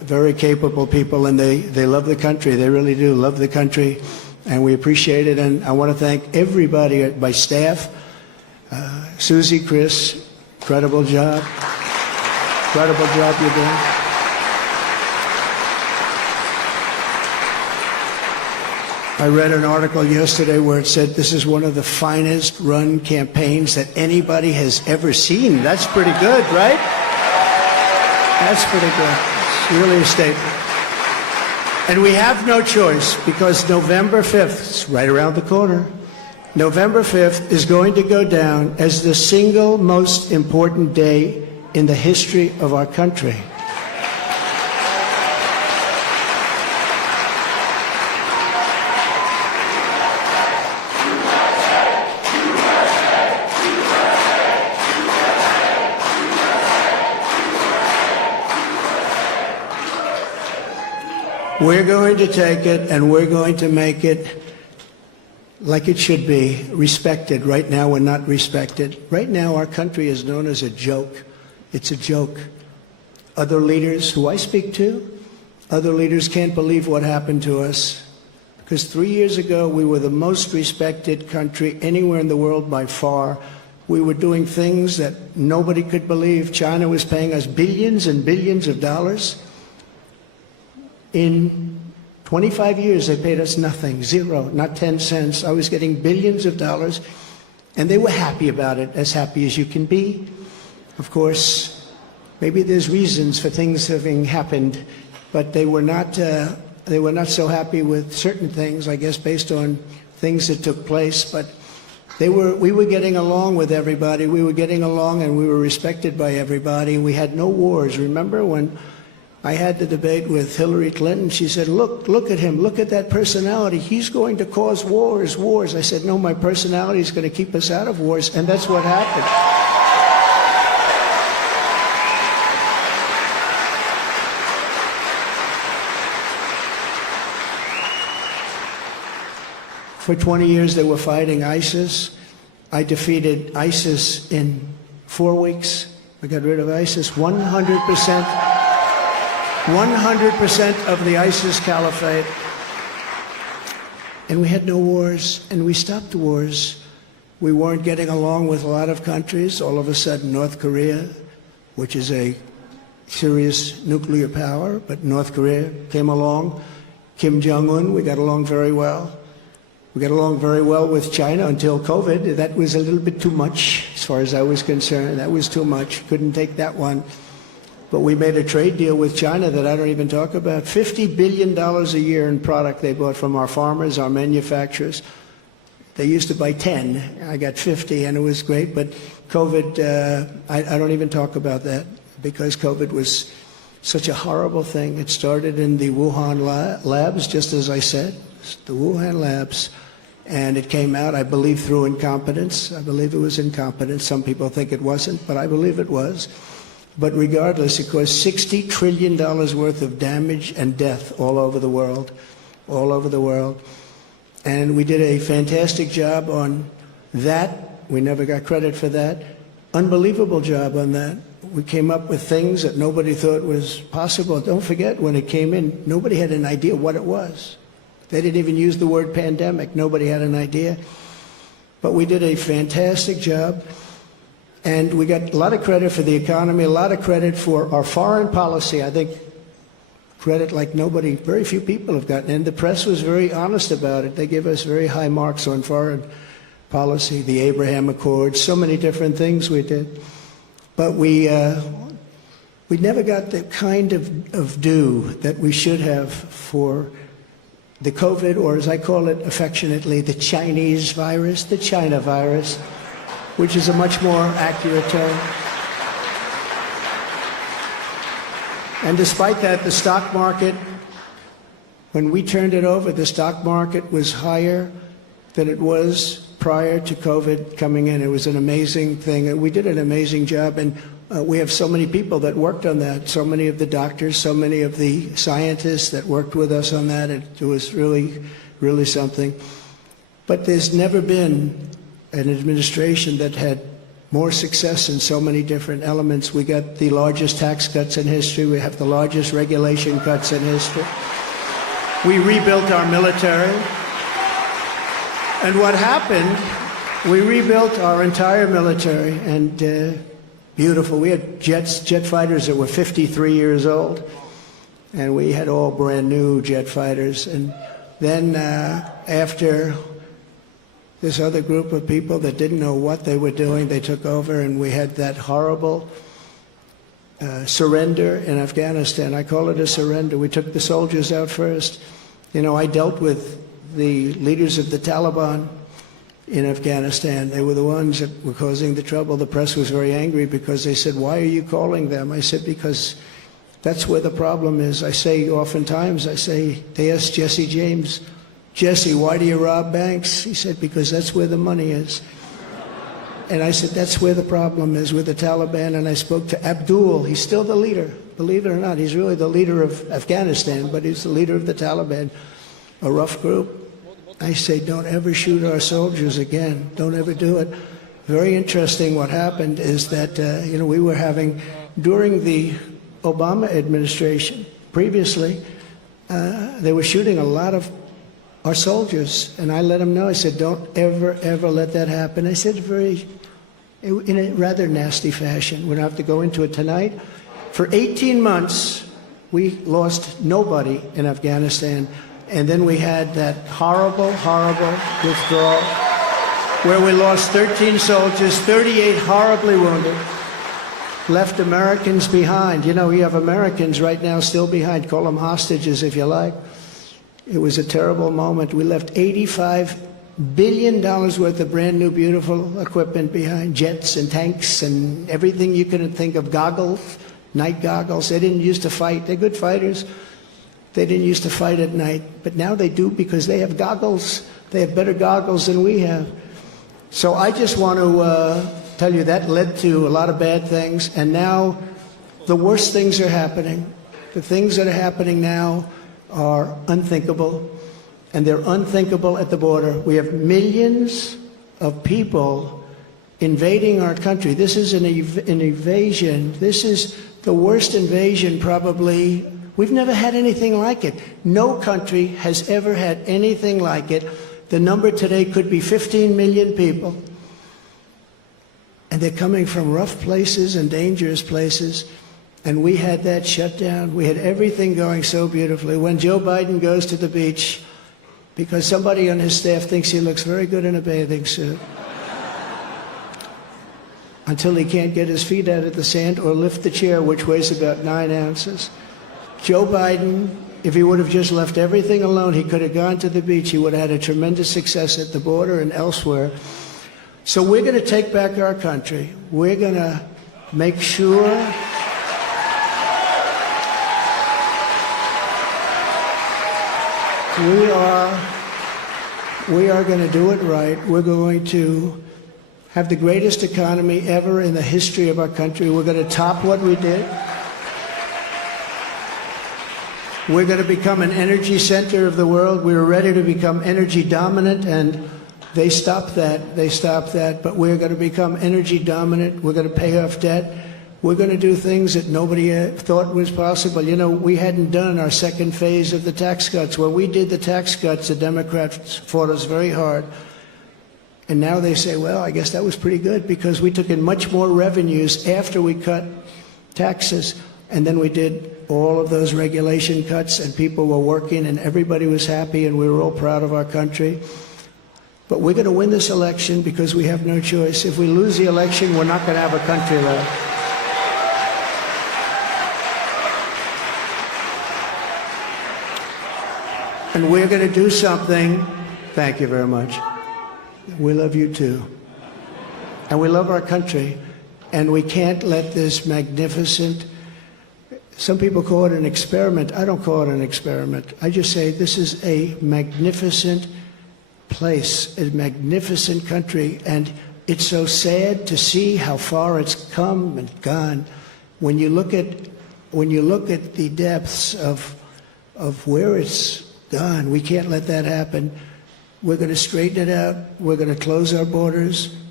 very capable people, and they love the country. They really do love the country, and we appreciate it. And I want to thank everybody at my staff, Susie, Chris, incredible job you're doing. I read an article yesterday where it said this is one of the finest run campaigns that anybody has ever seen. That's pretty good, right? That's pretty good. It's really a statement. And we have no choice, because November 5th, it's right around the corner, November 5th is going to go down as the single most important day in the history of our country. We're going to take it and we're going to make it like it should be, respected. Right now we're not respected. Right now our country is known as a joke. It's a joke. Other leaders who I speak to, other leaders can't believe what happened to us. Because 3 years ago we were the most respected country anywhere in the world by far. We were doing things that nobody could believe. China was paying us billions and billions of dollars. In 25 years, they paid us nothing, zero, not 10 cents. I was getting billions of dollars, and they were happy about it, as happy as you can be. Of course, maybe there's reasons for things having happened, but they were not so happy with certain things, I guess, based on things that took place. But we were getting along with everybody. We were getting along, and we were respected by everybody. We had no wars. Remember when I had the debate with Hillary Clinton? She said, look at him, look at that personality. He's going to cause wars. I said, no, my personality is going to keep us out of wars, and that's what happened. For 20 years they were fighting ISIS. I defeated ISIS in 4 weeks. I got rid of ISIS 100%. 100% of the ISIS caliphate. And we had no wars, and we stopped wars. We weren't getting along with a lot of countries. All of a sudden, North Korea, which is a serious nuclear power, but North Korea came along. Kim Jong-un, we got along very well. We got along very well with China until COVID. That was a little bit too much, as far as I was concerned. That was too much. Couldn't take that one. But we made a trade deal with China that I don't even talk about. $50 billion a year in product they bought from our farmers, our manufacturers. They used to buy 10. I got 50, and it was great. But COVID, I don't even talk about that, because COVID was such a horrible thing. It started in the Wuhan labs, just as I said, the Wuhan labs. And it came out, I believe, through incompetence. I believe it was incompetence. Some people think it wasn't, but I believe it was. But regardless, it caused $60 trillion worth of damage and death all over the world, all over the world. And we did a fantastic job on that. We never got credit for that. Unbelievable job on that. We came up with things that nobody thought was possible. Don't forget, when it came in, nobody had an idea what it was. They didn't even use the word pandemic. Nobody had an idea. But we did a fantastic job. And we got a lot of credit for the economy, a lot of credit for our foreign policy. I think credit like nobody, very few people have gotten. And the press was very honest about it. They give us very high marks on foreign policy, the Abraham Accords, so many different things we did. But we never got the kind of due that we should have for the COVID, or as I call it affectionately, the Chinese virus, the China virus, which is a much more accurate term. And despite that, the stock market, when we turned it over, the stock market was higher than it was prior to COVID coming in. It was an amazing thing. And we did an amazing job. And we have so many people that worked on that, so many of the doctors, so many of the scientists that worked with us on that. It was really, really something. But there's never been an administration that had more success in so many different elements. We got the largest tax cuts in history. We have the largest regulation cuts in history. We rebuilt our military. And what happened, we rebuilt our entire military, and beautiful. We had jet fighters that were 53 years old, and we had all brand new jet fighters. And then after this other group of people that didn't know what they were doing, they took over, and we had that horrible surrender in Afghanistan. I call it a surrender. We took the soldiers out first. You know, I dealt with the leaders of the Taliban in Afghanistan. They were the ones that were causing the trouble. The press was very angry because they said, "Why are you calling them?" I said, "Because that's where the problem is." I say oftentimes, they asked Jesse James, "Jesse, why do you rob banks?" He said, "Because that's where the money is." And I said, that's where the problem is with the Taliban. And I spoke to Abdul. He's still the leader. Believe it or not, he's really the leader of Afghanistan, but he's the leader of the Taliban, a rough group. I say, don't ever shoot our soldiers again. Don't ever do it. Very interesting what happened is that, we were having, during the Obama administration, previously, they were shooting a lot of our soldiers. And I let them know, I said, don't ever, ever let that happen. I said in a rather nasty fashion. We don't have to go into it tonight. For 18 months, we lost nobody in Afghanistan. And then we had that horrible, horrible withdrawal where we lost 13 soldiers, 38 horribly wounded, left Americans behind. You know, you have Americans right now still behind. Call them hostages if you like. It was a terrible moment. We left $85 billion worth of brand new, beautiful equipment behind, jets and tanks and everything you can think of, goggles, night goggles. They didn't used to fight. They're good fighters. They didn't used to fight at night, but now they do because they have goggles. They have better goggles than we have. So I just want to tell you that led to a lot of bad things, and now the worst things are happening. The things that are happening now are unthinkable, and they're unthinkable at the border. We have millions of people invading our country. This is an invasion. This is the worst invasion probably. We've never had anything like it. No country has ever had anything like it. The number today could be 15 million people. And they're coming from rough places and dangerous places. And we had that shut down. We had everything going so beautifully. When Joe Biden goes to the beach, because somebody on his staff thinks he looks very good in a bathing suit, until he can't get his feet out of the sand or lift the chair, which weighs about 9 ounces. Joe Biden, if he would have just left everything alone, he could have gone to the beach. He would have had a tremendous success at the border and elsewhere. So we're going to take back our country. We're going to make sure we are going to do it right. We're going to have the greatest economy ever in the history of our country. We're going to top what we did. We're going to become an energy center of the world. We were ready to become energy dominant, and they stopped that. They stopped that. But we're going to become energy dominant. We're going to pay off debt. We're going to do things that nobody thought was possible. You know, we hadn't done our second phase of the tax cuts. When we did the tax cuts, the Democrats fought us very hard. And now they say, well, I guess that was pretty good because we took in much more revenues after we cut taxes. And then we did all of those regulation cuts, and people were working, and everybody was happy, and we were all proud of our country. But we're going to win this election because we have no choice. If we lose the election, we're not going to have a country left. And we're going to do something. Thank you very much. We love you too. And we love our country. And we can't let this magnificent, some people call it an experiment. I don't call it an experiment. I just say this is a magnificent place, a magnificent country. And it's so sad to see how far it's come and gone. When you look at the depths of where it's gone, we can't let that happen. We're going to straighten it out. We're going to close our borders.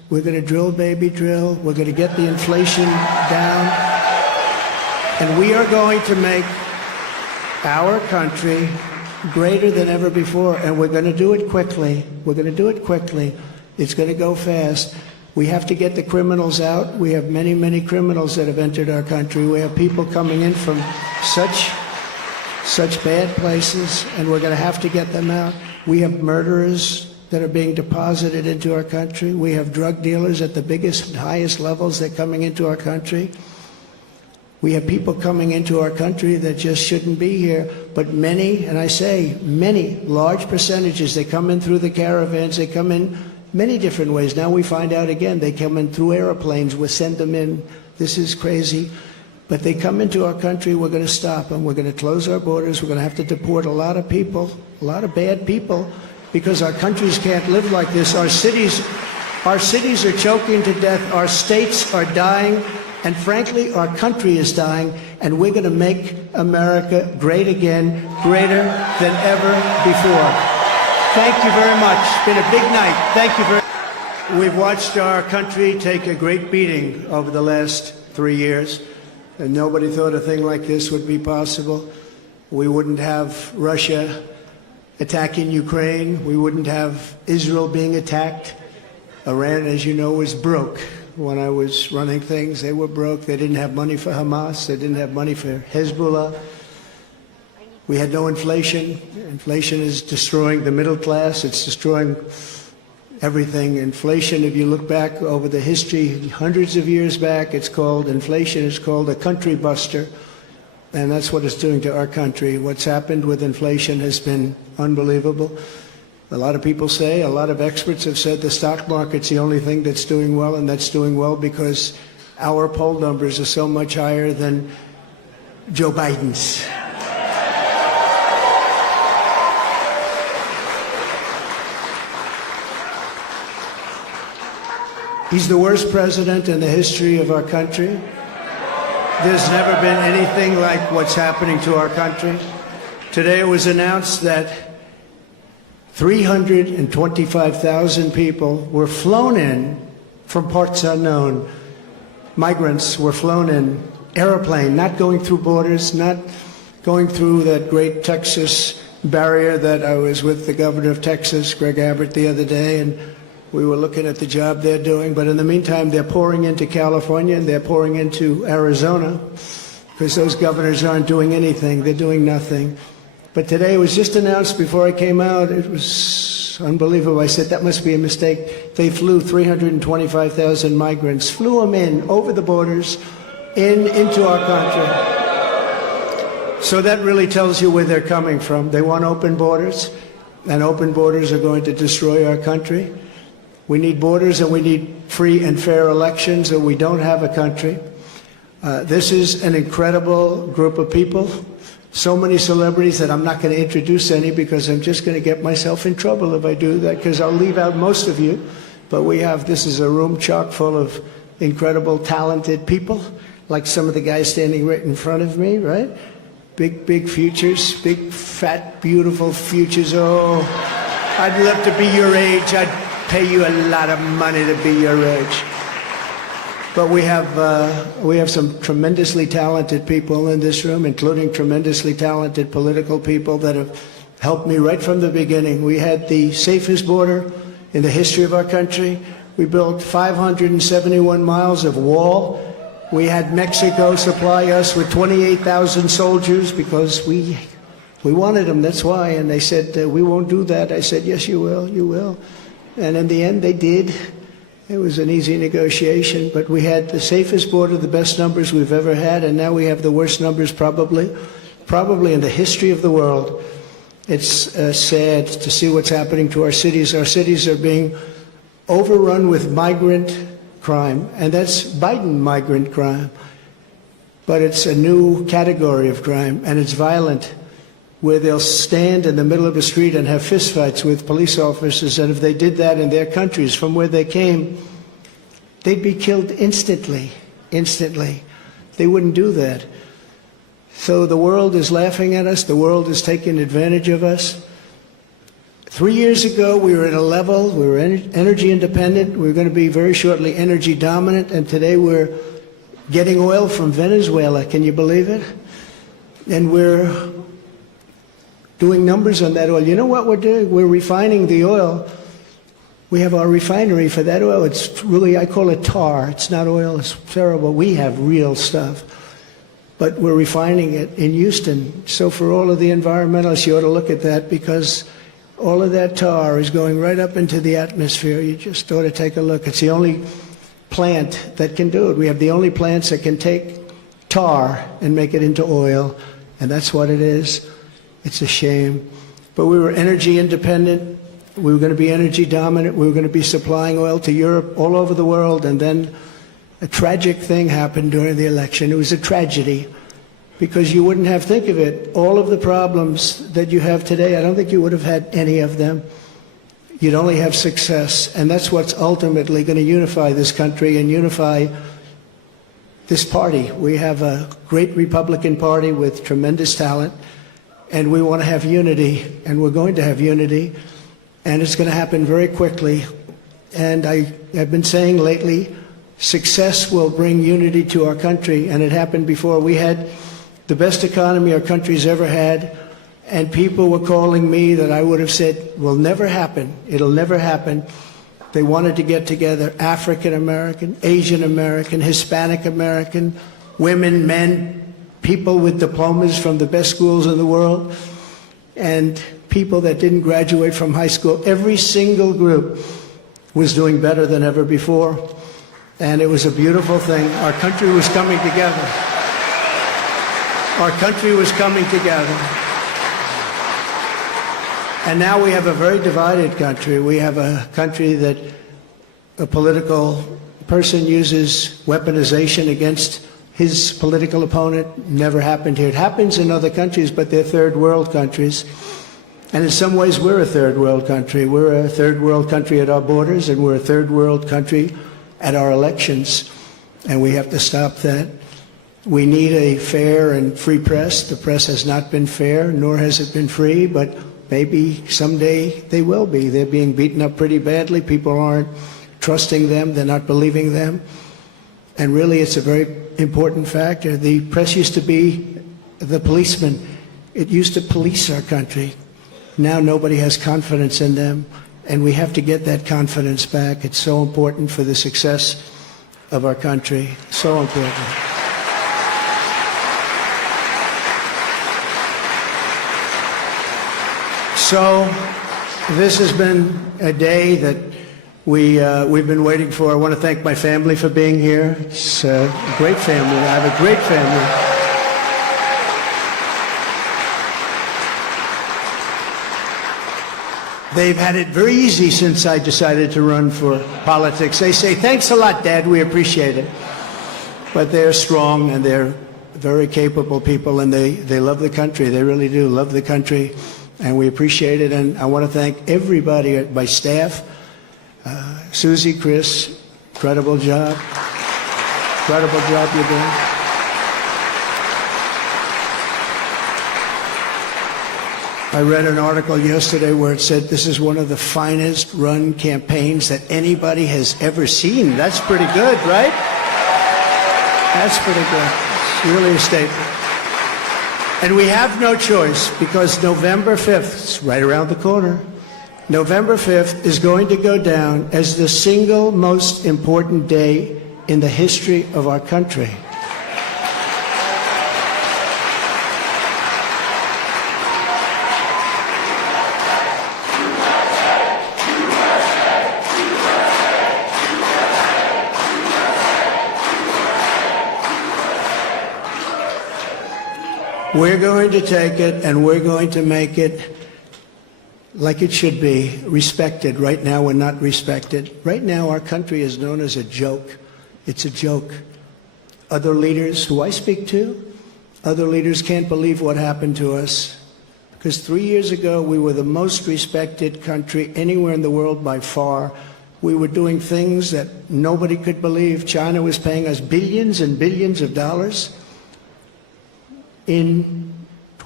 We're going to drill, baby, drill. We're going to get the inflation down. And we are going to make our country greater than ever before. And we're going to do it quickly. We're going to do it quickly. It's going to go fast. We have to get the criminals out. We have many, many criminals that have entered our country. We have people coming in from such bad places, and we're going to have to get them out. We have murderers that are being deposited into our country. We have drug dealers at the biggest and highest levels that are coming into our country. We have people coming into our country that just shouldn't be here. But many, and I say many, large percentages, they come in through the caravans. They come in many different ways. Now we find out again, they come in through airplanes. We send them in. This is crazy. But they come into our country, we're going to stop them. We're going to close our borders. We're going to have to deport a lot of people, a lot of bad people, because our countries can't live like this. Our cities are choking to death. Our states are dying. And frankly, our country is dying. And we're going to make America great again, greater than ever before. Thank you very much. It's been a big night. Thank you very much. We've watched our country take a great beating over the last 3 years. And nobody thought a thing like this would be possible. We wouldn't have Russia attacking Ukraine. We wouldn't have Israel being attacked. Iran, as you know, was broke. When I was running things, they were broke. They didn't have money for Hamas. They didn't have money for Hezbollah. We had no inflation. Inflation is destroying the middle class. It's destroying everything. Inflation, if you look back over the history, hundreds of years back, inflation is called a country buster. And that's what it's doing to our country. What's happened with inflation has been unbelievable. A lot of people say, a lot of experts have said the stock market's the only thing that's doing well, and that's doing well because our poll numbers are so much higher than Joe Biden's. He's the worst president in the history of our country. There's never been anything like what's happening to our country. Today it was announced that 325,000 people were flown in from parts unknown. Migrants were flown in, airplane, not going through borders, not going through that great Texas barrier that I was with the governor of Texas, Greg Abbott, the other day, and we were looking at the job they're doing. But in the meantime, they're pouring into California and they're pouring into Arizona because those governors aren't doing anything. They're doing nothing. But today it was just announced before I came out. It was unbelievable. I said, that must be a mistake. They flew 325,000 migrants, flew them in over the borders into our country. So that really tells you where they're coming from. They want open borders, and open borders are going to destroy our country. We need borders and we need free and fair elections, or we don't have a country. This is an incredible group of people. So many celebrities that I'm not going to introduce any because I'm just going to get myself in trouble if I do that, because I'll leave out most of you. But this is a room chock full of incredible, talented people, like some of the guys standing right in front of me, right? Big, big futures, big, fat, beautiful futures. Oh, I'd love to be your age. I'd pay you a lot of money to be your age. But we have some tremendously talented people in this room, including tremendously talented political people that have helped me right from the beginning. We had the safest border in the history of our country. We built 571 miles of wall. We had Mexico supply us with 28,000 soldiers because we wanted them, that's why. And they said, we won't do that. I said, yes, you will, you will. And in the end, they did. It was an easy negotiation, but we had the safest border, the best numbers we've ever had, and now we have the worst numbers probably in the history of the world. It's sad to see what's happening to our cities. Our cities are being overrun with migrant crime, and that's Biden migrant crime. But it's a new category of crime, and it's violent, where they'll stand in the middle of a street and have fistfights with police officers, and if they did that in their countries from where they came, they'd be killed instantly. They wouldn't do that. So the world is laughing at us. The world is taking advantage of us. 3 years ago, we were at a level, we were energy independent, we were going to be very shortly energy dominant, and today we're getting oil from Venezuela. Can you believe it? And we're doing numbers on that oil. You know what we're doing? We're refining the oil. We have our refinery for that oil. It's really, I call it tar. It's not oil. It's terrible. We have real stuff. But we're refining it in Houston. So for all of the environmentalists, you ought to look at that, because all of that tar is going right up into the atmosphere. You just ought to take a look. It's the only plant that can do it. We have the only plants that can take tar and make it into oil, and that's what it is. It's a shame. But we were energy independent. We were going to be energy dominant. We were going to be supplying oil to Europe, all over the world, and then a tragic thing happened during the election. It was a tragedy, because you wouldn't have, think of it, all of the problems that you have today, I don't think you would have had any of them. You'd only have success, and that's what's ultimately going to unify this country and unify this party. We have a great Republican Party with tremendous talent, and we want to have unity, and we're going to have unity, and it's going to happen very quickly. And I've been saying lately, success will bring unity to our country, and it happened before. We had the best economy our country's ever had, and people were calling me that I would have said will never happen. It'll never happen. They wanted to get together, African American, Asian American, Hispanic American, women, men, people with diplomas from the best schools in the world, and people that didn't graduate from high school. Every single group was doing better than ever before, and it was a beautiful thing. Our country was coming together. Our country was coming together. And now we have a very divided country. We have a country that a political person uses weaponization against his political opponent. Never happened here. It happens in other countries, but they're third world countries. And in some ways, we're a third world country. We're a third world country at our borders, and we're a third world country at our elections. And we have to stop that. We need a fair and free press. The press has not been fair, nor has it been free, but maybe someday they will be. They're being beaten up pretty badly. People aren't trusting them. They're not believing them. And really, it's a very important factor. The press used to be the policeman. It used to police our country. Now nobody has confidence in them, and we have to get that confidence back. It's so important for the success of our country. So important. So this has been a day that we've been waiting for. I want to thank my family for being here. It's a great family. I have a great family. They've had it very easy since I decided to run for politics. They say, "Thanks a lot, Dad. We appreciate it." But they're strong, and they're very capable people, and they love the country. They really do love the country. And we appreciate it, and I want to thank everybody, my staff, Susie, Chris, incredible job you're doing. I read an article yesterday where it said this is one of the finest run campaigns that anybody has ever seen. That's pretty good, right? That's pretty good. It's really a statement. And we have no choice, because November 5th, it's right around the corner, November 5th is going to go down as the single most important day in the history of our country. We're going to take it, and we're going to make it like it should be, respected. Right now, we're not respected. Right now, our country is known as a joke. It's a joke. Other leaders who I speak to, other leaders can't believe what happened to us. Because 3 years ago, we were the most respected country anywhere in the world by far. We were doing things that nobody could believe. China was paying us billions and billions of dollars. In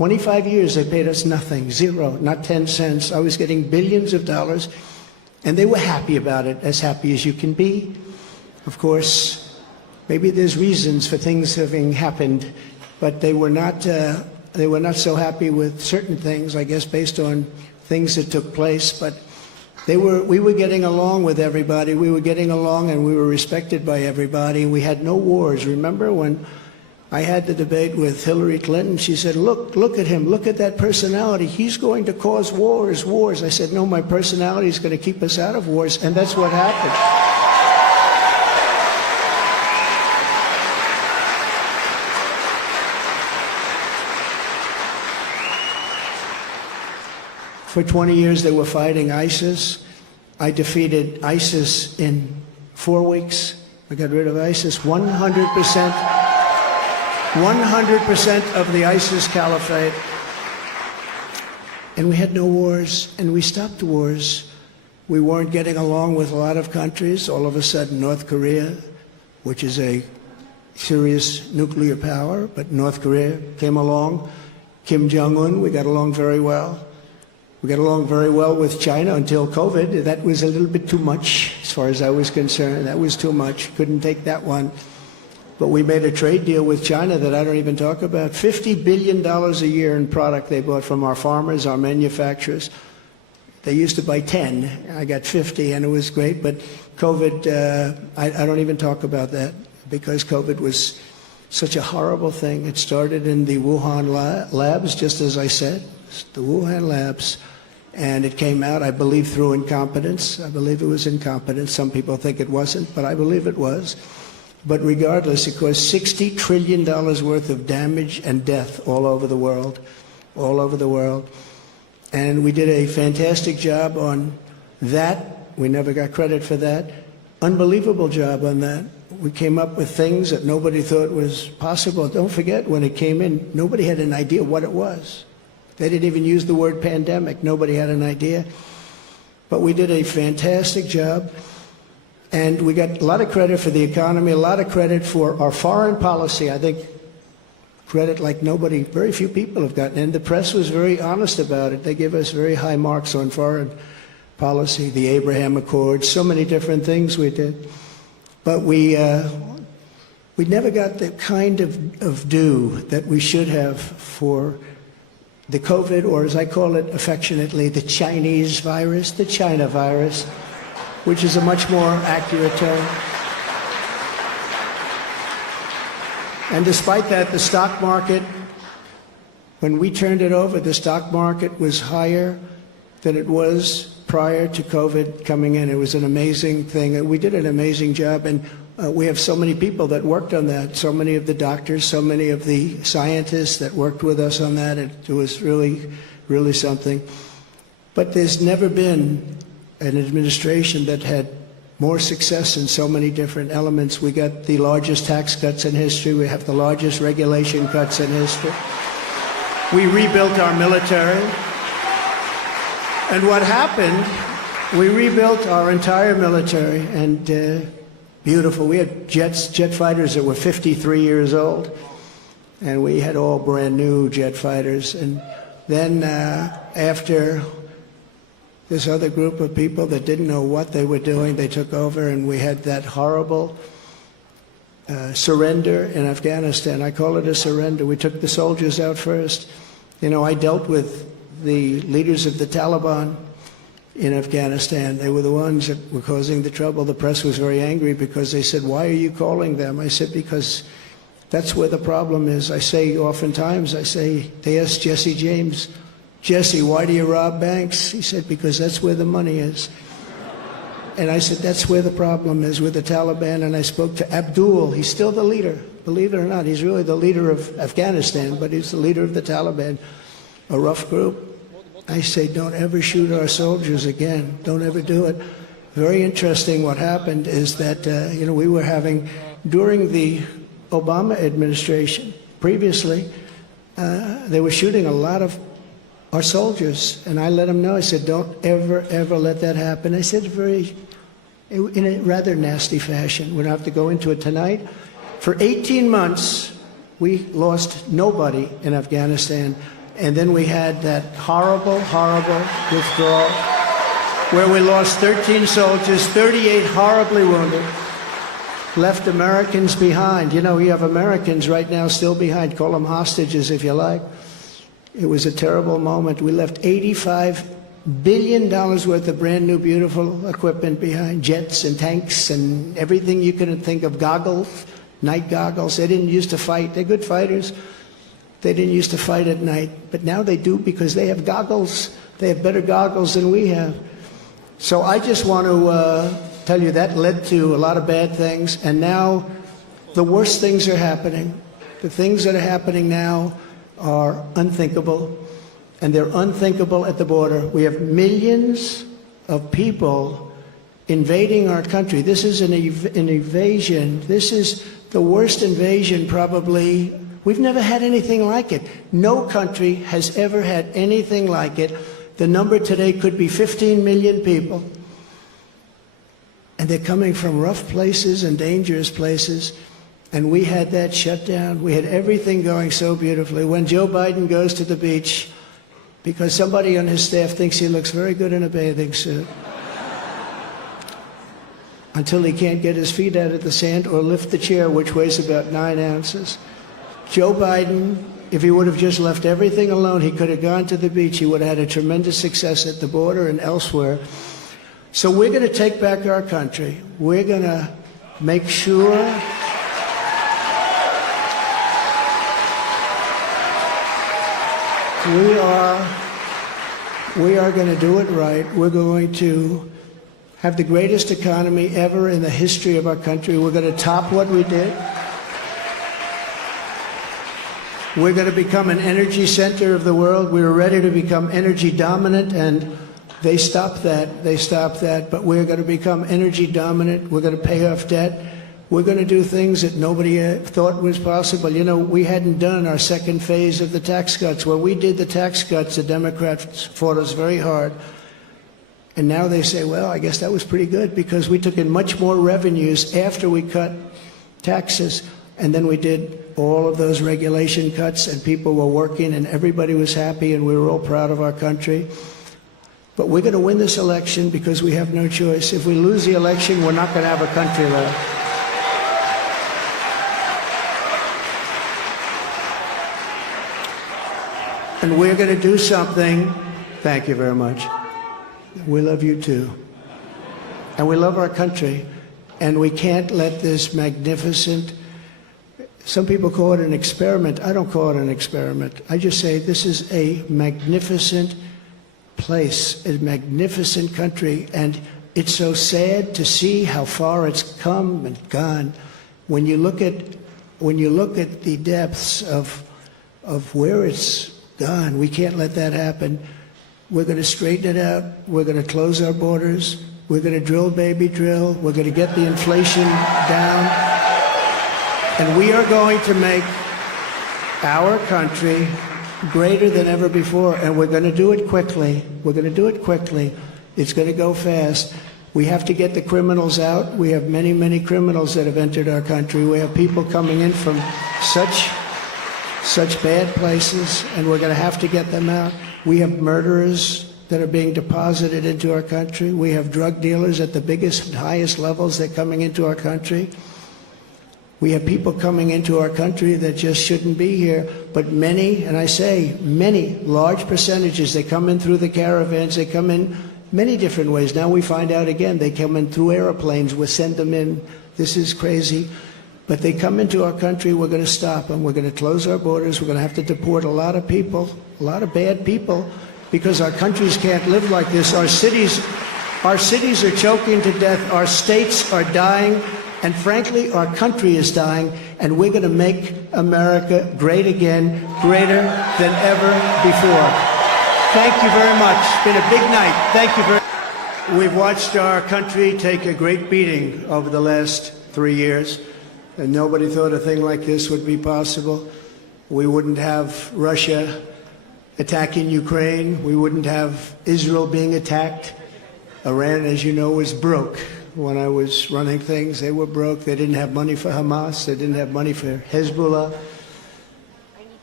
25 years they paid us nothing, zero, not 10 cents. I was getting billions of dollars, and they were happy about it, as happy as you can be. Of course, maybe there's reasons for things having happened, but they were not so happy with certain things, I guess, based on things that took place. But we were getting along with everybody. We were getting along, and we were respected by everybody. We had no wars. Remember when I had the debate with Hillary Clinton? She said, look at him, look at that personality. He's going to cause wars. I said, no, my personality is going to keep us out of wars, and that's what happened. For 20 years, they were fighting ISIS. I defeated ISIS in 4 weeks. I got rid of ISIS. 100% of the ISIS caliphate. And we had no wars, and we stopped wars. We weren't getting along with a lot of countries. All of a sudden, North Korea, which is a serious nuclear power, but North Korea came along. Kim Jong-un, we got along very well. We got along very well with China until COVID. That was a little bit too much, as far as I was concerned. That was too much. Couldn't take that one. But we made a trade deal with China that I don't even talk about. $50 billion a year in product they bought from our farmers, our manufacturers. They used to buy 10. I got 50, and it was great. But COVID, I don't even talk about that, because COVID was such a horrible thing. It started in the Wuhan labs, just as I said, the Wuhan labs. And it came out, I believe, through incompetence. I believe it was incompetence. Some people think it wasn't, but I believe it was. But regardless, it caused $60 trillion worth of damage and death all over the world, all over the world. And we did a fantastic job on that. We never got credit for that. Unbelievable job on that. We came up with things that nobody thought was possible. Don't forget, when it came in, nobody had an idea what it was. They didn't even use the word pandemic. Nobody had an idea. But we did a fantastic job. And we got a lot of credit for the economy, a lot of credit for our foreign policy. I think credit like nobody, very few people have gotten. And the press was very honest about it. They gave us very high marks on foreign policy, the Abraham Accords, so many different things we did. But we never got the kind of due that we should have for the COVID, or as I call it affectionately, the Chinese virus, the China virus, which is a much more accurate term. And despite that, the stock market, when we turned it over, the stock market was higher than it was prior to COVID coming in. It was an amazing thing. And we did an amazing job. And we have so many people that worked on that, so many of the doctors, so many of the scientists that worked with us on that. It was really, really something. But there's never been an administration that had more success in so many different elements. We got the largest tax cuts in history. We have the largest regulation cuts in history. We rebuilt our military. And what happened, we rebuilt our entire military, and beautiful. We had jet fighters that were 53 years old, and we had all brand new jet fighters. And then after this other group of people that didn't know what they were doing, they took over, and we had that horrible surrender in Afghanistan. I call it a surrender. We took the soldiers out first. You know, I dealt with the leaders of the Taliban in Afghanistan. They were the ones that were causing the trouble. The press was very angry because they said, "Why are you calling them?" I said, "Because that's where the problem is." I say oftentimes, they asked Jesse James, "Jesse, why do you rob banks?" He said, "Because that's where the money is." And I said, that's where the problem is, with the Taliban. And I spoke to Abdul. He's still the leader. Believe it or not, he's really the leader of Afghanistan, but he's the leader of the Taliban, a rough group. I say, don't ever shoot our soldiers again. Don't ever do it. Very interesting what happened is that, we were having, during the Obama administration, previously, they were shooting a lot of our soldiers. And I let them know, I said, don't ever, ever let that happen. I said in a rather nasty fashion. We don't have to go into it tonight. For 18 months, we lost nobody in Afghanistan. And then we had that horrible, horrible withdrawal where we lost 13 soldiers, 38 horribly wounded, left Americans behind. You know, you have Americans right now still behind. Call them hostages if you like. It was a terrible moment. We left $85 billion worth of brand new, beautiful equipment behind, jets and tanks and everything you could think of, goggles, night goggles. They didn't used to fight. They're good fighters. They didn't used to fight at night, but now they do because they have goggles. They have better goggles than we have. So I just want to tell you that led to a lot of bad things, and now the worst things are happening. The things that are happening now are unthinkable, and they're unthinkable at the border. We have millions of people invading our country. This is an invasion. This is the worst invasion probably. We've never had anything like it. No country has ever had anything like it. The number today could be 15 million people. And they're coming from rough places and dangerous places. And we had that shut down. We had everything going so beautifully. When Joe Biden goes to the beach, because somebody on his staff thinks he looks very good in a bathing suit, until he can't get his feet out of the sand or lift the chair, which weighs about 9 ounces. Joe Biden, if he would have just left everything alone, he could have gone to the beach. He would have had a tremendous success at the border and elsewhere. So we're going to take back our country. We're going to make sure we are going to do it right. We're going to have the greatest economy ever in the history of our country. We're going to top what we did. We're going to become an energy center of the world. We were ready to become energy dominant, and they stopped that. They stopped that. But we're going to become energy dominant. We're going to pay off debt. We're going to do things that nobody thought was possible. You know, we hadn't done our second phase of the tax cuts. When we did the tax cuts, the Democrats fought us very hard. And now they say, well, I guess that was pretty good because we took in much more revenues after we cut taxes. And then we did all of those regulation cuts, and people were working, and everybody was happy, and we were all proud of our country. But we're going to win this election because we have no choice. If we lose the election, we're not going to have a country left. And we're going to do something. Thank you very much. We love you too. And we love our country. And we can't let this magnificent, some people call it an experiment. I don't call it an experiment. I just say this is a magnificent place, a magnificent country. And it's so sad to see how far it's come and gone. When you look at the depths of where it's gone, we can't let that happen. We're going to straighten it out. We're going to close our borders. We're going to drill, baby, drill. We're going to get the inflation down. And we are going to make our country greater than ever before. And we're going to do it quickly. We're going to do it quickly. It's going to go fast. We have to get the criminals out. We have many, many criminals that have entered our country. We have people coming in from such bad places, and we're going to have to get them out. We have murderers that are being deposited into our country. We have drug dealers at the biggest and highest levels that are coming into our country. We have people coming into our country that just shouldn't be here, but many, and I say many, large percentages, they come in through the caravans, they come in many different ways. Now we find out again, they come in through airplanes, we send them in. This is crazy. But they come into our country, we're going to stop them. We're going to close our borders. We're going to have to deport a lot of people, a lot of bad people, because our countries can't live like this. Our cities are choking to death. Our states are dying. And frankly, our country is dying. And we're going to make America great again, greater than ever before. Thank you very much. It's been a big night. Thank you very much. We've watched our country take a great beating over the last 3 years. And nobody thought a thing like this would be possible. We wouldn't have Russia attacking Ukraine. We wouldn't have Israel being attacked. Iran, as you know, was broke. When I was running things, they were broke. They didn't have money for Hamas. They didn't have money for Hezbollah.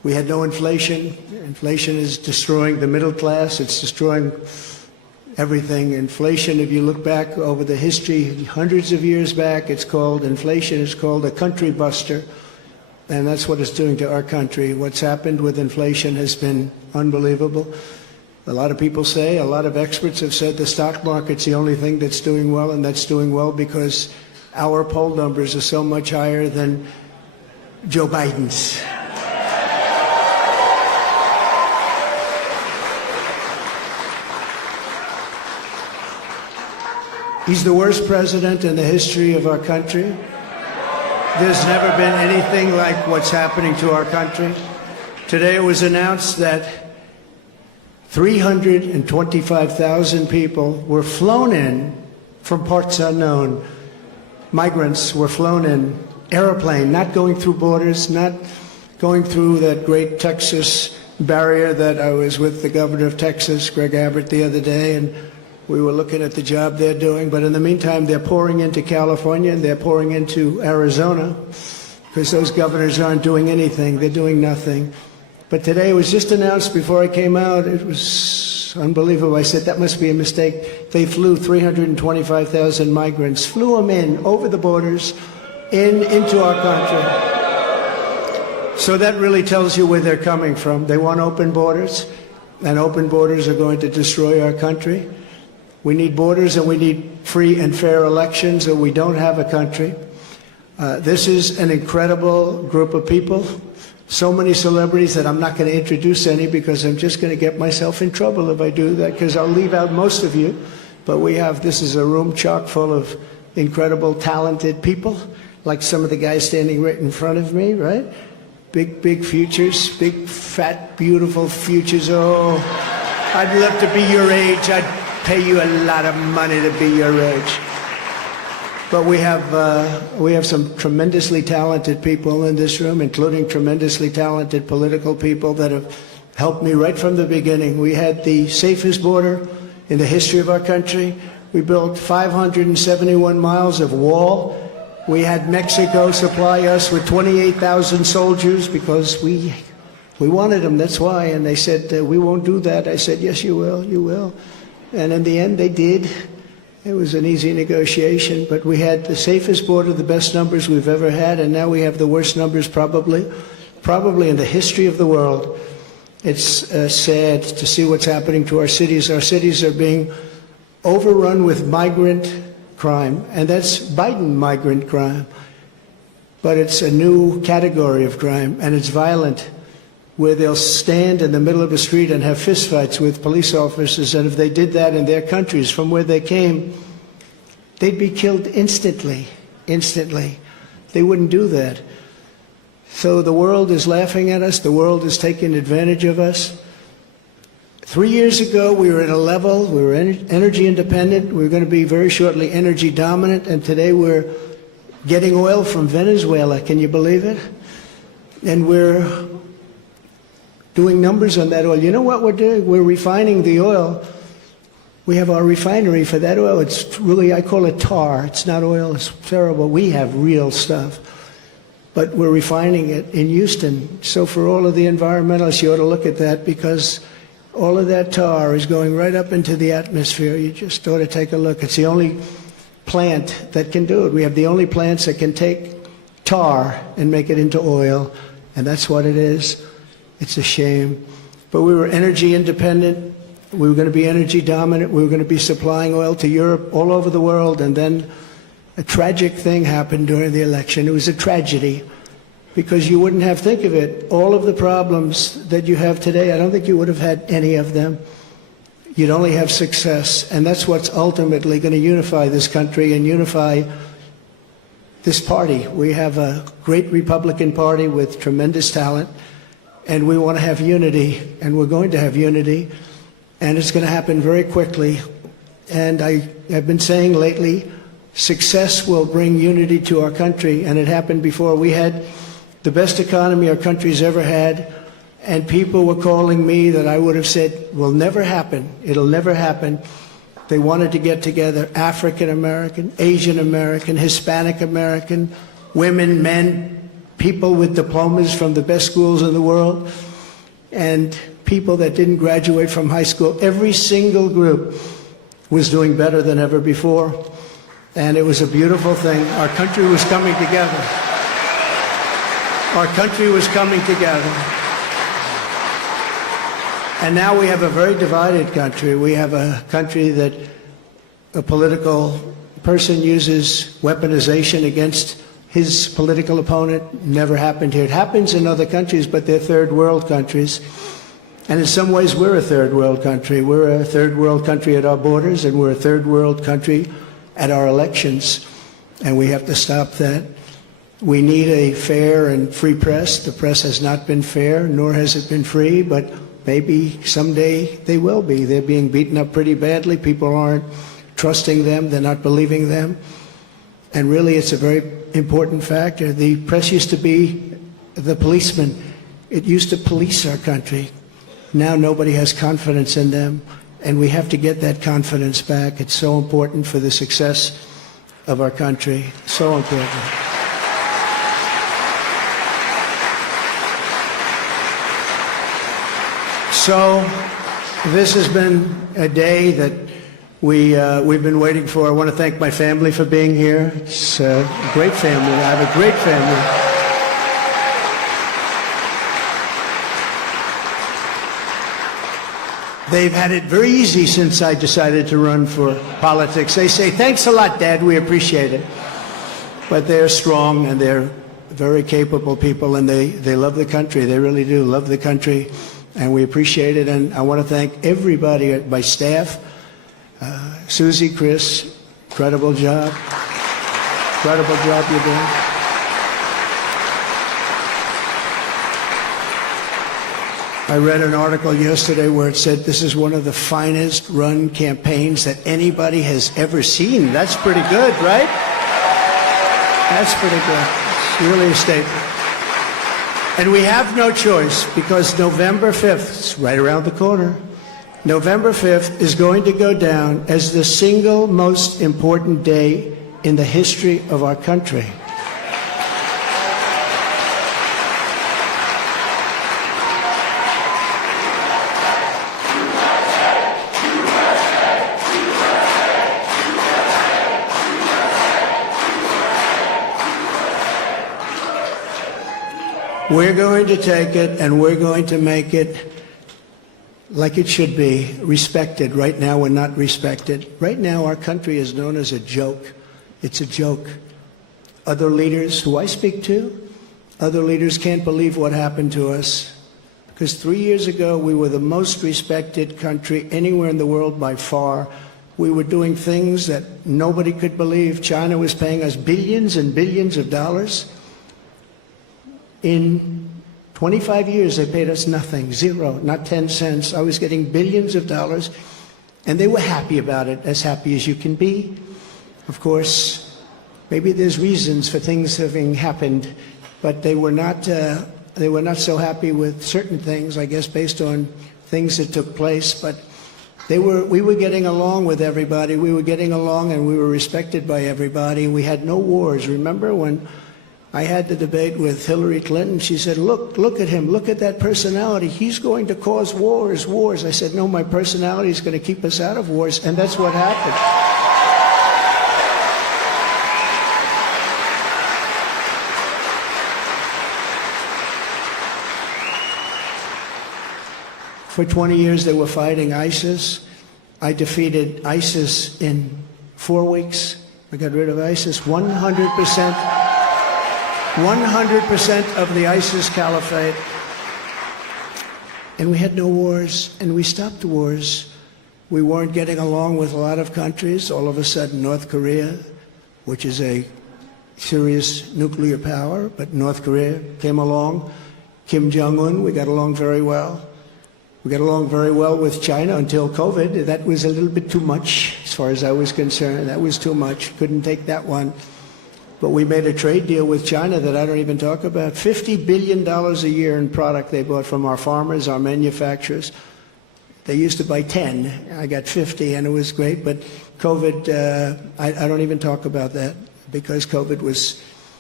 We had no inflation. Inflation is destroying the middle class. It's destroying everything. Inflation, if you look back over the history, hundreds of years back, inflation is called a country buster. And that's what it's doing to our country. What's happened with inflation has been unbelievable. A lot of people say, a lot of experts have said the stock market's the only thing that's doing well, and that's doing well because our poll numbers are so much higher than Joe Biden's. He's the worst president in the history of our country. There's never been anything like what's happening to our country. Today it was announced that 325,000 people were flown in from parts unknown. Migrants were flown in, airplane, not going through borders, not going through that great Texas barrier that I was with the governor of Texas, Greg Abbott, the other day, and we were looking at the job they're doing. But in the meantime, they're pouring into California and they're pouring into Arizona because those governors aren't doing anything. They're doing nothing. But today it was just announced before I came out. It was unbelievable. I said, that must be a mistake. They flew 325,000 migrants, flew them in over the borders into our country. So that really tells you where they're coming from. They want open borders, and open borders are going to destroy our country. We need borders and we need free and fair elections, or we don't have a country. This is an incredible group of people. So many celebrities that I'm not going to introduce any because I'm just going to get myself in trouble if I do that, because I'll leave out most of you. But this is a room chock full of incredible, talented people, like some of the guys standing right in front of me, right? Big futures, big, fat, beautiful futures. Oh, I'd love to be your age. I'd pay you a lot of money to be your age. But we have some tremendously talented people in this room, including tremendously talented political people that have helped me right from the beginning. We had the safest border in the history of our country. We built 571 miles of wall. We had Mexico supply us with 28,000 soldiers because we wanted them, that's why. And they said, we won't do that. I said, yes, you will, you will. And in the end, they did. It was an easy negotiation, but we had the safest border, the best numbers we've ever had, and now we have the worst numbers probably in the history of the world. It's sad to see what's happening to our cities. Our cities are being overrun with migrant crime, and that's Biden migrant crime. But it's a new category of crime, and it's violent, where they'll stand in the middle of a street and have fistfights with police officers, and if they did that in their countries from where they came, they'd be killed instantly. They wouldn't do that. So the world is laughing at us. The world is taking advantage of us. 3 years ago, we were at a level, we were energy independent. We were going to be very shortly energy dominant, and today we're getting oil from Venezuela. Can you believe it? And we're doing numbers on that oil. You know what we're doing? We're refining the oil. We have our refinery for that oil. It's really, I call it tar. It's not oil. It's terrible. We have real stuff. But we're refining it in Houston. So for all of the environmentalists, you ought to look at that, because all of that tar is going right up into the atmosphere. You just ought to take a look. It's the only plant that can do it. We have the only plants that can take tar and make it into oil, and that's what it is. It's a shame. But we were energy independent. We were going to be energy dominant. We were going to be supplying oil to Europe, all over the world. And then a tragic thing happened during the election. It was a tragedy, because you wouldn't have, think of it, all of the problems that you have today, I don't think you would have had any of them. You'd only have success. And that's what's ultimately going to unify this country and unify this party. We have a great Republican Party with tremendous talent. And we want to have unity, and we're going to have unity, and it's going to happen very quickly. And I have been saying lately, success will bring unity to our country, and it happened before. We had the best economy our country's ever had, and people were calling me that I would have said will never happen. It'll never happen. They wanted to get together, African American, Asian American, Hispanic American, women, men, people with diplomas from the best schools in the world, and people that didn't graduate from high school. Every single group was doing better than ever before, and it was a beautiful thing. Our country was coming together. Our country was coming together. And now we have a very divided country. We have a country that a political person uses weaponization against his political opponent. Never happened here. It happens in other countries, but they're third world countries. And in some ways, we're a third world country. We're a third world country at our borders, and we're a third world country at our elections. And we have to stop that. We need a fair and free press. The press has not been fair, nor has it been free, but maybe someday they will be. They're being beaten up pretty badly. People aren't trusting them. They're not believing them. And really, it's a very important factor. The press used to be the policeman. It used to police our country. Now nobody has confidence in them, and we have to get that confidence back. It's so important for the success of our country. So important. So this has been a day that we've been waiting for. I want to thank my family for being here. It's a great family. I have a great family. They've had it very easy since I decided to run for politics. They say, "Thanks a lot, Dad. We appreciate it." But they're strong, and they're very capable people, and they love the country. They really do love the country, and we appreciate it. And I want to thank everybody at my staff. Susie, Chris, incredible job. Incredible job you're doing. I read an article yesterday where it said this is one of the finest run campaigns that anybody has ever seen. That's pretty good, right? That's pretty good. It's really a statement. And we have no choice, because November 5th, it's right around the corner, November 5th is going to go down as the single most important day in the history of our country. We're going to take it, and we're going to make it like it should be, respected. Right now, we're not respected. Right now, our country is known as a joke. It's a joke. Other leaders who I speak to, other leaders can't believe what happened to us. Because 3 years ago, we were the most respected country anywhere in the world by far. We were doing things that nobody could believe. China was paying us billions and billions of dollars. In 25 years, they paid us nothing, zero, not 10 cents. I was getting billions of dollars, and they were happy about it, as happy as you can be. Of course, maybe there's reasons for things having happened, but they were not so happy with certain things, I guess, based on things that took place. But we were getting along with everybody. We were getting along, and we were respected by everybody. We had no wars. Remember when I had the debate with Hillary Clinton? She said, look at him, look at that personality. He's going to cause wars. I said, no, my personality is going to keep us out of wars, and that's what happened. For 20 years, they were fighting ISIS. I defeated ISIS in 4 weeks. I got rid of ISIS 100%. 100% of the ISIS caliphate. And we had no wars, and we stopped wars. We weren't getting along with a lot of countries. All of a sudden, North Korea, which is a serious nuclear power, but North Korea came along. Kim Jong-un, we got along very well. We got along very well with China until COVID. That was a little bit too much, as far as I was concerned. That was too much. Couldn't take that one. But we made a trade deal with China that I don't even talk about. $50 billion a year in product they bought from our farmers, our manufacturers. They used to buy 10. I got 50, and it was great. But COVID, I don't even talk about that, because COVID was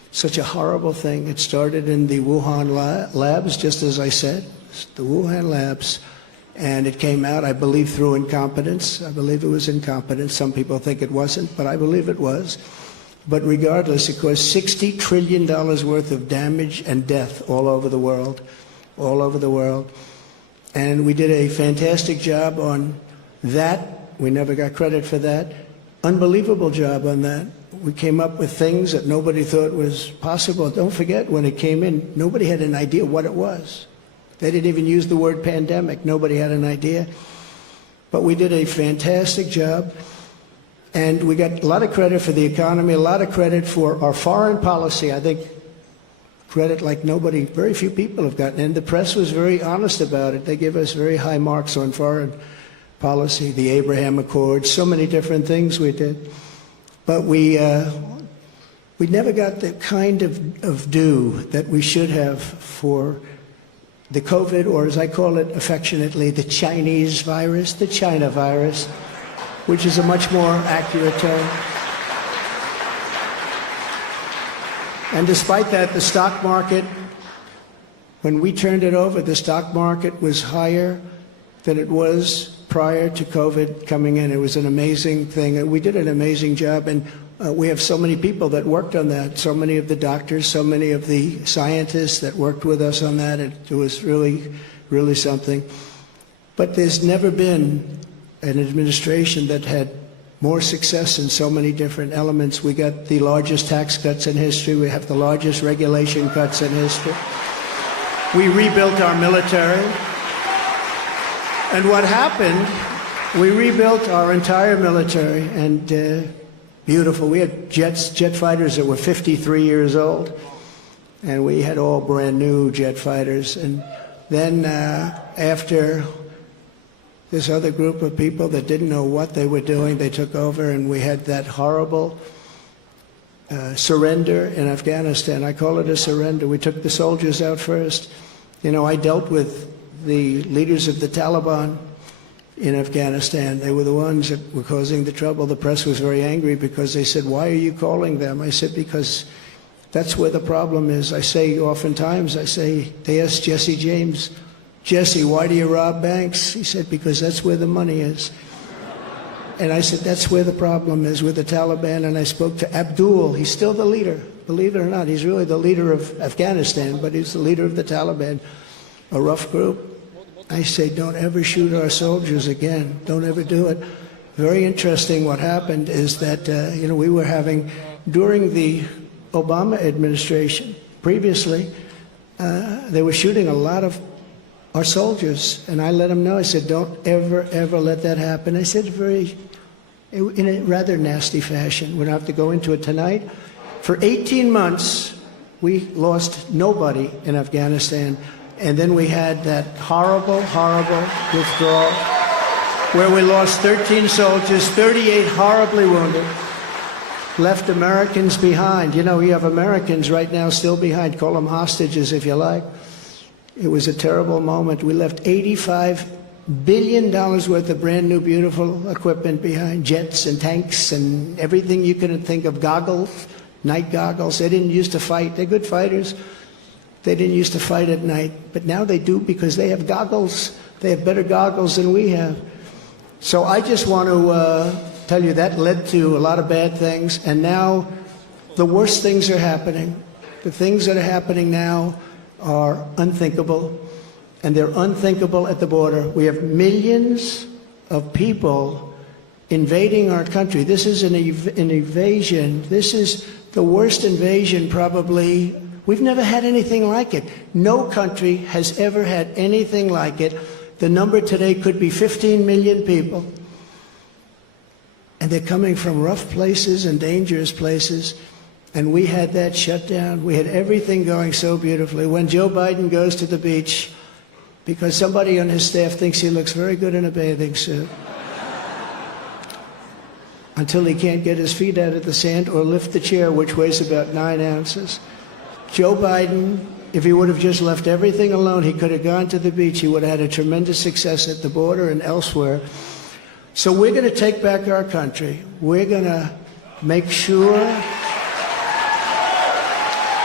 such a horrible thing. It started in the Wuhan labs, just as I said, the Wuhan labs, and it came out, I believe, through incompetence. I believe it was incompetence. Some people think it wasn't, but I believe it was. But regardless, it caused $60 trillion worth of damage and death all over the world, all over the world. And we did a fantastic job on that. We never got credit for that. Unbelievable job on that. We came up with things that nobody thought was possible. Don't forget, when it came in, nobody had an idea what it was. They didn't even use the word pandemic. Nobody had an idea. But we did a fantastic job. And we got a lot of credit for the economy, a lot of credit for our foreign policy. I think credit like nobody, very few people have gotten. And the press was very honest about it. They give us very high marks on foreign policy, the Abraham Accords, so many different things we did. But we never got the kind of due that we should have for the COVID, or as I call it affectionately, the Chinese virus, the China virus, which is a much more accurate term. And despite that, the stock market, when we turned it over, the stock market was higher than it was prior to COVID coming in. It was an amazing thing. We did an amazing job, and we have so many people that worked on that, so many of the doctors, so many of the scientists that worked with us on that. It was really, really something. But there's never been an administration that had more success in so many different elements. We got the largest tax cuts in history. We have the largest regulation cuts in history. We rebuilt our military. And what happened, we rebuilt our entire military, and beautiful. We had jet fighters that were 53 years old, and we had all brand new jet fighters. And then after this other group of people that didn't know what they were doing, they took over, and we had that horrible surrender in Afghanistan. I call it a surrender. We took the soldiers out first. You know, I dealt with the leaders of the Taliban in Afghanistan. They were the ones that were causing the trouble. The press was very angry because they said, "Why are you calling them?" I said, "Because that's where the problem is." I say oftentimes, they asked Jesse James, "Jesse, why do you rob banks?" He said, "Because that's where the money is." And I said, that's where the problem is with the Taliban. And I spoke to Abdul. He's still the leader. Believe it or not, he's really the leader of Afghanistan, but he's the leader of the Taliban, a rough group. I say, don't ever shoot our soldiers again. Don't ever do it. Very interesting. What happened is that, we were having, during the Obama administration, previously, they were shooting a lot of our soldiers. And I let them know. I said, don't ever, ever let that happen. I said in a rather nasty fashion. We don't have to go into it tonight. For 18 months, we lost nobody in Afghanistan. And then we had that horrible, horrible withdrawal where we lost 13 soldiers, 38 horribly wounded, left Americans behind. You know, you have Americans right now still behind. Call them hostages if you like. It was a terrible moment. We left $85 billion worth of brand new, beautiful equipment behind, jets and tanks and everything you could think of, goggles, night goggles. They didn't used to fight. They're good fighters. They didn't used to fight at night, but now they do because they have goggles. They have better goggles than we have. So I just want to tell you that led to a lot of bad things, and now the worst things are happening. The things that are happening now are unthinkable, and they're unthinkable at the border. We have millions of people invading our country. This is an invasion. This is the worst invasion probably. We've never had anything like it. No country has ever had anything like it. The number today could be 15 million people. And they're coming from rough places and dangerous places. And we had that shut down. We had everything going so beautifully. When Joe Biden goes to the beach, because somebody on his staff thinks he looks very good in a bathing suit, until he can't get his feet out of the sand or lift the chair, which weighs about 9 ounces. Joe Biden, if he would have just left everything alone, he could have gone to the beach. He would have had a tremendous success at the border and elsewhere. So we're going to take back our country. We're going to make sure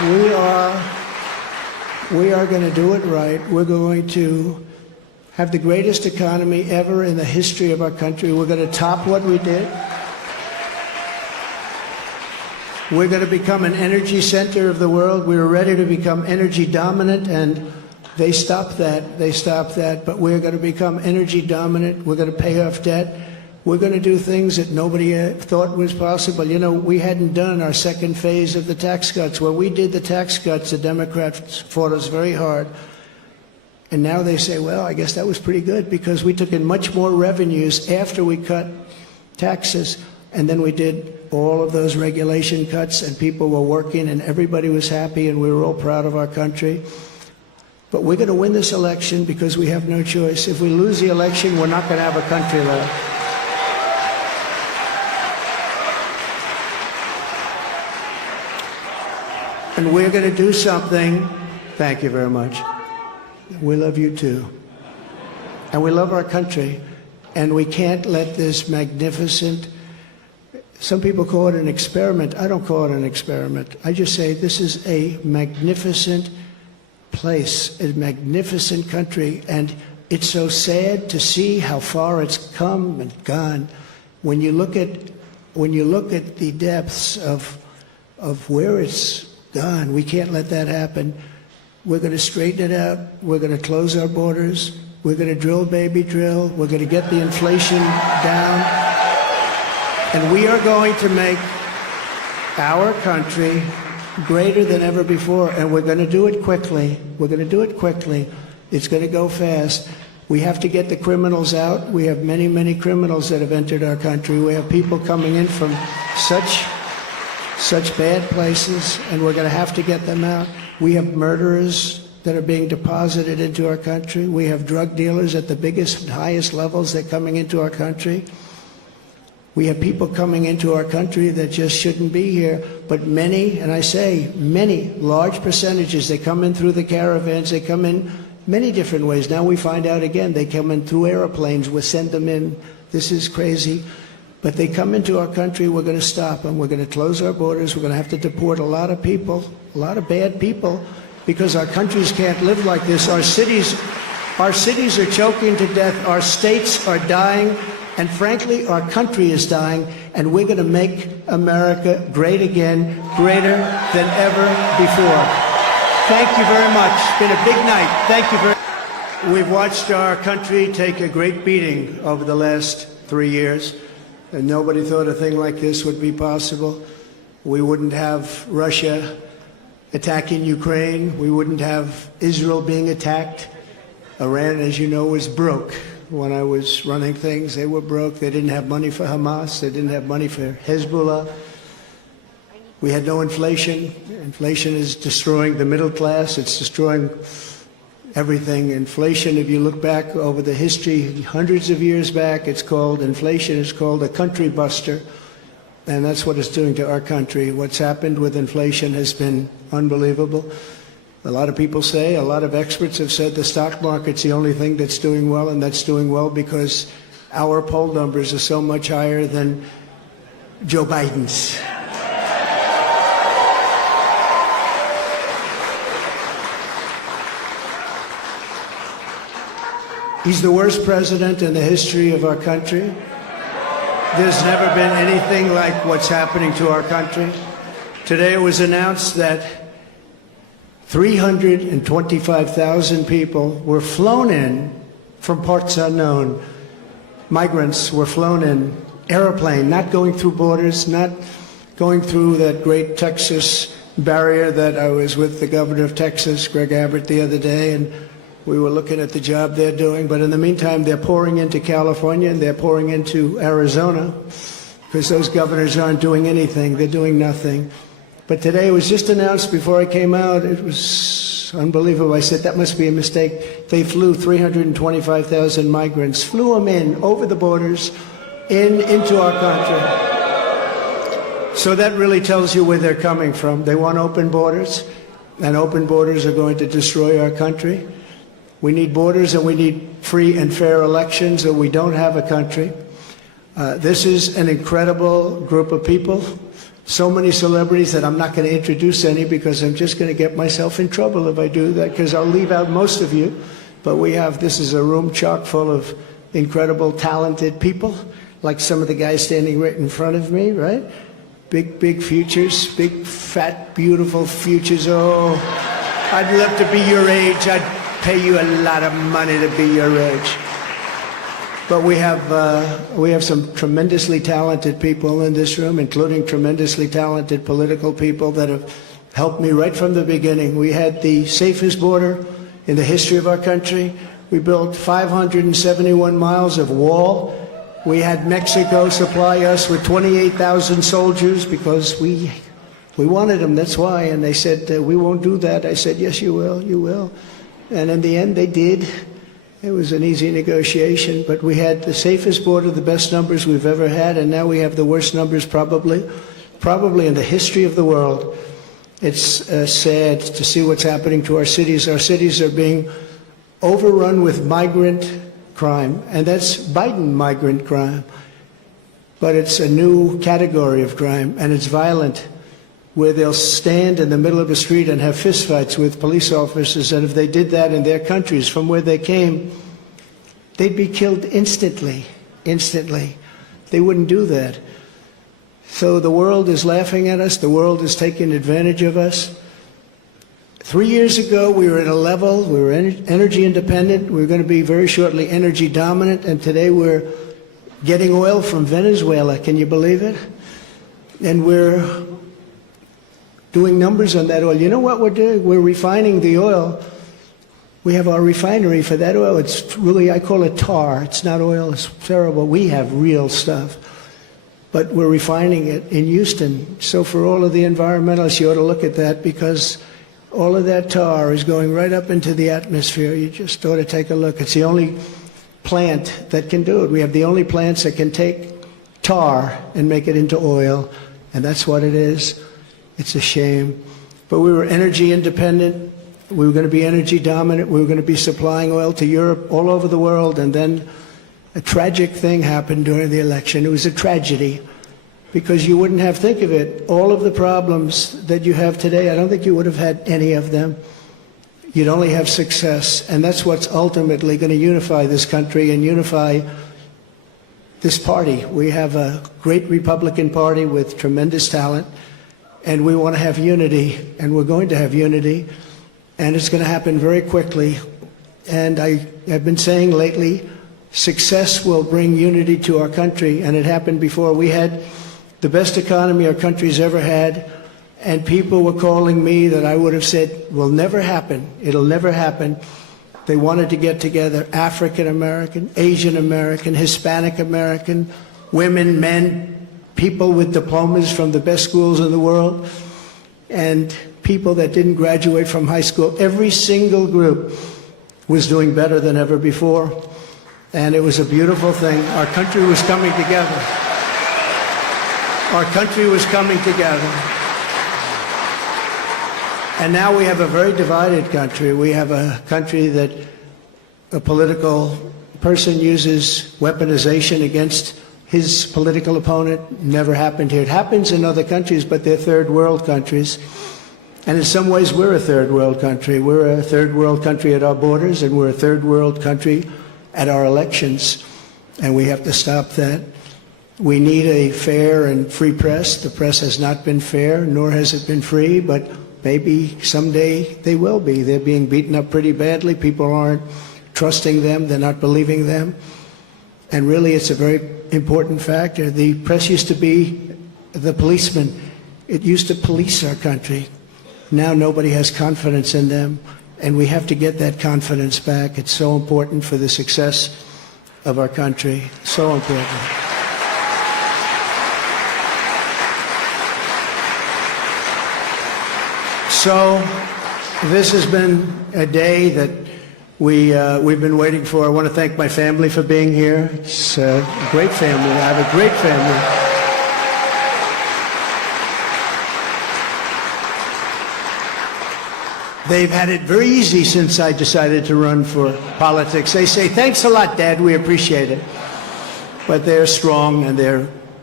We are going to do it right. We're going to have the greatest economy ever in the history of our country. We're going to top what we did. We're going to become an energy center of the world. We were ready to become energy dominant, and they stopped that. They stopped that. But we're going to become energy dominant. We're going to pay off debt. We're going to do things that nobody thought was possible. You know, we hadn't done our second phase of the tax cuts. When we did the tax cuts, the Democrats fought us very hard. And now they say, well, I guess that was pretty good because we took in much more revenues after we cut taxes. And then we did all of those regulation cuts, and people were working, and everybody was happy, and we were all proud of our country. But we're going to win this election because we have no choice. If we lose the election, we're not going to have a country left. And we're going to do something. Thank you very much. We love you too. And we love our country. And we can't let this magnificent, some people call it an experiment. I don't call it an experiment. I just say this is a magnificent place, a magnificent country. And it's so sad to see how far it's come and gone. When you look at the depths of where it's gone, we can't let that happen. We're going to straighten it out. We're going to close our borders. We're going to drill, baby, drill. We're going to get the inflation down. And we are going to make our country greater than ever before. And we're going to do it quickly. We're going to do it quickly. It's going to go fast. We have to get the criminals out. We have many, many criminals that have entered our country. We have people coming in from such bad places, and we're going to have to get them out. We have murderers that are being deposited into our country. We have drug dealers at the biggest, highest levels that are coming into our country. We have people coming into our country that just shouldn't be here. But many, and I say many, large percentages, they come in through the caravans. They come in many different ways. Now we find out again, they come in through airplanes. We send them in. This is crazy. But they come into our country, we're going to stop them. We're going to close our borders. We're going to have to deport a lot of people, a lot of bad people, because our countries can't live like this. Our cities are choking to death. Our states are dying. And frankly, our country is dying. And we're going to make America great again, greater than ever before. Thank you very much. It's been a big night. Thank you very much. We've watched our country take a great beating over the last 3 years. And nobody thought a thing like this would be possible. We wouldn't have Russia attacking Ukraine. We wouldn't have Israel being attacked. Iran, as you know, was broke. When I was running things, they were broke. They didn't have money for Hamas. They didn't have money for Hezbollah. We had no inflation. Inflation is destroying the middle class. It's destroying everything. Inflation, if you look back over the history, hundreds of years back, inflation is called a country buster. And that's what it's doing to our country. What's happened with inflation has been unbelievable. A lot of people say, a lot of experts have said the stock market's the only thing that's doing well, and that's doing well because our poll numbers are so much higher than Joe Biden's. He's the worst president in the history of our country. There's never been anything like what's happening to our country. Today it was announced that 325,000 people were flown in from parts unknown. Migrants were flown in, airplane, not going through borders, not going through that great Texas barrier that I was with the governor of Texas, Greg Abbott, the other day, and we were looking at the job they're doing. But in the meantime, they're pouring into California and they're pouring into Arizona because those governors aren't doing anything. They're doing nothing. But today it was just announced before I came out. It was unbelievable. I said, that must be a mistake. They flew 325,000 migrants, flew them in over the borders into our country. So that really tells you where they're coming from. They want open borders, and open borders are going to destroy our country. We need borders and we need free and fair elections, or we don't have a country. This is an incredible group of people. so many celebrities that I'm not going to introduce any because I'm just going to get myself in trouble if I do that, because I'll leave out most of you. But this is a room chock full of incredible, talented people, like some of the guys standing right in front of me, right? Big futures, big, fat, beautiful futures. Oh, I'd love to be your age. I'd pay you a lot of money to be your age. But we have some tremendously talented people in this room, including tremendously talented political people that have helped me right from the beginning. We had the safest border in the history of our country. We built 571 miles of wall. We had Mexico supply us with 28,000 soldiers because we wanted them, that's why. And they said, we won't do that. I said, yes, you will, you will. And in the end, they did. It was an easy negotiation, but we had the safest border, the best numbers we've ever had, and now we have the worst numbers probably in the history of the world. It's sad to see what's happening to our cities. Our cities are being overrun with migrant crime, and that's Biden migrant crime. But it's a new category of crime, and it's violent, where they'll stand in the middle of a street and have fistfights with police officers, and if they did that in their countries from where they came, they'd be killed instantly. They wouldn't do that. So the world is laughing at us. The world is taking advantage of us. 3 years ago, we were at a level, we were energy independent. We were going to be very shortly energy dominant, and today we're getting oil from Venezuela. Can you believe it? And we're doing numbers on that oil. You know what we're doing? We're refining the oil. We have our refinery for that oil. It's really, I call it tar. It's not oil. It's terrible. We have real stuff. But we're refining it in Houston. So for all of the environmentalists, you ought to look at that, because all of that tar is going right up into the atmosphere. You just ought to take a look. It's the only plant that can do it. We have the only plants that can take tar and make it into oil, and that's what it is. It's a shame. But we were energy independent. We were going to be energy dominant. We were going to be supplying oil to Europe, all over the world, and then a tragic thing happened during the election. It was a tragedy, because you wouldn't have, think of it, all of the problems that you have today, I don't think you would have had any of them. You'd only have success, and that's what's ultimately going to unify this country and unify this party. We have a great Republican Party with tremendous talent, and we want to have unity, and we're going to have unity, and it's going to happen very quickly. And I've been saying lately, success will bring unity to our country, and it happened before. We had the best economy our country's ever had, and people were calling me that I would have said will never happen. It'll never happen. They wanted to get together, African American, Asian American, Hispanic American, women, men, people with diplomas from the best schools in the world, and people that didn't graduate from high school. Every single group was doing better than ever before, and it was a beautiful thing. Our country was coming together. Our country was coming together. And now we have a very divided country. We have a country that a political person uses weaponization against his political opponent. Never happened here. It happens in other countries, but they're third world countries. And in some ways, we're a third world country. We're a third world country at our borders, and we're a third world country at our elections. And we have to stop that. We need a fair and free press. The press has not been fair, nor has it been free, but maybe someday they will be. They're being beaten up pretty badly. People aren't trusting them. They're not believing them. And really, it's a very important factor. The press used to be the policeman. It used to police our country. Now nobody has confidence in them, and we have to get that confidence back. It's so important for the success of our country. So important. So this has been a day that we've been waiting for. I want to thank my family for being here. It's a great family. I have a great family. They've had it very easy since I decided to run for politics. They say, thanks a lot, Dad, we appreciate it. But they're strong, and they're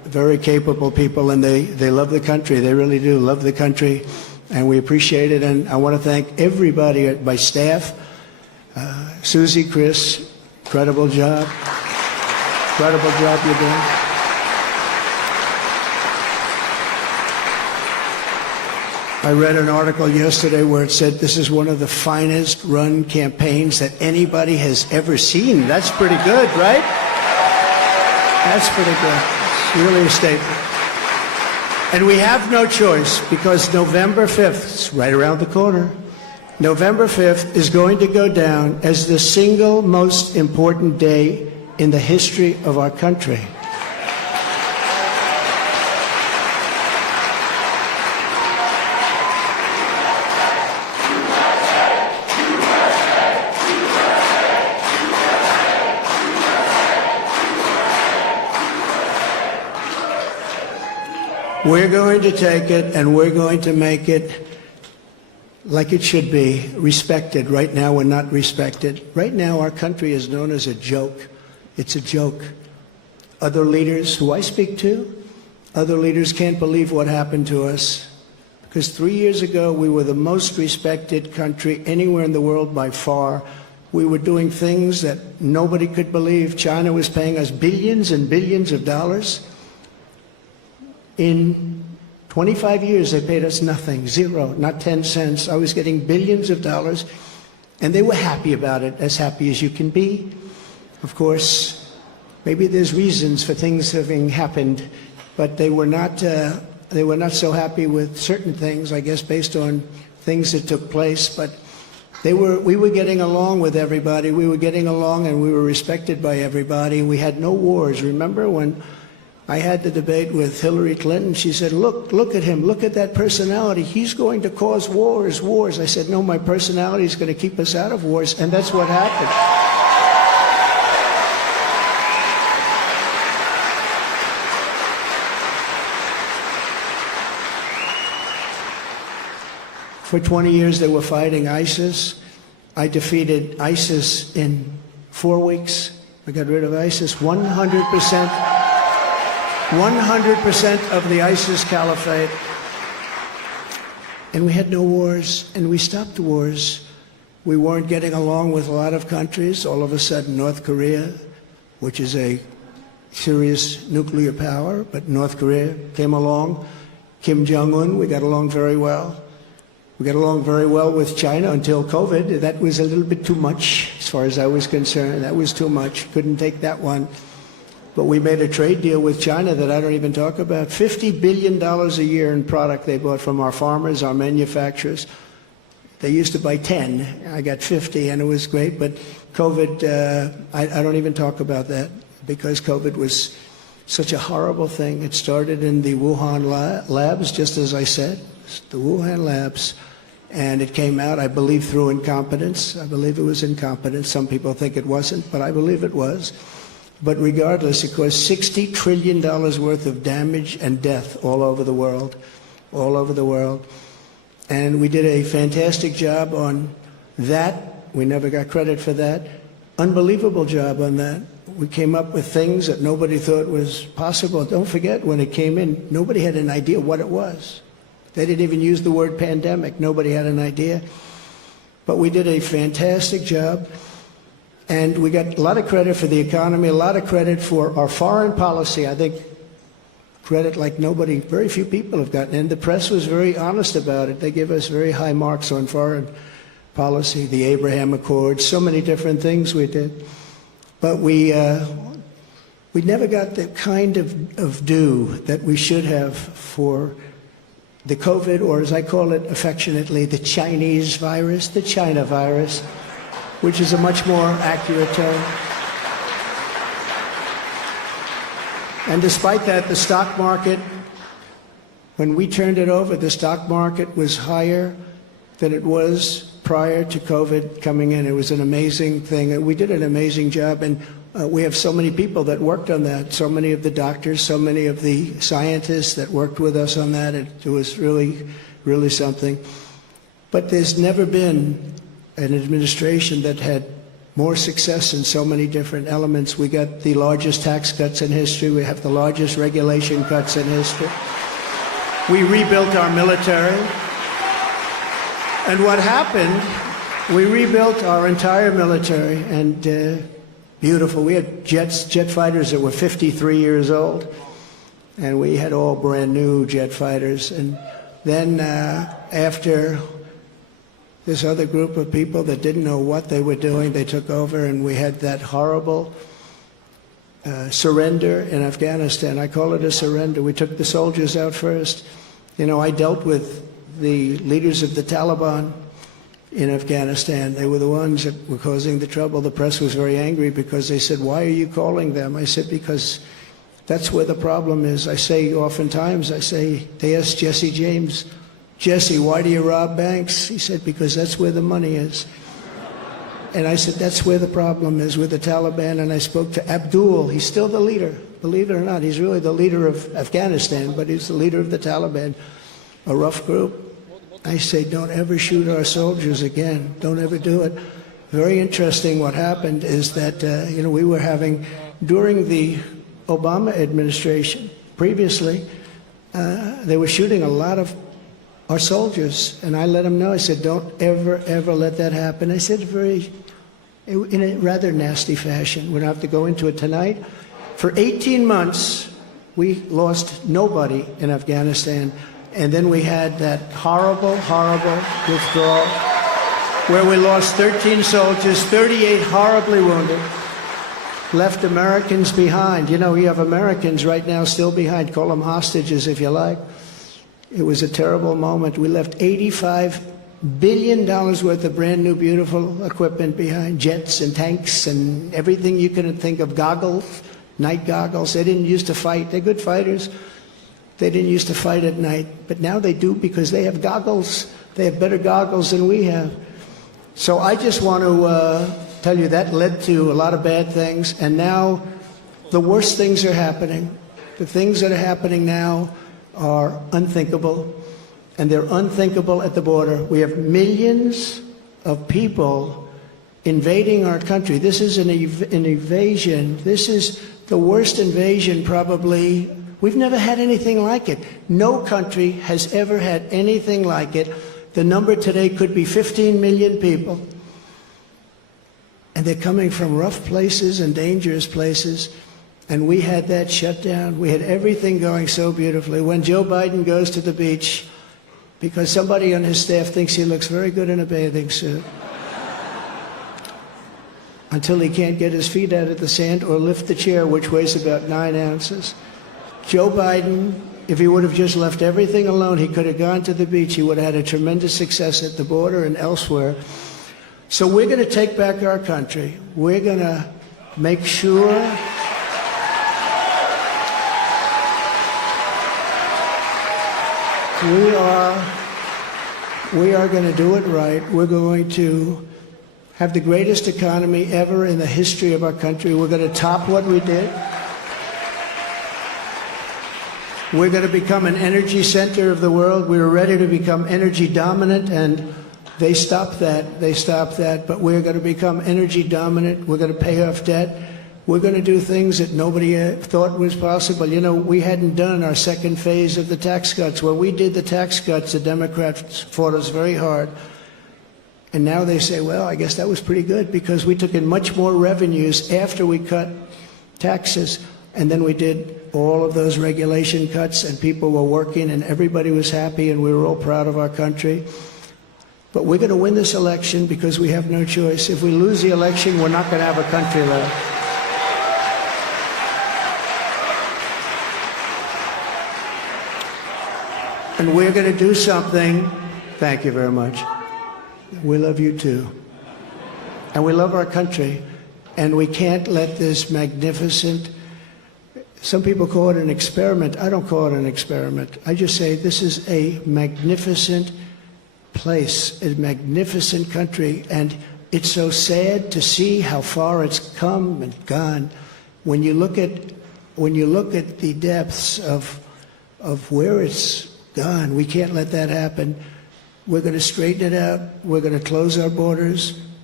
very capable people, and they love the country. They really do love the country, and we appreciate it. And I want to thank everybody, my staff, Susie, Chris, incredible job. Incredible job you're doing. I read an article yesterday where it said this is one of the finest run campaigns that anybody has ever seen. That's pretty good, right? That's pretty good. It's really a statement. And we have no choice, because November 5th, it's right around the corner, November 5th is going to go down as the single most important day in the history of our country. We're going to take it and we're going to make it like it should be, respected. Right now we're not respected. Right now our country is known as a joke. It's a joke. Other leaders who I speak to, other leaders can't believe what happened to us. Because 3 years ago we were the most respected country anywhere in the world by far. We were doing things that nobody could believe. China was paying us billions and billions of dollars. In 25 years, they paid us nothing, zero, not 10 cents. I was getting billions of dollars, and they were happy about it, as happy as you can be. Of course, maybe there's reasons for things having happened, but they were not so happy with certain things, I guess, based on things that took place. But we were getting along with everybody. We were getting along, and we were respected by everybody. We had no wars. Remember when I had the debate with Hillary Clinton? She said, look at him, look at that personality. He's going to cause wars. I said, no, my personality is going to keep us out of wars, and that's what happened. For 20 years they were fighting ISIS. I defeated ISIS in 4 weeks. I got rid of ISIS 100%. 100% of the ISIS caliphate. And we had no wars, and we stopped wars. We weren't getting along with a lot of countries. All of a sudden, North Korea, which is a serious nuclear power, but North Korea came along. Kim Jong-un, we got along very well. We got along very well with China until COVID. That was a little bit too much, as far as I was concerned. That was too much. Couldn't take that one. But we made a trade deal with China that I don't even talk about. $50 billion a year in product they bought from our farmers, our manufacturers. They used to buy 10. I got 50, and it was great. But COVID, I don't even talk about that, because COVID was such a horrible thing. It started in the Wuhan labs, just as I said, the Wuhan labs. And it came out, I believe, through incompetence. I believe it was incompetence. Some people think it wasn't, but I believe it was. But regardless, it caused $60 trillion worth of damage and death all over the world, all over the world. And we did a fantastic job on that. We never got credit for that. Unbelievable job on that. We came up with things that nobody thought was possible. Don't forget, when it came in, nobody had an idea what it was. They didn't even use the word pandemic. Nobody had an idea. But we did a fantastic job. And we got a lot of credit for the economy, a lot of credit for our foreign policy. I think credit like nobody, very few people have gotten. And the press was very honest about it. They give us very high marks on foreign policy, the Abraham Accords, so many different things we did. But we never got the kind of due that we should have for the COVID, or as I call it affectionately, the Chinese virus, the China virus, which is a much more accurate term. And despite that, the stock market, when we turned it over, the stock market was higher than it was prior to COVID coming in. It was an amazing thing. We did an amazing job, and we have so many people that worked on that, so many of the doctors, so many of the scientists that worked with us on that. It was really, really something. But there's never been an administration that had more success in so many different elements. We got the largest tax cuts in history. We have the largest regulation cuts in history. We rebuilt our military. And what happened, we rebuilt our entire military, and beautiful. We had jet fighters that were 53 years old, and we had all brand new jet fighters. And then after this other group of people that didn't know what they were doing, they took over, and we had that horrible surrender in Afghanistan. I call it a surrender. We took the soldiers out first. You know, I dealt with the leaders of the Taliban in Afghanistan. They were the ones that were causing the trouble. The press was very angry because they said, "Why are you calling them?" I said, "Because that's where the problem is." I say oftentimes, they asked Jesse James, "Jesse, why do you rob banks?" He said, "Because that's where the money is." And I said, that's where the problem is, with the Taliban. And I spoke to Abdul. He's still the leader. Believe it or not, he's really the leader of Afghanistan, but he's the leader of the Taliban, a rough group. I say, don't ever shoot our soldiers again. Don't ever do it. Very interesting what happened is that, we were having, during the Obama administration, previously, they were shooting a lot of our soldiers, and I let them know. I said, don't ever, ever let that happen. I said in a rather nasty fashion. We don't have to go into it tonight. For 18 months, we lost nobody in Afghanistan, and then we had that horrible, horrible withdrawal where we lost 13 soldiers, 38 horribly wounded, left Americans behind. You know, you have Americans right now still behind. Call them hostages if you like. It was a terrible moment. We left $85 billion worth of brand new, beautiful equipment behind, jets and tanks and everything you can think of, goggles, night goggles. They didn't used to fight. They're good fighters. They didn't used to fight at night, but now they do because they have goggles. They have better goggles than we have. So I just want to tell you that led to a lot of bad things, and now the worst things are happening. The things that are happening now are unthinkable, and they're unthinkable at the border. We have millions of people invading our country. This is an invasion. This is the worst invasion probably. We've never had anything like it. No country has ever had anything like it. The number today could be 15 million people, and they're coming from rough places and dangerous places. And we had that shut down. We had everything going so beautifully. When Joe Biden goes to the beach, because somebody on his staff thinks he looks very good in a bathing suit, until he can't get his feet out of the sand or lift the chair, which weighs about 9 ounces. Joe Biden, if he would have just left everything alone, he could have gone to the beach. He would have had a tremendous success at the border and elsewhere. So we're going to take back our country. We're going to make sure we are going to do it right. We're going to have the greatest economy ever in the history of our country. We're going to top what we did. We're going to become an energy center of the world. We were ready to become energy dominant, and they stopped that. They stopped that. But we're going to become energy dominant. We're going to pay off debt. We're going to do things that nobody thought was possible. You know, we hadn't done our second phase of the tax cuts. When we did the tax cuts, the Democrats fought us very hard. And now they say, well, I guess that was pretty good because we took in much more revenues after we cut taxes. And then we did all of those regulation cuts, and people were working, and everybody was happy, and we were all proud of our country. But we're going to win this election because we have no choice. If we lose the election, we're not going to have a country left. And we're going to do something. Thank you very much. We love you too. And we love our country. And we can't let this magnificent, some people call it an experiment. I don't call it an experiment. I just say this is a magnificent place, a magnificent country. And it's so sad to see how far it's come and gone. When you look at the depths of where it's we can't let that happen. We're going to straighten it out. We're going to close our borders.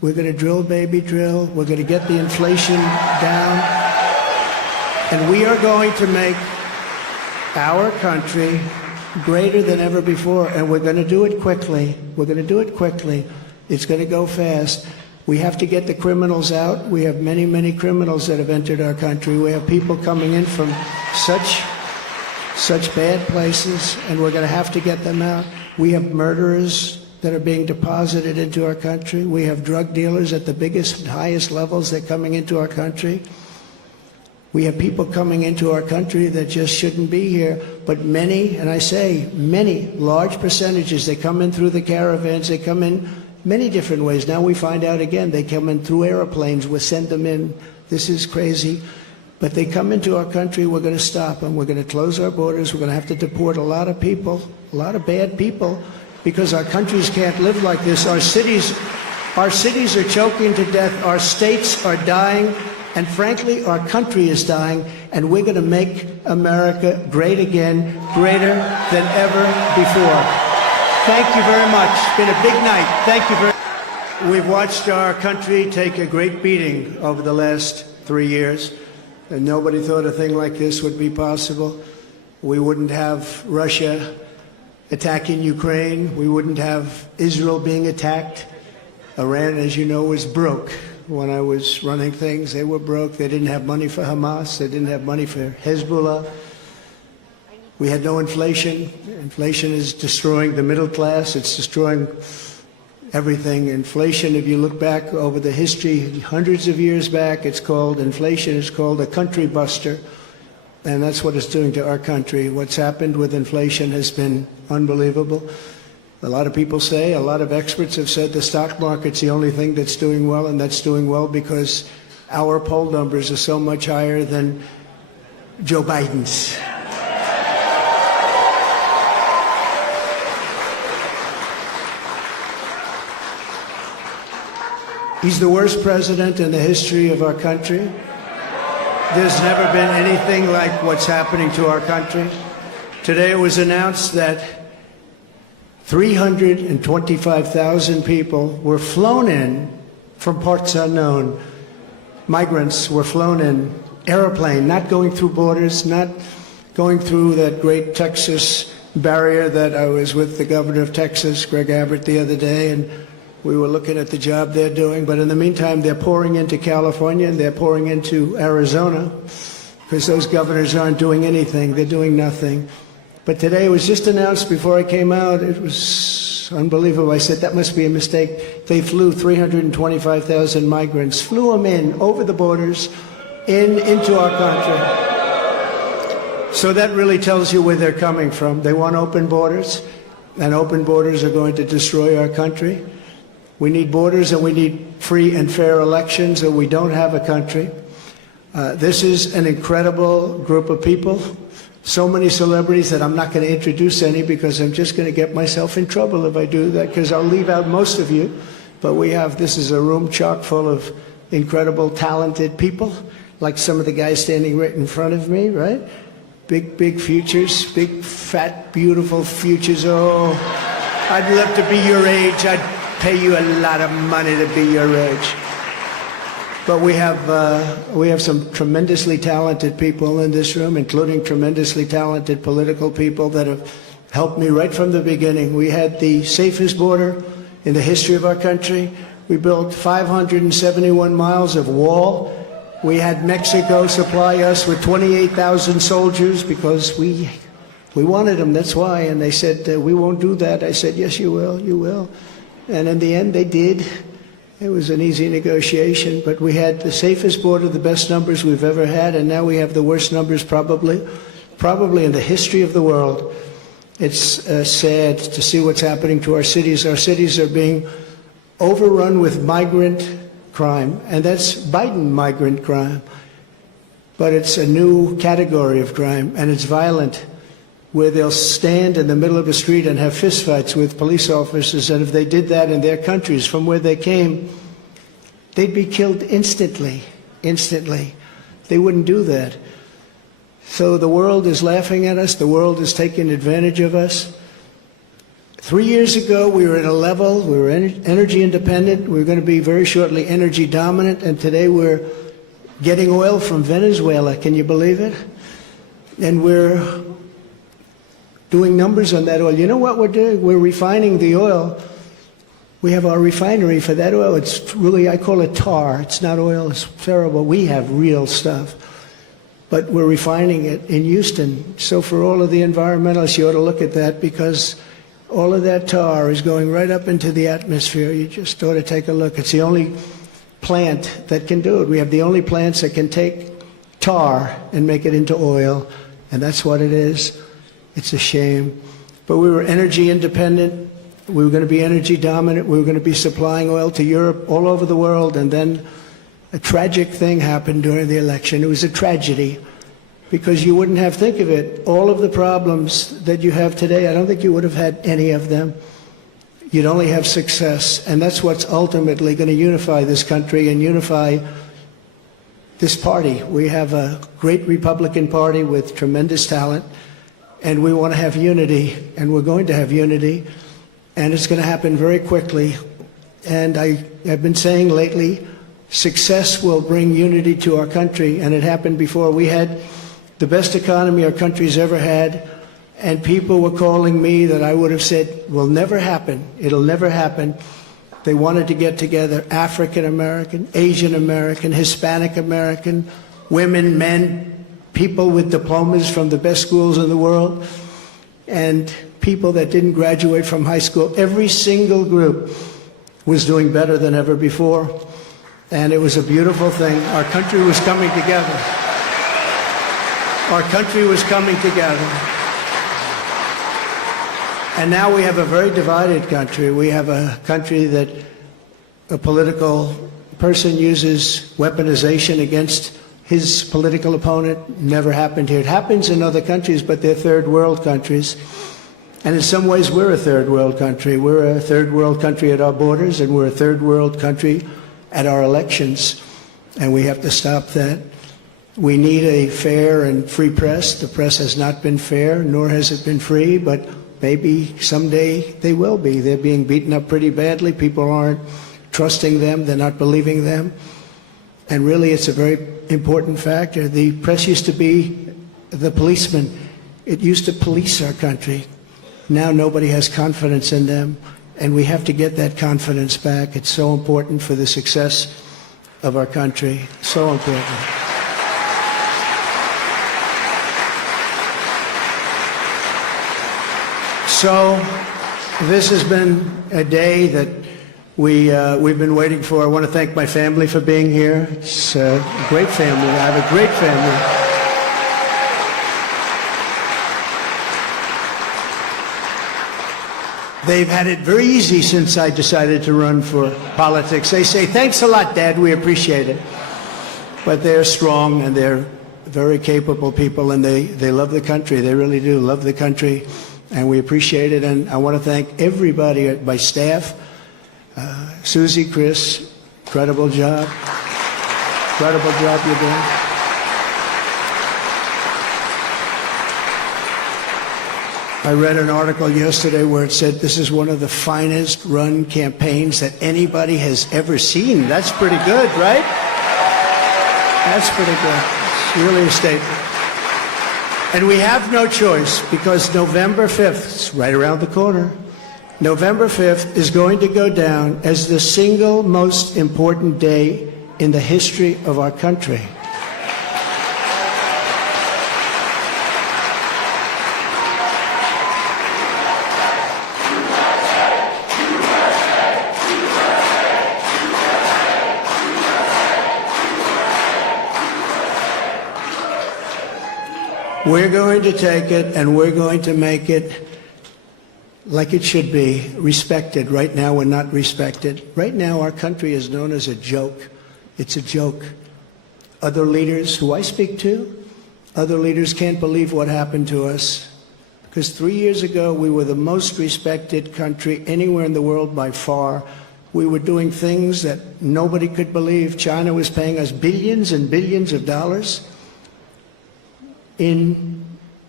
We're going to drill, baby, drill. We're going to get the inflation down. And we are going to make our country greater than ever before. And we're going to do it quickly. We're going to do it quickly. It's going to go fast. We have to get the criminals out. We have many, many criminals that have entered our country. We have people coming in from such bad places, and we're going to have to get them out. We have murderers that are being deposited into our country. We have drug dealers at the biggest and highest levels that are coming into our country. We have people coming into our country that just shouldn't be here. But many, and I say many, large percentages, they come in through the caravans, they come in many different ways. Now we find out again, they come in through airplanes, we send them in. This is crazy. But they come into our country, we're going to stop them. We're going to close our borders. We're going to have to deport a lot of people, a lot of bad people, because our countries can't live like this. Our cities are choking to death. Our states are dying. And frankly, our country is dying. And we're going to make America great again, greater than ever before. Thank you very much. It's been a big night. Thank you very much. We've watched our country take a great beating over the last 3 years. And nobody thought a thing like this would be possible. We wouldn't have Russia attacking Ukraine. We wouldn't have Israel being attacked. Iran, as you know, was broke. When I was running things, they were broke. They didn't have money for Hamas. They didn't have money for Hezbollah. We had no inflation. Inflation is destroying the middle class. It's destroying everything. Inflation, if you look back over the history, hundreds of years back, inflation is called a country buster. And that's what it's doing to our country. What's happened with inflation has been unbelievable. A lot of people say, a lot of experts have said the stock market's the only thing that's doing well, and that's doing well because our poll numbers are so much higher than Joe Biden's. He's the worst president in the history of our country. There's never been anything like what's happening to our country. Today it was announced that 325,000 people were flown in from parts unknown. Migrants were flown in, airplane, not going through borders, not going through that great Texas barrier that I was with the governor of Texas, Greg Abbott, the other day, and we were looking at the job they're doing. But in the meantime, they're pouring into California and they're pouring into Arizona because those governors aren't doing anything. They're doing nothing. But today it was just announced before I came out. It was unbelievable. I said, that must be a mistake. They flew 325,000 migrants, flew them in over the borders into our country. So that really tells you where they're coming from. They want open borders, and open borders are going to destroy our country. We need borders and we need free and fair elections, or we don't have a country. This is an incredible group of people. So many celebrities that I'm not going to introduce any because I'm just going to get myself in trouble if I do that, because I'll leave out most of you. But this is a room chock full of incredible, talented people, like some of the guys standing right in front of me, right? Big, big futures, big, fat, beautiful futures. Oh, I'd love to be your age. I'd pay you a lot of money to be your age. But we have some tremendously talented people in this room, including tremendously talented political people that have helped me right from the beginning. We had the safest border in the history of our country. We built 571 miles of wall. We had Mexico supply us with 28,000 soldiers because we wanted them, that's why. And they said, we won't do that. I said, yes, you will, you will. And in the end, they did. It was an easy negotiation, but we had the safest border, the best numbers we've ever had, and now we have the worst numbers probably in the history of the world. It's sad to see what's happening to our cities. Our cities are being overrun with migrant crime, and that's Biden migrant crime. But it's a new category of crime, and it's violent, where they'll stand in the middle of a street and have fistfights with police officers, and if they did that in their countries from where they came, they'd be killed instantly. They wouldn't do that. So the world is laughing at us. The world is taking advantage of us. 3 years ago, we were at a level, we were energy independent, we were going to be very shortly energy dominant, and today we're getting oil from Venezuela. Can you believe it? And we're doing numbers on that oil. You know what we're doing? We're refining the oil. We have our refinery for that oil. It's really, I call it tar. It's not oil. It's terrible. We have real stuff. But we're refining it in Houston. So for all of the environmentalists, you ought to look at that, because all of that tar is going right up into the atmosphere. You just ought to take a look. It's the only plant that can do it. We have the only plants that can take tar and make it into oil, and that's what it is. It's a shame. But we were energy independent. We were going to be energy dominant. We were going to be supplying oil to Europe, all over the world, and then a tragic thing happened during the election. It was a tragedy, because you wouldn't have, think of it, all of the problems that you have today, I don't think you would have had any of them. You'd only have success, and that's what's ultimately going to unify this country and unify this party. We have a great Republican Party with tremendous talent, and we want to have unity, and we're going to have unity, and it's going to happen very quickly. And I have been saying lately, success will bring unity to our country, and it happened before. We had the best economy our country's ever had, and people were calling me that I would have said will never happen. It'll never happen. They wanted to get together, African American, Asian American, Hispanic American, women, men, people with diplomas from the best schools in the world, and people that didn't graduate from high school. Every single group was doing better than ever before. And it was a beautiful thing. Our country was coming together. Our country was coming together. And now we have a very divided country. We have a country that a political person uses weaponization against his political opponent. Never happened here. It happens in other countries, but they're third world countries. And in some ways, we're a third world country. We're a third world country at our borders, and we're a third world country at our elections, and we have to stop that. We need a fair and free press. The press has not been fair, nor has it been free, but maybe someday they will be. They're being beaten up pretty badly. People aren't trusting them. They're not believing them. And really, it's a very important factor. The press used to be the policeman. It used to police our country. Now nobody has confidence in them. And we have to get that confidence back. It's so important for the success of our country. So important. So this has been a day that we've been waiting for. I want to thank my family for being here. It's a great family. I have a great family. They've had it very easy since I decided to run for politics. They say, thanks a lot, Dad, we appreciate it. But they're strong, and they're very capable people, and they love the country. They really do love the country, and we appreciate it. And I want to thank everybody at my staff. Susie, Chris, incredible job. Incredible job you're doing. I read an article yesterday where it said this is one of the finest run campaigns that anybody has ever seen. That's pretty good, right? That's pretty good. It's really a statement. And we have no choice, because November 5th, it's right around the corner, November 5th is going to go down as the single most important day in the history of our country. We're going to take it, and we're going to make it like it should be, respected. Right now, we're not respected. Right now, our country is known as a joke. It's a joke. Other leaders who I speak to, other leaders can't believe what happened to us. Because 3 years ago, we were the most respected country anywhere in the world by far. We were doing things that nobody could believe. China was paying us billions and billions of dollars. In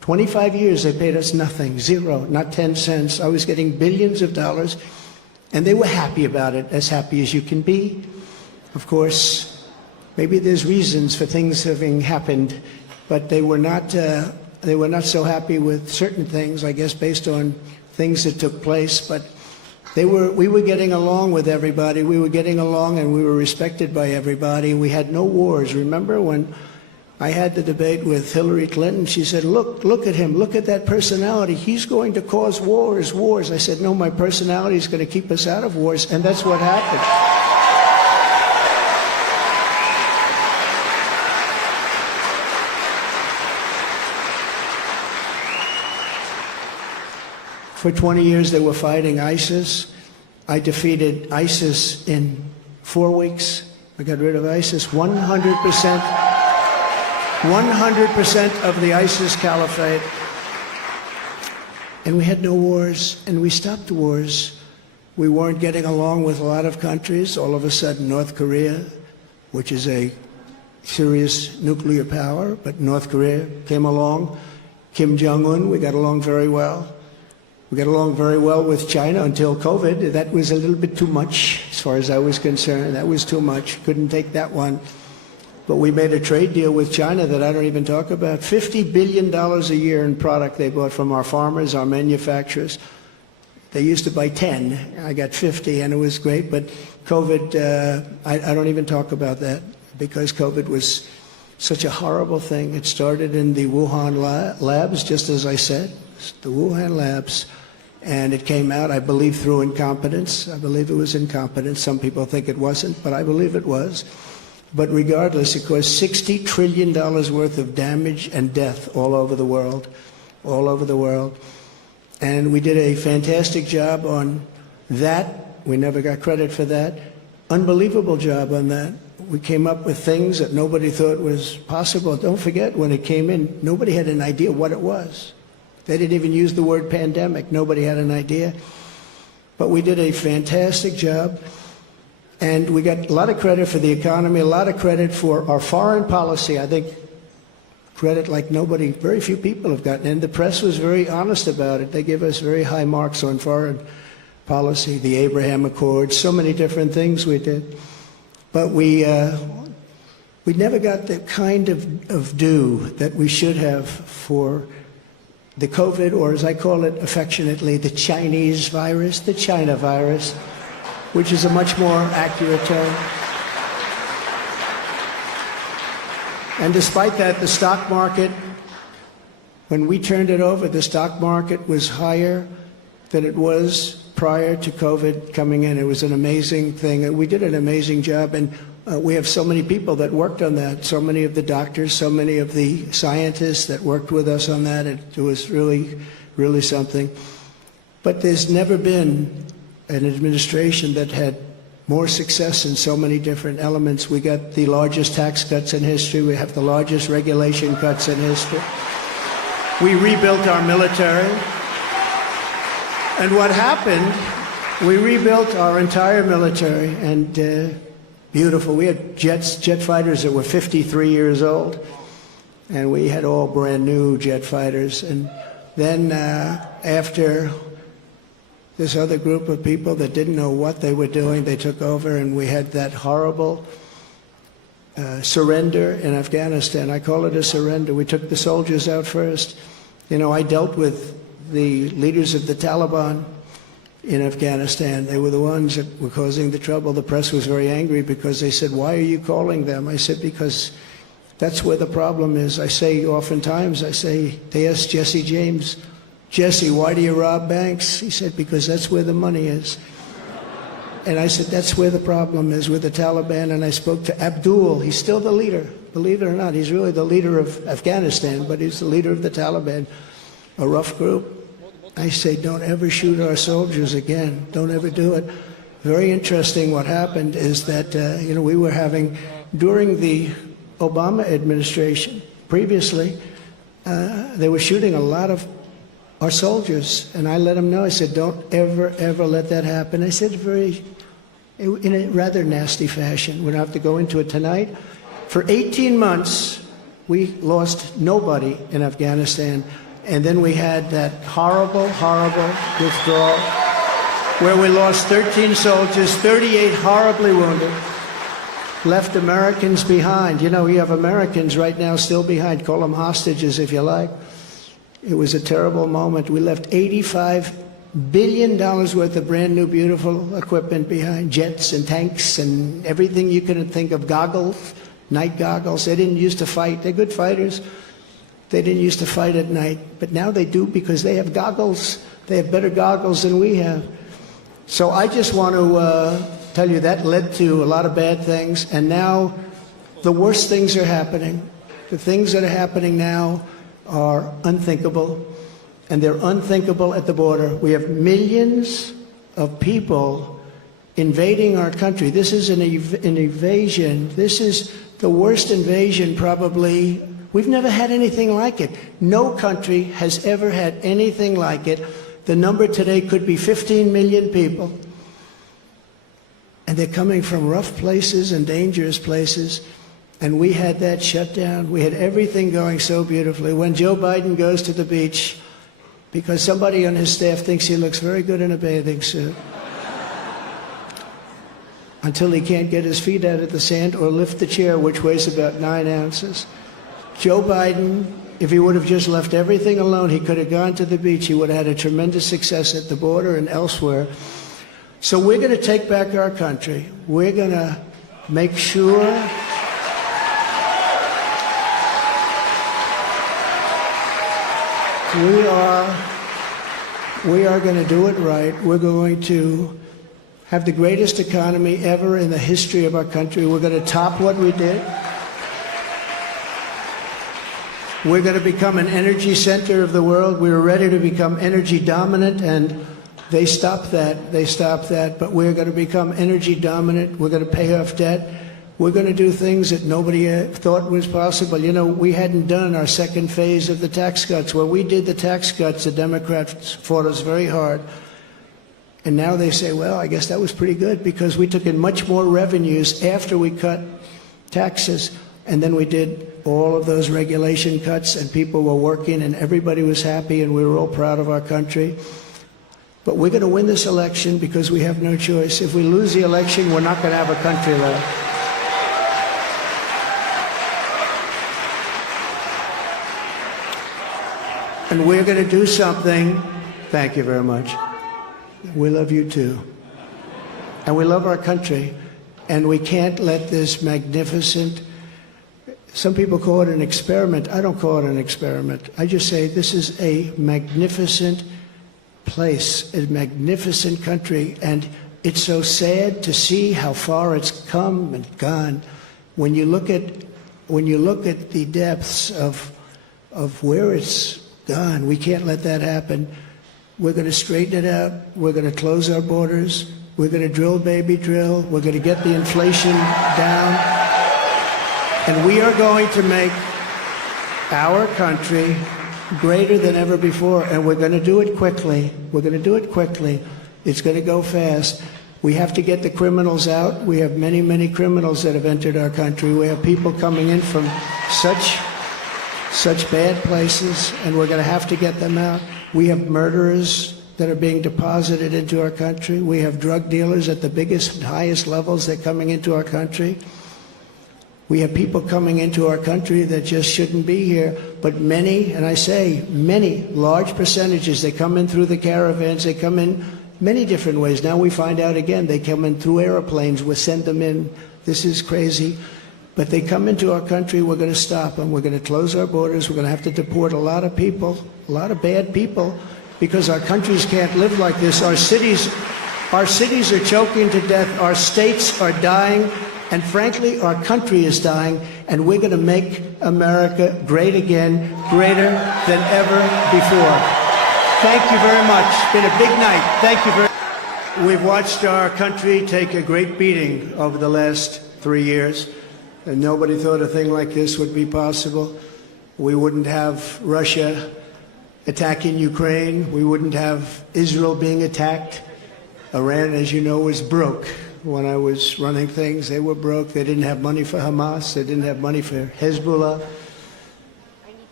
25 years they paid us nothing, zero, not 10 cents. I was getting billions of dollars, and they were happy about it, as happy as you can be. Of course, maybe there's reasons for things having happened, but they were not so happy with certain things, I guess, based on things that took place. But we were getting along with everybody. We were getting along, and we were respected by everybody. We had no wars. Remember when I had the debate with Hillary Clinton? She said, look at him. Look at that personality. He's going to cause wars. I said, no, my personality is going to keep us out of wars, and that's what happened. For 20 years, they were fighting ISIS. I defeated ISIS in 4 weeks. I got rid of ISIS. 100% of the ISIS caliphate. And we had no wars, and we stopped wars. We weren't getting along with a lot of countries. All of a sudden, North Korea, which is a serious nuclear power, but North Korea came along. Kim Jong-un, we got along very well. We got along very well with China until COVID. That was a little bit too much, as far as I was concerned. That was too much. Couldn't take that one. But we made a trade deal with China that I don't even talk about. $50 billion a year in product they bought from our farmers, our manufacturers. They used to buy 10. I got 50, and it was great. But COVID, I don't even talk about that, because COVID was such a horrible thing. It started in the Wuhan labs, just as I said, the Wuhan labs. And it came out, I believe, through incompetence. I believe it was incompetence. Some people think it wasn't, but I believe it was. But regardless, it caused $60 trillion worth of damage and death all over the world, all over the world. And we did a fantastic job on that. We never got credit for that. Unbelievable job on that. We came up with things that nobody thought was possible. Don't forget, when it came in, nobody had an idea what it was. They didn't even use the word pandemic. Nobody had an idea. But we did a fantastic job. And we got a lot of credit for the economy, a lot of credit for our foreign policy. I think credit like nobody, very few people have gotten. And the press was very honest about it. They give us very high marks on foreign policy, the Abraham Accords, so many different things we did. But we never got the kind of due that we should have for the COVID, or as I call it affectionately, the Chinese virus, the China virus, which is a much more accurate term. And despite that, the stock market, when we turned it over, the stock market was higher than it was prior to COVID coming in. It was an amazing thing. And we did an amazing job. And we have so many people that worked on that, so many of the doctors, so many of the scientists that worked with us on that. It was really, really something. But there's never been an administration that had more success in so many different elements. We got the largest tax cuts in history. We have the largest regulation cuts in history. We rebuilt our military. And what happened, we rebuilt our entire military, and beautiful. We had jet fighters that were 53 years old, and we had all brand new jet fighters. And then after this other group of people that didn't know what they were doing, they took over, and we had that horrible surrender in Afghanistan. I call it a surrender. We took the soldiers out first. You know, I dealt with the leaders of the Taliban in Afghanistan. They were the ones that were causing the trouble. The press was very angry because they said, "Why are you calling them?" I said, "Because that's where the problem is." I say oftentimes, they asked Jesse James, "Jesse, why do you rob banks?" He said, "Because that's where the money is." And I said, that's where the problem is, with the Taliban. And I spoke to Abdul. He's still the leader. Believe it or not, he's really the leader of Afghanistan, but he's the leader of the Taliban, a rough group. I say, don't ever shoot our soldiers again. Don't ever do it. Very interesting. What happened is that, we were having, during the Obama administration, previously, they were shooting a lot of our soldiers. And I let them know. I said, don't ever, ever let that happen. I said in a rather nasty fashion. We don't have to go into it tonight. For 18 months, we lost nobody in Afghanistan. And then we had that horrible, horrible withdrawal where we lost 13 soldiers, 38 horribly wounded, left Americans behind. You know, we have Americans right now still behind. Call them hostages if you like. It was a terrible moment. We left $85 billion worth of brand new, beautiful equipment behind, jets and tanks and everything you can think of, goggles, night goggles. They didn't used to fight. They're good fighters. They didn't used to fight at night, but now they do because they have goggles. They have better goggles than we have. So I just want to tell you that led to a lot of bad things, and now the worst things are happening. The things that are happening now are unthinkable, and they're unthinkable at the border. We have millions of people invading our country. This is an invasion. This is the worst invasion probably. We've never had anything like it. No country has ever had anything like it. The number today could be 15 million people. And they're coming from rough places and dangerous places. And we had that shut down. We had everything going so beautifully. When Joe Biden goes to the beach, because somebody on his staff thinks he looks very good in a bathing suit, until he can't get his feet out of the sand or lift the chair, which weighs about 9 ounces. Joe Biden, if he would have just left everything alone, he could have gone to the beach. He would have had a tremendous success at the border and elsewhere. So we're going to take back our country. We're going to make sure we are going to do it right. We're going to have the greatest economy ever in the history of our country. We're going to top what we did. We're going to become an energy center of the world. We were ready to become energy dominant, and they stopped that. They stopped that. But we're going to become energy dominant. We're going to pay off debt. We're going to do things that nobody thought was possible. You know, we hadn't done our second phase of the tax cuts. When we did the tax cuts, the Democrats fought us very hard. And now they say, well, I guess that was pretty good because we took in much more revenues after we cut taxes. And then we did all of those regulation cuts, and people were working, and everybody was happy, and we were all proud of our country. But we're going to win this election because we have no choice. If we lose the election, we're not going to have a country left. And we're going to do something. Thank you very much. We love you too. And we love our country. And we can't let this magnificent, some people call it an experiment. I don't call it an experiment. I just say this is a magnificent place, a magnificent country. And it's so sad to see how far it's come and gone. When you look at the depths of where it's gone, we can't let that happen. We're going to straighten it out. We're going to close our borders. We're going to drill, baby, drill. We're going to get the inflation down. And we are going to make our country greater than ever before. And we're going to do it quickly. We're going to do it quickly. It's going to go fast. We have to get the criminals out. We have many, many criminals that have entered our country. We have people coming in from such bad places, and we're going to have to get them out. We have murderers that are being deposited into our country. We have drug dealers at the biggest, highest levels. They're coming into our country. We have people coming into our country that just shouldn't be here. But many, and I say many, large percentages, they come in through the caravans. They come in many different ways. Now we find out again, they come in through airplanes. We send them in. This is crazy. But they come into our country, we're going to stop them. We're going to close our borders. We're going to have to deport a lot of people, a lot of bad people, because our countries can't live like this. Our cities are choking to death. Our states are dying. And frankly, our country is dying. And we're going to make America great again, greater than ever before. Thank you very much. It's been a big night. Thank you very much. We've watched our country take a great beating over the last 3 years. And nobody thought a thing like this would be possible. We wouldn't have Russia attacking Ukraine. We wouldn't have Israel being attacked. Iran, as you know, was broke. When I was running things, they were broke. They didn't have money for Hamas. They didn't have money for Hezbollah.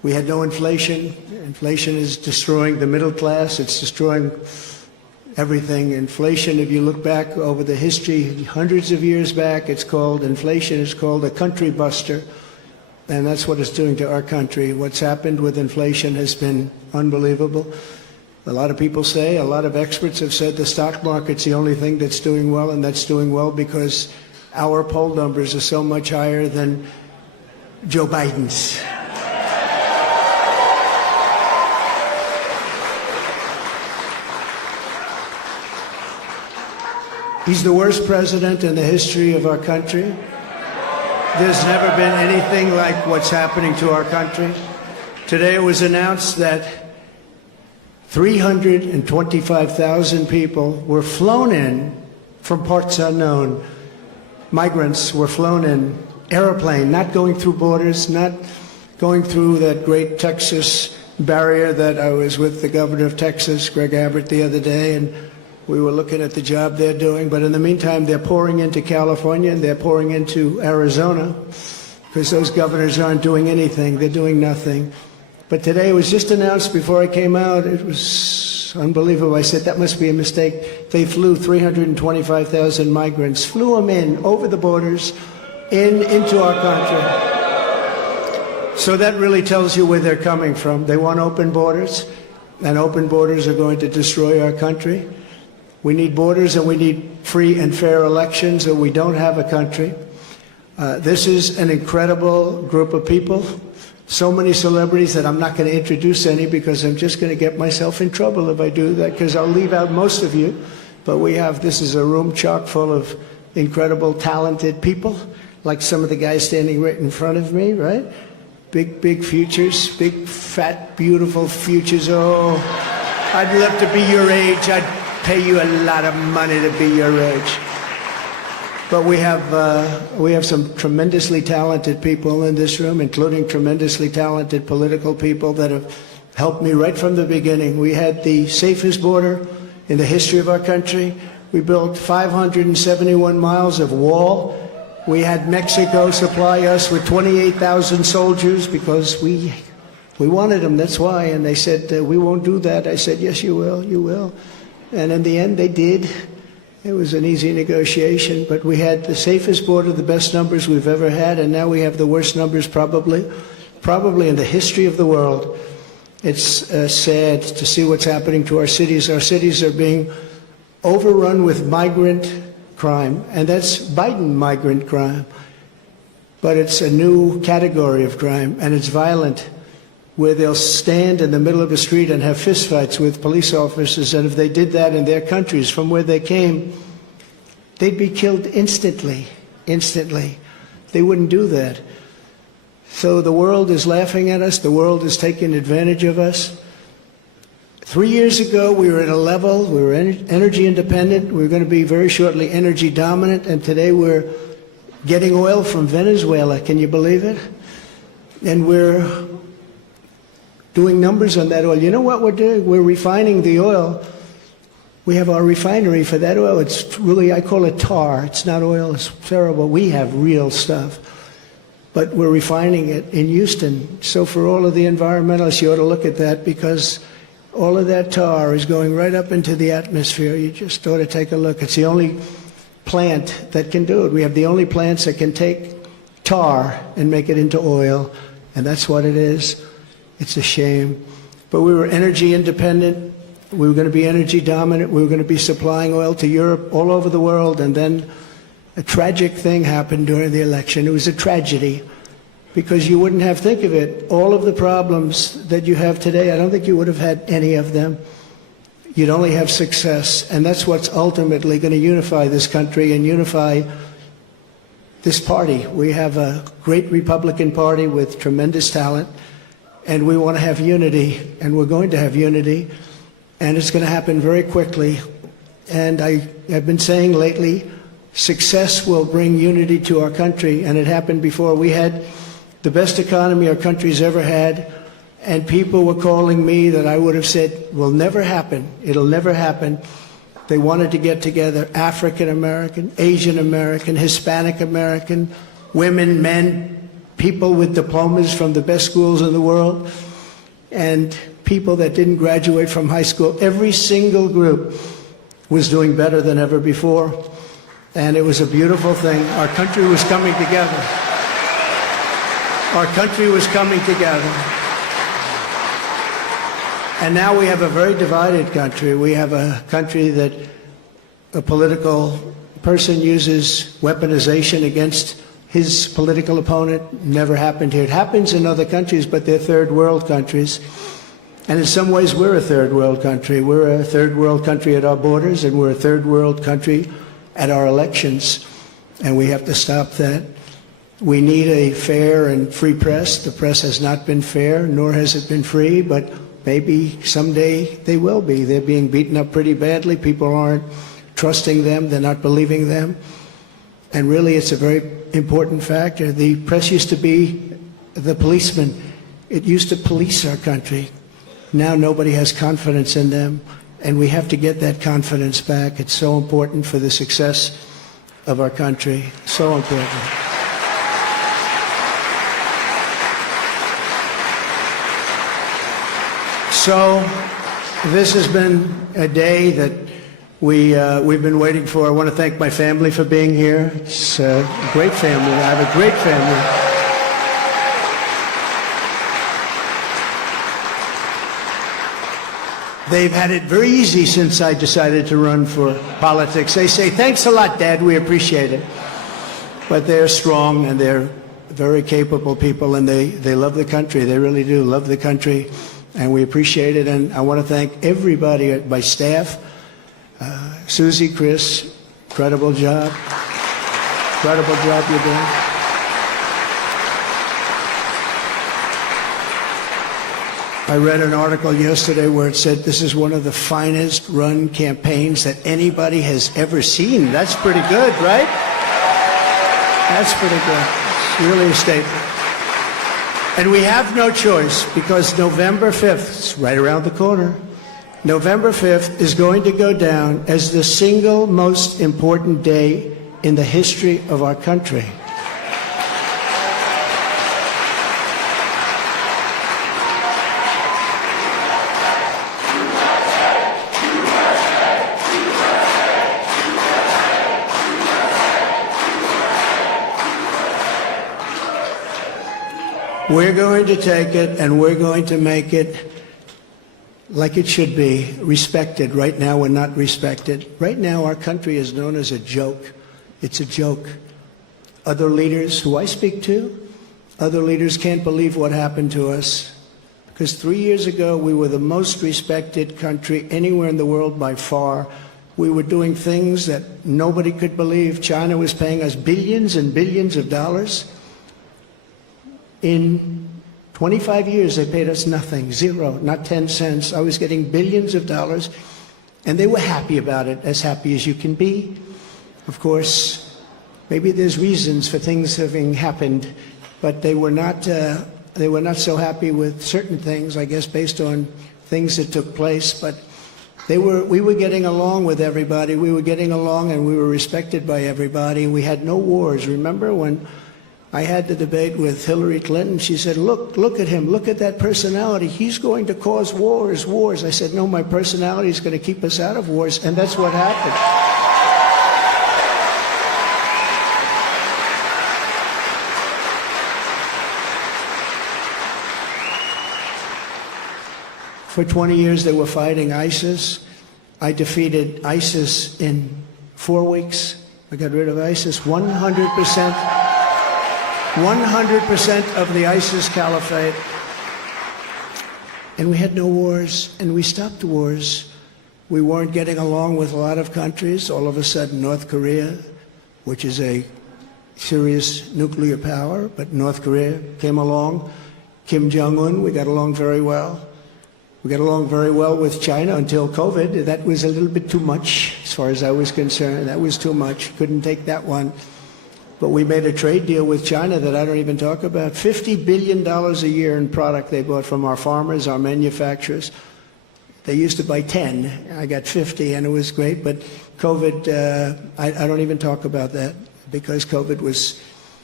We had no inflation. Inflation is destroying the middle class. It's destroying everything. Inflation, if you look back over the history, hundreds of years back, inflation is called a country buster. And that's what it's doing to our country. What's happened with inflation has been unbelievable. A lot of people say, a lot of experts have said the stock market's the only thing that's doing well, and that's doing well because our poll numbers are so much higher than Joe Biden's. He's the worst president in the history of our country. There's never been anything like what's happening to our country. Today it was announced that 325,000 people were flown in from parts unknown. Migrants were flown in, airplane, not going through borders, not going through that great Texas barrier that I was with the governor of Texas, Greg Abbott, the other day, and we were looking at the job they're doing. But in the meantime, they're pouring into California and they're pouring into Arizona because those governors aren't doing anything. They're doing nothing. But today it was just announced before I came out. It was unbelievable. I said, that must be a mistake. They flew 325,000 migrants, flew them in over the borders into our country. So that really tells you where they're coming from. They want open borders, and open borders are going to destroy our country. We need borders and we need free and fair elections, or we don't have a country. This is an incredible group of people. So many celebrities that I'm not going to introduce any because I'm just going to get myself in trouble if I do that, because I'll leave out most of you. But this is a room chock full of incredible, talented people, like some of the guys standing right in front of me, right? Big futures, big, fat, beautiful futures. Oh, I'd love to be your age. I'd pay you a lot of money to be your age. But we have some tremendously talented people in this room, including tremendously talented political people that have helped me right from the beginning. We had the safest border in the history of our country. We built 571 miles of wall. We had Mexico supply us with 28,000 soldiers because we wanted them, that's why. And they said, we won't do that. I said, yes, you will, you will. And in the end, they did. It was an easy negotiation, but we had the safest border, the best numbers we've ever had, and now we have the worst numbers probably in the history of the world. It's sad to see what's happening to our cities. Our cities are being overrun with migrant crime, and that's Biden migrant crime. But it's a new category of crime, and it's violent, where they'll stand in the middle of a street and have fistfights with police officers, and if they did that in their countries from where they came, they'd be killed instantly. They wouldn't do that. So the world is laughing at us. The world is taking advantage of us. 3 years ago, we were at a level, we were energy independent. We were going to be very shortly energy dominant, and today we're getting oil from Venezuela. Can you believe it? And we're doing numbers on that oil. You know what we're doing? We're refining the oil. We have our refinery for that oil. It's really, I call it tar. It's not oil. It's terrible. We have real stuff. But we're refining it in Houston. So for all of the environmentalists, you ought to look at that, because all of that tar is going right up into the atmosphere. You just ought to take a look. It's the only plant that can do it. We have the only plants that can take tar and make it into oil, and that's what it is. It's a shame. But we were energy independent. We were going to be energy dominant. We were going to be supplying oil to Europe, all over the world. And then a tragic thing happened during the election. It was a tragedy, because you wouldn't have, think of it, all of the problems that you have today, I don't think you would have had any of them. You'd only have success. And that's what's ultimately going to unify this country and unify this party. We have a great Republican Party with tremendous talent. And we want to have unity, and we're going to have unity, and it's going to happen very quickly. And I've been saying lately, success will bring unity to our country, and it happened before. We had the best economy our country's ever had, and people were calling me that I would have said will never happen. It'll never happen. They wanted to get together, African American, Asian American, Hispanic American, women, men, people with diplomas from the best schools in the world, and people that didn't graduate from high school. Every single group was doing better than ever before, and it was a beautiful thing. Our country was coming together. Our country was coming together. And now we have a very divided country. We have a country that a political person uses weaponization against his political opponent. Never happened here. It happens in other countries, but they're third world countries. And in some ways, we're a third world country. We're a third world country at our borders, and we're a third world country at our elections. And we have to stop that. We need a fair and free press. The press has not been fair, nor has it been free, but maybe someday they will be. They're being beaten up pretty badly. People aren't trusting them. They're not believing them. And really, it's a very important factor. The press used to be the policeman. It used to police our country. Now nobody has confidence in them, and we have to get that confidence back. It's so important for the success of our country. So important. So this has been a day that we've been waiting for. I want to thank my family for being here. It's a great family. I have a great family. They've had it very easy since I decided to run for politics. They say, "Thanks a lot, Dad, we appreciate it." But they're strong, and they're very capable people, and they love the country. They really do love the country, and we appreciate it. And I want to thank everybody at my staff. Susie, Chris, incredible job. Incredible job you're doing. I read an article yesterday where it said this is one of the finest run campaigns that anybody has ever seen. That's pretty good, right? That's pretty good. It's really a statement. And we have no choice, because November 5th, it's right around the corner, November 5th is going to go down as the single most important day in the history of our country. We're going to take it, and we're going to make it like it should be, respected. Right now, we're not respected. Right now, our country is known as a joke. It's a joke. Other leaders who I speak to, other leaders can't believe what happened to us. Because 3 years ago, we were the most respected country anywhere in the world by far. We were doing things that nobody could believe. China was paying us billions and billions of dollars. In 25 years, they paid us nothing, zero, not 10 cents. I was getting billions of dollars, and they were happy about it, as happy as you can be. Of course, maybe there's reasons for things having happened, but they were not so happy with certain things, I guess, based on things that took place. But we were getting along with everybody. We were getting along, and we were respected by everybody. We had no wars. Remember when I had the debate with Hillary Clinton? She said, look at him, look at that personality. He's going to cause wars. I said, no, my personality is going to keep us out of wars, and that's what happened. For 20 years, they were fighting ISIS. I defeated ISIS in 4 weeks. I got rid of ISIS 100%. 100% of the ISIS caliphate. And we had no wars, and we stopped wars. We weren't getting along with a lot of countries. All of a sudden, North Korea, which is a serious nuclear power, but North Korea came along. Kim Jong-un, we got along very well. We got along very well with China until COVID. That was a little bit too much, as far as I was concerned. That was too much. Couldn't take that one. But we made a trade deal with China that I don't even talk about. $50 billion a year in product they bought from our farmers, our manufacturers. They used to buy 10. I got 50, and it was great. But COVID, I don't even talk about that, because COVID was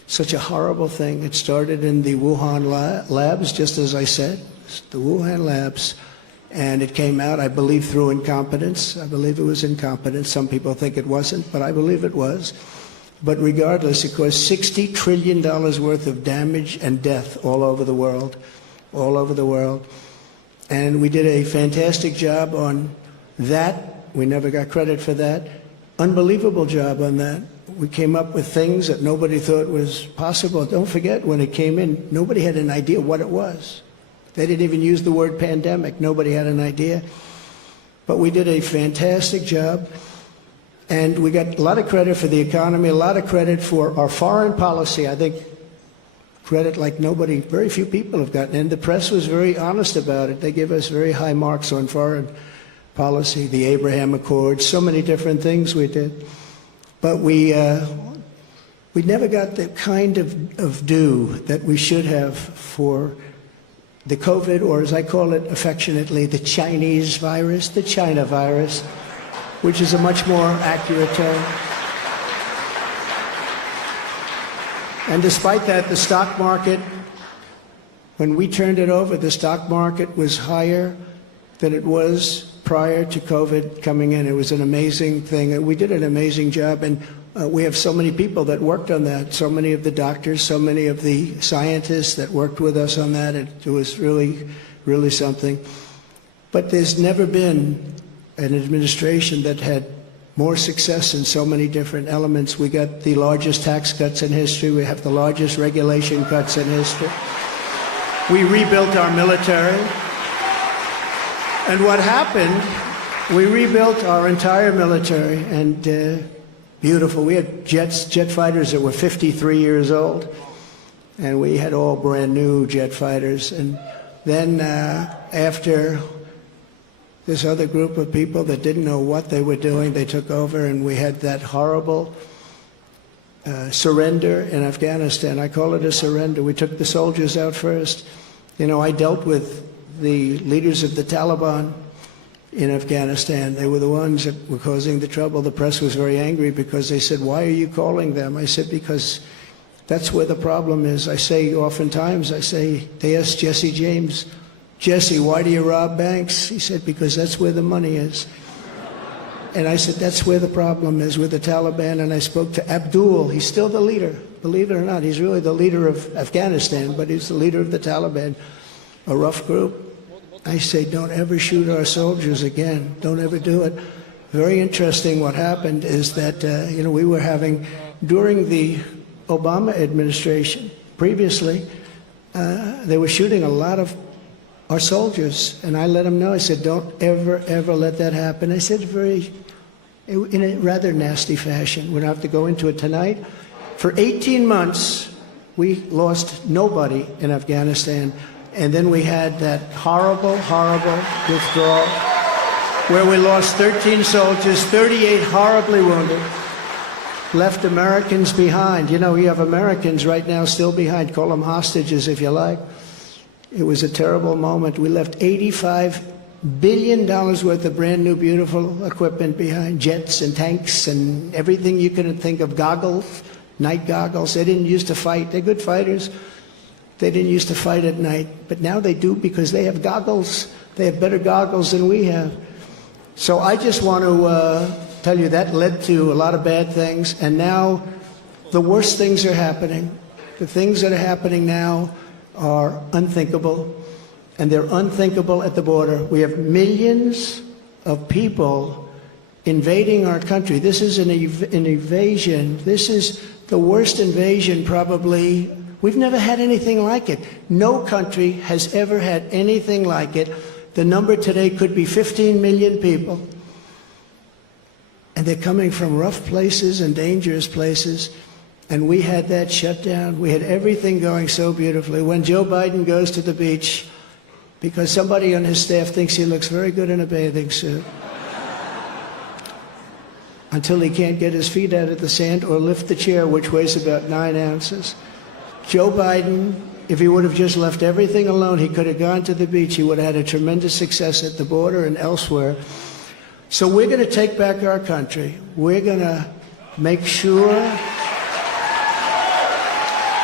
such a horrible thing. It started in the Wuhan labs, just as I said, the Wuhan labs, and it came out, I believe, through incompetence. I believe it was incompetence. Some people think it wasn't, but I believe it was. But regardless, it caused $60 trillion worth of damage and death all over the world, all over the world. And we did a fantastic job on that. We never got credit for that. Unbelievable job on that. We came up with things that nobody thought was possible. Don't forget, when it came in, nobody had an idea what it was. They didn't even use the word pandemic. Nobody had an idea. But we did a fantastic job. And we got a lot of credit for the economy, a lot of credit for our foreign policy. I think credit like nobody, very few people have gotten. And the press was very honest about it. They gave us very high marks on foreign policy, the Abraham Accords, so many different things we did. But we never got the kind of due that we should have for the COVID, or as I call it affectionately, the Chinese virus, the China virus, which is a much more accurate term. And despite that, the stock market, when we turned it over, the stock market was higher than it was prior to COVID coming in. It was an amazing thing. We did an amazing job, and we have so many people that worked on that, so many of the doctors, so many of the scientists that worked with us on that. It was really, really something. But there's never been an administration that had more success in so many different elements. We got the largest tax cuts in history. We have the largest regulation cuts in history. We rebuilt our military. And what happened, we rebuilt our entire military, and beautiful. We had jet fighters that were 53 years old, and we had all brand new jet fighters. And then after this other group of people that didn't know what they were doing, they took over, and we had that horrible surrender in Afghanistan. I call it a surrender. We took the soldiers out first. You know, I dealt with the leaders of the Taliban in Afghanistan. They were the ones that were causing the trouble. The press was very angry because they said, "Why are you calling them?" I said, "Because that's where the problem is." I say oftentimes, they asked Jesse James, "Jesse, why do you rob banks?" He said, "Because that's where the money is." And I said, that's where the problem is, with the Taliban. And I spoke to Abdul. He's still the leader. Believe it or not, he's really the leader of Afghanistan, but he's the leader of the Taliban, a rough group. I say, don't ever shoot our soldiers again. Don't ever do it. Very interesting what happened is that, we were having, during the Obama administration, previously, they were shooting a lot of our soldiers. And I let them know, I said, don't ever, ever let that happen. I said in a rather nasty fashion. We don't have to go into it tonight. For 18 months, we lost nobody in Afghanistan. And then we had that horrible, horrible withdrawal where we lost 13 soldiers, 38 horribly wounded, left Americans behind. You know, we have Americans right now still behind. Call them hostages if you like. It was a terrible moment. We left $85 billion worth of brand new, beautiful equipment behind, jets and tanks and everything you could think of, goggles, night goggles. They didn't used to fight. They're good fighters. They didn't used to fight at night, but now they do because they have goggles. They have better goggles than we have. So I just want to tell you that led to a lot of bad things, and now the worst things are happening. The things that are happening now are unthinkable, and they're unthinkable at the border. We have millions of people invading our country. This is an invasion. This is the worst invasion probably. We've never had anything like it. No country has ever had anything like it. The number today could be 15 million people. And they're coming from rough places and dangerous places. And we had that shut down. We had everything going so beautifully. When Joe Biden goes to the beach, because somebody on his staff thinks he looks very good in a bathing suit, until he can't get his feet out of the sand or lift the chair, which weighs about 9 ounces. Joe Biden, if he would have just left everything alone, he could have gone to the beach. He would have had a tremendous success at the border and elsewhere. So we're going to take back our country. We're going to make sure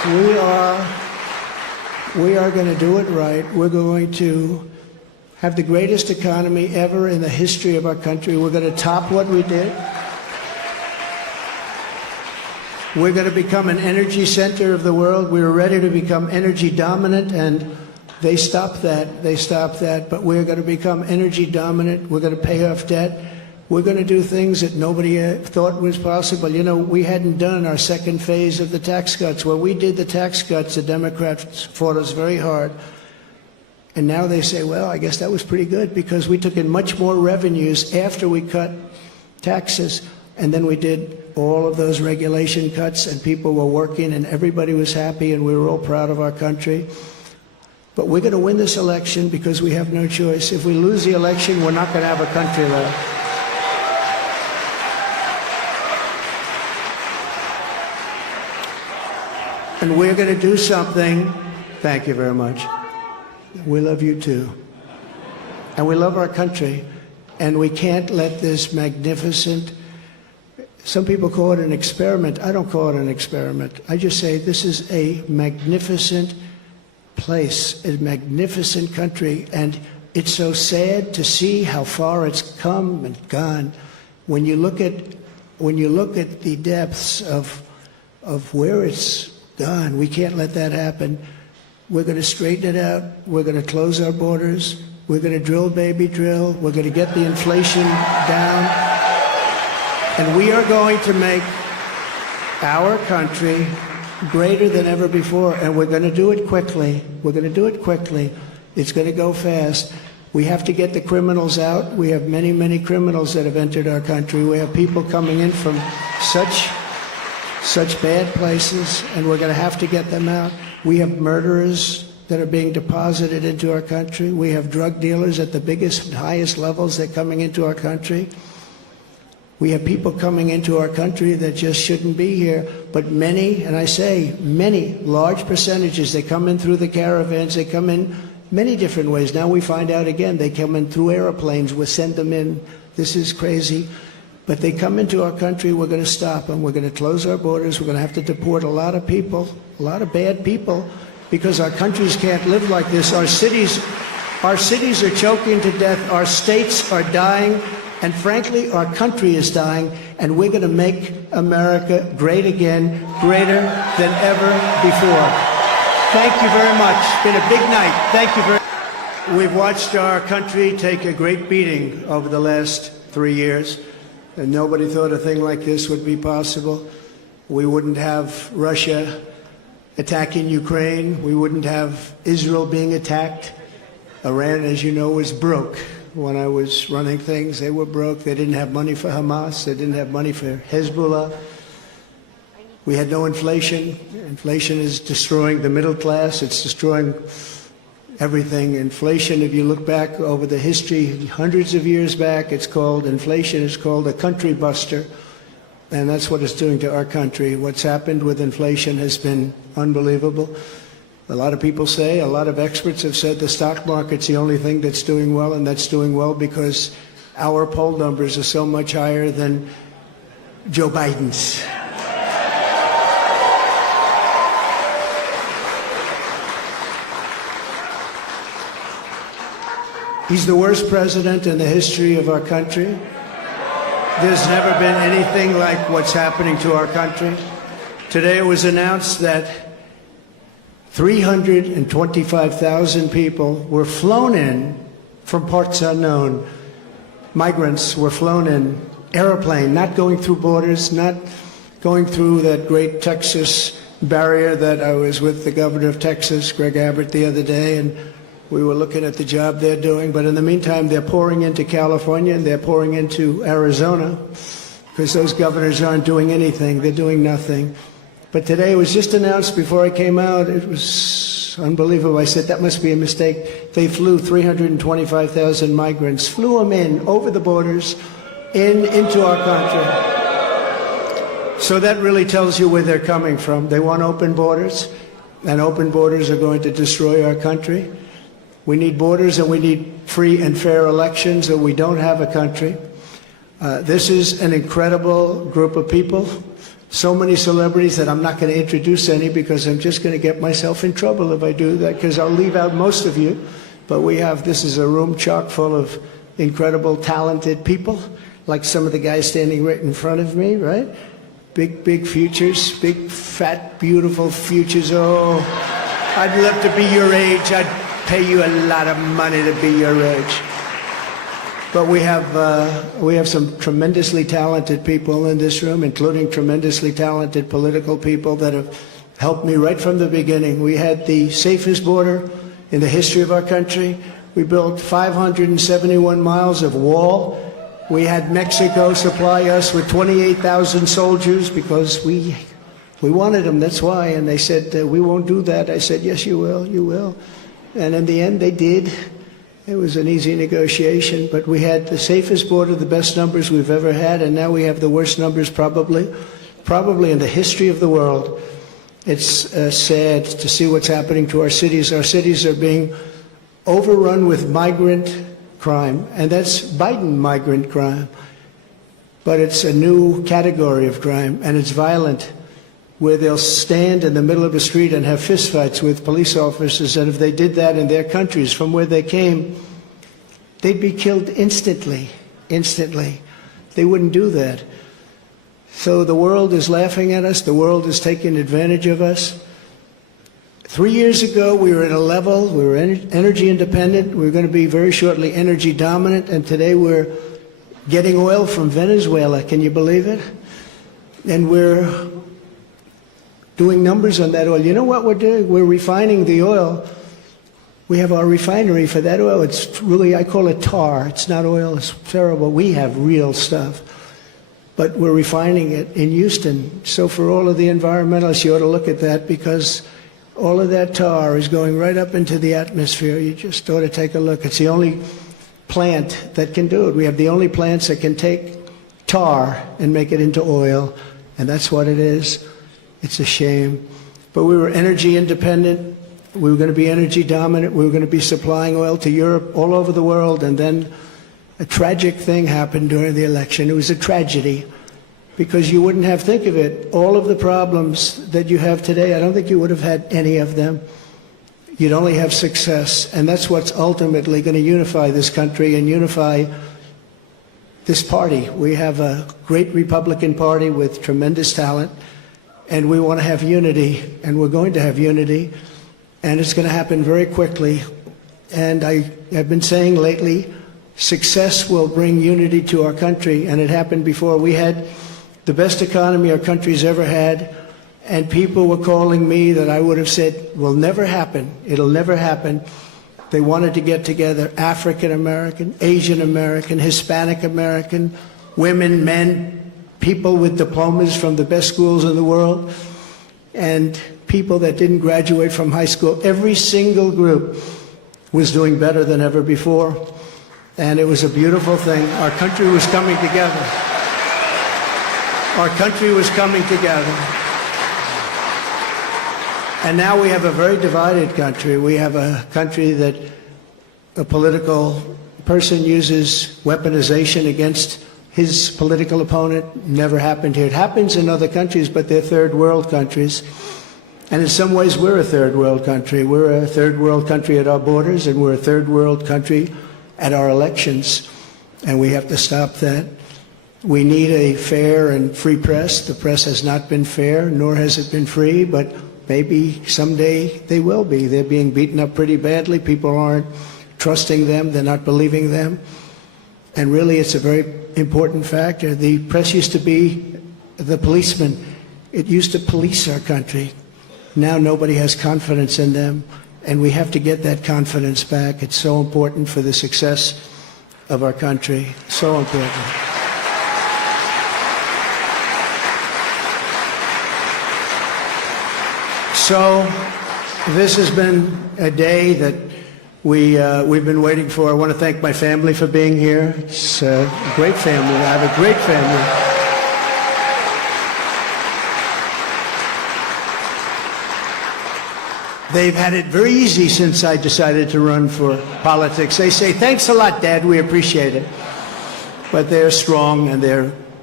We are going to do it right. We're going to have the greatest economy ever in the history of our country. We're going to top what we did. We're going to become an energy center of the world. We were ready to become energy dominant, and they stopped that. They stopped that. But we're going to become energy dominant. We're going to pay off debt. We're going to do things that nobody thought was possible. You know, we hadn't done our second phase of the tax cuts. When we did the tax cuts, the Democrats fought us very hard. And now they say, well, I guess that was pretty good because we took in much more revenues after we cut taxes. And then we did all of those regulation cuts, and people were working, and everybody was happy, and we were all proud of our country. But we're going to win this election because we have no choice. If we lose the election, we're not going to have a country left. And we're going to do something. Thank you very much. We love you too. And we love our country. And we can't let this magnificent, some people call it an experiment. I don't call it an experiment. I just say this is a magnificent place, a magnificent country. And it's so sad to see how far it's come and gone. When you look at the depths of where it's gone, we can't let that happen. We're going to straighten it out. We're going to close our borders. We're going to drill, baby, drill. We're going to get the inflation down. And we are going to make our country greater than ever before. And we're going to do it quickly. We're going to do it quickly. It's going to go fast. We have to get the criminals out. We have many, many criminals that have entered our country. We have people coming in from such bad places, and we're going to have to get them out. We have murderers that are being deposited into our country. We have drug dealers at the biggest and highest levels that are coming into our country. We have people coming into our country that just shouldn't be here. But many, and I say many, large percentages, they come in through the caravans. They come in many different ways. Now we find out again, they come in through airplanes. We send them in. This is crazy. But they come into our country, we're going to stop them. We're going to close our borders. We're going to have to deport a lot of people, a lot of bad people, because our countries can't live like this. Our cities are choking to death. Our states are dying. And frankly, our country is dying. And we're going to make America great again, greater than ever before. Thank you very much. It's been a big night. Thank you very much. We've watched our country take a great beating over the last 3 years. And nobody thought a thing like this would be possible. We wouldn't have Russia attacking Ukraine. We wouldn't have Israel being attacked. Iran, as you know, was broke. When I was running things, they were broke. They didn't have money for Hamas. They didn't have money for Hezbollah. We had no inflation. Inflation is destroying the middle class. It's destroying everything. Inflation, if you look back over the history, hundreds of years back, inflation is called a country buster. And that's what it's doing to our country. What's happened with inflation has been unbelievable. A lot of people say, a lot of experts have said the stock market's the only thing that's doing well, and that's doing well because our poll numbers are so much higher than Joe Biden's. He's the worst president in the history of our country. There's never been anything like what's happening to our country. Today it was announced that 325,000 people were flown in from parts unknown. Migrants were flown in, airplane, not going through borders, not going through that great Texas barrier that I was with the governor of Texas, Greg Abbott, the other day, and we were looking at the job they're doing. But in the meantime, they're pouring into California and they're pouring into Arizona because those governors aren't doing anything. They're doing nothing. But today it was just announced before I came out. It was unbelievable. I said, that must be a mistake. They flew 325,000 migrants, flew them in over the borders into our country. So that really tells you where they're coming from. They want open borders, and open borders are going to destroy our country. We need borders and we need free and fair elections, or we don't have a country. This is an incredible group of people. so many celebrities that I'm not going to introduce any because I'm just going to get myself in trouble if I do that, because I'll leave out most of you. But this is a room chock full of incredible, talented people, like some of the guys standing right in front of me, right? Big futures, big, fat, beautiful futures. Oh, I'd love to be your age. I'd pay you a lot of money to be your age. But we have some tremendously talented people in this room, including tremendously talented political people that have helped me right from the beginning. We had the safest border in the history of our country. We built 571 miles of wall. We had Mexico supply us with 28,000 soldiers because we wanted them, that's why. And they said, we won't do that. I said, yes, you will, you will. And in the end, they did. It was an easy negotiation, but we had the safest border, the best numbers we've ever had, and now we have the worst numbers probably in the history of the world. It's sad to see what's happening to our cities. Our cities are being overrun with migrant crime, and that's Biden migrant crime. But it's a new category of crime, and it's violent, where they'll stand in the middle of a street and have fistfights with police officers, and if they did that in their countries from where they came, they'd be killed instantly. They wouldn't do that. So the world is laughing at us. The world is taking advantage of us. 3 years ago, we were at a level, we were energy independent. We were going to be very shortly energy dominant, and today we're getting oil from Venezuela. Can you believe it? And we're doing numbers on that oil. You know what we're doing? We're refining the oil. We have our refinery for that oil. It's really, I call it tar. It's not oil. It's terrible. We have real stuff. But we're refining it in Houston. So for all of the environmentalists, you ought to look at that, because all of that tar is going right up into the atmosphere. You just ought to take a look. It's the only plant that can do it. We have the only plants that can take tar and make it into oil, and that's what it is. It's a shame. But we were energy independent. We were going to be energy dominant. We were going to be supplying oil to Europe, all over the world. And then a tragic thing happened during the election. It was a tragedy, because you wouldn't have, think of it, all of the problems that you have today, I don't think you would have had any of them. You'd only have success. And that's what's ultimately going to unify this country and unify this party. We have a great Republican Party with tremendous talent. And we want to have unity, and we're going to have unity, and it's going to happen very quickly. And I have been saying lately, success will bring unity to our country, and it happened before. We had the best economy our country's ever had, and people were calling me that I would have said will never happen. It'll never happen. They wanted to get together, African American, Asian American, Hispanic American, women, men, people with diplomas from the best schools in the world, and people that didn't graduate from high school. Every single group was doing better than ever before, and it was a beautiful thing. Our country was coming together. Our country was coming together. And now we have a very divided country. We have a country that a political person uses weaponization against his political opponent. Never happened here. It happens in other countries, but they're third world countries. And in some ways, we're a third world country. We're a third world country at our borders, and we're a third world country at our elections. And we have to stop that. We need a fair and free press. The press has not been fair, nor has it been free, but maybe someday they will be. They're being beaten up pretty badly. People aren't trusting them. They're not believing them. And really, it's a very important factor. The press used to be the policeman. It used to police our country. Now nobody has confidence in them, and we have to get that confidence back. It's so important for the success of our country. So important. So this has been a day that we've been waiting for. I want to thank my family for being here. It's a great family. I have a great family. They've had it very easy since I decided to run for politics. They say, thanks a lot, Dad, we appreciate it. But they're strong, and they're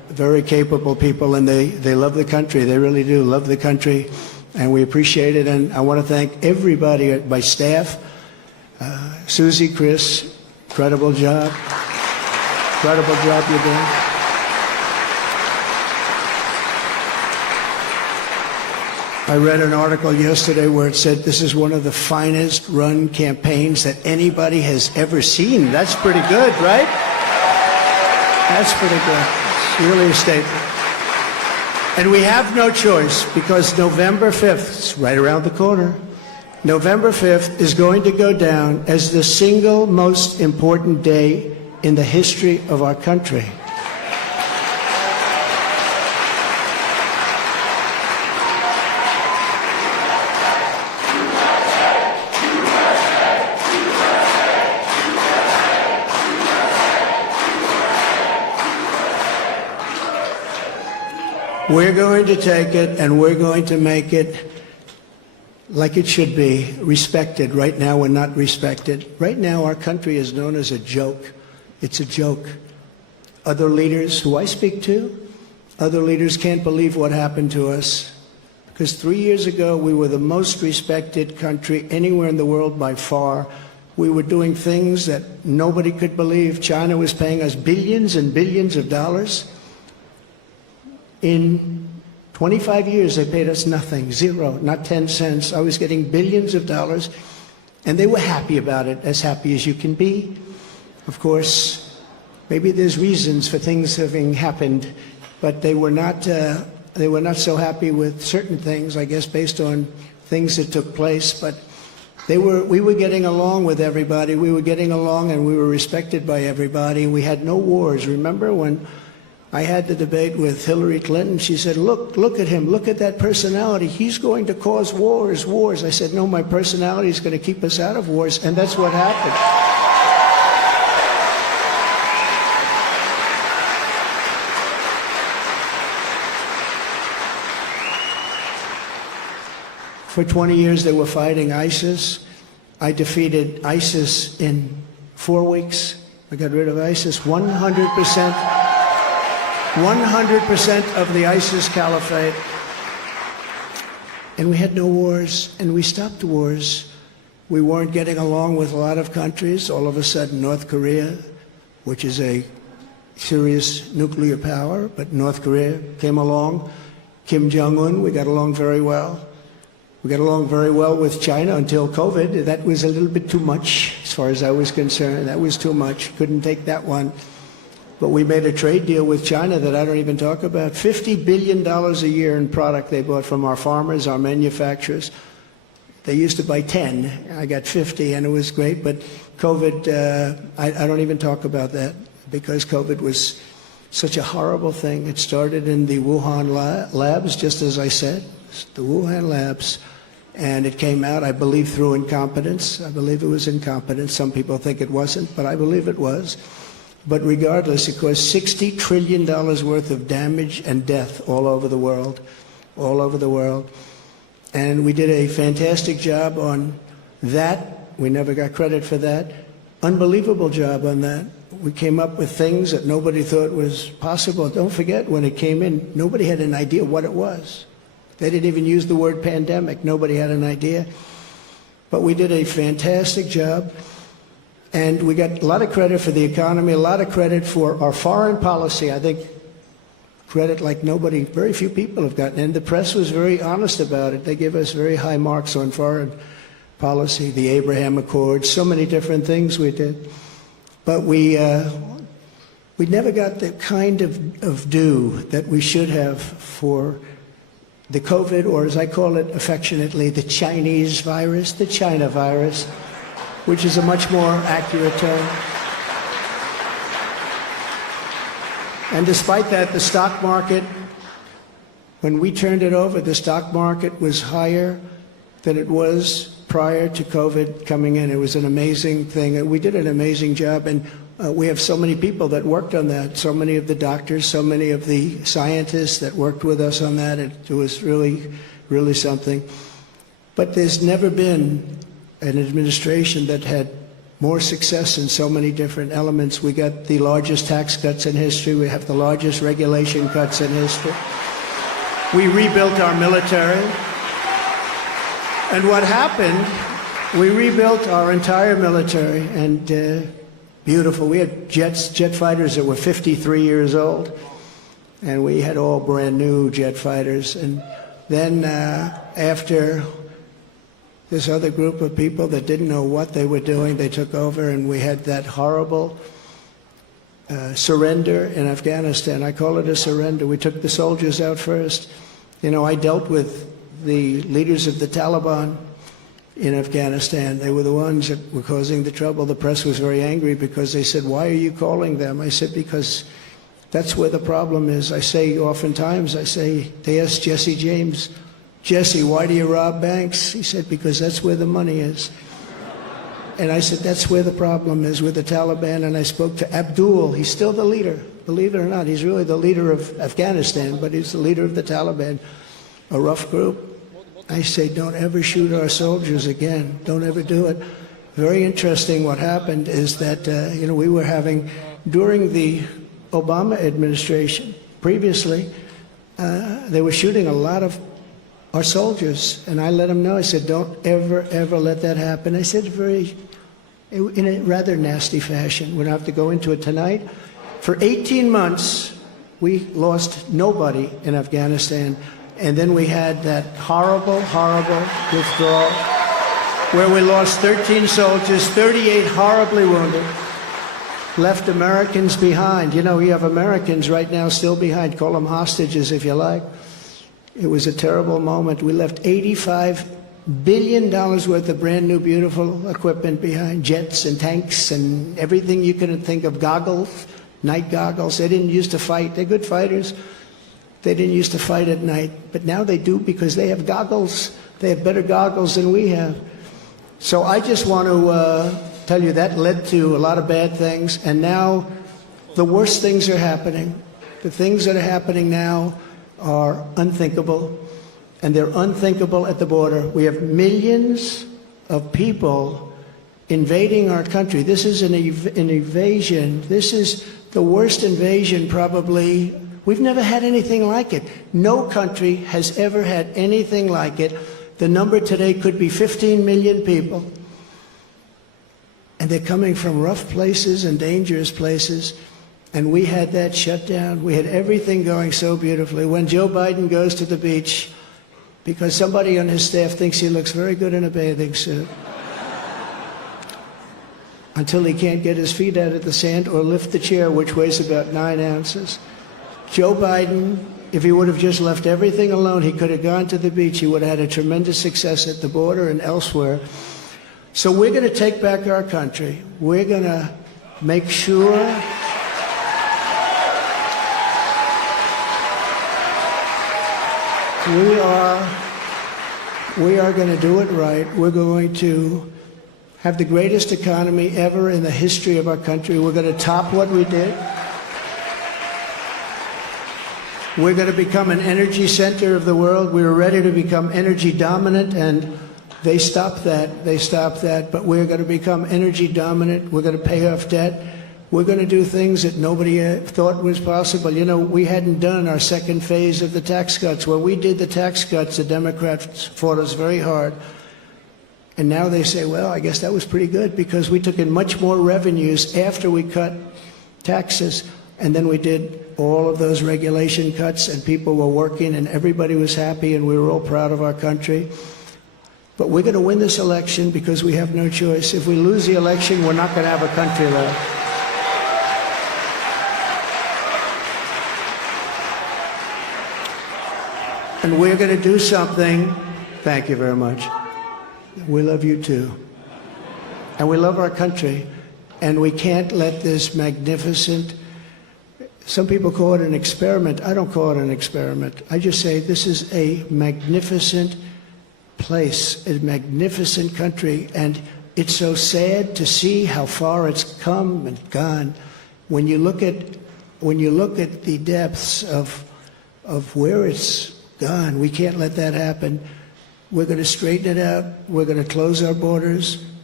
very capable people, and they love the country. They really do love the country, and we appreciate it. And I want to thank everybody, my staff, Susie, Chris, incredible job you're doing. I read an article yesterday where it said this is one of the finest run campaigns that anybody has ever seen. That's pretty good, right? That's pretty good. It's really a statement. And we have no choice, because November 5th, it's right around the corner, November 5th is going to go down as the single most important day in the history of our country. We're going to take it and we're going to make it like it should be, respected. Right now we're not respected. Right now our country is known as a joke. It's a joke. Other leaders who I speak to, other leaders can't believe what happened to us. Because 3 years ago we were the most respected country anywhere in the world by far. We were doing things that nobody could believe. China was paying us billions and billions of dollars. In 25 years, they paid us nothing, zero, not 10 cents. I was getting billions of dollars, and they were happy about it, as happy as you can be. Of course, maybe there's reasons for things having happened, but they were not so happy with certain things, I guess, based on things that took place. But we were getting along with everybody. We were getting along, and we were respected by everybody. We had no wars. Remember when I had the debate with Hillary Clinton? She said, look at him, look at that personality. He's going to cause wars. I said, no, my personality is going to keep us out of wars, and that's what happened. For 20 years they were fighting ISIS. I defeated ISIS in 4 weeks. I got rid of ISIS 100%. 100% of the ISIS caliphate. And we had no wars, and we stopped wars. We weren't getting along with a lot of countries. All of a sudden, North Korea, which is a serious nuclear power, but North Korea came along. Kim Jong-un, we got along very well. We got along very well with China until COVID. That was a little bit too much, as far as I was concerned. That was too much. Couldn't take that one. But we made a trade deal with China that I don't even talk about. $50 billion a year in product they bought from our farmers, our manufacturers. They used to buy 10. I got 50, and it was great. But COVID, I don't even talk about that, because COVID was such a horrible thing. It started in the Wuhan labs, just as I said, the Wuhan labs. And it came out, I believe, through incompetence. I believe it was incompetence. Some people think it wasn't, but I believe it was. But regardless, it caused $60 trillion worth of damage and death all over the world, all over the world. And we did a fantastic job on that. We never got credit for that. Unbelievable job on that. We came up with things that nobody thought was possible. Don't forget, when it came in, nobody had an idea what it was. They didn't even use the word pandemic. Nobody had an idea. But we did a fantastic job. And we got a lot of credit for the economy, a lot of credit for our foreign policy. I think credit like nobody, very few people have gotten. And the press was very honest about it. They give us very high marks on foreign policy, the Abraham Accords, so many different things we did. But we never got the kind of due that we should have for the COVID, or as I call it affectionately, the Chinese virus, the China virus, which is a much more accurate term. And despite that, the stock market, when we turned it over, the stock market was higher than it was prior to COVID coming in. It was an amazing thing. We did an amazing job, and we have so many people that worked on that, so many of the doctors, so many of the scientists that worked with us on that. It was really, really something. But there's never been an administration that had more success in so many different elements. We got the largest tax cuts in history. We have the largest regulation cuts in history. We rebuilt our military. And what happened, we rebuilt our entire military, and beautiful. We had jet fighters that were 53 years old, and we had all brand new jet fighters. And then after this other group of people that didn't know what they were doing, they took over, and we had that horrible surrender in Afghanistan. I call it a surrender. We took the soldiers out first. You know, I dealt with the leaders of the Taliban in Afghanistan. They were the ones that were causing the trouble. The press was very angry because they said, "Why are you calling them?" I said, "Because that's where the problem is." I say oftentimes, they asked Jesse James, "Jesse, why do you rob banks?" He said, "Because that's where the money is." And I said, that's where the problem is with the Taliban. And I spoke to Abdul. He's still the leader. Believe it or not, he's really the leader of Afghanistan, but he's the leader of the Taliban, a rough group. I say, don't ever shoot our soldiers again. Don't ever do it. Very interesting what happened is that, we were having, during the Obama administration, previously, they were shooting a lot of our soldiers. And I let them know, I said, don't ever, ever let that happen. I said in a rather nasty fashion. We don't have to go into it tonight. For 18 months, we lost nobody in Afghanistan. And then we had that horrible, horrible withdrawal where we lost 13 soldiers, 38 horribly wounded, left Americans behind. You know, we have Americans right now still behind. Call them hostages if you like. It was a terrible moment. We left $85 billion worth of brand new, beautiful equipment behind, jets and tanks and everything you could think of, goggles, night goggles. They didn't used to fight. They're good fighters. They didn't used to fight at night, but now they do because they have goggles. They have better goggles than we have. So I just want to tell you that led to a lot of bad things, and now the worst things are happening. The things that are happening now are unthinkable, and they're unthinkable at the border. We have millions of people invading our country. This is an invasion. This is the worst invasion probably. We've never had anything like it. No country has ever had anything like it. The number today could be 15 million people. And they're coming from rough places and dangerous places. And we had that shut down. We had everything going so beautifully. When Joe Biden goes to the beach, because somebody on his staff thinks he looks very good in a bathing suit, until he can't get his feet out of the sand or lift the chair, which weighs about 9 ounces. Joe Biden, if he would have just left everything alone, he could have gone to the beach. He would have had a tremendous success at the border and elsewhere. So we're going to take back our country. We're going to make sure we are going to do it right. We're going to have the greatest economy ever in the history of our country. We're going to top what we did. We're going to become an energy center of the world. We were ready to become energy dominant, and they stopped that. They stopped that. But we're going to become energy dominant. We're going to pay off debt. We're going to do things that nobody thought was possible. You know, we hadn't done our second phase of the tax cuts. When we did the tax cuts, the Democrats fought us very hard. And now they say, well, I guess that was pretty good because we took in much more revenues after we cut taxes. And then we did all of those regulation cuts, and people were working, and everybody was happy, and we were all proud of our country. But we're going to win this election because we have no choice. If we lose the election, we're not going to have a country left. And we're going to do something. Thank you very much. We love you too. And we love our country. And we can't let this magnificent, some people call it an experiment. I don't call it an experiment. I just say this is a magnificent place, a magnificent country. And it's so sad to see how far it's come and gone. When you look at the depths of where it's gone, we can't let that happen. We're going to straighten it out. We're going to close our borders.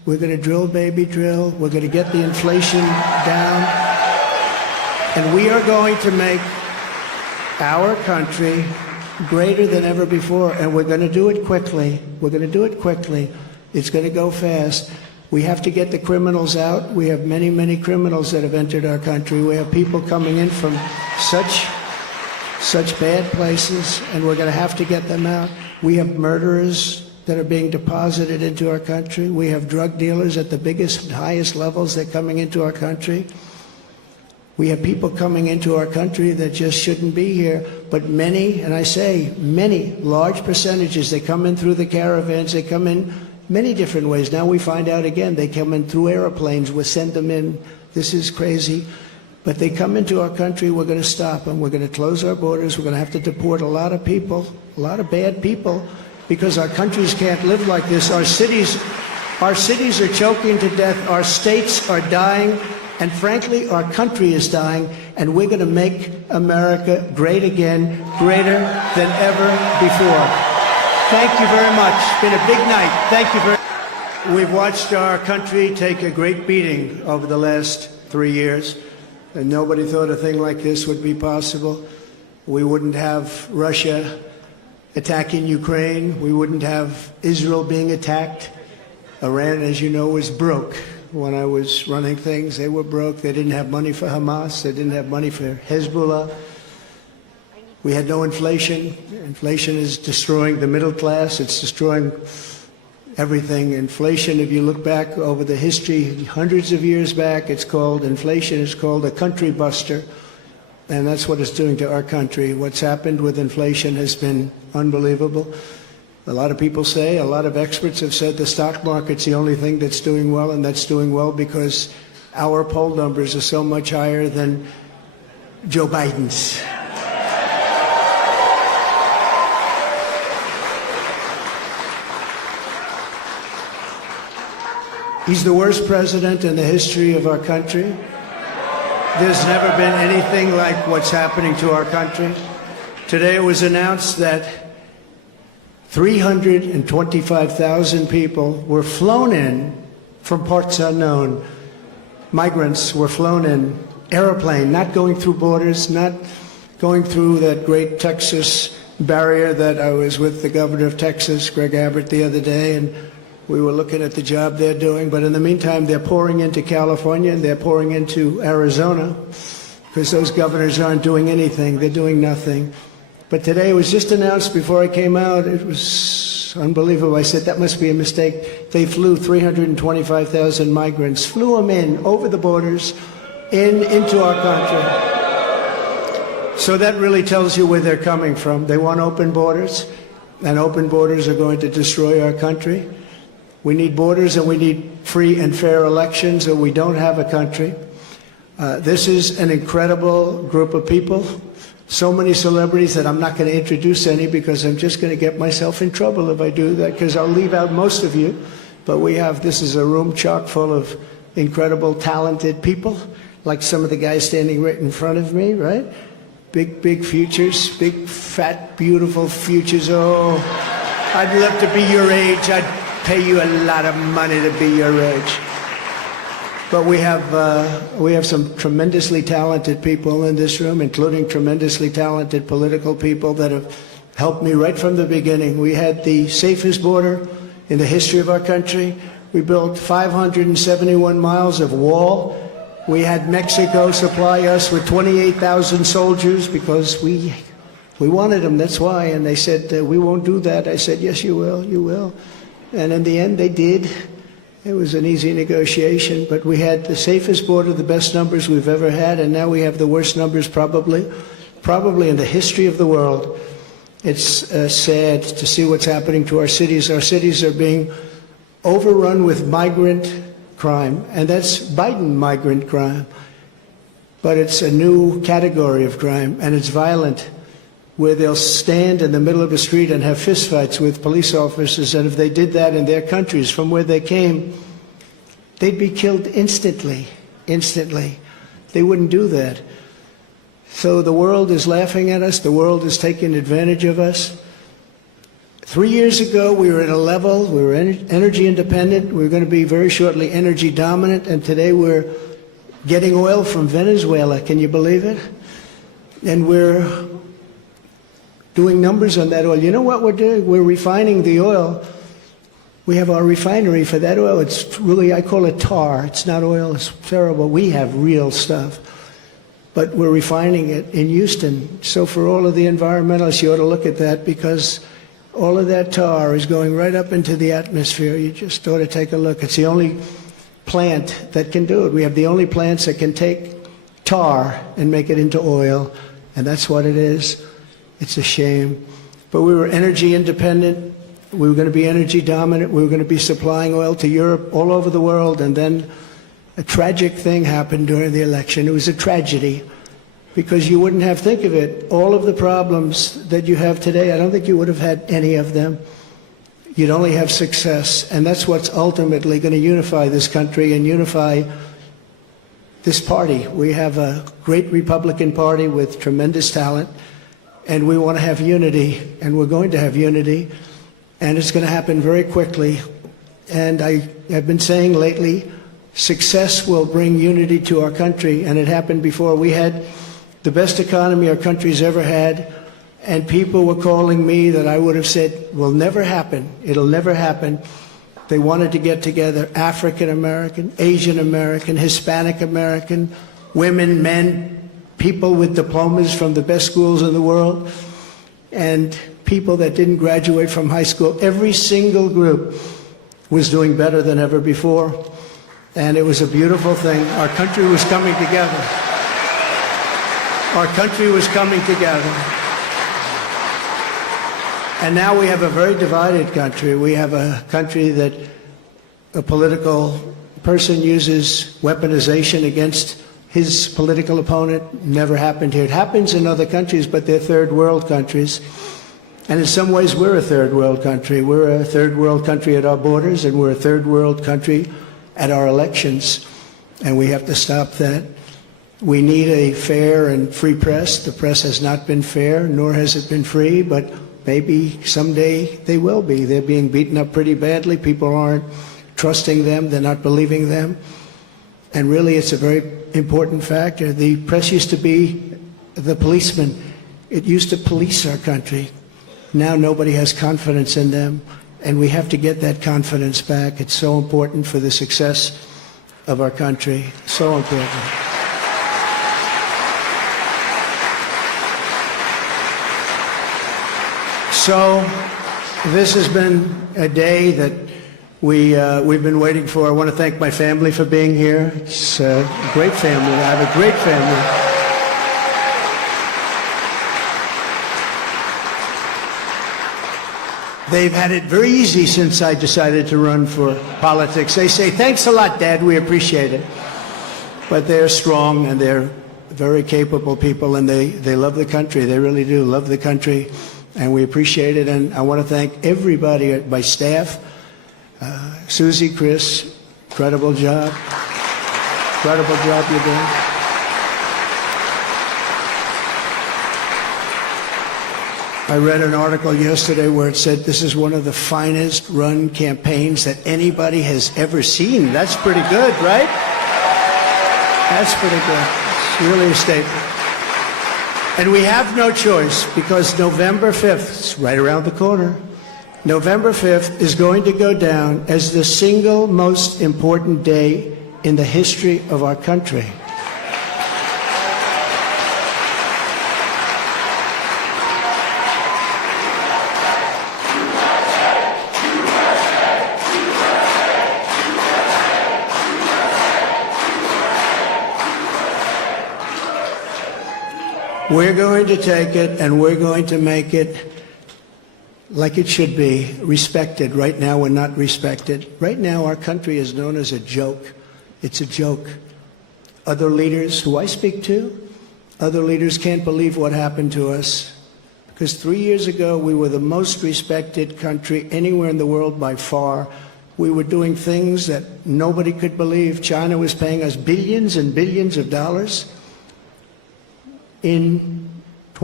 We're going to drill, baby, drill. We're going to get the inflation down. And we are going to make our country greater than ever before. And we're going to do it quickly. We're going to do it quickly. It's going to go fast. We have to get the criminals out. We have many, many criminals that have entered our country. We have people coming in from such bad places, and we're going to have to get them out. We have murderers that are being deposited into our country. We have drug dealers at the biggest, highest levels. They're coming into our country. We have people coming into our country that just shouldn't be here. But many, and I say many, large percentages, they come in through the caravans. They come in many different ways. Now we find out again, they come in through airplanes. We send them in. This is crazy. But they come into our country. We're going to stop them. We're going to close our borders. We're going to have to deport a lot of people, a lot of bad people, because our countries can't live like this. Our cities are choking to death. Our states are dying. And frankly, our country is dying. And we're going to make America great again, greater than ever before. Thank you very much. It's been a big night. Thank you very much. We've watched our country take a great beating over the last 3 years. And nobody thought a thing like this would be possible. We wouldn't have Russia attacking Ukraine. We wouldn't have Israel being attacked. Iran, as you know, was broke. When I was running things, they were broke. They didn't have money for Hamas. They didn't have money for Hezbollah. We had no inflation. Inflation is destroying the middle class. It's destroying everything. Inflation, if you look back over the history, hundreds of years back, inflation is called a country buster. And that's what it's doing to our country. What's happened with inflation has been unbelievable. A lot of people say, a lot of experts have said the stock market's the only thing that's doing well, and that's doing well because our poll numbers are so much higher than Joe Biden's. He's the worst president in the history of our country. There's never been anything like what's happening to our country. Today it was announced that 325,000 people were flown in from parts unknown. Migrants were flown in, airplane, not going through borders, not going through that great Texas barrier that I was with the governor of Texas, Greg Abbott, the other day, and we were looking at the job they're doing. But in the meantime, they're pouring into California and they're pouring into Arizona because those governors aren't doing anything. They're doing nothing. But today it was just announced before I came out. It was unbelievable. I said, that must be a mistake. They flew 325,000 migrants, flew them in over the borders into our country. So that really tells you where they're coming from. They want open borders, and open borders are going to destroy our country. We need borders and we need free and fair elections, or we don't have a country. This is an incredible group of people. So many celebrities that I'm not going to introduce any because I'm just going to get myself in trouble if I do that, because I'll leave out most of you. But this is a room chock full of incredible, talented people, like some of the guys standing right in front of me, right? Big, big futures, big, fat, beautiful futures. Oh, I'd love to be your age. I'd pay you a lot of money to be your age. But we have some tremendously talented people in this room, including tremendously talented political people that have helped me right from the beginning. We had the safest border in the history of our country. We built 571 miles of wall. We had Mexico supply us with 28,000 soldiers because we wanted them, that's why. And they said, we won't do that. I said, yes, you will, you will. And in the end, they did. It was an easy negotiation, but we had the safest border, the best numbers we've ever had, and now we have the worst numbers probably in the history of the world. It's sad to see what's happening to our cities. Our cities are being overrun with migrant crime, and that's Biden migrant crime. But it's a new category of crime, and it's violent, where they'll stand in the middle of a street and have fistfights with police officers, and if they did that in their countries from where they came, they'd be killed instantly. They wouldn't do that. So the world is laughing at us. The world is taking advantage of us. 3 years ago, we were at a level, we were energy independent, we were going to be very shortly energy dominant, and today we're getting oil from Venezuela. Can you believe it? And we're doing numbers on that oil. You know what we're doing? We're refining the oil. We have our refinery for that oil. It's really, I call it tar. It's not oil. It's terrible. We have real stuff. But we're refining it in Houston. So for all of the environmentalists, you ought to look at that, because all of that tar is going right up into the atmosphere. You just ought to take a look. It's the only plant that can do it. We have the only plants that can take tar and make it into oil, and that's what it is. It's a shame. But we were energy independent. We were going to be energy dominant. We were going to be supplying oil to Europe, all over the world, and then a tragic thing happened during the election. It was a tragedy, because you wouldn't have, think of it, all of the problems that you have today, I don't think you would have had any of them. You'd only have success, and that's what's ultimately going to unify this country and unify this party. We have a great Republican Party with tremendous talent, and we want to have unity, and we're going to have unity, and it's going to happen very quickly. And I have been saying lately, success will bring unity to our country, and it happened before. We had the best economy our country's ever had, and people were calling me that I would have said will never happen. It'll never happen. They wanted to get together African American, Asian American, Hispanic American, women, men, people with diplomas from the best schools in the world, and people that didn't graduate from high school. Every single group was doing better than ever before, and it was a beautiful thing. Our country was coming together. Our country was coming together. And now we have a very divided country. We have a country that a political person uses weaponization against his political opponent. Never happened here. It happens in other countries, but they're third world countries. And in some ways, we're a third world country. We're a third world country at our borders, and we're a third world country at our elections. And we have to stop that. We need a fair and free press. The press has not been fair, nor has it been free, but maybe someday they will be. They're being beaten up pretty badly. People aren't trusting them. They're not believing them. And really, it's a very important factor. The press used to be the policeman. It used to police our country. Now nobody has confidence in them, and we have to get that confidence back. It's so important for the success of our country. So important. So this has been a day that we've been waiting for. I want to thank my family for being here. It's a great family. I have a great family. They've had it very easy since I decided to run for politics. They say, "Thanks a lot, Dad. We appreciate it." But they're strong, and they're very capable people, and they love the country. They really do love the country. And we appreciate it, and I want to thank everybody at my staff. Susie, Chris, incredible job. Incredible job you're doing. I read an article yesterday where it said this is one of the finest run campaigns that anybody has ever seen. That's pretty good, right? That's pretty good. It's really a statement. And we have no choice, because November 5th, it's right around the corner, November 5th is going to go down as the single most important day in the history of our country. We're going to take it, and we're going to make it like it should be, respected. Right now, we're not respected. Right now, our country is known as a joke. It's a joke. Other leaders who I speak to, other leaders can't believe what happened to us. Because 3 years ago, we were the most respected country anywhere in the world by far. We were doing things that nobody could believe. China was paying us billions and billions of dollars. In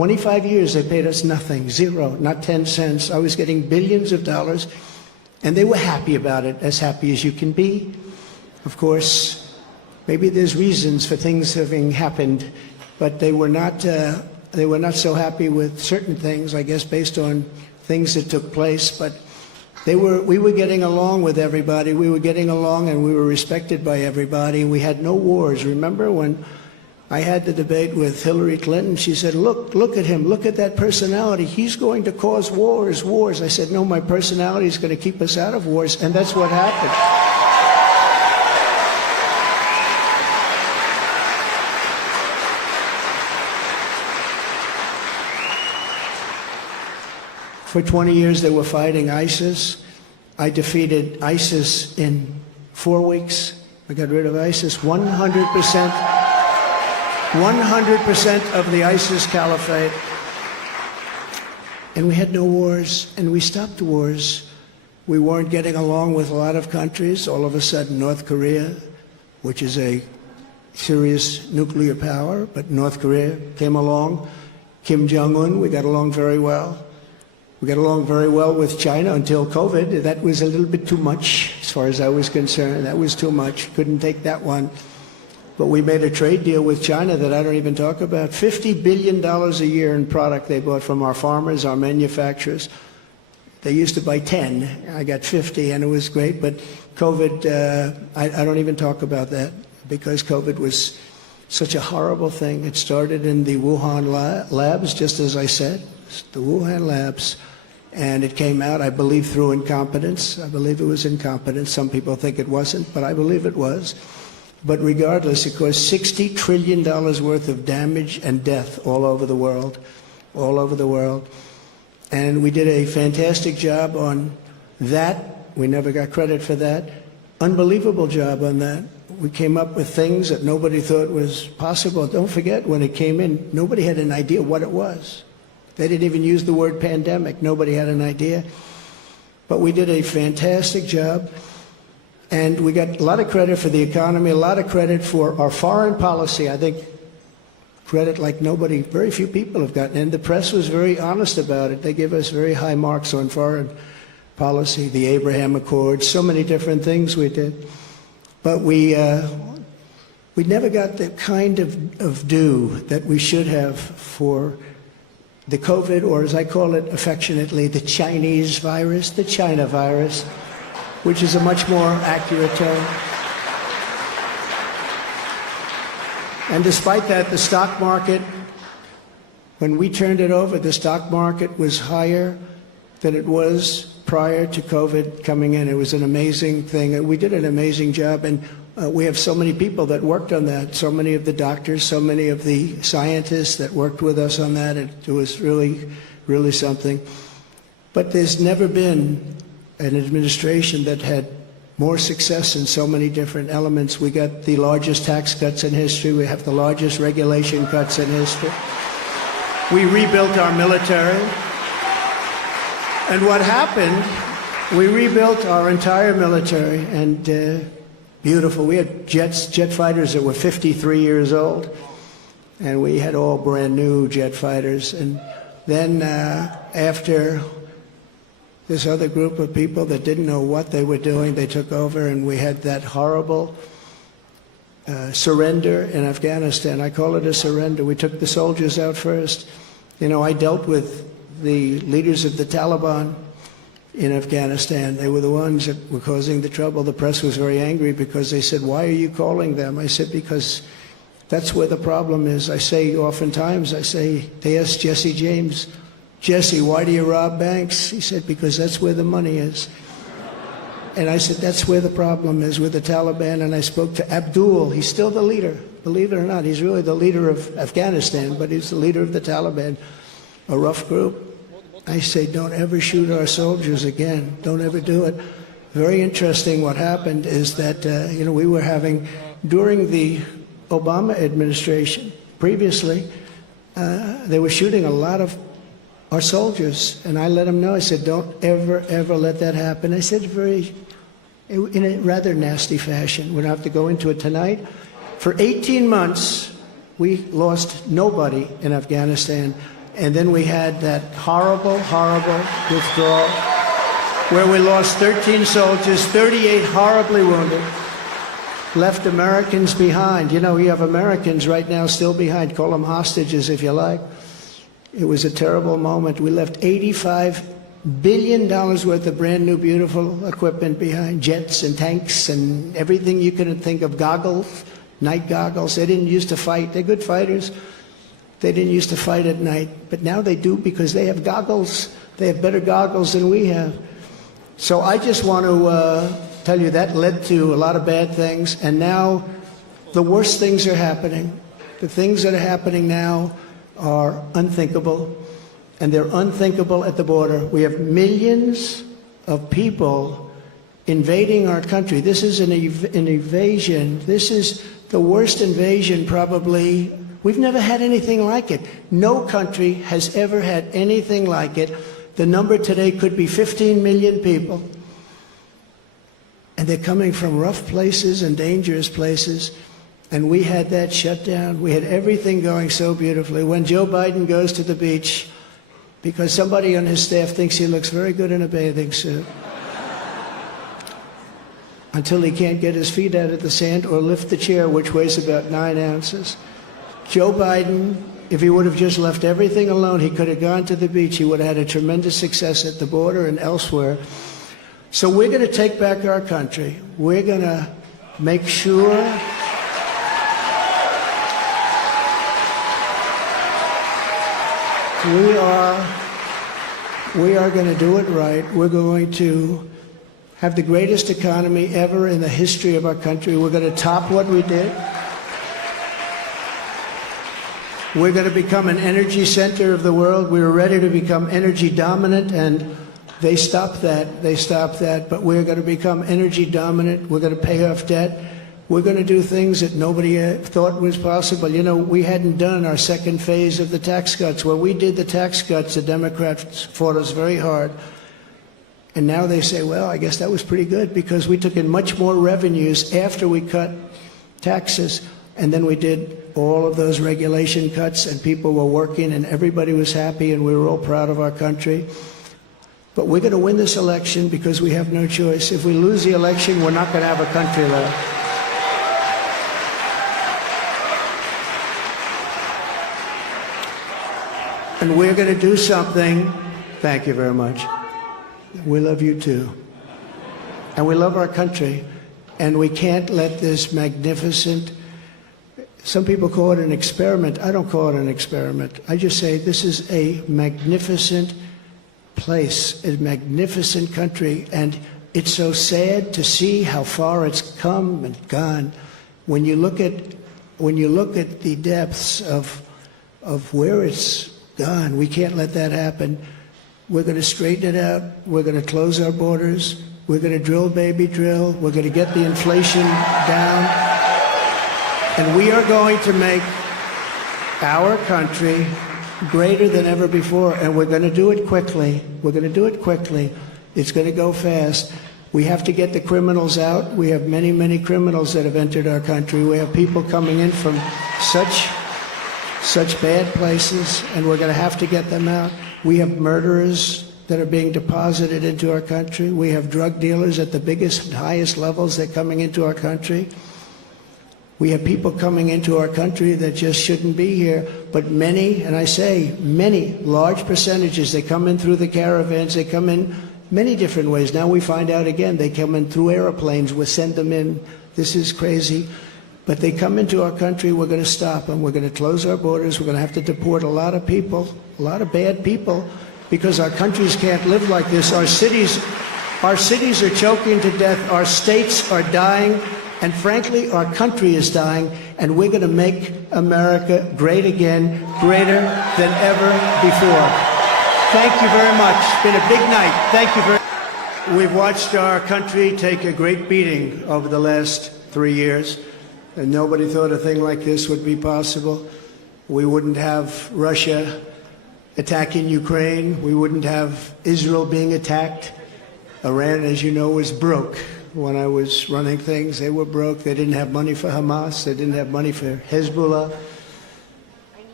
25 years they paid us nothing, zero, not 10 cents. I was getting billions of dollars, and they were happy about it, as happy as you can be. Of course, maybe there's reasons for things having happened, but they were not so happy with certain things, I guess, based on things that took place. But we were getting along with everybody. We were getting along, and we were respected by everybody. We had no wars. Remember when I had the debate with Hillary Clinton? She said, look at him, look at that personality. He's going to cause wars. I said, no, my personality is going to keep us out of wars, and that's what happened. For 20 years, they were fighting ISIS. I defeated ISIS in 4 weeks. I got rid of ISIS 100%. 100% of the ISIS caliphate. And we had no wars, and we stopped wars. We weren't getting along with a lot of countries. All of a sudden, North Korea, which is a serious nuclear power, but North Korea came along. Kim Jong-un, we got along very well. We got along very well with China until COVID. That was a little bit too much, as far as I was concerned. That was too much. Couldn't take that one. But we made a trade deal with China that I don't even talk about. $50 billion a year in product they bought from our farmers, our manufacturers. They used to buy 10. I got 50, and it was great. But COVID, I don't even talk about that, because COVID was such a horrible thing. It started in the Wuhan labs, just as I said, the Wuhan labs. And it came out, I believe, through incompetence. I believe it was incompetence. Some people think it wasn't, but I believe it was. But regardless, it caused $60 trillion worth of damage and death all over the world, all over the world. And we did a fantastic job on that. We never got credit for that. Unbelievable job on that. We came up with things that nobody thought was possible. Don't forget, when it came in, nobody had an idea what it was. They didn't even use the word pandemic. Nobody had an idea. But we did a fantastic job. And we got a lot of credit for the economy, a lot of credit for our foreign policy. I think credit like nobody, very few people have gotten. And the press was very honest about it. They gave us very high marks on foreign policy, the Abraham Accords, so many different things we did. But we never got the kind of due that we should have for the COVID, or as I call it affectionately, the Chinese virus, the China virus, which is a much more accurate term. And despite that, the stock market, when we turned it over, the stock market was higher than it was prior to COVID coming in. It was an amazing thing. We did an amazing job, and we have so many people that worked on that, so many of the doctors, so many of the scientists that worked with us on that. It was really, really something. But there's never been an administration that had more success in so many different elements. We got the largest tax cuts in history. We have the largest regulation cuts in history. We rebuilt our military. And what happened, we rebuilt our entire military, and beautiful. We had jet fighters that were 53 years old, and we had all brand new jet fighters. And then after this other group of people that didn't know what they were doing, they took over, and we had that horrible surrender in Afghanistan. I call it a surrender. We took the soldiers out first. You know, I dealt with the leaders of the Taliban in Afghanistan. They were the ones that were causing the trouble. The press was very angry because they said, why are you calling them? I said, because that's where the problem is. I say oftentimes, they asked Jesse James, Jesse, why do you rob banks? He said, because that's where the money is. And I said, that's where the problem is with the Taliban. And I spoke to Abdul. He's still the leader. Believe it or not, he's really the leader of Afghanistan, but he's the leader of the Taliban, a rough group. I say, don't ever shoot our soldiers again. Don't ever do it. Very interesting what happened is that, we were having, during the Obama administration, previously, they were shooting a lot of our soldiers. And I let them know, I said, don't ever, ever let that happen. I said in a rather nasty fashion. We don't have to go into it tonight. For 18 months, we lost nobody in Afghanistan. And then we had that horrible, horrible withdrawal where we lost 13 soldiers, 38 horribly wounded, left Americans behind. You know, you have Americans right now still behind. Call them hostages if you like. It was a terrible moment. We left $85 billion worth of brand new, beautiful equipment behind, jets and tanks and everything you could think of, goggles, night goggles. They didn't used to fight. They're good fighters. They didn't used to fight at night, but now they do because they have goggles. They have better goggles than we have. So I just want to tell you that led to a lot of bad things, and now the worst things are happening. The things that are happening now are unthinkable, and they're unthinkable at the border. We have millions of people invading our country. This is an invasion. This is the worst invasion probably. We've never had anything like it. No country has ever had anything like it. The number today could be 15 million people. And they're coming from rough places and dangerous places. And we had that shut down. We had everything going so beautifully. When Joe Biden goes to the beach, because somebody on his staff thinks he looks very good in a bathing suit, until he can't get his feet out of the sand or lift the chair, which weighs about 9 ounces. Joe Biden, if he would have just left everything alone, he could have gone to the beach. He would have had a tremendous success at the border and elsewhere. So we're going to take back our country. We're going to make sure we are going to do it right. We're going to have the greatest economy ever in the history of our country. We're going to top what we did. We're going to become an energy center of the world. We were ready to become energy dominant, and they stopped that. They stopped that. But we're going to become energy dominant. We're going to pay off debt. We're going to do things that nobody thought was possible. You know, we hadn't done our second phase of the tax cuts. When we did the tax cuts, the Democrats fought us very hard. And now they say, well, I guess that was pretty good because we took in much more revenues after we cut taxes. And then we did all of those regulation cuts, and people were working, and everybody was happy, and we were all proud of our country. But we're going to win this election because we have no choice. If we lose the election, we're not going to have a country left. And we're going to do something. Thank you very much. We love you too. And we love our country. And we can't let this magnificent, some people call it an experiment. I don't call it an experiment. I just say this is a magnificent place, a magnificent country. And it's so sad to see how far it's come and gone. When you look at the depths of where it's gone, we can't let that happen. We're going to straighten it out. We're going to close our borders. We're going to drill, baby, drill. We're going to get the inflation down. And we are going to make our country greater than ever before. And we're going to do it quickly. We're going to do it quickly. It's going to go fast. We have to get the criminals out. We have many, many criminals that have entered our country. We have people coming in from such bad places, and we're going to have to get them out. We have murderers that are being deposited into our country. We have drug dealers at the biggest and highest levels that are coming into our country. We have people coming into our country that just shouldn't be here, but many, and I say many, large percentages, they come in through the caravans, they come in many different ways. Now we find out again, they come in through airplanes, we send them in. This is crazy. But they come into our country, we're going to stop them. We're going to close our borders. We're going to have to deport a lot of people, a lot of bad people, because our countries can't live like this. Our cities are choking to death. Our states are dying. And frankly, our country is dying. And we're going to make America great again, greater than ever before. Thank you very much. It's been a big night. Thank you very much. We've watched our country take a great beating over the last 3 years. And nobody thought a thing like this would be possible. We wouldn't have Russia attacking Ukraine. We wouldn't have Israel being attacked. Iran, as you know, was broke. When I was running things, they were broke. They didn't have money for Hamas. They didn't have money for Hezbollah.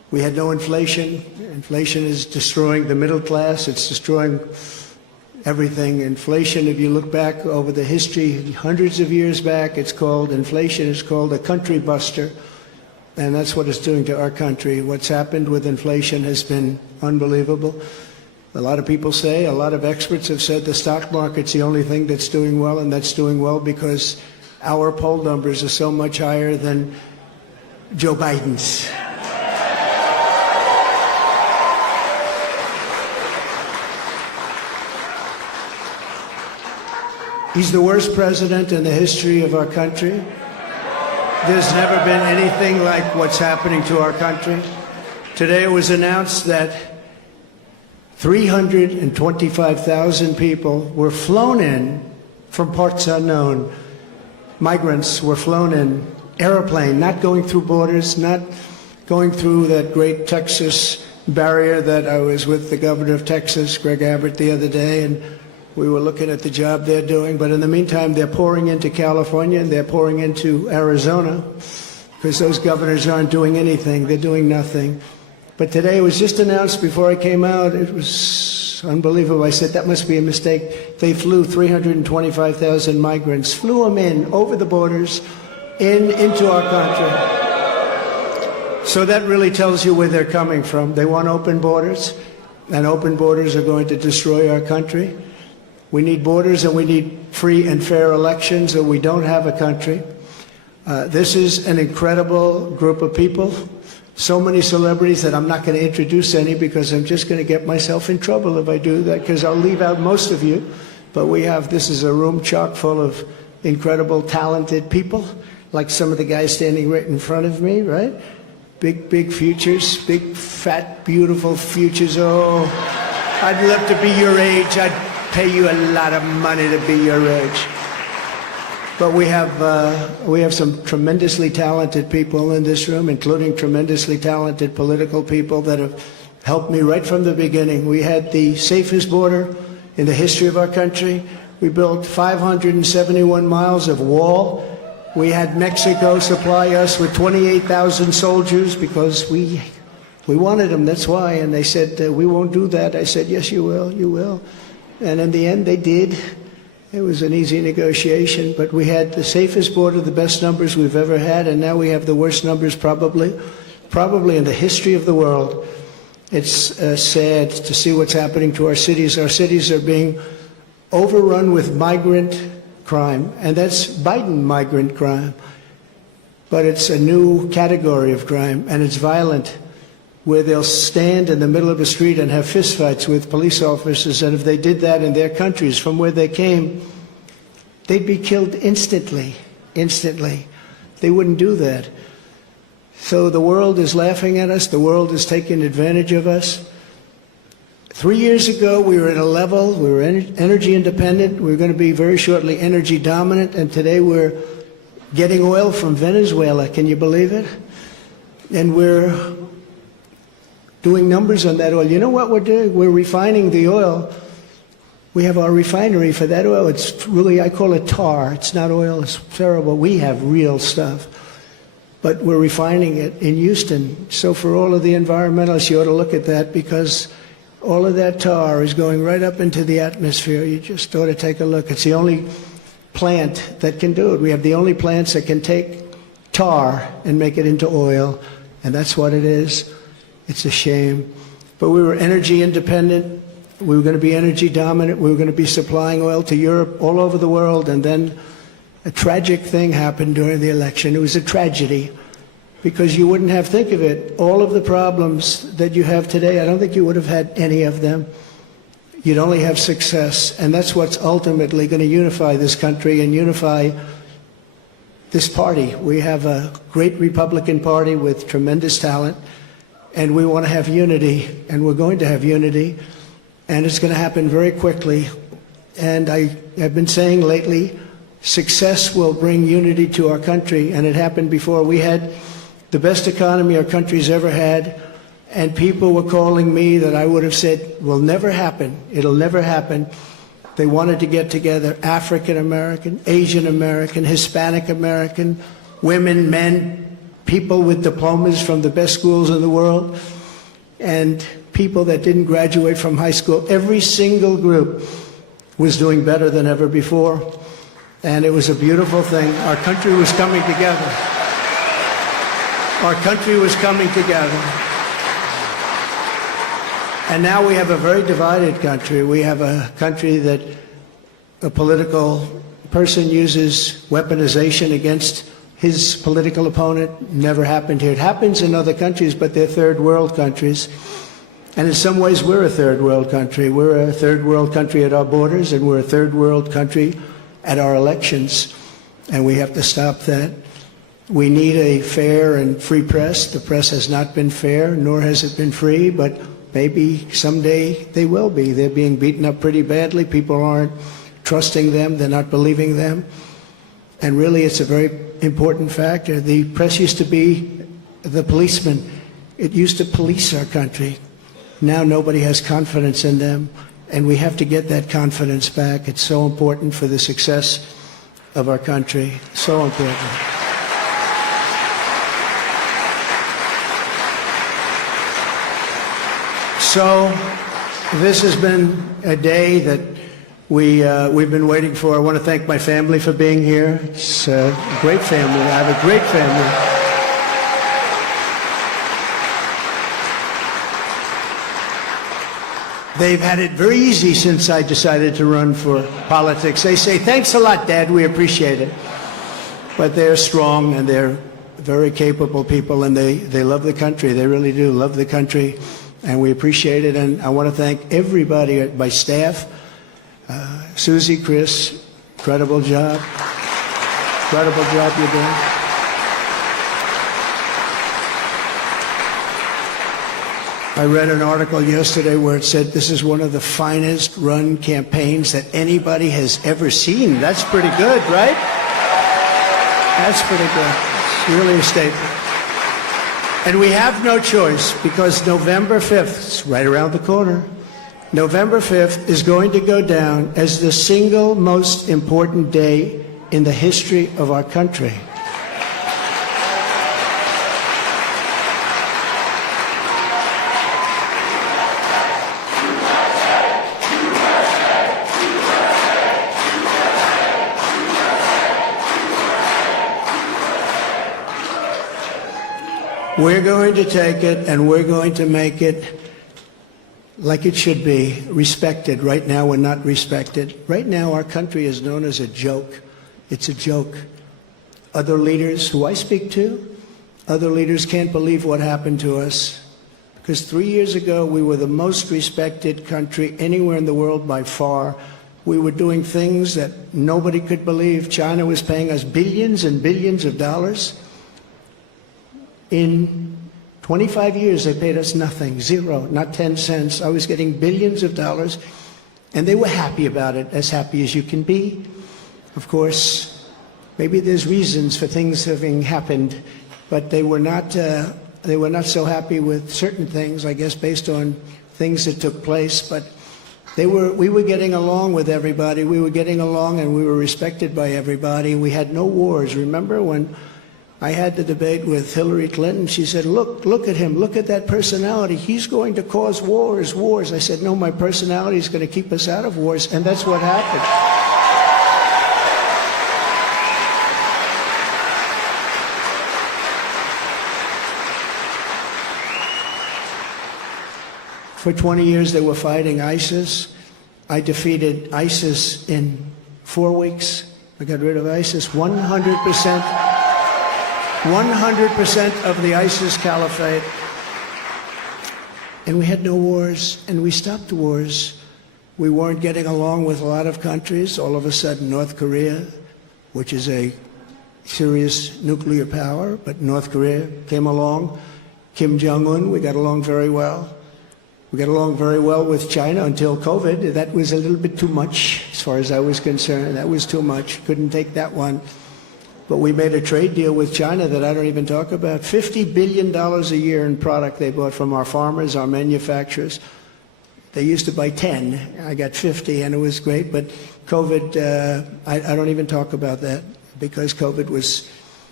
We had no inflation. Inflation is destroying the middle class. It's destroying everything. Inflation, if you look back over the history, hundreds of years back, inflation is called a country buster. And that's what it's doing to our country. What's happened with inflation has been unbelievable. A lot of people say, a lot of experts have said the stock market's the only thing that's doing well, and that's doing well because our poll numbers are so much higher than Joe Biden's. He's the worst president in the history of our country. There's never been anything like what's happening to our country. Today it was announced that 325,000 people were flown in from parts unknown. Migrants were flown in, airplane, not going through borders, not going through that great Texas barrier that I was with the governor of Texas, Greg Abbott, the other day, and we were looking at the job they're doing. But in the meantime, they're pouring into California and they're pouring into Arizona because those governors aren't doing anything. They're doing nothing. But today it was just announced before I came out. It was unbelievable. I said, that must be a mistake. They flew 325,000 migrants, flew them in over the borders into our country. So that really tells you where they're coming from. They want open borders, and open borders are going to destroy our country. We need borders and we need free and fair elections, or we don't have a country. This is an incredible group of people. So many celebrities that I'm not going to introduce any because I'm just going to get myself in trouble if I do that, because I'll leave out most of you. But this is a room chock full of incredible, talented people, like some of the guys standing right in front of me, right? Big, big futures, big, fat, beautiful futures. Oh, I'd love to be your age. I'd pay you a lot of money to be your age. But we have some tremendously talented people in this room, including tremendously talented political people that have helped me right from the beginning. We had the safest border in the history of our country. We built 571 miles of wall. We had Mexico supply us with 28,000 soldiers because we wanted them, that's why. And they said, we won't do that. I said, yes, you will, you will. And in the end, they did. It was an easy negotiation, but we had the safest border, the best numbers we've ever had, and now we have the worst numbers probably in the history of the world. It's sad to see what's happening to our cities. Our cities are being overrun with migrant crime, and that's Biden migrant crime. But it's a new category of crime, and it's violent, where they'll stand in the middle of a street and have fistfights with police officers, and if they did that in their countries from where they came, they'd be killed instantly. They wouldn't do that. So the world is laughing at us. The world is taking advantage of us. 3 years ago, we were at a level, we were energy independent. We were going to be very shortly energy dominant, and today we're getting oil from Venezuela. Can you believe it? And we're doing numbers on that oil. You know what we're doing? We're refining the oil. We have our refinery for that oil. It's really, I call it tar. It's not oil. It's terrible. We have real stuff. But we're refining it in Houston. So for all of the environmentalists, you ought to look at that, because all of that tar is going right up into the atmosphere. You just ought to take a look. It's the only plant that can do it. We have the only plants that can take tar and make it into oil, and that's what it is. It's a shame. But we were energy independent. We were going to be energy dominant. We were going to be supplying oil to Europe, all over the world. And then a tragic thing happened during the election. It was a tragedy, because you wouldn't have, think of it, all of the problems that you have today, I don't think you would have had any of them. You'd only have success. And that's what's ultimately going to unify this country and unify this party. We have a great Republican Party with tremendous talent. And we want to have unity, and we're going to have unity, and it's going to happen very quickly. And I have been saying lately, success will bring unity to our country, and it happened before. We had the best economy our country's ever had, and people were calling me that I would have said will never happen. It'll never happen. They wanted to get together, African American, Asian American, Hispanic American, women, men, people with diplomas from the best schools in the world, and people that didn't graduate from high school. Every single group was doing better than ever before, and it was a beautiful thing. Our country was coming together. Our country was coming together. And now we have a very divided country. We have a country that a political person uses weaponization against his political opponent. Never happened here. It happens in other countries, but they're third world countries. And in some ways, we're a third world country. We're a third world country at our borders, and we're a third world country at our elections. And we have to stop that. We need a fair and free press. The press has not been fair, nor has it been free, but maybe someday they will be. They're being beaten up pretty badly. People aren't trusting them. They're not believing them. And really, it's a very important factor. The press used to be the policeman. It used to police our country. Now nobody has confidence in them, and we have to get that confidence back. It's so important for the success of our country. So important. So this has been a day that we've been waiting for. I want to thank my family for being here. It's a great family. I have a great family. They've had it very easy since I decided to run for politics. They say, "Thanks a lot, Dad. We appreciate it." But they're strong, and they're very capable people, and they love the country. They really do love the country, and we appreciate it. And I want to thank everybody, my staff, Susie, Chris, incredible job. Incredible job you're doing. I read an article yesterday where it said this is one of the finest run campaigns that anybody has ever seen. That's pretty good, right? That's pretty good. It's really a statement. And we have no choice, because November 5th, it's right around the corner, November 5th is going to go down as the single most important day in the history of our country. We're going to take it, and we're going to make it like it should be, respected. Right now, we're not respected. Right now, our country is known as a joke. It's a joke. Other leaders who I speak to, other leaders can't believe what happened to us. Because 3 years ago, we were the most respected country anywhere in the world by far. We were doing things that nobody could believe. China was paying us billions and billions of dollars. In 25 years, they paid us nothing, zero, not 10 cents. I was getting billions of dollars, and they were happy about it, as happy as you can be. Of course, maybe there's reasons for things having happened, but they were not so happy with certain things, I guess, based on things that took place. But we were getting along with everybody. We were getting along, and we were respected by everybody. We had no wars. Remember when I had the debate with Hillary Clinton? She said, look at him, look at that personality. He's going to cause wars. I said, no, my personality is going to keep us out of wars, and that's what happened. For 20 years, they were fighting ISIS. I defeated ISIS in 4 weeks. I got rid of ISIS 100%. 100% of the ISIS caliphate. And we had no wars, and we stopped wars. We weren't getting along with a lot of countries. All of a sudden, North Korea, which is a serious nuclear power, but North Korea came along. Kim Jong-un, we got along very well. We got along very well with China until COVID. That was a little bit too much, as far as I was concerned. That was too much. Couldn't take that one. But we made a trade deal with China that I don't even talk about. $50 billion a year in product they bought from our farmers, our manufacturers. They used to buy 10. I got 50, and it was great. But COVID, I don't even talk about that, because COVID was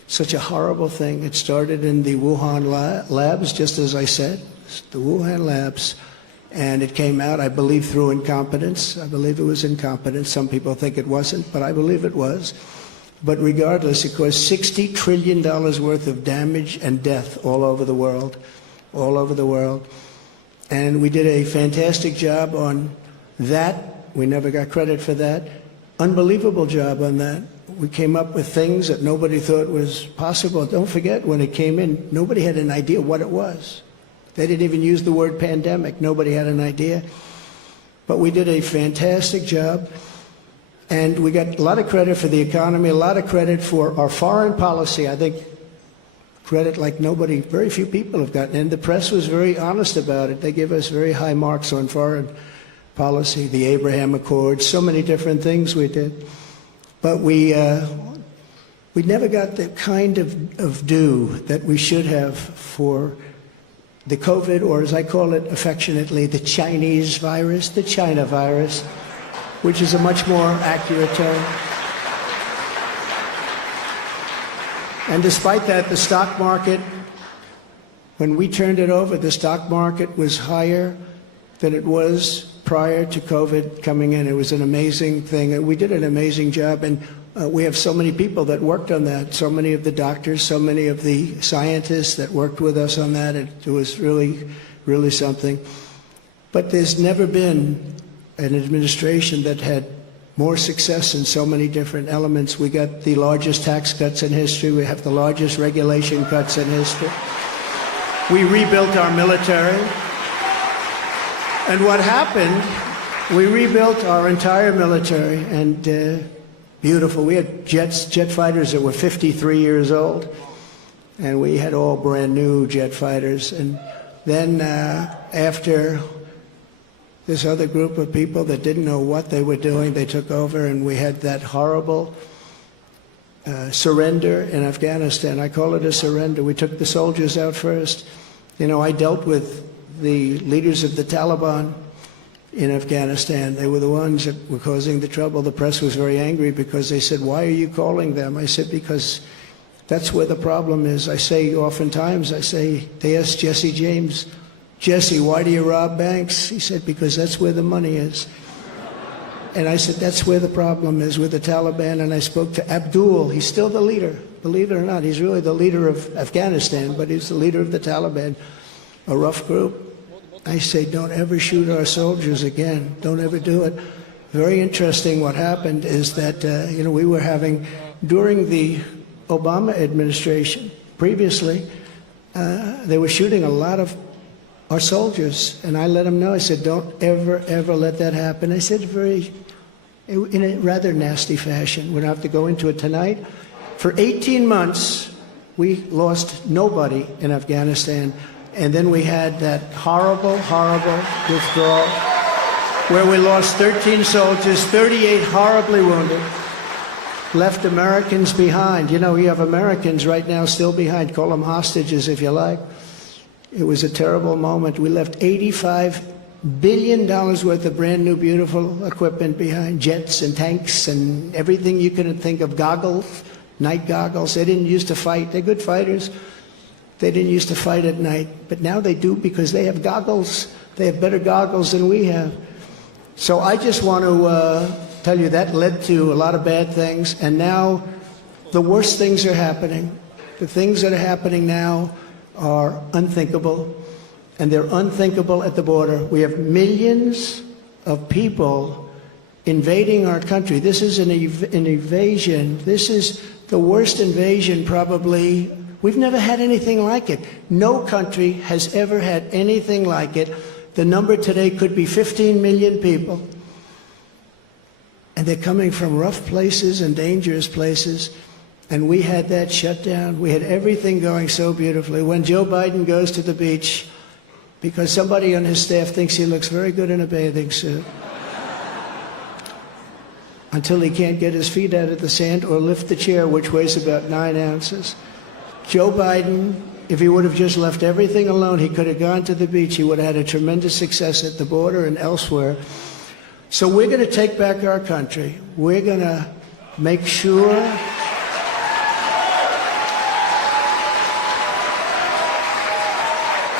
such a horrible thing. It started in the Wuhan labs, just as I said, the Wuhan labs, and it came out, I believe, through incompetence. I believe it was incompetence. Some people think it wasn't, but I believe it was. But regardless, it caused $60 trillion worth of damage and death all over the world, all over the world. And we did a fantastic job on that. We never got credit for that. Unbelievable job on that. We came up with things that nobody thought was possible. Don't forget, when it came in, nobody had an idea what it was. They didn't even use the word pandemic. Nobody had an idea. But we did a fantastic job. And we got a lot of credit for the economy, a lot of credit for our foreign policy. I think credit like nobody, very few people have gotten. And the press was very honest about it. They give us very high marks on foreign policy, the Abraham Accords, so many different things we did. But we never got the kind of due that we should have for the COVID, or as I call it affectionately, the Chinese virus, the China virus, which is a much more accurate term. And despite that, the stock market, when we turned it over, the stock market was higher than it was prior to COVID coming in. It was an amazing thing. We did an amazing job, and we have so many people that worked on that, so many of the doctors, so many of the scientists that worked with us on that. It was really, really something. But there's never been an administration that had more success in so many different elements. We got the largest tax cuts in history. We have the largest regulation cuts in history. We rebuilt our military. And what happened, we rebuilt our entire military, and beautiful. We had jet fighters that were 53 years old, and we had all brand new jet fighters. And then after this other group of people that didn't know what they were doing, they took over, and we had that horrible surrender in Afghanistan. I call it a surrender. We took the soldiers out first. You know, I dealt with the leaders of the Taliban in Afghanistan. They were the ones that were causing the trouble. The press was very angry because they said, "Why are you calling them?" I said, "Because that's where the problem is." I say oftentimes, they asked Jesse James, "Jesse, why do you rob banks?" He said, "Because that's where the money is." And I said, that's where the problem is, with the Taliban. And I spoke to Abdul. He's still the leader, believe it or not. He's really the leader of Afghanistan, but he's the leader of the Taliban, a rough group. I say, don't ever shoot our soldiers again. Don't ever do it. Very interesting. What happened is that, we were having, during the Obama administration, previously, they were shooting a lot of our soldiers, and I let them know. I said, don't ever, ever let that happen. I said in a rather nasty fashion. We don't have to go into it tonight. For 18 months, we lost nobody in Afghanistan, and then we had that horrible, horrible withdrawal where we lost 13 soldiers, 38 horribly wounded, left Americans behind. You know, you have Americans right now still behind. Call them hostages if you like. It was a terrible moment. We left $85 billion worth of brand new, beautiful equipment behind, jets and tanks and everything you could think of, goggles, night goggles. They didn't used to fight. They're good fighters. They didn't used to fight at night, but now they do because they have goggles. They have better goggles than we have. So I just want to tell you that led to a lot of bad things, and now the worst things are happening. The things that are happening now are unthinkable, and they're unthinkable at the border. We have millions of people invading our country. This is an invasion. This is the worst invasion probably. We've never had anything like it. No country has ever had anything like it. The number today could be 15 million people. And they're coming from rough places and dangerous places. And we had that shut down. We had everything going so beautifully. When Joe Biden goes to the beach, because somebody on his staff thinks he looks very good in a bathing suit, until he can't get his feet out of the sand or lift the chair, which weighs about 9 ounces. Joe Biden, if he would have just left everything alone, he could have gone to the beach. He would have had a tremendous success at the border and elsewhere. So we're going to take back our country. We're going to make sure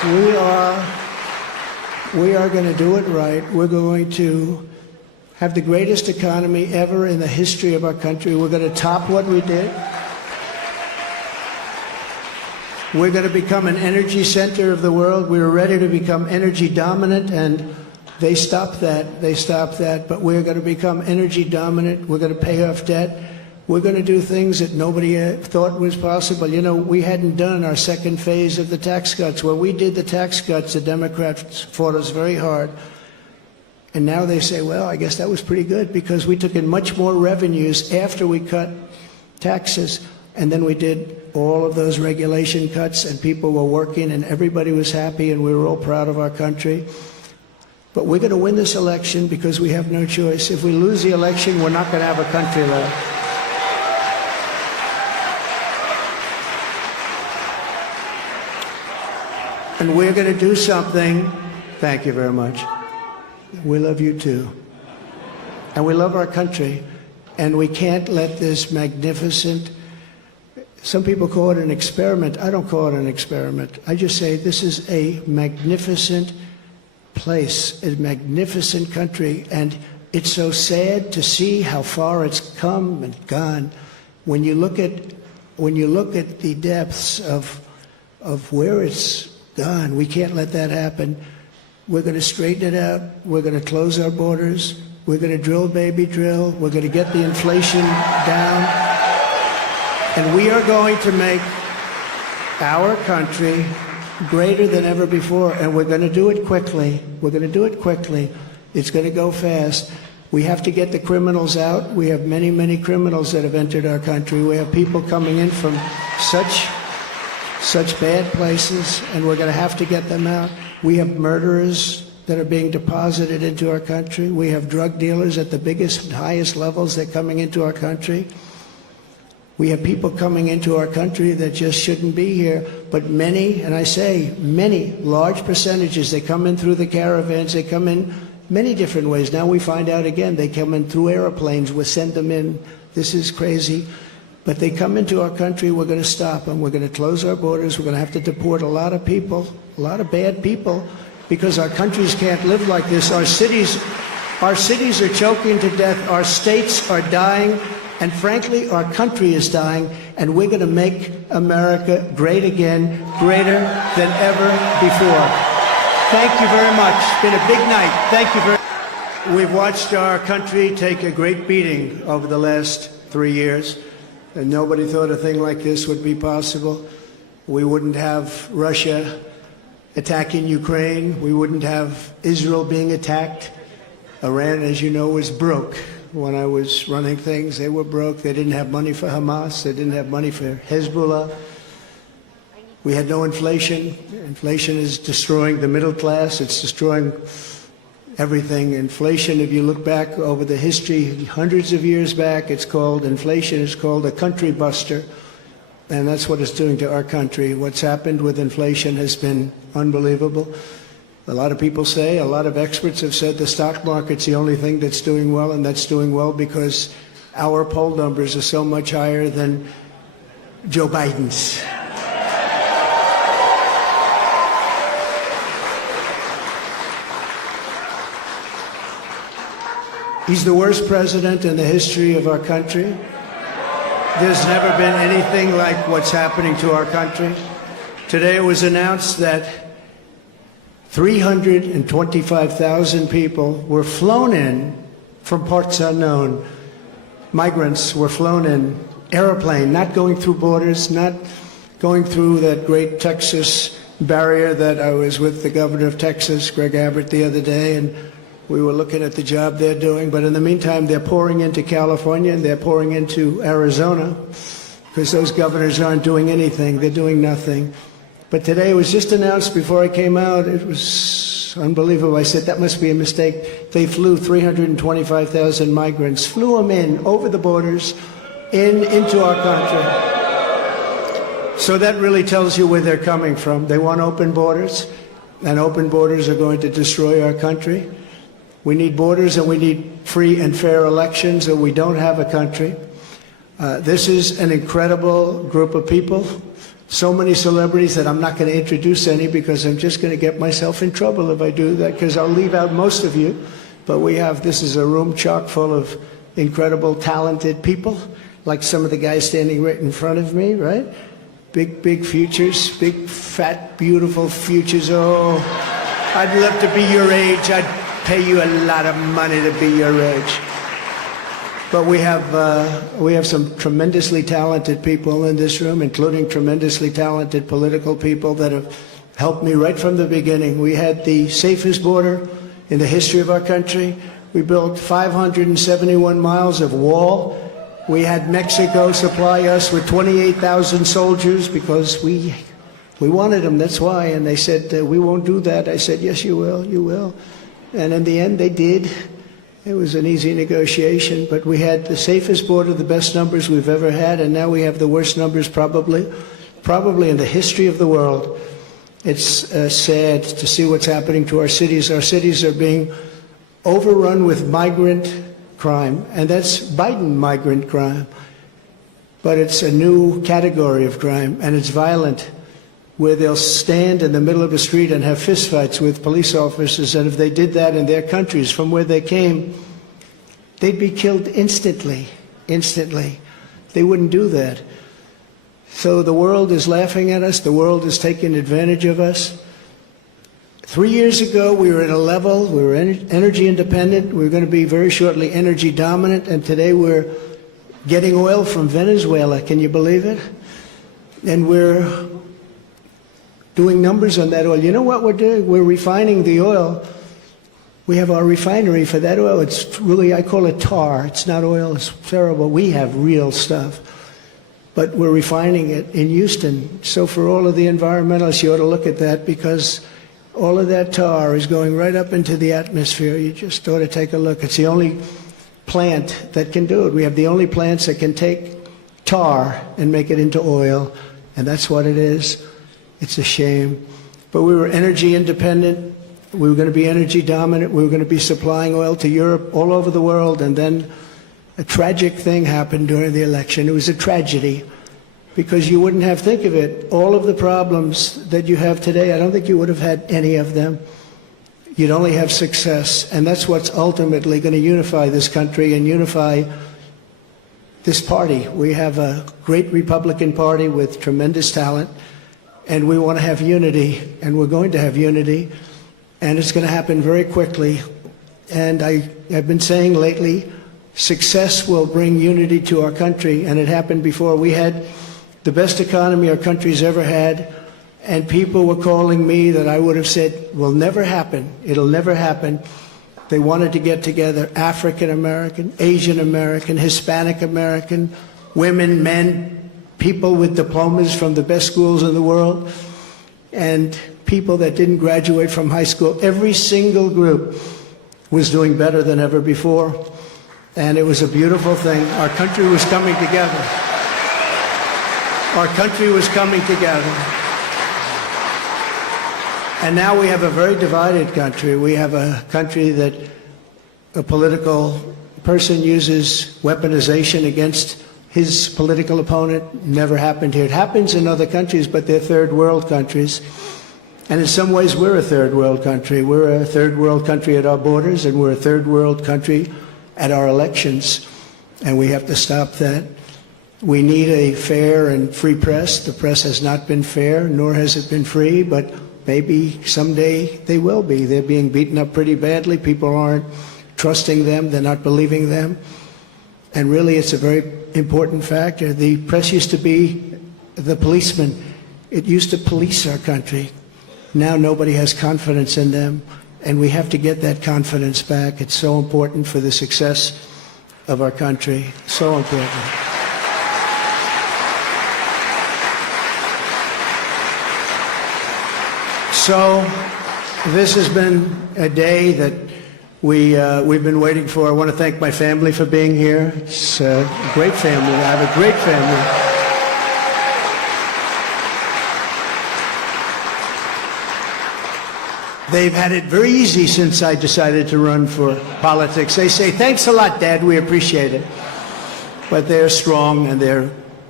We are going to do it right. We're going to have the greatest economy ever in the history of our country. We're going to top what we did. We're going to become an energy center of the world. We were ready to become energy dominant, and they stopped that. They stopped that. But we're going to become energy dominant. We're going to pay off debt. We're going to do things that nobody thought was possible. You know, we hadn't done our second phase of the tax cuts. When we did the tax cuts, the Democrats fought us very hard. And now they say, well, I guess that was pretty good because we took in much more revenues after we cut taxes. And then we did all of those regulation cuts, and people were working, and everybody was happy, and we were all proud of our country. But we're going to win this election because we have no choice. If we lose the election, we're not going to have a country left. And we're going to do something. Thank you very much. We love you too. And we love our country. And we can't let this magnificent, some people call it an experiment. I don't call it an experiment. I just say this is a magnificent place, a magnificent country. And it's so sad to see how far it's come and gone. When you look at the depths of where it's gone, we can't let that happen. We're going to straighten it out. We're going to close our borders. We're going to drill, baby, drill. We're going to get the inflation down. And we are going to make our country greater than ever before. And we're going to do it quickly. We're going to do it quickly. It's going to go fast. We have to get the criminals out. We have many, many criminals that have entered our country. We have people coming in from such bad places, and we're going to have to get them out. We have murderers that are being deposited into our country. We have drug dealers at the biggest and highest levels. They're coming into our country. We have people coming into our country that just shouldn't be here. But many, and I say many, large percentages, they come in through the caravans. They come in many different ways. Now we find out again, they come in through airplanes. We send them in. This is crazy. But they come into our country, we're going to stop them. We're going to close our borders. We're going to have to deport a lot of people, a lot of bad people, because our countries can't live like this. Our cities are choking to death. Our states are dying. And frankly, our country is dying. And we're going to make America great again, greater than ever before. Thank you very much. It's been a big night. Thank you very much. We've watched our country take a great beating over the last 3 years. And nobody thought a thing like this would be possible. We wouldn't have Russia attacking Ukraine. We wouldn't have Israel being attacked. Iran, as you know, was broke. When I was running things, they were broke. They didn't have money for Hamas. They didn't have money for Hezbollah. We had no inflation. Inflation is destroying the middle class. It's destroying everything. Inflation, if you look back over the history, hundreds of years back, inflation is called a country buster. And that's what it's doing to our country. What's happened with inflation has been unbelievable. A lot of people say, a lot of experts have said the stock market's the only thing that's doing well, and that's doing well because our poll numbers are so much higher than Joe Biden's. He's the worst president in the history of our country. There's never been anything like what's happening to our country. Today it was announced that 325,000 people were flown in from parts unknown. Migrants were flown in, airplane, not going through borders, not going through that great Texas barrier that I was with the governor of Texas, Greg Abbott, the other day, and we were looking at the job they're doing. But in the meantime, they're pouring into California and they're pouring into Arizona because those governors aren't doing anything. They're doing nothing. But today it was just announced before I came out. It was unbelievable. I said, that must be a mistake. They flew 325,000 migrants, flew them in over the borders into our country. So that really tells you where they're coming from. They want open borders, and open borders are going to destroy our country. We need borders and we need free and fair elections, or we don't have a country. This is an incredible group of people. so many celebrities that I'm not going to introduce any because I'm just going to get myself in trouble if I do that, because I'll leave out most of you. But this is a room chock full of incredible, talented people, like some of the guys standing right in front of me, right? Big futures, big, fat, beautiful futures. Oh, I'd love to be your age. I'd pay you a lot of money to be your age. But we have some tremendously talented people in this room, including tremendously talented political people that have helped me right from the beginning. We had the safest border in the history of our country. We built 571 miles of wall. We had Mexico supply us with 28,000 soldiers because we wanted them, that's why. And they said, we won't do that. I said, yes, you will, you will. And in the end, they did. It was an easy negotiation, but we had the safest border, the best numbers we've ever had, and now we have the worst numbers probably in the history of the world. It's sad to see what's happening to our cities. Our cities are being overrun with migrant crime, and that's Biden migrant crime. But it's a new category of crime, and it's violent, where they'll stand in the middle of a street and have fistfights with police officers, and if they did that in their countries from where they came, they'd be killed instantly. They wouldn't do that. So the world is laughing at us. The world is taking advantage of us. 3 years ago, we were at a level, we were energy independent. We were going to be very shortly energy dominant, and today we're getting oil from Venezuela. Can you believe it? And we're doing numbers on that oil. You know what we're doing? We're refining the oil. We have our refinery for that oil. It's really, I call it tar. It's not oil. It's terrible. We have real stuff. But we're refining it in Houston. So for all of the environmentalists, you ought to look at that, because all of that tar is going right up into the atmosphere. You just ought to take a look. It's the only plant that can do it. We have the only plants that can take tar and make it into oil, and that's what it is. It's a shame. But we were energy independent. We were going to be energy dominant. We were going to be supplying oil to Europe, all over the world. And then a tragic thing happened during the election. It was a tragedy, because you wouldn't have, think of it, all of the problems that you have today, I don't think you would have had any of them. You'd only have success. And that's what's ultimately going to unify this country and unify this party. We have a great Republican Party with tremendous talent. And we want to have unity, and we're going to have unity, and it's going to happen very quickly. And I've been saying lately, success will bring unity to our country, and it happened before. We had the best economy our country's ever had, and people were calling me that I would have said will never happen. It'll never happen. They wanted to get together, African American, Asian American, Hispanic American, women, men, people with diplomas from the best schools in the world, and people that didn't graduate from high school. Every single group was doing better than ever before, and it was a beautiful thing. Our country was coming together. Our country was coming together. And now we have a very divided country. We have a country that a political person uses weaponization against his political opponent. Never happened here. It happens in other countries, but they're third world countries. And in some ways, we're a third world country. We're a third world country at our borders, and we're a third world country at our elections. And we have to stop that. We need a fair and free press. The press has not been fair, nor has it been free, but maybe someday they will be. They're being beaten up pretty badly. People aren't trusting them. They're not believing them. And really, it's a very important factor. The press used to be the policeman. It used to police our country. Now nobody has confidence in them, and we have to get that confidence back. It's so important for the success of our country. So important. So this has been a day that we've been waiting for. I want to thank my family for being here. It's a great family. I have a great family. They've had it very easy since I decided to run for politics. They say, thanks a lot, Dad. We appreciate it. But they're strong, and they're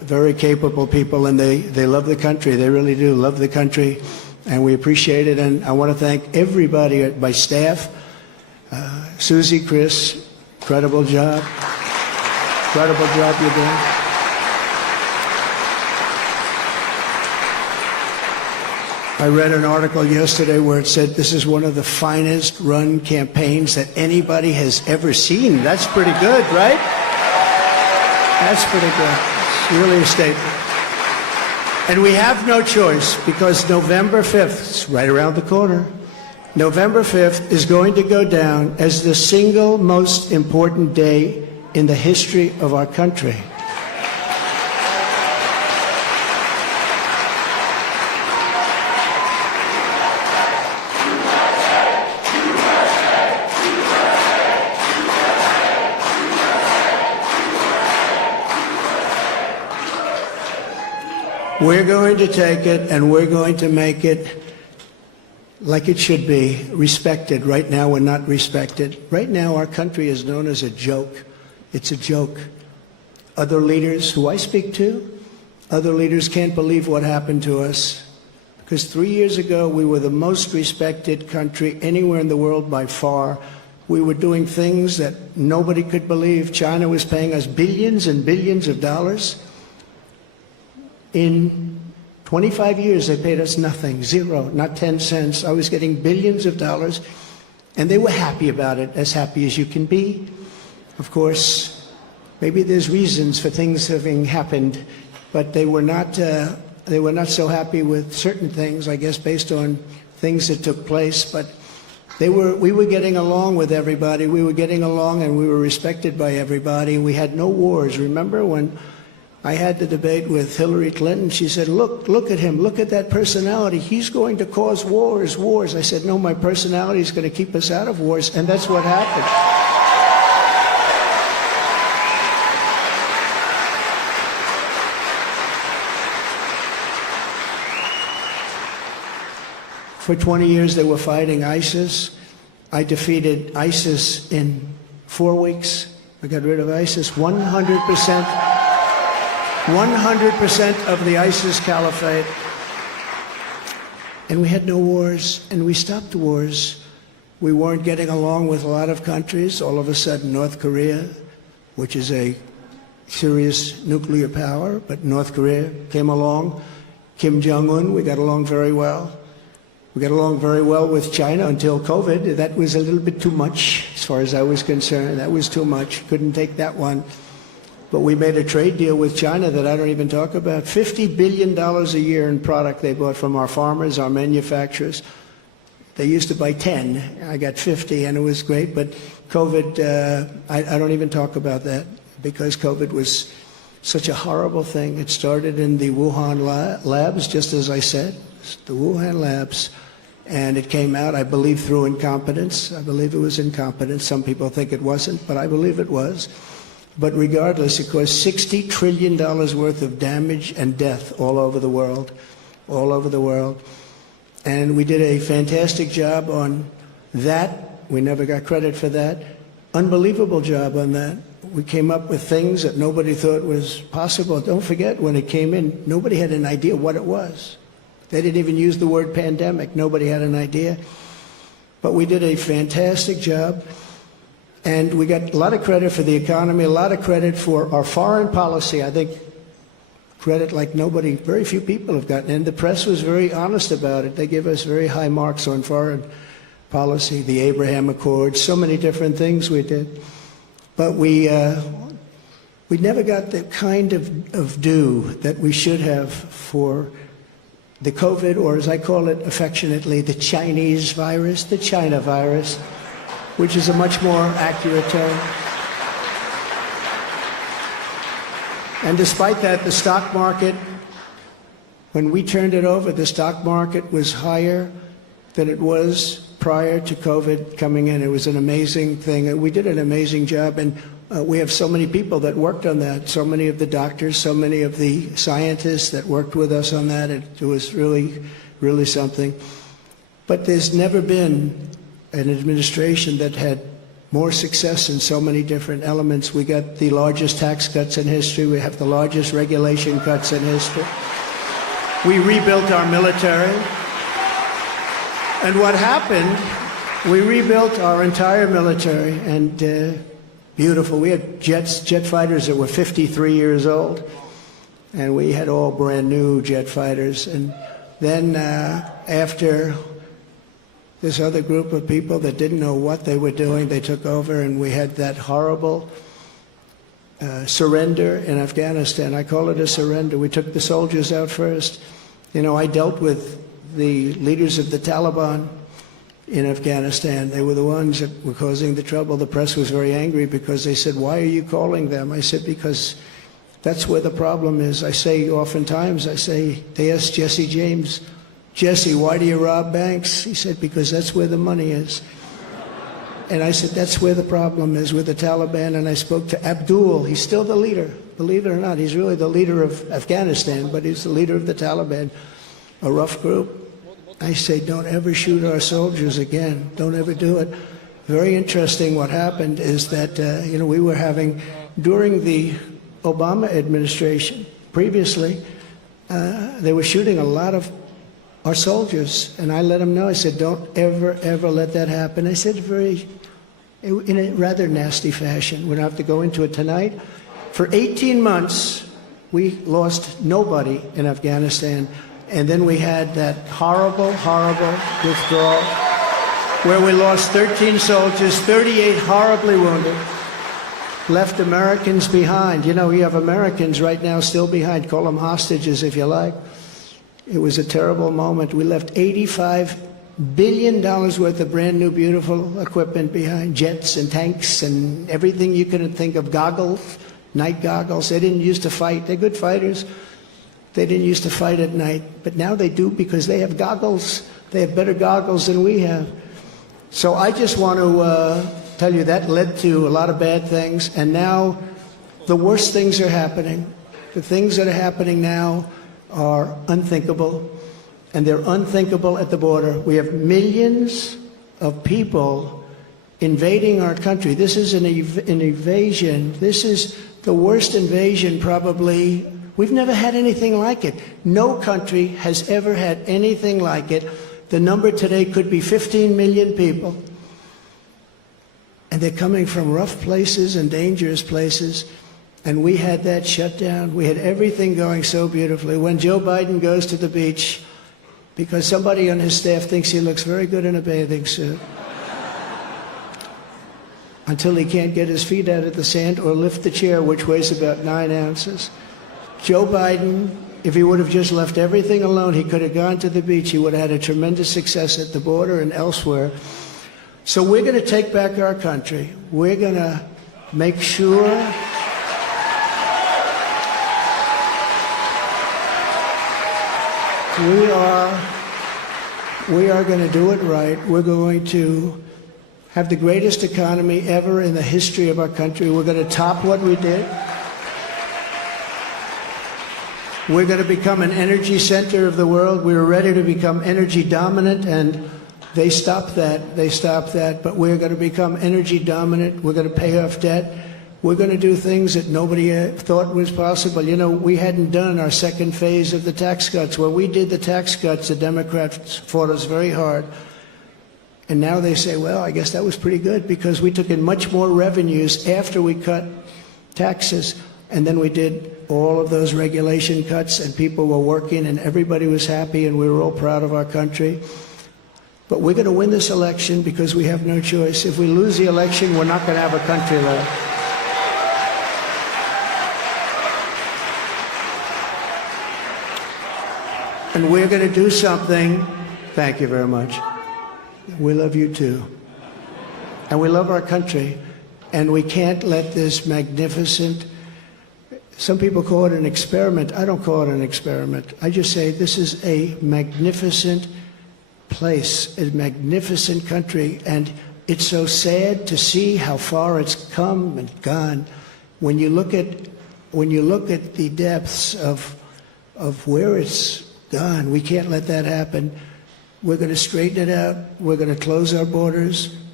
very capable people, and they love the country. They really do love the country, and we appreciate it. And I want to thank everybody, my staff, Susie, Chris, incredible job you're doing. I read an article yesterday where it said this is one of the finest run campaigns that anybody has ever seen. That's pretty good, right? That's pretty good. It's really a statement. And we have no choice, because November 5th, it's right around the corner, November 5th is going to go down as the single most important day in the history of our country. We're going to take it and we're going to make it like it should be, respected. Right now we're not respected. Right now our country is known as a joke. It's a joke. Other leaders who I speak to, other leaders can't believe what happened to us. Because 3 years ago we were the most respected country anywhere in the world by far. We were doing things that nobody could believe. China was paying us billions and billions of dollars. In 25 years, they paid us nothing, zero, not 10 cents. I was getting billions of dollars, and they were happy about it, as happy as you can be. Of course, maybe there's reasons for things having happened, but they were not so happy with certain things, I guess, based on things that took place. But we were getting along with everybody. We were getting along, and we were respected by everybody. We had no wars. Remember when I had the debate with Hillary Clinton? She said, look at him, look at that personality. He's going to cause wars. I said, no, my personality is going to keep us out of wars, and that's what happened. For 20 years, they were fighting ISIS. I defeated ISIS in 4 weeks. I got rid of ISIS 100%. 100% of the ISIS caliphate. And we had no wars, and we stopped wars. We weren't getting along with a lot of countries. All of a sudden, North Korea, which is a serious nuclear power, but North Korea came along. Kim Jong-un, we got along very well. We got along very well with China until COVID. That was a little bit too much, as far as I was concerned. That was too much. Couldn't take that one. But we made a trade deal with China that I don't even talk about. $50 billion a year in product they bought from our farmers, our manufacturers. They used to buy 10. I got 50, and it was great. But COVID, I don't even talk about that, because COVID was such a horrible thing. It started in the Wuhan labs, just as I said, the Wuhan labs. And it came out, I believe, through incompetence. I believe it was incompetence. Some people think it wasn't, but I believe it was. But regardless, it caused $60 trillion worth of damage and death all over the world, all over the world. And we did a fantastic job on that. We never got credit for that. Unbelievable job on that. We came up with things that nobody thought was possible. Don't forget, when it came in, nobody had an idea what it was. They didn't even use the word pandemic. Nobody had an idea. But we did a fantastic job. And we got a lot of credit for the economy, a lot of credit for our foreign policy. I think credit like nobody, very few people have gotten. And the press was very honest about it. They gave us very high marks on foreign policy, the Abraham Accords, so many different things we did. But we never got the kind of due that we should have for the COVID, or as I call it affectionately, the Chinese virus, the China virus, which is a much more accurate term. And despite that, the stock market, when we turned it over, the stock market was higher than it was prior to COVID coming in. It was an amazing thing. We did an amazing job, and we have so many people that worked on that, so many of the doctors, so many of the scientists that worked with us on that. It was really, really something. But there's never been an administration that had more success in so many different elements. We got the largest tax cuts in history. We have the largest regulation cuts in history. We rebuilt our military. And what happened, we rebuilt our entire military, and beautiful. We had jet fighters that were 53 years old, and we had all brand new jet fighters. And then after this other group of people that didn't know what they were doing, they took over, and we had that horrible surrender in Afghanistan. I call it a surrender. We took the soldiers out first. You know, I dealt with the leaders of the Taliban in Afghanistan. They were the ones that were causing the trouble. The press was very angry because they said, "Why are you calling them?" I said, "Because that's where the problem is." I say oftentimes, they asked Jesse James, "Jesse, why do you rob banks?" He said, "Because that's where the money is." And I said, that's where the problem is, with the Taliban. And I spoke to Abdul. He's still the leader. Believe it or not, he's really the leader of Afghanistan, but he's the leader of the Taliban, a rough group. I say, don't ever shoot our soldiers again. Don't ever do it. Very interesting what happened is that, we were having, during the Obama administration, previously, they were shooting a lot of our soldiers. And I let them know, I said, don't ever, ever let that happen. I said in a rather nasty fashion. We don't have to go into it tonight. For 18 months, we lost nobody in Afghanistan. And then we had that horrible, horrible withdrawal where we lost 13 soldiers, 38 horribly wounded, left Americans behind. You know, we have Americans right now still behind. Call them hostages if you like. It was a terrible moment. We left $85 billion worth of brand new, beautiful equipment behind, jets and tanks and everything you could think of, goggles, night goggles. They didn't used to fight. They're good fighters. They didn't used to fight at night, but now they do because they have goggles. They have better goggles than we have. So I just want to tell you that led to a lot of bad things, and now the worst things are happening. The things that are happening now are unthinkable, and they're unthinkable at the border. We have millions of people invading our country. This is an invasion. This is the worst invasion probably. We've never had anything like it. No country has ever had anything like it. The number today could be 15 million people. And they're coming from rough places and dangerous places. And we had that shut down. We had everything going so beautifully. When Joe Biden goes to the beach, because somebody on his staff thinks he looks very good in a bathing suit, until he can't get his feet out of the sand or lift the chair, which weighs about 9 ounces. Joe Biden, if he would have just left everything alone, he could have gone to the beach. He would have had a tremendous success at the border and elsewhere. So we're going to take back our country. We're going to make sure we are going to do it right. We're going to have the greatest economy ever in the history of our country. We're going to top what we did. We're going to become an energy center of the world. We were ready to become energy dominant, and they stopped that. They stopped that. But we're going to become energy dominant. We're going to pay off debt. We're going to do things that nobody thought was possible. You know, we hadn't done our second phase of the tax cuts. When we did the tax cuts, the Democrats fought us very hard. And now they say, well, I guess that was pretty good because we took in much more revenues after we cut taxes. And then we did all of those regulation cuts, and people were working, and everybody was happy, and we were all proud of our country. But we're going to win this election because we have no choice. If we lose the election, we're not going to have a country left. And we're going to do something. Thank you very much. We love you too. And we love our country. And we can't let this magnificent, some people call it an experiment. I don't call it an experiment. I just say this is a magnificent place, a magnificent country. And it's so sad to see how far it's come and gone. When you look at the depths of where it's gone, we can't let that happen. We're going to straighten it out. We're going to close our borders.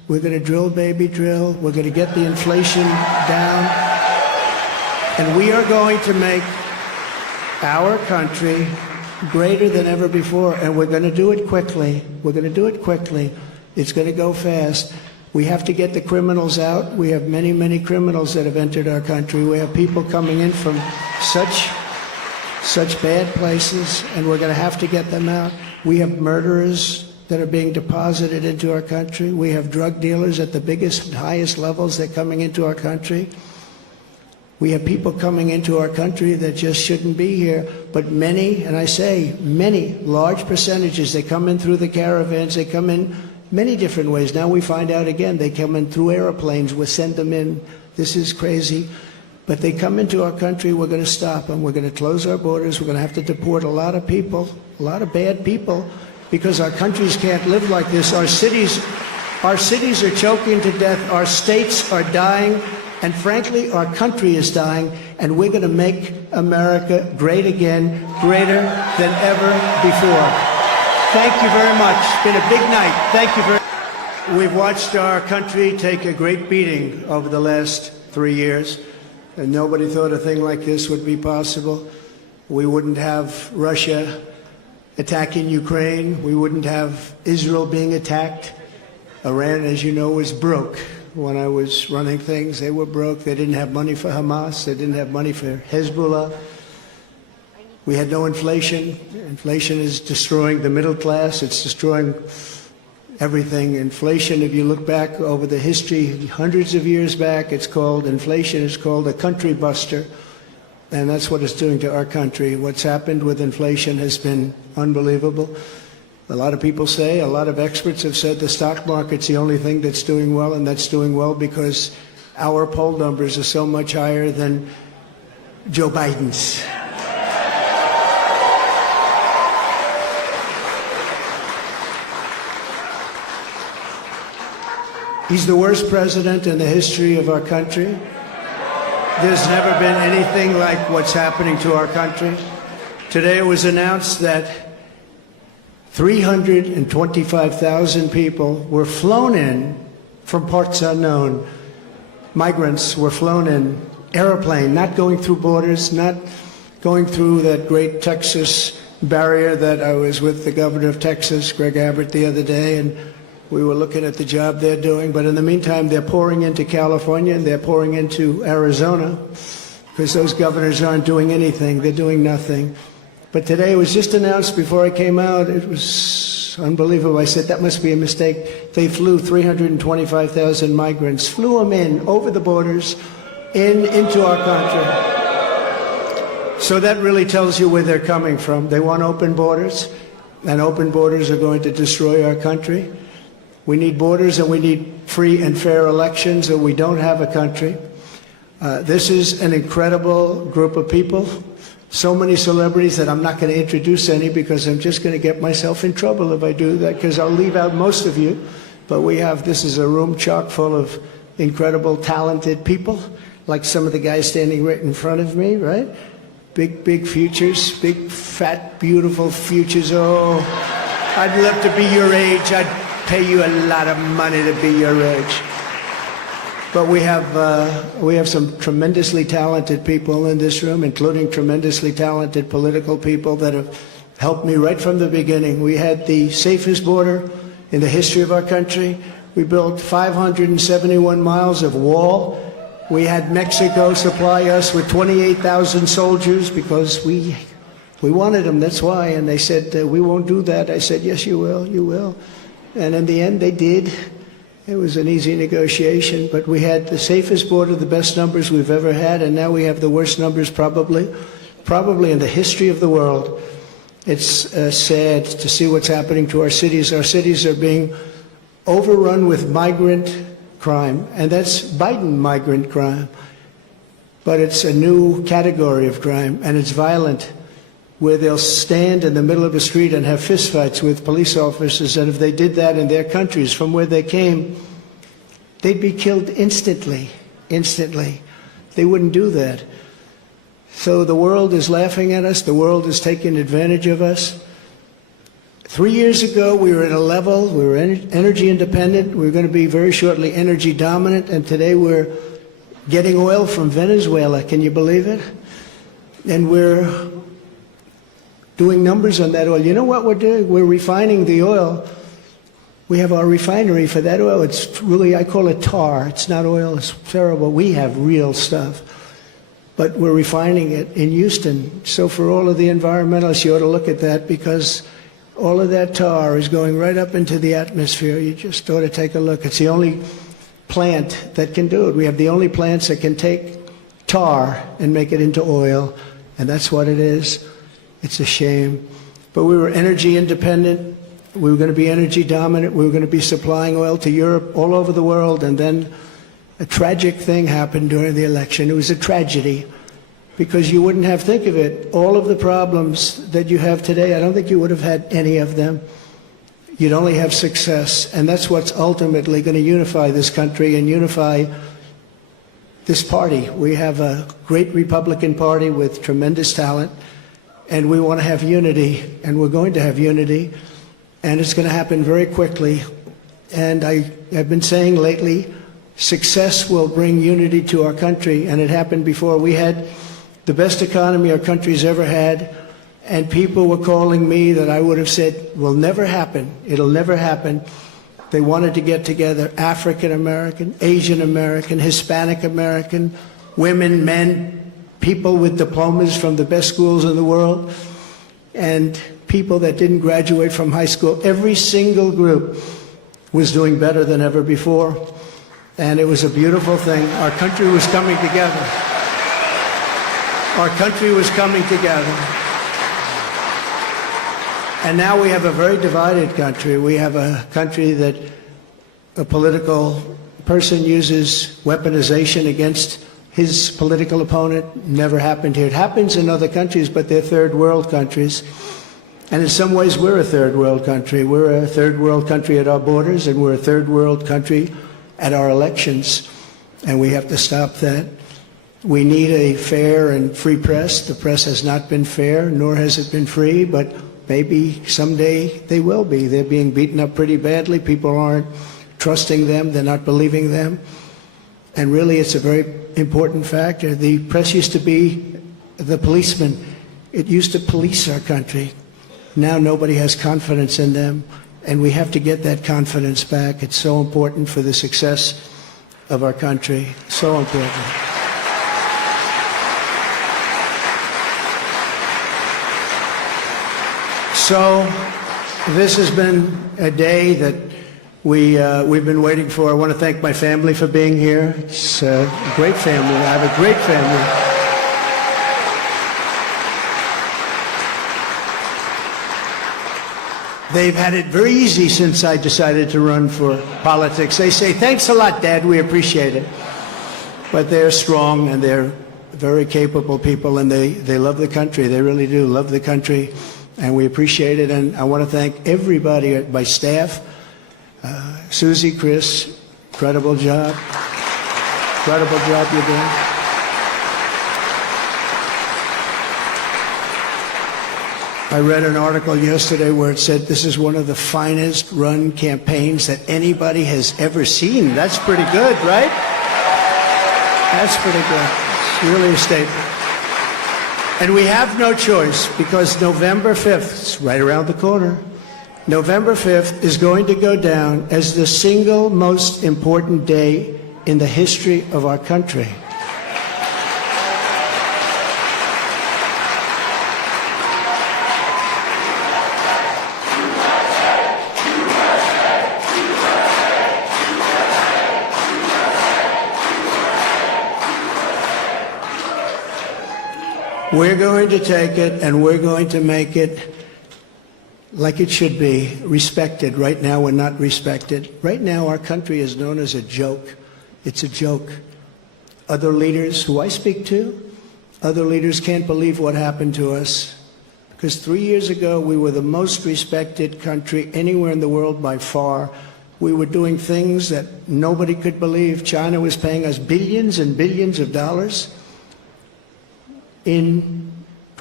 We're going to drill, baby, drill. We're going to get the inflation down. And we are going to make our country greater than ever before. And we're going to do it quickly. We're going to do it quickly. It's going to go fast. We have to get the criminals out. We have many, many criminals that have entered our country. We have people coming in from such bad places, and we're going to have to get them out. We have murderers that are being deposited into our country. We have drug dealers at the biggest and highest levels that are coming into our country. We have people coming into our country that just shouldn't be here. But many, and I say many, large percentages, they come in through the caravans. They come in many different ways. Now we find out again, they come in through airplanes. We send them in. This is crazy. But they come into our country. We're going to stop them. We're going to close our borders. We're going to have to deport a lot of people, a lot of bad people, because our countries can't live like this. Our cities are choking to death. Our states are dying. And frankly, our country is dying. And we're going to make America great again, greater than ever before. Thank you very much. It's been a big night. Thank you very much. We've watched our country take a great beating over the last 3 years. And nobody thought a thing like this would be possible. We wouldn't have Russia attacking Ukraine. We wouldn't have Israel being attacked. Iran, as you know, was broke. When I was running things, they were broke. They didn't have money for Hamas. They didn't have money for Hezbollah. We had no inflation. Inflation is destroying the middle class. It's destroying everything. Inflation, if you look back over the history, hundreds of years back, it's called inflation. It's called a country buster. And that's what it's doing to our country. What's happened with inflation has been unbelievable. A lot of people say, a lot of experts have said the stock market's the only thing that's doing well, and that's doing well because our poll numbers are so much higher than Joe Biden's. He's the worst president in the history of our country. There's never been anything like what's happening to our country. Today it was announced that 325,000 people were flown in from parts unknown. Migrants were flown in, airplane, not going through borders, not going through that great Texas barrier that I was with the governor of Texas, Greg Abbott, the other day, and we were looking at the job they're doing. But in the meantime, they're pouring into California and they're pouring into Arizona because those governors aren't doing anything. They're doing nothing. But today it was just announced before I came out. It was unbelievable. I said, that must be a mistake. They flew 325,000 migrants, flew them in over the borders into our country. So that really tells you where they're coming from. They want open borders, and open borders are going to destroy our country. We need borders and we need free and fair elections, or we don't have a country. This is an incredible group of people. So many celebrities that I'm not going to introduce any because I'm just going to get myself in trouble if I do that, because I'll leave out most of you. But this is a room chock full of incredible, talented people, like some of the guys standing right in front of me, right? Big, big futures, big, fat, beautiful futures. Oh, I'd love to be your age. I'd pay you a lot of money to be your age. But we have some tremendously talented people in this room, including tremendously talented political people that have helped me right from the beginning. We had the safest border in the history of our country. We built 571 miles of wall. We had Mexico supply us with 28,000 soldiers because we wanted them, that's why. And they said, we won't do that. I said, yes, you will, you will. And in the end, they did. It was an easy negotiation, but we had the safest border, the best numbers we've ever had, and now we have the worst numbers probably in the history of the world. It's sad to see what's happening to our cities. Our cities are being overrun with migrant crime, and that's Biden migrant crime. But it's a new category of crime, and it's violent, where they'll stand in the middle of the street and have fistfights with police officers, and if they did that in their countries from where they came, they'd be killed instantly. They wouldn't do that. So the world is laughing at us. The world is taking advantage of us. 3 years ago, we were at a level, we were energy independent, we were going to be very shortly energy dominant, and today we're getting oil from Venezuela. Can you believe it? And we're doing numbers on that oil. You know what we're doing? We're refining the oil. We have our refinery for that oil. It's really, I call it tar. It's not oil. It's terrible. We have real stuff. But we're refining it in Houston. So for all of the environmentalists, you ought to look at that, because all of that tar is going right up into the atmosphere. You just ought to take a look. It's the only plant that can do it. We have the only plants that can take tar and make it into oil, and that's what it is. It's a shame. But we were energy independent. We were going to be energy dominant. We were going to be supplying oil to Europe, all over the world, and then a tragic thing happened during the election. It was a tragedy, because you wouldn't have, think of it, all of the problems that you have today, I don't think you would have had any of them. You'd only have success, and that's what's ultimately going to unify this country and unify this party. We have a great Republican Party with tremendous talent, and we want to have unity, and we're going to have unity, and it's going to happen very quickly. And I've been saying lately, success will bring unity to our country, and it happened before. We had the best economy our country's ever had, and people were calling me that I would have said will never happen. It'll never happen. They wanted to get together, African American, Asian American, Hispanic American, women, men, people with diplomas from the best schools in the world, and people that didn't graduate from high school. Every single group was doing better than ever before, and it was a beautiful thing. Our country was coming together. Our country was coming together. And now we have a very divided country. We have a country that a political person uses weaponization against his political opponent. Never happened here. It happens in other countries, but they're third world countries. And in some ways, we're a third world country. We're a third world country at our borders, and we're a third world country at our elections. And we have to stop that. We need a fair and free press. The press has not been fair, nor has it been free, but maybe someday they will be. They're being beaten up pretty badly. People aren't trusting them. They're not believing them. And really, it's a very important factor. The press used to be the policeman. It used to police our country. Now nobody has confidence in them, and we have to get that confidence back. It's so important for the success of our country. So important. So this has been a day that we've been waiting for. I want to thank my family for being here. It's a great family. I have a great family. They've had it very easy since I decided to run for politics. They say, thanks a lot, Dad, we appreciate it. But they're strong, and they're very capable people, and they love the country. They really do love the country, and we appreciate it. And I want to thank everybody, my staff, Susie, Chris, incredible job. Incredible job you're doing. I read an article yesterday where it said this is one of the finest run campaigns that anybody has ever seen. That's pretty good, right? That's pretty good. It's really a statement. And we have no choice, because November 5th, it's right around the corner, November 5th is going to go down as the single most important day in the history of our country. We're going to take it, and we're going to make it like it should be, respected. Right now, we're not respected. Right now, our country is known as a joke. It's a joke. Other leaders who I speak to, other leaders can't believe what happened to us. Because 3 years ago, we were the most respected country anywhere in the world by far. We were doing things that nobody could believe. China was paying us billions and billions of dollars. In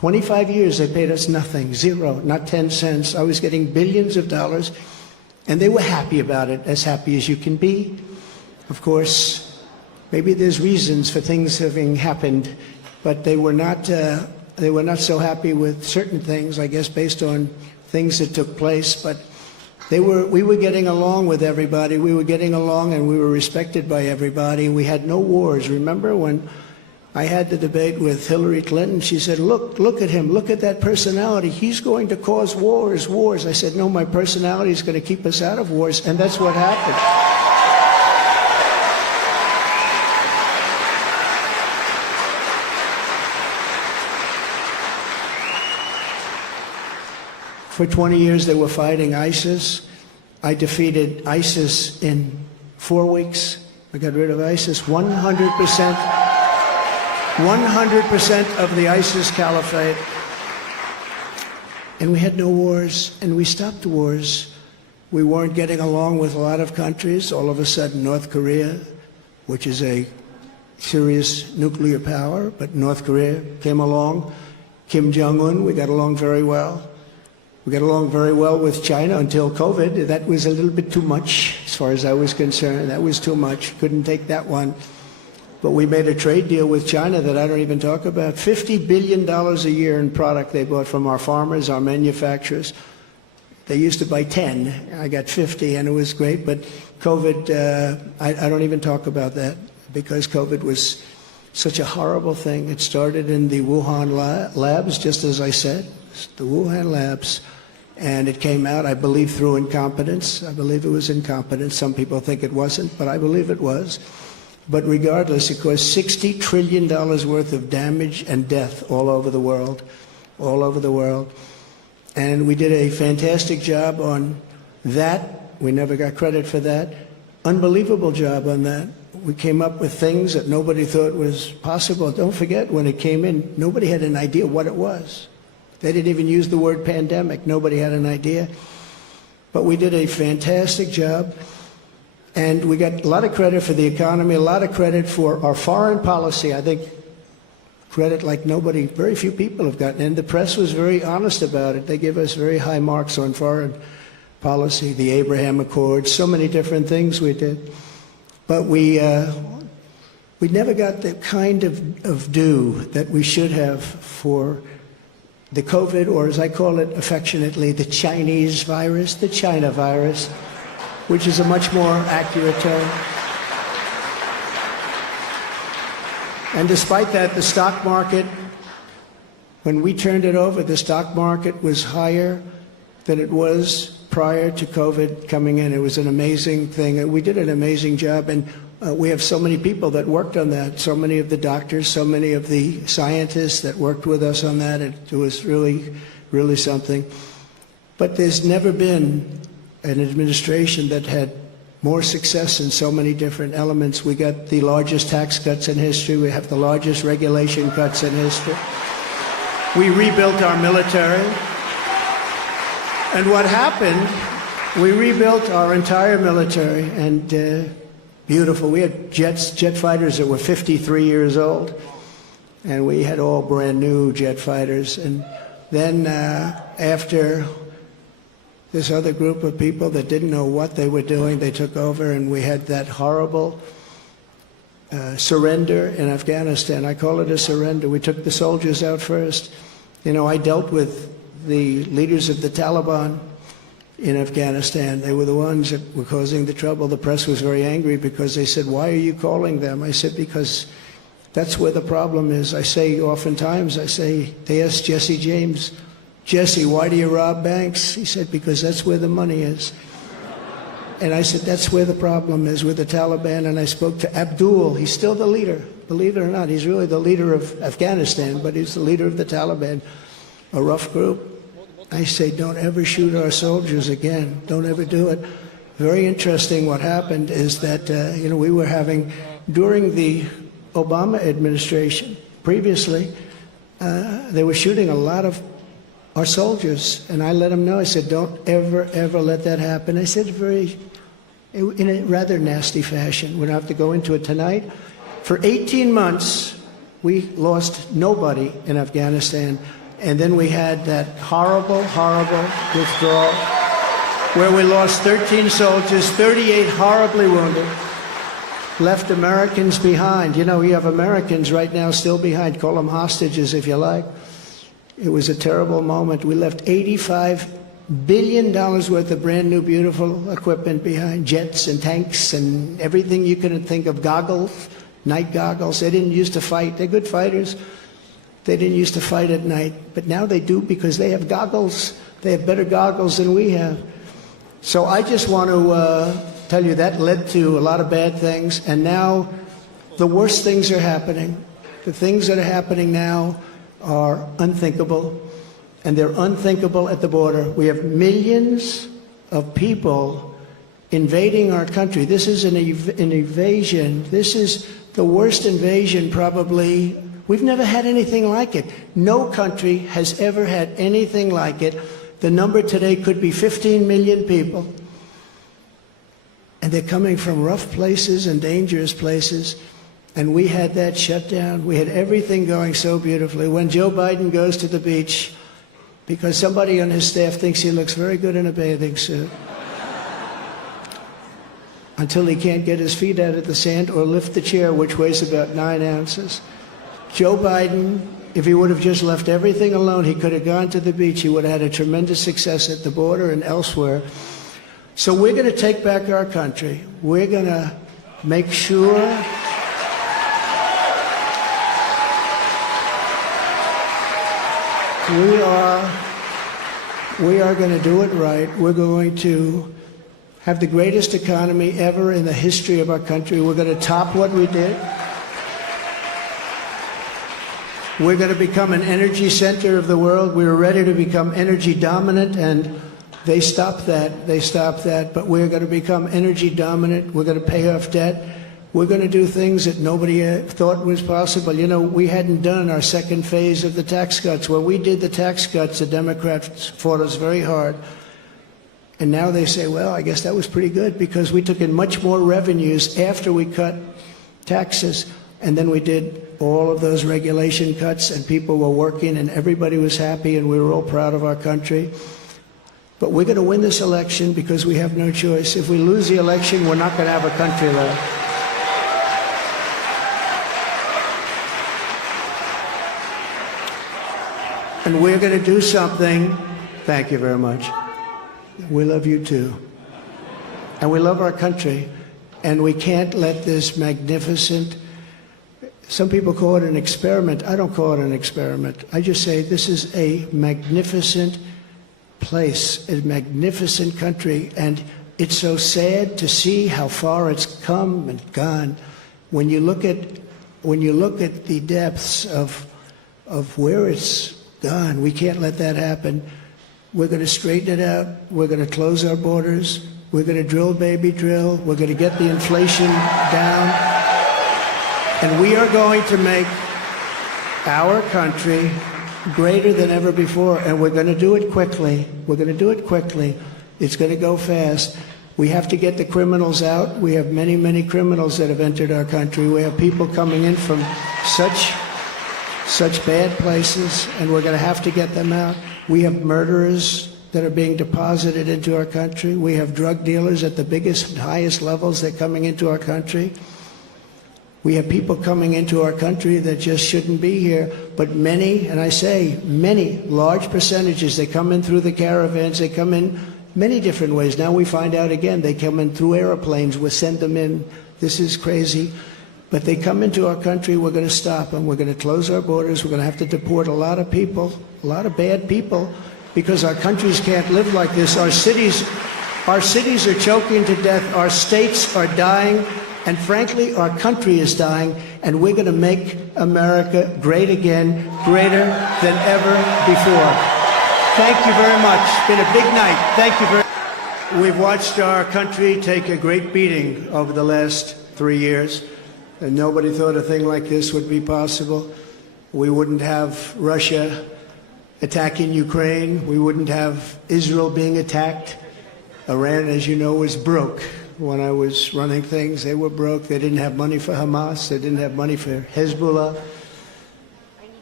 25 years they paid us nothing, zero, not 10 cents. I was getting billions of dollars, and they were happy about it, as happy as you can be. Of course, maybe there's reasons for things having happened, but they were not so happy with certain things, I guess, based on things that took place. But we were getting along with everybody. We were getting along, and we were respected by everybody. We had no wars. Remember when I had the debate with Hillary Clinton? She said, look at him. Look at that personality. He's going to cause wars. I said, no, my personality is going to keep us out of wars, and that's what happened. For 20 years, they were fighting ISIS. I defeated ISIS in 4 weeks. I got rid of ISIS. 100% of the ISIS caliphate. And we had no wars, and we stopped wars. We weren't getting along with a lot of countries. All of a sudden, North Korea, which is a serious nuclear power, but North Korea came along. Kim Jong-un, we got along very well. We got along very well with China until COVID. That was a little bit too much, as far as I was concerned. That was too much. Couldn't take that one. But we made a trade deal with China that I don't even talk about. $50 billion a year in product they bought from our farmers, our manufacturers. They used to buy 10. I got 50, and it was great. But COVID, I don't even talk about that, because COVID was such a horrible thing. It started in the Wuhan labs, just as I said, the Wuhan labs. And it came out, I believe, through incompetence. I believe it was incompetence. Some people think it wasn't, but I believe it was. But regardless, it caused $60 trillion worth of damage and death all over the world, all over the world. And we did a fantastic job on that. We never got credit for that. Unbelievable job on that. We came up with things that nobody thought was possible. Don't forget, when it came in, nobody had an idea what it was. They didn't even use the word pandemic. Nobody had an idea. But we did a fantastic job. And we got a lot of credit for the economy, a lot of credit for our foreign policy. I think credit like nobody, very few people have gotten. And the press was very honest about it. They give us very high marks on foreign policy, the Abraham Accords, so many different things we did. But we never got the kind of due that we should have for the COVID, or as I call it affectionately, the Chinese virus, the China virus, which is a much more accurate term. And despite that, the stock market, when we turned it over, the stock market was higher than it was prior to COVID coming in. It was an amazing thing. We did an amazing job, and we have so many people that worked on that, so many of the doctors, so many of the scientists that worked with us on that. It was really, really something. But there's never been an administration that had more success in so many different elements. We got the largest tax cuts in history. We have the largest regulation cuts in history. We rebuilt our military. And what happened, we rebuilt our entire military, and beautiful. We had jet fighters that were 53 years old, and we had all brand new jet fighters. And then after this other group of people that didn't know what they were doing, they took over, and we had that horrible surrender in Afghanistan. I call it a surrender. We took the soldiers out first. You know, I dealt with the leaders of the Taliban in Afghanistan. They were the ones that were causing the trouble. The press was very angry because they said, why are you calling them? I said, because that's where the problem is. I say oftentimes, they asked Jesse James, Jesse, why do you rob banks? He said, because that's where the money is. And I said, that's where the problem is, with the Taliban. And I spoke to Abdul. He's still the leader. Believe it or not, he's really the leader of Afghanistan, but he's the leader of the Taliban, a rough group. I say, don't ever shoot our soldiers again. Don't ever do it. Very interesting what happened is that, we were having, during the Obama administration, previously, they were shooting a lot of our soldiers, and I let them know. I said, don't ever, ever let that happen. I said in a rather nasty fashion. We don't have to go into it tonight. For 18 months, we lost nobody in Afghanistan. And then we had that horrible, horrible withdrawal where we lost 13 soldiers, 38 horribly wounded, left Americans behind. You know, we have Americans right now still behind. Call them hostages if you like. It was a terrible moment. We left $85 billion worth of brand new, beautiful equipment behind, jets and tanks and everything you could think of, goggles, night goggles. They didn't used to fight. They're good fighters. They didn't used to fight at night, but now they do because they have goggles. They have better goggles than we have. So I just want to tell you that led to a lot of bad things, and now the worst things are happening. The things that are happening now are unthinkable, and they're unthinkable at the border. We have millions of people invading our country. This is an invasion. This is the worst invasion probably. We've never had anything like it. No country has ever had anything like it. The number today could be 15 million people. And they're coming from rough places and dangerous places. And we had that shut down. We had everything going so beautifully. When Joe Biden goes to the beach, because somebody on his staff thinks he looks very good in a bathing suit, until he can't get his feet out of the sand or lift the chair, which weighs about 9 ounces. Joe Biden, if he would have just left everything alone, he could have gone to the beach. He would have had a tremendous success at the border and elsewhere. So we're going to take back our country. We're going to make sure we are going to do it right. We're going to have the greatest economy ever in the history of our country. We're going to top what we did. We're going to become an energy center of the world. We were ready to become energy dominant, and they stopped that. They stopped that. But we're going to become energy dominant. We're going to pay off debt. We're going to do things that nobody thought was possible. You know, we hadn't done our second phase of the tax cuts. When we did the tax cuts, the Democrats fought us very hard. And now they say, well, I guess that was pretty good because we took in much more revenues after we cut taxes. And then we did all of those regulation cuts, and people were working, and everybody was happy, and we were all proud of our country. But we're going to win this election because we have no choice. If we lose the election, we're not going to have a country left. And we're going to do something. Thank you very much. We love you too. And we love our country. And we can't let this magnificent, some people call it an experiment. I don't call it an experiment. I just say this is a magnificent place, a magnificent country. And it's so sad to see how far it's come and gone. When you look at the depths of where it's gone, we can't let that happen. We're going to straighten it out. We're going to close our borders. We're going to drill, baby, drill. We're going to get the inflation down. And we are going to make our country greater than ever before. And we're going to do it quickly. We're going to do it quickly. It's going to go fast. We have to get the criminals out. We have many, many criminals that have entered our country. We have people coming in from such bad places, and we're going to have to get them out. We have murderers that are being deposited into our country. We have drug dealers at the biggest, highest levels. They're coming into our country. We have people coming into our country that just shouldn't be here. But many, and I say many, large percentages, they come in through the caravans. They come in many different ways. Now we find out again, they come in through airplanes. We send them in. This is crazy. But they come into our country, we're going to stop them. We're going to close our borders. We're going to have to deport a lot of people, a lot of bad people, because our countries can't live like this. Our cities are choking to death. Our states are dying. And frankly, our country is dying. And we're going to make America great again, greater than ever before. Thank you very much. It's been a big night. Thank you very much. We've watched our country take a great beating over the last 3 years. And nobody thought a thing like this would be possible. We wouldn't have Russia attacking Ukraine. We wouldn't have Israel being attacked. Iran, as you know, was broke. When I was running things, they were broke. They didn't have money for Hamas. They didn't have money for Hezbollah.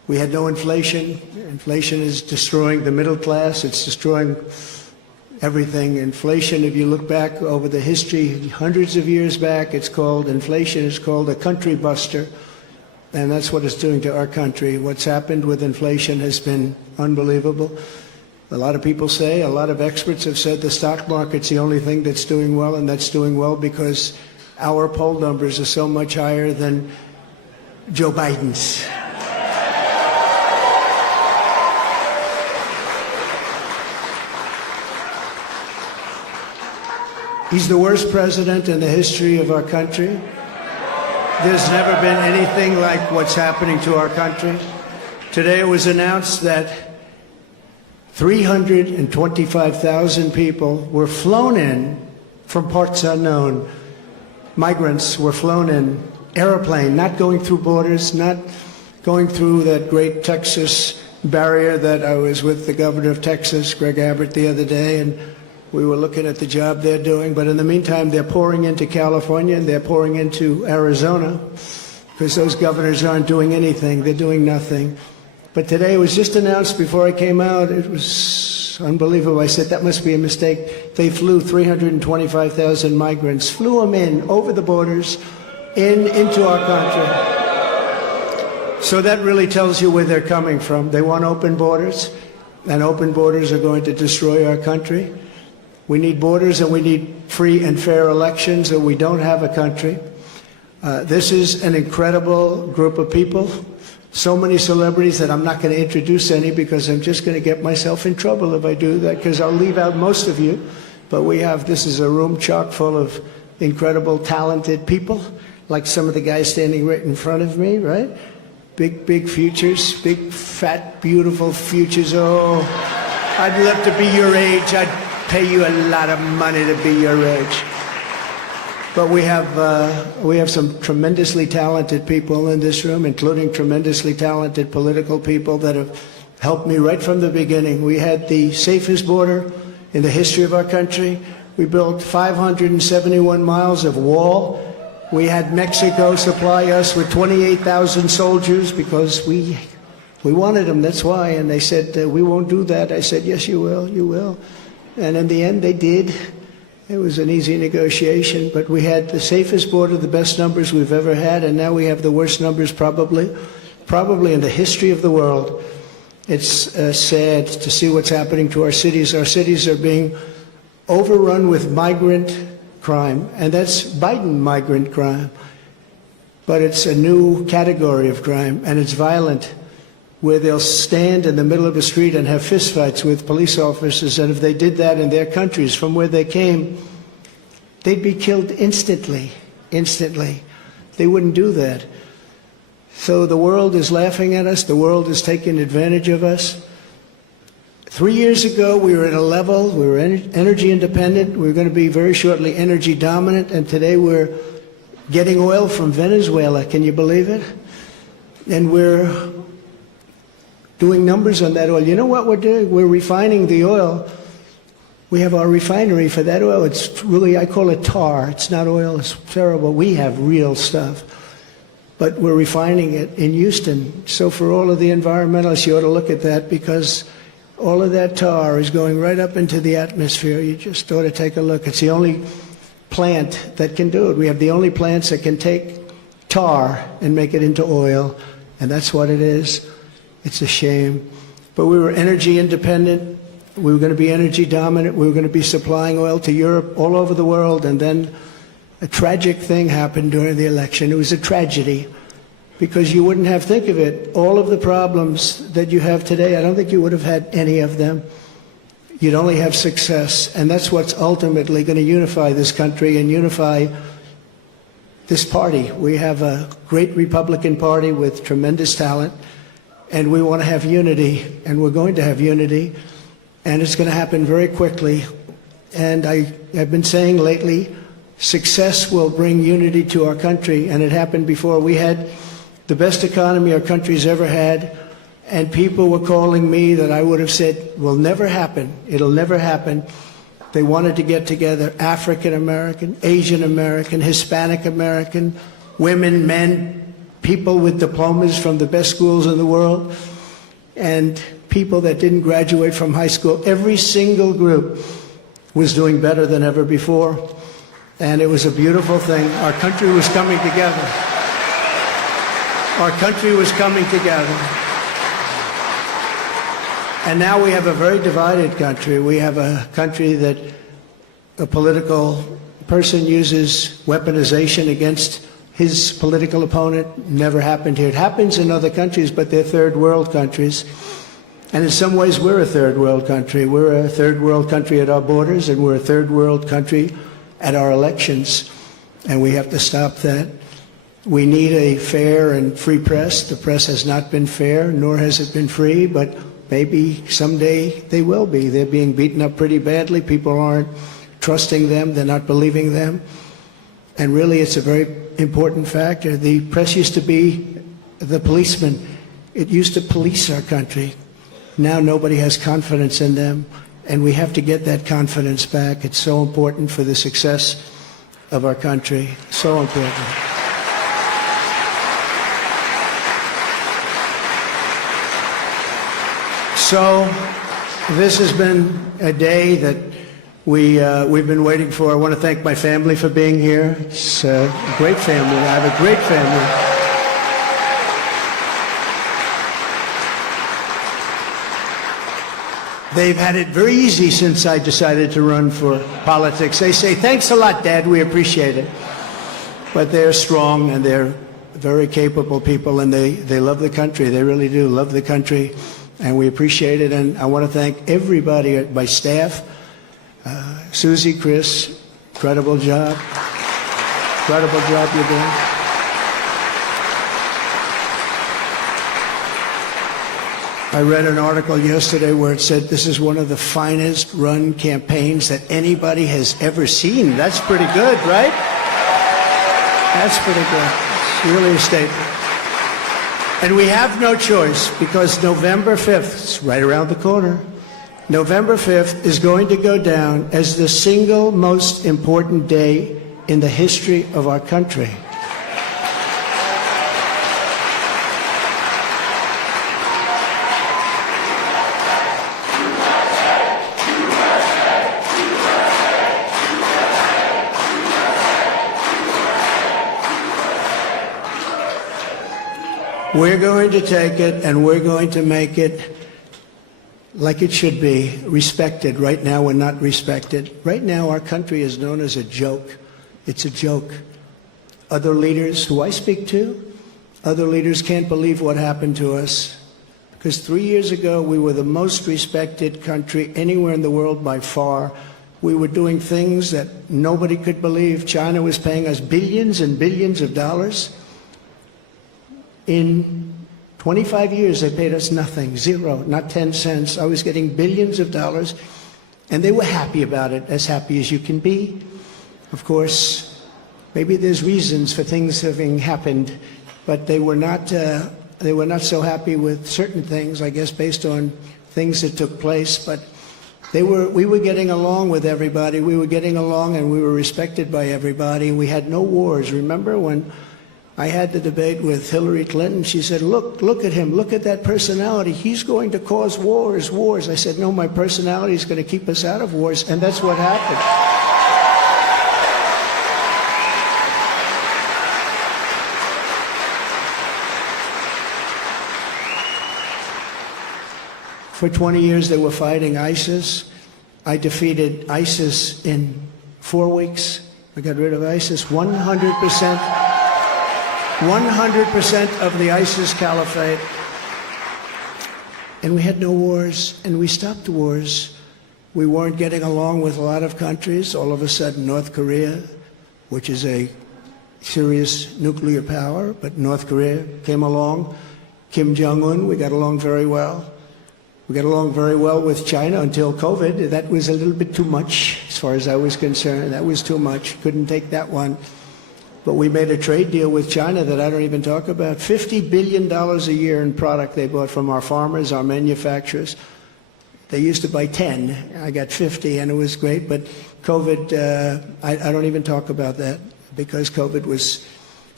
We had no inflation. Inflation is destroying the middle class. It's destroying everything. Inflation, if you look back over the history, hundreds of years back, inflation is called a country buster. And that's what it's doing to our country. What's happened with inflation has been unbelievable. A lot of people say, a lot of experts have said the stock market's the only thing that's doing well, and that's doing well because our poll numbers are so much higher than Joe Biden's. He's the worst president in the history of our country. There's never been anything like what's happening to our country. Today it was announced that 325,000 people were flown in from parts unknown. Migrants were flown in, airplane, not going through borders, not going through that great Texas barrier that I was with the governor of Texas, Greg Abbott, the other day, and we were looking at the job they're doing. But in the meantime, they're pouring into California and they're pouring into Arizona because those governors aren't doing anything. They're doing nothing. But today it was just announced before I came out. It was unbelievable. I said, that must be a mistake. They flew 325,000 migrants, flew them in over the borders, into our country. So that really tells you where they're coming from. They want open borders, and open borders are going to destroy our country. We need borders and we need free and fair elections, or we don't have a country. This is an incredible group of people. So many celebrities that I'm not going to introduce any because I'm just going to get myself in trouble if I do that, because I'll leave out most of you. But this is a room chock full of incredible, talented people, like some of the guys standing right in front of me, right? Big futures, big, fat, beautiful futures. Oh, I'd love to be your age. I'd pay you a lot of money to be your age. But we have some tremendously talented people in this room, including tremendously talented political people that have helped me right from the beginning. We had the safest border in the history of our country. We built 571 miles of wall. We had Mexico supply us with 28,000 soldiers because we wanted them, that's why. And they said, we won't do that. I said, yes, you will, you will. And in the end, they did. It was an easy negotiation, but we had the safest border, the best numbers we've ever had, and now we have the worst numbers probably in the history of the world. It's sad to see what's happening to our cities. Our cities are being overrun with migrant crime, and that's Biden migrant crime. But it's a new category of crime, and it's violent, where they'll stand in the middle of a street and have fistfights with police officers, and if they did that in their countries from where they came, they'd be killed instantly. They wouldn't do that. So the world is laughing at us. The world is taking advantage of us. 3 years ago, we were at a level, we were energy independent. We were going to be very shortly energy dominant, and today we're getting oil from Venezuela. Can you believe it? And we're doing numbers on that oil. You know what we're doing? We're refining the oil. We have our refinery for that oil. It's really, I call it tar. It's not oil. It's terrible. We have real stuff. But we're refining it in Houston. So for all of the environmentalists, you ought to look at that, because all of that tar is going right up into the atmosphere. You just ought to take a look. It's the only plant that can do it. We have the only plants that can take tar and make it into oil, and that's what it is. It's a shame. But we were energy independent. We were going to be energy dominant. We were going to be supplying oil to Europe, all over the world. And then a tragic thing happened during the election. It was a tragedy, because you wouldn't have, think of it, all of the problems that you have today, I don't think you would have had any of them. You'd only have success. And that's what's ultimately going to unify this country and unify this party. We have a great Republican Party with tremendous talent. And we want to have unity, and we're going to have unity, and it's going to happen very quickly. And I've been saying lately, success will bring unity to our country, and it happened before. We had the best economy our country's ever had, and people were calling me that I would have said will never happen. It'll never happen. They wanted to get together, African American, Asian American, Hispanic American, women, men, people with diplomas from the best schools in the world, and people that didn't graduate from high school. Every single group was doing better than ever before, and it was a beautiful thing. Our country was coming together. Our country was coming together. And now we have a very divided country. We have a country that a political person uses weaponization against his political opponent. Never happened here. It happens in other countries, but they're third world countries. And in some ways, we're a third world country. We're a third world country at our borders, and we're a third world country at our elections. And we have to stop that. We need a fair and free press. The press has not been fair, nor has it been free, but maybe someday they will be. They're being beaten up pretty badly. People aren't trusting them. They're not believing them. And really, it's a very important factor. The press used to be the policeman. It used to police our country. Now nobody has confidence in them, and we have to get that confidence back. It's so important for the success of our country. So important. So this has been a day that we've been waiting for. I want to thank my family for being here. It's a great family. I have a great family. They've had it very easy since I decided to run for politics. They say, thanks a lot, Dad, we appreciate it. But they're strong, and they're very capable people, and they love the country. They really do love the country, and we appreciate it. And I want to thank everybody at my staff. Susie, Chris, incredible job. Incredible job you're doing. I read an article yesterday where it said this is one of the finest run campaigns that anybody has ever seen. That's pretty good, right? That's pretty good. It's really a statement. And we have no choice, because November 5th, it's right around the corner, November 5th is going to go down as the single most important day in the history of our country. We're going to take it, and we're going to make it like it should be, respected. Right now, we're not respected. Right now, our country is known as a joke. It's a joke. Other leaders who I speak to, other leaders can't believe what happened to us. Because 3 years ago, we were the most respected country anywhere in the world by far. We were doing things that nobody could believe. China was paying us billions and billions of dollars. In 25 years, they paid us nothing, zero, not 10 cents. I was getting billions of dollars, and they were happy about it, as happy as you can be. Of course, maybe there's reasons for things having happened, but they were not so happy with certain things, I guess, based on things that took place. But we were getting along with everybody. We were getting along, and we were respected by everybody. We had no wars. Remember when I had the debate with Hillary Clinton? She said, look at him, look at that personality. He's going to cause wars. I said, no, my personality is going to keep us out of wars, and that's what happened. For 20 years, they were fighting ISIS. I defeated ISIS in 4 weeks. I got rid of ISIS 100%. 100% of the ISIS caliphate. And we had no wars, and we stopped wars. We weren't getting along with a lot of countries. All of a sudden, North Korea, which is a serious nuclear power, but North Korea came along. Kim Jong-un, we got along very well. We got along very well with China until COVID. That was a little bit too much, as far as I was concerned. That was too much. Couldn't take that one. But we made a trade deal with China that I don't even talk about. $50 billion a year in product they bought from our farmers, our manufacturers. They used to buy 10. I got 50, and it was great. But COVID, I don't even talk about that, because COVID was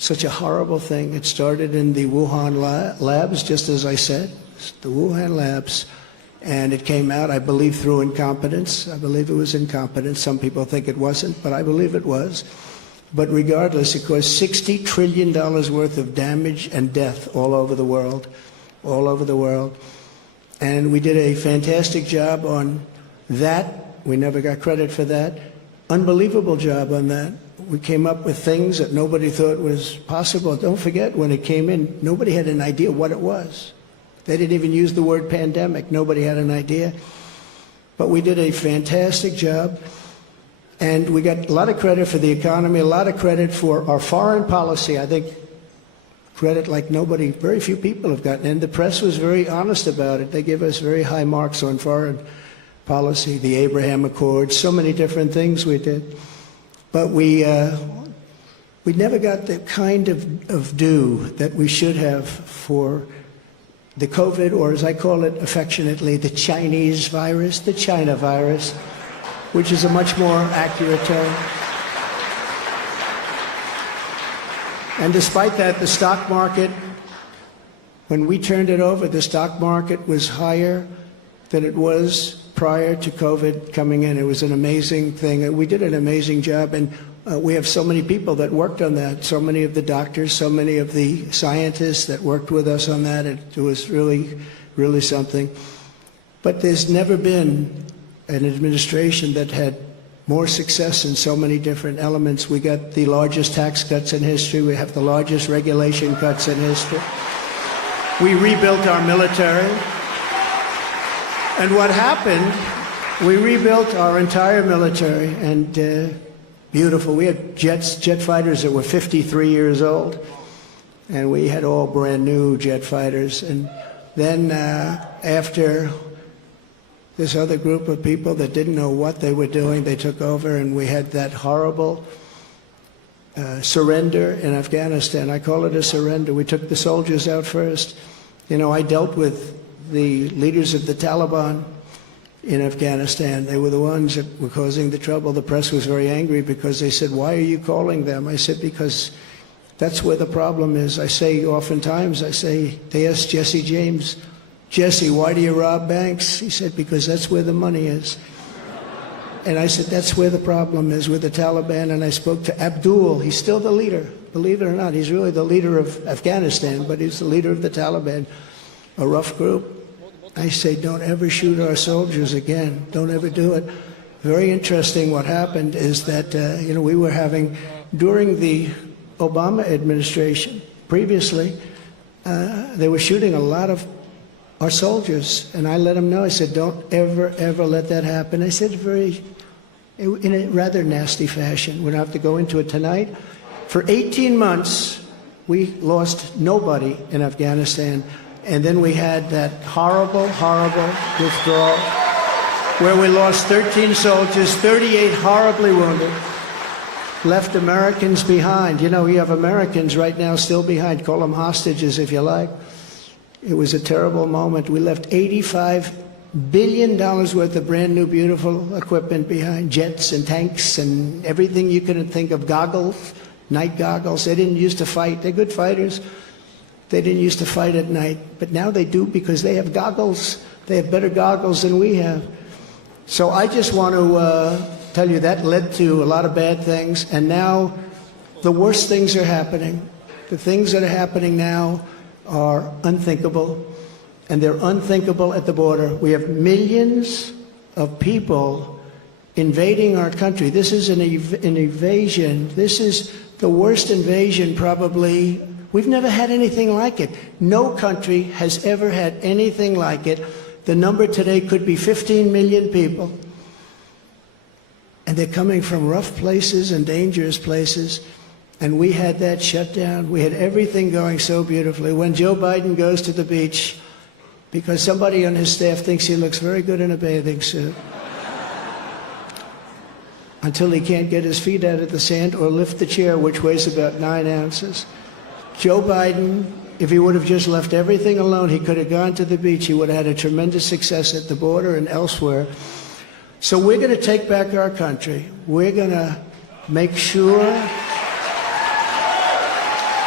such a horrible thing. It started in the Wuhan labs, just as I said, the Wuhan labs, and it came out, I believe, through incompetence. I believe it was incompetence. Some people think it wasn't, but I believe it was. But regardless, it caused $60 trillion worth of damage and death all over the world, all over the world. And we did a fantastic job on that. We never got credit for that. Unbelievable job on that. We came up with things that nobody thought was possible. Don't forget, when it came in, nobody had an idea what it was. They didn't even use the word pandemic. Nobody had an idea. But we did a fantastic job. And we got a lot of credit for the economy, a lot of credit for our foreign policy. I think credit like nobody, very few people have gotten. And the press was very honest about it. They gave us very high marks on foreign policy, the Abraham Accords, so many different things we did. But we never got the kind of due that we should have for the COVID, or as I call it affectionately, the Chinese virus, the China virus, which is a much more accurate term. And despite that, the stock market, when we turned it over, the stock market was higher than it was prior to COVID coming in. It was an amazing thing. We did an amazing job, and we have so many people that worked on that, so many of the doctors, so many of the scientists that worked with us on that. It was really, really something. But there's never been an administration that had more success in so many different elements. We got the largest tax cuts in history. We have the largest regulation cuts in history. We rebuilt our military. And what happened, we rebuilt our entire military, and beautiful. We had jet fighters that were 53 years old, and we had all brand new jet fighters. And then after this other group of people that didn't know what they were doing, they took over, and we had that horrible surrender in Afghanistan. I call it a surrender. We took the soldiers out first. You know, I dealt with the leaders of the Taliban in Afghanistan. They were the ones that were causing the trouble. The press was very angry because they said, "Why are you calling them?" I said, "Because that's where the problem is." I say oftentimes, they asked Jesse James, "Jesse, why do you rob banks?" He said, "Because that's where the money is." And I said, that's where the problem is, with the Taliban. And I spoke to Abdul. He's still the leader. Believe it or not, he's really the leader of Afghanistan, but he's the leader of the Taliban, a rough group. I say, don't ever shoot our soldiers again. Don't ever do it. Very interesting. What happened is that, we were having, during the Obama administration, previously, they were shooting a lot of our soldiers. And I let them know. I said, don't ever, ever let that happen. I said in a rather nasty fashion. We don't have to go into it tonight. For 18 months, we lost nobody in Afghanistan. And then we had that horrible, horrible withdrawal where we lost 13 soldiers, 38 horribly wounded, left Americans behind. You know, we have Americans right now still behind. Call them hostages if you like. It was a terrible moment. We left $85 billion worth of brand new, beautiful equipment behind, jets and tanks and everything you could think of, goggles, night goggles. They didn't used to fight. They're good fighters. They didn't used to fight at night, but now they do because they have goggles. They have better goggles than we have. So I just want to tell you that led to a lot of bad things, and now the worst things are happening. The things that are happening now are unthinkable, and they're unthinkable at the border. We have millions of people invading our country. This is an invasion. This is the worst invasion probably. We've never had anything like it. No country has ever had anything like it. The number today could be 15 million people. And they're coming from rough places and dangerous places. And we had that shut down. We had everything going so beautifully. When Joe Biden goes to the beach, because somebody on his staff thinks he looks very good in a bathing suit, until he can't get his feet out of the sand or lift the chair, which weighs about 9 ounces. Joe Biden, if he would have just left everything alone, he could have gone to the beach. He would have had a tremendous success at the border and elsewhere. So we're going to take back our country. We're going to make sure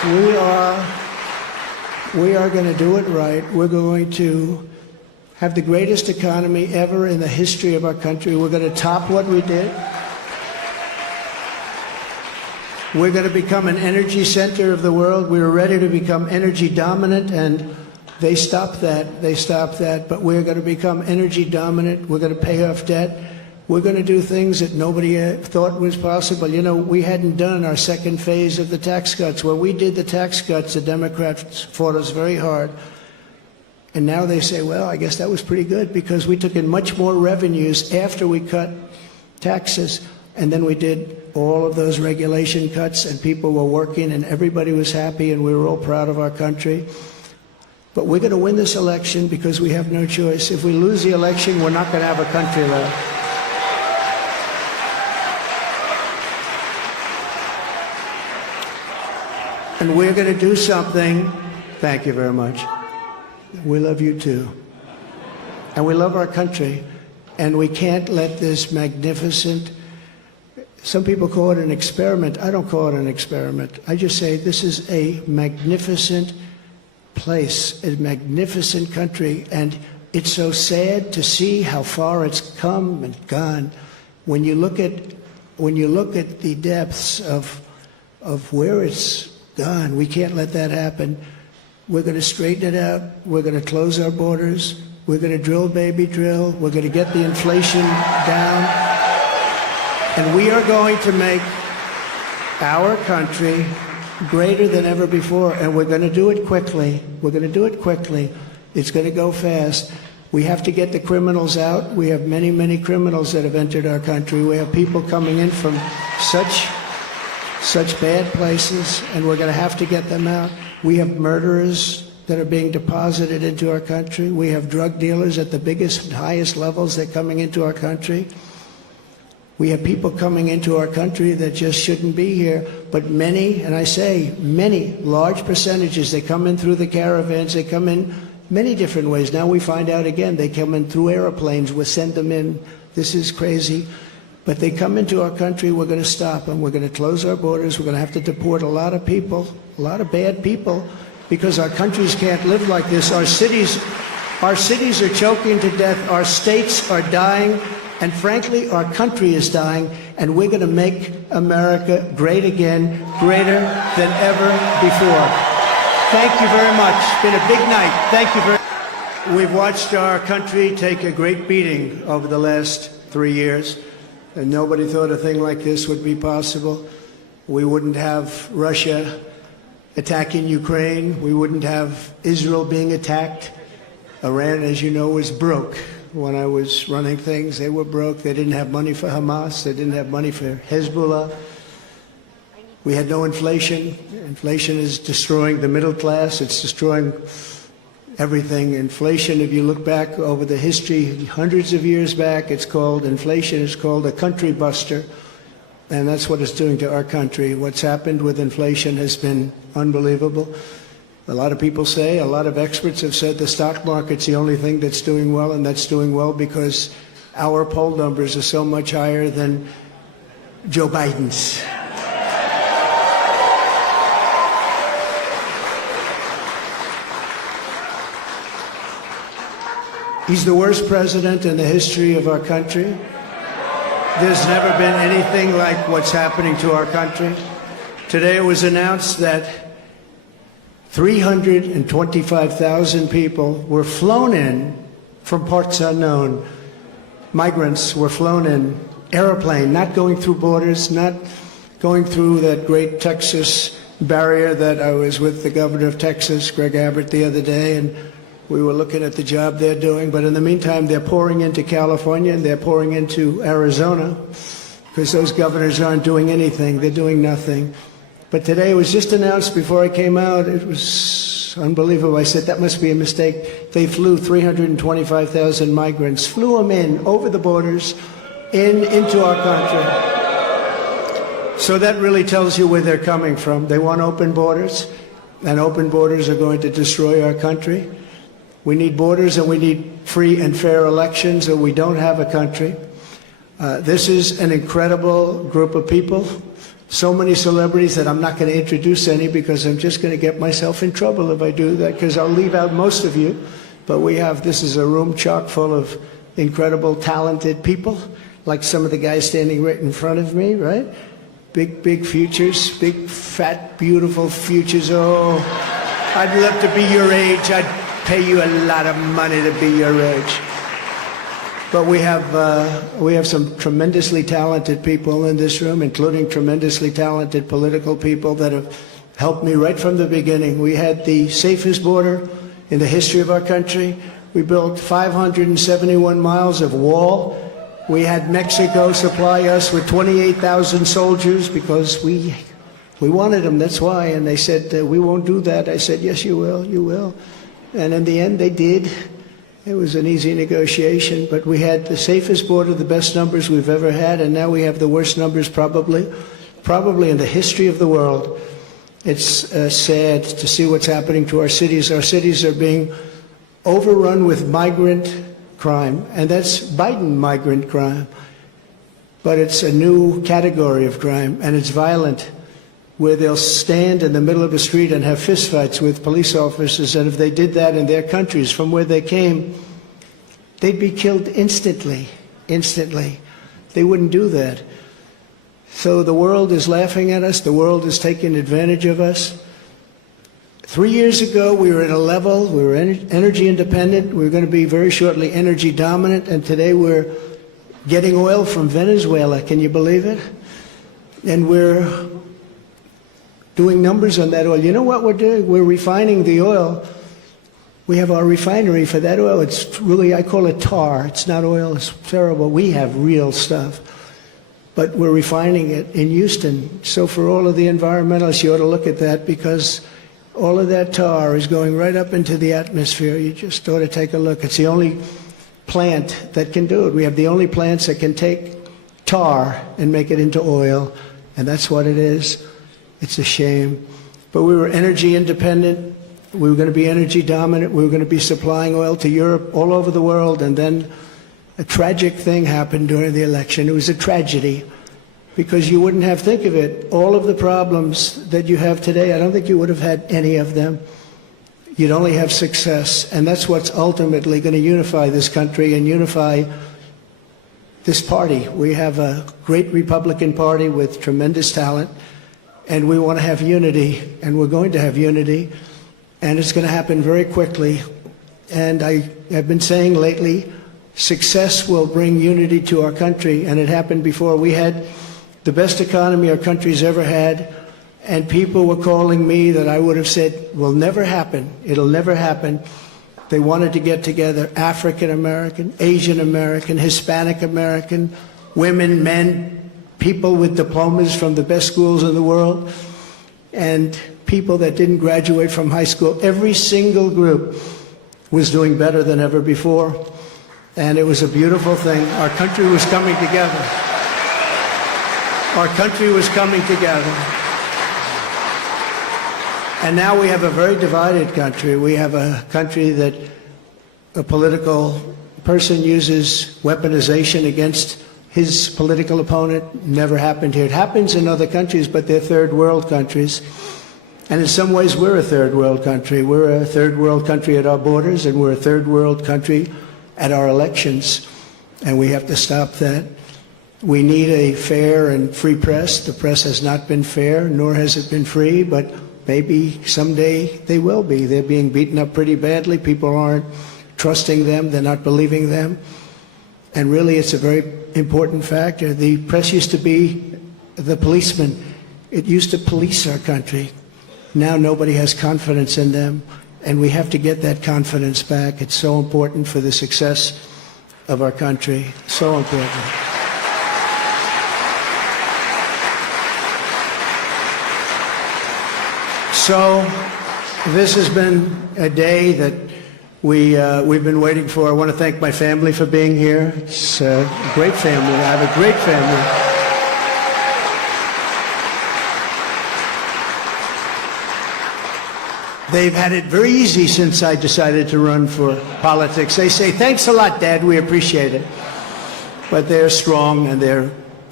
We are going to do it right. We're going to have the greatest economy ever in the history of our country. We're going to top what we did. We're going to become an energy center of the world. We were ready to become energy dominant, and they stopped that. They stopped that. But we're going to become energy dominant. We're going to pay off debt. We're going to do things that nobody thought was possible. You know, we hadn't done our second phase of the tax cuts. When we did the tax cuts, the Democrats fought us very hard. And now they say, well, I guess that was pretty good because we took in much more revenues after we cut taxes. And then we did all of those regulation cuts, and people were working, and everybody was happy, and we were all proud of our country. But we're going to win this election because we have no choice. If we lose the election, we're not going to have a country left. And we're going to do something. Thank you very much. We love you too. And we love our country. And we can't let this magnificent, some people call it an experiment. I don't call it an experiment. I just say this is a magnificent place, a magnificent country. And it's so sad to see how far it's come and gone. When you look at the depths of where it's gone, we can't let that happen. We're going to straighten it out. We're going to close our borders. We're going to drill, baby, drill. We're going to get the inflation down. And we are going to make our country greater than ever before. And we're going to do it quickly. We're going to do it quickly. It's going to go fast. We have to get the criminals out. We have many, many criminals that have entered our country. We have people coming in from such bad places, and we're going to have to get them out. We have murderers that are being deposited into our country. We have drug dealers at the biggest and highest levels that are coming into our country. We have people coming into our country that just shouldn't be here. But many, and I say many, large percentages, they come in through the caravans. They come in many different ways. Now we find out again, they come in through airplanes. We send them in. This is crazy. But they come into our country, we're going to stop them. We're going to close our borders. We're going to have to deport a lot of people, a lot of bad people, because our countries can't live like this. Our cities are choking to death. Our states are dying. And frankly, our country is dying. And we're going to make America great again, greater than ever before. Thank you very much. It's been a big night. Thank you very much. We've watched our country take a great beating over the last 3 years. And nobody thought a thing like this would be possible. We wouldn't have Russia attacking Ukraine. We wouldn't have Israel being attacked. Iran, as you know, was broke. When I was running things, they were broke. They didn't have money for Hamas. They didn't have money for Hezbollah. We had no inflation. Inflation is destroying the middle class. It's destroying everything. Inflation, if you look back over the history, hundreds of years back, inflation is called a country buster. And that's what it's doing to our country. What's happened with inflation has been unbelievable. A lot of people say, a lot of experts have said the stock market's the only thing that's doing well, and that's doing well because our poll numbers are so much higher than Joe Biden's. He's the worst president in the history of our country. There's never been anything like what's happening to our country. Today it was announced that 325,000 people were flown in from parts unknown. Migrants were flown in, airplane, not going through borders, not going through that great Texas barrier that I was with the governor of Texas, Greg Abbott, the other day, and we were looking at the job they're doing. But in the meantime, they're pouring into California and they're pouring into Arizona because those governors aren't doing anything. They're doing nothing. But today it was just announced before I came out. It was unbelievable. I said, that must be a mistake. They flew 325,000 migrants, flew them in over the borders into our country. So that really tells you where they're coming from. They want open borders, and open borders are going to destroy our country. We need borders and we need free and fair elections, or we don't have a country. This is an incredible group of people. so many celebrities that I'm not going to introduce any because I'm just going to get myself in trouble if I do that, because I'll leave out most of you. But this is a room chock full of incredible, talented people, like some of the guys standing right in front of me, right? Big futures, big, fat, beautiful futures. Oh, I'd love to be your age. I'd pay you a lot of money to be your age. But we have some tremendously talented people in this room, including tremendously talented political people that have helped me right from the beginning. We had the safest border in the history of our country. We built 571 miles of wall. We had Mexico supply us with 28,000 soldiers because we wanted them, that's why. And they said, we won't do that. I said, yes, you will, you will. And in the end, they did. It was an easy negotiation, but we had the safest border, the best numbers we've ever had, and now we have the worst numbers probably in the history of the world. It's sad to see what's happening to our cities. Our cities are being overrun with migrant crime, and that's Biden migrant crime. But it's a new category of crime, and it's violent, where they'll stand in the middle of the street and have fistfights with police officers, and if they did that in their countries from where they came, they'd be killed instantly. They wouldn't do that. So the world is laughing at us. The world is taking advantage of us. 3 years ago, we were at a level, we were energy independent. We were going to be very shortly energy dominant, and today we're getting oil from Venezuela. Can you believe it? And we're doing numbers on that oil. You know what we're doing? We're refining the oil. We have our refinery for that oil. It's really, I call it tar. It's not oil. It's terrible. We have real stuff. But we're refining it in Houston. So for all of the environmentalists, you ought to look at that, because all of that tar is going right up into the atmosphere. You just ought to take a look. It's the only plant that can do it. We have the only plants that can take tar and make it into oil, and that's what it is. It's a shame. But we were energy independent. We were going to be energy dominant. We were going to be supplying oil to Europe, all over the world. And then a tragic thing happened during the election. It was a tragedy, because you wouldn't have, think of it, all of the problems that you have today, I don't think you would have had any of them. You'd only have success. And that's what's ultimately going to unify this country and unify this party. We have a great Republican Party with tremendous talent. And we want to have unity, and we're going to have unity, and it's going to happen very quickly. And I have been saying lately, success will bring unity to our country, and it happened before. We had the best economy our country's ever had, and people were calling me that I would have said will never happen. It'll never happen. They wanted to get together, African American, Asian American, Hispanic American, women, men, people with diplomas from the best schools in the world, and people that didn't graduate from high school. Every single group was doing better than ever before, and it was a beautiful thing. Our country was coming together. Our country was coming together. And now we have a very divided country. We have a country that a political person uses weaponization against his political opponent. Never happened here. It happens in other countries, but they're third world countries. And in some ways, we're a third world country. We're a third world country at our borders, and we're a third world country at our elections. And we have to stop that. We need a fair and free press. The press has not been fair, nor has it been free, but maybe someday they will be. They're being beaten up pretty badly. People aren't trusting them. They're not believing them. And really, it's a very important factor. The press used to be the policeman. It used to police our country. Now nobody has confidence in them, and we have to get that confidence back. It's so important for the success of our country. So important. So this has been a day that we've been waiting for. I want to thank my family for being here. It's a great family. I have a great family. They've had it very easy since I decided to run for politics. They say, thanks a lot, Dad. We appreciate it. But they're strong, and they're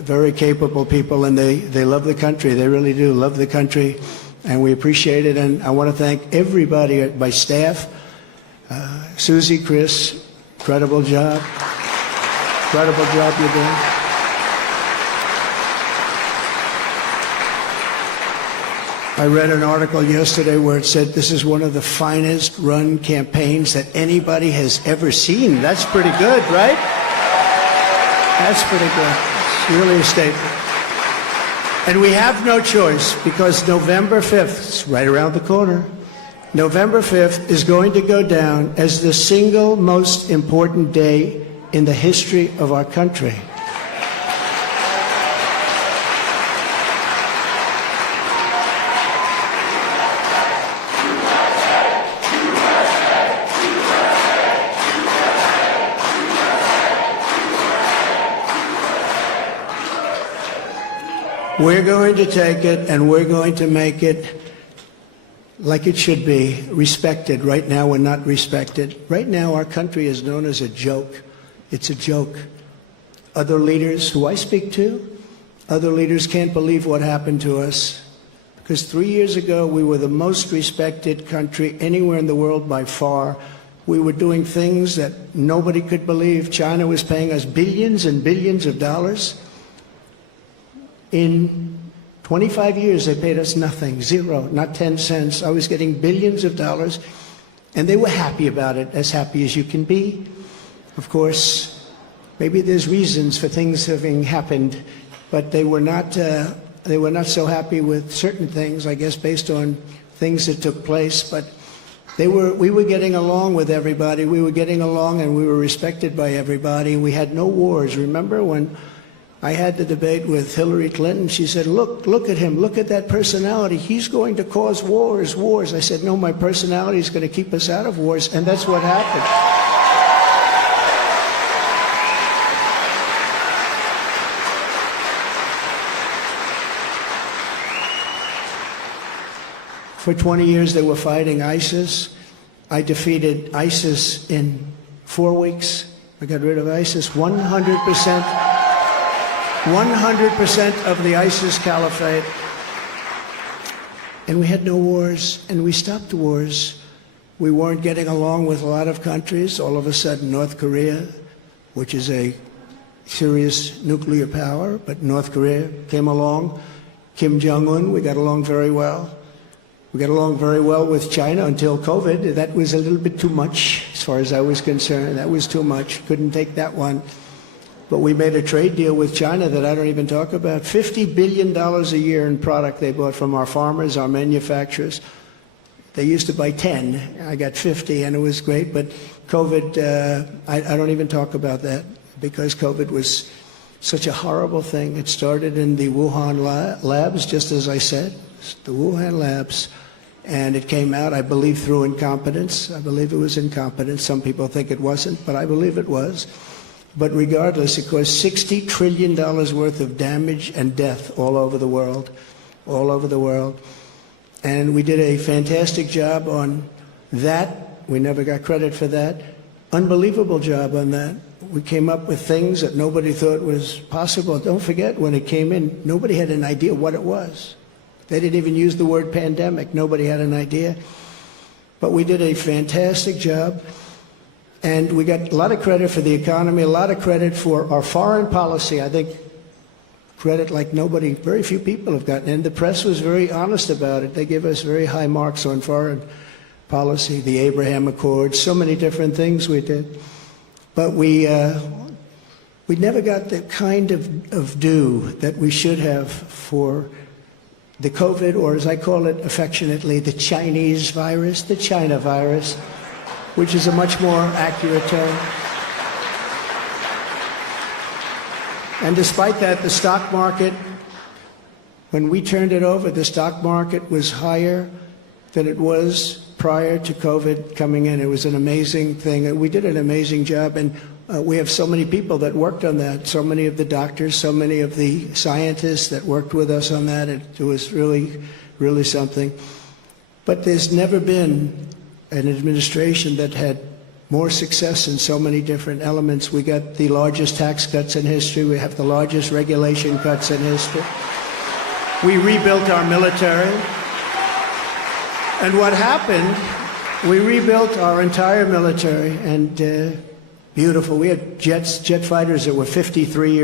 very capable people, and they love the country. They really do love the country, and we appreciate it. And I want to thank everybody, my staff, Susie, Chris, incredible job you're doing. I read an article yesterday where it said this is one of the finest run campaigns that anybody has ever seen. That's pretty good, right? That's pretty good. It's really a statement. And we have no choice, because November 5th, it's right around the corner, November 5th is going to go down as the single most important day in the history of our country. We're going to take it and we're going to make it like it should be, respected. Right now we're not respected. Right now our country is known as a joke. It's a joke. Other leaders who I speak to, other leaders can't believe what happened to us. Because 3 years ago we were the most respected country anywhere in the world by far. We were doing things that nobody could believe. China was paying us billions and billions of dollars. In 25 years, they paid us nothing, zero, not 10 cents. I was getting billions of dollars, and they were happy about it, as happy as you can be. Of course, maybe there's reasons for things having happened, but they were not so happy with certain things, I guess, based on things that took place. But we were getting along with everybody. We were getting along, and we were respected by everybody. We had no wars. Remember when I had the debate with Hillary Clinton? She said, look at him, look at that personality. He's going to cause wars. I said, no, my personality is going to keep us out of wars, and that's what happened. For 20 years they were fighting ISIS. I defeated ISIS in 4 weeks. I got rid of ISIS 100%. 100% of the ISIS caliphate. And we had no wars, and we stopped wars. We weren't getting along with a lot of countries. All of a sudden, North Korea, which is a serious nuclear power, but North Korea came along. Kim Jong-un, we got along very well. We got along very well with China until COVID. That was a little bit too much, as far as I was concerned. That was too much. Couldn't take that one. But we made a trade deal with China that I don't even talk about. $50 billion a year in product they bought from our farmers, our manufacturers. They used to buy 10. I got 50, and it was great. But COVID, I don't even talk about that, because COVID was such a horrible thing. It started in the Wuhan labs, just as I said, the Wuhan labs. And it came out, I believe, through incompetence. I believe it was incompetence. Some people think it wasn't, but I believe it was. But regardless, it caused $60 trillion worth of damage and death all over the world, all over the world. And we did a fantastic job on that. We never got credit for that. Unbelievable job on that. We came up with things that nobody thought was possible. Don't forget, when it came in, nobody had an idea what it was. They didn't even use the word pandemic. Nobody had an idea. But we did a fantastic job. And we got a lot of credit for the economy, a lot of credit for our foreign policy. I think credit like nobody, very few people have gotten. And the press was very honest about it. They give us very high marks on foreign policy, the Abraham Accords, so many different things we did. But we never got the kind of due that we should have for the COVID, or as I call it affectionately, the Chinese virus, the China virus, which is a much more accurate term. And despite that, the stock market, when we turned it over, the stock market was higher than it was prior to COVID coming in. It was an amazing thing. And we did an amazing job. And we have so many people that worked on that, so many of the doctors, so many of the scientists that worked with us on that. It was really, really something. But there's never been an administration that had more success in so many different elements. We got the largest tax cuts in history. We have the largest regulation cuts in history. We rebuilt our military. And what happened, we rebuilt our entire military, and beautiful. We had jet fighters that were 53 years